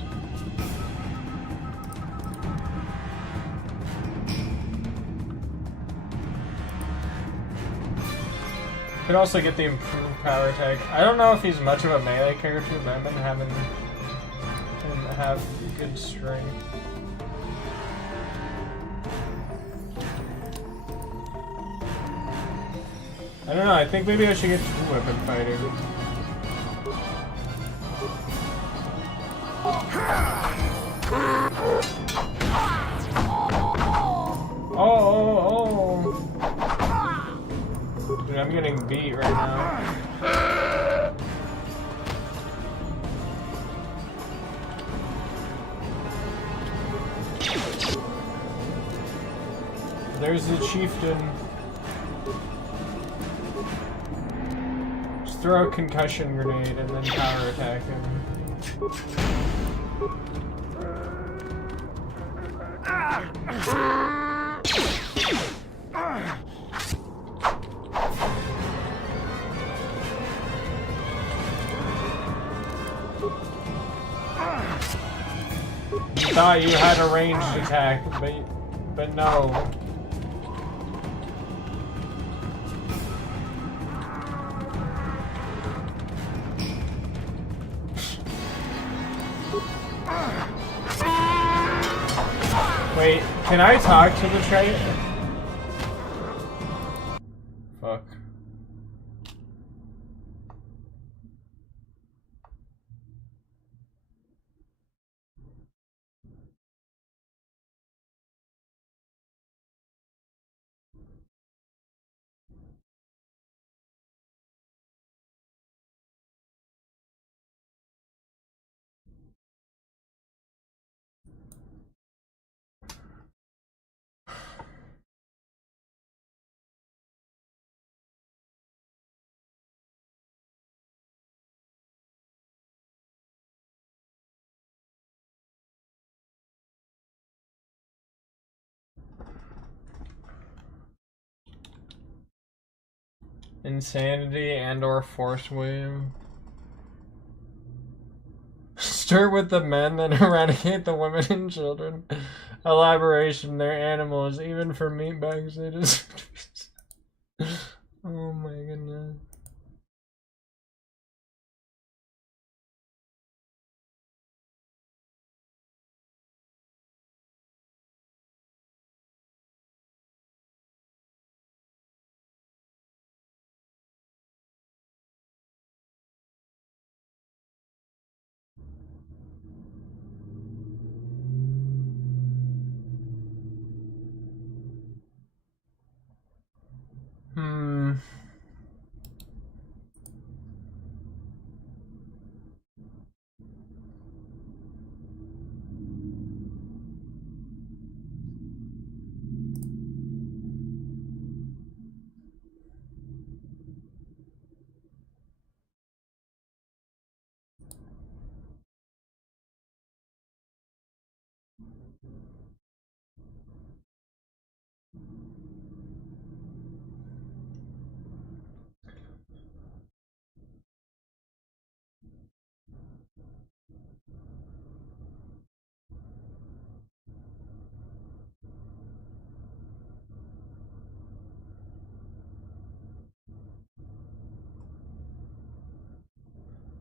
Could also get the improved power attack. I don't know if he's much of a melee character, but I've been having him have good strength. I don't know, I think maybe I should get two-weapon fighting. Oh. Dude, I'm getting beat right now. There's the chieftain. Just throw a concussion grenade and then power attack him. You thought you had a ranged attack, but no. Wait, can I talk to the train? Fuck. Insanity and or force wave. Start with the men, then eradicate the women and children. Elaboration, they're animals. Even for meatbags, they just... Oh my goodness.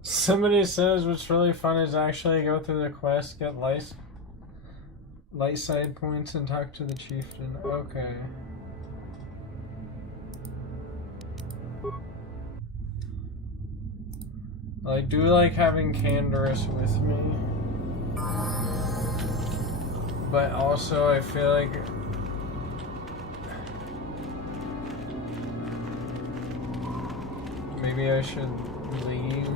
Somebody says what's really fun is actually go through the quest, get light side points, and talk to the chieftain. Okay. I do like having Canderous with me, but also I feel like maybe I should leave.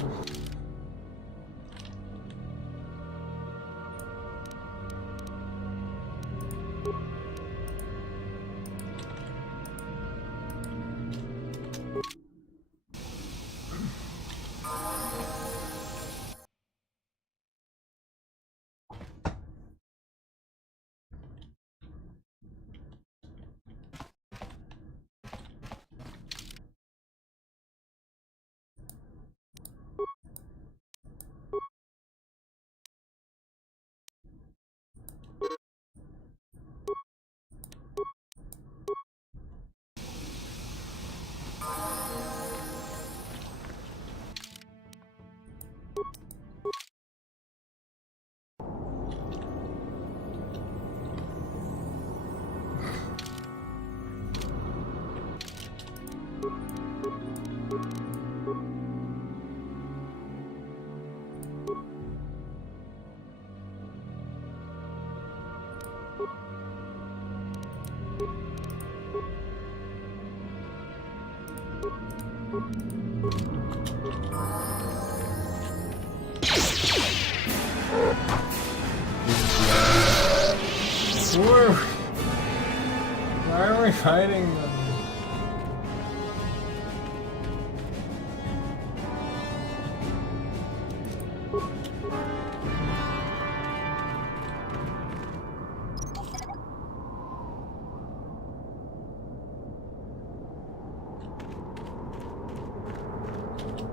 Why are we fighting them?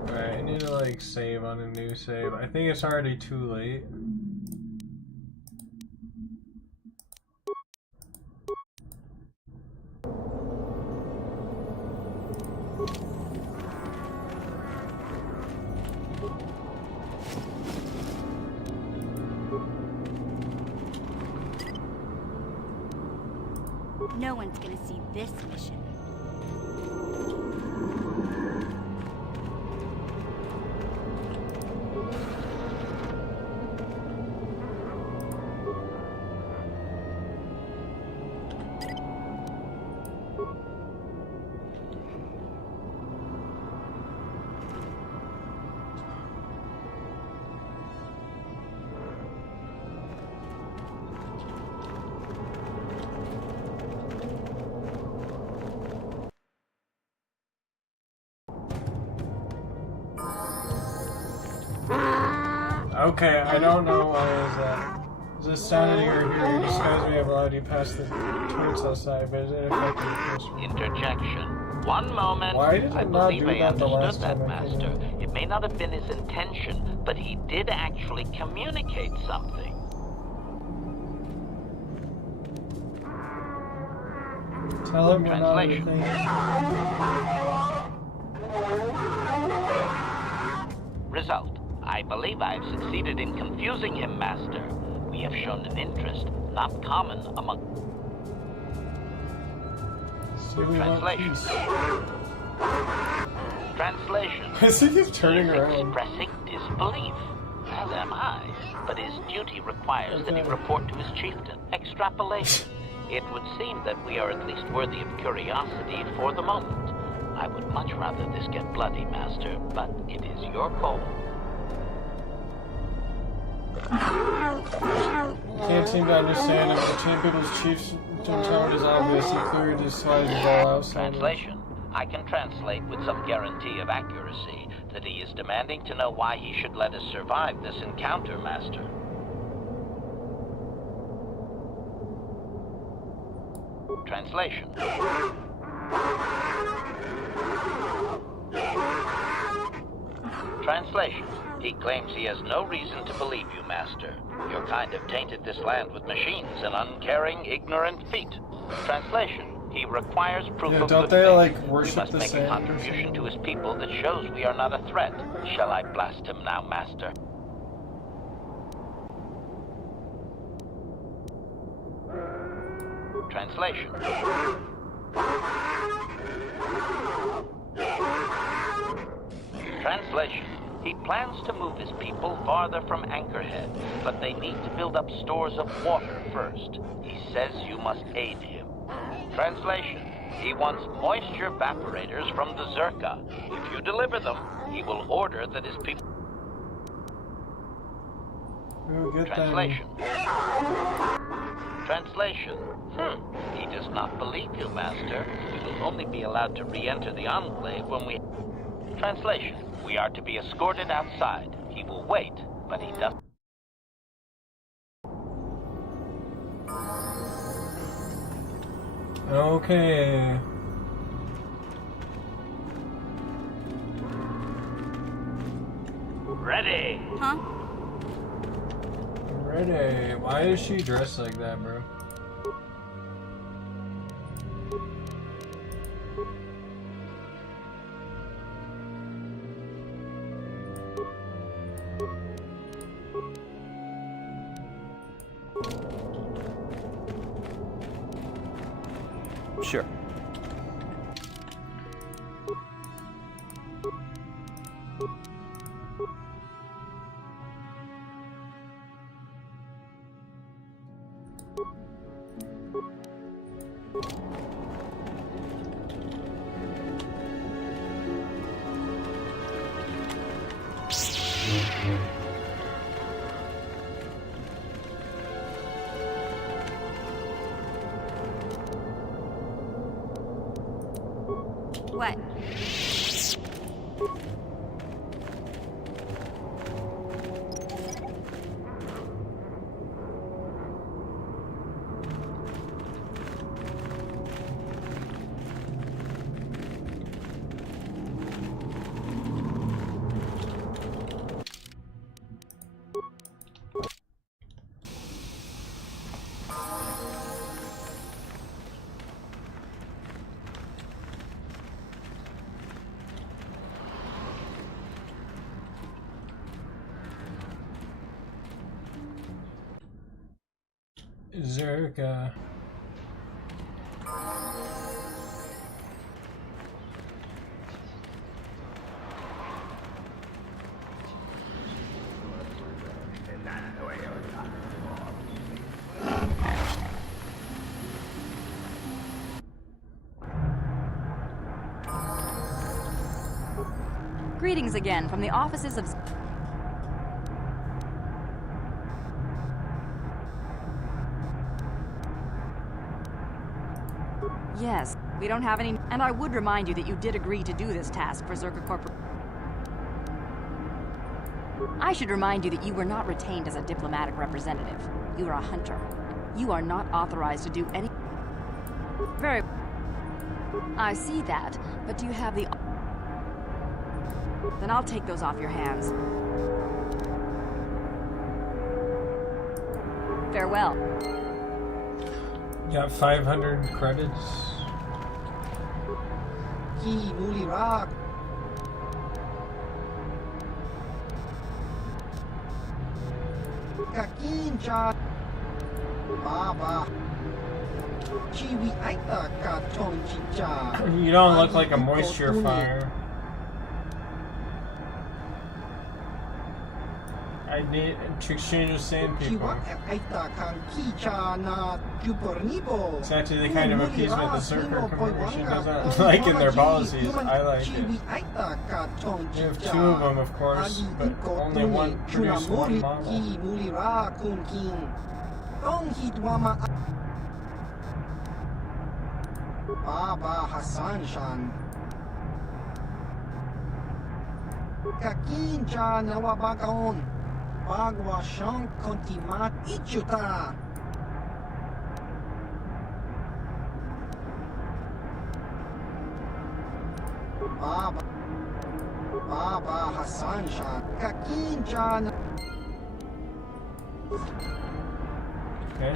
Alright, I need to like save on a new save. I think it's already too late. No one's gonna see this mission. Okay, I don't know why is that. This sounded here disguise we have allowed you past the towards outside, but is it effective? Interjection. One moment. Why did I it not believe do I that the last understood that, time I came Master. It may not have been his intention, but he did actually communicate something. Tell him we're not Translation. Result. I believe I have succeeded in confusing him, Master. We have shown an interest not common among... Translation. Translation. Is he just turning He's around? expressing disbelief, as am I. But his duty requires that he report to his chieftain. Extrapolation. It would seem that we are at least worthy of curiosity for the moment. I would much rather this get bloody, Master, but it is your call. Can't seem to understand if the Chain People's chief's intent is obvious. He clearly decided to go outside. Translation. I can translate with some guarantee of accuracy that he is demanding to know why he should let us survive this encounter, Master. Translation. Translation. He claims he has no reason to believe you, Master. Your kind have tainted this land with machines and uncaring, ignorant feet. Translation. He requires proof of don't good they, faith. like, worship we must the make sand a or contribution to his people that shows we are not a threat. Shall I blast him now, Master? Translation. Translation. He plans to move his people farther from Anchorhead, but they need to build up stores of water first. He says you must aid him. Translation. He wants moisture evaporators from the Zerka. If you deliver them, he will order that his people... Translation. Translation. He does not believe you, Master. We will only be allowed to re-enter the Enclave when we... Translation. We are to be escorted outside. He will wait, but he doesn't... Okay. Ready. Huh? Ready. Why is she dressed like that, bro? Sure. What? Zerka. Greetings again from the offices of... Yes, we don't have any... And I would remind you that you did agree to do this task for Zerka Corporation. I should remind you that you were not retained as a diplomatic representative. You are a hunter. You are not authorized to do any... Very... I see that, But do you have the... Then I'll take those off your hands. Farewell. Got 500 credits. You don't look like a moisture fire. I need to exchange with sand people. It's actually the kind of appeasement the Zerker Corporation doesn't like in their policies. I like it. You have 2 of them, of course, but only one produce one model. Baba Hassan Shan Kakinja Nawabagaon Bagwa Shan Kontimat Ichuta Baba Hassan Shan Kakinja. Okay.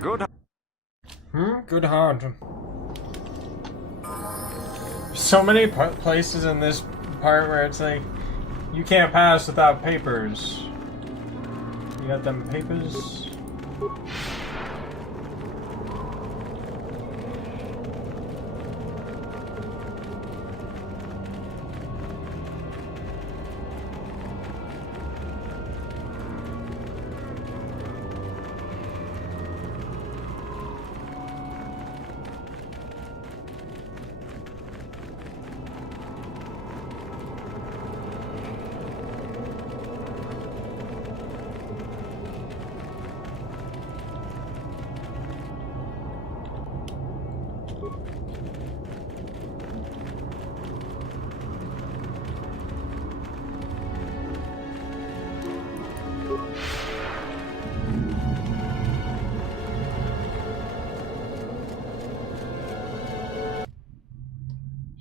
Good. Good hunt. So many places in this part where it's like, you can't pass without papers. You got them papers?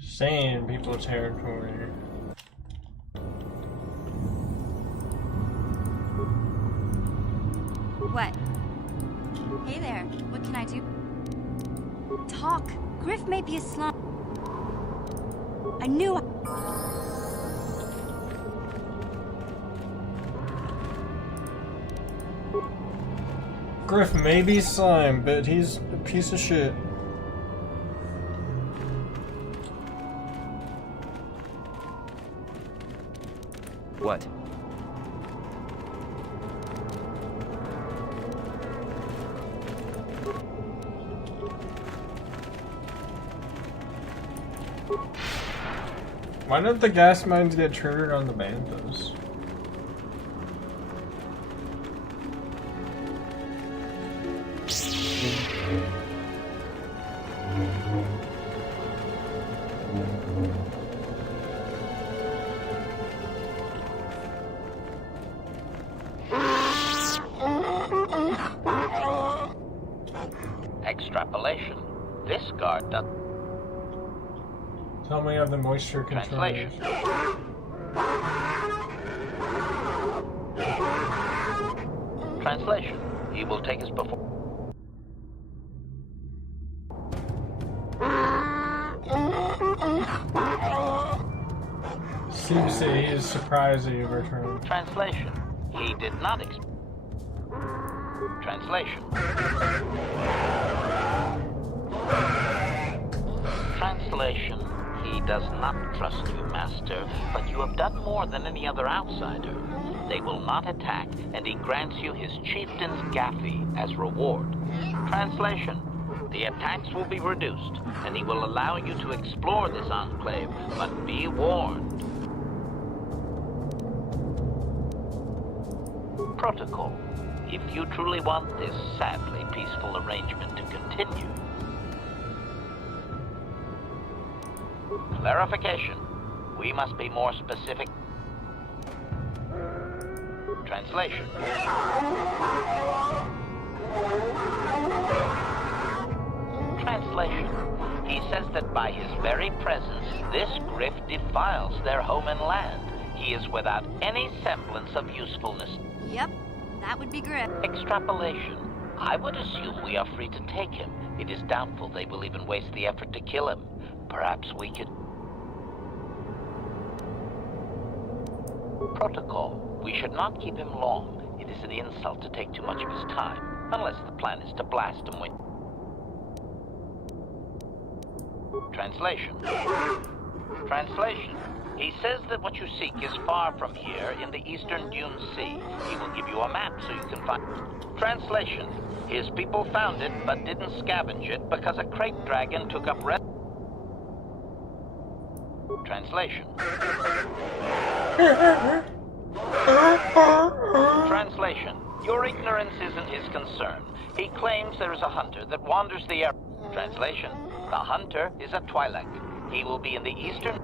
Sand people territory. What? Hey there, what can I do? Talk. Griff may be a slum. I knew. Griff may be slime, but he's a piece of shit. What? Why don't the gas mines get triggered on the banthas? Extrapolation. This guard does. Tell me of the moisture controllers. Translation. He will take us before. seems that he is surprised that you've returned. Translation. He did not Translation. Translation. He does not trust you, Master, but you have done more than any other outsider. They will not attack, and he grants you his chieftain's gaffy as reward. Translation. The attacks will be reduced, and he will allow you to explore this enclave, but be warned. Protocol. If you truly want this sadly peaceful arrangement to continue. Clarification. We must be more specific. Translation. Translation. He says that by his very presence, this grift defiles their home and land. He is without any semblance of usefulness. Yep, that would be Griff. Extrapolation. I would assume we are free to take him. It is doubtful they will even waste the effort to kill him. Perhaps we could... Protocol. We should not keep him long. It is an insult to take too much of his time, unless the plan is to blast him with... Translation. Translation. He says that what you seek is far from here in the eastern Dune Sea. He will give you a map so you can find... Translation. His people found it, but didn't scavenge it because a crate dragon took up rest... Translation. Translation. Your ignorance isn't his concern. He claims there is a hunter that wanders the area. Translation. The hunter is a Twi'lek. He will be in the eastern...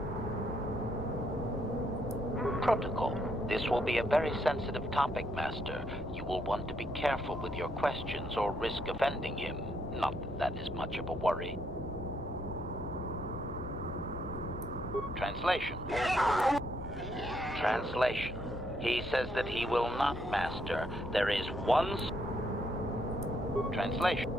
Protocol. This will be a very sensitive topic, Master. You will want to be careful with your questions or risk offending him. Not that that is much of a worry. Translation. Translation. He says that he will not, Master. There is one... Translation.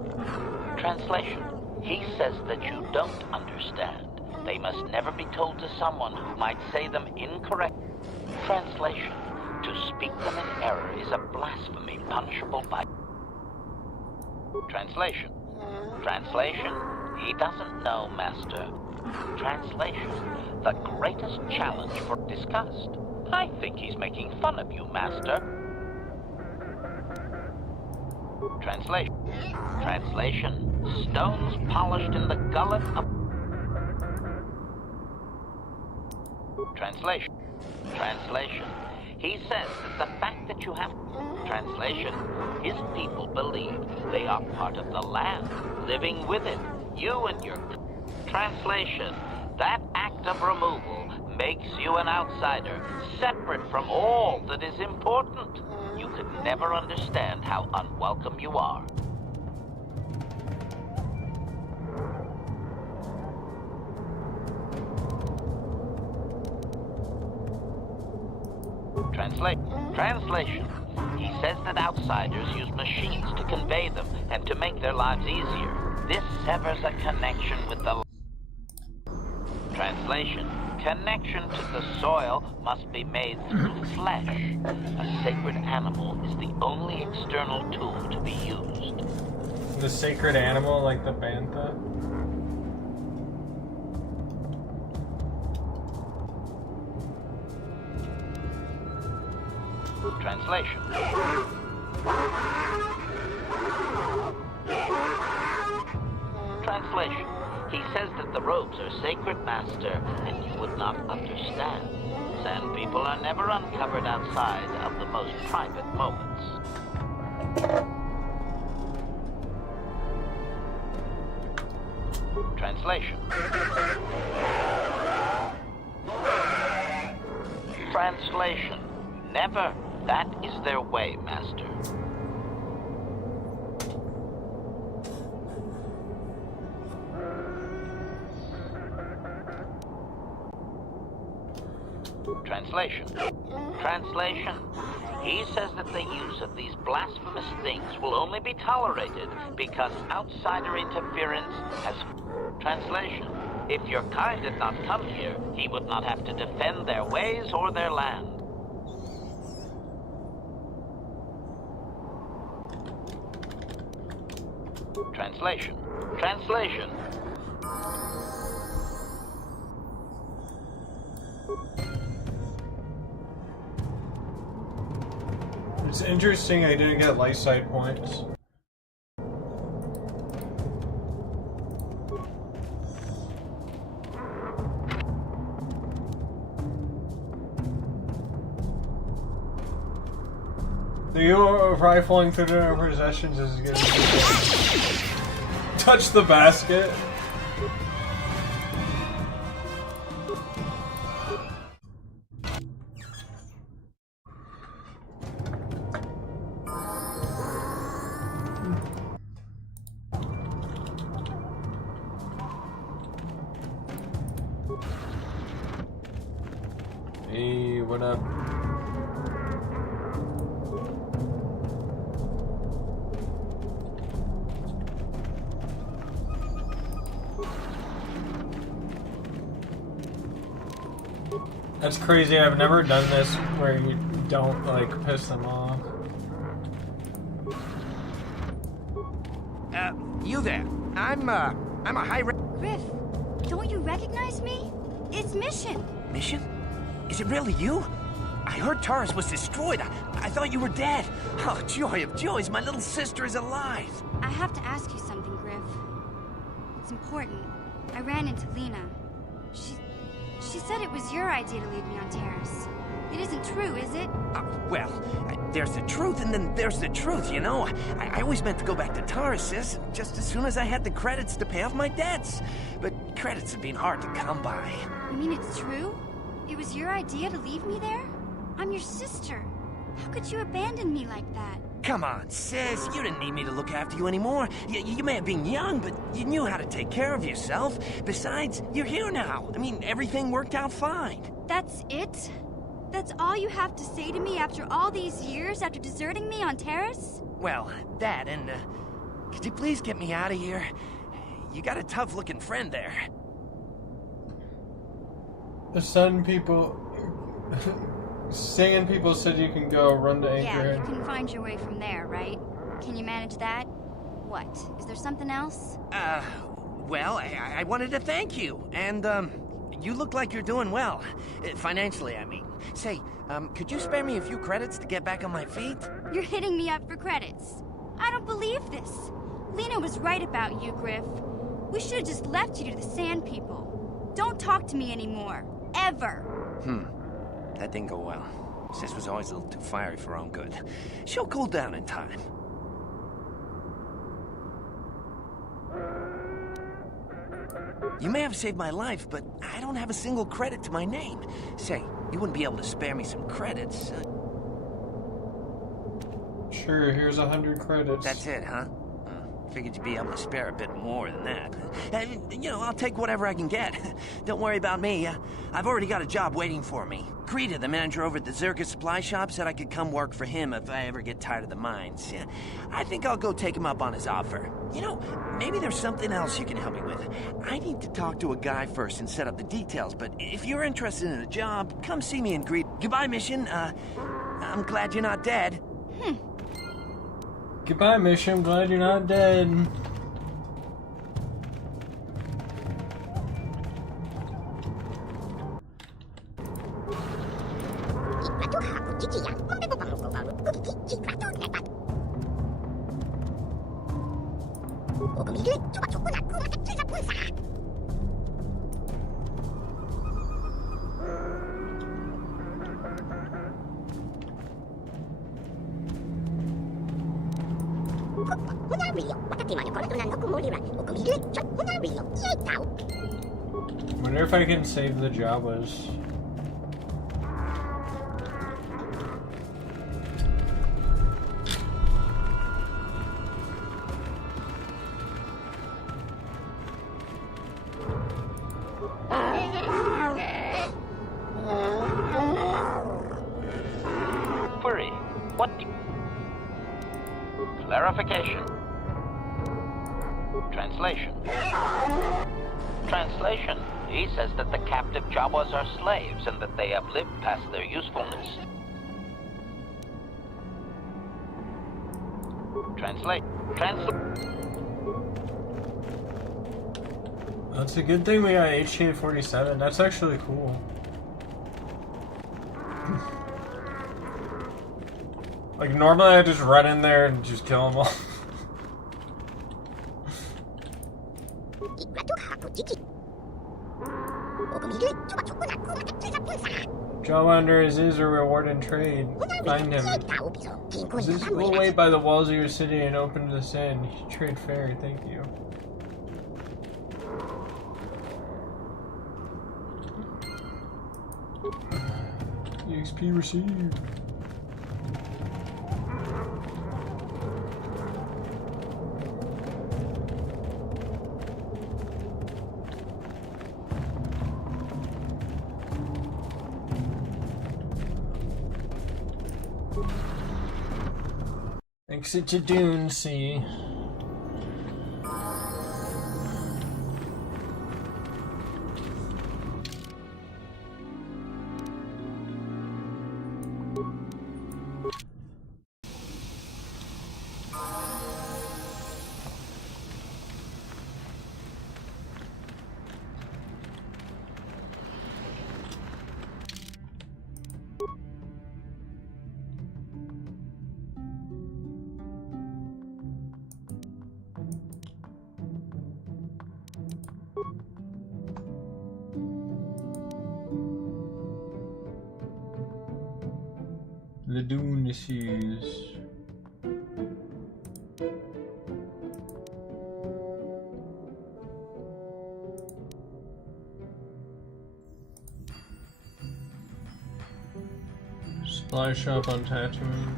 Translation. He says that you don't understand. They must never be told to someone who might say them incorrect. Translation. To speak them in error is a blasphemy punishable by... Translation. Translation. He doesn't know, Master. Translation. The greatest challenge for disgust. I think he's making fun of you, Master. Translation. Translation. Stones polished in the gullet of... Translation. Translation. He says that the fact that you have... Translation. His people believe they are part of the land, living with it. You and your... Translation. That act of removal makes you an outsider, separate from all that is important. You could never understand how unwelcome you are. Translation. He says that outsiders use machines to convey them and to make their lives easier. This severs a connection with the... Translation. Connection to the soil must be made through flesh. A sacred animal is the only external tool to be used. The sacred animal, like the bantha? Translation. Translation. He says that the robes are sacred, Master, and you would not understand. Sand people are never uncovered outside of the most private moments. Translation. Translation. Never. That is their way, Master. Translation. Translation. He says that the use of these blasphemous things will only be tolerated because outsider interference has... Translation. If your kind had not come here, he would not have to defend their ways or their land. Translation. Translation. It's interesting I didn't get light side points. The rifling through their possessions is gonna touch the basket. Hey, what up? That's crazy. I've never done this where you don't, like, piss them off. You there. I'm a high... Griff, don't you recognize me? It's Mission. Mission? Is it really you? I heard Taurus was destroyed. I thought you were dead. Oh, joy of joys, my little sister is alive. I have to ask you something, Griff. It's important. I ran into Lena. She said it was your idea to leave me on Terrace. It isn't true, is it? Well, there's the truth and then there's the truth, you know? I always meant to go back to Taurus, sis, just as soon as I had the credits to pay off my debts. But credits have been hard to come by. You mean it's true? It was your idea to leave me there? I'm your sister. How could you abandon me like that? Come on, sis, you didn't need me to look after you anymore. You may have been young, but you knew how to take care of yourself. Besides, you're here now. I mean, everything worked out fine. That's it? That's all you have to say to me after all these years, after deserting me on Terrace? Well, that and, could you please get me out of here? You got a tough-looking friend there. The Sand people said you can go run to Yeah, Anchorhead. you can find your way from there, right? Can you manage that? What? Is there something else? Well, I wanted to thank you, and, you look like you're doing well. Financially, I mean. Say, could you spare me a few credits to get back on my feet? You're hitting me up for credits. I don't believe this. Lena was right about you, Griff. We should have just left you to the Sand people. Don't talk to me anymore. Ever. That didn't go well. Sis was always a little too fiery for her own good. She'll cool down in time. You may have saved my life, but I don't have a single credit to my name. Say, you wouldn't be able to spare me some credits. Sure, here's 100 credits. That's it, huh? Figured you'd be able to spare a bit more than that. You know, I'll take whatever I can get. Don't worry about me. I've already got a job waiting for me. Krita, the manager over at the Zerka supply shop, said I could come work for him if I ever get tired of the mines. I think I'll go take him up on his offer. You know, maybe there's something else you can help me with. I need to talk to a guy first and set up the details, but if you're interested in a job, come see me and greet. Goodbye, Mission. I'm glad you're not dead. Goodbye, Mission. I'm glad you're not dead. Wonder if I can save the Jawas. Query. What? Clarification. Translation. Translation. He says that the captive Jawas are slaves and that they have lived past their usefulness. Translate. That's a good thing we got HK-47. That's actually cool. Like, normally I just run in there and just kill them all. Jawa Under is a reward and trade. Find him. We'll wait by the walls of your city and open to the sand. Trade fair, thank you. EXP received. Exit to Dune Sea. The Dune Seas. Supply shop on Tatooine.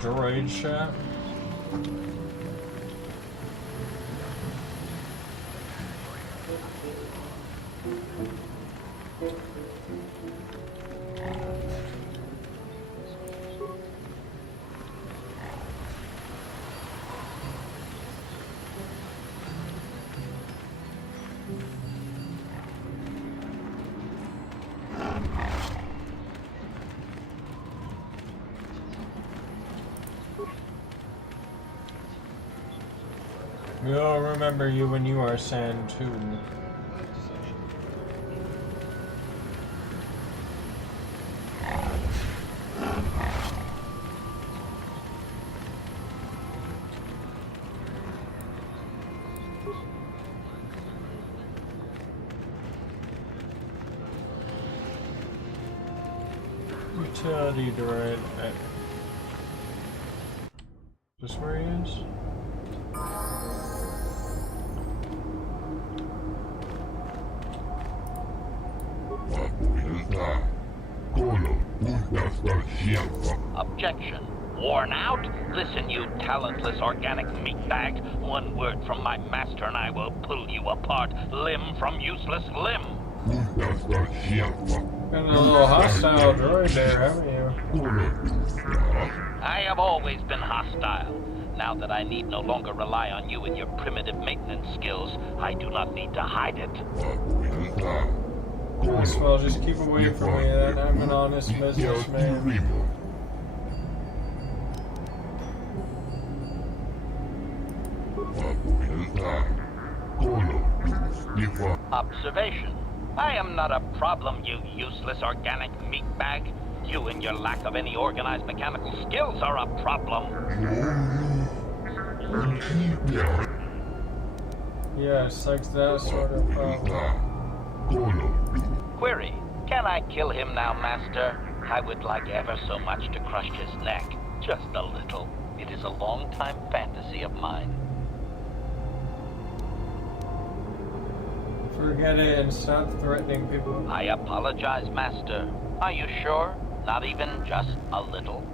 Droid shop. We'll remember you when you are sand too. Utility droid. Just where he is? Objection. Worn out? Listen, you talentless organic meatbag. One word from my master and I will pull you apart, limb from useless limb. Got a little hostile droid there, haven't you? I have always been hostile. Now that I need no longer rely on you and your primitive maintenance skills, I do not need to hide it. Yes, well, just keep away from me then. I'm an honest businessman. Observation. I am not a problem, you useless organic meatbag. You and your lack of any organized mechanical skills are a problem. Yes, like that sort of problem. Query. Can I kill him now, Master? I would like ever so much to crush his neck. Just a little. It is a long-time fantasy of mine. Forget it and stop threatening people. I apologize, Master. Are you sure? Not even just a little?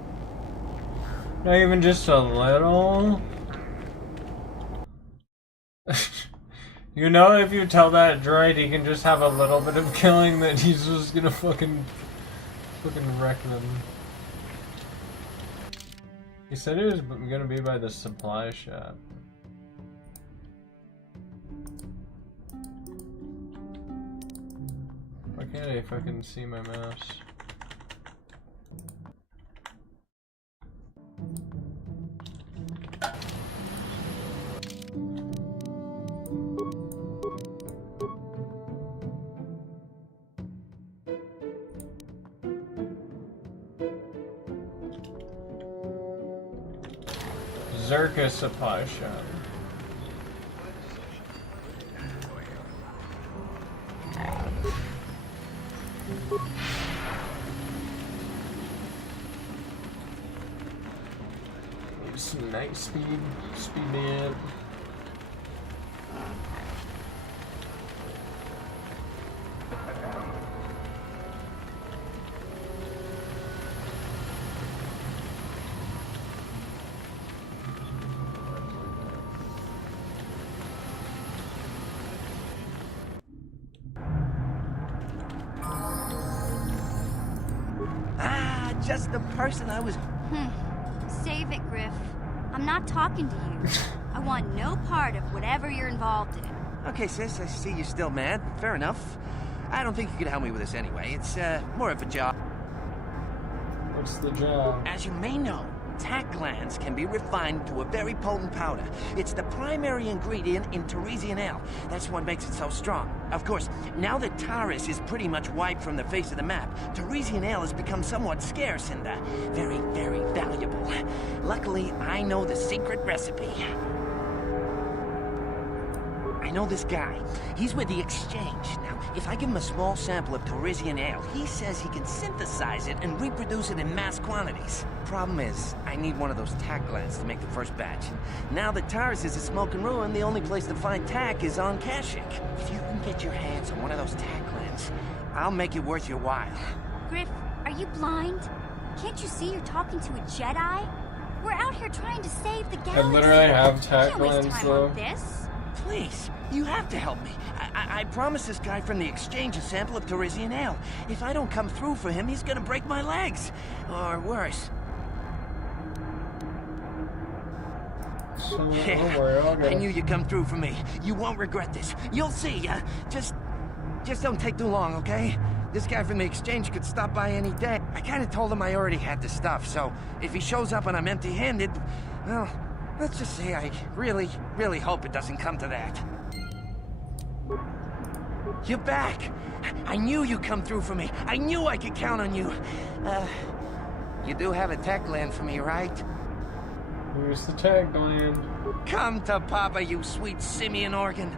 Not even just a little? You know, if you tell that droid he can just have a little bit of killing, that he's just gonna fucking wreck them. He said he was gonna be by the supply shop. Why can't I fucking see my mouse? Zerka supply shop. Need some night speed man. Just the person I was... Save it, Griff. I'm not talking to you. I want no part of whatever you're involved in. Okay, sis, I see you're still mad. Fair enough. I don't think you could help me with this anyway. It's, more of a job. What's the job? As you may know, tack glands can be refined to a very potent powder. It's the primary ingredient in Teresian ale. That's what makes it so strong. Of course, now that Taris is pretty much wiped from the face of the map, Teresian ale has become somewhat scarce and very, very valuable. Luckily, I know the secret recipe. I know this guy. He's with the Exchange. Now, if I give him a small sample of Teresian ale, he says he can synthesize it and reproduce it in mass quantities. Problem is, I need one of those tack glands to make the first batch. Now that Taris is a smoking ruin, the only place to find tack is on Kashyyyk. If you can get your hands on one of those tack glands, I'll make it worth your while. Griff, are you blind? Can't you see you're talking to a Jedi? We're out here trying to save the galaxy. I literally have tack glands though. This. Please, you have to help me. I promised this guy from the Exchange a sample of Teresian ale. If I don't come through for him, he's gonna break my legs. Or worse. So, Yeah, don't worry, I'll get I it. knew you'd come through for me. You won't regret this. You'll see. Just don't take too long, okay? This guy from the Exchange could stop by any day. I kind of told him I already had the stuff, so if he shows up and I'm empty-handed, well, let's just say I really, really hope it doesn't come to that. You're back! I knew you'd come through for me. I knew I could count on you. You do have a tech gland for me, right? Here's the tag gland. Come to Papa, you sweet simian organ.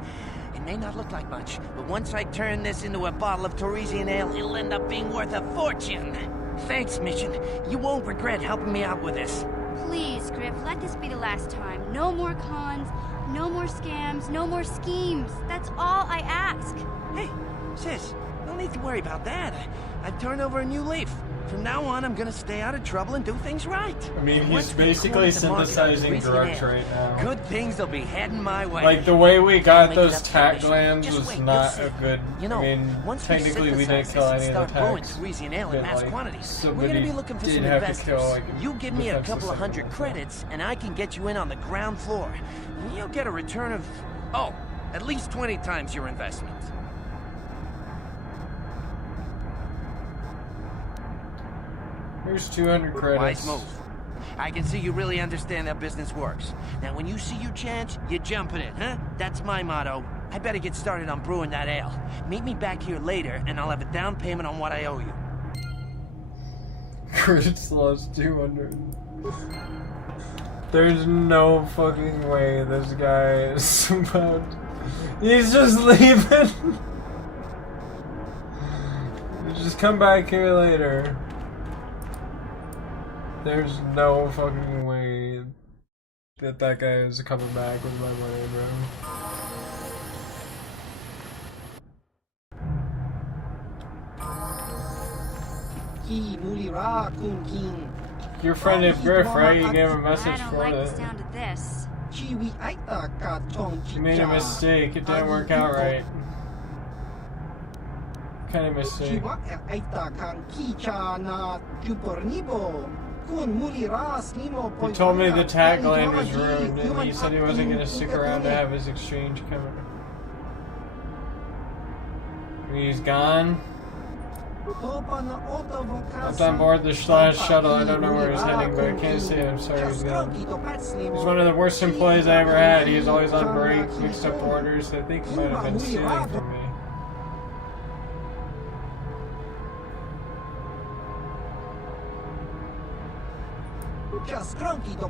It may not look like much, but once I turn this into a bottle of Teresian ale, it'll end up being worth a fortune. Thanks, Mission. You won't regret helping me out with this. Please, Griff, let this be the last time. No more cons, no more scams, no more schemes. That's all I ask. Hey, sis, no need to worry about that. I've turned over a new leaf. From now on, I'm gonna stay out of trouble and do things right. I mean, he's basically synthesizing drugs right now. Good things will be heading my way. Like, the way we got those tack glands was not a good... You know, I mean, once technically we didn't kill any of the tacks. Teresian ale in mass quantities. We're somebody gonna be looking for did some have to investors. kill, like, You give me a defenseless couple of hundred animals. credits, and I can get you in on the ground floor. And you'll get a return of, at least 20 times your investment. Here's 200 credits. Wise move. I can see you really understand how business works. Now, when you see your chance, you jump at it, huh? That's my motto. I better get started on brewing that ale. Meet me back here later, and I'll have a down payment on what I owe you. Credits lost 200. There's no fucking way this guy is about... He's just leaving! Just come back here later. There's no fucking way that that guy is coming back with my money, bro. Your friend is Griff, right? You gave him a message I don't for like the it. sound of this. You made a mistake. It didn't work out right. What kind of mistake? He told me the tagline was ruined, and he said he wasn't going to stick around to have his exchange coming. He's gone. Hopped on board the Slash shuttle. I don't know where he's heading, but I can't say I'm sorry he's gone. He's one of the worst employees I ever had. He was always on break, mixed up orders. I think he might have been stealing from me.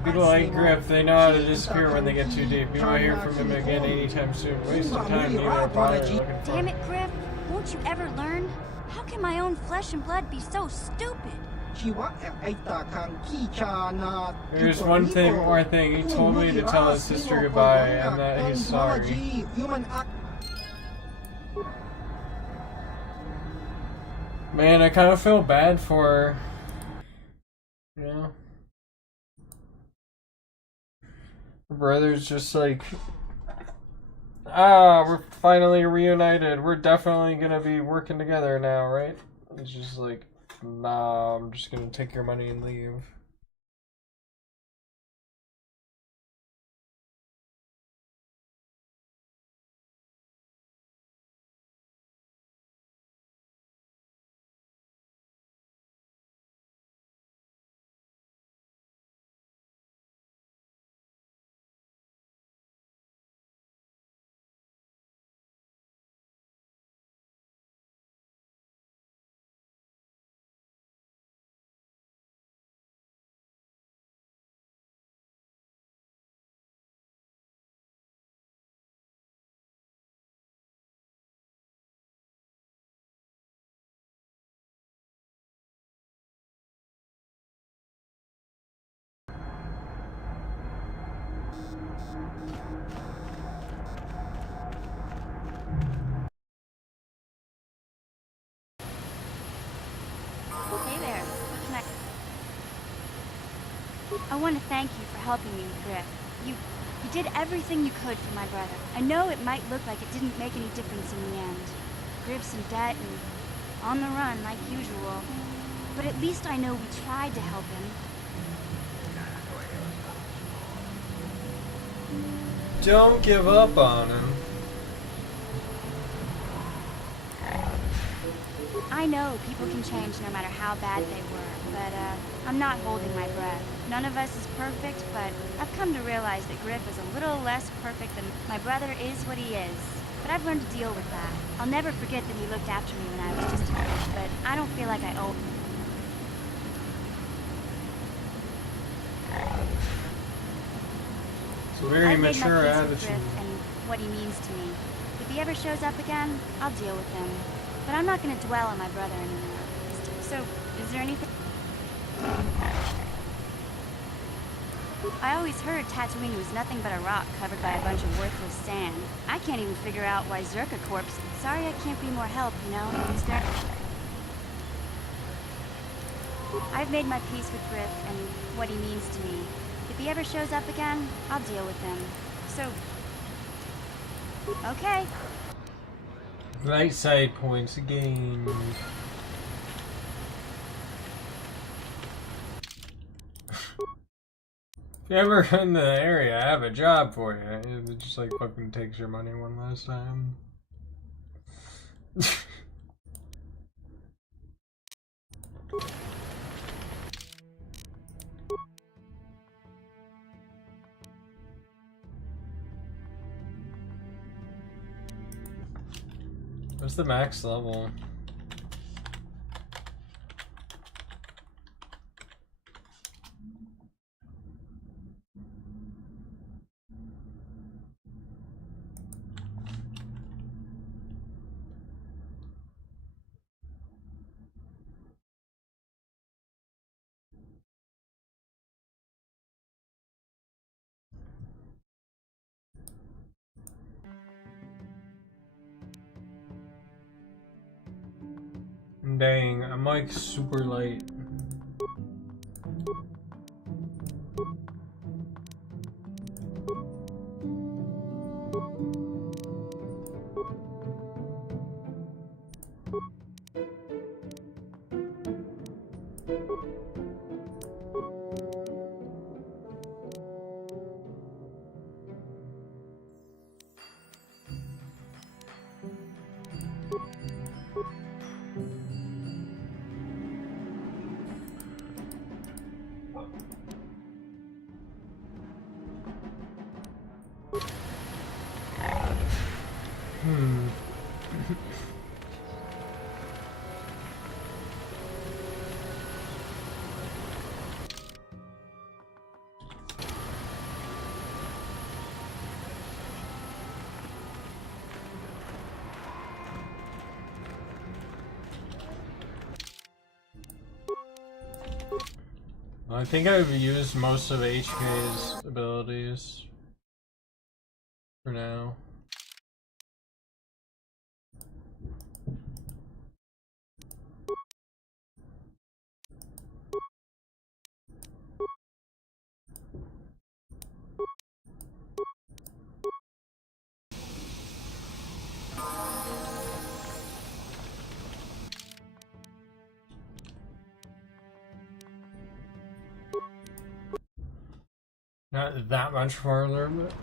People like Griff, they know how to disappear when they get too deep. You won't hear from him again anytime soon. Waste of time, neither a bother looking for Damn him. it, Griff. Won't you ever learn? How can my own flesh and blood be so stupid? There's one more thing. He told me to tell his sister goodbye and that he's sorry. Man, I kind of feel bad for her. You know? Her brother's just like, we're finally reunited. We're definitely gonna be working together now, right? It's just like, nah, I'm just gonna take your money and leave. Hey there. What can I want to thank you for helping me with Griff. You did everything you could for my brother. I know it might look like it didn't make any difference in the end. Griff's in debt and on the run like usual. But at least I know we tried to help him. Don't give up on him. I know people can change no matter how bad they were, but I'm not holding my breath. None of us is perfect, but I've come to realize that Griff is a little less perfect than my brother is what he is. But I've learned to deal with that. I'll never forget that he looked after me when I was just a kid, but I don't feel like I owe him. It's a very mature attitude. Griff and what he means to me. If he ever shows up again, I'll deal with him. But I'm not going to dwell on my brother anymore. So, is there anything? I always heard Tatooine was nothing but a rock covered by a bunch of worthless sand. I can't even figure out why Zerka Corp's... Sorry I can't be more help, you know? Is there... I've made my peace with Griff and what he means to me. If he ever shows up again, I'll deal with him. So... Okay. Right side points again. If you're ever in the area, I have a job for you. It just like fucking takes your money one last time. What's the max level? Dang, I'm like super late. I think I've used most of HK's abilities for now. Not that much farther, but...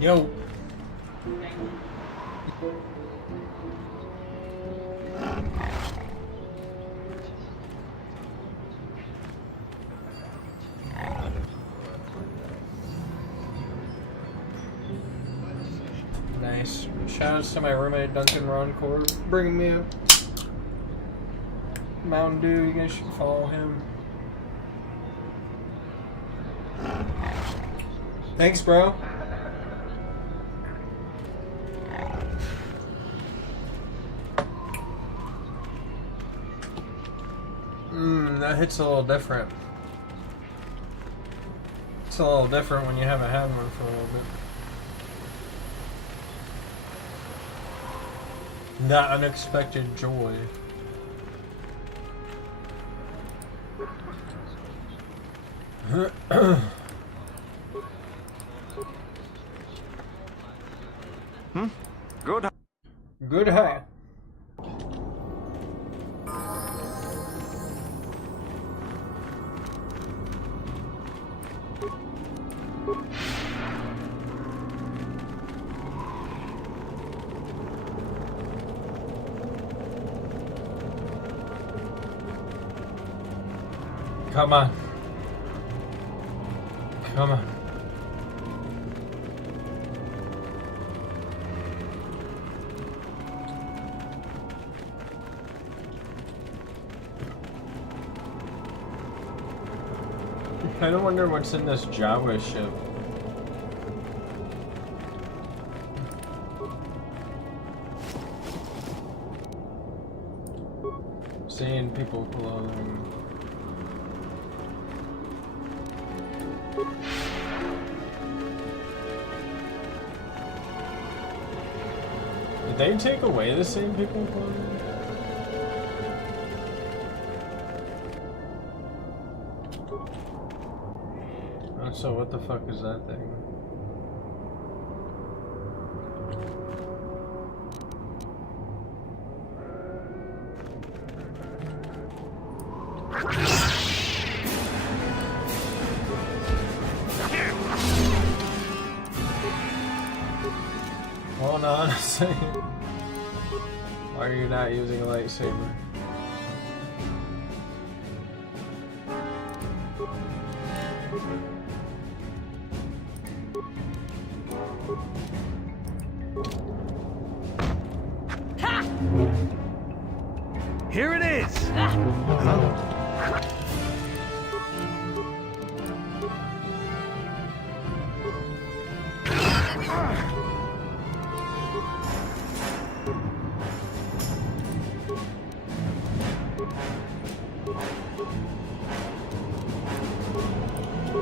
Yo. Nice. Shoutouts to my roommate Duncan Roncourt bringing me a Mountain Dew. You guys should follow him. Thanks, bro. That hits a little different. It's a little different when you haven't had one for a little bit. That unexpected joy. Good. Good high. Come on. Come on. I kind of wonder what's in this Jawa ship. Seeing people below them. Did they take away the same people below them? So what the fuck is that thing? Hold on a second. Why are you not using a lightsaber? Here it is! Huh?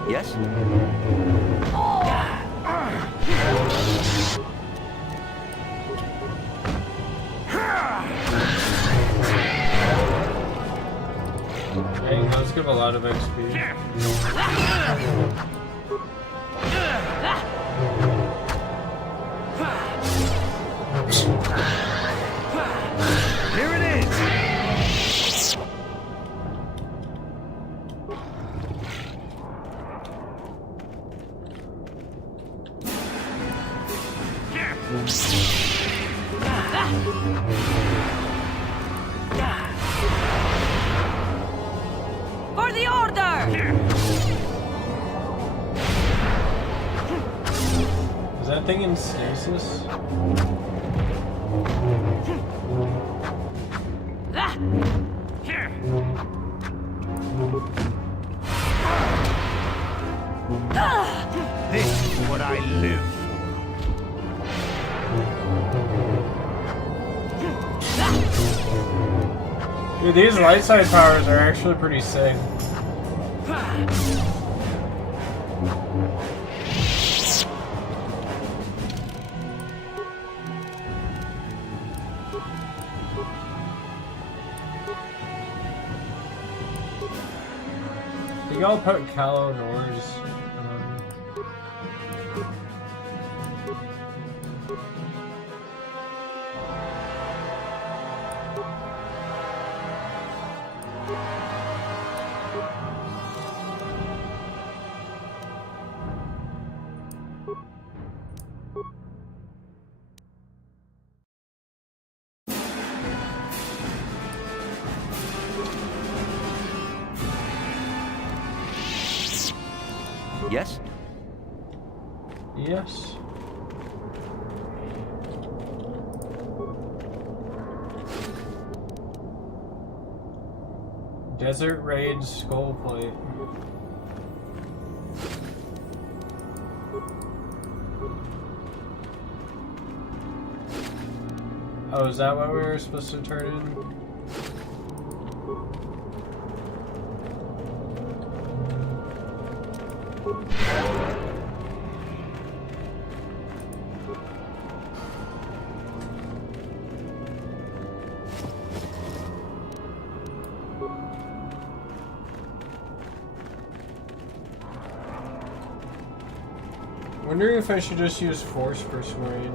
Yes? Dang, those give a lot of XP. Here it is! For the order! Is that thing in stasis? This is what I live for. Dude, these light side powers are actually pretty sick. Y'all put Callow Doors on. Yes? Yes. Desert Raid Skull Plate. Oh, is that what we were supposed to turn in? Wondering if I should just use Force Persuade.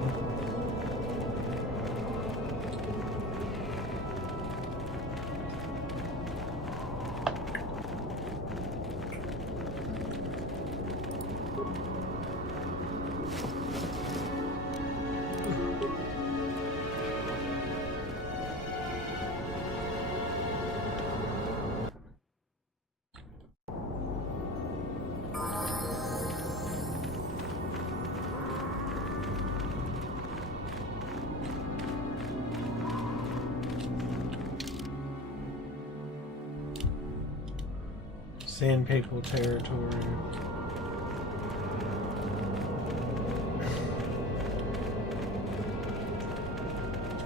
Sandpaper territory.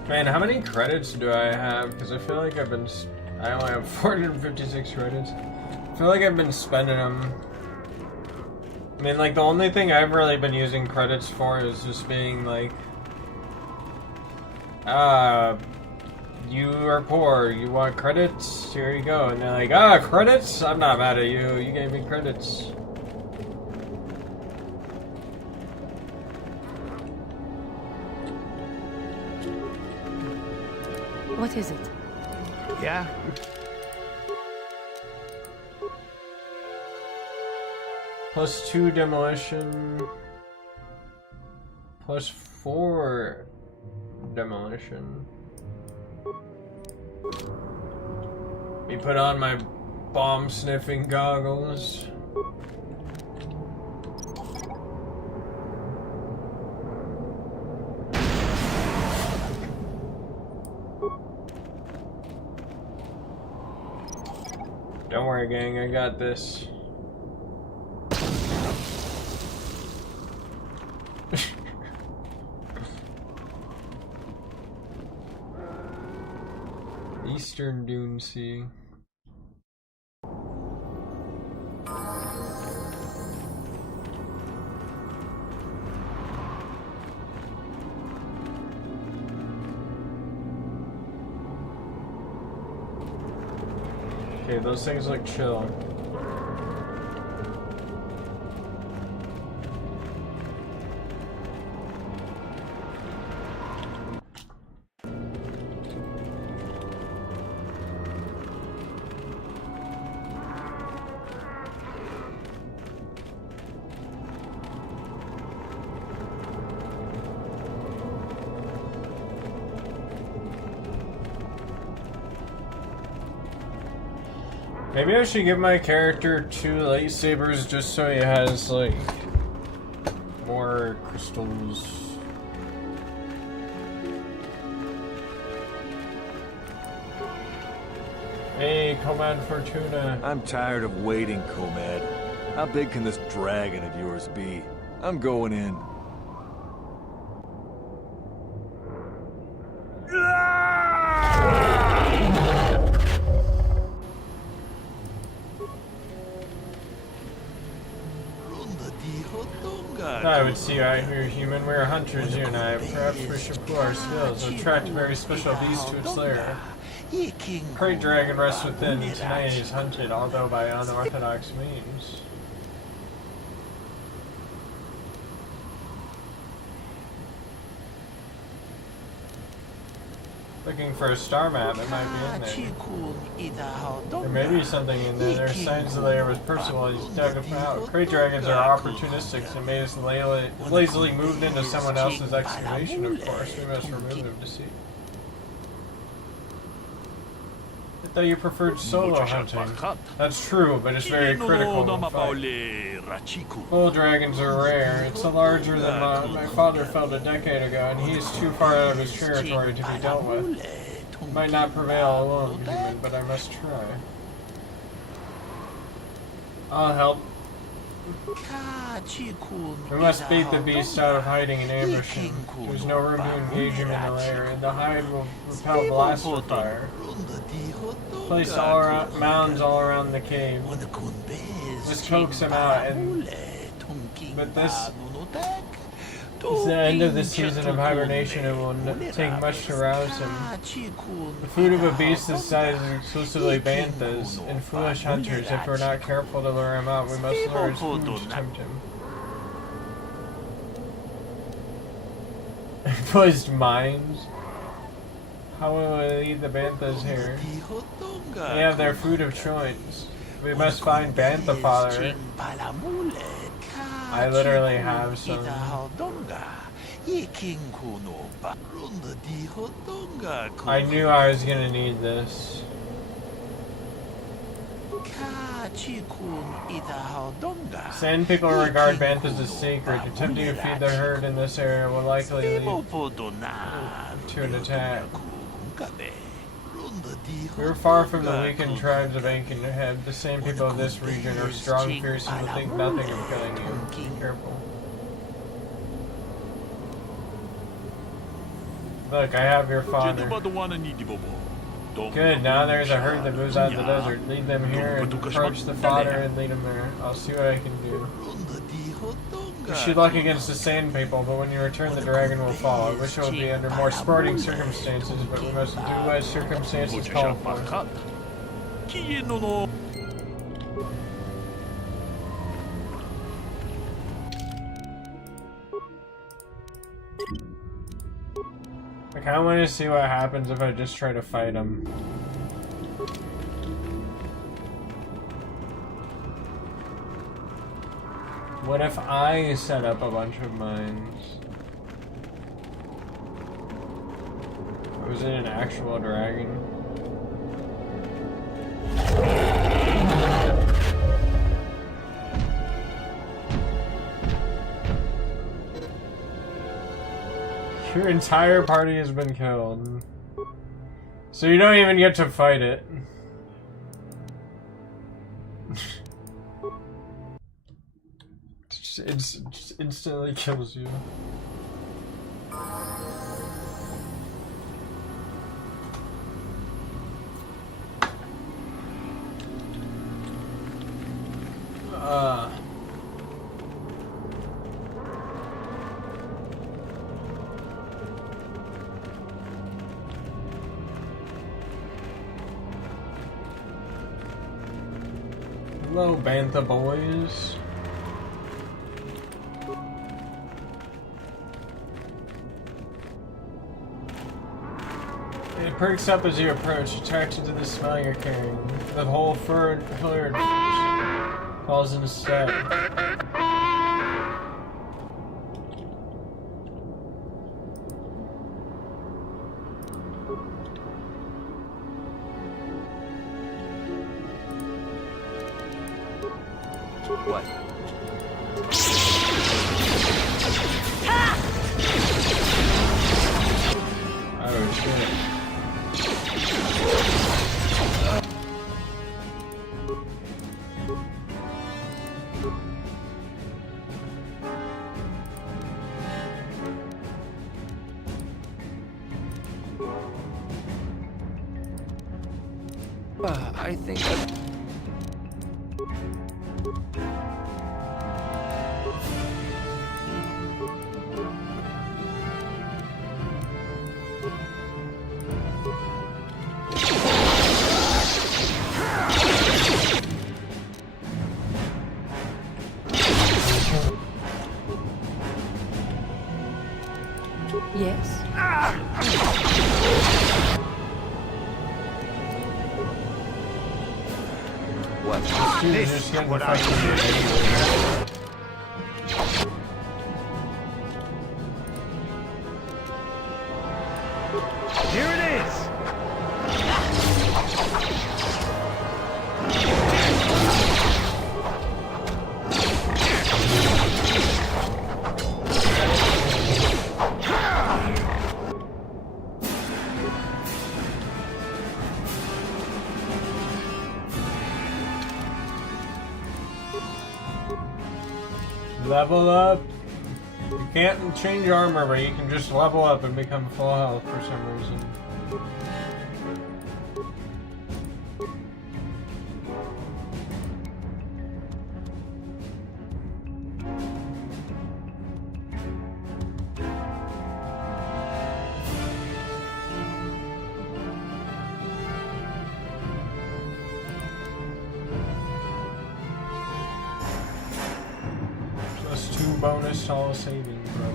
Man, how many credits do I have? Because I feel like I only have 456 credits. I feel like I've been spending them. I mean, like, the only thing I've really been using credits for is just being like, you are poor, you want credits? Here you go. And they're like, credits? I'm not mad at you, you gave me credits. What is it? Yeah? +2 demolition. +4 demolition. Me put on my bomb-sniffing goggles. Don't worry, gang, I got this. Eastern Dune Sea. Okay, those things look chill. Maybe I should give my character 2 lightsabers just so he has, like, more crystals. Hey, Comad Fortuna. I'm tired of waiting, Comad. How big can this dragon of yours be? I'm going in. I would see you out here, human. We are hunters, you and I. Perhaps we should pool our skills. Attract a very special beast to its lair. Great dragon rests within. Tonight he is hunted, although by unorthodox means. Looking for a star map, it might be in there. There may be something in there. There's signs the layer was personal. He's dug them out. Great dragons are opportunistic, and may have lazily moved into someone else's excavation, of course. We must remove him to see. I thought you preferred solo hunting. That's true, but it's very critical to fight. Bull dragons are rare. It's larger than my father felled a decade ago, and he is too far out of his territory to be dealt with. Might not prevail alone, human, but I must try. I'll help. We must beat the beast out of hiding and ambushing. There's no room to engage him in the lair, and the hide will repel blasts of fire. Place mounds all around the cave. Just coax him out, but this is the end of the season of hibernation. It will take much to rouse him. The food of a beast this size is exclusively banthas, and foolish hunters. If we're not careful to lure him out, we must lure his food to tempt him. Poised mines? How will we eat the banthas here? They have their food of choice. We must find Bantha Father. I literally have some. I knew I was gonna need this. Sand people regard banthas as sacred. Attempting to feed their herd in this area will likely lead to an attack. We are far from the weakened tribes of Ankenhead. The same people of this region are strong, fierce, and will think nothing of killing you. Be careful. Look, I have your father. Good, now there's a herd that moves out of the desert. Lead them here and approach the fodder and lead them there. I'll see what I can do. Wish you luck against the sand people, but when you return the dragon will fall. I wish it would be under more sporting circumstances, but we must do what circumstances call for. I kinda want to see what happens if I just try to fight him. What if I set up a bunch of mines? Or is it an actual dragon? Your entire party has been killed. So you don't even get to fight it. Just instantly kills you. Hello, Bantha boys. It perks up as you approach, attracted to the smell you're carrying. The whole herd falls into step. What? Oh shit. I think Yes? What? This is what I Here it is! Level up. You can't change armor, but you can just level up and become full health for some reason. Bonus all saving, bro.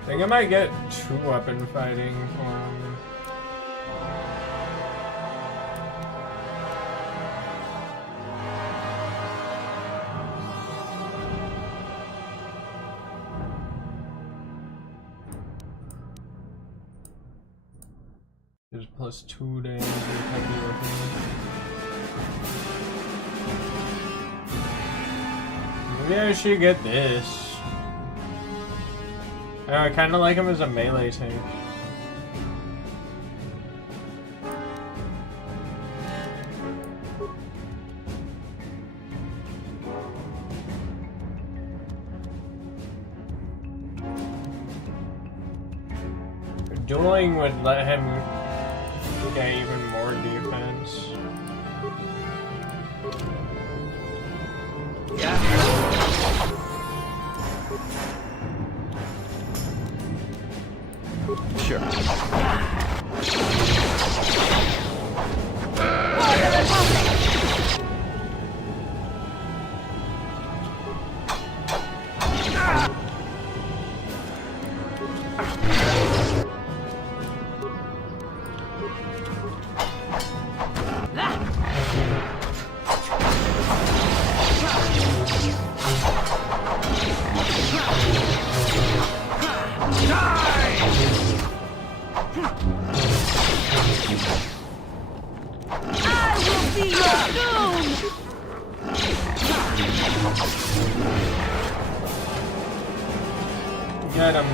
I think I might get 2-weapon fighting for him. There's +2 damage with heavy weapon. Maybe I should get this. I kind of like him as a melee tank. Dueling would let him get even more defense. Sure. see you soon! Get him.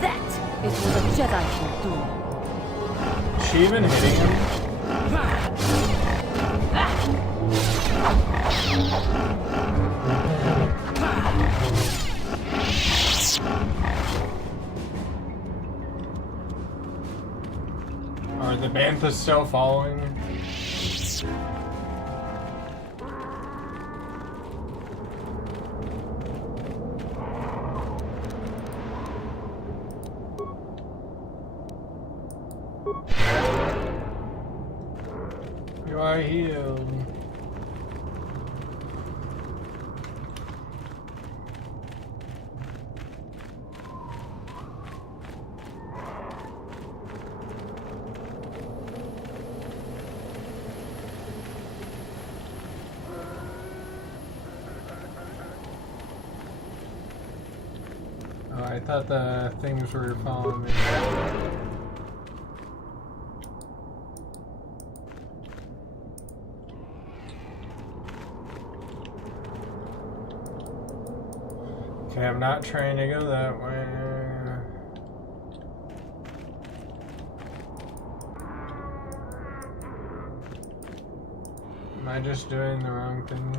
That is what a Jedi can do. Is she even hitting him? Are the Banthas still following? You are healed. Oh, I thought the things were following me. Okay, I'm not trying to go that way. Am I just doing the wrong thing?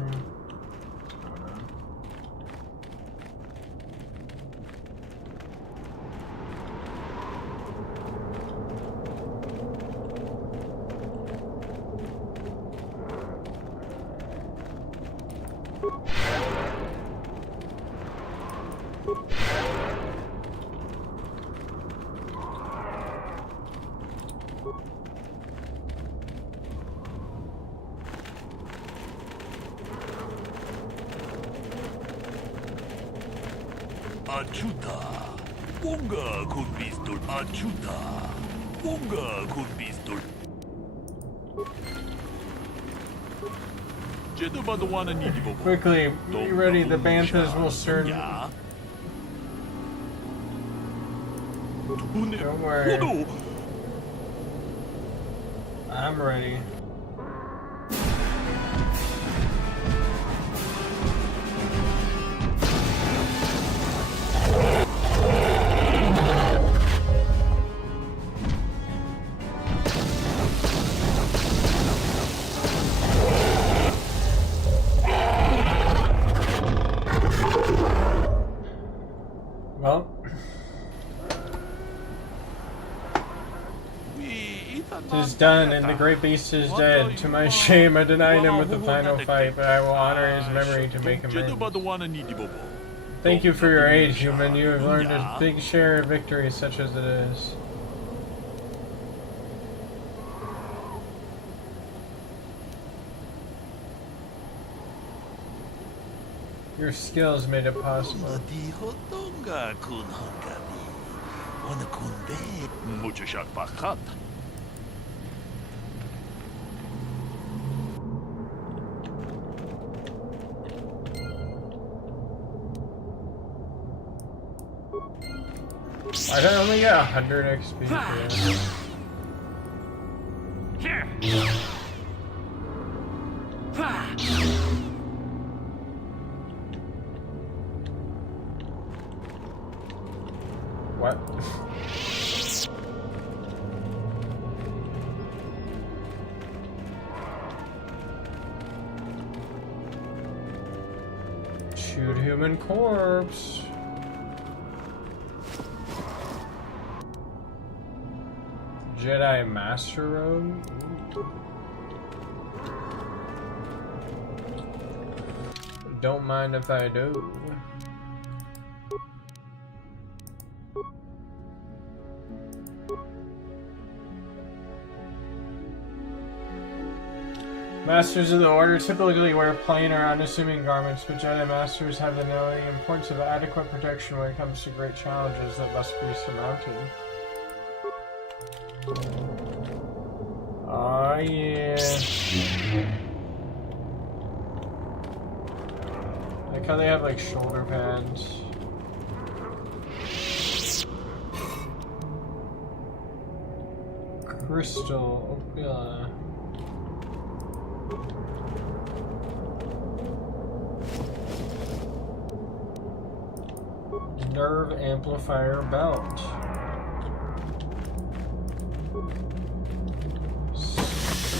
Achuta. Bunga kun pistol. Achuta. Bunga kun pistol. Quickly, be ready, the Banthas will start. Don't worry. I'm ready. Well, it is done, and the great beast is dead. To my shame, I denied him with the final fight, but I will honor his memory to make amends. Thank you for your aid, human. You have learned a big share of victory, such as it is. Your skills made it possible. I only get 100 XP for this. What? Shoot human corpse. Jedi Master Robe? Don't mind if I do. Masters of the Order typically wear plain or unassuming garments, but Jedi Masters have the knowing importance of adequate protection when it comes to great challenges that must be surmounted. Oh yeah. I like how they have like shoulder pads. Crystal, oh yeah. Nerve amplifier belt.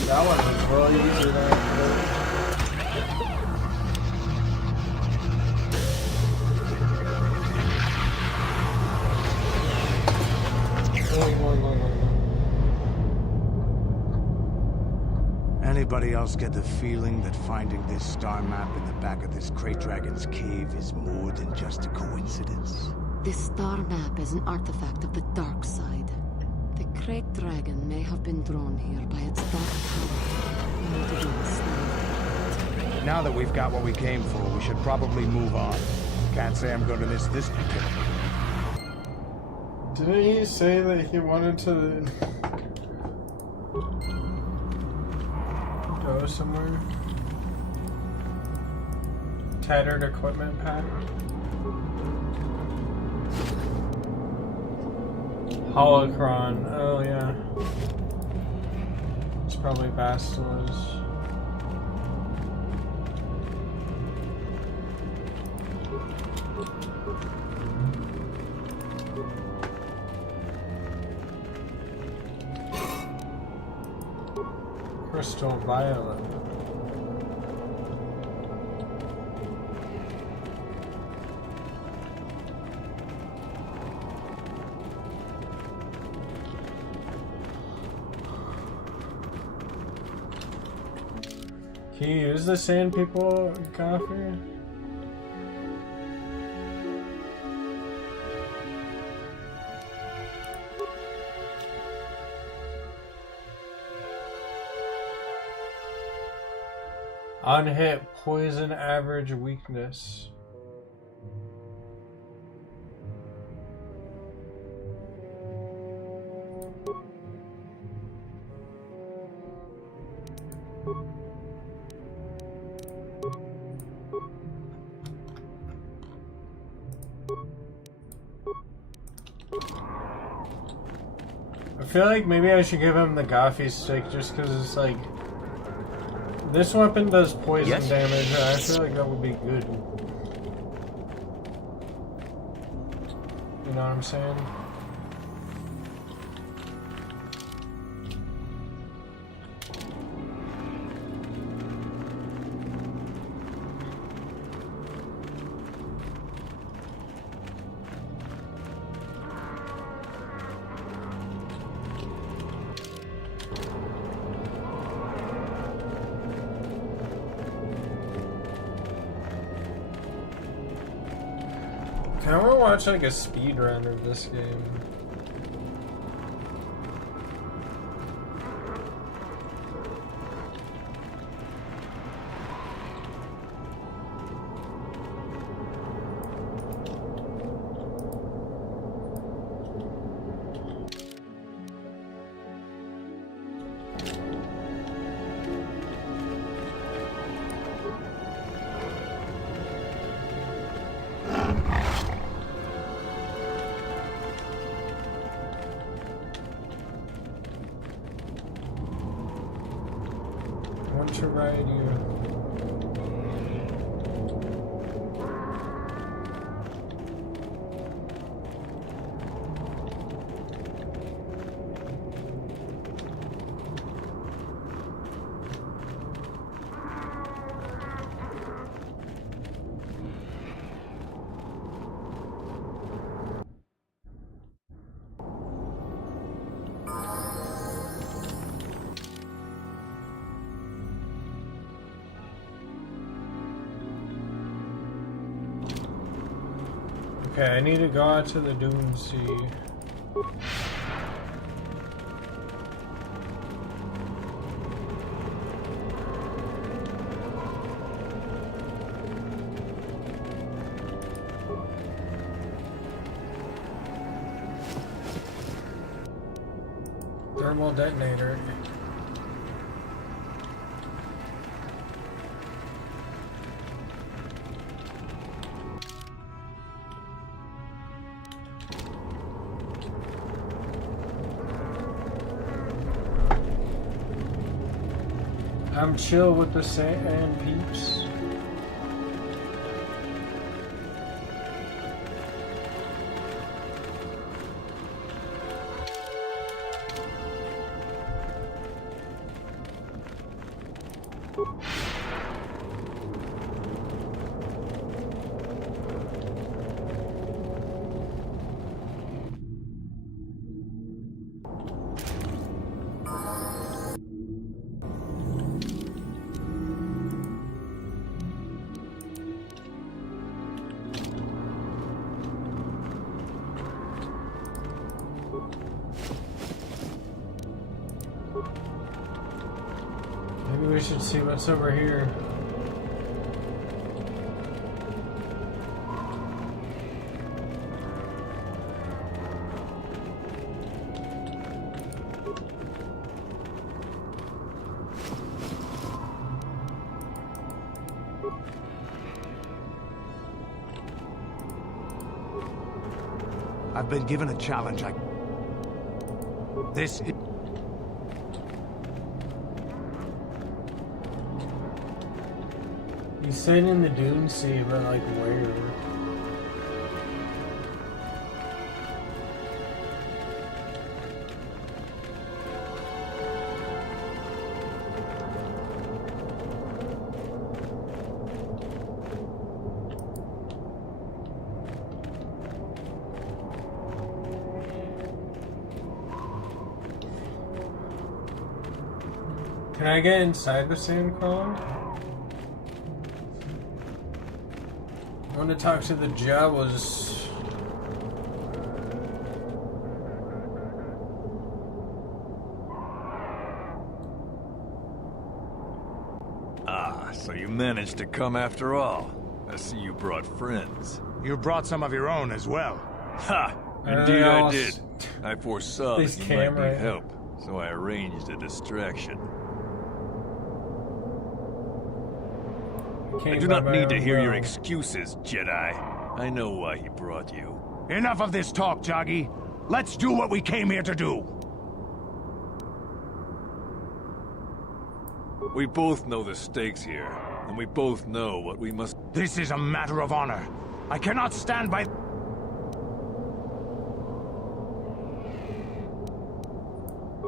That one was really easy to activate. Anybody else get the feeling that finding this star map in the back of this Krayt Dragon's cave is more than just a coincidence? This star map is an artifact of the dark side. The Krayt Dragon may have been drawn here by its dark power, only to be enslaved. Now that we've got what we came for, we should probably move on. Can't say I'm going to miss this particular. Didn't he say that he wanted to go somewhere? Tattered equipment pack? Holocron, oh yeah. It's probably Bastila's. Crystal Violet. Can you use the Sand People coffee? Unhit poison average weakness. I feel like maybe I should give him the Goffy stick just because it's like this weapon does poison damage, and I feel like that would be good. You know what I'm saying? I want to watch like a speed run of this game. To ride you. Okay, I need to go out to the Dune Sea. Thermal detonator. I'm chill with the sand peeps. Maybe we should see what's over here. I've been given a challenge. This is... He said in the Dune Sea, but like where? Can I get inside the sand cone? I want to talk to the Jawas. Ah, so you managed to come after all. I see you brought friends. You brought some of your own as well. Ha! Indeed I did. I foresaw that you might need help, so I arranged a distraction. I do not need to hear your excuses, Jedi. I know why he brought you. Enough of this talk, Joggy. Let's do what we came here to do. We both know the stakes here, and we both know what we must... This is a matter of honor. I cannot stand by...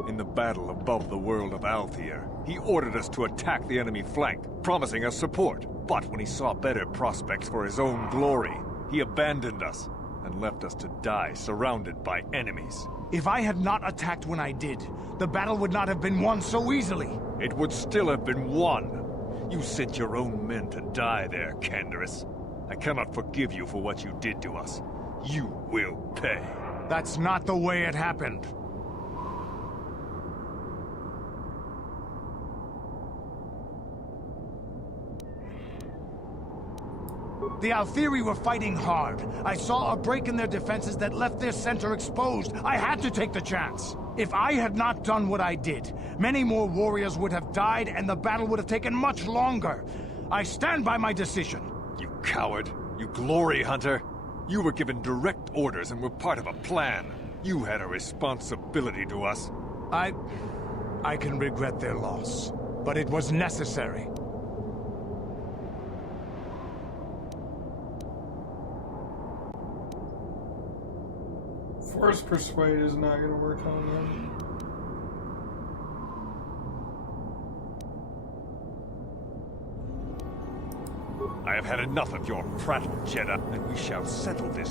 In the battle above the world of Althea, he ordered us to attack the enemy flank, promising us support. But when he saw better prospects for his own glory, he abandoned us and left us to die surrounded by enemies. If I had not attacked when I did, the battle would not have been won so easily. It would still have been won. You sent your own men to die there, Canderous. I cannot forgive you for what you did to us. You will pay. That's not the way it happened. The Althiri were fighting hard. I saw a break in their defenses that left their center exposed. I had to take the chance. If I had not done what I did, many more warriors would have died and the battle would have taken much longer. I stand by my decision. You coward. You glory hunter. You were given direct orders and were part of a plan. You had a responsibility to us. I can regret their loss, but it was necessary. Force Persuade is not going to work on them. I have had enough of your prattle, Jedi, and we shall settle this